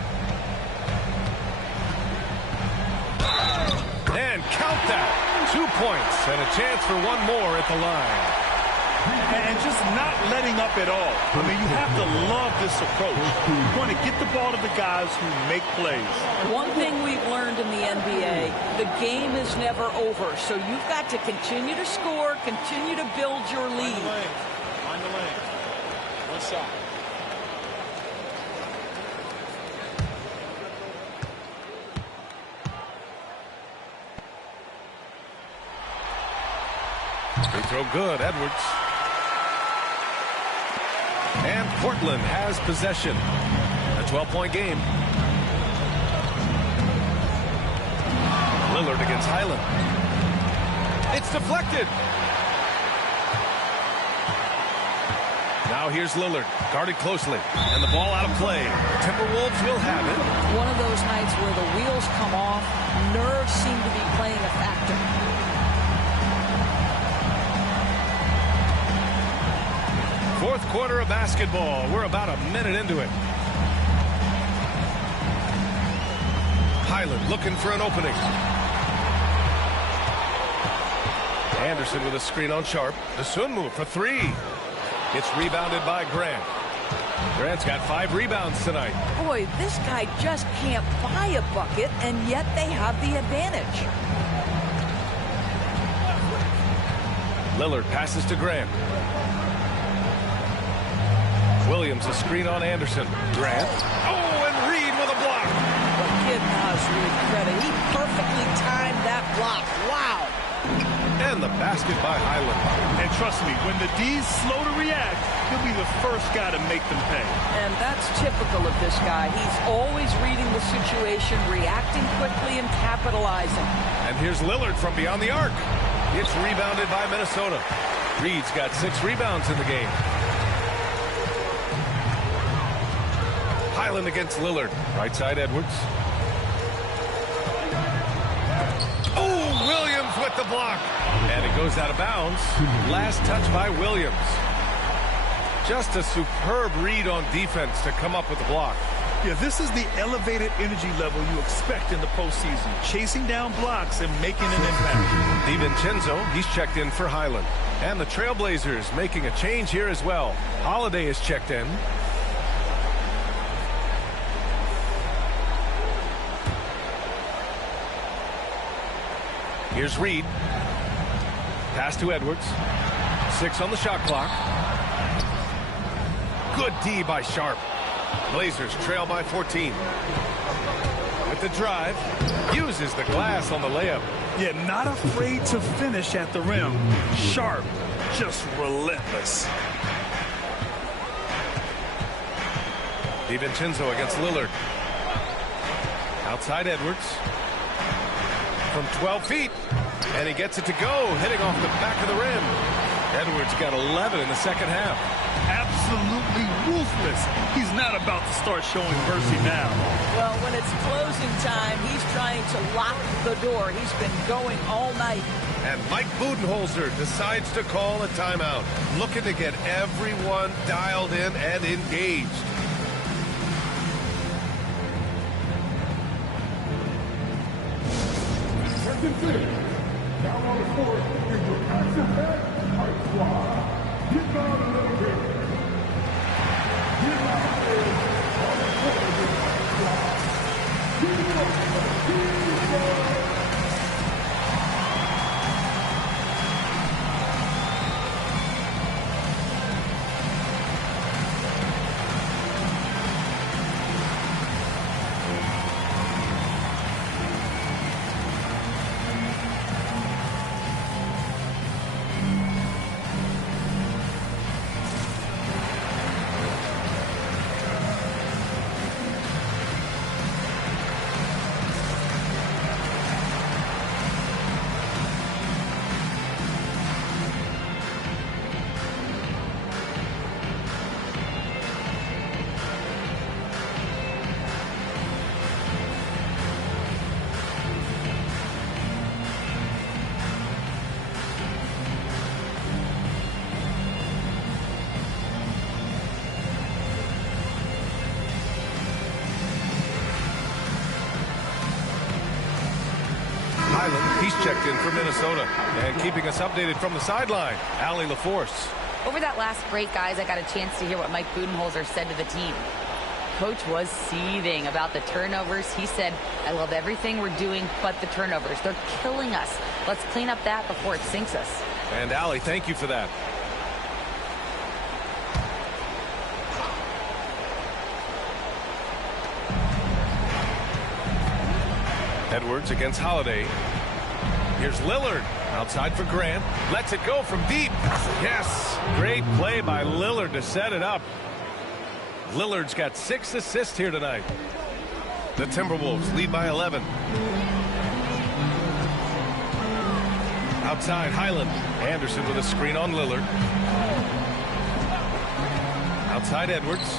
And count that. 2 points and a chance for one more at the line. And just not letting up at all. I mean, you have to love this approach. You want to get the ball to the guys who make plays. One thing we've learned in the NBA, the game is never over. So you've got to continue to score, continue to build your lead. Find the lane. One shot. Free throw good, Edwards. And Portland has possession. A 12-point game. Lillard against Highland. It's deflected. Now here's Lillard, guarded closely, and the ball out of play. Timberwolves will have it. One of those nights where the wheels come off, nerves seem to be playing a factor. Fourth quarter of basketball. We're about a minute into it. Highland looking for an opening. Anderson with a screen on Sharp. Dosunmu for 3. It's rebounded by Grant. Grant's got 5 rebounds tonight. Boy, this guy just can't buy a bucket, and yet they have the advantage. Lillard passes to Grant. Williams a screen on Anderson. Grant. Oh, and Reid with a block. But give Naz Reid credit. He perfectly timed that block. Wow. And the basket by Highland. And trust me, when the D's slow to react, he'll be the first guy to make them pay. And that's typical of this guy. He's always reading the situation, reacting quickly, and capitalizing. And here's Lillard from beyond the arc. It's rebounded by Minnesota. Reid's got 6 rebounds in the game. Highland against Lillard. Right side, Edwards. Oh, Williams with the block. And it goes out of bounds. Last touch by Williams. Just a superb read on defense to come up with the block. Yeah, this is the elevated energy level you expect in the postseason. Chasing down blocks and making an impact. DiVincenzo, he's checked in for Highland. And the Trailblazers making a change here as well. Holiday is checked in. Here's Reed. Pass to Edwards. 6 on the shot clock. Good D by Sharp. Blazers trail by 14. With the drive, uses the glass on the layup. Yeah, not afraid to finish at the rim. Sharp, just relentless. DiVincenzo against Lillard. Outside Edwards. From 12 feet. And he gets it to go, hitting off the back of the rim. Edwards got 11 in the second half. Absolutely ruthless. He's not about to start showing mercy now. Well, when it's closing time, he's trying to lock the door. He's been going all night. And Mike Budenholzer decides to call a timeout, looking to get everyone dialed in and engaged. Second finish. Down on the court is your action back high squad. Get down a little bit. Get out there on the court of your high squad. Keep up. He's checked in for Minnesota. And keeping us updated from the sideline, Allie LaForce. Over that last break, guys, I got a chance to hear what Mike Budenholzer said to the team. Coach was seething about the turnovers. He said, I love everything we're doing but the turnovers. They're killing us. Let's clean up that before it sinks us. And Allie, thank you for that. Edwards against Holiday. Here's Lillard outside for Grant. Lets it go from deep. Yes, great play by Lillard to set it up. Lillard's got 6 assists here tonight. The Timberwolves lead by 11. Outside Highland. Anderson with a screen on Lillard. Outside Edwards.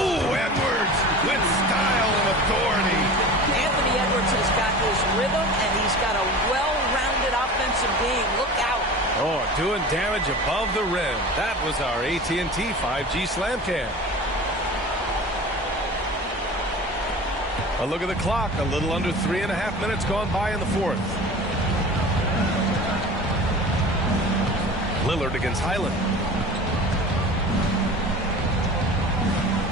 Oh, Edwards with style and authority. Anthony Edwards has got his rhythm, and he's got a well-rounded offensive game. Look out. Oh, doing damage above the rim. That was our AT&T 5G Slam Cam. A look at the clock. A little under 3.5 minutes gone by in the fourth. Lillard against Highland.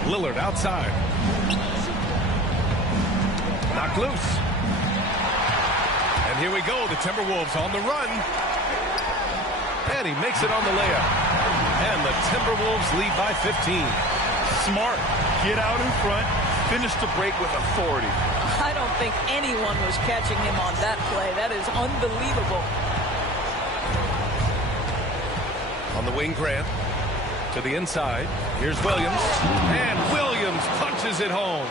Lillard outside. Knocked loose. And here we go. The Timberwolves on the run. And he makes it on the layup. And the Timberwolves lead by 15. Smart. Get out in front. Finish the break with authority. I don't think anyone was catching him on that play. That is unbelievable. On the wing, Grant. To the inside. Here's Williams. And Williams punches it home.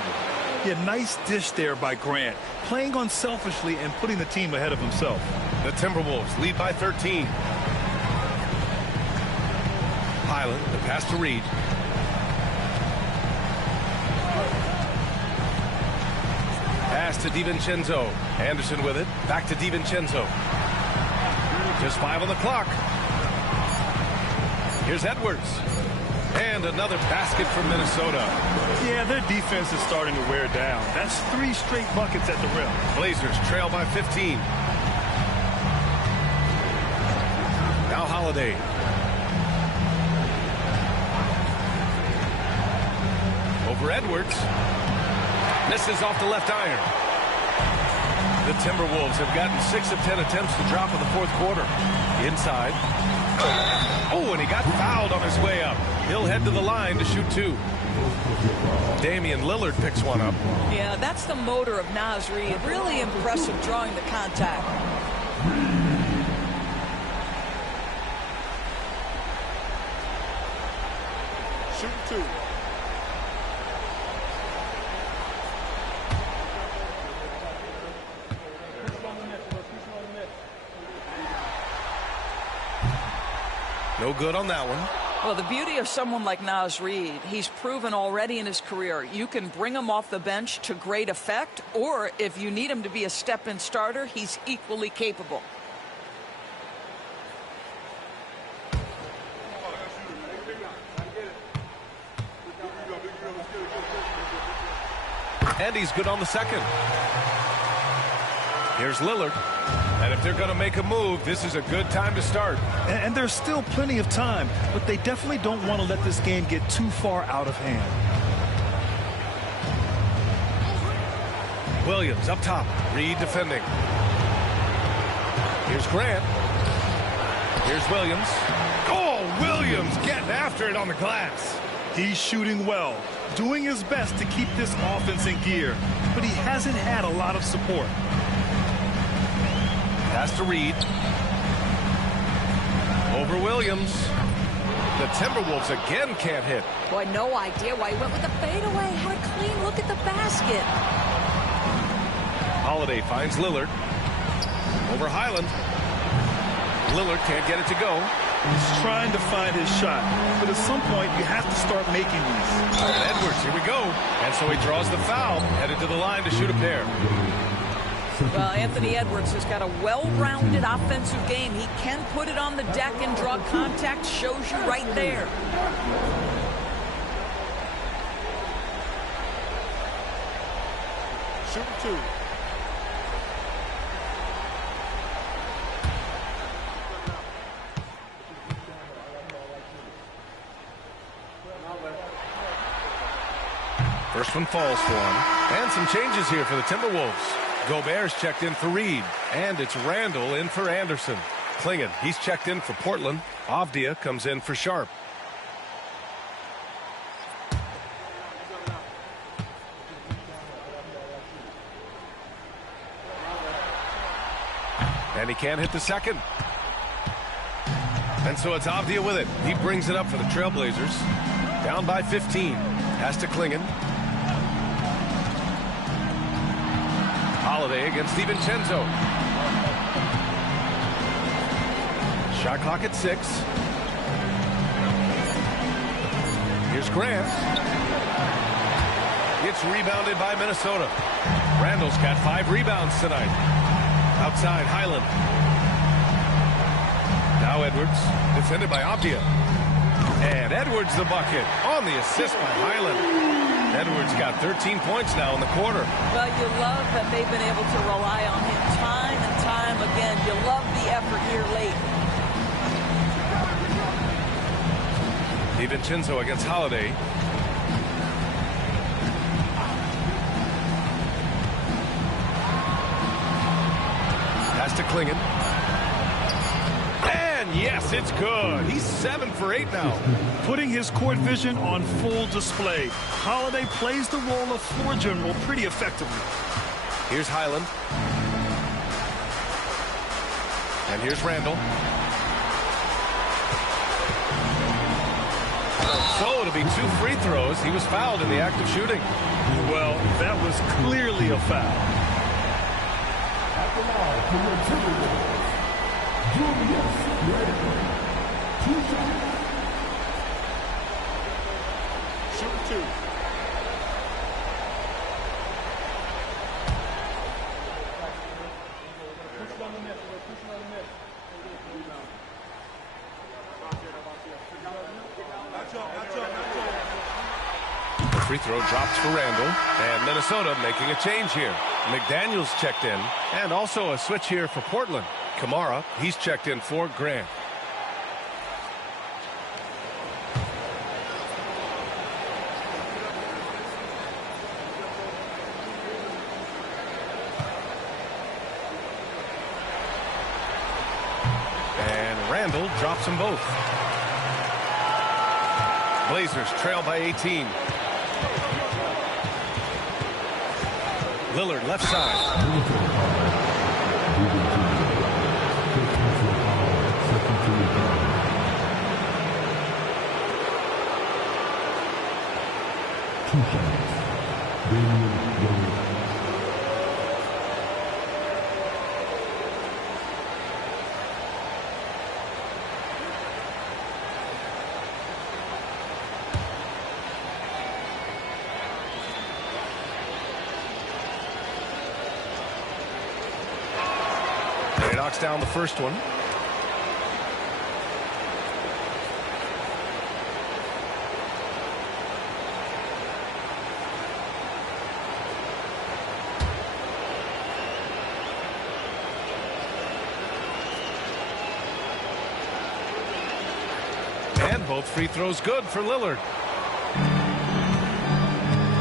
Yeah, nice dish there by Grant. Playing unselfishly and putting the team ahead of himself. The Timberwolves lead by 13. Highland, the pass to Reed. Pass to DiVincenzo. Anderson with it. Back to DiVincenzo. Just 5 on the clock. Here's Edwards. And another basket from Minnesota. Yeah, their defense is starting to wear down. That's 3 straight buckets at the rim. Blazers trail by 15. Now Holiday. Over Edwards. Misses off the left iron. The Timberwolves have gotten 6 of 10 attempts to drop in the fourth quarter. Inside. Oh, and he got fouled on his way up. He'll head to the line to shoot 2. Damian Lillard picks one up. Yeah, that's the motor of Naz Reid. Really impressive drawing the contact. Shoot 2. No good on that one. Well, the beauty of someone like Naz Reid, he's proven already in his career, you can bring him off the bench to great effect, or if you need him to be a step-in starter, he's equally capable. And he's good on the second. Here's Lillard. And if they're going to make a move, this is a good time to start. And there's still plenty of time, but they definitely don't want to let this game get too far out of hand. Williams up top. Reid defending. Here's Grant. Here's Williams. Oh, Williams getting after it on the glass. He's shooting well, doing his best to keep this offense in gear, but he hasn't had a lot of support. Pass to Reid. Over Williams. The Timberwolves again can't hit. Boy, no idea why he went with the fadeaway. Had a clean look at the basket. Holiday finds Lillard. Over Highland. Lillard can't get it to go. He's trying to find his shot, but at some point you have to start making these. And Edwards, here we go. And so he draws the foul, headed to the line to shoot a pair. Well, Anthony Edwards has got a well-rounded offensive game. He can put it on the deck and draw contact. Shows you right there. Shoot 2. First one falls for him. And some changes here for the Timberwolves. Gobert's checked in for Reid. And it's Randall in for Anderson. Klingon, he's checked in for Portland. Avdia comes in for Sharp. And he can't hit the second. And so it's Avdia with it. He brings it up for the Trailblazers. Down by 15. Pass to Klingon. Holiday against DiVincenzo. Shot clock at 6. Here's Grant. It's rebounded by Minnesota. Randall's got 5 rebounds tonight. Outside Highland. Now Edwards, defended by Avdia. And Edwards the bucket on the assist by Highland. Edwards got 13 points now in the quarter. Well, you love that they've been able to rely on him time and time again. You love the effort here late. DiVincenzo against Holiday. Pass to Klingon. And yes, it's good. He's 7 for 8 now. Putting his court vision on full display. Holiday plays the role of floor general pretty effectively. Here's Highland. And here's Randall. So to be 2 free throws, he was fouled in the act of shooting. Well, that was clearly a foul. At the line for your Timberwolves, Julius Randle. 2 shots. Shoot 2. Free throw drops for Randall. And Minnesota making a change here. McDaniels checked in. And also a switch here for Portland. Kamara, he's checked in for Grant. And Randall drops them both. Blazers trail by 18. Lillard left side. He knocks down the first one. And both free throws good for Lillard.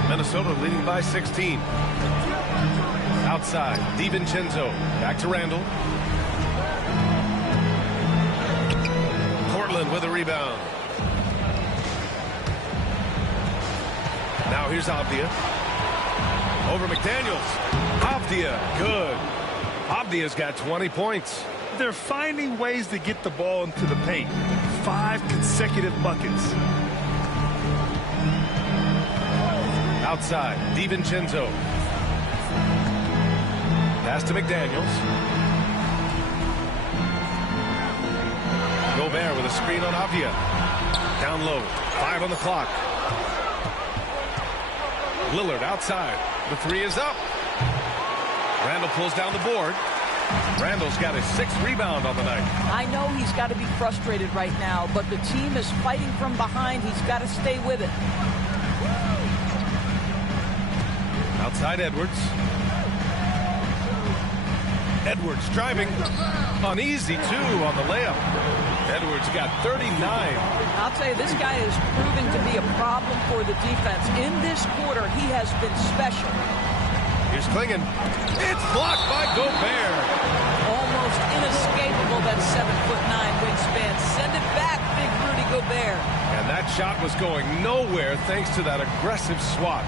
Minnesota leading by 16. Outside, DiVincenzo. Back to Randall. Portland with a rebound. Now here's Avdia. Over McDaniels. Avdia, good. Avdia's got 20 points. They're finding ways to get the ball into the paint. 5 consecutive buckets. Outside, DiVincenzo. Pass to McDaniels. Gobert with a screen on Avdia. Down low. 5 on the clock. Lillard outside. The 3 is up. Randall pulls down the board. Randall's got his 6th rebound on the night. I know he's got to be frustrated right now, but the team is fighting from behind. He's got to stay with it. Outside Edwards. Edwards driving. Uneasy, too, on the layup. Edwards got 39. I'll tell you, this guy is proving to be a problem for the defense. In this quarter, he has been special. Here's Klingon. It's blocked by Gobert. Almost inescapable, that 7'9" wingspan. Send it back, big Rudy Gobert. And that shot was going nowhere thanks to that aggressive swat.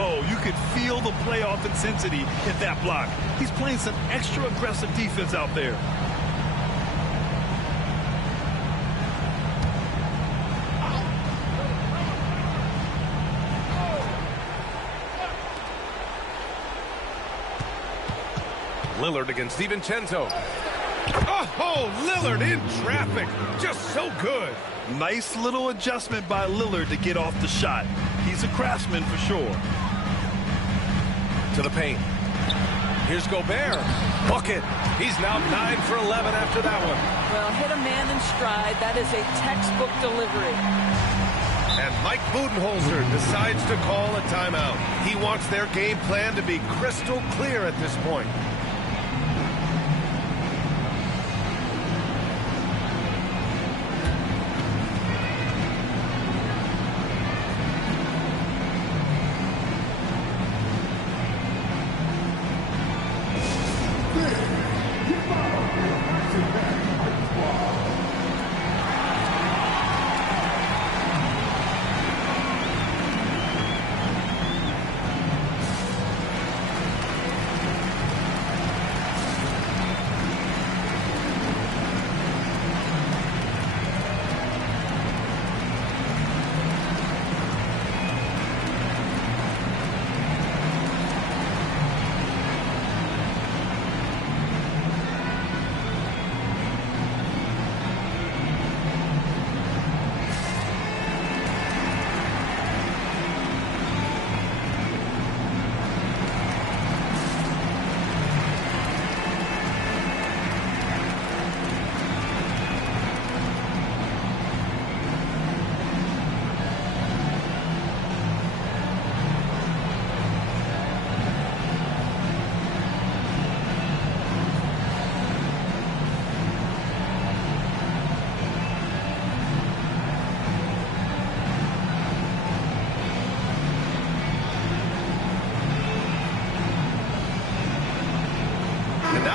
Oh, you could feel the playoff intensity in that block. He's playing some extra aggressive defense out there. Lillard against DiVincenzo. Oh, Lillard in traffic. Just so good. Nice little adjustment by Lillard to get off the shot. He's a craftsman for sure. To the paint. Here's Gobert. Bucket. He's now 9 for 11 after that one. Well, hit a man in stride. That is a textbook delivery. And Mike Budenholzer decides to call a timeout. He wants their game plan to be crystal clear at this point.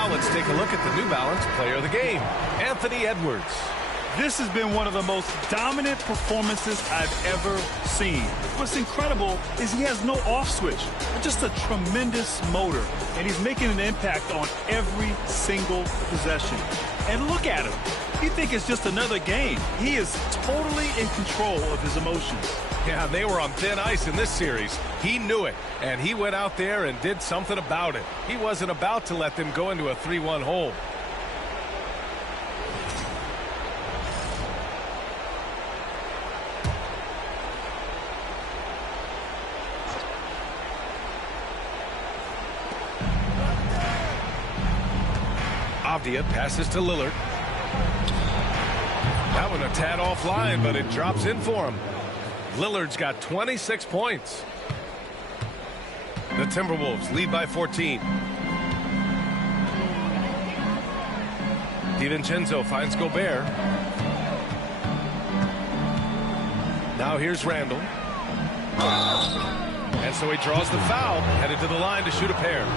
Now let's take a look at the New Balance player of the game, Anthony Edwards. This has been one of the most dominant performances I've ever seen. What's incredible is he has no off switch, just a tremendous motor, and he's making an impact on every single possession. And look at him. You think it's just another game. He is totally in control of his emotions. Yeah, they were on thin ice in this series. He knew it, and he went out there and did something about it. He wasn't about to let them go into a 3-1 hole. Avdia passes to Lillard. That one a tad offline, but it drops in for him. Lillard's got 26 points. The Timberwolves lead by 14. DiVincenzo finds Gobert. Now here's Randall. And so he draws the foul, headed to the line to shoot a pair.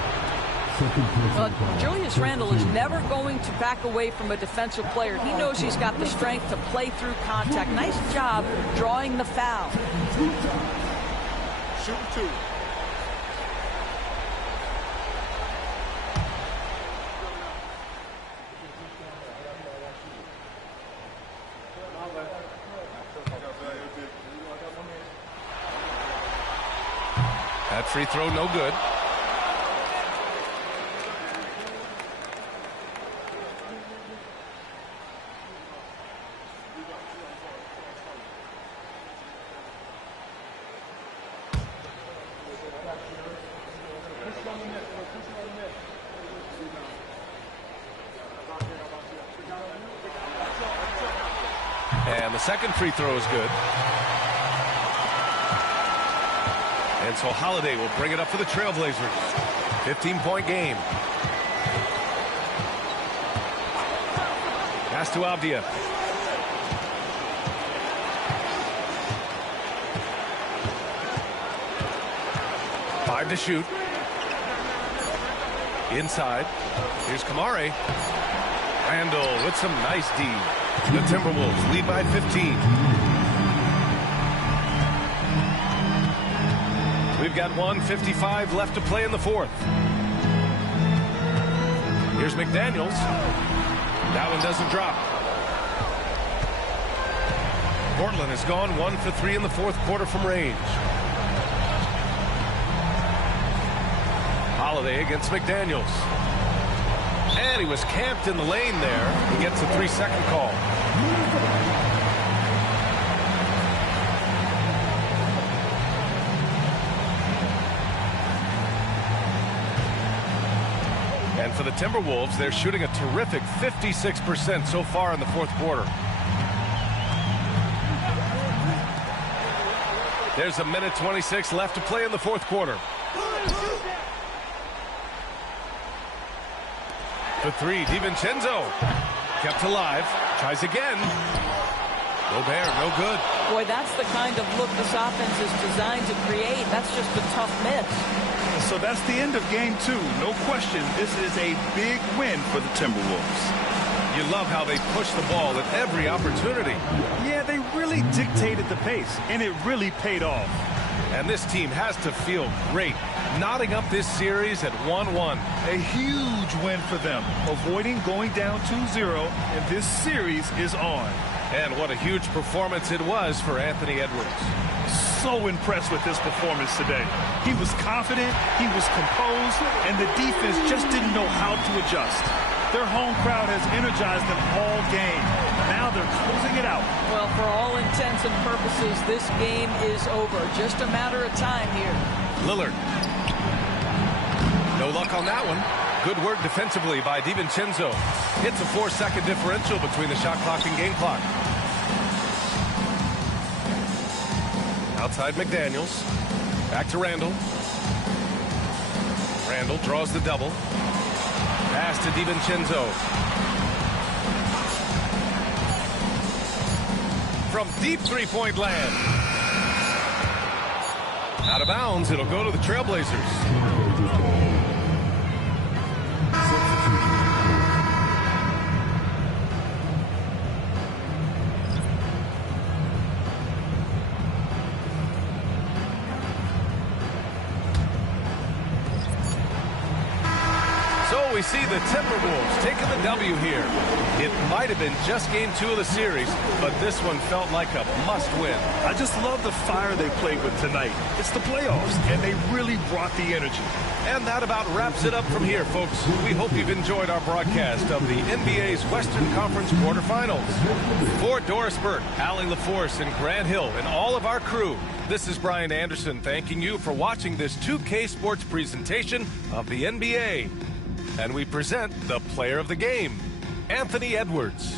Julius Randle is never going to back away from a defensive player. He knows he's got the strength to play through contact. Nice job drawing the foul. Shoot two. That free throw no good. And the second free throw is good. And so Holiday will bring it up for the Trailblazers. 15-point game. Pass to Avdia. Five to shoot. Inside. Here's Kamare. Randall with some nice D. The Timberwolves lead by 15. We've got 1:55 left to play in the fourth. Here's McDaniels. That one doesn't drop. Portland has gone 1 for 3 in the fourth quarter from range. Holiday against McDaniels. And he was camped in the lane there. He gets a 3-second call. And for the Timberwolves, they're shooting a terrific 56% so far in the fourth quarter. There's 1:26 left to play in the fourth quarter. The three, DiVincenzo. Kept alive. Tries again. Gobert, no good. Boy, that's the kind of look this offense is designed to create. That's just a tough miss. So that's the end of game two. No question, this is a big win for the Timberwolves. You love how they push the ball at every opportunity. Yeah, they really dictated the pace, and it really paid off. And this team has to feel great, knotting up this series at 1-1. A huge win for them, avoiding going down 2-0, and this series is on. And what a huge performance it was for Anthony Edwards. So impressed with this performance today. He was confident, he was composed, and the defense just didn't know how to adjust. Their home crowd has energized them all game. Now they're closing it out. Well, for all intents and purposes, this game is over. Just a matter of time here. Lillard. No luck on that one. Good work defensively by DiVincenzo. It's a 4-second differential between the shot clock and game clock. Outside McDaniels. Back to Randall. Randall draws the double. Pass to DiVincenzo. From deep three-point land. Out of bounds, it'll go to the Trailblazers. we see the Timberwolves taking the W here. It might have been just game 2 of the series, but this one felt like a must-win. I just love the fire they played with tonight. It's the playoffs, and they really brought the energy. And that about wraps it up from here, folks. We hope you've enjoyed our broadcast of the NBA's Western Conference quarterfinals. For Doris Burke, Allie LaForce, and Grant Hill, and all of our crew, this is Brian Anderson thanking you for watching this 2K Sports presentation of the NBA. And we present the player of the game, Anthony Edwards.